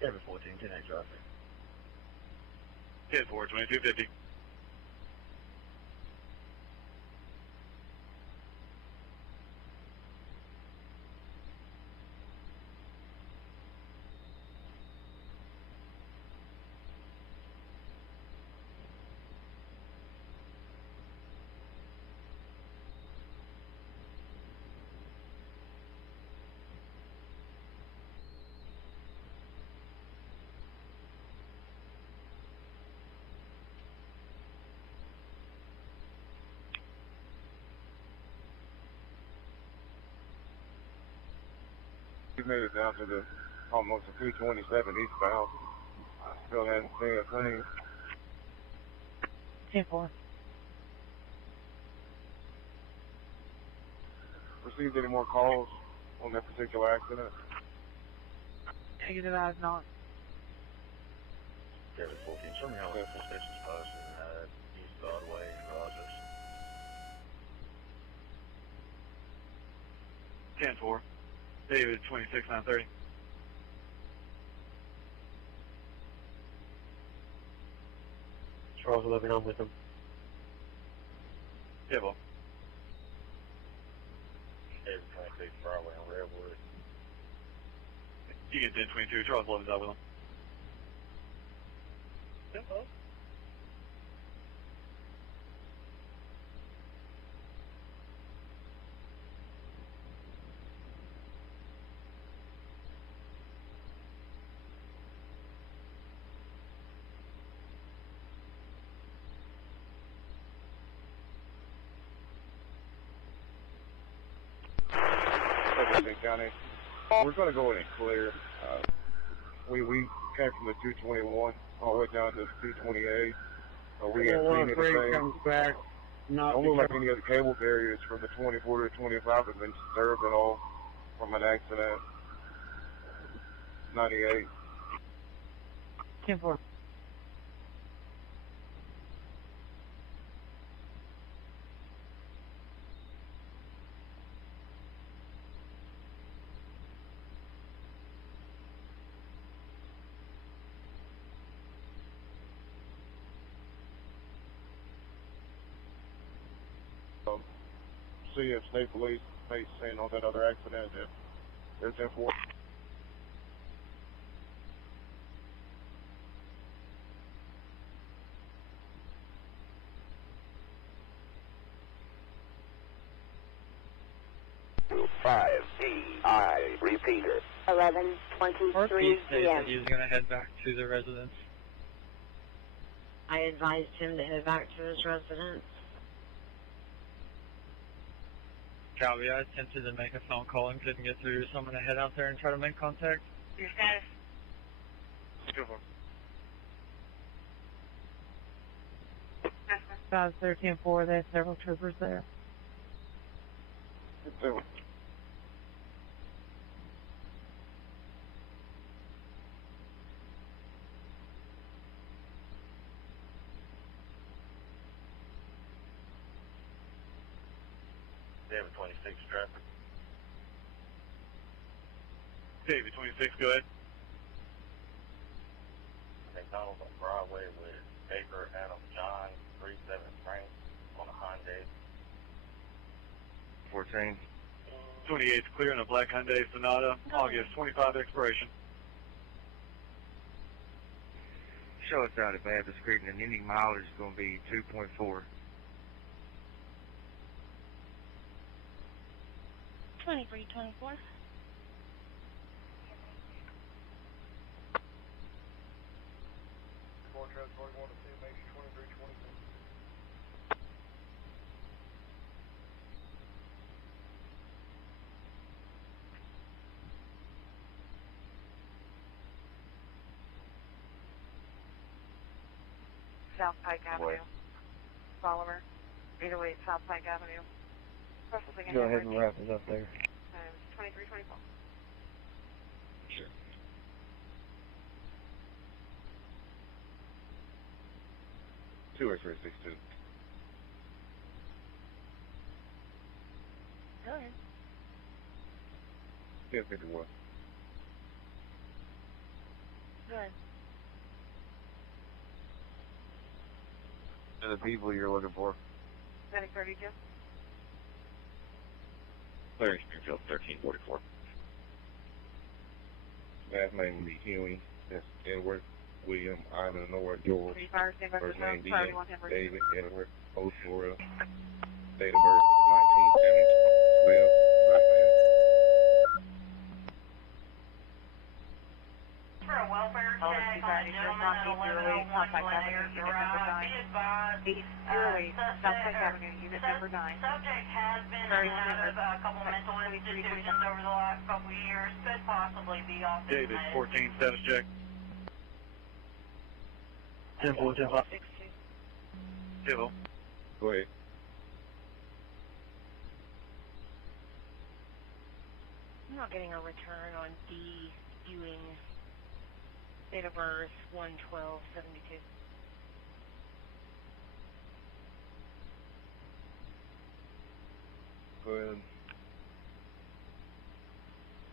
Seven 14, 10 traffic. 10-4, 2250. We made it down to the almost a 327 eastbound. Still hadn't seen a thing. 10-4. Received any more calls on that particular accident? Negative, I have not. 7 14, show me how many suspicions posted East Broadway and Rogers. 10-4. David, 26-930. Charles 11, I'm with him. Table. David 26, Broadway on Redwood. You get 10-22, Charles 11's out with him. Table. County. We're going to go in and clear. We came from the 221 all the way down to the 228. We had seen anything. Comes back. Don't look like any other cable barriers from the 24 to 25 have been disturbed at all from an accident. 98. 10-4. See if state police may saying on that other accident that they're 10-4. Five DI repeater. 11:23 p.m. He's going to head back to the residence. I advised him to head back to his residence. Calvi, I attempted to make a phone call and couldn't get through, so I'm going to head out there and try to make contact. Your status? Guys, 13-4, they have several troopers there. David 26, traffic. David, 26, go ahead. McDonald's on Broadway with Baker, Adam, John, 37 Frank on a Hyundai. 14. 28's clear in a black Hyundai Sonata, August 25 expiration. show us out if I have the screen, and any mileage is going to be 2.4. 2324. South Pike Avenue. Follower. 808 South Pike Avenue. Go ahead and wrap it up there. 2324. Sure. Two X-ray 62. Go ahead. 1051. Go ahead. And the people you're looking for? Medic 32. Larry Springfield, 1344. Last name will be Huey. That's Edward, William, Ida, Nora, George. First name Dean, David, Edward, Oshora. Date of birth, 1970. 12. For a welfare check on a gentleman at 1101 Blair Drive, be advised, South Pike Avenue, unit number 9. Subject has been out of a couple mental institutions over the last couple of years, could possibly be off his David, med. 14, status check. 10-4, 10-5. 2. Go ahead. I'm not getting a return on D. Ewing. Date of birth 1/12/72. Go ahead.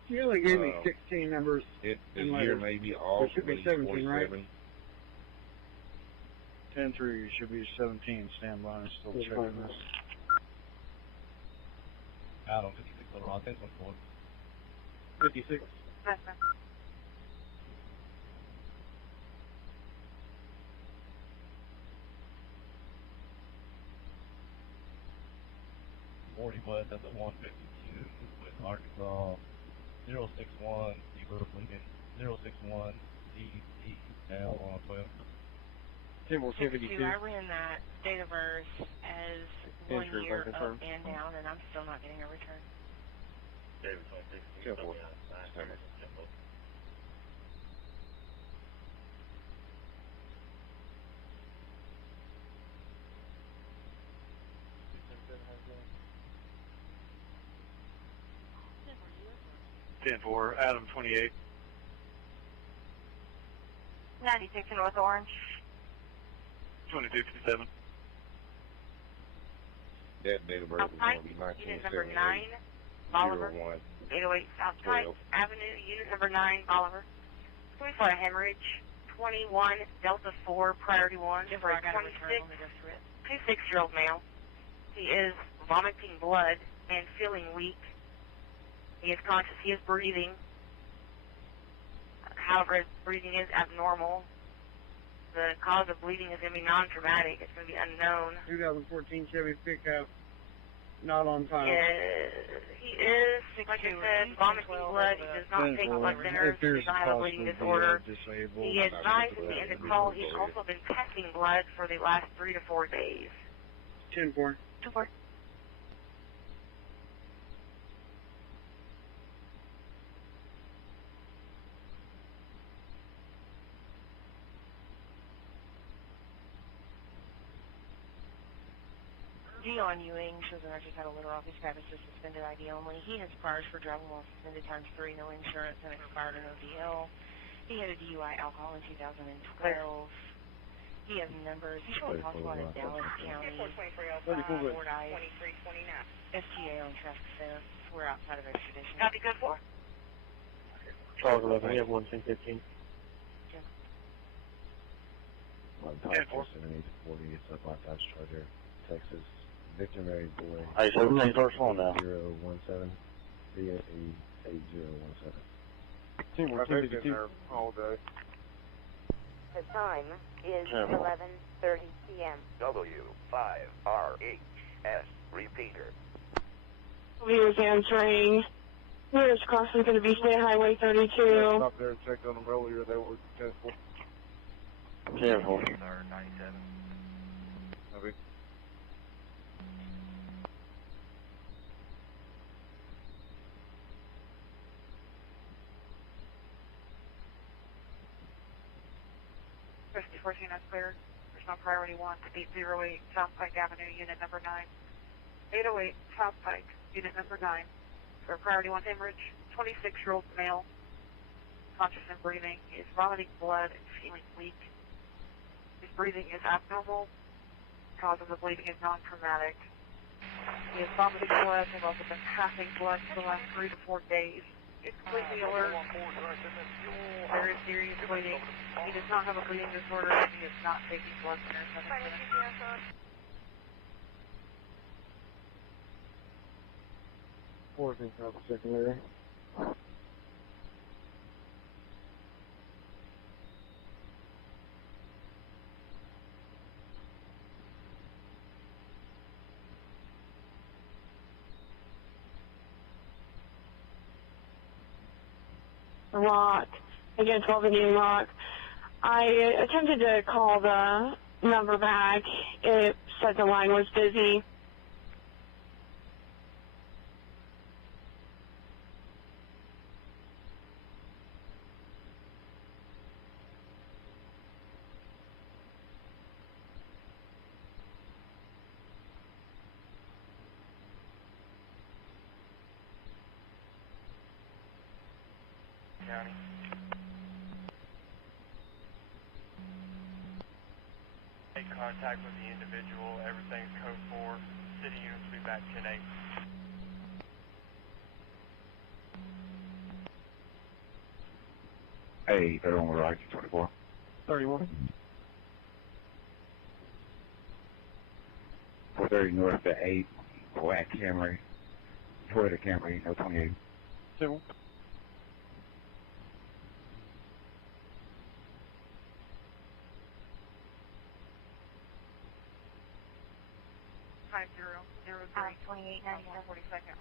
You only gave me 16 numbers. The and year letters. may be off. It should be 17, right? 10-3 should be 17. Stand by and still checking this. Adam, 56 over on 10-4. 56. That's fine. West at the 152 with Arkansas 061 Eagle Lincoln 061 DD now on 12. 10-4-72. I ran that date of birth as 1 year up and down, and I'm still not getting a return. David 26. 10-4. Ten 4, Adam 28. 96 in North Orange. 2257. That date of birth is going to be Unit number 9, Bolivar. 808 South Pike Avenue, unit number 9, Bolivar. Going for a hemorrhage. 21 Delta 4, priority 1 for a 26-year-old male. He is vomiting blood and feeling weak. He is conscious. He is breathing. However, his breathing is abnormal. The cause of bleeding is going to be non-traumatic. It's going to be unknown. 2014 Chevy pickup. Not on time. He is, like I said, vomiting blood. He does not take blood thinners. He does not have a bleeding disorder. He is advised at the end of the call. He's also been testing blood for the last 3 to 4 days. 10-4. 2-4. Dion Ewing shows an artist had a litter off his status is suspended ID only. He has priors for driving while suspended times 3, no insurance, and expired an ODL. He had a DUI alcohol in 2012. He has numbers. He's showing possible out of Dallas County. Fordyce. STA on traffic center. We're outside of extradition. Copy, good for. Charles 11, we have 110-15. 7840, it's up on Dodge Charger, Texas. Victor Mary Boy. Hey, so everything's first one now. 017 via 8017. Team, we're 10-52. All day. The time is 11:30 p.m. W5RHS repeater. He was answering. Nearest crossing going to be State Highway 32. Stop there and checked on them earlier. They were successful. Careful. 97. Copy. Rescue 14 is cleared. There's no priority 1 to 808 South Pike Avenue, unit number 9. 808 South Pike, unit number 9. For priority 1 hemorrhage, 26-year-old male, conscious and breathing. He is vomiting blood and feeling weak. His breathing is abnormal. Cause of the bleeding is non-traumatic. He is vomiting blood. Has also been passing blood for the last 3 to 4 days. He's completely alert. There is serious bleeding. He does not have a bleeding disorder, and he is not taking blood thinners. 14 copy secondary. Rock. Again, 12 Indian Rock. I attempted to call the number back. It said the line was busy. County. Make contact with the individual. Everything's code 4. City units will be back 10-8. Hey, 31 with Rocky 24. 31. 430 north to 8, Black Camry, Toyota Camry, no 28. 2.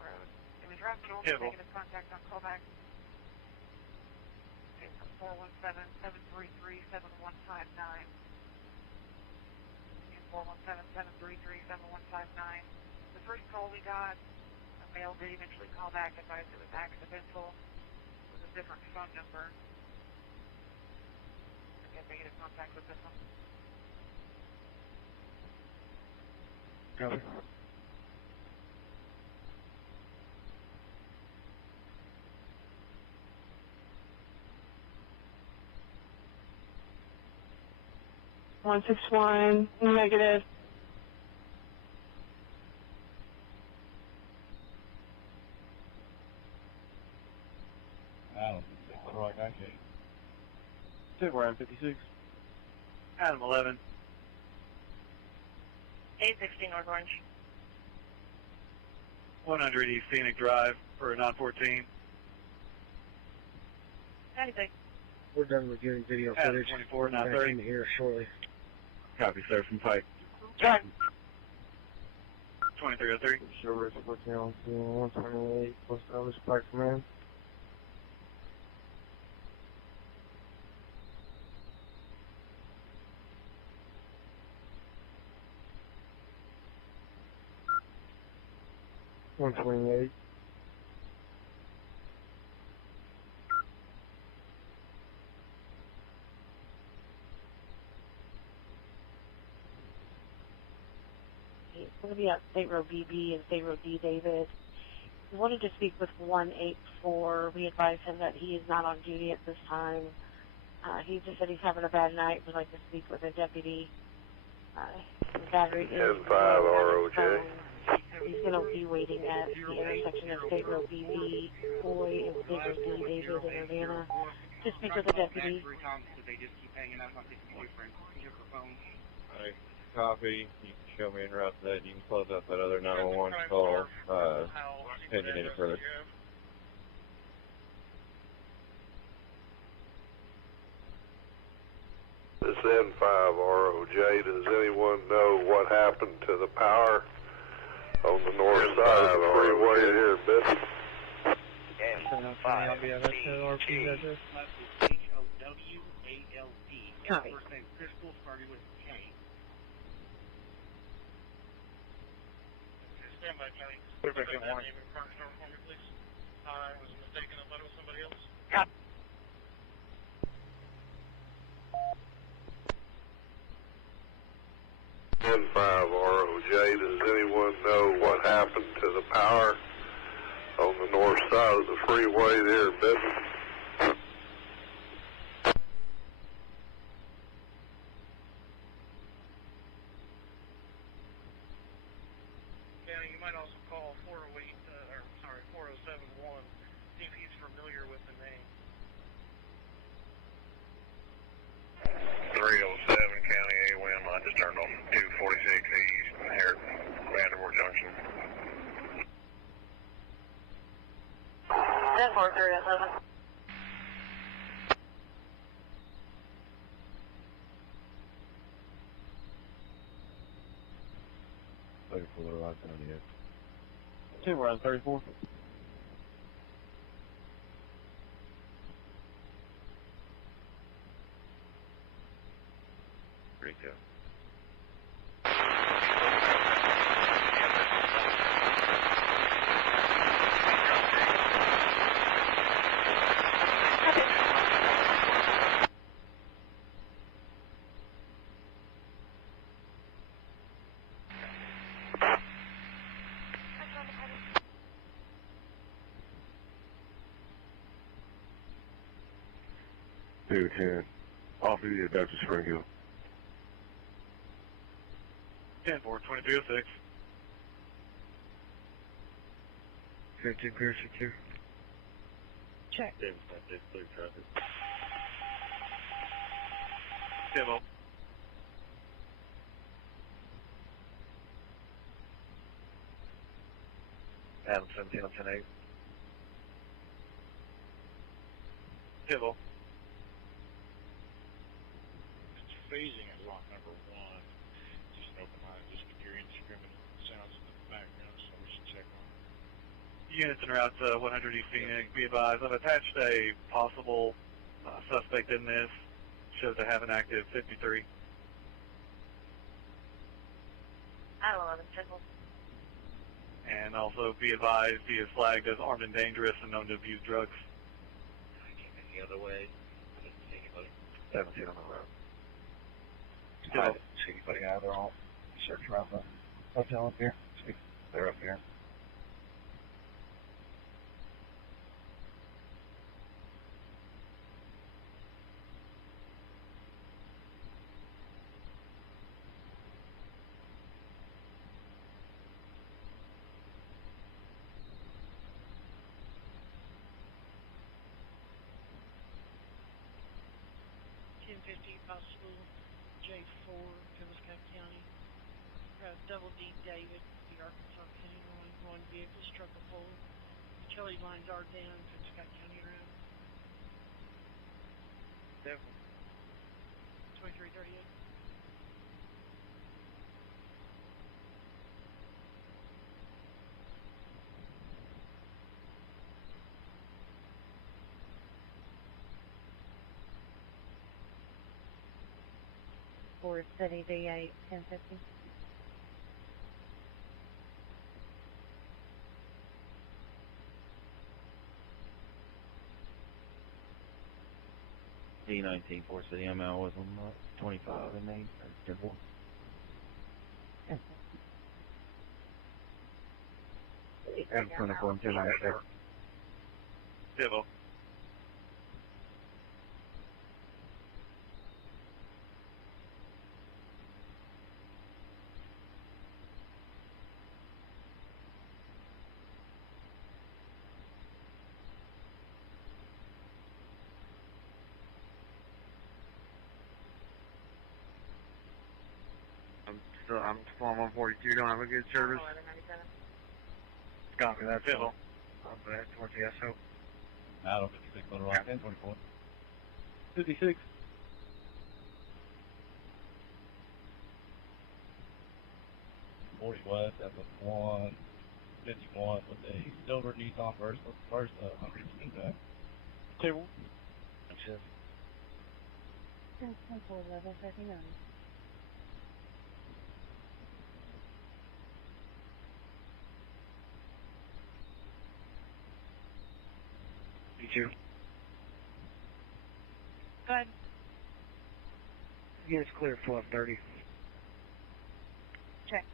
Road. It was rough, but only negative contact on callback. Okay, 417-733-7159. 417-733-7159. The first call we got, a male did eventually call back, advised it was accidental. It was a different phone number. Again, negative contact with this one. Copy. -161, negative. I don't think so. Like I can. Sit around 56. Adam 11. 860 North Orange. 100 East Scenic Drive for non-14. Anything. We're done reviewing video Adam footage. 24, Back 930. in here shortly. Copy, sir, from Pike. 2303. Sure, it's 14 on 128, Post Office Pike Command. $128. It's going to be at State Road BB and State Road D, David. We wanted to speak with 184. We advised him that he is not on duty at this time. He just said he's having a bad night. We'd like to speak with a deputy. The battery is 5 ROJ. He's going to be waiting at the intersection of State Road BB, Boy, and State Road D, David, and Urbana to speak with a deputy. Alright, copy. You can show me en route to that. You can close out that other 911 call, pending any further. This 10-5 ROJ, does anyone know what happened to the power on the north side of the freeway here in Bedford? 10-5 RP. Copy. First name Crystal, starting with K. Stand by, County. Put it back in one. Please. I was mistaken. I thought it was somebody else. Copy. ROJ, does anyone know what happened to the power on the north side of the freeway there in Bedford? County, you might also call 4071, see if he's familiar with the name. 307 County AWM, I just turned on 246 East here at Vanderbilt Junction. 10-4-307. Right down here. 2, we're on 34. Great job. Two 10, off of the Dr. Spring Hill. 10-4-2306. 15 clear, secure. Check. Davis, that's clear traffic. Demo. Adam 17 on 10-8. Demo. It's phasing at lock number 1. Just an open line, just with your indiscriminate sounds in the background, so we should check on it. Units en route to 100 East Phoenix, be advised, I've attached a possible suspect in this. Shows to have an active 53. I 11 triple. And also be advised, he is flagged as armed and dangerous and known to abuse drugs. The other way. 17 on the road. Still. See anybody out there all search around the hotel up here. See if they're up here. Possible J4, Temescal County. Double D David, the Arkansas County line. One vehicle struck a pole. Utility lines are down, Temescal County around. 2338. For City D8, 1050. D19 for City ML was on 25 and 8. 10-4. And 24 and 10 there. Demo. I'm still on 142, don't have a good service. Copy that. Demo. I'll go ahead towards the SO. Adam 56 on the right, 10-24. 56. I-40 West at the 151 with a silver Nissan Versa, 100% back. Table. That's 11:39. You. Go ahead. Yeah, it's clear 12:30. Check.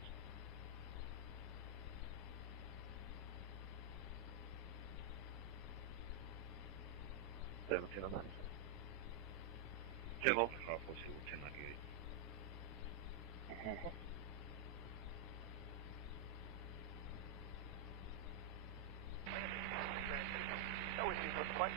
Table. That was the flight.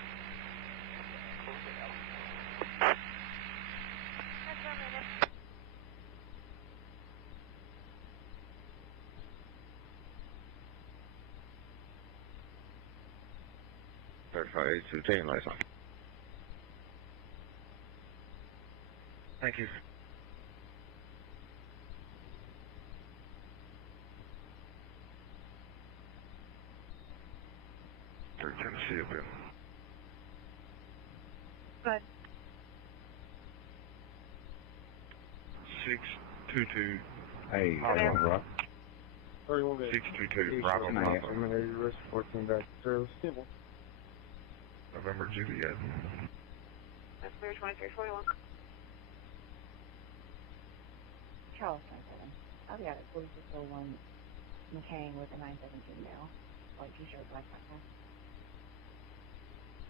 Taking lights on. Thank you. Tennessee up here. Good. 622. Hey, Rock. 622. Bravo, Bravo. Terminator, risk 14 back to service. November Juliet. That's clear 2341. Charles 97. I've got a 4601 McCain with a 917 now. White t-shirt, black backpack.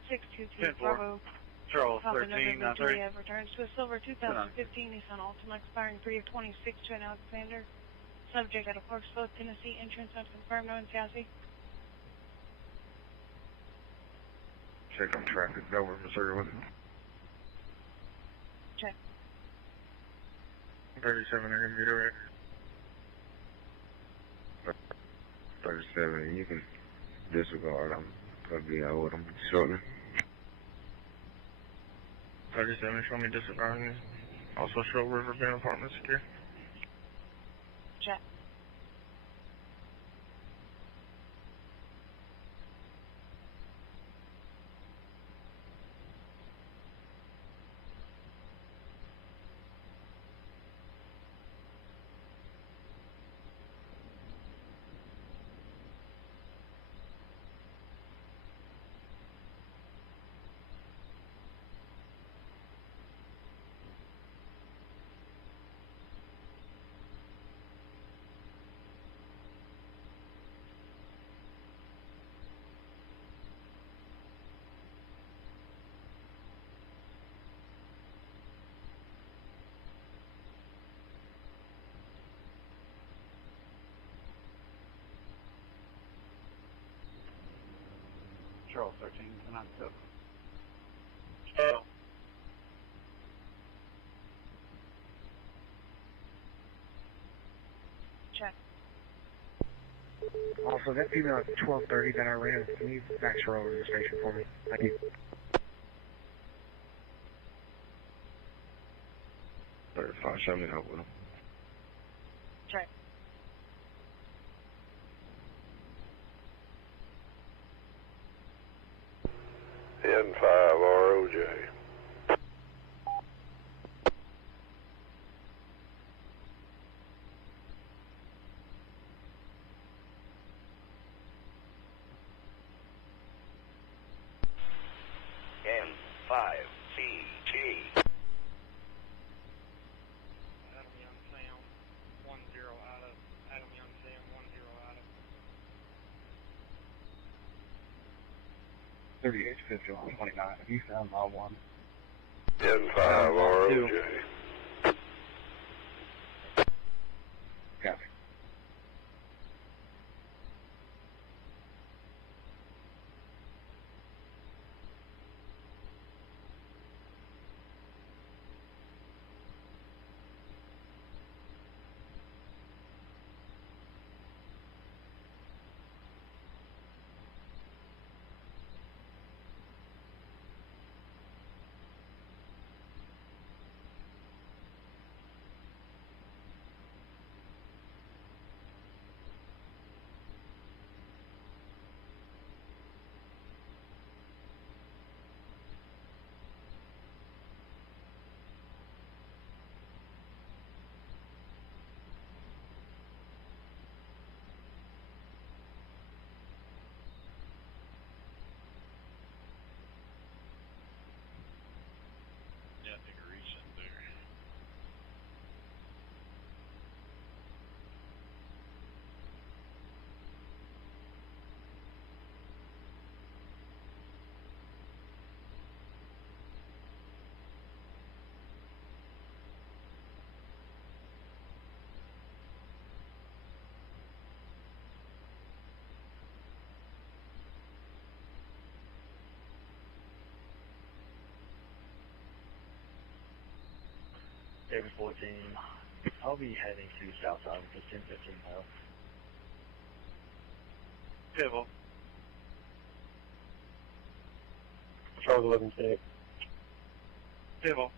622 Bravo. Charles Papa 13, November 930. Juliet returns to a silver 2015 Nissan Altima expiring 3 of 26 to an Alexander. Subject at a Clarksville, Tennessee. Entrance not confirmed. No chassis. Check on traffic. Dover, Missouri with it. Check. 37, they're going to be direct. 37, you can disregard. I'm going to be out with them shortly. 37, show me disregarding. Also show Riverbend Apartments secure. Check. Charles 13, not 7. Check. Also, that female at 12:30 that I ran, can you fax her over to the station for me? Thank you. 35, show me help with them. Check. N5ROJ. N5CG. Adam Young Sam, 10 out of. Adam Young Sam, 10 out of. 3850 29. Have you found my one? N5ROJ. Copy. David 14. I'll be heading to Southside with 10-15 miles. Civil. Charles 11 6. Civil.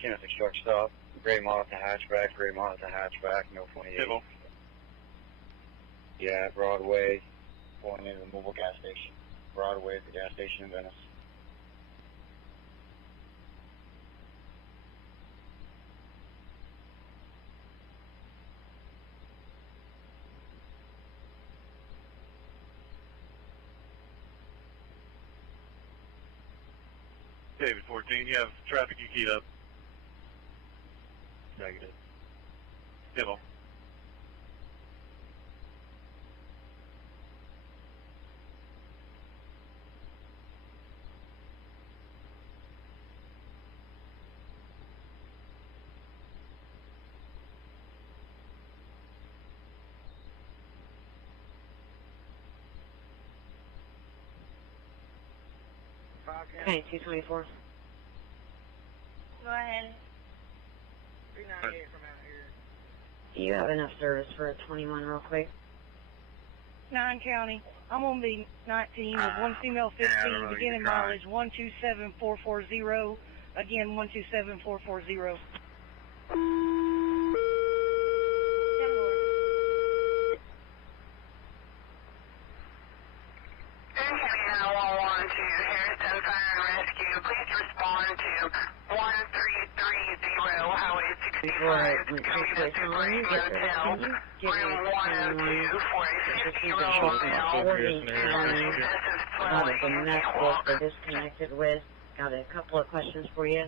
Kenneth short stop. Gray monitor hatchback, no 28. Civil. Yeah, Broadway, going into the mobile gas station. Broadway at the gas station in Venice. David 14, you have traffic you keyed up. Negative. Civil. Okay, 224. Go ahead. 398 from out here. Do you have enough service for a 21 real quick? 9 County. I'm going to be 19 with one female 15, beginning mileage 127440. Again, 127440. Please respond to 1330 Highway 65, County District Room 102 for a 50-year-old male. Out of the network they're disconnected with. Got a couple of questions for you.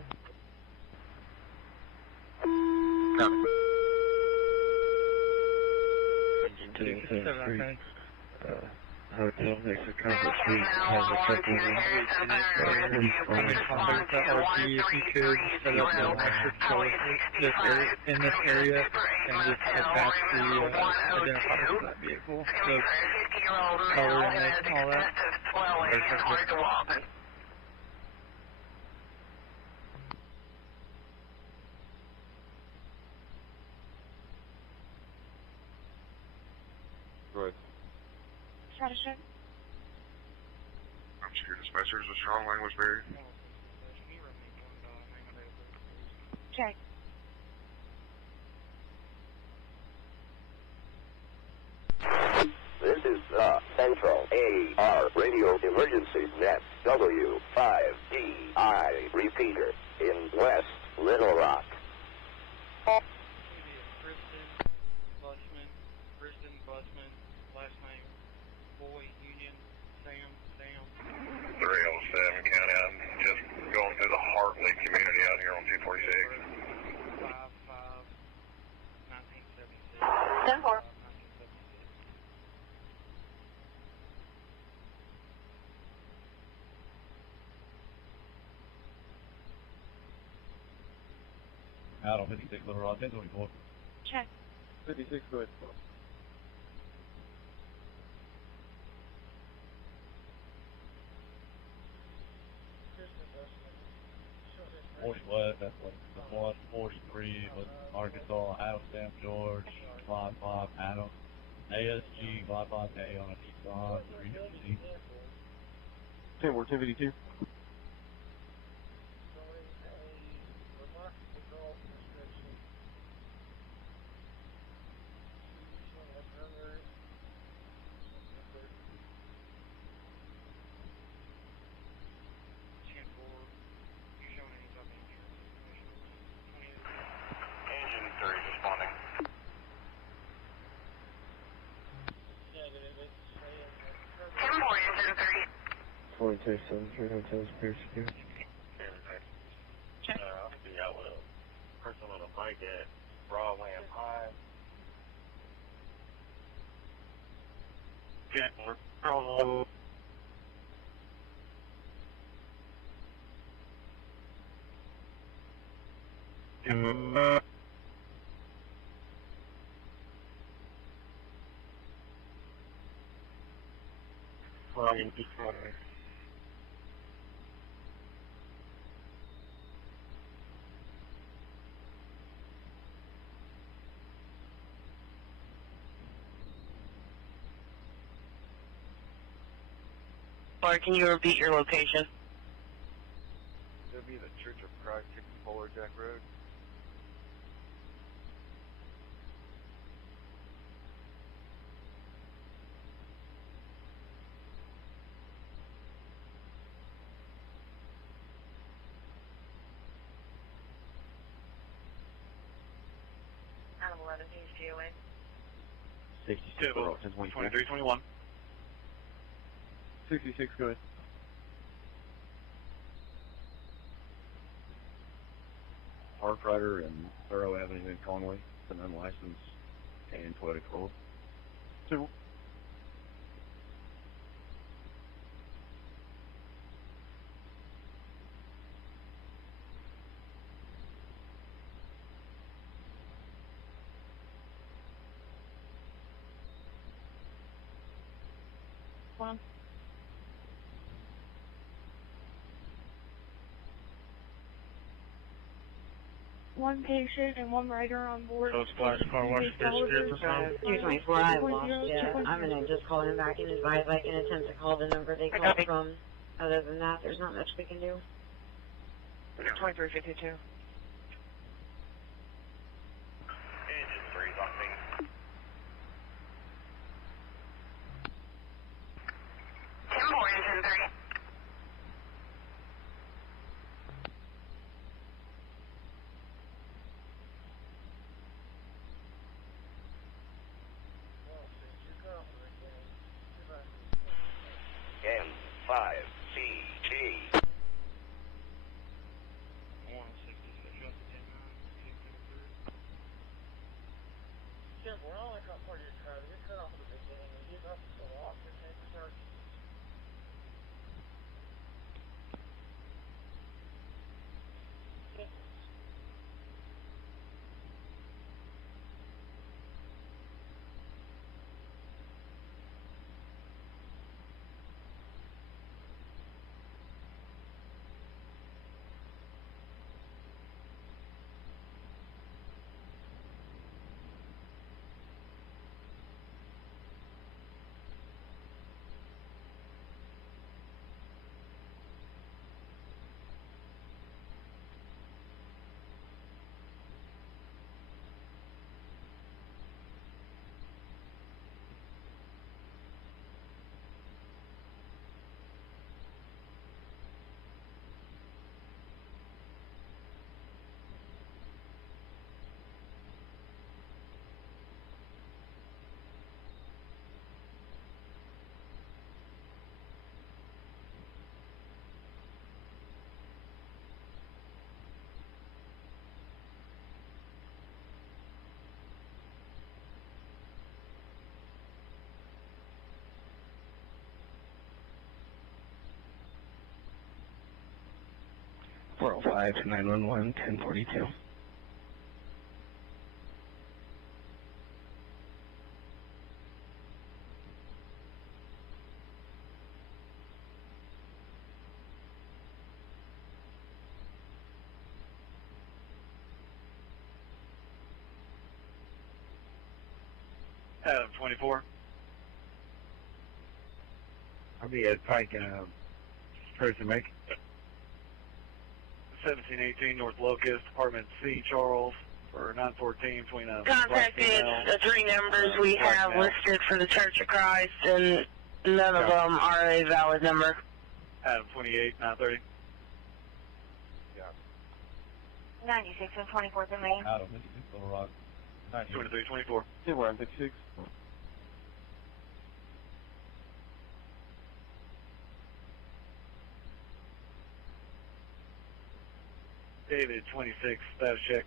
Hotel next to Conference Suite has a couple I'm in contact with the RP if you could set up the master patrol in this area and just attach the identifiers to that vehicle. The color and all that. Right. StarShip. I'm secure dispatchers. A strong language barrier. Check. This is the Central AR Radio Emergency Net W5DI repeater in West Little Rock. Last name, Boy, Union, Sam. 307 County. I'm just going through the Hartley community out here on 246. 10-4. Out on 56 Little Rock, 1024. Check. 56, go ahead. West, that's like the 143 with Arkansas, Adam Sam George, Glide 5 Adam, ASG, Glide 5A on a Nissan 350. 10-4, 1052. Engine 3 responding. 4273 Hotels, Pier Security. I'll be out with a person on a bike at Broadway and Pine. Flying east runway. Or can you repeat your location? It'll be the Church of Christ, 60 Polar Jack Road. Adam 11, he's GOA. 66, 2321. 66, go ahead. Park Rider and Thorough Avenue in Conway, an unlicensed and Toyota Corolla. 2. One. One patient and one rider on board. So splash car wash this year. 224, I lost it. I'm gonna just call him back and advise I can attempt to call the number they called from. Other than that, there's not much we can do. 2352. Engine 3's on scene. Tempo engine 3. M5CG. We're only cut part of your car. We cut off at the beginning. We give up so often. Four 405 to 911, 1042. Adam 24. I'll be at Pike and person make. 1718 North Locust, Apartment C, Charles, for 914 between a Contacted the 3 numbers we have listed for the Church of Christ, and none of them are a valid number. Adam 28, 930. Yeah. 96 and 24th and Main. Adam 56, Little Rock. 23, 24. Yeah, we're on 56. David 26, status check.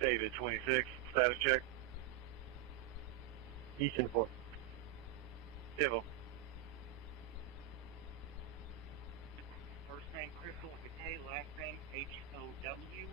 David 26, status check. Eastern 4. Civil. First name Crystal with a K, last name H-O-W-A-L-D.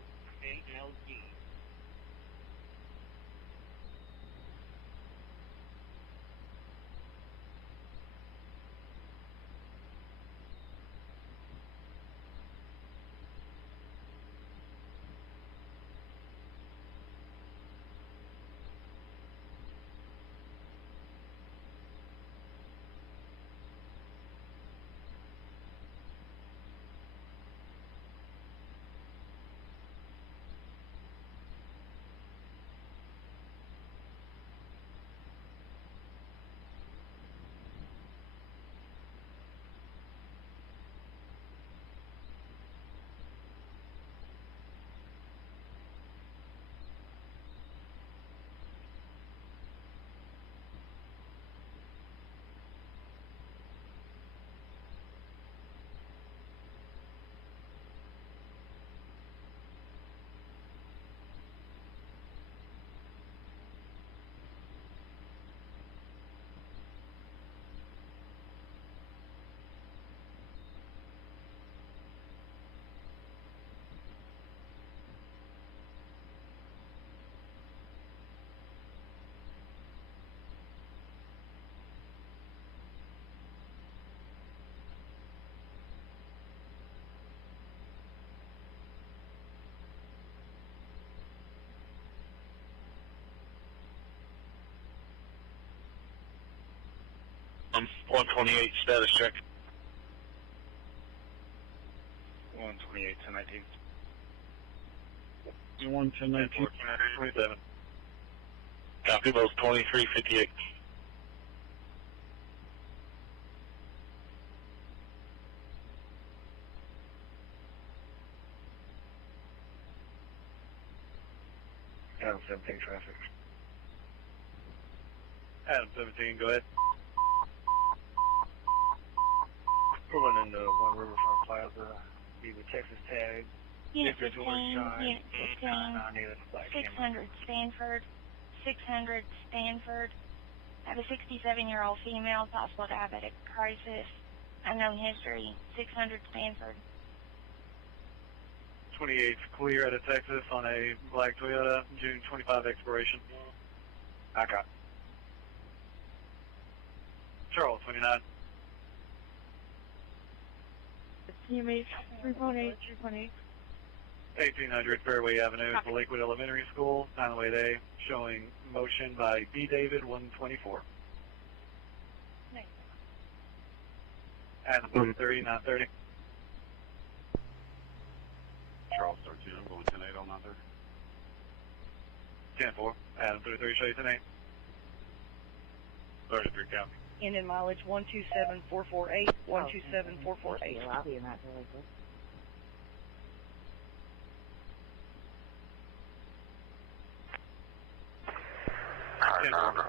128 status check. 128 to 19. 1 to 19. 27. Copy those 2358. Adam 17 traffic. Adam 17, go ahead. Pulling into One Riverfront Plaza, be with Texas tag. Unit 15, Unit 15, 600 Stanford, 600 Stanford. I have a 67-year-old female, possible diabetic crisis, unknown history, 600 Stanford. 28 clear out of Texas on a black Toyota, June 25 expiration. I got. Charles 29. EMAs 3.8, 3.8. 1800 Fairway Avenue, the Lakewood Elementary School, 908A, showing motion by B. David 124. Nice. Adam 30, 930. Charles 13, I'm going 10-8 on 930. 10-4, Adam 33, show you 10-8. 33 count. Ended mileage 127448, 127448. I'll be in that really good.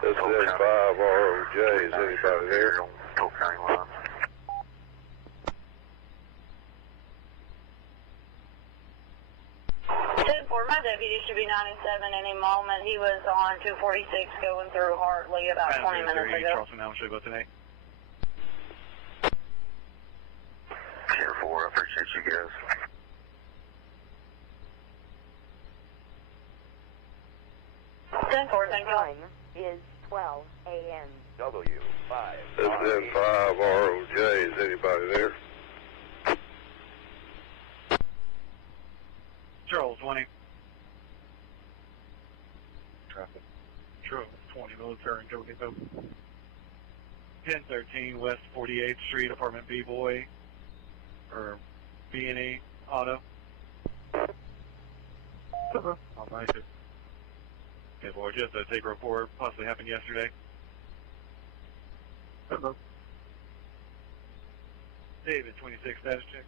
This is 5ROJ, is anybody there? Polk County line. My deputy should be 97 any moment. He was on 246 going through Hartley about 20 minutes ago. Charleston now, should go today. 10-4, I appreciate you guys. Time is 12 a.m. W5. This is 5ROJ, is anybody there? Charles 20. Traffic. True, 20 military and Joe 1013 West 48th Street, apartment B Boy, or B&E Auto. I'll find it. Okay, boy, just a take report, possibly happened yesterday. David 26 status check.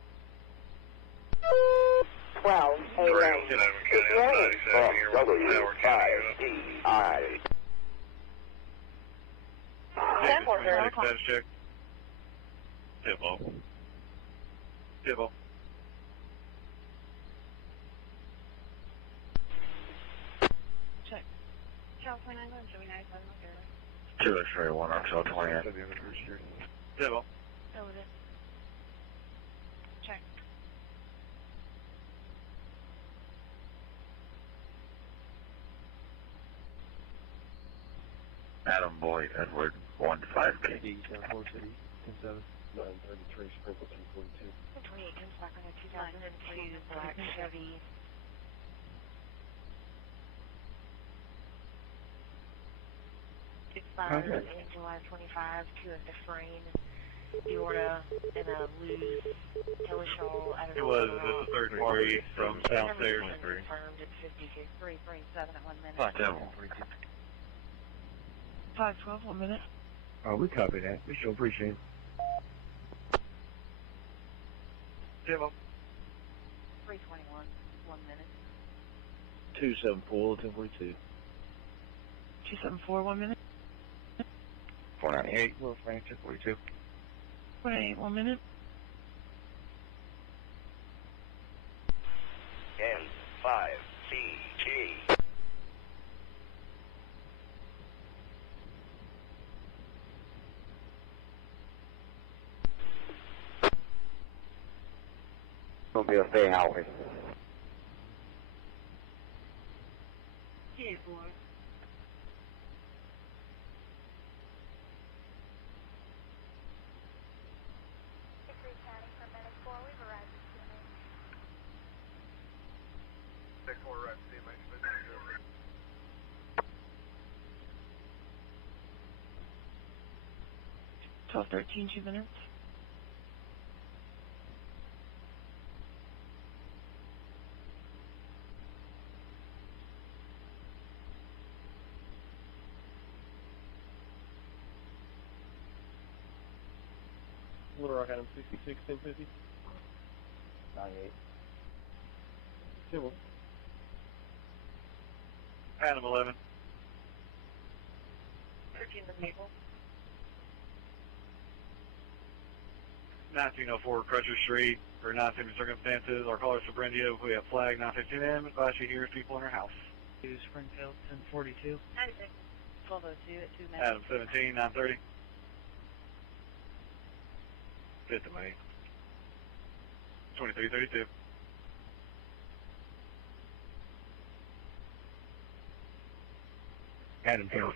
12 a.m. W5DI. David 26 status check. Tibble. Tibble. Check. Charles 29, Joey 97, okay. 2 X-ray 1 Arkansas 28. Devil. Over it. Check. Adam Boyd, Edward, 1-5K. 10-7. 933, Sprinkle 242. 28 comes back on a 2002 black Chevy. Expired in July 25 to a Dufresne, Dorado, and a loose teleshawl at It was a third party from downstairs. Confirmed at 52-337 at 1 minute. 512, 1 minute. Oh, we copy that. We sure appreciate it. Devil. 321, 1 minute. 274, 1042. 274, 1 minute. 498, Will Frank, 242. 498, 1 minute. 10-5 CG. Gonna be a thing always. Yeah, boy. Twelve 13, 2 minutes. Little Rock, Adam 66, 1050. 98. Civil. Adam 11. 13 the Maple. 1904 Crutcher Street for non-similar circumstances. Our callers for Brendio. We have flag 915M. Advise she hears people in her house. To Springfield, 1042. 96. 1202 at 2 minutes. Adam 17, 930. 5th of May. 2332. Adam Hill.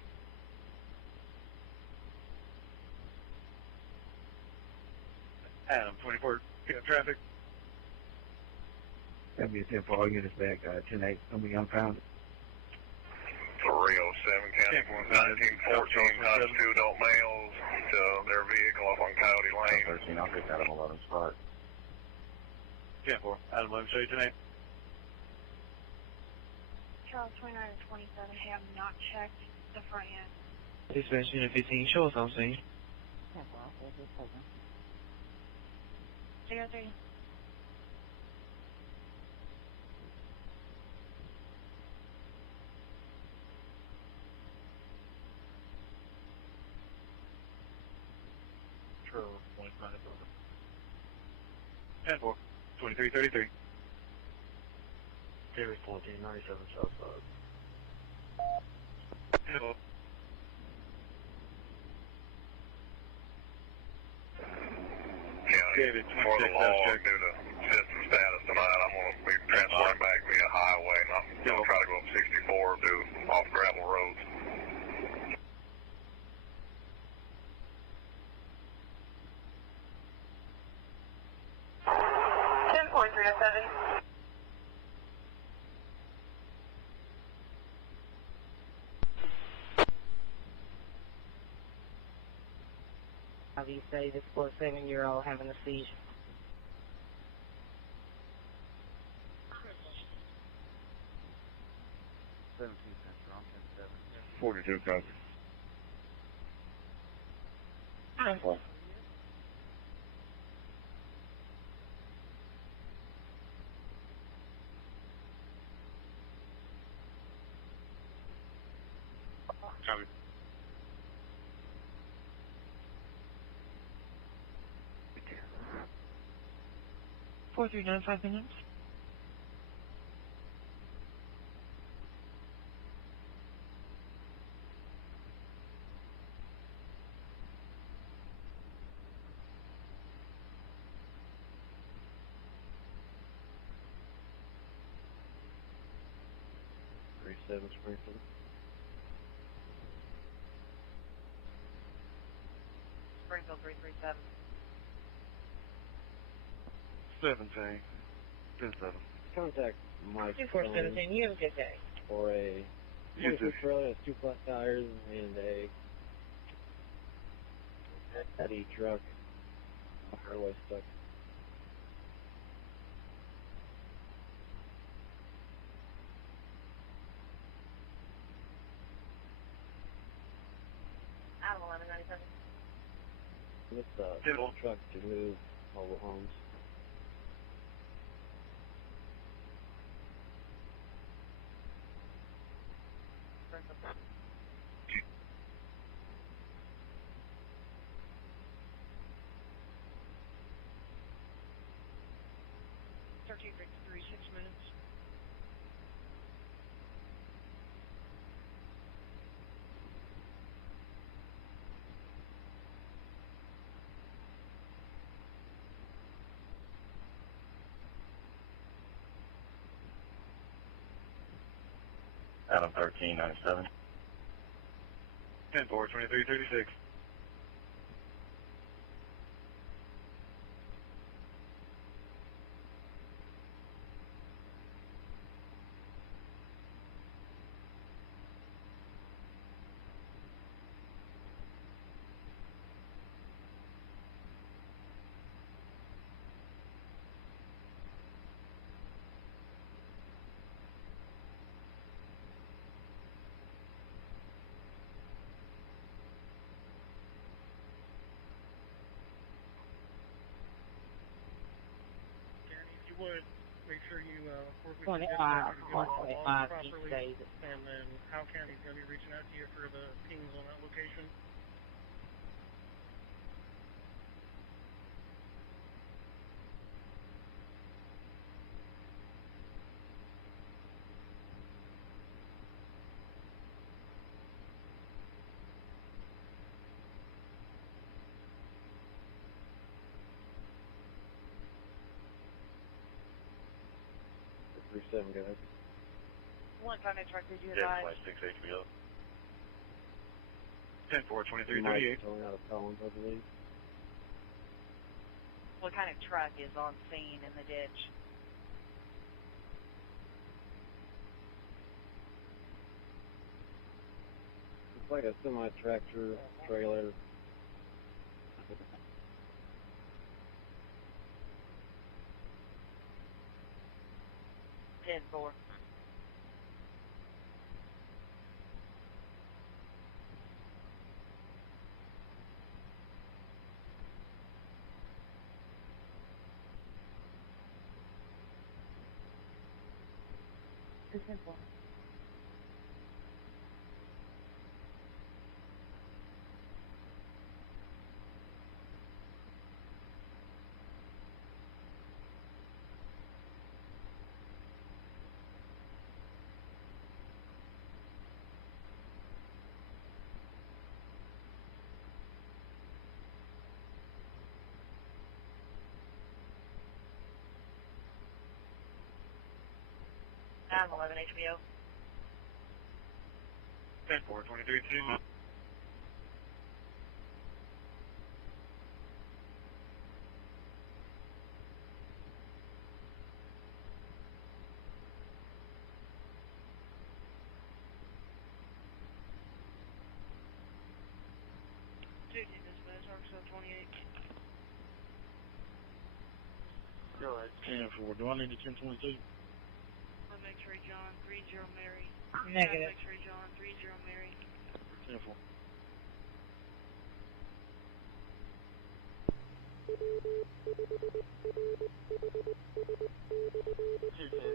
Adam 24. Pick up traffic. That'll be a 10 for all units back. 10-8. Gonna be unfounded. 307 County 1914 times 2 adult males to their vehicle off on Coyote Lane. 13, I'll get Adam 11 spot. 10-4. Adam 11, show you tonight. Charles 29 and 27 have not checked the front end. Dispatch Unit 15, show us on scene. 03. True. 10-4. 2333. Series 14, 97 Southside. 10-4. David, For the law, due to system status tonight, I'm going to be transporting back via highway, and I'm going to try to go up 64 to off gravel roads. How do you say this for a 7-year-old having a seizure? Central 42 copy. Hi. Copy. Four 3 5 minutes. Springfield. Springfield 337. 17. 10-7. Contact Mike. 2417, you have a good day. For a You too. trailer has 2 flat tires and a heavy truck. Highway stuck. Adam 1197. This truck to move mobile homes. Springfield. Three, 6 minutes. Adam 1397. 10-4, 2336. Would make sure you work with 25, properly, 25 each day. and then Howe County's going to be reaching out to you for the pings on that location. Go ahead. One time I tried to do Yeah, advise. 6 HBO. 10-4, 2338. Towing out of Collins, I believe. What kind of truck is on scene in the ditch? It's like a semi-tractor trailer. Ten four. Simple. I'm 11 HBO. 10-4, 2332. Dude, dispatch, Arkansas 28. Go ahead. 10-4. Do I need a 1022? X-ray John 30 Mary. Negative. X-ray John 30 Mary. 10-4.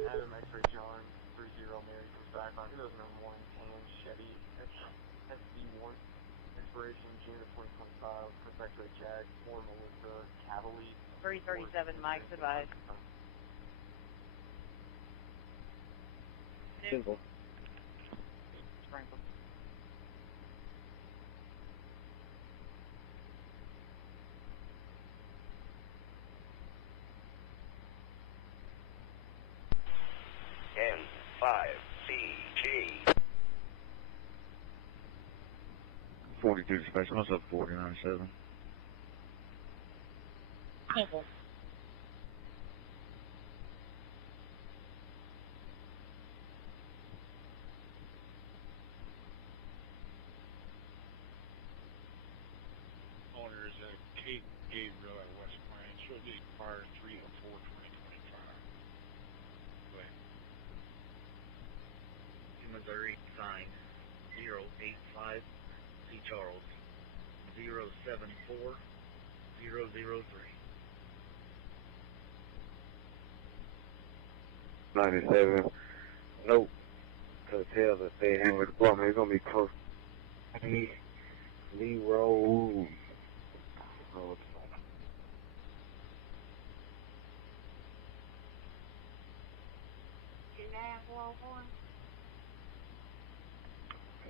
Adam X-ray John 30 Mary comes back on 2001 Chevy SD1 expiration June of 2025. Comes back to a Jag 4 Melissa Cavalier. 337 Mike's advised. Simple. Springfield. N5CG. 32 dispatch, what's up 49-7? Cancel. Owner is a Cape Gate Road at West Point. Should be expired 3/4/2025. Go ahead. Missouri signed 085 C. Charles 074003. $97. Note to tell the state handler department it's gonna be close. Lee Road.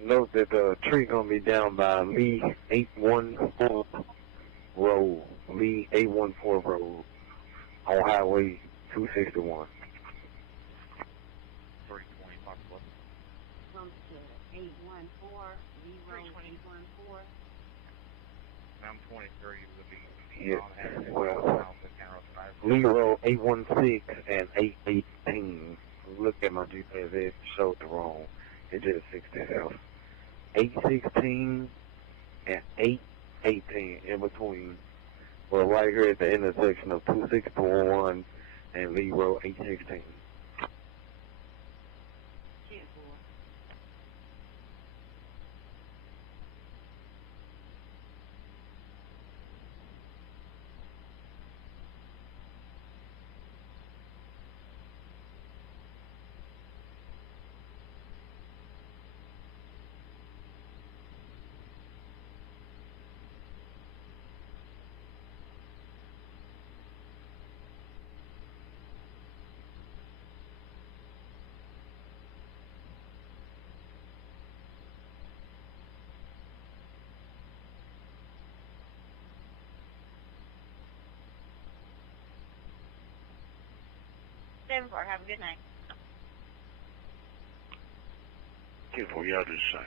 Note that the tree gonna be down by Lee 814 Road. Lee 814 Road on Highway 261. 320 possible. 814, 814. I'm 23 would be Yeah, on average. well, Lee Road 816 and 818. Look at my GPS, it showed the wrong. It just fixed itself. 816 and 818 in between. Well, right here at the intersection of 2641 and Lee Road 816. Have a good night. Careful, y'all do the same.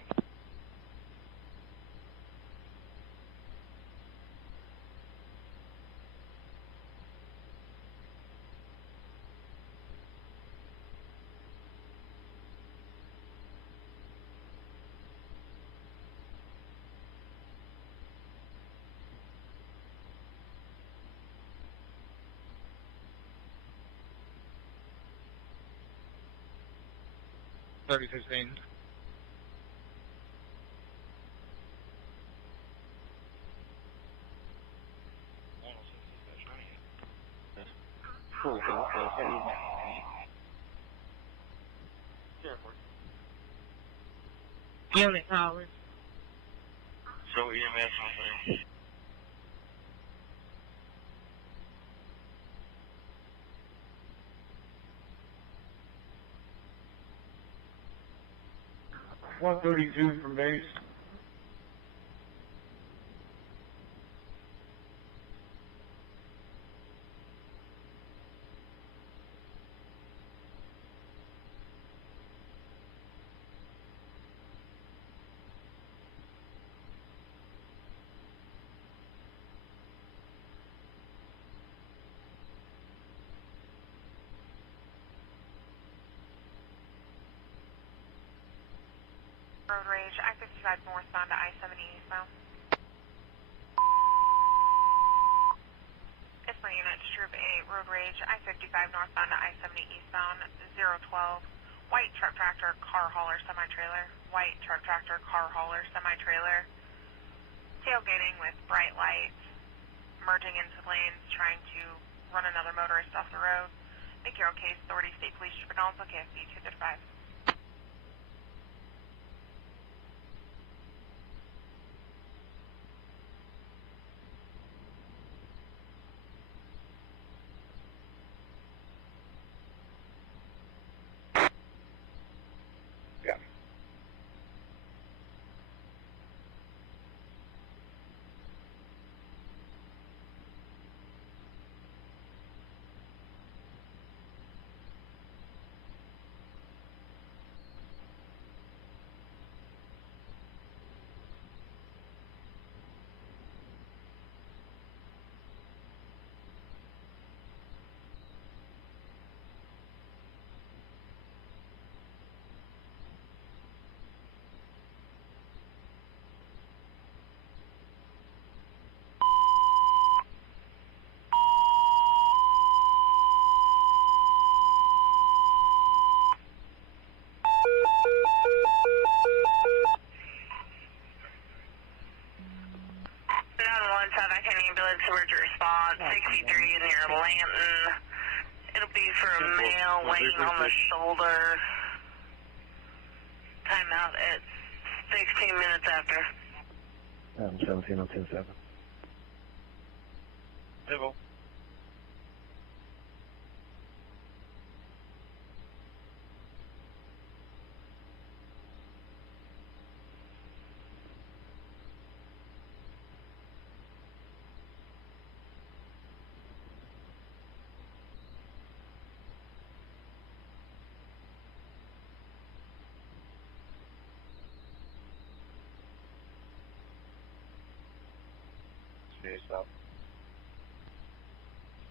$30.15. Unit calling. Show EMS on thing. $132 from base. Road rage, I-55 northbound to I-70 eastbound. It's my unit, Troop 8, road rage, I-55 northbound to I-70 eastbound, 012. White truck tractor, car hauler, semi-trailer. White truck tractor, car hauler, semi-trailer. Tailgating with bright lights, merging into lanes, trying to run another motorist off the road. Make your own case, authority, state police, Chicago, KFB 235. spot 63 near Lanton. It'll be for a male waiting on the shoulder. Timeout at 16 minutes after. 17 on 10-7. Civil. Stop.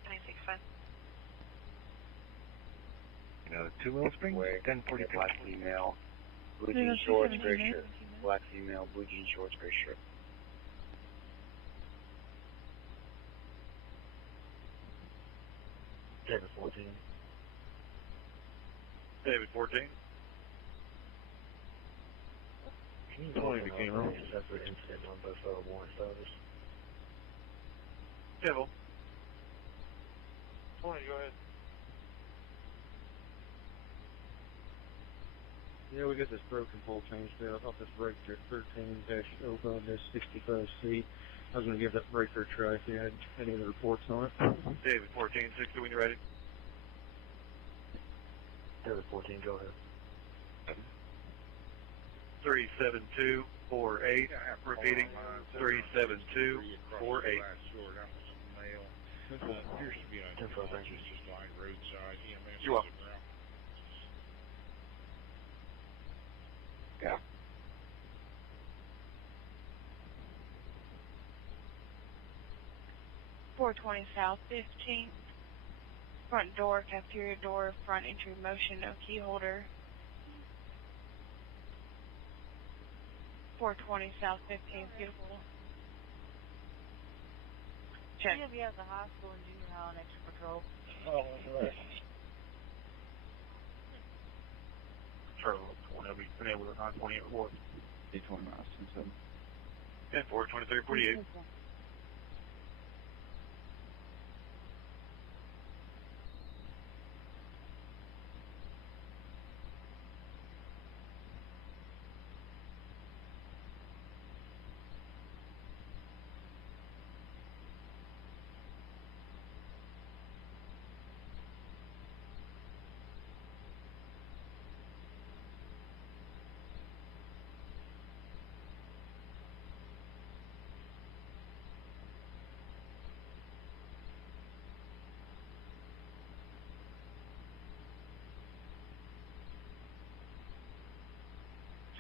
96.5. To Roadway Springs, 10:40. Black female, blue jean shorts, gray shirt. Black female, blue jean shorts, gray shirt. David 14. David 14. 20 became wrong. Separate incident on both warrant status. Civil. 20, go ahead. Yeah, we got this broken pole changed out off this breaker at 13-05-65C. I was going to give that breaker a try if you had any of the reports on it. David 14, 60 when you're ready. David 14, go ahead. 37248. Repeating. 37248. Appears to be on just like roadside EMS. You're welcome. Yeah. .420 South 15. Front door, cafeteria door, front entry motion, no key holder. 420 South 15, beautiful. Check. We have the high school and junior high on extra patrol. Oh, right. Charlie 20, we been able to 928 report. 820 miles, 10-7. And 42348.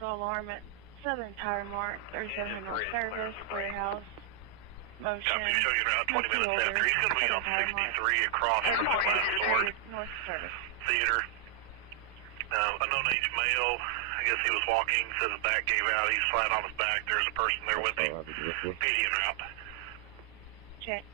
Alarm at Southern Tire Mart, 3700 North Service, Warehouse, motion, Show you around 20 minutes after. He's going to be on 63 across from the last door. North Service. Theater. Unknown age male. I guess he was walking. Says his back gave out. He's flat on his back. There's a person there with him. PD en route. Check.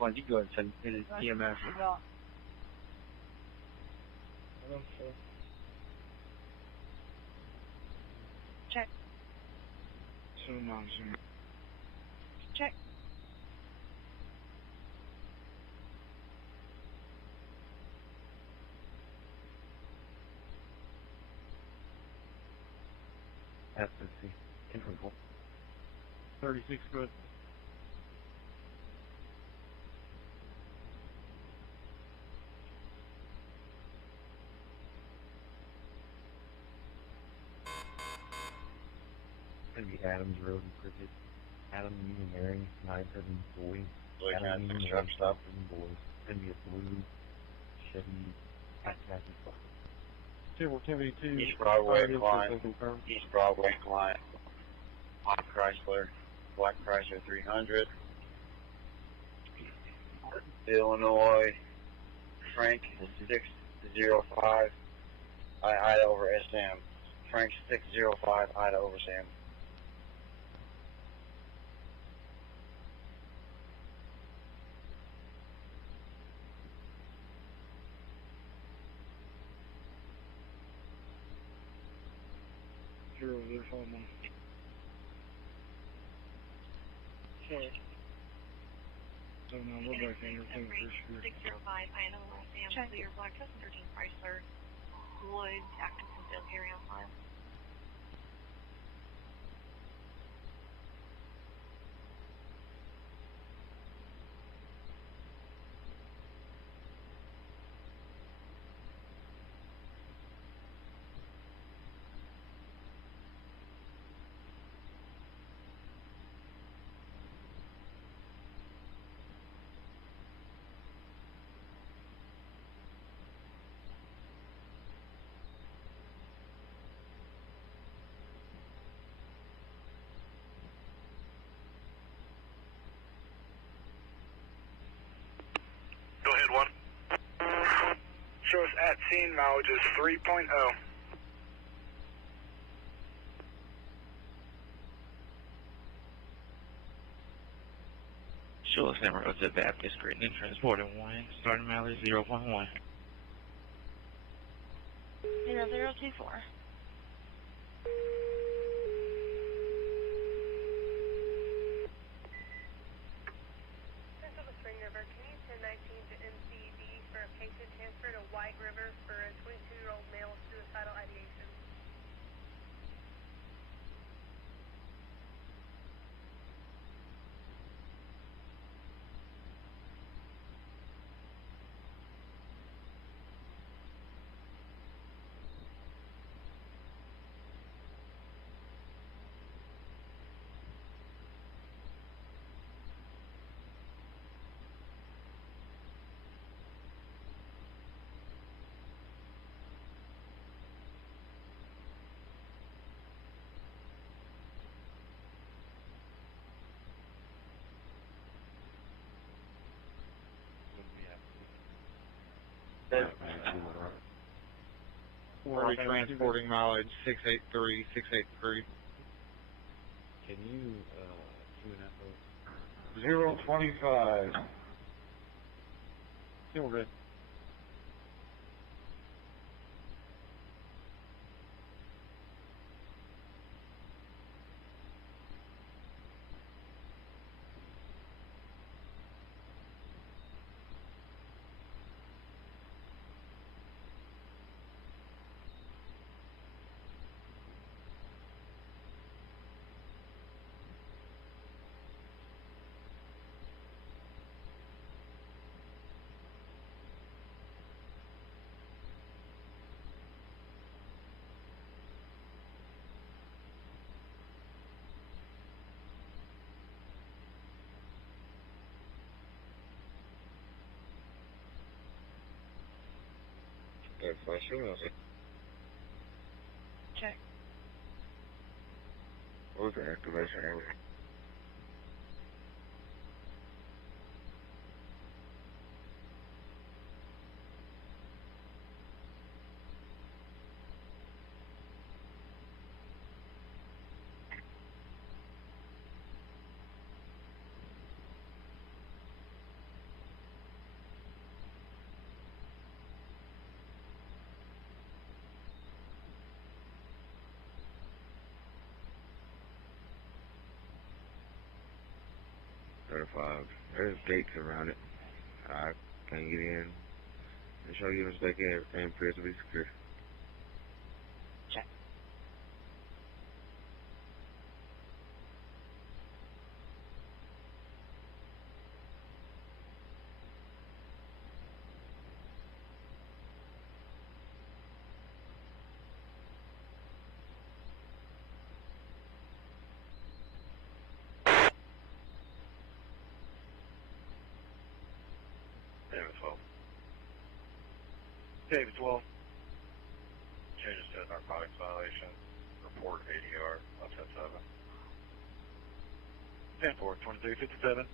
Well, you go ahead and send in an EMS. Check. Zoom on, zoom. Check. SSC. Interval. 36 good. Gonna be Adams Road and Cricket. Adam Union Mary, 9-7 boys. Adam Union Mary, 9-7 boys. Gonna be a blue Chevy Khaki Fox. Civil 282. East Broadway client. East Broadway client. Black Chrysler. Black Chrysler 300. Illinois. Frank 605. Ida over SM. Frank 605. Ida over Sam. Zero, zero, 5, 1. Check. So now we're back in everything for sure. 605, Ida over Sam. Clear Black 13 Chrysler. Wood, active concealed carry on file. Go ahead, 1. Show us at scene, mileage is 3.0. Show us Roads at Baptist Street and transporting 1, starting mileage 0.1. 0024. Spring River, can you 1019 to MCD for a patient transfer to White River for a 22-year-old male suicidal ideation? We're transporting mileage 683, 683. Can you, tune that 025. Still good. Check. What was the activation area? Square 5. There's gates around it. I can't get in. And show you mistake and appears to be secure. Check. David 12. Changes to narcotics violation. Report ADR up at 7. 10-4, 2357.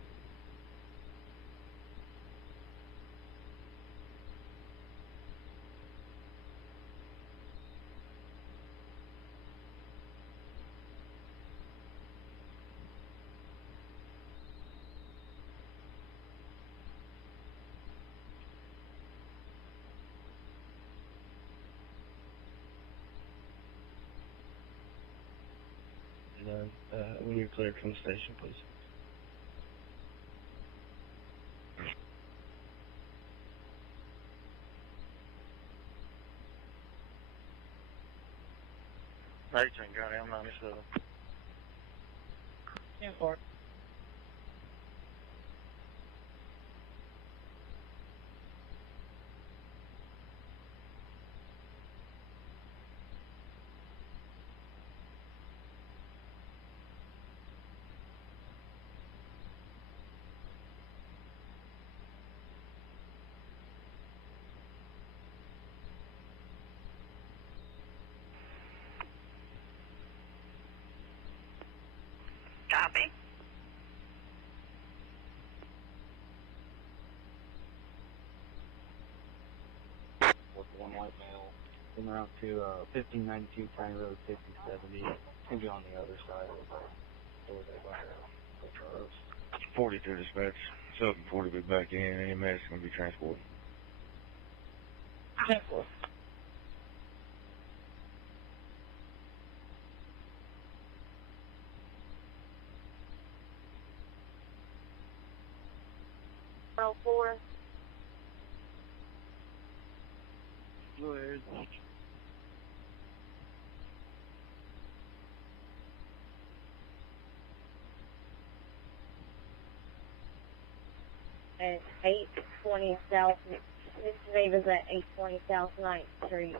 When you're cleared from the station, please. Night train, County, I'm 97. 10-4. Copy. With one white male, in route to 1592 County Road 5070. Can be on the other side of the door they buy 42 dispatch. 740 be back in. EMAs going to be transported. 10-4. Go ahead. At 820 South, Miss Davis at 820 South 9th Street.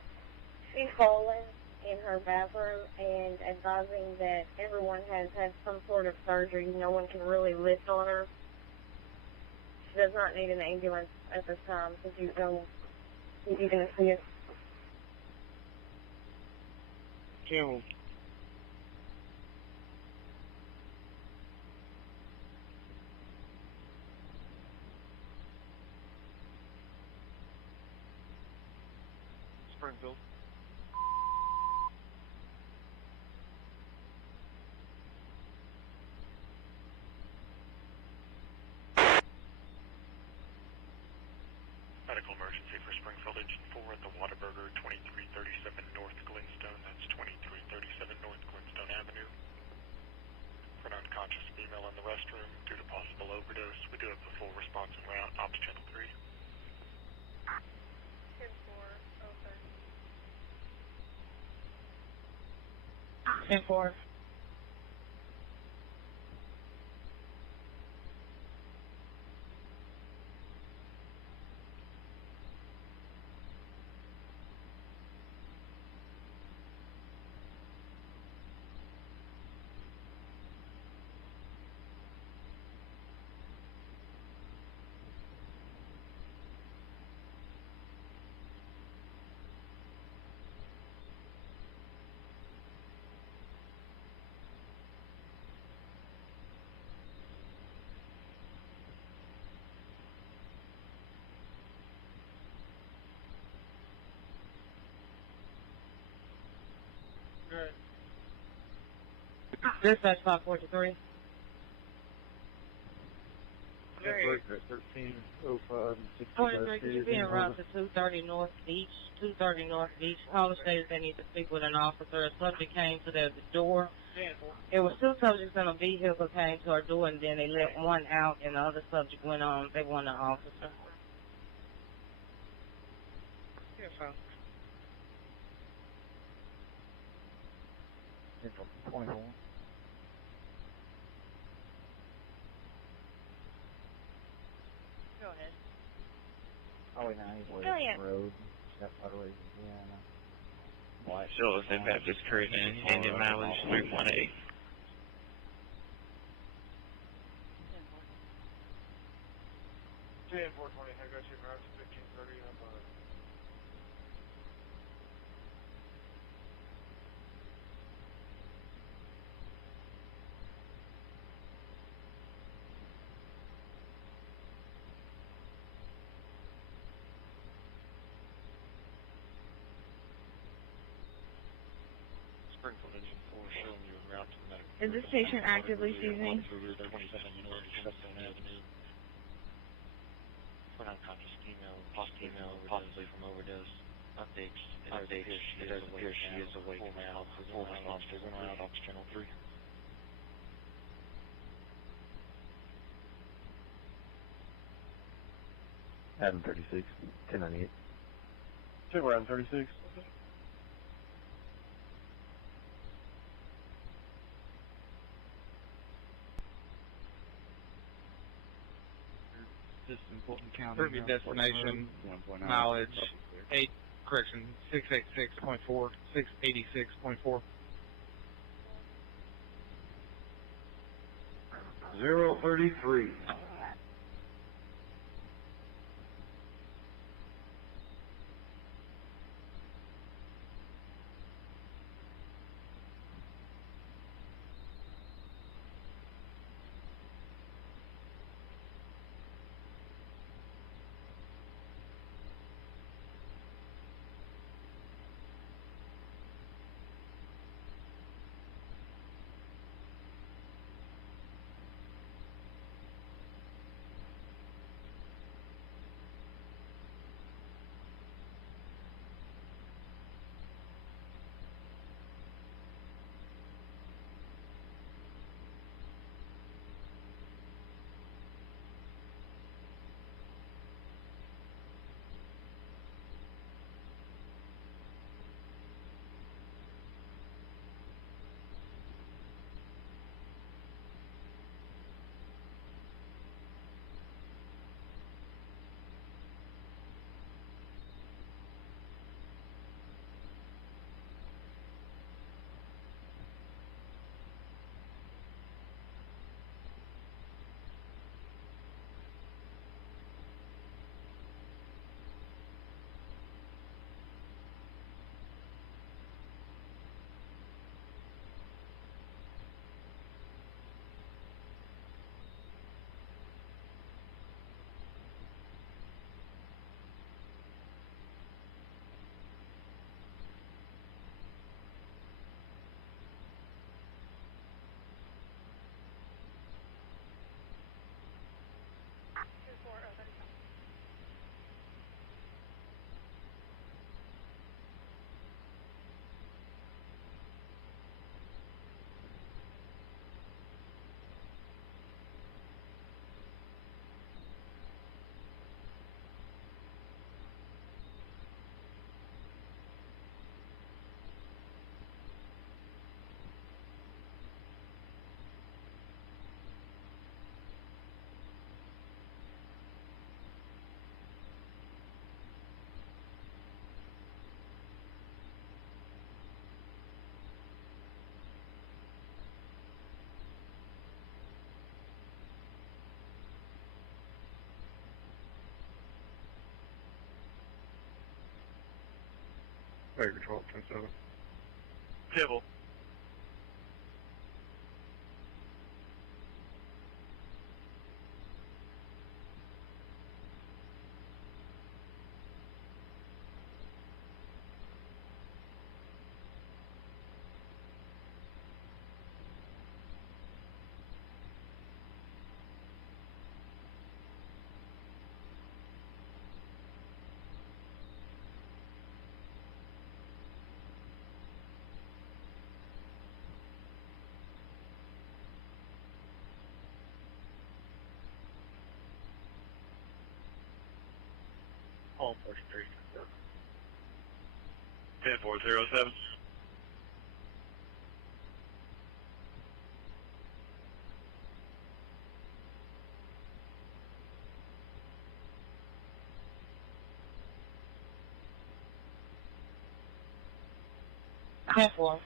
She's fallen in her bathroom and advising that everyone has had some sort of surgery. No one can really lift on her. She does not need an ambulance at this time. If you go, if you can see it. Camel. Springfield. Medical emergency for Springfield Engine 4 at the Whataburger, 2337 North Glenstone. That's 2337 North Glenstone Avenue. For an unconscious female in the restroom due to possible overdose. We do have a full response en route. Ops Channel 3. 10-4, open. 10-4. Dispatch 543. Very 1305 and 43, could you be en route to 230 North Beach? 230 North Beach. All the states they need to speak with an officer. A subject came to the door. It was two subjects in a vehicle came to our door, and then they let one out, and the other subject went on. They want an officer. Here, folks. 21. Go ahead. Oh, wait, now he's Oh, yeah. road. That's Roadway, Indiana. White. Sure, St. Baptist Christian, engine mileage 318. JM 420, I got you route to 1530 on the Springfield Engine 4 showing you en route to the medical. Is this patient actively seizing? 27 North Shutdown Avenue. For an unconscious possibly from overdose. Updates. It does appear she is awake now. Full response to 1 out, Ops Channel 3. Adam 36, 1098. Check around 36. Just in Fulton County. Privy destination, mileage, 686.4, 686.4. 033. Fire Control 10-7. Kibble. Street. 10407. Careful.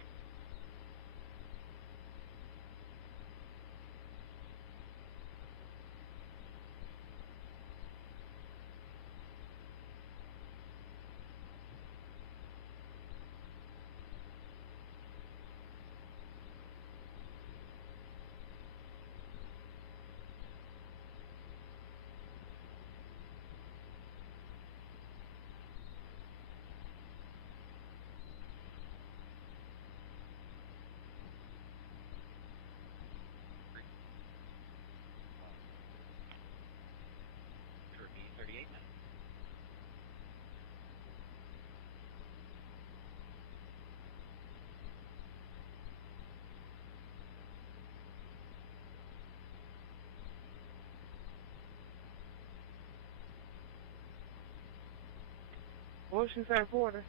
Oceanside Porter.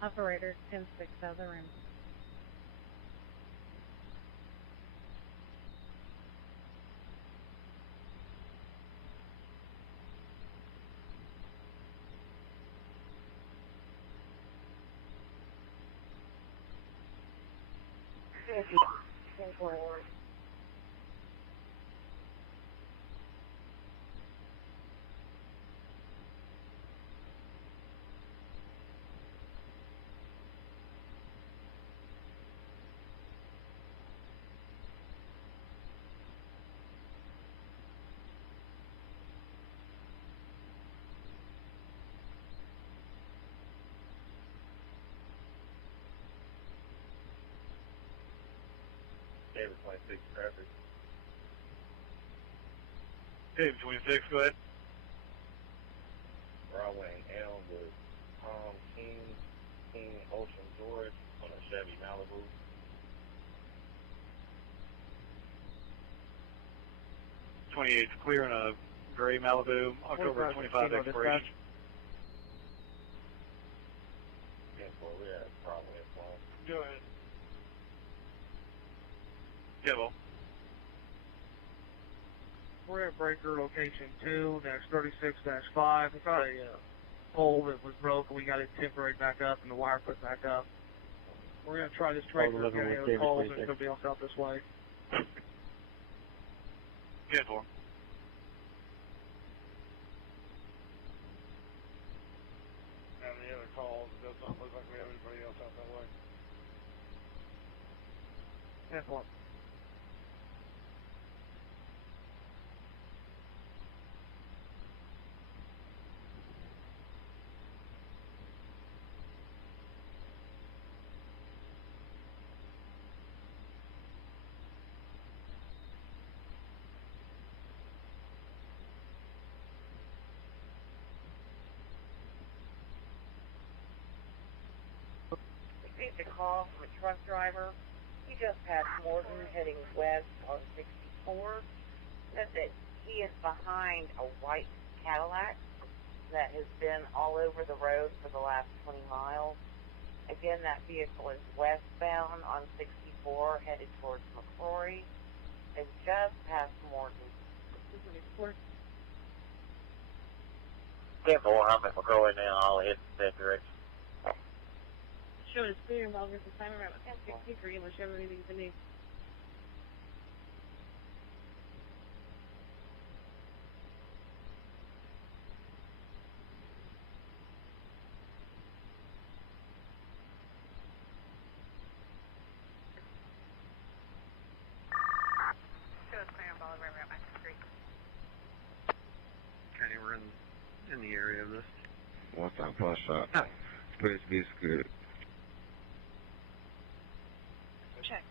Operator 10-6 other end. David 26 traffic. David 26, go ahead. Roadway and Elm with Tom King Ocean George on a Chevy Malibu. '28's clear in a gray Malibu, October 25 expiration. Yeah, well, we're at probably at 1. Go ahead. Kibble. We're at breaker location 2-36-5. We got a pole that was broke, and we got it temporary back up, and the wire put back up. We're going to try this breaker again. Any other calls, it's going to be else out this way. 10-4. And the other calls, it does not look like we have anybody else out that way. 10-4. Received a call from a truck driver. He just passed Morton heading west on 64. Said that he is behind a white Cadillac that has been all over the road for the last 20 miles. Again, that vehicle is westbound on 64 headed towards McCrory. They just passed Morton. I'm at McCrory now. I'll head that direction. Show his clear while there's a timer around 63 unless you have anything to need. Show us clear while we're around 63. Okay, we're in the area of this. One time plus shot. Please be good. Check.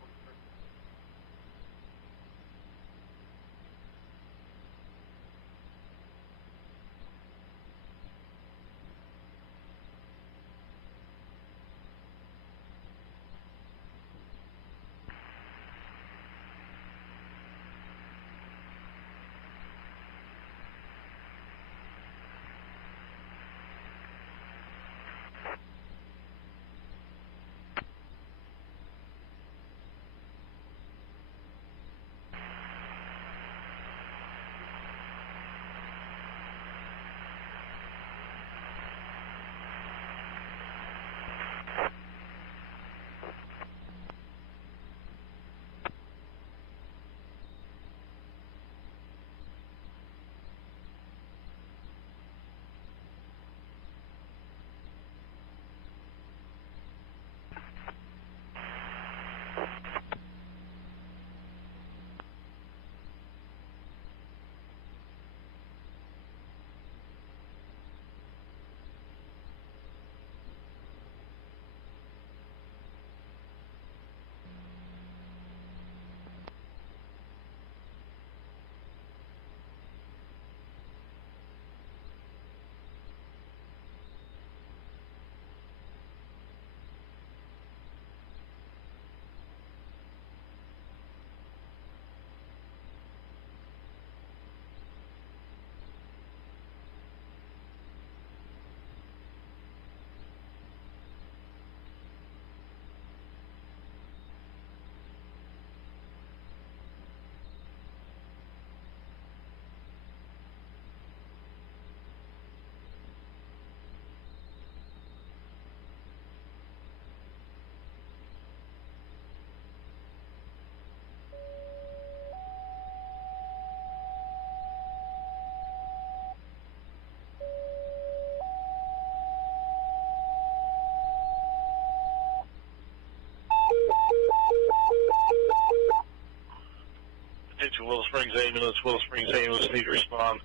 Willow Springs Ambulance. Willow Springs Ambulance need to respond.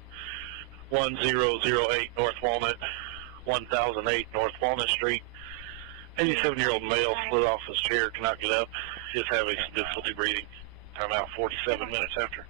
1008 North Walnut, 1008 North Walnut Street. 87-year-old male slid off his chair, cannot get up. Is having some difficulty breathing. Time out 47 minutes after.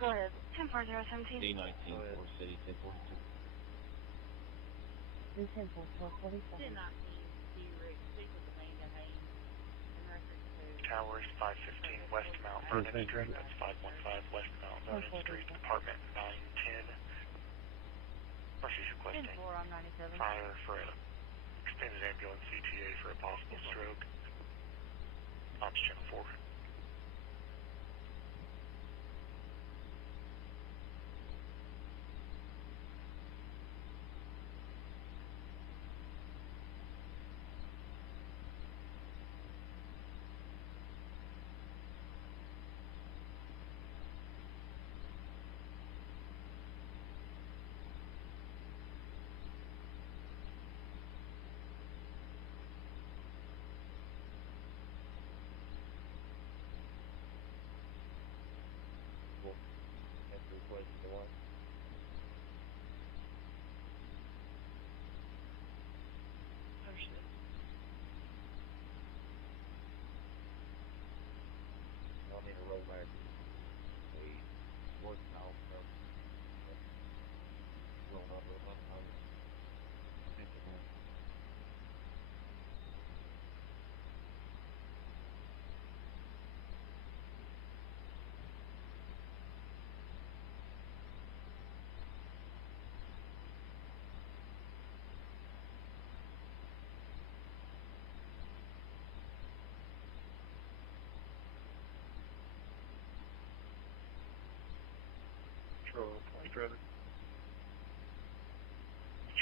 Go ahead. 104017. D19 for City 1042. Towers 515 West Mount Vernon Street. That's 515 West Mount Vernon Street. Apartment 910. Murphy's requesting fire for an extended ambulance CTA for a possible stroke. Ops channel 4.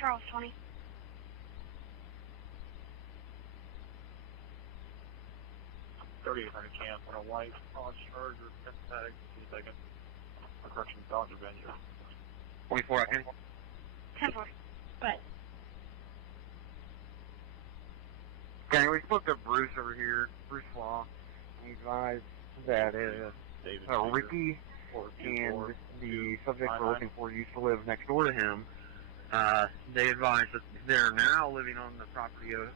Charles 20. Trying to camp on a white Dodge Charger, sympathetic, 2 seconds. Correction, Dodge Avenger. 24, I can. 10-4. But. Okay, we spoke to Bruce over here, Bruce Law. He advised that Ricky and the subject we're looking for used to live next door to him. They advised that they're now living on the property of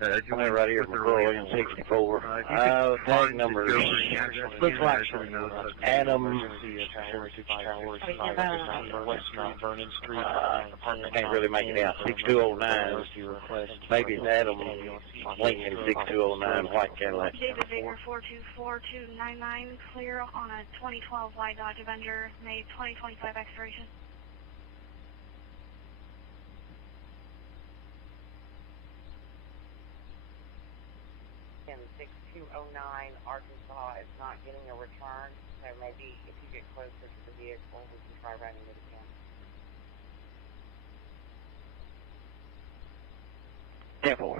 I'm right here from William 64. Tag numbers. Looks like Adam. Can't really make it out. 6209. Maybe it's Adam Lincoln 6209 white Cadillac. David Baker 424299, clear on a 2012 white Dodge Avenger, May 2025 expiration. 6209 Arkansas is not getting a return, so maybe if you get closer to the vehicle, we can try running it again. Careful.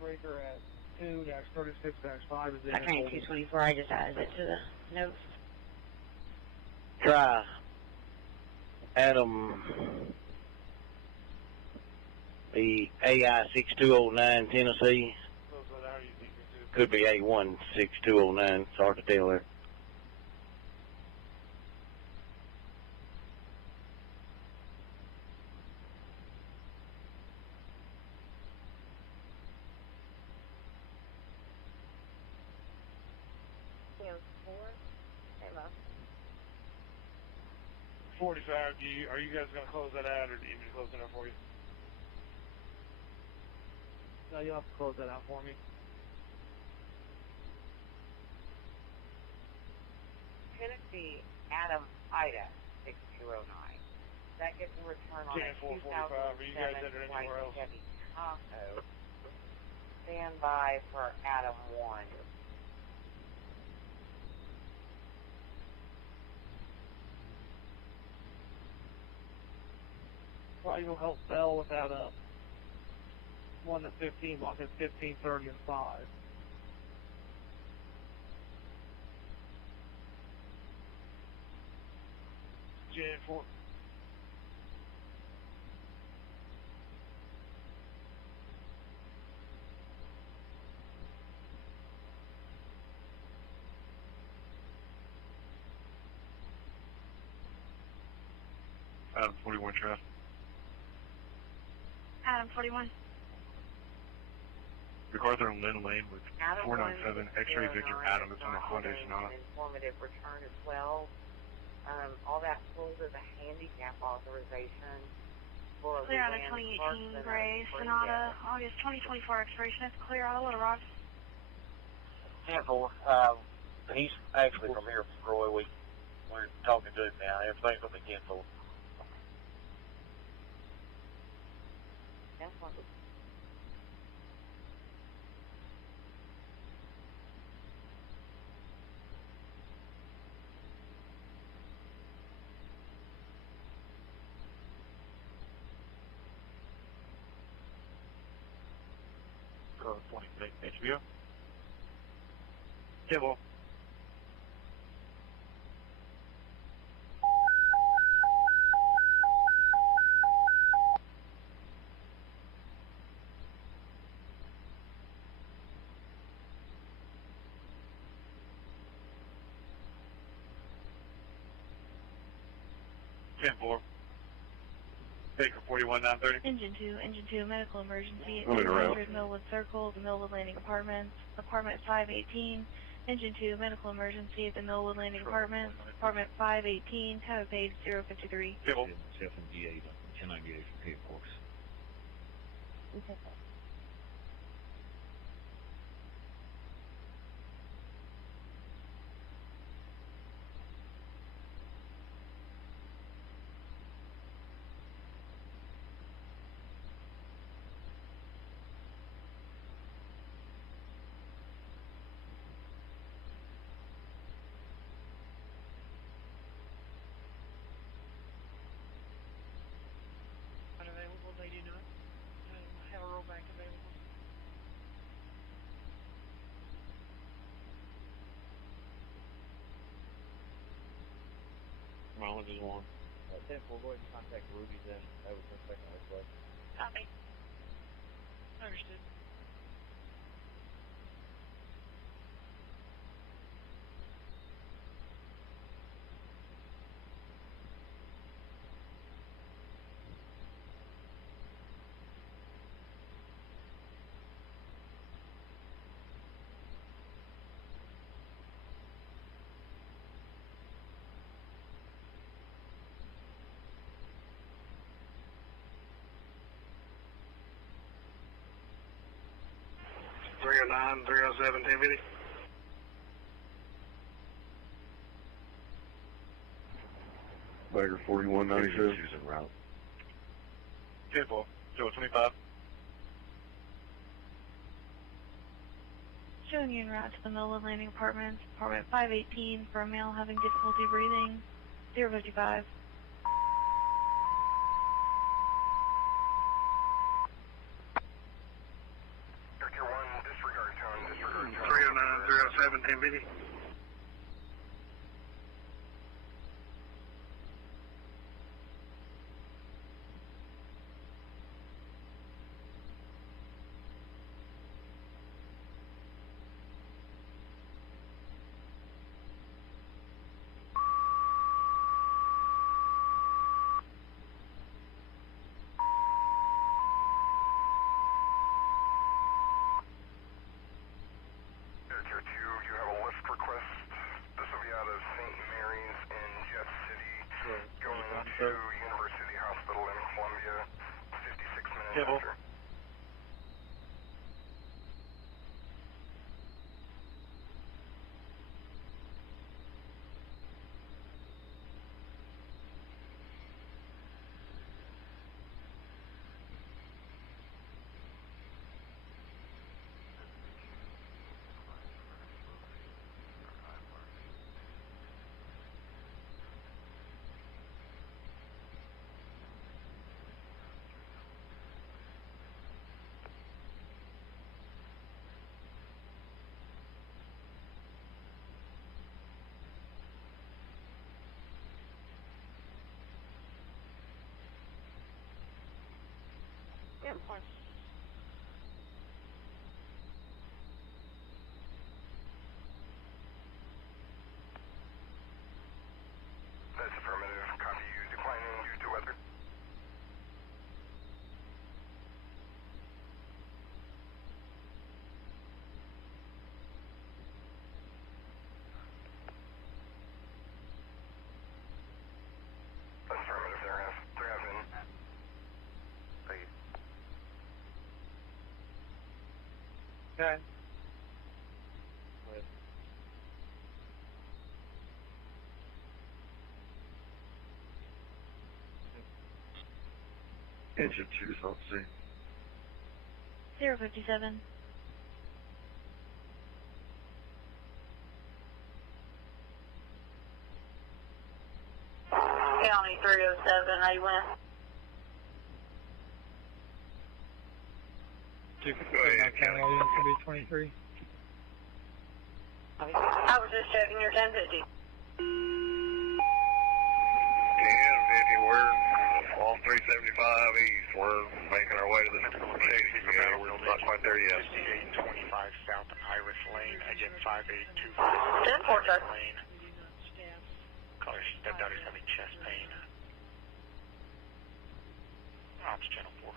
Breaker at 2-36-5 is in. I trained 224. I just added it to the notes. Try Adam, the AI 6209 Tennessee. Could be A1 6209. It's hard to tell there. Hey, 45, are you guys going to close that out, or do you need me to close it out for you? No, you'll have to close that out for me. Tennessee, Adam, Ida, 6209. That gets a return on a 2007 white Chevy Tahoe. Stand by for Adam 1. Probably will help sell without a one at 15, block at 15, 30, and 5. J4. Adam 41 traffic. Adam 41. MacArthur and Lynn Lane with 497 X-ray Victor Adam. It's on the Hyundai Sonata. Informative return as well. All that pulls is a handicap authorization for a Clear out of 2018 gray Sonata, August 2024 expiration. It's clear out of Little Rock. 10-4. He's actually from here from Troy. We're talking to him now. Everything's going to be 10-4. That's one. Go 26 HBO. Yeah, well. Baker 41-930. Engine 2, medical emergency. I'm in a route. 800 Millwood Circle, the Millwood Landing Apartments, apartment 518. Engine 2, medical emergency at the Millwood Landing Apartments, apartment 518, tower page 053. Civil. 78, 1098 from Cape Forks. Okay. Unavailable, they do not have a rollback available. Mileage is 1. 10-4, go ahead and contact Ruby then. That was the second request. Copy. Understood. $309, $307, 1050. Baker 4197. She's en route. 10-4. Joe 25. Showing you en route to the Millwood Landing Apartments, apartment 518, for a male having difficulty breathing, 055. Tier 1, disregard tone, disregard tone. 309, 307, 1050. Civil. Yeah, of course. That's affirmative. Copy you declining due to weather. Okay. Engine 2's on scene. 057. County 307, how you win? 259 County, all units will be 23. I was just checking your 1050. 1050, we're on 375 east. We're making our way to the shady community. We're not quite there yet. 6825 South Iris Lane, again 5825 10 4 Iris Lane. Caller stepped out, he's having chest pain. Ops channel 4.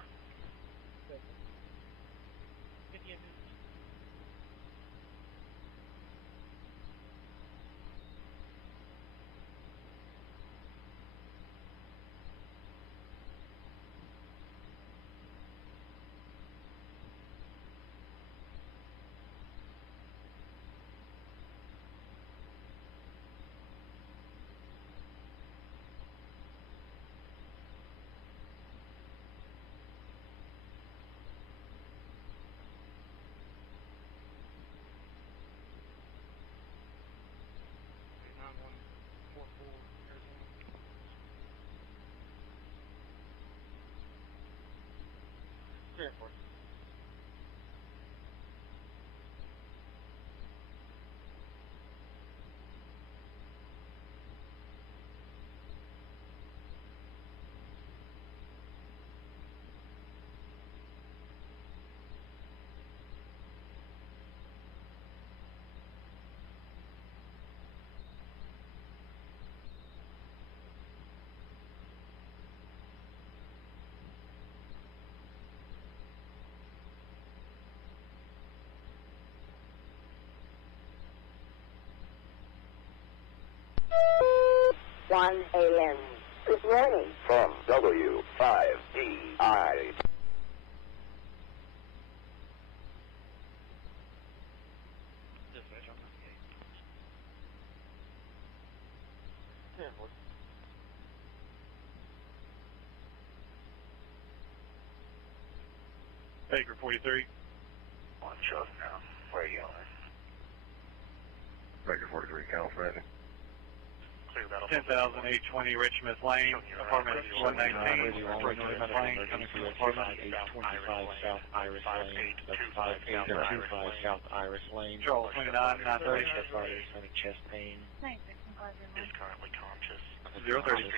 One AM. Good morning. From W5DI. Baker 43. One shot now. Where are you on? Baker 43, California. 10,820 Richmond Lane, apartment 119, Richmond Lane, coming from apartment 825 South Iris Lane, that's 5825 South Iris Lane. Control 29, 930. Chest artery, having chest pain. Is currently conscious. 030.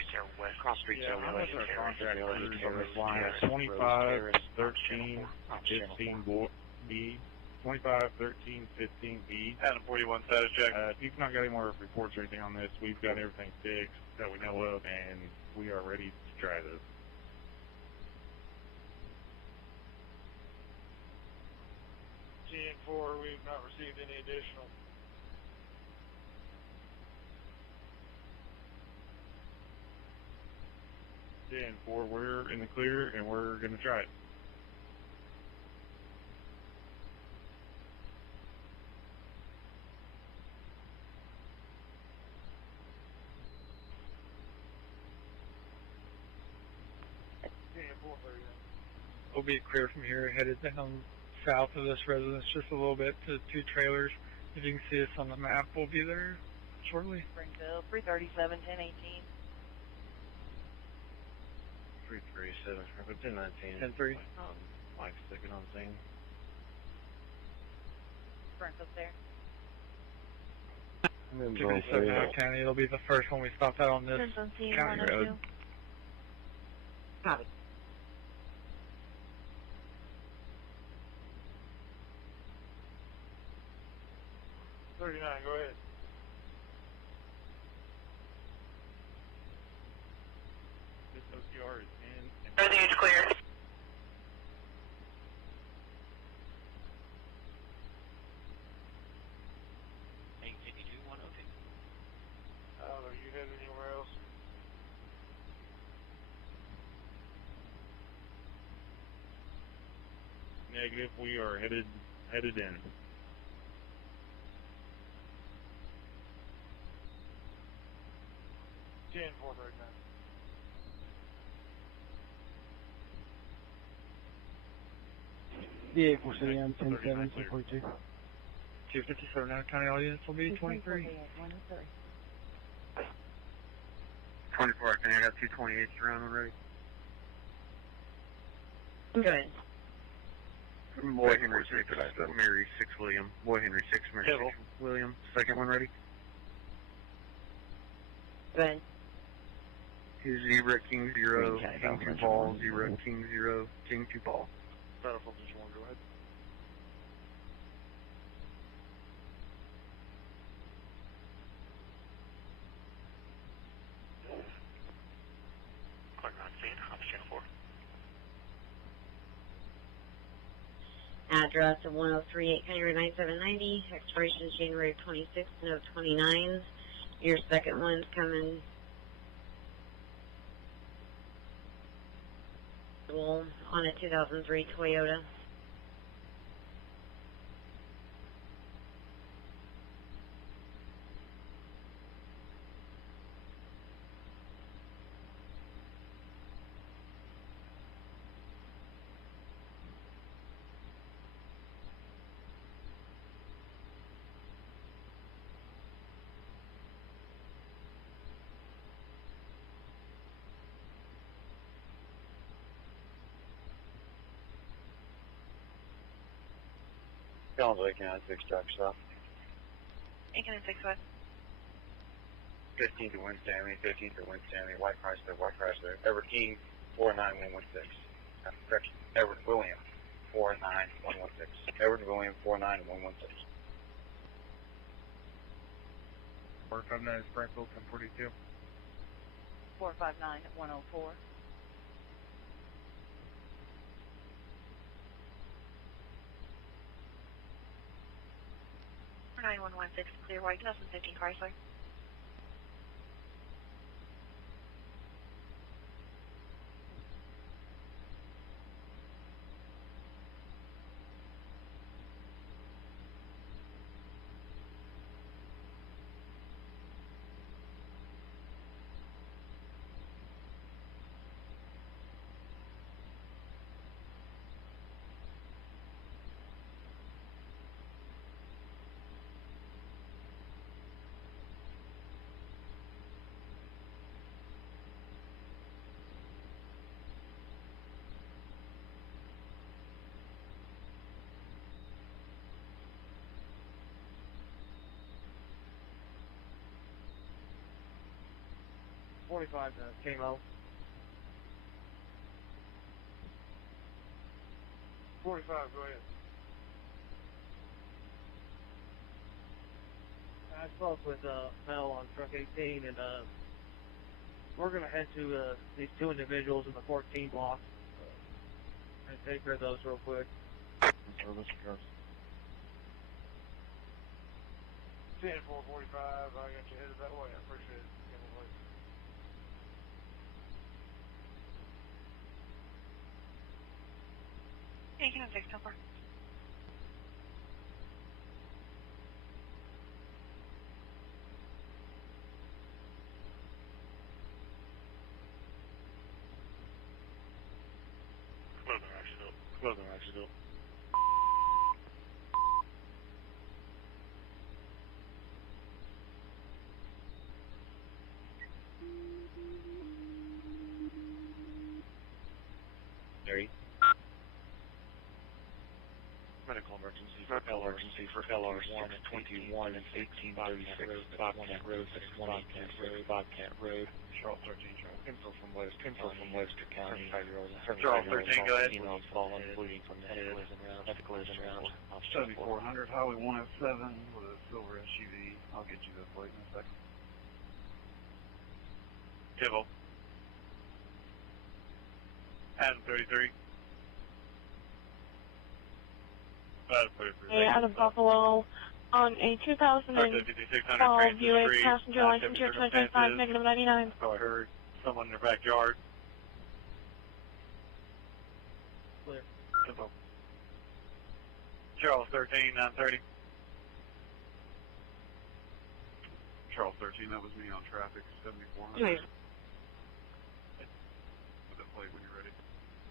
Cross streets are What's our contract related cruise on this line? 25, 13, 15 B. 25, 13, 15B. Adam 41 status check. If you've not got any more reports or anything on this, we've got everything fixed that we know of, and we are ready to try this. GN4, we've not received any additional. GN4, we're in the clear, and we're going to try it. We'll be clear from here, headed down south of this residence just a little bit to 2 trailers. If you can see us on the map, we'll be there shortly. Springfield, 337, 1018. 337, 1019. 10-3. Mike's sticking on scene. Springfield there. 257 County, it'll be the first one we stopped out on this county road. Copy. Go ahead. This OCR is in. Everything is clear. Are you headed anywhere else? Negative, we are headed Headed in. The 8 City M 10-7, 242. 257 out of county, all units will be 23. 24, I got 228 surrounded already. Good. Boy Henry 6, Mary 6 William. Boy Henry 6, Mary 6 William. Second one ready. Good. Zebra King 0, King 2 ball, 0, King 0, King 2 ball. Battlefield Division 1, go ahead. Clear on scene, Officer Channel 4. Address of 1038 County Road 9790. Expiration is January 26th and 029. Your second one's coming on a 2003 Toyota. Calls 896 truck stop. 896 West. 15 to Win Stanley, 15 to Win Stanley, White Chrysler, Edward King, 49116. Correction, Edward William, 49116. Edward William, 49116. 459 Springfield, 1042. 459 at 104. 9116 Clear White 2015 Chrysler. Came out. 45, go ahead. I spoke with Mel on truck 18, and we're going to head to these two individuals in the 14 block and take care of those real quick. Service cars. 10-445, I got you headed that way. I appreciate it. Yeah, you can have 6 till 4. Clothing accident. Gary? Medical emergency for LR1 at 21 and 1836 Bobcat Road, 620 Bobcat Road, Charles 13, info from West County, 5-year-old, Charles 13, go ahead. Female fallen, bleeding from the head, collision round, 7400 Highway 107 with a silver SUV. I'll get you the plate in a second. Tibble. Adam 33. Hey, out of Buffalo, on a 2012 Buick passenger license year 2025, negative 99. So I heard someone in their backyard. Clear. Info. Charles 13, 930. Charles 13, that was me on traffic, 7400. Nice. Put that plate when you're ready.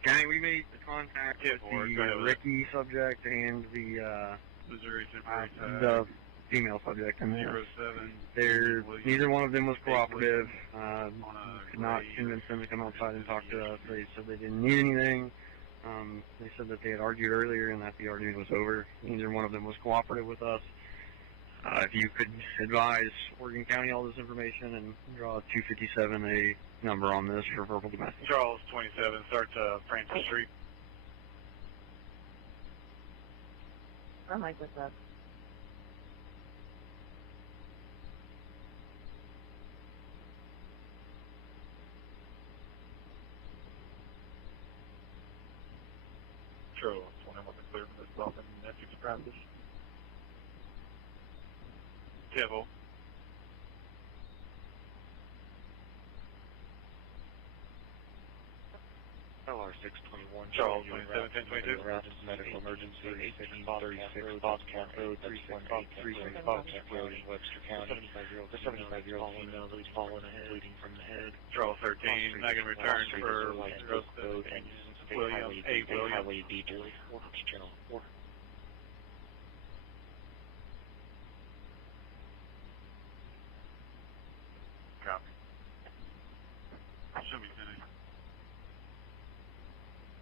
County, we made the contact with the Ricky subject and the Missouri temporary tag. the female subject. And 07. neither one of them was cooperative. Could not convince them to come outside and talk to us. They said they didn't need anything. They said that they had argued earlier and that the argument was over. Neither one of them was cooperative with us. If you could advise Oregon County all this information and draw a 257A number on this for verbal domestic. Charles 27, start to Francis Street. I like what's up. Charles 21 to clear for this stop and nephew to practice. Devil. LR 621. Charles 27, 1022. Medical emergency 1836 Bobcat Road 36 Bobcat Road in Webster County. The 75-year-old female who's fallen ahead, bleeding from the head. Charles 13, not going to return for William A. Williams. Highway B Julie. Channel 4. Copy. Show me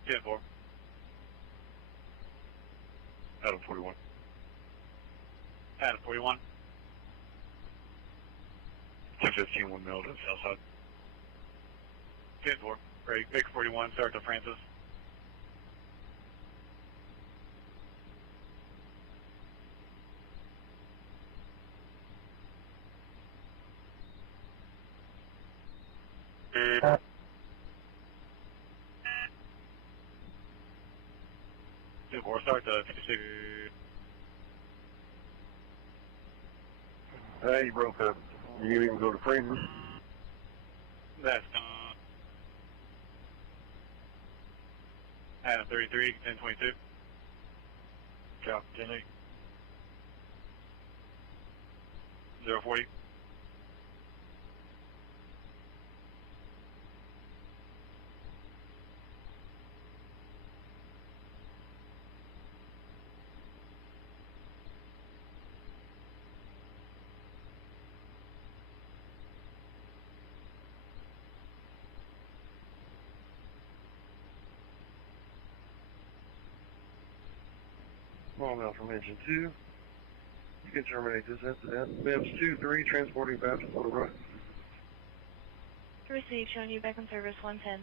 10. 10-4. Adam 41. Adam 41. 215, 1 mil to the south side. 10-4. Great. Vic 41, start to Francis. Or start to 56. Hey, you broke up. You didn't even go to Francis? That's Adam 33, 1022. Copy, 10-8. 040. Small mail from engine 2. You can terminate this incident. Bibbs 2-3, transporting Baptist Road. Received, showing you back on service 110.